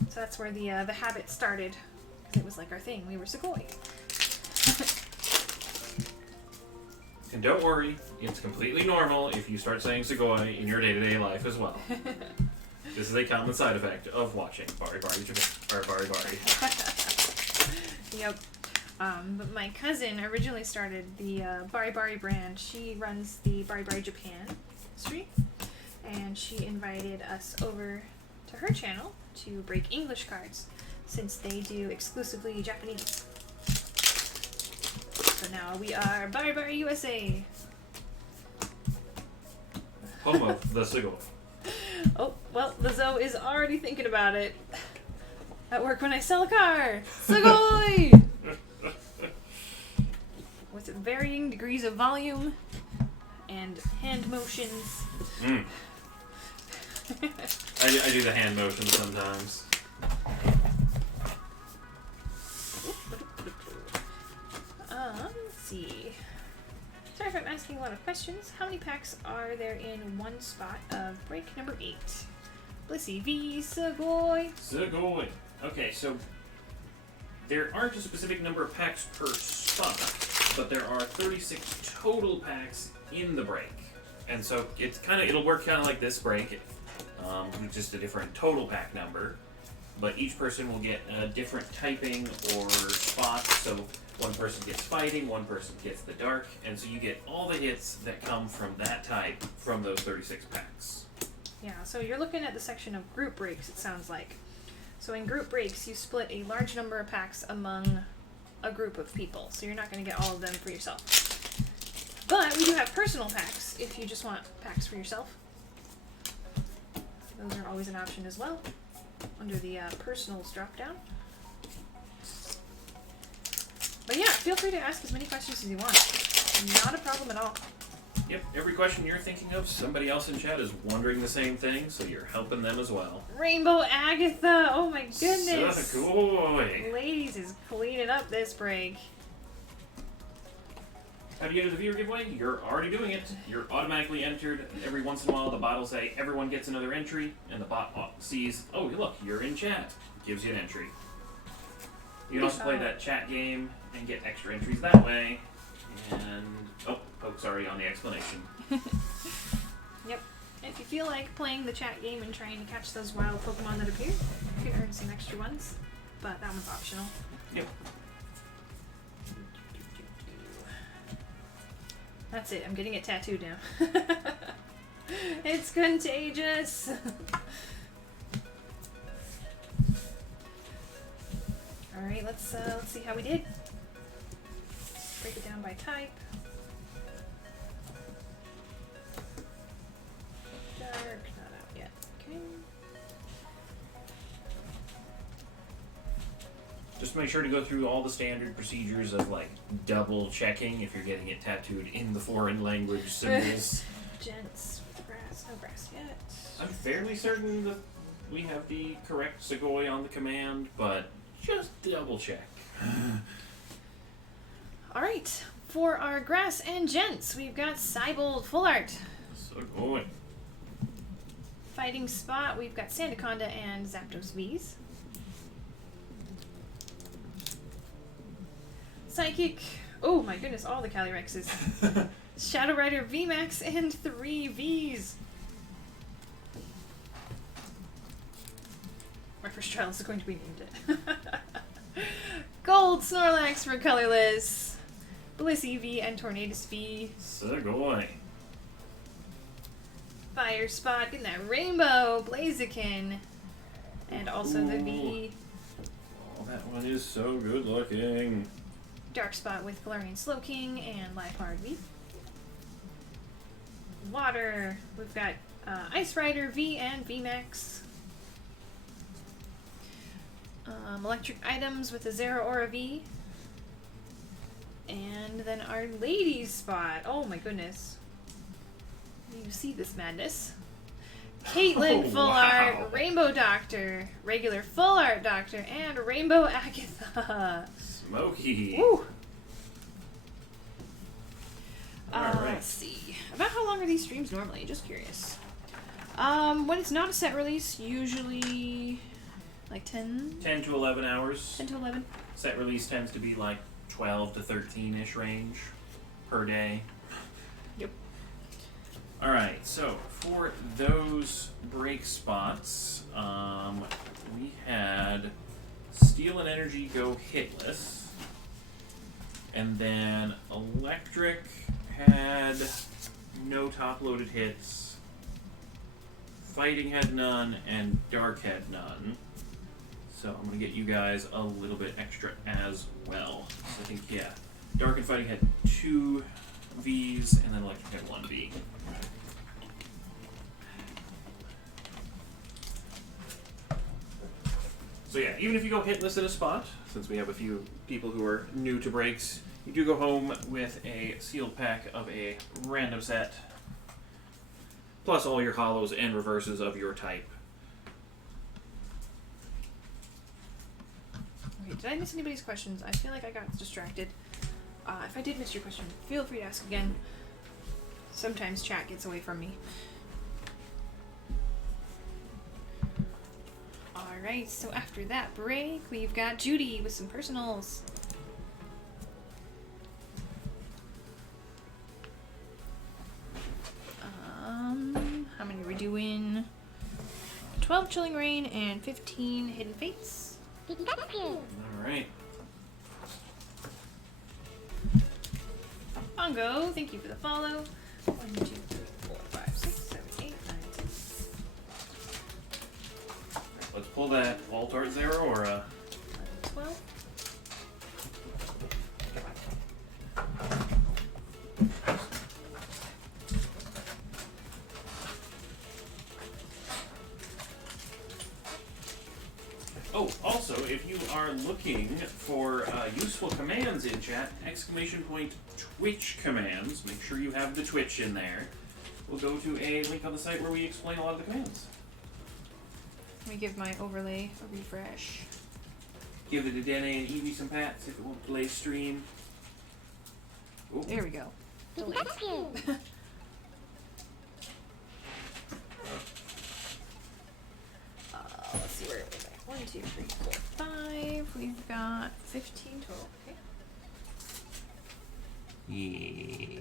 So that's where the habit started. Because it was like our thing. We were Segoy. And don't worry, it's completely normal if you start saying Segoy in your day-to-day life as well. This is a common side effect of watching Bari Bari Japan. Bari Bari. Yep. But my cousin originally started the Bari Bari brand. She runs the Bari Bari Japan stream. And she invited us over to her channel to break English cards, since they do exclusively Japanese. So now we are Bari Bari USA. Home of the Segoy. Oh, well, the Zoe is already thinking about it. At work when I sell a car. Segoy! With varying degrees of volume and hand motions. Mm. I do the hand motion sometimes. Let's see. Sorry if I'm asking a lot of questions. How many packs are there in one spot of break number 8? Blissey V, Segoy. Segoy. Okay, so there aren't a specific number of packs per spot, but there are 36 total packs in the break. And so it'll work kind of like this break, with just a different total pack number. But each person will get a different typing or spot. So one person gets fighting, one person gets the dark, and so you get all the hits that come from that type from those 36 packs. Yeah, so you're looking at the section of group breaks, it sounds like. So in group breaks, you split a large number of packs among a group of people. So you're not going to get all of them for yourself. But we do have personal packs if you just want packs for yourself. Those are always an option as well under the personals drop down. But yeah, feel free to ask as many questions as you want. Not a problem at all. Yep, every question you're thinking of, somebody else in chat is wondering the same thing, so you're helping them as well. Rainbow Agatha! Oh my goodness! Suck-oy. Ladies is cleaning up this break. How do you enter the viewer giveaway? You're already doing it. You're automatically entered. Every once in a while, the bot will say, everyone gets another entry, and the bot sees, oh, look, you're in chat. Gives you an entry. You can also play that chat game and get extra entries that way. And, oh, sorry on the explanation. Yep. If you feel like playing the chat game and trying to catch those wild Pokemon that appear, you can earn some extra ones. But that one's optional. Yep. That's it. I'm getting it tattooed now. It's contagious. All right, let's see how we did. Break it down by type. Dark, not out yet. Okay. Just make sure to go through all the standard procedures of like double checking if you're getting it tattooed in the foreign language symbols. Gents with grass. No grass yet. I'm fairly certain that we have the correct Segoy on the command, but just double check. Alright, for our grass and gents, we've got Cybold Full Art. Segoy. Fighting Spot, we've got Sandaconda and Zapdos V's. Psychic, oh my goodness, all the Calirexes. Shadow Rider VMAX and 3 V's. My first trial is going to be named it. Gold Snorlax for colorless. Blissey V and Tornadus V. Segoy. Fire Spot, getting that rainbow. Blaziken. And also the V. Oh, that one is so good looking. Dark Spot with Galarian Slowking and Lifeguard V. Water, we've got Ice Rider V and VMAX. Electric items with a Zeraora V. And then our Ladies Spot. Oh my goodness. You see this madness. Caitlin Full Art, Rainbow Doctor, regular Full Art Doctor, and Rainbow Agatha. Smoky. Woo! Alright. Let's see. About how long are these streams normally? Just curious. When it's not a set release, usually like 10 to 11 hours. 10 to 11. Set release tends to be like 12 to 13-ish range per day. Yep. Alright, so for those break spots, we had Steel and Energy go hitless. And then Electric had no top-loaded hits. Fighting had none, and Dark had none. So I'm going to get you guys a little bit extra as well. So I think, yeah, Dark and Fighting had 2 Vs, and then Electric had 1 V. So yeah, even if you go hitless at a spot, since we have a few people who are new to breaks, you do go home with a sealed pack of a random set, plus all your hollows and reverses of your type. Okay, did I miss anybody's questions? I feel like I got distracted. If I did miss your question, feel free to ask again. Sometimes chat gets away from me. Alright, so after that break, we've got Judy with some personals. How many are we doing? 12 Chilling Rain and 15 Hidden Fates. Alright. Bongo, thank you for the follow. 1, 2, 3, 4, 5, 6, 7, 8, 9, 10. Let's pull that Voltart Zero or 12. Oh, also, if you are looking for useful commands in chat, !Twitch commands, make sure you have the Twitch in there. We'll go to a link on the site where we explain a lot of the commands. Let me give my overlay a refresh. Give it to Dene and Evie some pats if it won't play stream. Ooh. There we go. Delete. Let's see where we're at. 1, 2, 3, 4, 5. We've got 15 total. Okay. Yeah.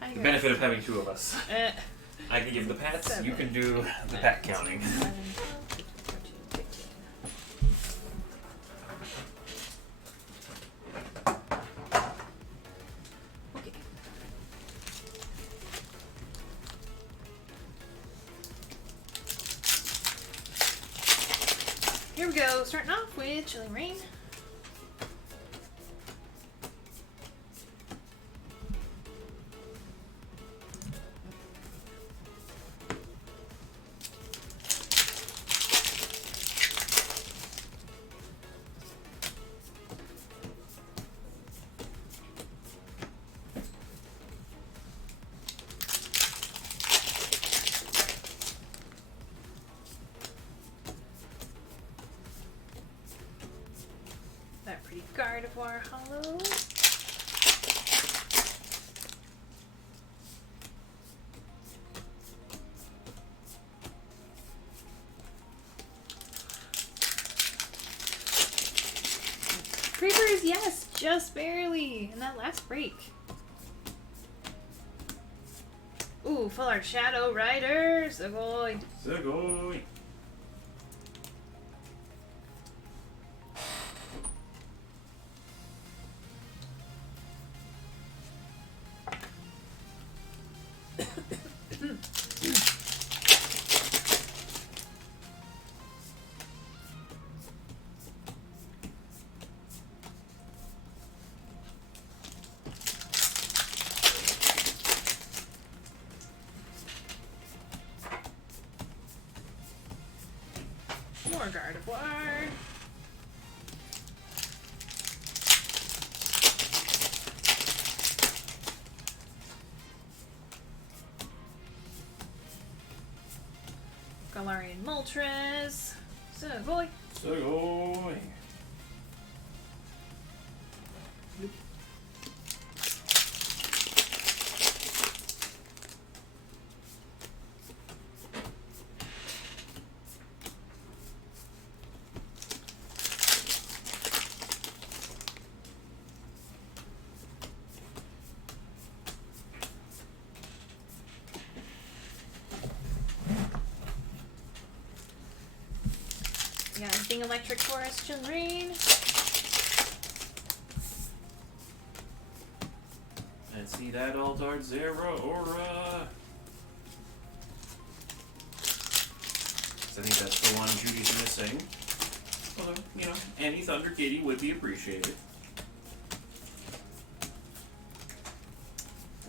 Hi, The guys. benefit of having two of us. I can give the pats, you 7, can do the pat counting. 11, 12, 13, 14, 15. Okay. Here we go, starting off with Chilling Rain. That pretty Gardevoir Hollow. Creepers, yes, just barely in that last break. Ooh, full art Shadow Rider, Segoid. Segoy. More Gardevoir. Galarian Moltres. Segoy. Segoy. Yeah, anything electric for us, Chilling Rain. And see that Altard Zeraora. So I think that's the one Judy's missing. Although, you know, any Thunder Kitty would be appreciated.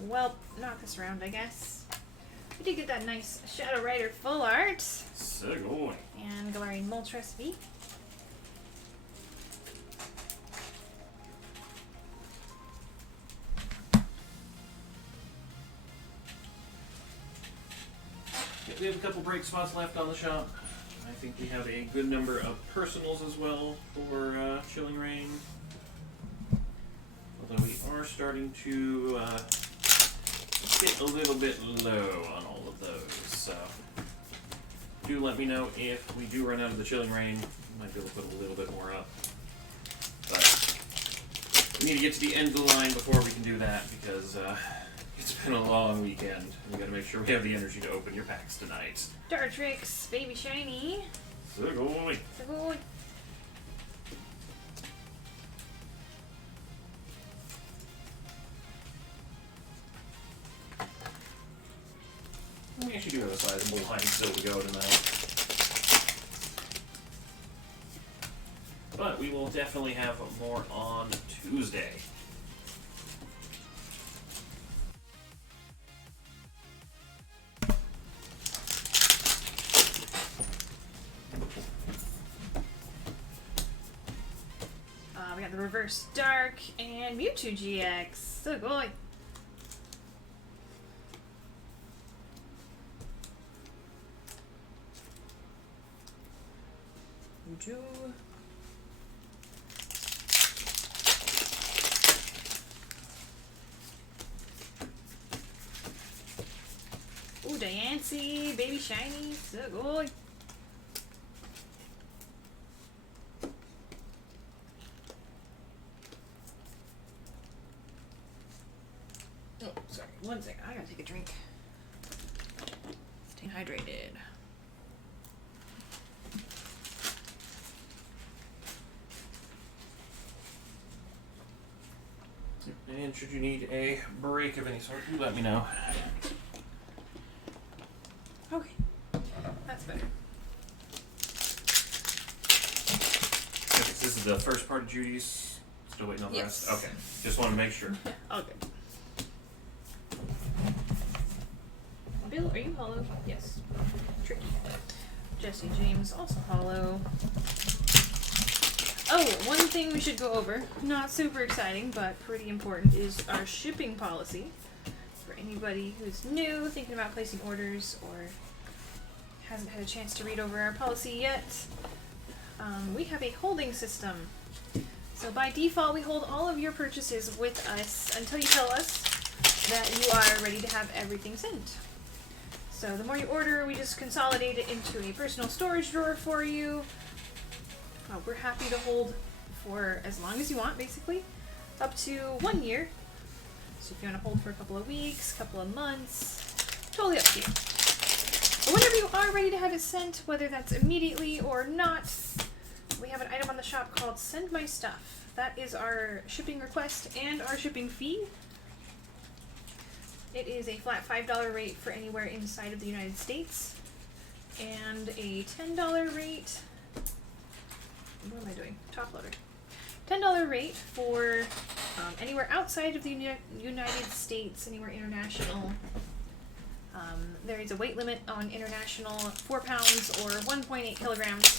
Well, not this round, I guess. We did get that nice Shadow Rider full art. Segoy. And Galarian Moltres V. Yeah, we have a couple break spots left on the shop. I think we have a good number of personals as well for Chilling Rain. Although we are starting to get a little bit low on all of those, so do let me know if we do run out of the Chilling Rain. We might be able to put a little bit more up. But we need to get to the end of the line before we can do that because it's been a long weekend. We gotta make sure we have the energy to open your packs tonight. Dartrix, Baby Shiny. Segoy. Segoy. We actually do have a sizable line still to go tonight. But we will definitely have more on Tuesday. a Reverse Dark, and Mewtwo GX. So good. Mewtwo. Ooh, Diancie, Baby Shiny, so good. Oh, sorry, 1 second, I gotta take a drink. Staying hydrated. And should you need a break of any sort, you let me know. Okay, that's better. Okay, so this is the first part of Judy's. Still waiting on the Yes. rest? Okay, just want to make sure. All good. Bill, are you hollow? Yes. Tricky. Jesse James, also hollow. Oh, one thing we should go over, not super exciting, but pretty important, is our shipping policy. For anybody who's new, thinking about placing orders, or hasn't had a chance to read over our policy yet, we have a holding system. So by default, we hold all of your purchases with us until you tell us that you are ready to have everything sent. So the more you order, we just consolidate it into a personal storage drawer for you. We're happy to hold for as long as you want, basically, up to 1 year. So if you want to hold for a couple of weeks, couple of months, totally up to you. But whenever you are ready to have it sent, whether that's immediately or not, we have an item on the shop called Send My Stuff. That is our shipping request and our shipping fee. It is a flat $5 rate for anywhere inside of the United States, and a $10 rate. What am I doing? Top loader. $10 rate for anywhere outside of the United States, anywhere international. There is a weight limit on international, 4 pounds or 1.8 kilograms.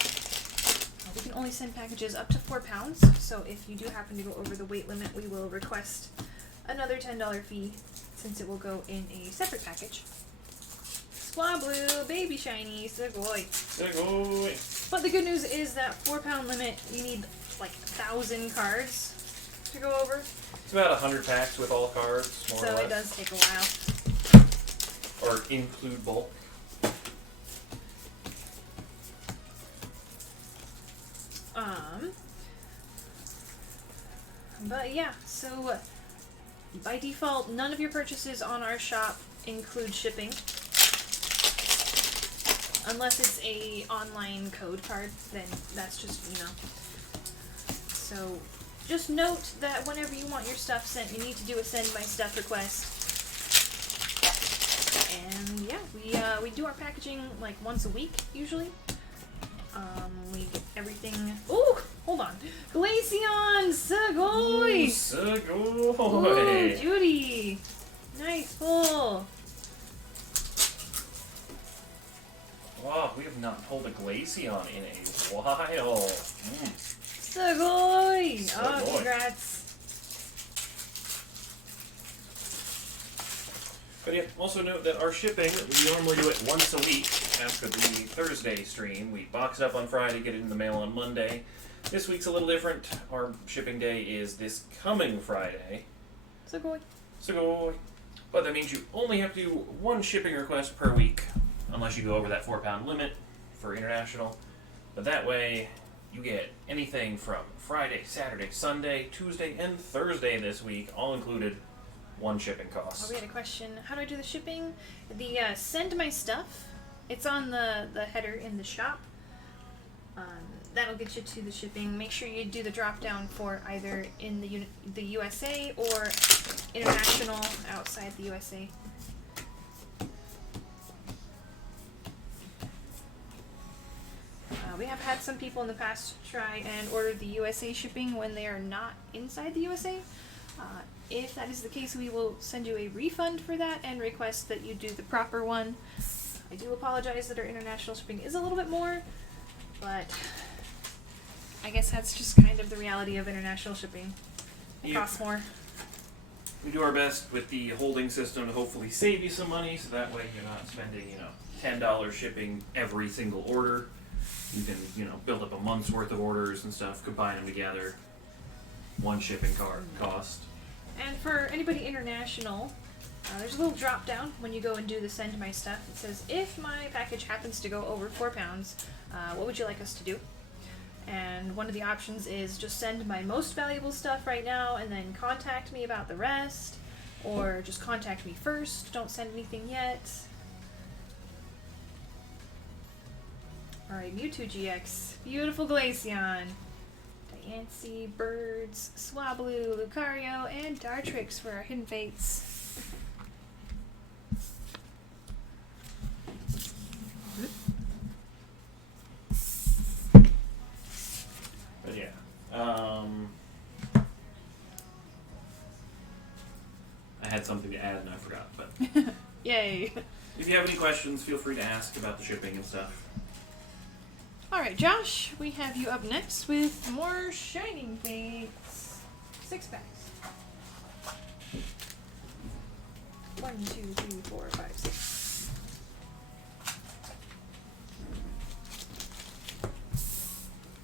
We can only send packages up to 4 pounds, so if you do happen to go over the weight limit, we will request another $10 fee, since it will go in a separate package. Swablu, Baby Shiny, Sugoi. But the good news is that 4 pound limit, you need like 1,000 cards to go over. It's about 100 packs with all cards, more or So less. it does take a while. Or include bulk. But yeah, so by default, none of your purchases on our shop include shipping. Unless it's a online code card, then that's just, So just note that whenever you want your stuff sent, you need to do a Send My Stuff request. And yeah, we do our packaging like once a week usually. We get everything. Ooh, hold on. Glaceon, Sugoi. Ooh, Judy. Nice pull. Wow, we have not pulled a Glaceon in a while. Sugoi. Oh, Sugoi. congrats. But yeah, also note that our shipping, we normally do it once a week after the Thursday stream. We box it up on Friday, get it in the mail on Monday. This week's a little different. Our shipping day is this coming Friday. Sugoi. But that means you only have to do one shipping request per week, unless you go over that 4 pound limit for international. But that way, you get anything from Friday, Saturday, Sunday, Tuesday, and Thursday this week, all included. One shipping cost. Oh, we had a question. How do I do the shipping? The Send My Stuff. It's on the header in the shop. That'll get you to the shipping. Make sure you do the drop down for either in the USA or international outside the USA. We have had some people in the past try and order the USA shipping when they are not inside the USA. If that is the case, we will send you a refund for that and request that you do the proper one. I do apologize that our international shipping is a little bit more, but I guess that's just kind of the reality of international shipping. It Yep. costs more. We do our best with the holding system to hopefully save you some money, so that way you're not spending, $10 shipping every single order. You can, build up a month's worth of orders and stuff, combine them together. One shipping card cost. And for anybody international, there's a little drop down when you go and do the send my stuff. It says, if my package happens to go over 4 pounds, what would you like us to do? And one of the options is just send my most valuable stuff right now and then contact me about the rest. Or just contact me first, don't send anything yet. Alright, Mewtwo GX, beautiful Glaceon, Diancie, Birds, Swablu, Lucario, and Dartrix for our Hidden Fates. But yeah. I had something to add and I forgot, but Yay! if you have any questions, feel free to ask about the shipping and stuff. Alright, Josh, we have you up next with more Shining Fates. 6 packs. 1, 2, 3, 4, 5, 6.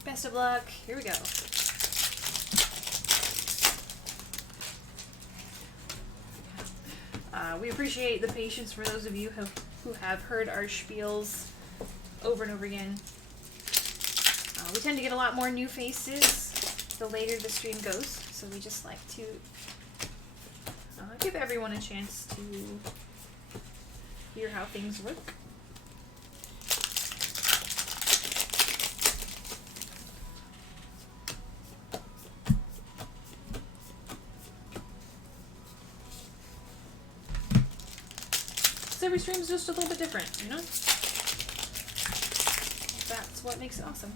Best of luck. Here we go. We appreciate the patience for those of you who have heard our spiels over and over again. We tend to get a lot more new faces the later the stream goes, so we just like to give everyone a chance to hear how things work. So every stream is just a little bit different, That's what makes it awesome.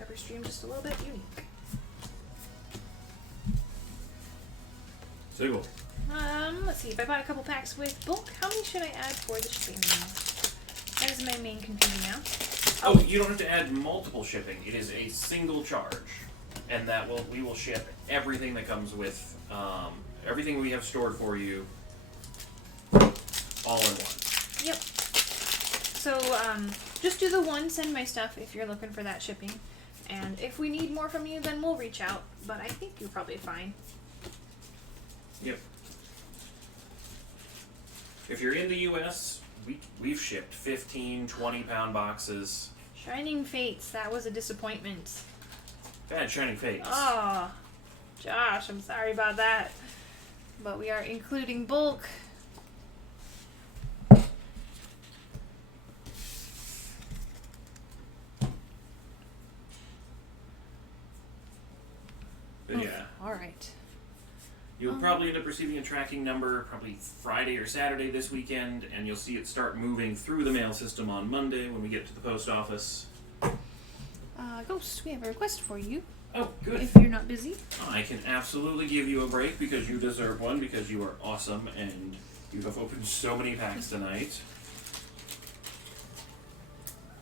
Every stream just a little bit unique. So cool. Let's see. If I buy a couple packs with bulk, how many should I add for the shipping? That is my main confusion now. Oh, you don't have to add multiple shipping. It is a single charge, and we will ship everything that comes with everything we have stored for you, all in one. Yep. So just do the one send my stuff if you're looking for that shipping, and if we need more from you, then we'll reach out. But I think you're probably fine. Yep. If you're in the U.S., we've shipped 15, 20-pound boxes. Shining Fates. That was a disappointment. Bad Shining Fates. Oh, Josh, I'm sorry about that. But we are including bulk. But yeah. Alright. You'll probably end up receiving a tracking number probably Friday or Saturday this weekend, and you'll see it start moving through the mail system on Monday when we get to the post office. Ghost, we have a request for you. Oh, good. If you're not busy. I can absolutely give you a break because you deserve one, because you are awesome and you have opened so many packs tonight.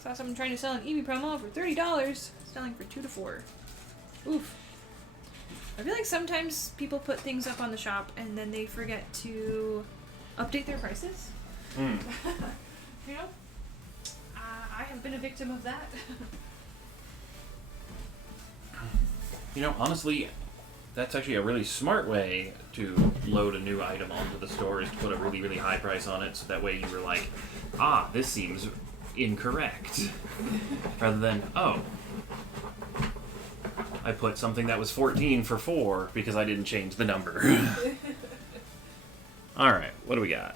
Saw someone trying to sell an Eevee promo for $30, selling for 2 to 4. Oof. I feel like sometimes people put things up on the shop and then they forget to update their prices. Mm. I have been a victim of that. Honestly, that's actually a really smart way to load a new item onto the store, is to put a really, really high price on it, so that way you were like, this seems incorrect. Rather than, I put something that was 14 for 4 because I didn't change the number. Alright, what do we got?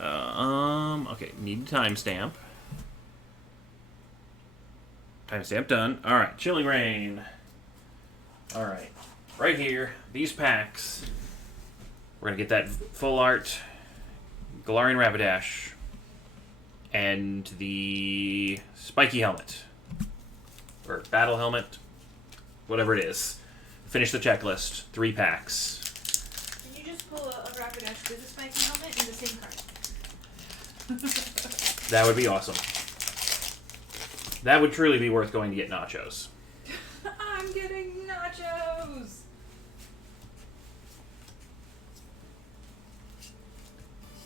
Okay, need a timestamp. Timestamp done. Alright, Chilling Reign. Alright, right here, these packs. We're gonna get that full art Galarian Rapidash and the spiky helmet. Or battle helmet. Whatever it is. Finish the checklist. 3 packs. Can you just pull a Rapidash with a spiky helmet in the same card? That would be awesome. That would truly be worth going to get nachos. I'm getting nachos!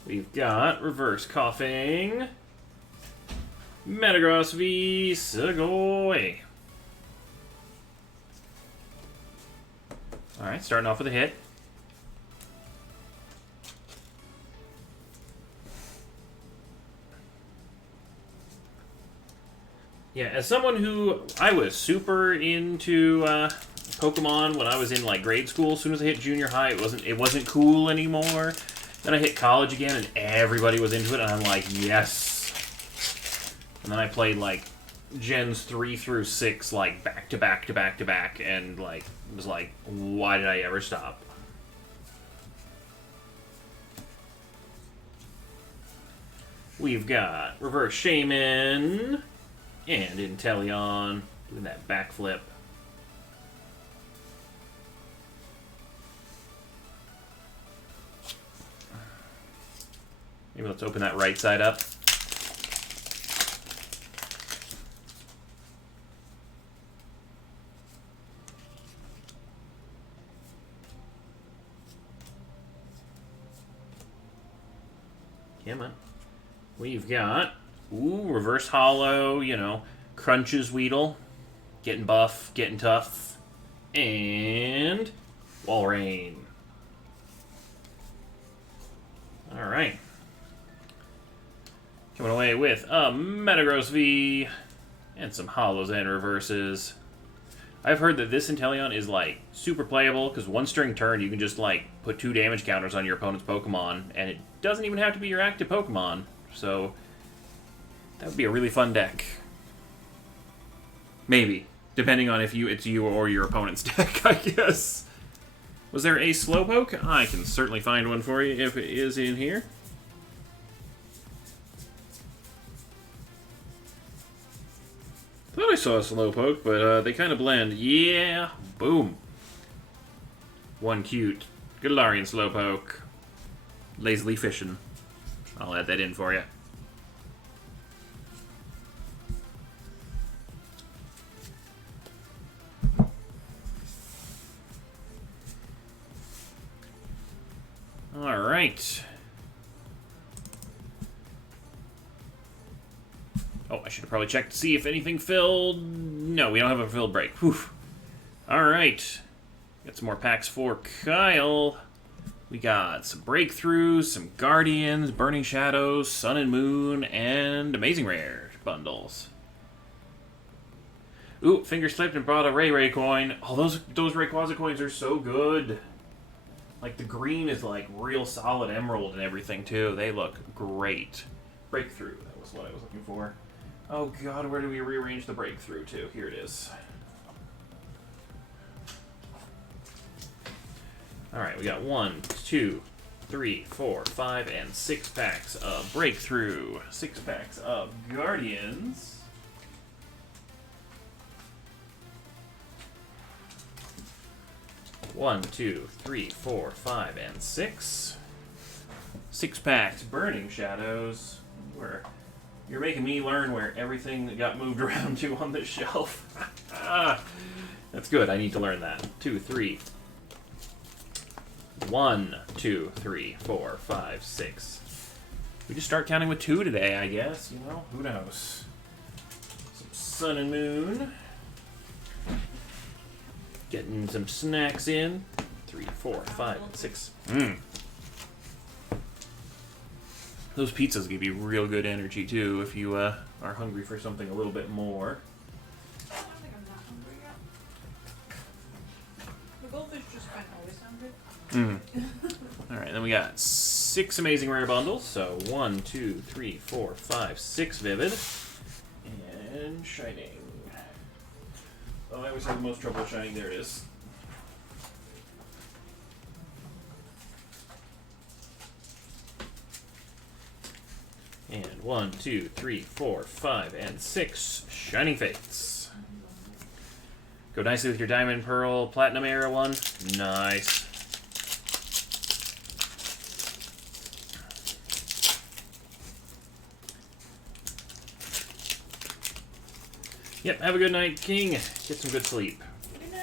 We've got Reverse Coughing, Metagross v. Segoy. Alright, starting off with a hit. Yeah, as someone who, I was super into Pokemon when I was in like grade school. As soon as I hit junior high, it wasn't cool anymore. Then I hit college again, and everybody was into it, and I'm like, yes. And then I played like Gens 3 through 6 like back to back to back to back, and like was like, why did I ever stop? We've got Reverse Shaman and Inteleon doing that backflip. Maybe let's open that right side up. Come on. We've got, Reverse Hollow, you know, Crunches Weedle, getting buff, getting tough, and Walrein. Alright. Coming away with a Metagross V and some Hollows and Reverses. I've heard that this Inteleon is, like, super playable, because one string turn, you can just, like, put 2 damage counters on your opponent's Pokemon, and it doesn't even have to be your active Pokemon. So, that would be a really fun deck. Maybe. Depending on if it's you or your opponent's deck, I guess. Was there a Slowpoke? I can certainly find one for you if it is in here. Thought I saw a Slowpoke, but they kind of blend. Yeah! Boom. One cute Galarian Slowpoke. Lazily fishing. I'll add that in for you. Alright. Oh, I should have probably checked to see if anything filled. No, we don't have a filled break. Whew. Alright. Got some more packs for Kyle. We got some Breakthroughs, some Guardians, Burning Shadows, Sun and Moon, and Amazing Rare bundles. Ooh, finger slipped and brought a Ray coin. Oh, those Rayquaza coins are so good. Like, the green is, like, real solid emerald and everything, too. They look great. Breakthrough, that was what I was looking for. Oh, God, where do we rearrange the Breakthrough to? Here it is. Alright, we got 1, 2, 3, 4, 5, and 6 packs of Breakthrough. 6 packs of Guardians. One, 2, 3, 4, 5, and 6. 6 packs, Burning Shadows. Where you're making me learn where everything that got moved around to on this shelf. That's good. I need to learn that. 2, 3. 1, 2, 3, 4, 5, 6. We just start counting with 2 today, I guess. You know, who knows? Some Sun and Moon. Getting some snacks in. 3, 4, 5, and 6. Those pizzas give you real good energy, too, if you are hungry for something a little bit more. I don't think I'm that hungry yet. The goldfish just kind of always sound good. Alright, then we got 6 Amazing Rare bundles. So 1, 2, 3, 4, 5, 6 Vivid. And Shining. Oh, I always have the most trouble shining. There it is. And 1, 2, 3, 4, 5, and 6 Shining Fates. Go nicely with your Diamond, Pearl, Platinum era one. Nice. Yep, have a good night, King. Get some good sleep.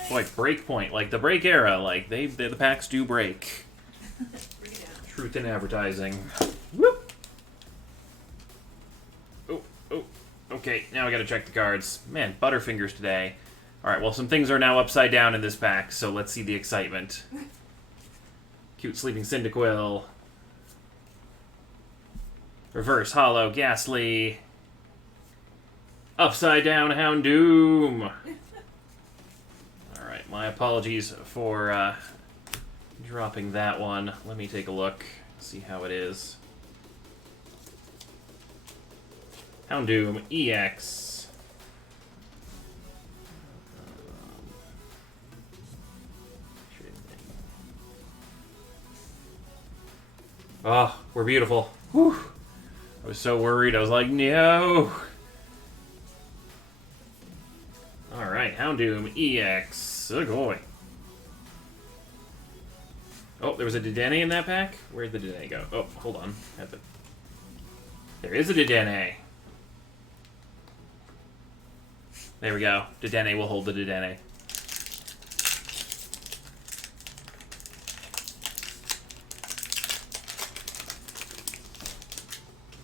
Boy, Breakpoint, like the break era, like the packs do break. Truth in advertising. Whoop! Oh, okay, now I gotta check the cards. Man, Butterfingers today. Alright, well, some things are now upside down in this pack, so let's see the excitement. Cute Sleeping Cyndaquil. Reverse Hollow Ghastly. Upside down Houndoom. Alright, my apologies for dropping that one. Let me take a look, see how it is. Houndoom EX. Oh, we're beautiful. Whew. I was so worried. I was like, no. Alright, Houndoom EX. Oh, boy. Oh, there was a Dedenne in that pack? Where'd the Dedenne go? Oh, hold on. There is a Dedenne. There we go. Dedenne will hold the Dedenne.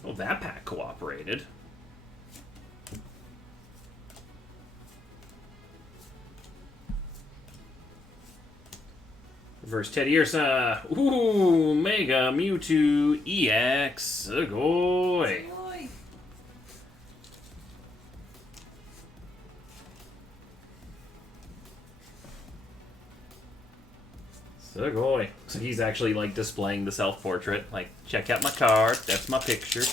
Oh, that pack cooperated. Reverse Teddiursa. Ooh, Mega Mewtwo EX. Sugoi. Sugoi. So he's actually like displaying the self-portrait. Like, check out my card. That's my picture.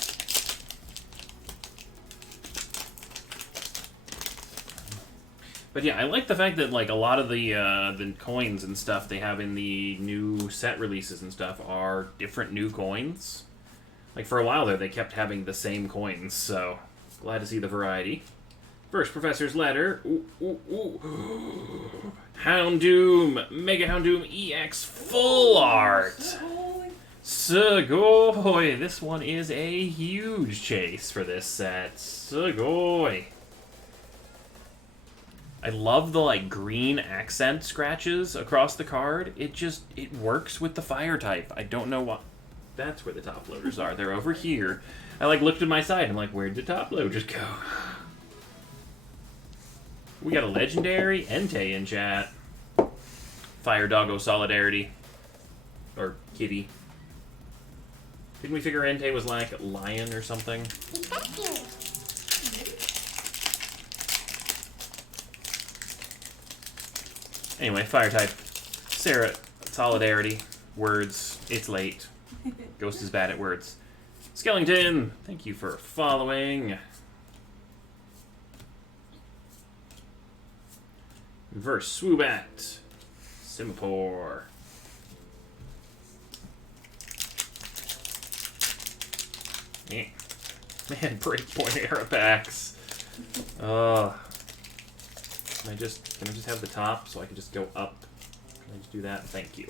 But yeah, I like the fact that like a lot of the coins and stuff they have in the new set releases and stuff are different new coins. Like for a while there, they kept having the same coins. So glad to see the variety. First Professor's Letter. Ooh, ooh, ooh. Houndoom, Mega Houndoom EX Full Art. Sugoi. This one is a huge chase for this set. Sugoi. I love the like green accent scratches across the card. It works with the fire type. I don't know why. That's where the top loaders are. They're over here. I like looked at my side. I'm like, where'd the top loaders go? We got a legendary Entei in chat. Fire Doggo Solidarity. Or Kitty. Didn't we figure Entei was like lion or something? Anyway, fire type. Sarah, Solidarity. Words. It's late. Ghost is bad at words. Skellington, thank you for following. Reverse Swoobat. Simipour. Yeah. Man, Breakpoint era packs. Can I just have the top so I can just go up? Can I just do that? Thank you.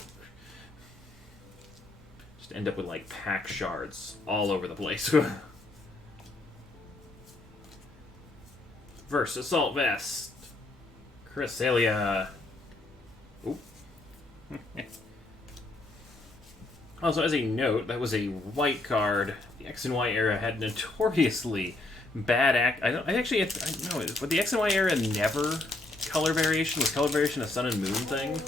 Just end up with like pack shards all over the place. Verse Assault Vest. Cresselia. Oop. Also, as a note, that was a white card. The X and Y era had notoriously bad no, but the X and Y era never color variation. Was color variation a Sun and Moon thing?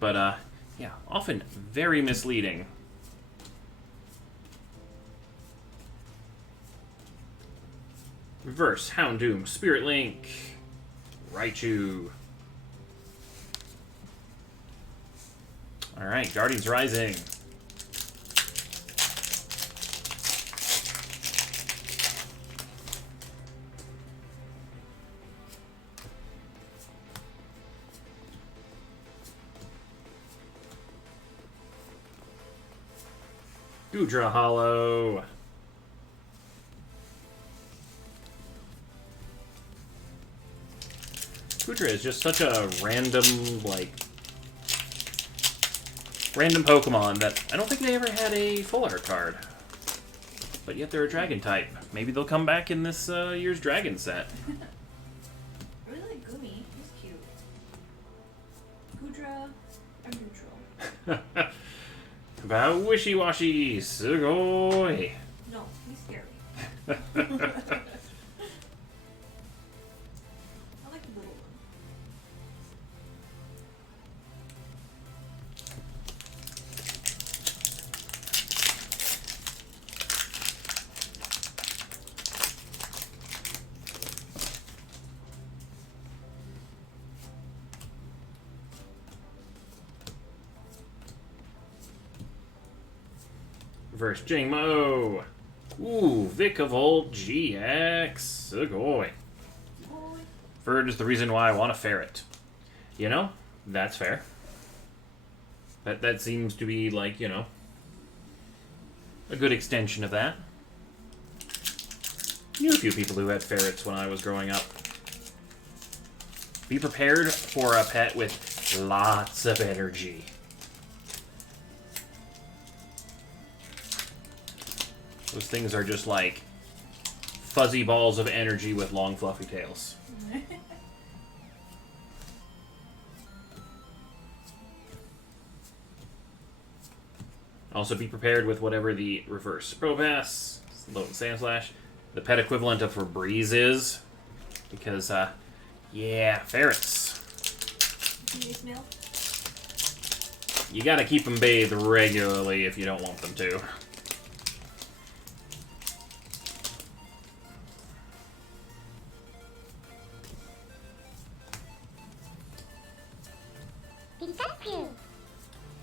But, yeah, often very misleading. Reverse Houndoom, Spirit Link, Raichu. Alright, Guardians Rising. Goodra Hollow. Goodra is just such a random Pokemon that I don't think they ever had a full art card. but yet they're a dragon type. Maybe they'll come back in this year's dragon set. I really like Gumi. He's cute. Gudra are neutral. About wishy-washy, Sugoi. No, he's scary. I like the little one. Reverse Jingmo. Ooh, Vic of Old GX. Sugoi. Ferd is the reason why I want a ferret. You know, that's fair. That seems to be like, you know, a good extension of that. Knew a few people who had ferrets when I was growing up. Be prepared for a pet with lots of energy. Those things are just like fuzzy balls of energy with long fluffy tails. Also be prepared with whatever the reverse Propass, Lone Sandslash, the pet equivalent of Febreze is. Because, yeah, ferrets. Do they smell? You gotta keep them bathed regularly if you don't want them to.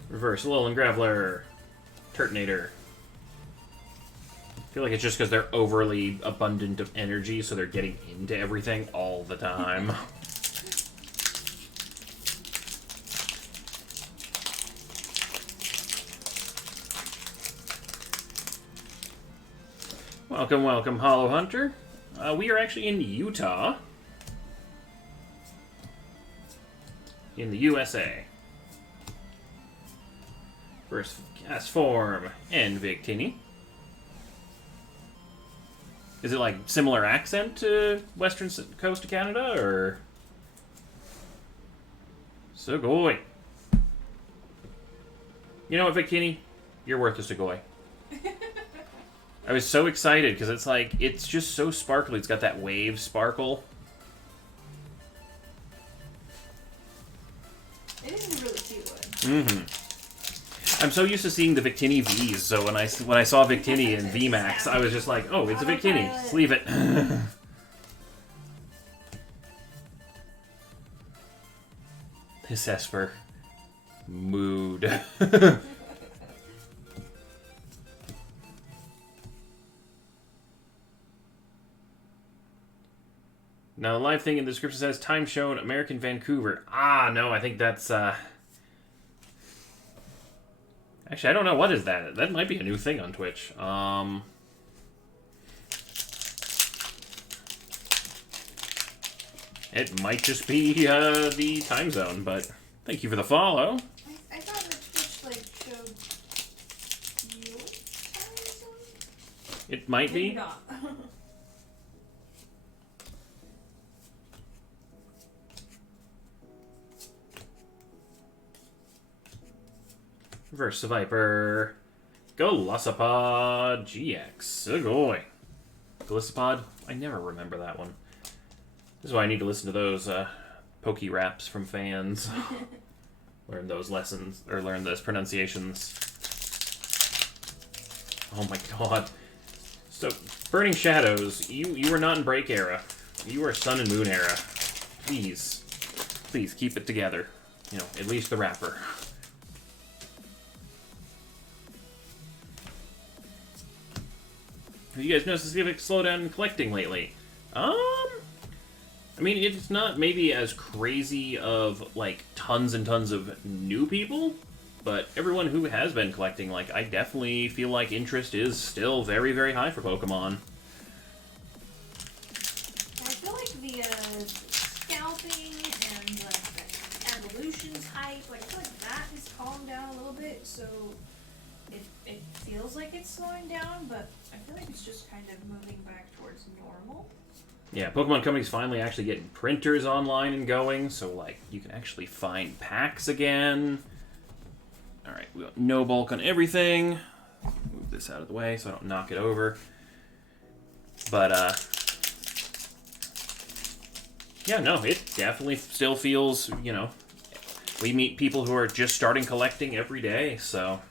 Reverse Alolan Graveler. Turtonator. I feel like it's just because they're overly abundant of energy, so they're getting into everything all the time. Welcome, welcome, Hollow Hunter. We are actually in Utah. In the USA. First cast form and Victini. Is it like similar accent to western coast of Canada, or? Sugoi. You know what, Victini? You're worth a Sugoi. I was so excited because it's like, it's just so sparkly. It's got that wave sparkle. It is a really cute one. Mm-hmm. I'm so used to seeing the Victini Vs, so when I saw Victini in VMAX, I was just like, oh, it's a Victini. Just leave it. This Esper. Mood. Now, the live thing in the description says, time shown, American Vancouver. Ah, no, I think that's, Actually, I don't know. What is that? That might be a new thing on Twitch. It might just be the time zone, but thank you for the follow. I thought that Twitch like showed your time zone? It might Maybe be. not. Versa Viper. Golisopod GX. Sugoi. Golisopod? I never remember that one. This is why I need to listen to those Poke Raps from fans. Learn those lessons, or learn those pronunciations. Oh my god. So, Burning Shadows, you were not in Break Era. You were Sun and Moon Era. Please. Please, keep it together. You know, at least the rapper. Have you guys noticed a specific slowdown in collecting lately? I mean, it's not maybe as crazy of, like, tons and tons of new people, but everyone who has been collecting, like, I definitely feel like interest is still very, very high for Pokemon. I feel like the scalping and like the evolutions hype, like I feel like that has calmed down a little bit, so it feels like it's slowing down, but I feel like it's just kind of moving back towards normal. Yeah, Pokemon Company's finally actually getting printers online and going, so like you can actually find packs again. Alright, we got no bulk on everything. Move this out of the way so I don't knock it over. But yeah, no, it definitely still feels, you know, we meet people who are just starting collecting every day, so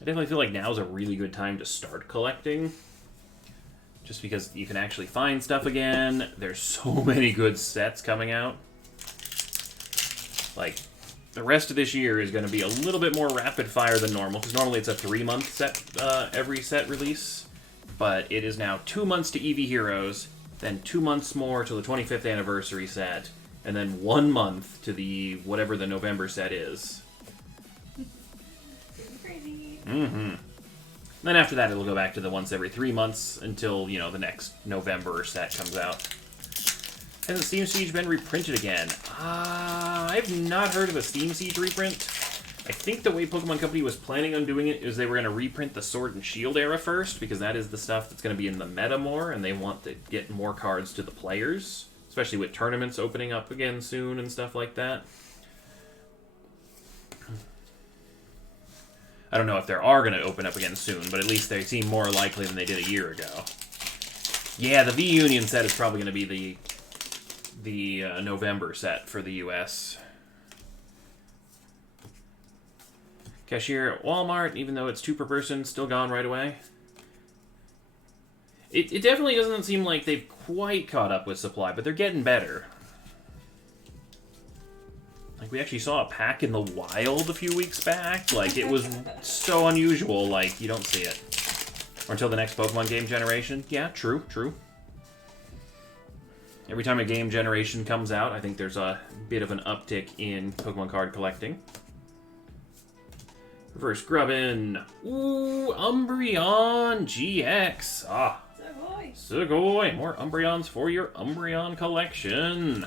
I definitely feel like now is a really good time to start collecting. Just because you can actually find stuff again. There's so many good sets coming out. Like, the rest of this year is going to be a little bit more rapid fire than normal. Because normally it's a 3-month set, every set release. But it is now 2 months to EV Heroes. Then 2 months more to the 25th anniversary set. And then 1 month to the whatever the November set is. Crazy. Mm-hmm. Then after that, it'll go back to the once every 3 months until, you know, the next November set comes out. Hasn't Steam Siege been reprinted again? I've not heard of a Steam Siege reprint. I think the way Pokemon Company was planning on doing it is they were going to reprint the Sword and Shield era first, because that is the stuff that's going to be in the meta more, and they want to get more cards to the players, especially with tournaments opening up again soon and stuff like that. I don't know if they are going to open up again soon, but at least they seem more likely than they did a year ago. Yeah, the V-Union set is probably going to be the November set for the US. Cashier at Walmart, even though it's 2 per person, still gone right away. It definitely doesn't seem like they've quite caught up with supply, but they're getting better. Like, we actually saw a pack in the wild a few weeks back. Like, it was so unusual, like, you don't see it. Or until the next Pokemon game generation. Yeah, true. Every time a game generation comes out, I think there's a bit of an uptick in Pokemon card collecting. Reverse Grubbin. Ooh, Umbreon GX. Ah, Sugoi. More Umbreons for your Umbreon collection.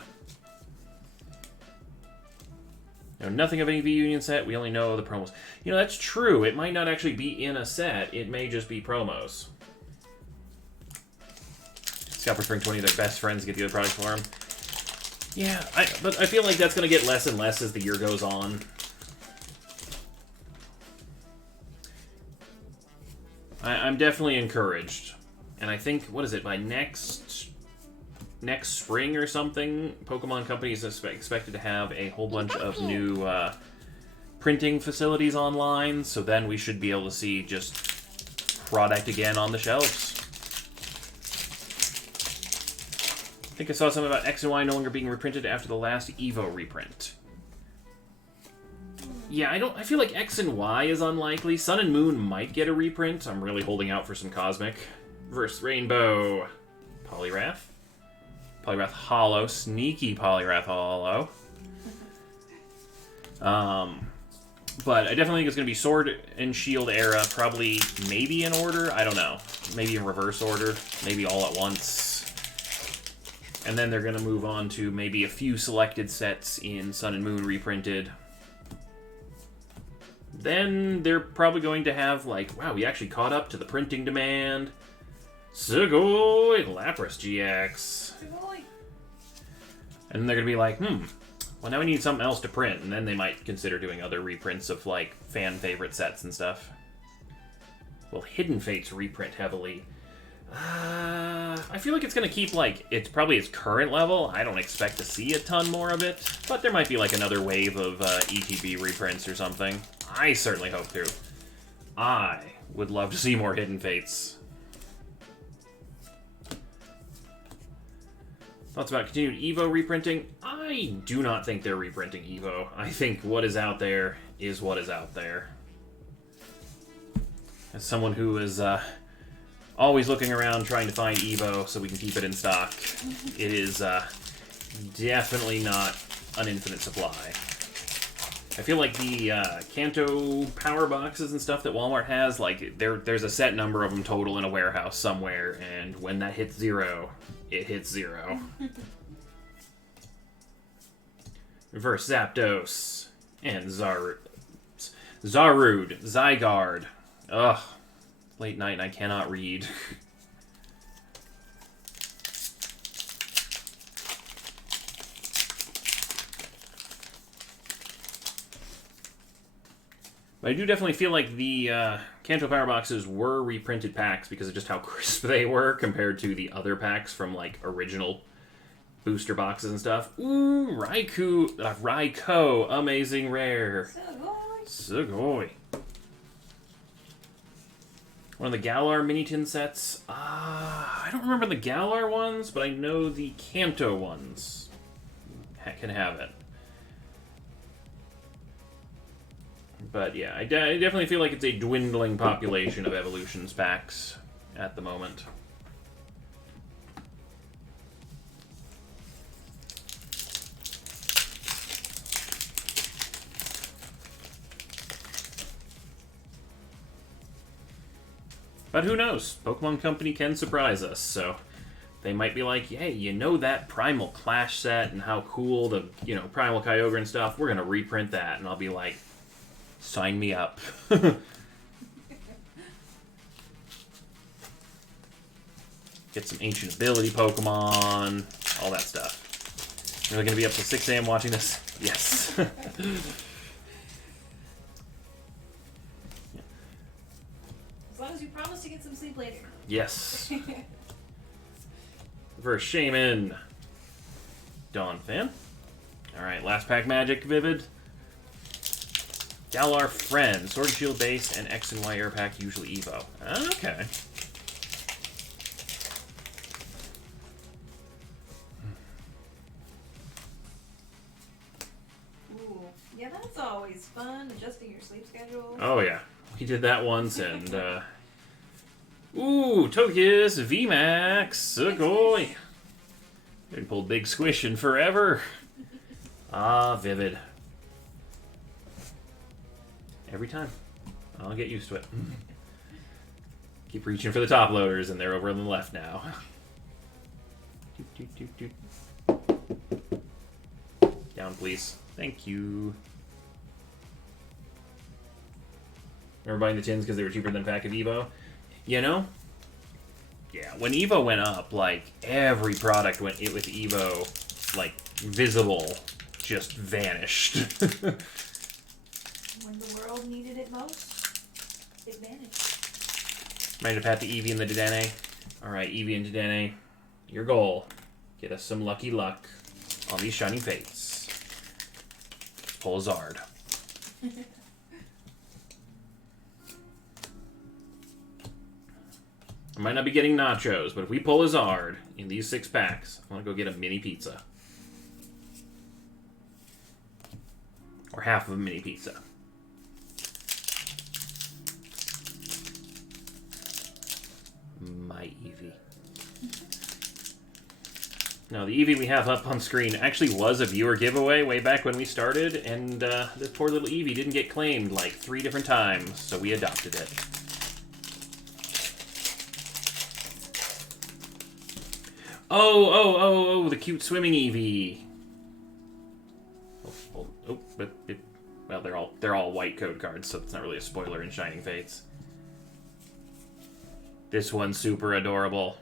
Know nothing of any V-Union set. We only know the promos. You know, that's true. It might not actually be in a set. It may just be promos. Scalper Spring 20, their best friends get the other products for them. Yeah, but I feel like that's going to get less and less as the year goes on. I'm definitely encouraged. And I think, what is it, by next spring or something, Pokemon Company is expected to have a whole bunch of new printing facilities online, so then we should be able to see just product again on the shelves. I think I saw something about X and Y no longer being reprinted after the last EVO reprint. Yeah, I feel like X and Y is unlikely. Sun and Moon might get a reprint. I'm really holding out for some Cosmic. Versus Rainbow. Poliwrath. Poliwrath Hollow. Sneaky Poliwrath Hollow. But I definitely think it's going to be Sword and Shield era. Probably, maybe in order. I don't know. Maybe in reverse order. Maybe all at once. And then they're going to move on to maybe a few selected sets in Sun and Moon reprinted. Then they're probably going to have, like, wow, we actually caught up to the printing demand. Sugoi Lapras GX. And they're going to be like, well, now we need something else to print. And then they might consider doing other reprints of, like, fan favorite sets and stuff. Well, Hidden Fates reprint heavily. I feel like it's going to keep, like, it's probably its current level. I don't expect to see a ton more of it. But there might be, like, another wave of ETB reprints or something. I certainly hope to. I would love to see more Hidden Fates. Thoughts about continued EVO reprinting? I do not think they're reprinting EVO. I think what is out there is what is out there. As someone who is always looking around trying to find EVO so we can keep it in stock, it is definitely not an infinite supply. I feel like the Kanto power boxes and stuff that Walmart has, like, there's a set number of them total in a warehouse somewhere, and when that hits 0, it hits 0. Reverse Zapdos. And Zarude. Zygarde. Ugh. Late night and I cannot read. But I do definitely feel like the Kanto Power Boxes were reprinted packs because of just how crisp they were compared to the other packs from, like, original booster boxes and stuff. Ooh, Raikou, amazing rare. Sugoi. One of the Galar Mini-Tin sets. I don't remember the Galar ones, but I know the Kanto ones can have it. But yeah, I definitely feel like it's a dwindling population of Evolutions packs at the moment. But who knows? Pokemon Company can surprise us, so they might be like, hey, you know that Primal Clash set and how cool the, Primal Kyogre and stuff? We're going to reprint that. And I'll be like, sign me up. Get some Ancient Ability Pokemon, all that stuff. Are we going to be up till 6 a.m. watching this? Yes. As long as you promise to get some sleep later. Yes. Reverse Shaman. Donphan. Alright, last pack magic, Vivid. Galar Friend. Sword and Shield base and X and Y air pack, usually Evo. Okay. Ooh. Yeah, that's always fun, adjusting your sleep schedule. Oh, yeah. We did that once, and, Ooh, Togekiss, VMAX, Sugoi. Didn't pull Big Squish in forever. Vivid. Every time. I'll get used to it. Keep reaching for the top loaders, and they're over on the left now. Down, please. Thank you. Remember buying the tins because they were cheaper than a pack of Evo? Yeah, when Evo went up, like, every product went with Evo, like, visible, just vanished. When the world needed it most, it vanished. Might have had the Eevee and the Dedenne. Alright, Eevee and Dedenne, your goal. Get us some lucky luck on these Shining Fates. Pull Zard. I might not be getting nachos, but if we pull a Zard in these 6 packs, I want to go get a mini pizza. Or half of a mini pizza. My Eevee. No, the Eevee we have up on screen actually was a viewer giveaway way back when we started, and this poor little Eevee didn't get claimed like 3 different times, so we adopted it. Oh, the cute swimming Eevee. Well, they're all white code cards, so it's not really a spoiler in Shining Fates. This one's super adorable.